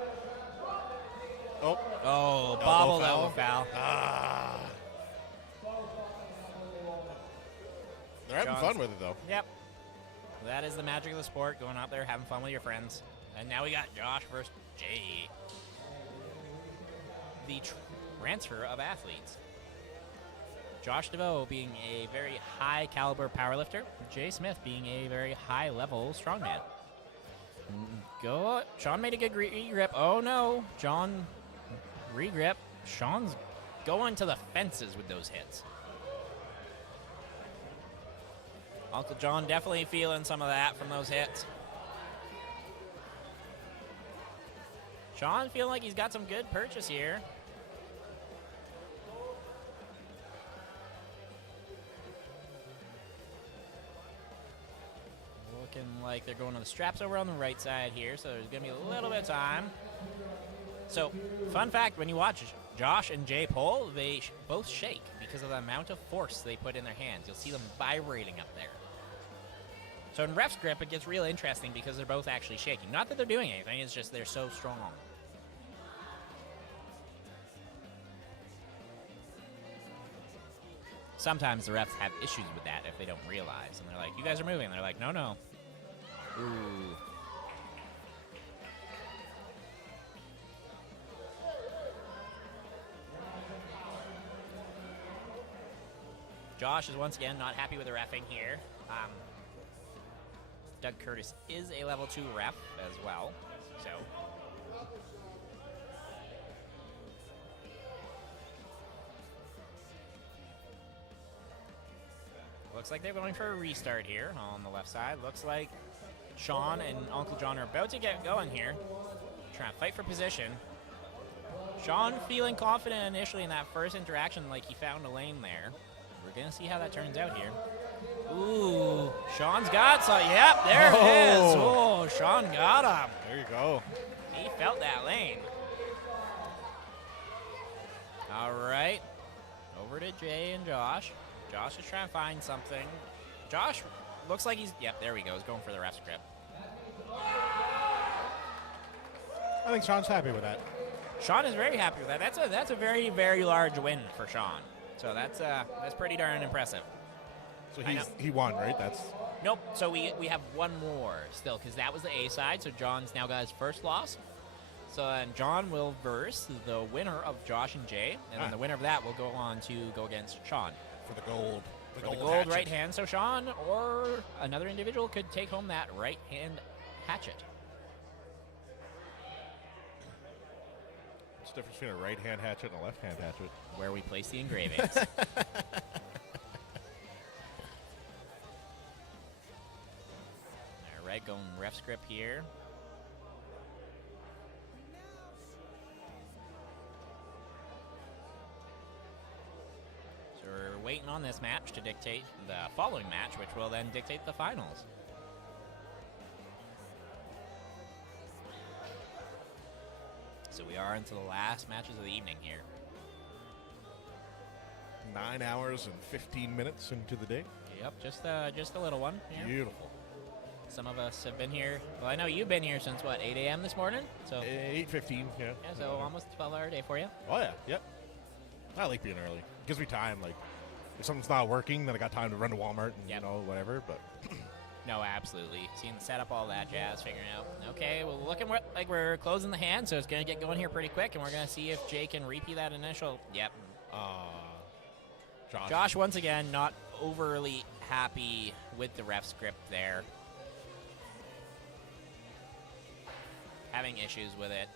Oh, Oh, bobbled foul. elbow foul. ah. They're having John's- fun with it, though. Yep. That is the magic of the sport, going out there, having fun with your friends. And now we got Josh versus Jay. The transfer of athletes. Josh DeVoe being a very high caliber powerlifter, Jay Smith being a very high level strongman. Go, Sean made a good regrip. Oh no, John regrip. Sean's going to the fences with those hits. Uncle John definitely feeling some of that from those hits. Sean feeling like he's got some good purchase here. Looking like they're going to the straps over on the right side here, so there's going to be a little bit of time. So, fun fact, when you watch Josh and Jay pull, they both shake because of the amount of force they put in their hands. You'll see them vibrating up there. So in ref's grip, it gets real interesting because they're both actually shaking. Not that they're doing anything, it's just they're so strong. sometimes the refs have issues with that if they don't realize. And they're like, you guys are moving. And they're like, no, no. Ooh. Josh is once again not happy with the reffing here. Doug Curtis is a level 2 ref as well, so. Looks like they're going for a restart here on the left side. Looks like Sean and Uncle John are about to get going here. Trying to fight for position. Sean feeling confident initially in that first interaction, like he found a lane there. We're going to see how that turns out here. Ooh, Sean's got some. Yep, there it is. Oh, Sean got him. There you go. He felt that lane. All right. Over to Jay and Josh. Josh is trying to find something. Josh looks like he's, yep, there we go. He's going for the ref script. I think Sean's happy with that. Sean is very happy with that. That's a very, very large win for Sean. So that's pretty darn impressive. So he won, right? That's Nope. So we have one more still, because that was the A side. So John's now got his first loss. So and John will verse the winner of Josh and Jay, and then the winner of that will go on to go against Sean for the gold. The gold right hand. So Sean or another individual could take home that right hand hatchet. What's the difference between a right hand hatchet and a left hand hatchet? Where we place the engravings. All right, going ref script here. So we're waiting on this match to dictate the following match, which will then dictate the finals. So we are into the last matches of the evening here. 9 hours and 15 minutes into the day. Yep, just a little one. Here. Beautiful. Some of us have been here. Well, I know you've been here since what, 8 a.m. this morning. So 8:15. Yeah. Yeah, so almost a 12-hour day for you. Oh yeah. Yep. I like being early. Gives me time. Like if something's not working, then I got time to run to Walmart and you know whatever. But no, absolutely. Seeing the setup, all that jazz, figuring out. Okay, well, looking like we're closing the hand, so it's gonna get going here pretty quick, and we're gonna see if Jay can repeat that initial. Yep. Josh once again not overly happy with the ref script there. Having issues with it.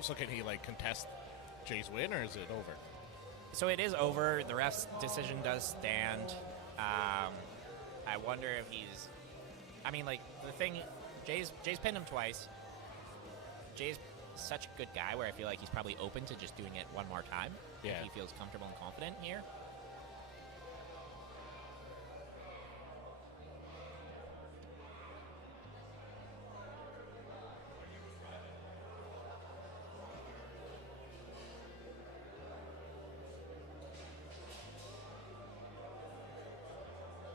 So can he like contest Jay's win, or is it over? So it is over. The ref's decision does stand. I wonder if he's. I mean, like the thing, Jay's pinned him twice. Jay's such a good guy where I feel like he's probably open to just doing it one more time. Yeah. If he feels comfortable and confident here.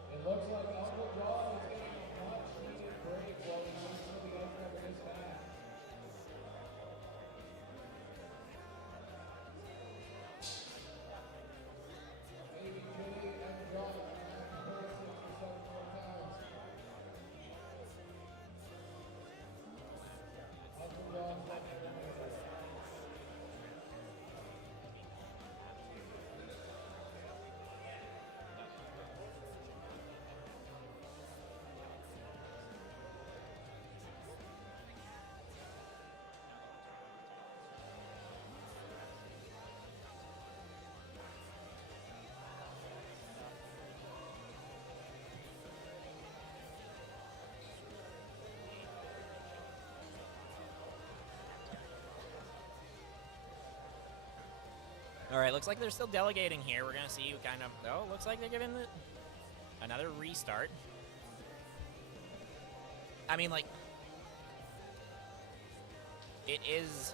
It looks like Uncle John is getting a much needed break while he waits for the outcome of this match. Maybe Jay and John compare 6 or 7 more times. Uncle John's letting everybody know. All right, looks like they're still delegating here. We're gonna see who kind of. Oh, looks like they're giving another restart. I mean, like, it is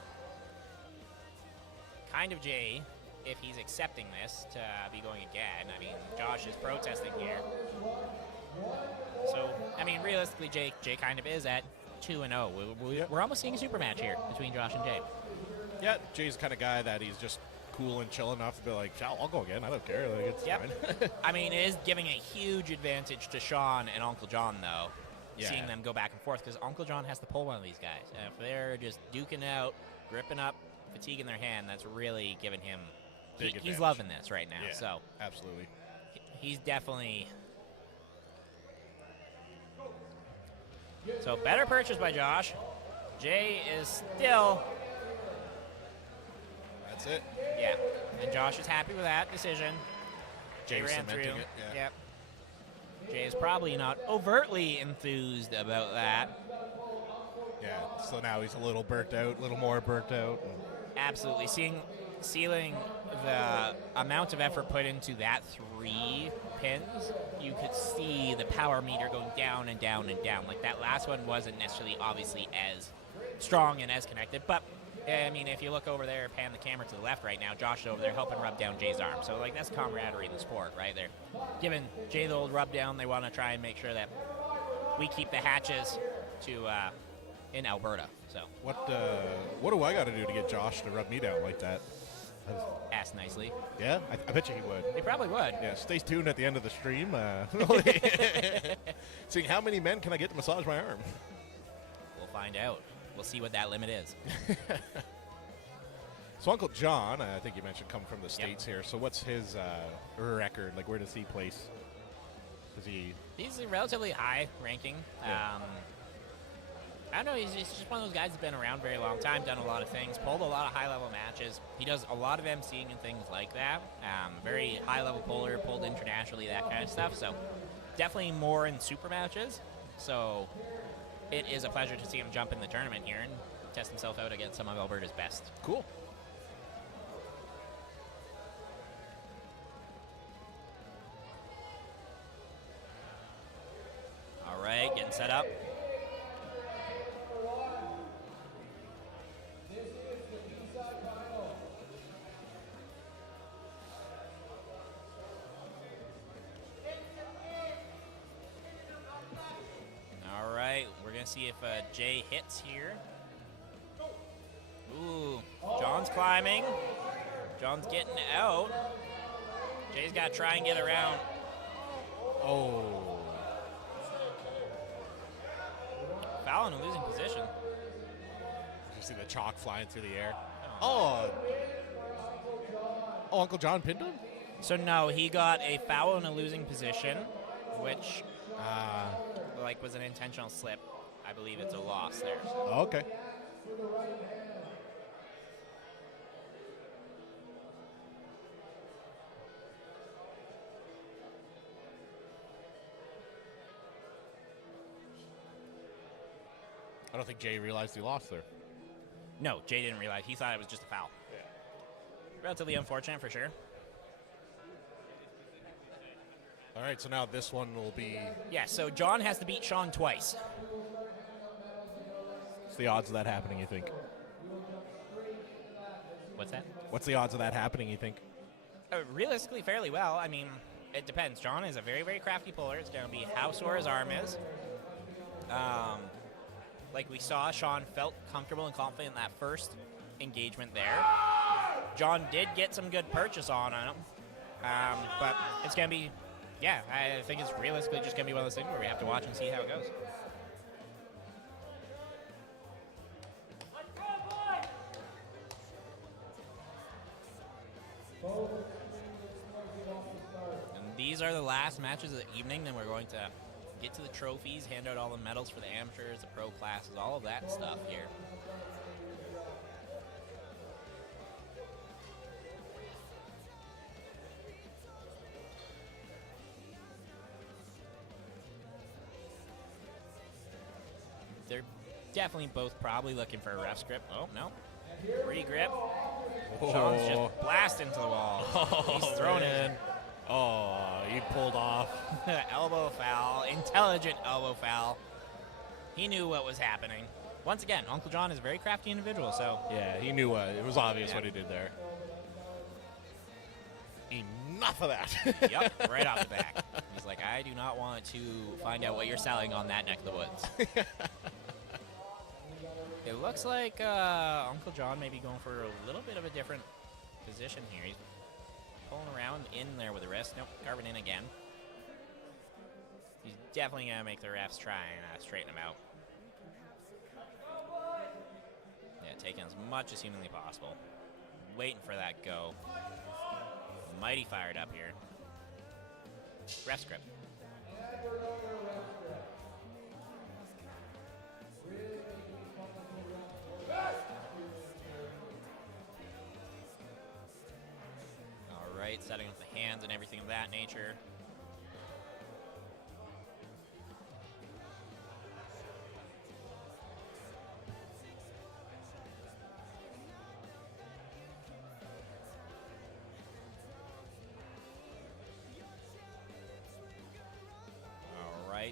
kind of Jay if he's accepting this to be going again. I mean, Josh is protesting here. So, I mean, realistically, Jay kind of is at 2-0. We're almost seeing a super match here between Josh and Jay. Yeah, Jay's the kind of guy that he's just cool and chill enough to be like, I'll go again. I don't care. Like, it's Yep. fine. I mean, it is giving a huge advantage to Sean and Uncle John, though, Yeah. seeing them go back and forth, because Uncle John has to pull one of these guys. And if they're just duking out, gripping up, fatigue in their hand, that's really giving him... Big he's advantage. loving this right now, Yeah, so absolutely. he's definitely... So, better purchase by Josh. Jay is still... That's it. Yeah, and Josh is happy with that decision. Jay Jay ran through. cementing it, yeah. Yep. Jay is probably not overtly enthused about that. Yeah, so now he's a little burnt out, a little more burnt out. Absolutely. Sealing the amount of effort put into that 3 pins, you could see the power meter going down and down and down. Like, that last one wasn't necessarily obviously as strong and as connected, but I mean, if you look over there, pan the camera to the left right now, Josh is over there helping rub down Jay's arm. So, like, that's camaraderie in the sport, right? They're giving Jay the old rub down. They want to try and make sure that we keep the hatches to in Alberta. So, What do I got to do to get Josh to rub me down like that? ask nicely. Yeah, I bet you he would. They probably would. Yeah, stay tuned at the end of the stream. Seeing how many men can I get to massage my arm? We'll find out. We'll see what that limit is. So Uncle John, I think you mentioned, come from the States here. So what's his record? Like, where does he place? Does he? He's a relatively high ranking. Yeah. I don't know, he's just one of those guys that's been around a very long time, done a lot of things, pulled a lot of high-level matches. He does a lot of emceeing and things like that. Very high-level puller, pulled internationally, that kind of stuff. So definitely more in super matches. So it is a pleasure to see him jump in the tournament here and test himself out against some of Alberta's best. Cool. All right, getting set up. All right, we're going to see if Jay hits here. Ooh, John's climbing. John's getting out. Jay's got to try and get around. Oh. Foul in a losing position. Did you see the chalk flying through the air? Oh, Uncle John pinned him? So no, he got a foul in a losing position, which was an intentional slip. I believe it's a loss there. Okay. I don't think Jay realized he lost there. No, Jay didn't realize. He thought it was just a foul. Yeah. Relatively unfortunate for sure. All right, so now this one will be... Yeah, so John has to beat Sean twice. What's the odds of that happening, you think? What's that? What's the odds of that happening, you think? Realistically, fairly well. I mean, it depends. John is a very, very crafty puller. It's going to be how sore his arm is. Like we saw, Sean felt comfortable and confident in that first engagement there. John did get some good purchase on him. But it's going to be, yeah, I think it's realistically just going to be one of those things where we have to watch and see how it goes. And these are the last matches of the evening. Then we're going to get to the trophies, hand out all the medals for the amateurs, the pro classes, all of that stuff here. They're definitely both probably looking for a ref grip. Oh, no. Re-grip. Sean's just blasting to the wall. He's throwing it. Oh, he pulled off. Elbow foul. Intelligent elbow foul. He knew what was happening. Once again, Uncle John is a very crafty individual, so... Yeah, he knew it was obvious what he did there. Enough of that. Yep, right off the back. He's like, I do not want to find out what you're selling on that neck of the woods. It looks like Uncle John may be going for a little bit of a different position here. He's pulling around in there with the wrist. Nope, carving in again. He's definitely going to make the refs try and straighten him out. Yeah, taking as much as humanly possible. Waiting for that go. Mighty fired up here. Ref script. All right, setting up the hands and everything of that nature.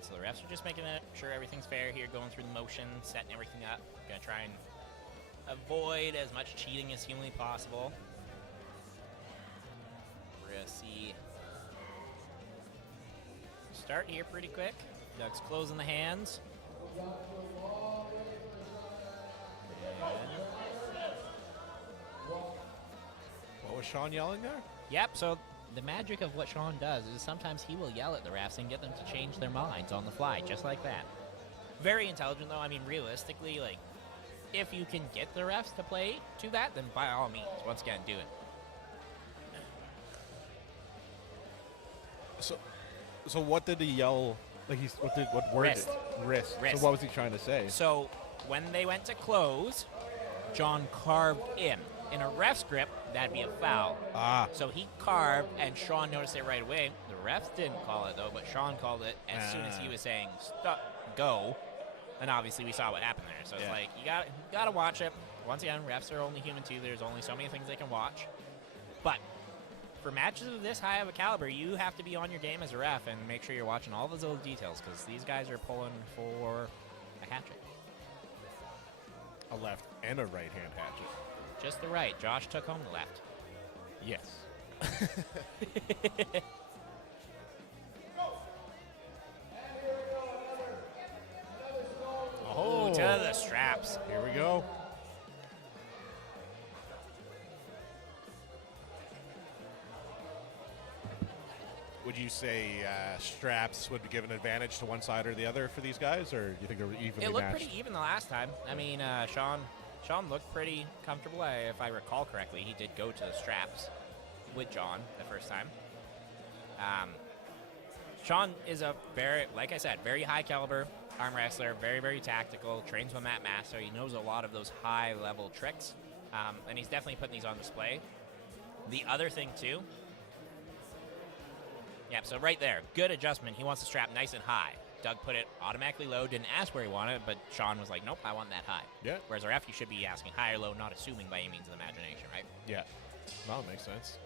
So the refs are just making sure everything's fair here, going through the motion, setting everything up. Gonna try and avoid as much cheating as humanly possible. We're gonna see start here pretty quick. Doug's closing the hands. What was Sean yelling there? Yep, so the magic of what Sean does is sometimes he will yell at the refs and get them to change their minds on the fly, just like that. Very intelligent, though. I mean, realistically, like, if you can get the refs to play to that, then by all means, once again, do it. So what did he yell? Like what word? Wrist. Wrist. Wrist. So what was he trying to say? So when they went to close, John carved in. In a ref's grip, that'd be a foul. Ah. So he carved, and Sean noticed it right away. The refs didn't call it, though, but Sean called it as soon as he was saying, stop, go. And obviously we saw what happened there. So it's like, you gotta watch it. Once again, refs are only human, too. There's only so many things they can watch. But for matches of this high of a caliber, you have to be on your game as a ref and make sure you're watching all those little details, because these guys are pulling for a hatchet. A left and a right hand hatchet. Just the right. Josh took home the left. Yes. Oh, to the straps. Here we go. Would you say straps would give an advantage to one side or the other for these guys, or do you think they're evenly It looked matched? pretty even the last time. I mean, Sean looked pretty comfortable. If I recall correctly, he did go to the straps with John the first time. Sean is a very, like I said, very high caliber arm wrestler, very, very tactical, trains with Matt Mass, so he knows a lot of those high level tricks. And he's definitely putting these on display. The other thing too, yep, so right there, good adjustment. He wants the strap nice and high. Doug put it automatically low, didn't ask where he wanted it, but Sean was like, nope, I want that high. Yeah. Whereas a ref, you should be asking high or low, not assuming by any means of imagination, right? Yeah. No, it makes sense.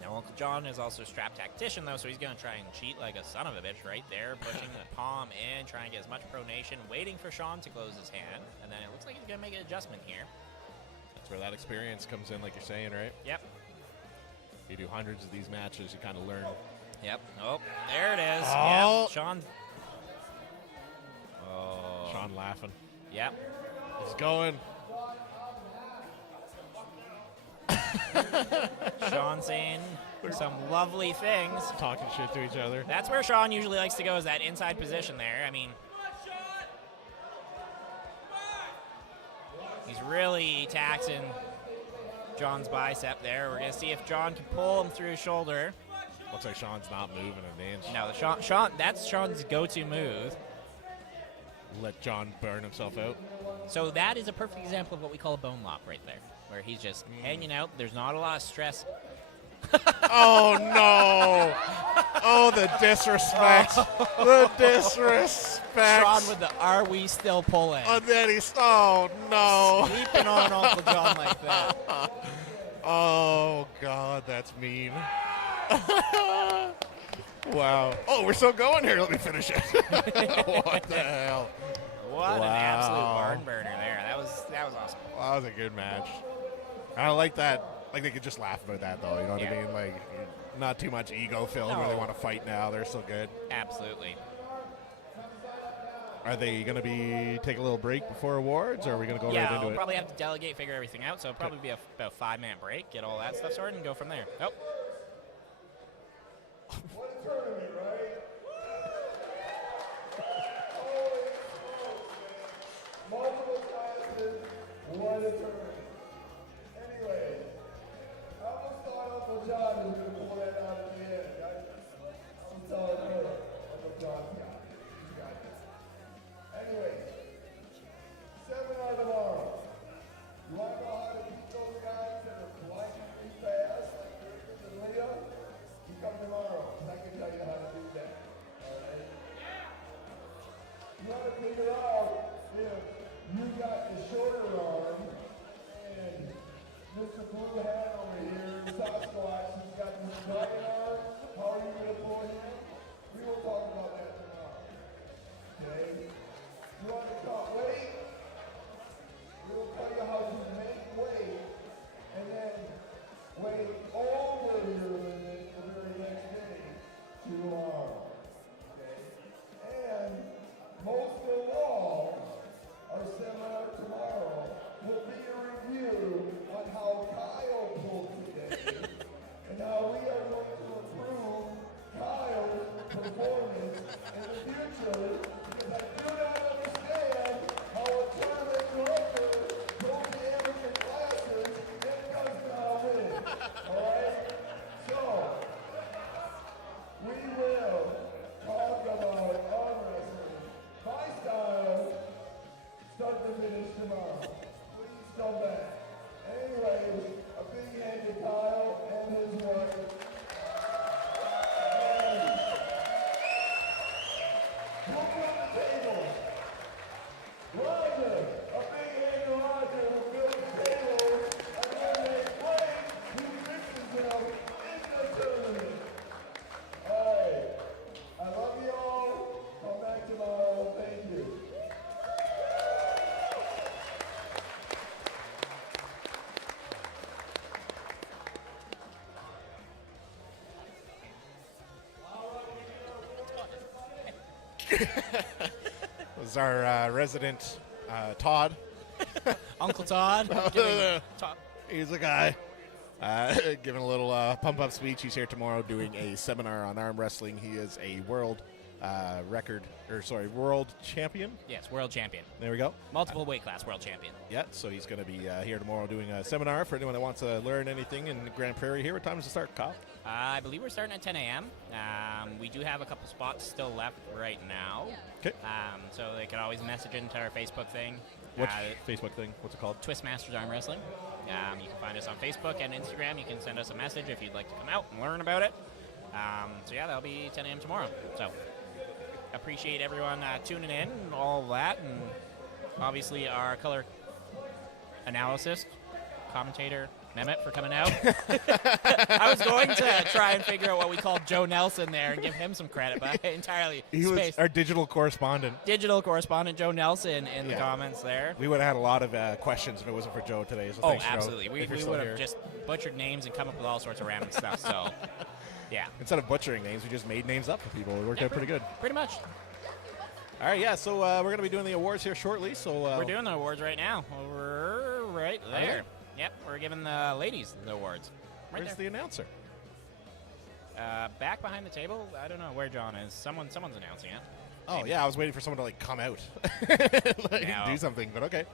Now, Uncle John is also a strap tactician, though, so he's going to try and cheat like a son of a bitch right there, pushing the palm in, trying to get as much pronation, waiting for Sean to close his hand, and then it looks like he's going to make an adjustment here. That's where that experience comes in, like you're saying, right? Yep. You do hundreds of these matches, you kind of learn. Yep. Oh, there it is. Oh. Yep. Sean. Oh. Sean laughing. Yep. He's going. Sean saying some lovely things. Talking shit to each other. That's where Sean usually likes to go, is that inside position there. I mean, he's really taxing John's bicep there. We're going to see if John can pull him through his shoulder. Looks like Sean's not moving an inch. No, Sean, that's Sean's go-to move. Let John burn himself out. So that is a perfect example of what we call a bone lock right there, where he's just hanging out. There's not a lot of stress. Oh, no. Oh, the disrespect. The disrespect. Sean with the "Are we still pulling?" And then he's, oh, no. Sleeping on Uncle John like that. Oh, God, that's mean. Wow. Oh, we're still going here. Let me finish it. What the hell? What an absolute barn burner there. That was awesome. Well, that was a good match. I like that. Like, they could just laugh about that, though. You know what I mean? Like, not too much ego filled where they want to fight now. They're still good. Absolutely. Are they going to be take a little break before awards, or are we going to go Yeah, right into we'll it? probably have to delegate, figure everything out. So it'll probably be about a 5-minute break, get all that stuff sorted, and go from there. Oh. What a tournament, right? Holy smokes, man. Multiple classes, what a tournament. Anyway, I almost thought Uncle John was going to pull that out at the end. I'm sorry, Uncle John's got it. He's got it. Anyway, seminar tomorrow. You want to know how to beat those guys that are blindingly fast, like Chris and Leah? You come tomorrow, and I can tell you how to do that. All right? You want to figure out if you got the shorter arm, and Mr. Blue Hat over here, Sasquatch, has got the dragon arm. How are you going to pull him? We will talk about that tomorrow. Okay? You want to cut weight? We will tell you how to make weight, and then weigh over your limit the very next day tomorrow. Okay? And most of all, our seminar tomorrow will be a review on how Kyle pulled today and how we are going to improve Kyle's performance in the future, because I do not understand how a tournament director goes to amateur classes and does not win. Alright? So, we will talk about arm wrestling, my style, start to finish tomorrow. Please come back. Anyways, a big hand to Kyle and his wife. And who built the table? Roger. A big hand to Roger, who built the table. And when they play, he fixes them in the tournament. Alright. I love you all. Come back tomorrow. Thank you. Was our resident Todd. Uncle Todd. Todd. He's a guy giving a little pump-up speech. He's here tomorrow doing a seminar on arm wrestling. He is a world world champion. Yes, world champion. There we go. Multiple weight class world champion. Yeah, so he's going to be here tomorrow doing a seminar for anyone that wants to learn anything in Grande Prarie here. What time does it start, Kyle? I believe we're starting at 10 a.m. We do have a couple spots still left right now. Okay. So they can always message into our Facebook thing. What Facebook thing? What's it called? Twistmasters Arm Wrestling. You can find us on Facebook and Instagram. You can send us a message if you'd like to come out and learn about it. So yeah, that'll be 10 a.m. tomorrow. So appreciate everyone tuning in and all of that. And obviously our color analysis, commentator, Mehmet, for coming out. I was going to try and figure out what we called Joe Nelson there and give him some credit, but I entirely He was spaced. our digital correspondent. Digital correspondent Joe Nelson in the comments there. We would have had a lot of questions if it wasn't for Joe today. So Oh, thanks, Joe, absolutely. We if you're still would have here. just butchered names and come up with all sorts of random stuff. So, yeah. Instead of butchering names, we just made names up for people. It worked out pretty good. Pretty much. All right, yeah, so we're going to be doing the awards here shortly. So We're doing the awards right now. We're right there. Yep, we're giving the ladies the awards. Right Where's there. the announcer? Back behind the table. I don't know where John is. Someone's announcing it. Oh, Maybe. yeah, I was waiting for someone to, like, come out. No. Do something, but okay.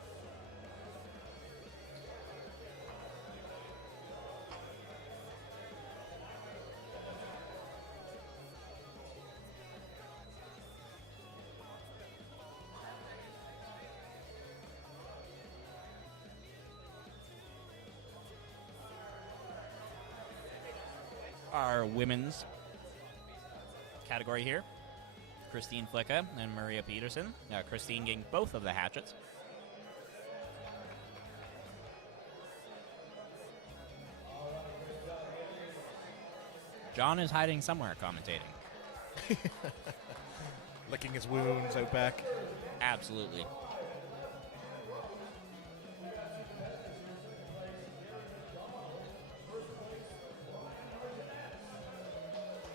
Our women's category here. Christine Flicka and Maria Peterson. Christine getting both of the hatchets. John is hiding somewhere commentating. Licking his wounds out back. Absolutely.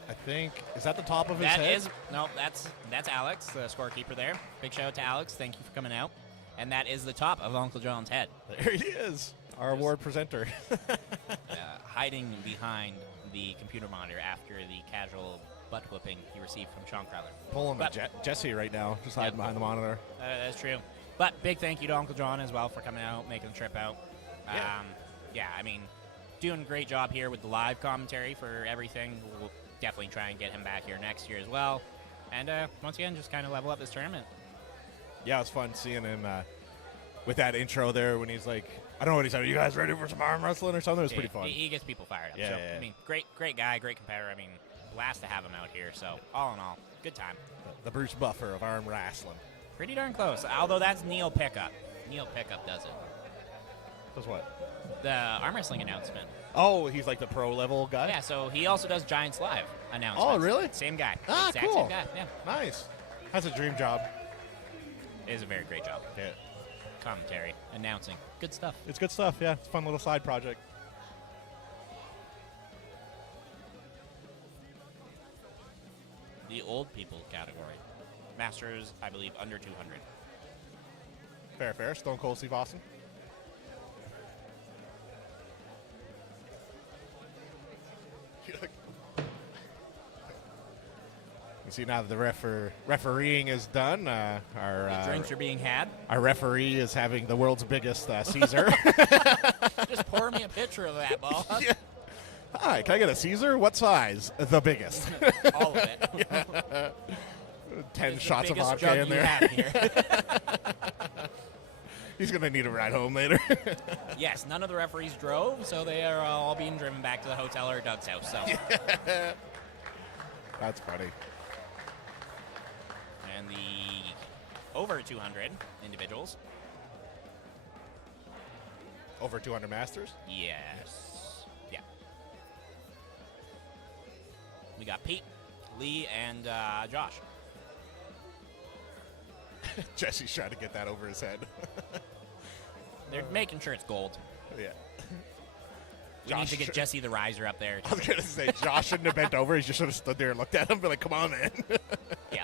I think, is that the top of his That head? is no, that's Alex, the scorekeeper there. Big shout out to Alex. Thank you for coming out. And that is the top of Uncle John's head, There he is, our award presenter. hiding behind the computer monitor after the casual butt whooping he received from Sean Crowler. Pulling But- Jesse right now, just hiding behind the monitor. That's true. But big thank you to Uncle John as well for coming out, making the trip out. Yeah. I mean, doing a great job here with the live commentary for everything. We'll definitely try and get him back here next year as well. And once again, just kind of level up this tournament. Yeah, it was fun seeing him with that intro there when he's like, I don't know what he said. Are you guys ready for some arm wrestling or something? It was pretty fun. He gets people fired up. Yeah, so, yeah. I mean, great guy, great competitor. I mean, blast to have him out here. So all in all, good time. The Bruce Buffer of arm wrestling. Pretty darn close. Although that's Neil Pickup. Neil Pickup does it. Does what? The arm wrestling announcement. Oh, he's like the pro level guy? Yeah, so he also does Giants Live announcements. Oh, really? Same guy. Ah, Exact cool. same guy. Yeah. Nice. That's a dream job. It is a very great job. Yeah. Commentary, announcing. Good stuff. It's good stuff, yeah. It's a fun little side project. The old people category. Masters, I believe, under 200. Fair. Stone Cold Steve Austin. You see now that the refereeing is done, our Drinks are being had. our referee is having the world's biggest Caesar. Just pour me a picture of that, boss. Yeah. Hi, can I get a Caesar? What size? The biggest. All of it. 10 It's the shots of biggest vodka jug in you there. have here. He's going to need a ride home later. Yes, none of the referees drove, so they are all being driven back to the hotel or Doug's house. So, That's funny. and the over 200 individuals. Over 200 Masters? Yes. Yeah. We got Pete, Lee, and Josh. Jesse's trying to get that over his head. They're making sure it's gold. Yeah. We need to Josh- get Jesse the Riser up there. I was going to say, Josh shouldn't have bent over. He just should have stood there and looked at him and be like, come on, man. Yeah.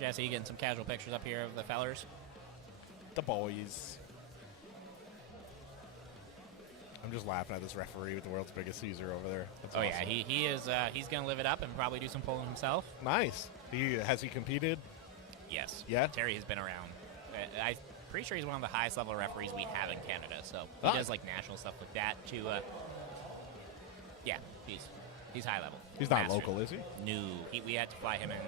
Jesse, getting some casual pictures up here of the fellers. The boys. I'm just laughing at this referee with the world's biggest Caesar over there. That's Oh awesome. yeah, he is. He's gonna live it up and probably do some pulling himself. Nice. Has he competed? Yes. Yeah? Terry has been around. I'm pretty sure he's one of the highest level referees we have in Canada. So he Ah. does like national stuff like that. Yeah, he's high level. He's not Master. local, is he? No, we had to fly him in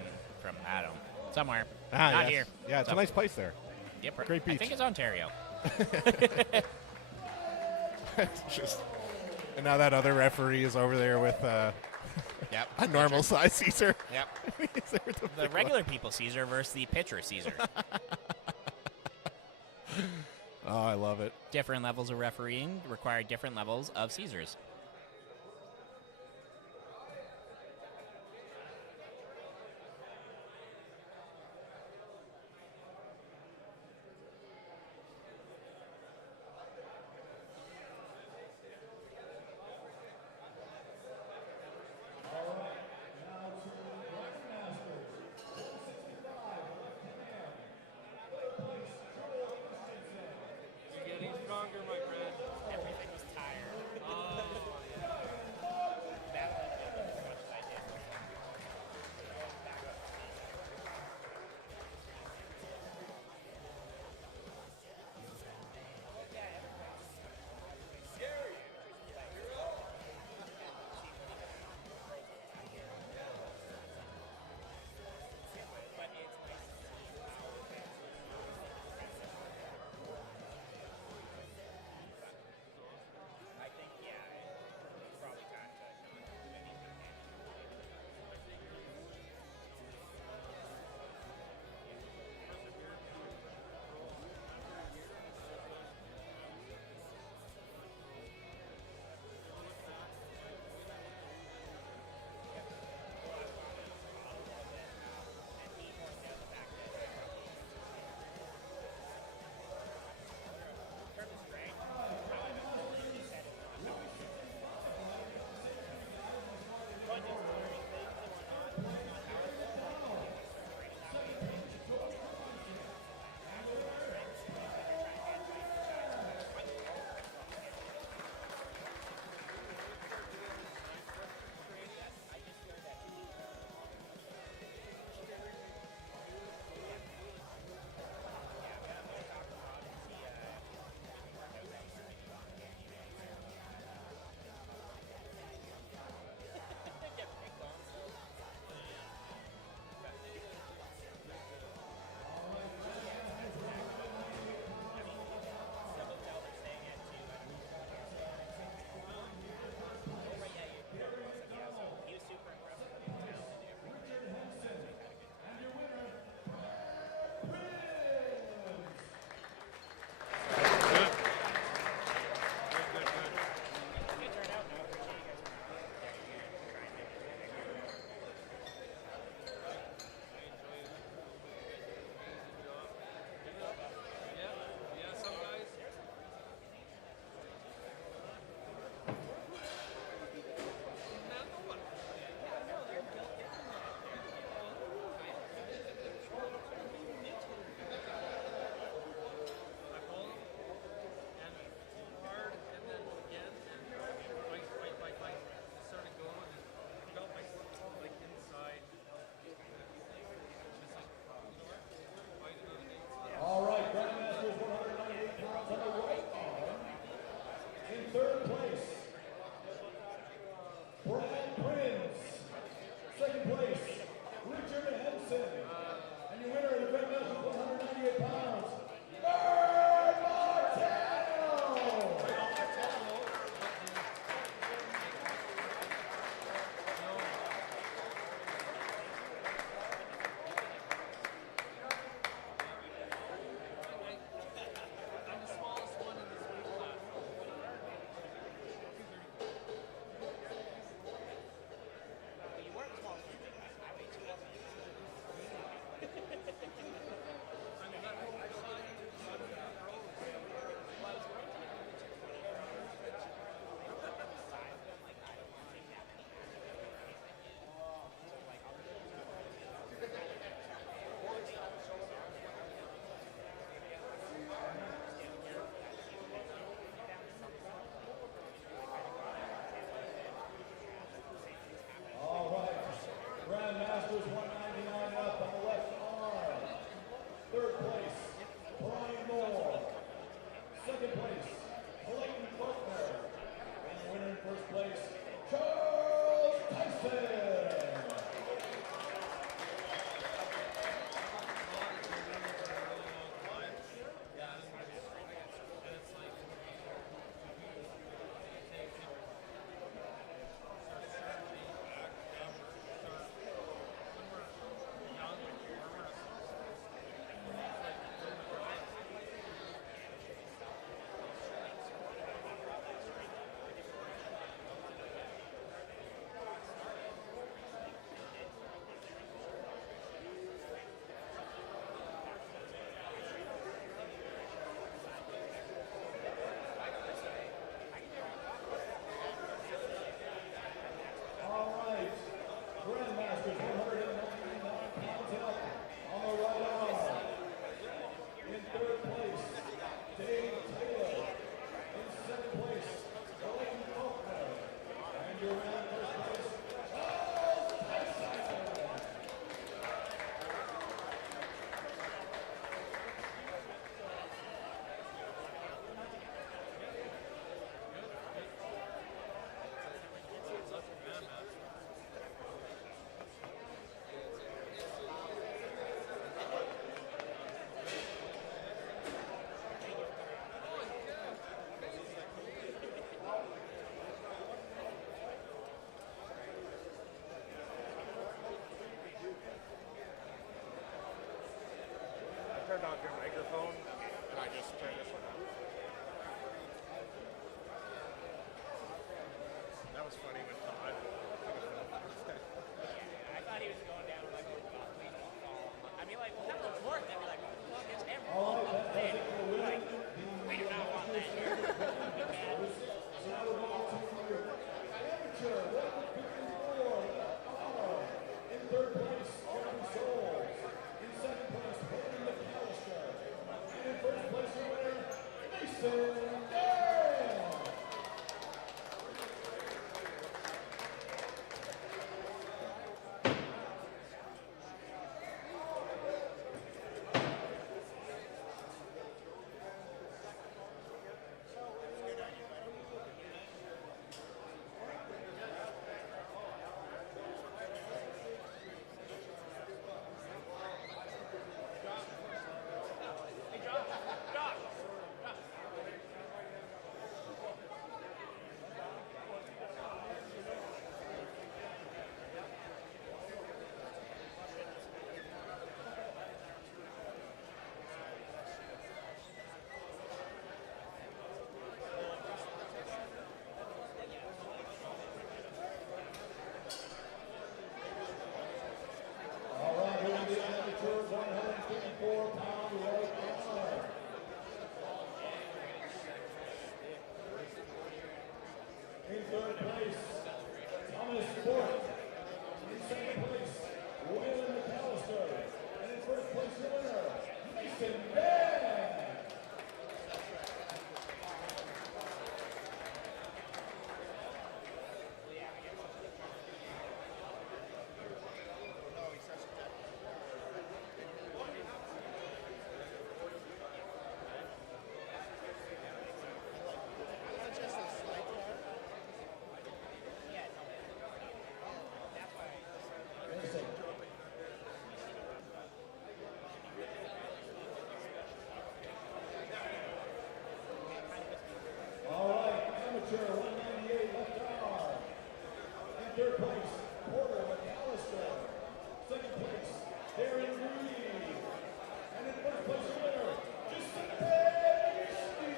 from I don't know, somewhere. Ah, Not yes. here. Yeah, it's So- a nice place there. Yep, Great I beach. think it's Ontario. Just, and now that other referee is over there with Yep. a normal size Caesar. Yep. He's there with the The big regular people Caesar versus the pitcher Caesar. one. Oh, I love it. Different levels of refereeing require different levels of Caesars. You're getting stronger, my friend. Everything is tired. third place, Thomas Ford. In second place, Waylon McAllister. And in first place, the winner, Mason Van. All right, amateur 198 left arm. In third place, Porter McAllister. Second place, Darren Reed. And in first place, the winner, Giuseppe Steve.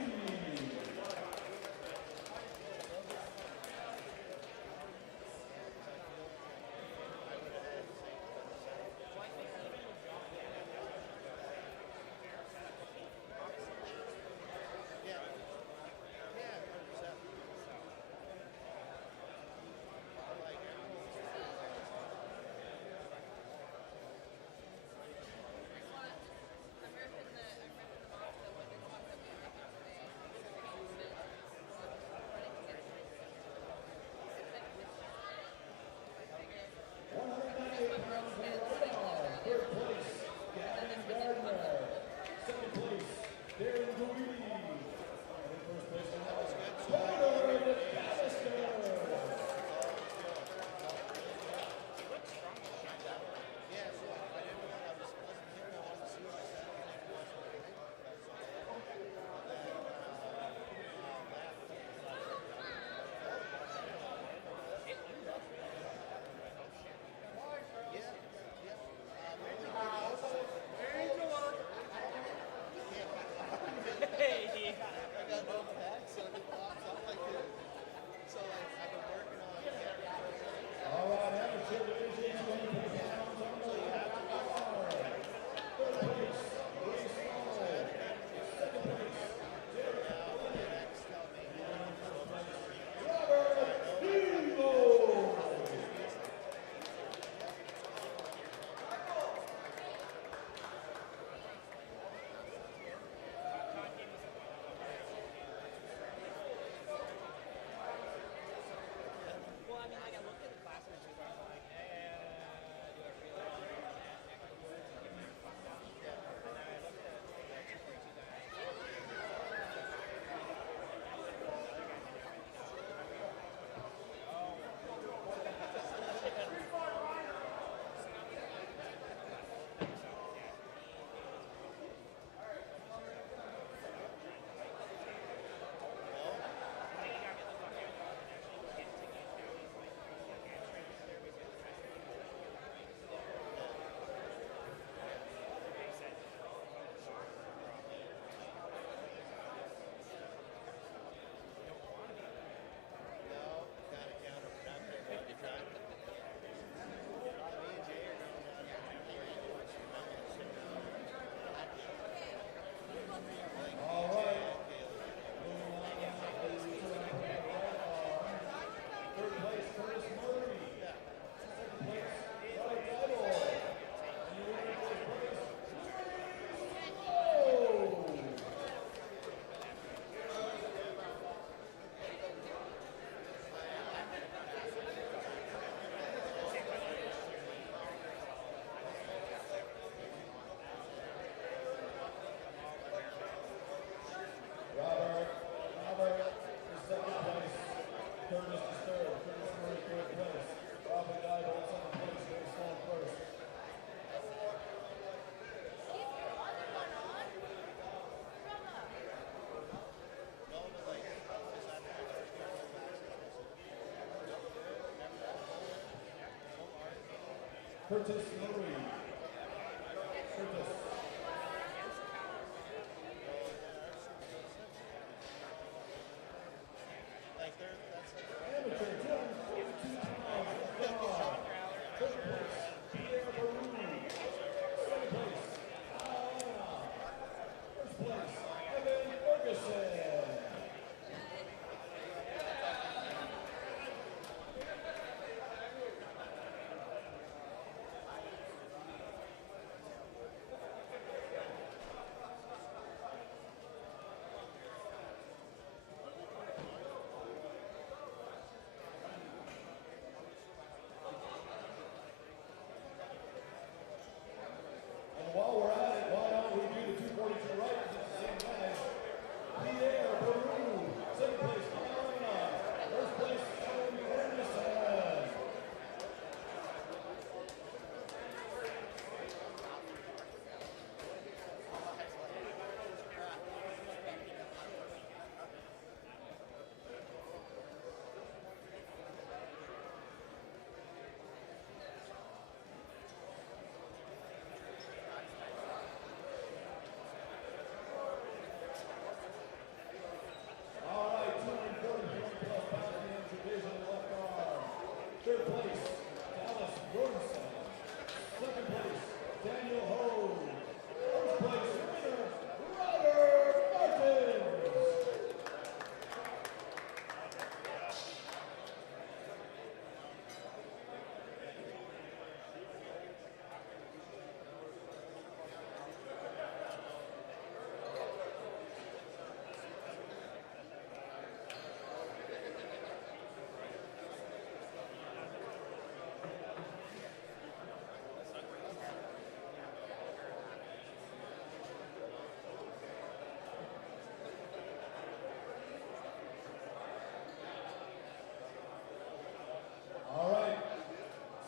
Curtis Murray. Curtis. Amateur 242 pounds. Third place, Pierre Baroud. Second place, Alana. First place, Evan Ferguson.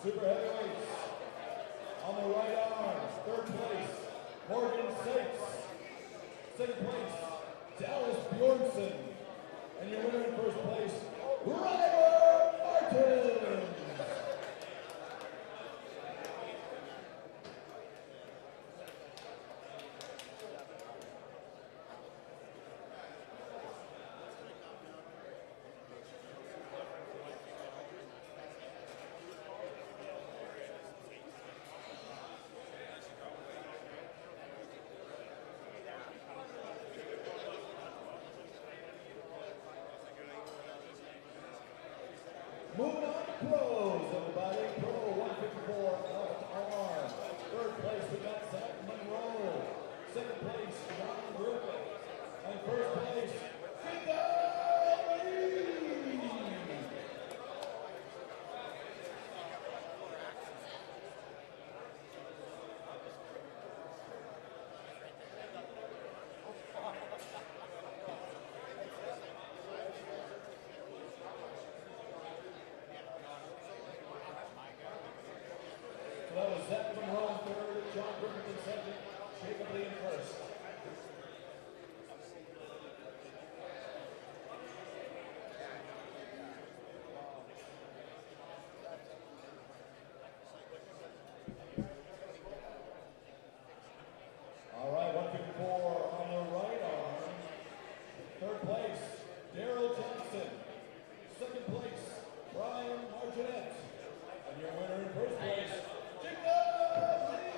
Super heavyweights. On the right arm, third place, Morgan Sept. Second place, Dallas Bjornsson. And your winner in first place, Ryder Martin. Moving on to pros, everybody. Pro 154 left arm. Third place, we got Zach Monroe. Second place, John Griffith. And first place, So that was Zach Monroe in third, John Griffith in second, Jacob Lee in first. All right, 154 on the right arm. Third place, Daryl Johnson. Second place, Brian Martinet. And your winner in first place, Jacob Lee.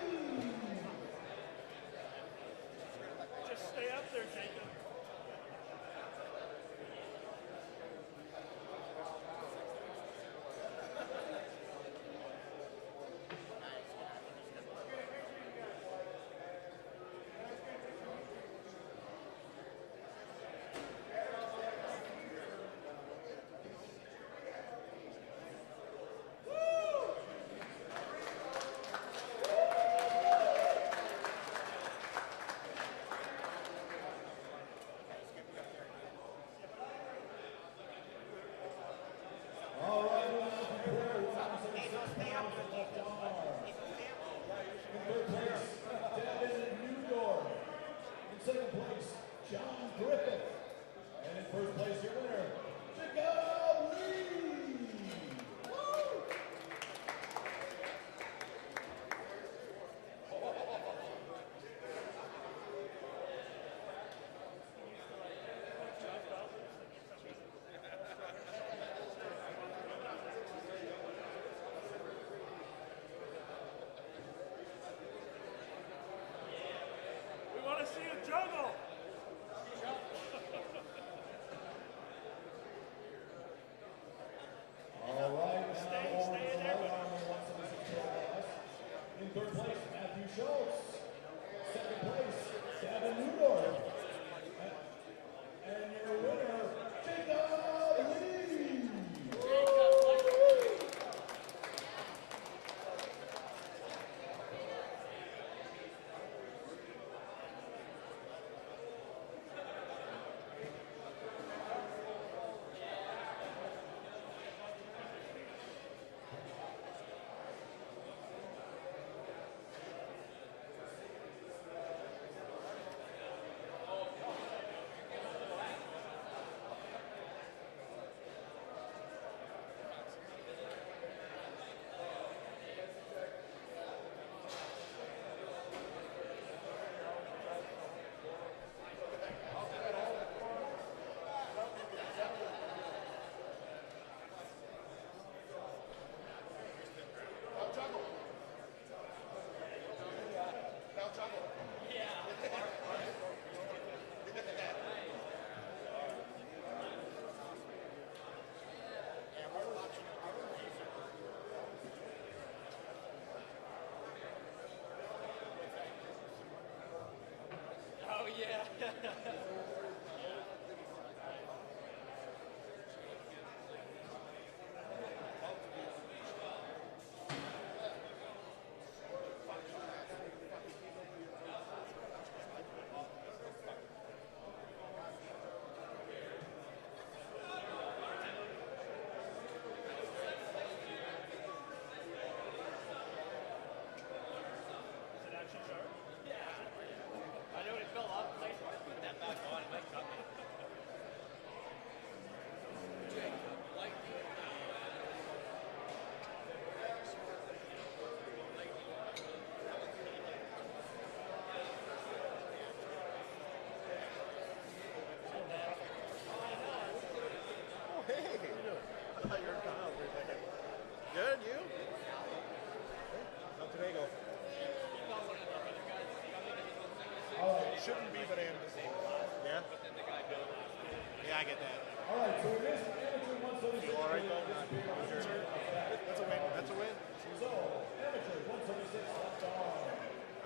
I get that. All right, so it is amateur 176. Feel all right though? That's a win. That's a win. So, amateur 176 left arm.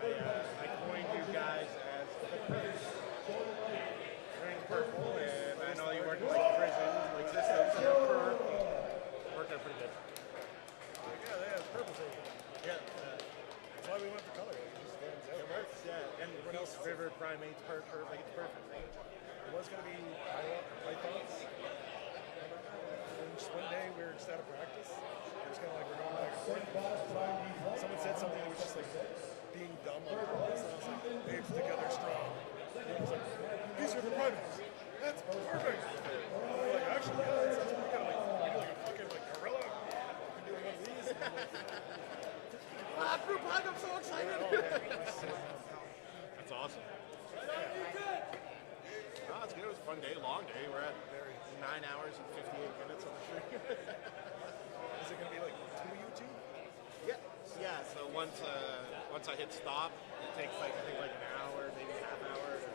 I coined you guys as the purse. Wearing purple, and I know you work in like prison, like systems, and worked out pretty good. Yeah, it's purple tape. Yeah. That's why we went for color. It just stands out. It works, yeah. And Beast, River, Primates, like it's perfect. It was going to be pythons. And just one day we were just out of practice. It was kind of like we're going back and forth. Someone said something that was just like being dumb on purpose. And I was like, babes together strong. And I was like, these are the primates. That's perfect. And we're like, actually, yeah, that sounds pretty good. Like, we do like a fucking like gorilla. We do like one of these. And like, Group hug, I'm so excited. oh, man. That's awesome. Oh, it's good. It was a fun day, long day. We're at 9 hours and 58 minutes on the stream. Is it going to be like 2 YouTube? Yeah. Yeah, so once I hit stop, it takes like I think like an hour, maybe a half hour to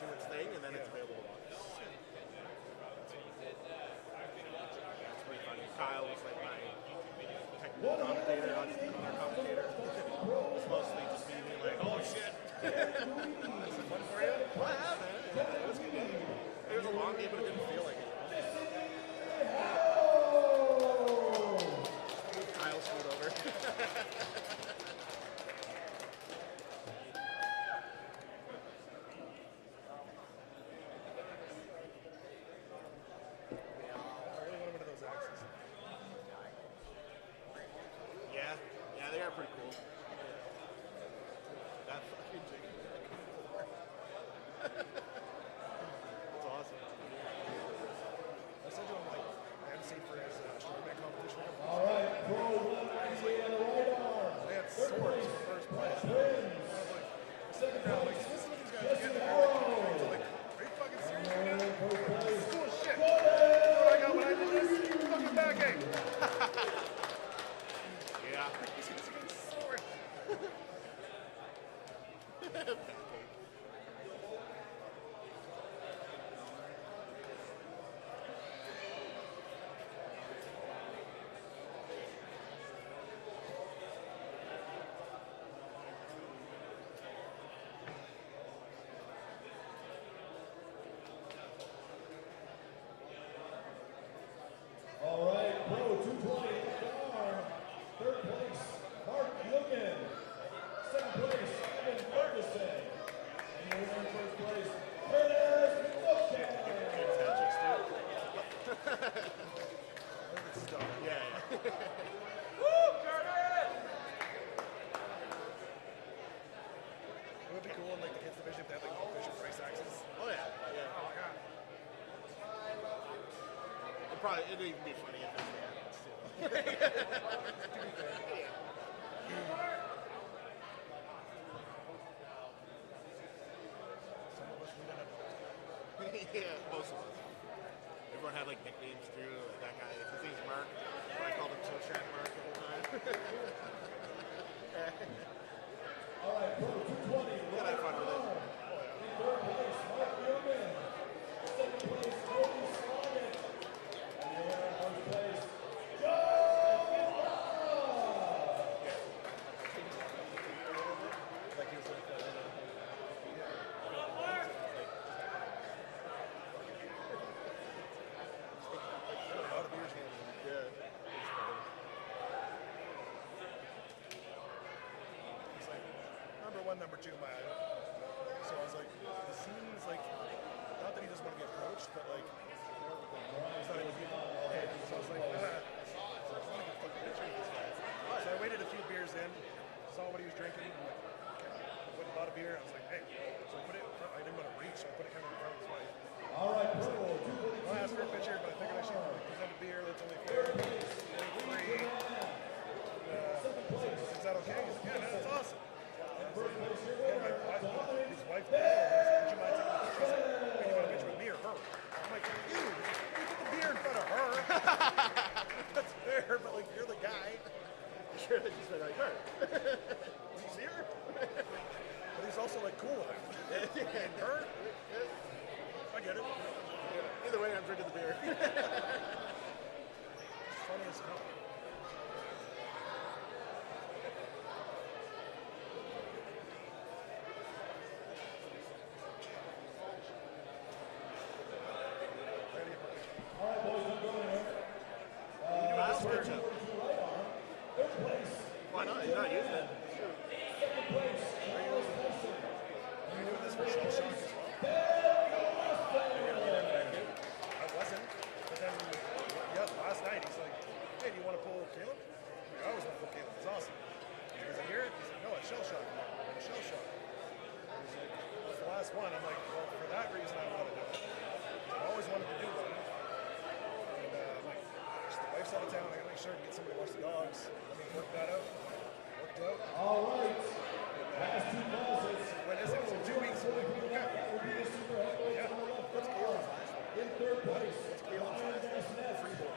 do its thing, and then it's available to watch. That's pretty funny. Kyle was like my technical commentator, not just the color commentator. It's mostly just me being like, oh shit. This is fun for you? Well, yeah, man. It was good. It was a long game, but it didn't feel like it. Kyle screwed over. I really want one of those axes. Yeah, they are pretty cool. That fucking thing. That's awesome. I said to him, like, MC for his strongman competition. All right, pro 198 on the right arm. They had swords for first place. I was like, second round, like, this is what these guys are getting. They're like, are you fucking serious right now? This is cool as shit. You know what I got when I did this? Fucking backache. Yeah. He's getting sword. All right, pro 220 left arm. Third place, Mark Youngin. Second place, Evan Ferguson. And the winner in first place, Curtis Lookman. Yeah. It would be cool in like the kids division if they had like Fisher Price axes. Oh yeah. Yeah. Oh my god. It'd even be funny if it was animals too. Some of us we don't have Yeah, most of us. Everyone had like nicknames too. Like that guy, his name's Mark, but I called him Toe Shack Mark the whole time. All right, pro 220 Then I had fun with it. in third place, Mark Youngin. Second place, Cody Sloggett. And the winner in first place, Joe like he was like a lot of beers here. Yeah. It's like number one, number two, my idol. So I was like, it seems like not that he doesn't want to get approached, but like he's not even people. So I was like, I want to get a fucking picture with this guy. So I waited a few beers in, saw what he was drinking. I'm like, okay. Went and bought a beer. I was like, hey. So I put it in front. I didn't want to reach, so I put it kind of in front of his wife. All right, pro I'll ask for a picture, but I figured I should present a beer that's only fair. Free. Is that okay? He's like, yeah, man, that's awesome. And my wife, his wife, would you mind taking a picture? He's like, you want a picture with me or her? I'm like, sure to get somebody to watch the dogs. I mean, work that out. Worked out. All right. Last two classes. When is it? So 2 weeks. Okay. That would be the super heavyweight Yeah. on the left. What's Kalen's last? In third place, What's Kalen's Ryan last? Gasnett. Free ball.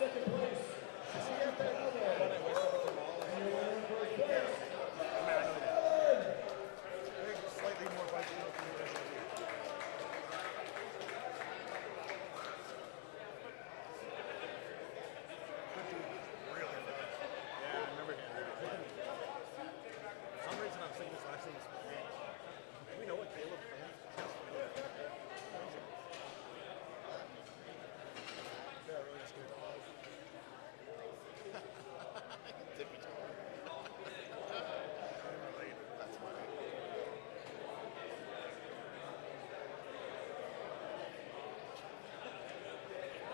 Second place, Is he out there? When I went from all and you're in first place. I mean, I know that. Big, slightly more biking than the rest of the team. Good dude. Really good. Yeah, I remember him. For some reason, I'm thinking his last name is Prarie. Do we know what Caleb Prarie is? Yeah, really is good. Tippy toe. That's funny.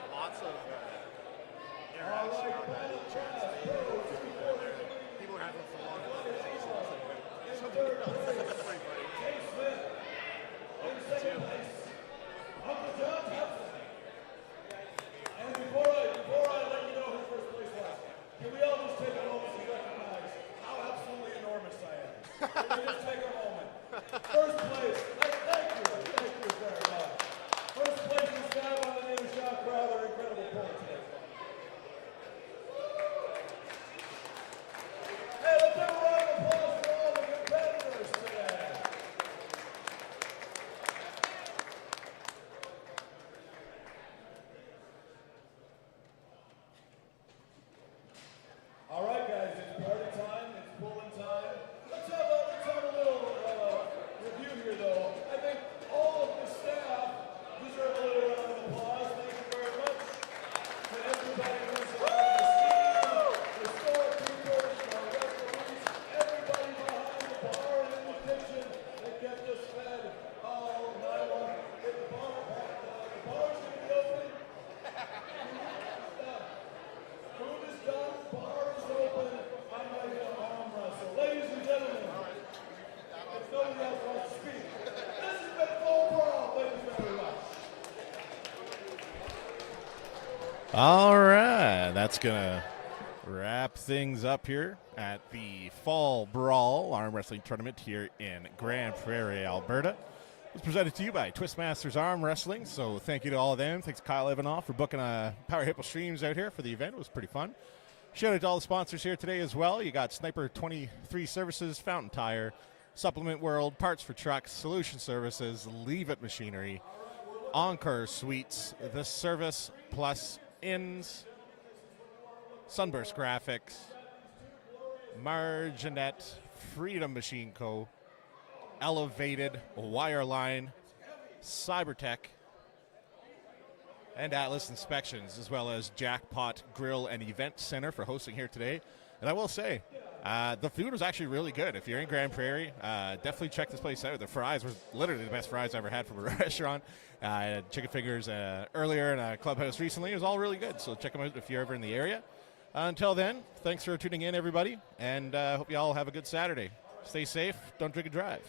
Lots of interaction on that chat space. People are having some long conversations about something else. That's pretty funny. Uncle John Hudson. And before I let you know who first place was, can we all just take a moment to recognize how absolutely enormous I am? Can we just take a moment? First place, thank you very much. First place is guy by the name of Sean Crowther, incredible point today. Hey, let's have a round of applause for all the competitors today. All right, guys, it's party time. It's pulling time. Let's have a little review here, though. I think all of the staff deserve a little round of applause. Thank you very much to everybody who's around the scene, the storekeepers, our referees, everybody behind the bar and in the kitchen that kept us fed all night long. The bar's going to be open. Food is done, bar is open. I'm ready to arm wrestle. Ladies and gentlemen, if nobody else wants to speak, this has been Full Brawl. Thank you very much. All right, that's going to wrap things up here at the Fall Brawl Arm Wrestling Tournament here in Grande Prarie, Alberta. It was presented to you by Twistmasters Arm Wrestling, so thank you to all of them. Thanks to Kyle Evanoff for booking Power Hippo Streams out here for the event. It was pretty fun. Shout out to all the sponsors here today as well. You got Sniper 23 Services, Fountain Tire, Supplement World, Parts for Trucks, Solution Services, Leave It Machinery, Encore Suites, The Service Plus Inns, Sunburst Graphics, Marginette, Freedom Machine Co., Elevated, Wireline, Cybertech, and Atlas Inspections, as well as Jackpot Grill and Event Center for hosting here today. And I will say, the food was actually really good. If you're in Grande Prarie, definitely check this place out. The fries were literally the best fries I ever had from a restaurant. I had chicken fingers earlier in a clubhouse recently. It was all really good, so check them out if you're ever in the area. Until then, thanks for tuning in, everybody, and hope you all have a good Saturday. Stay safe. Don't drink and drive.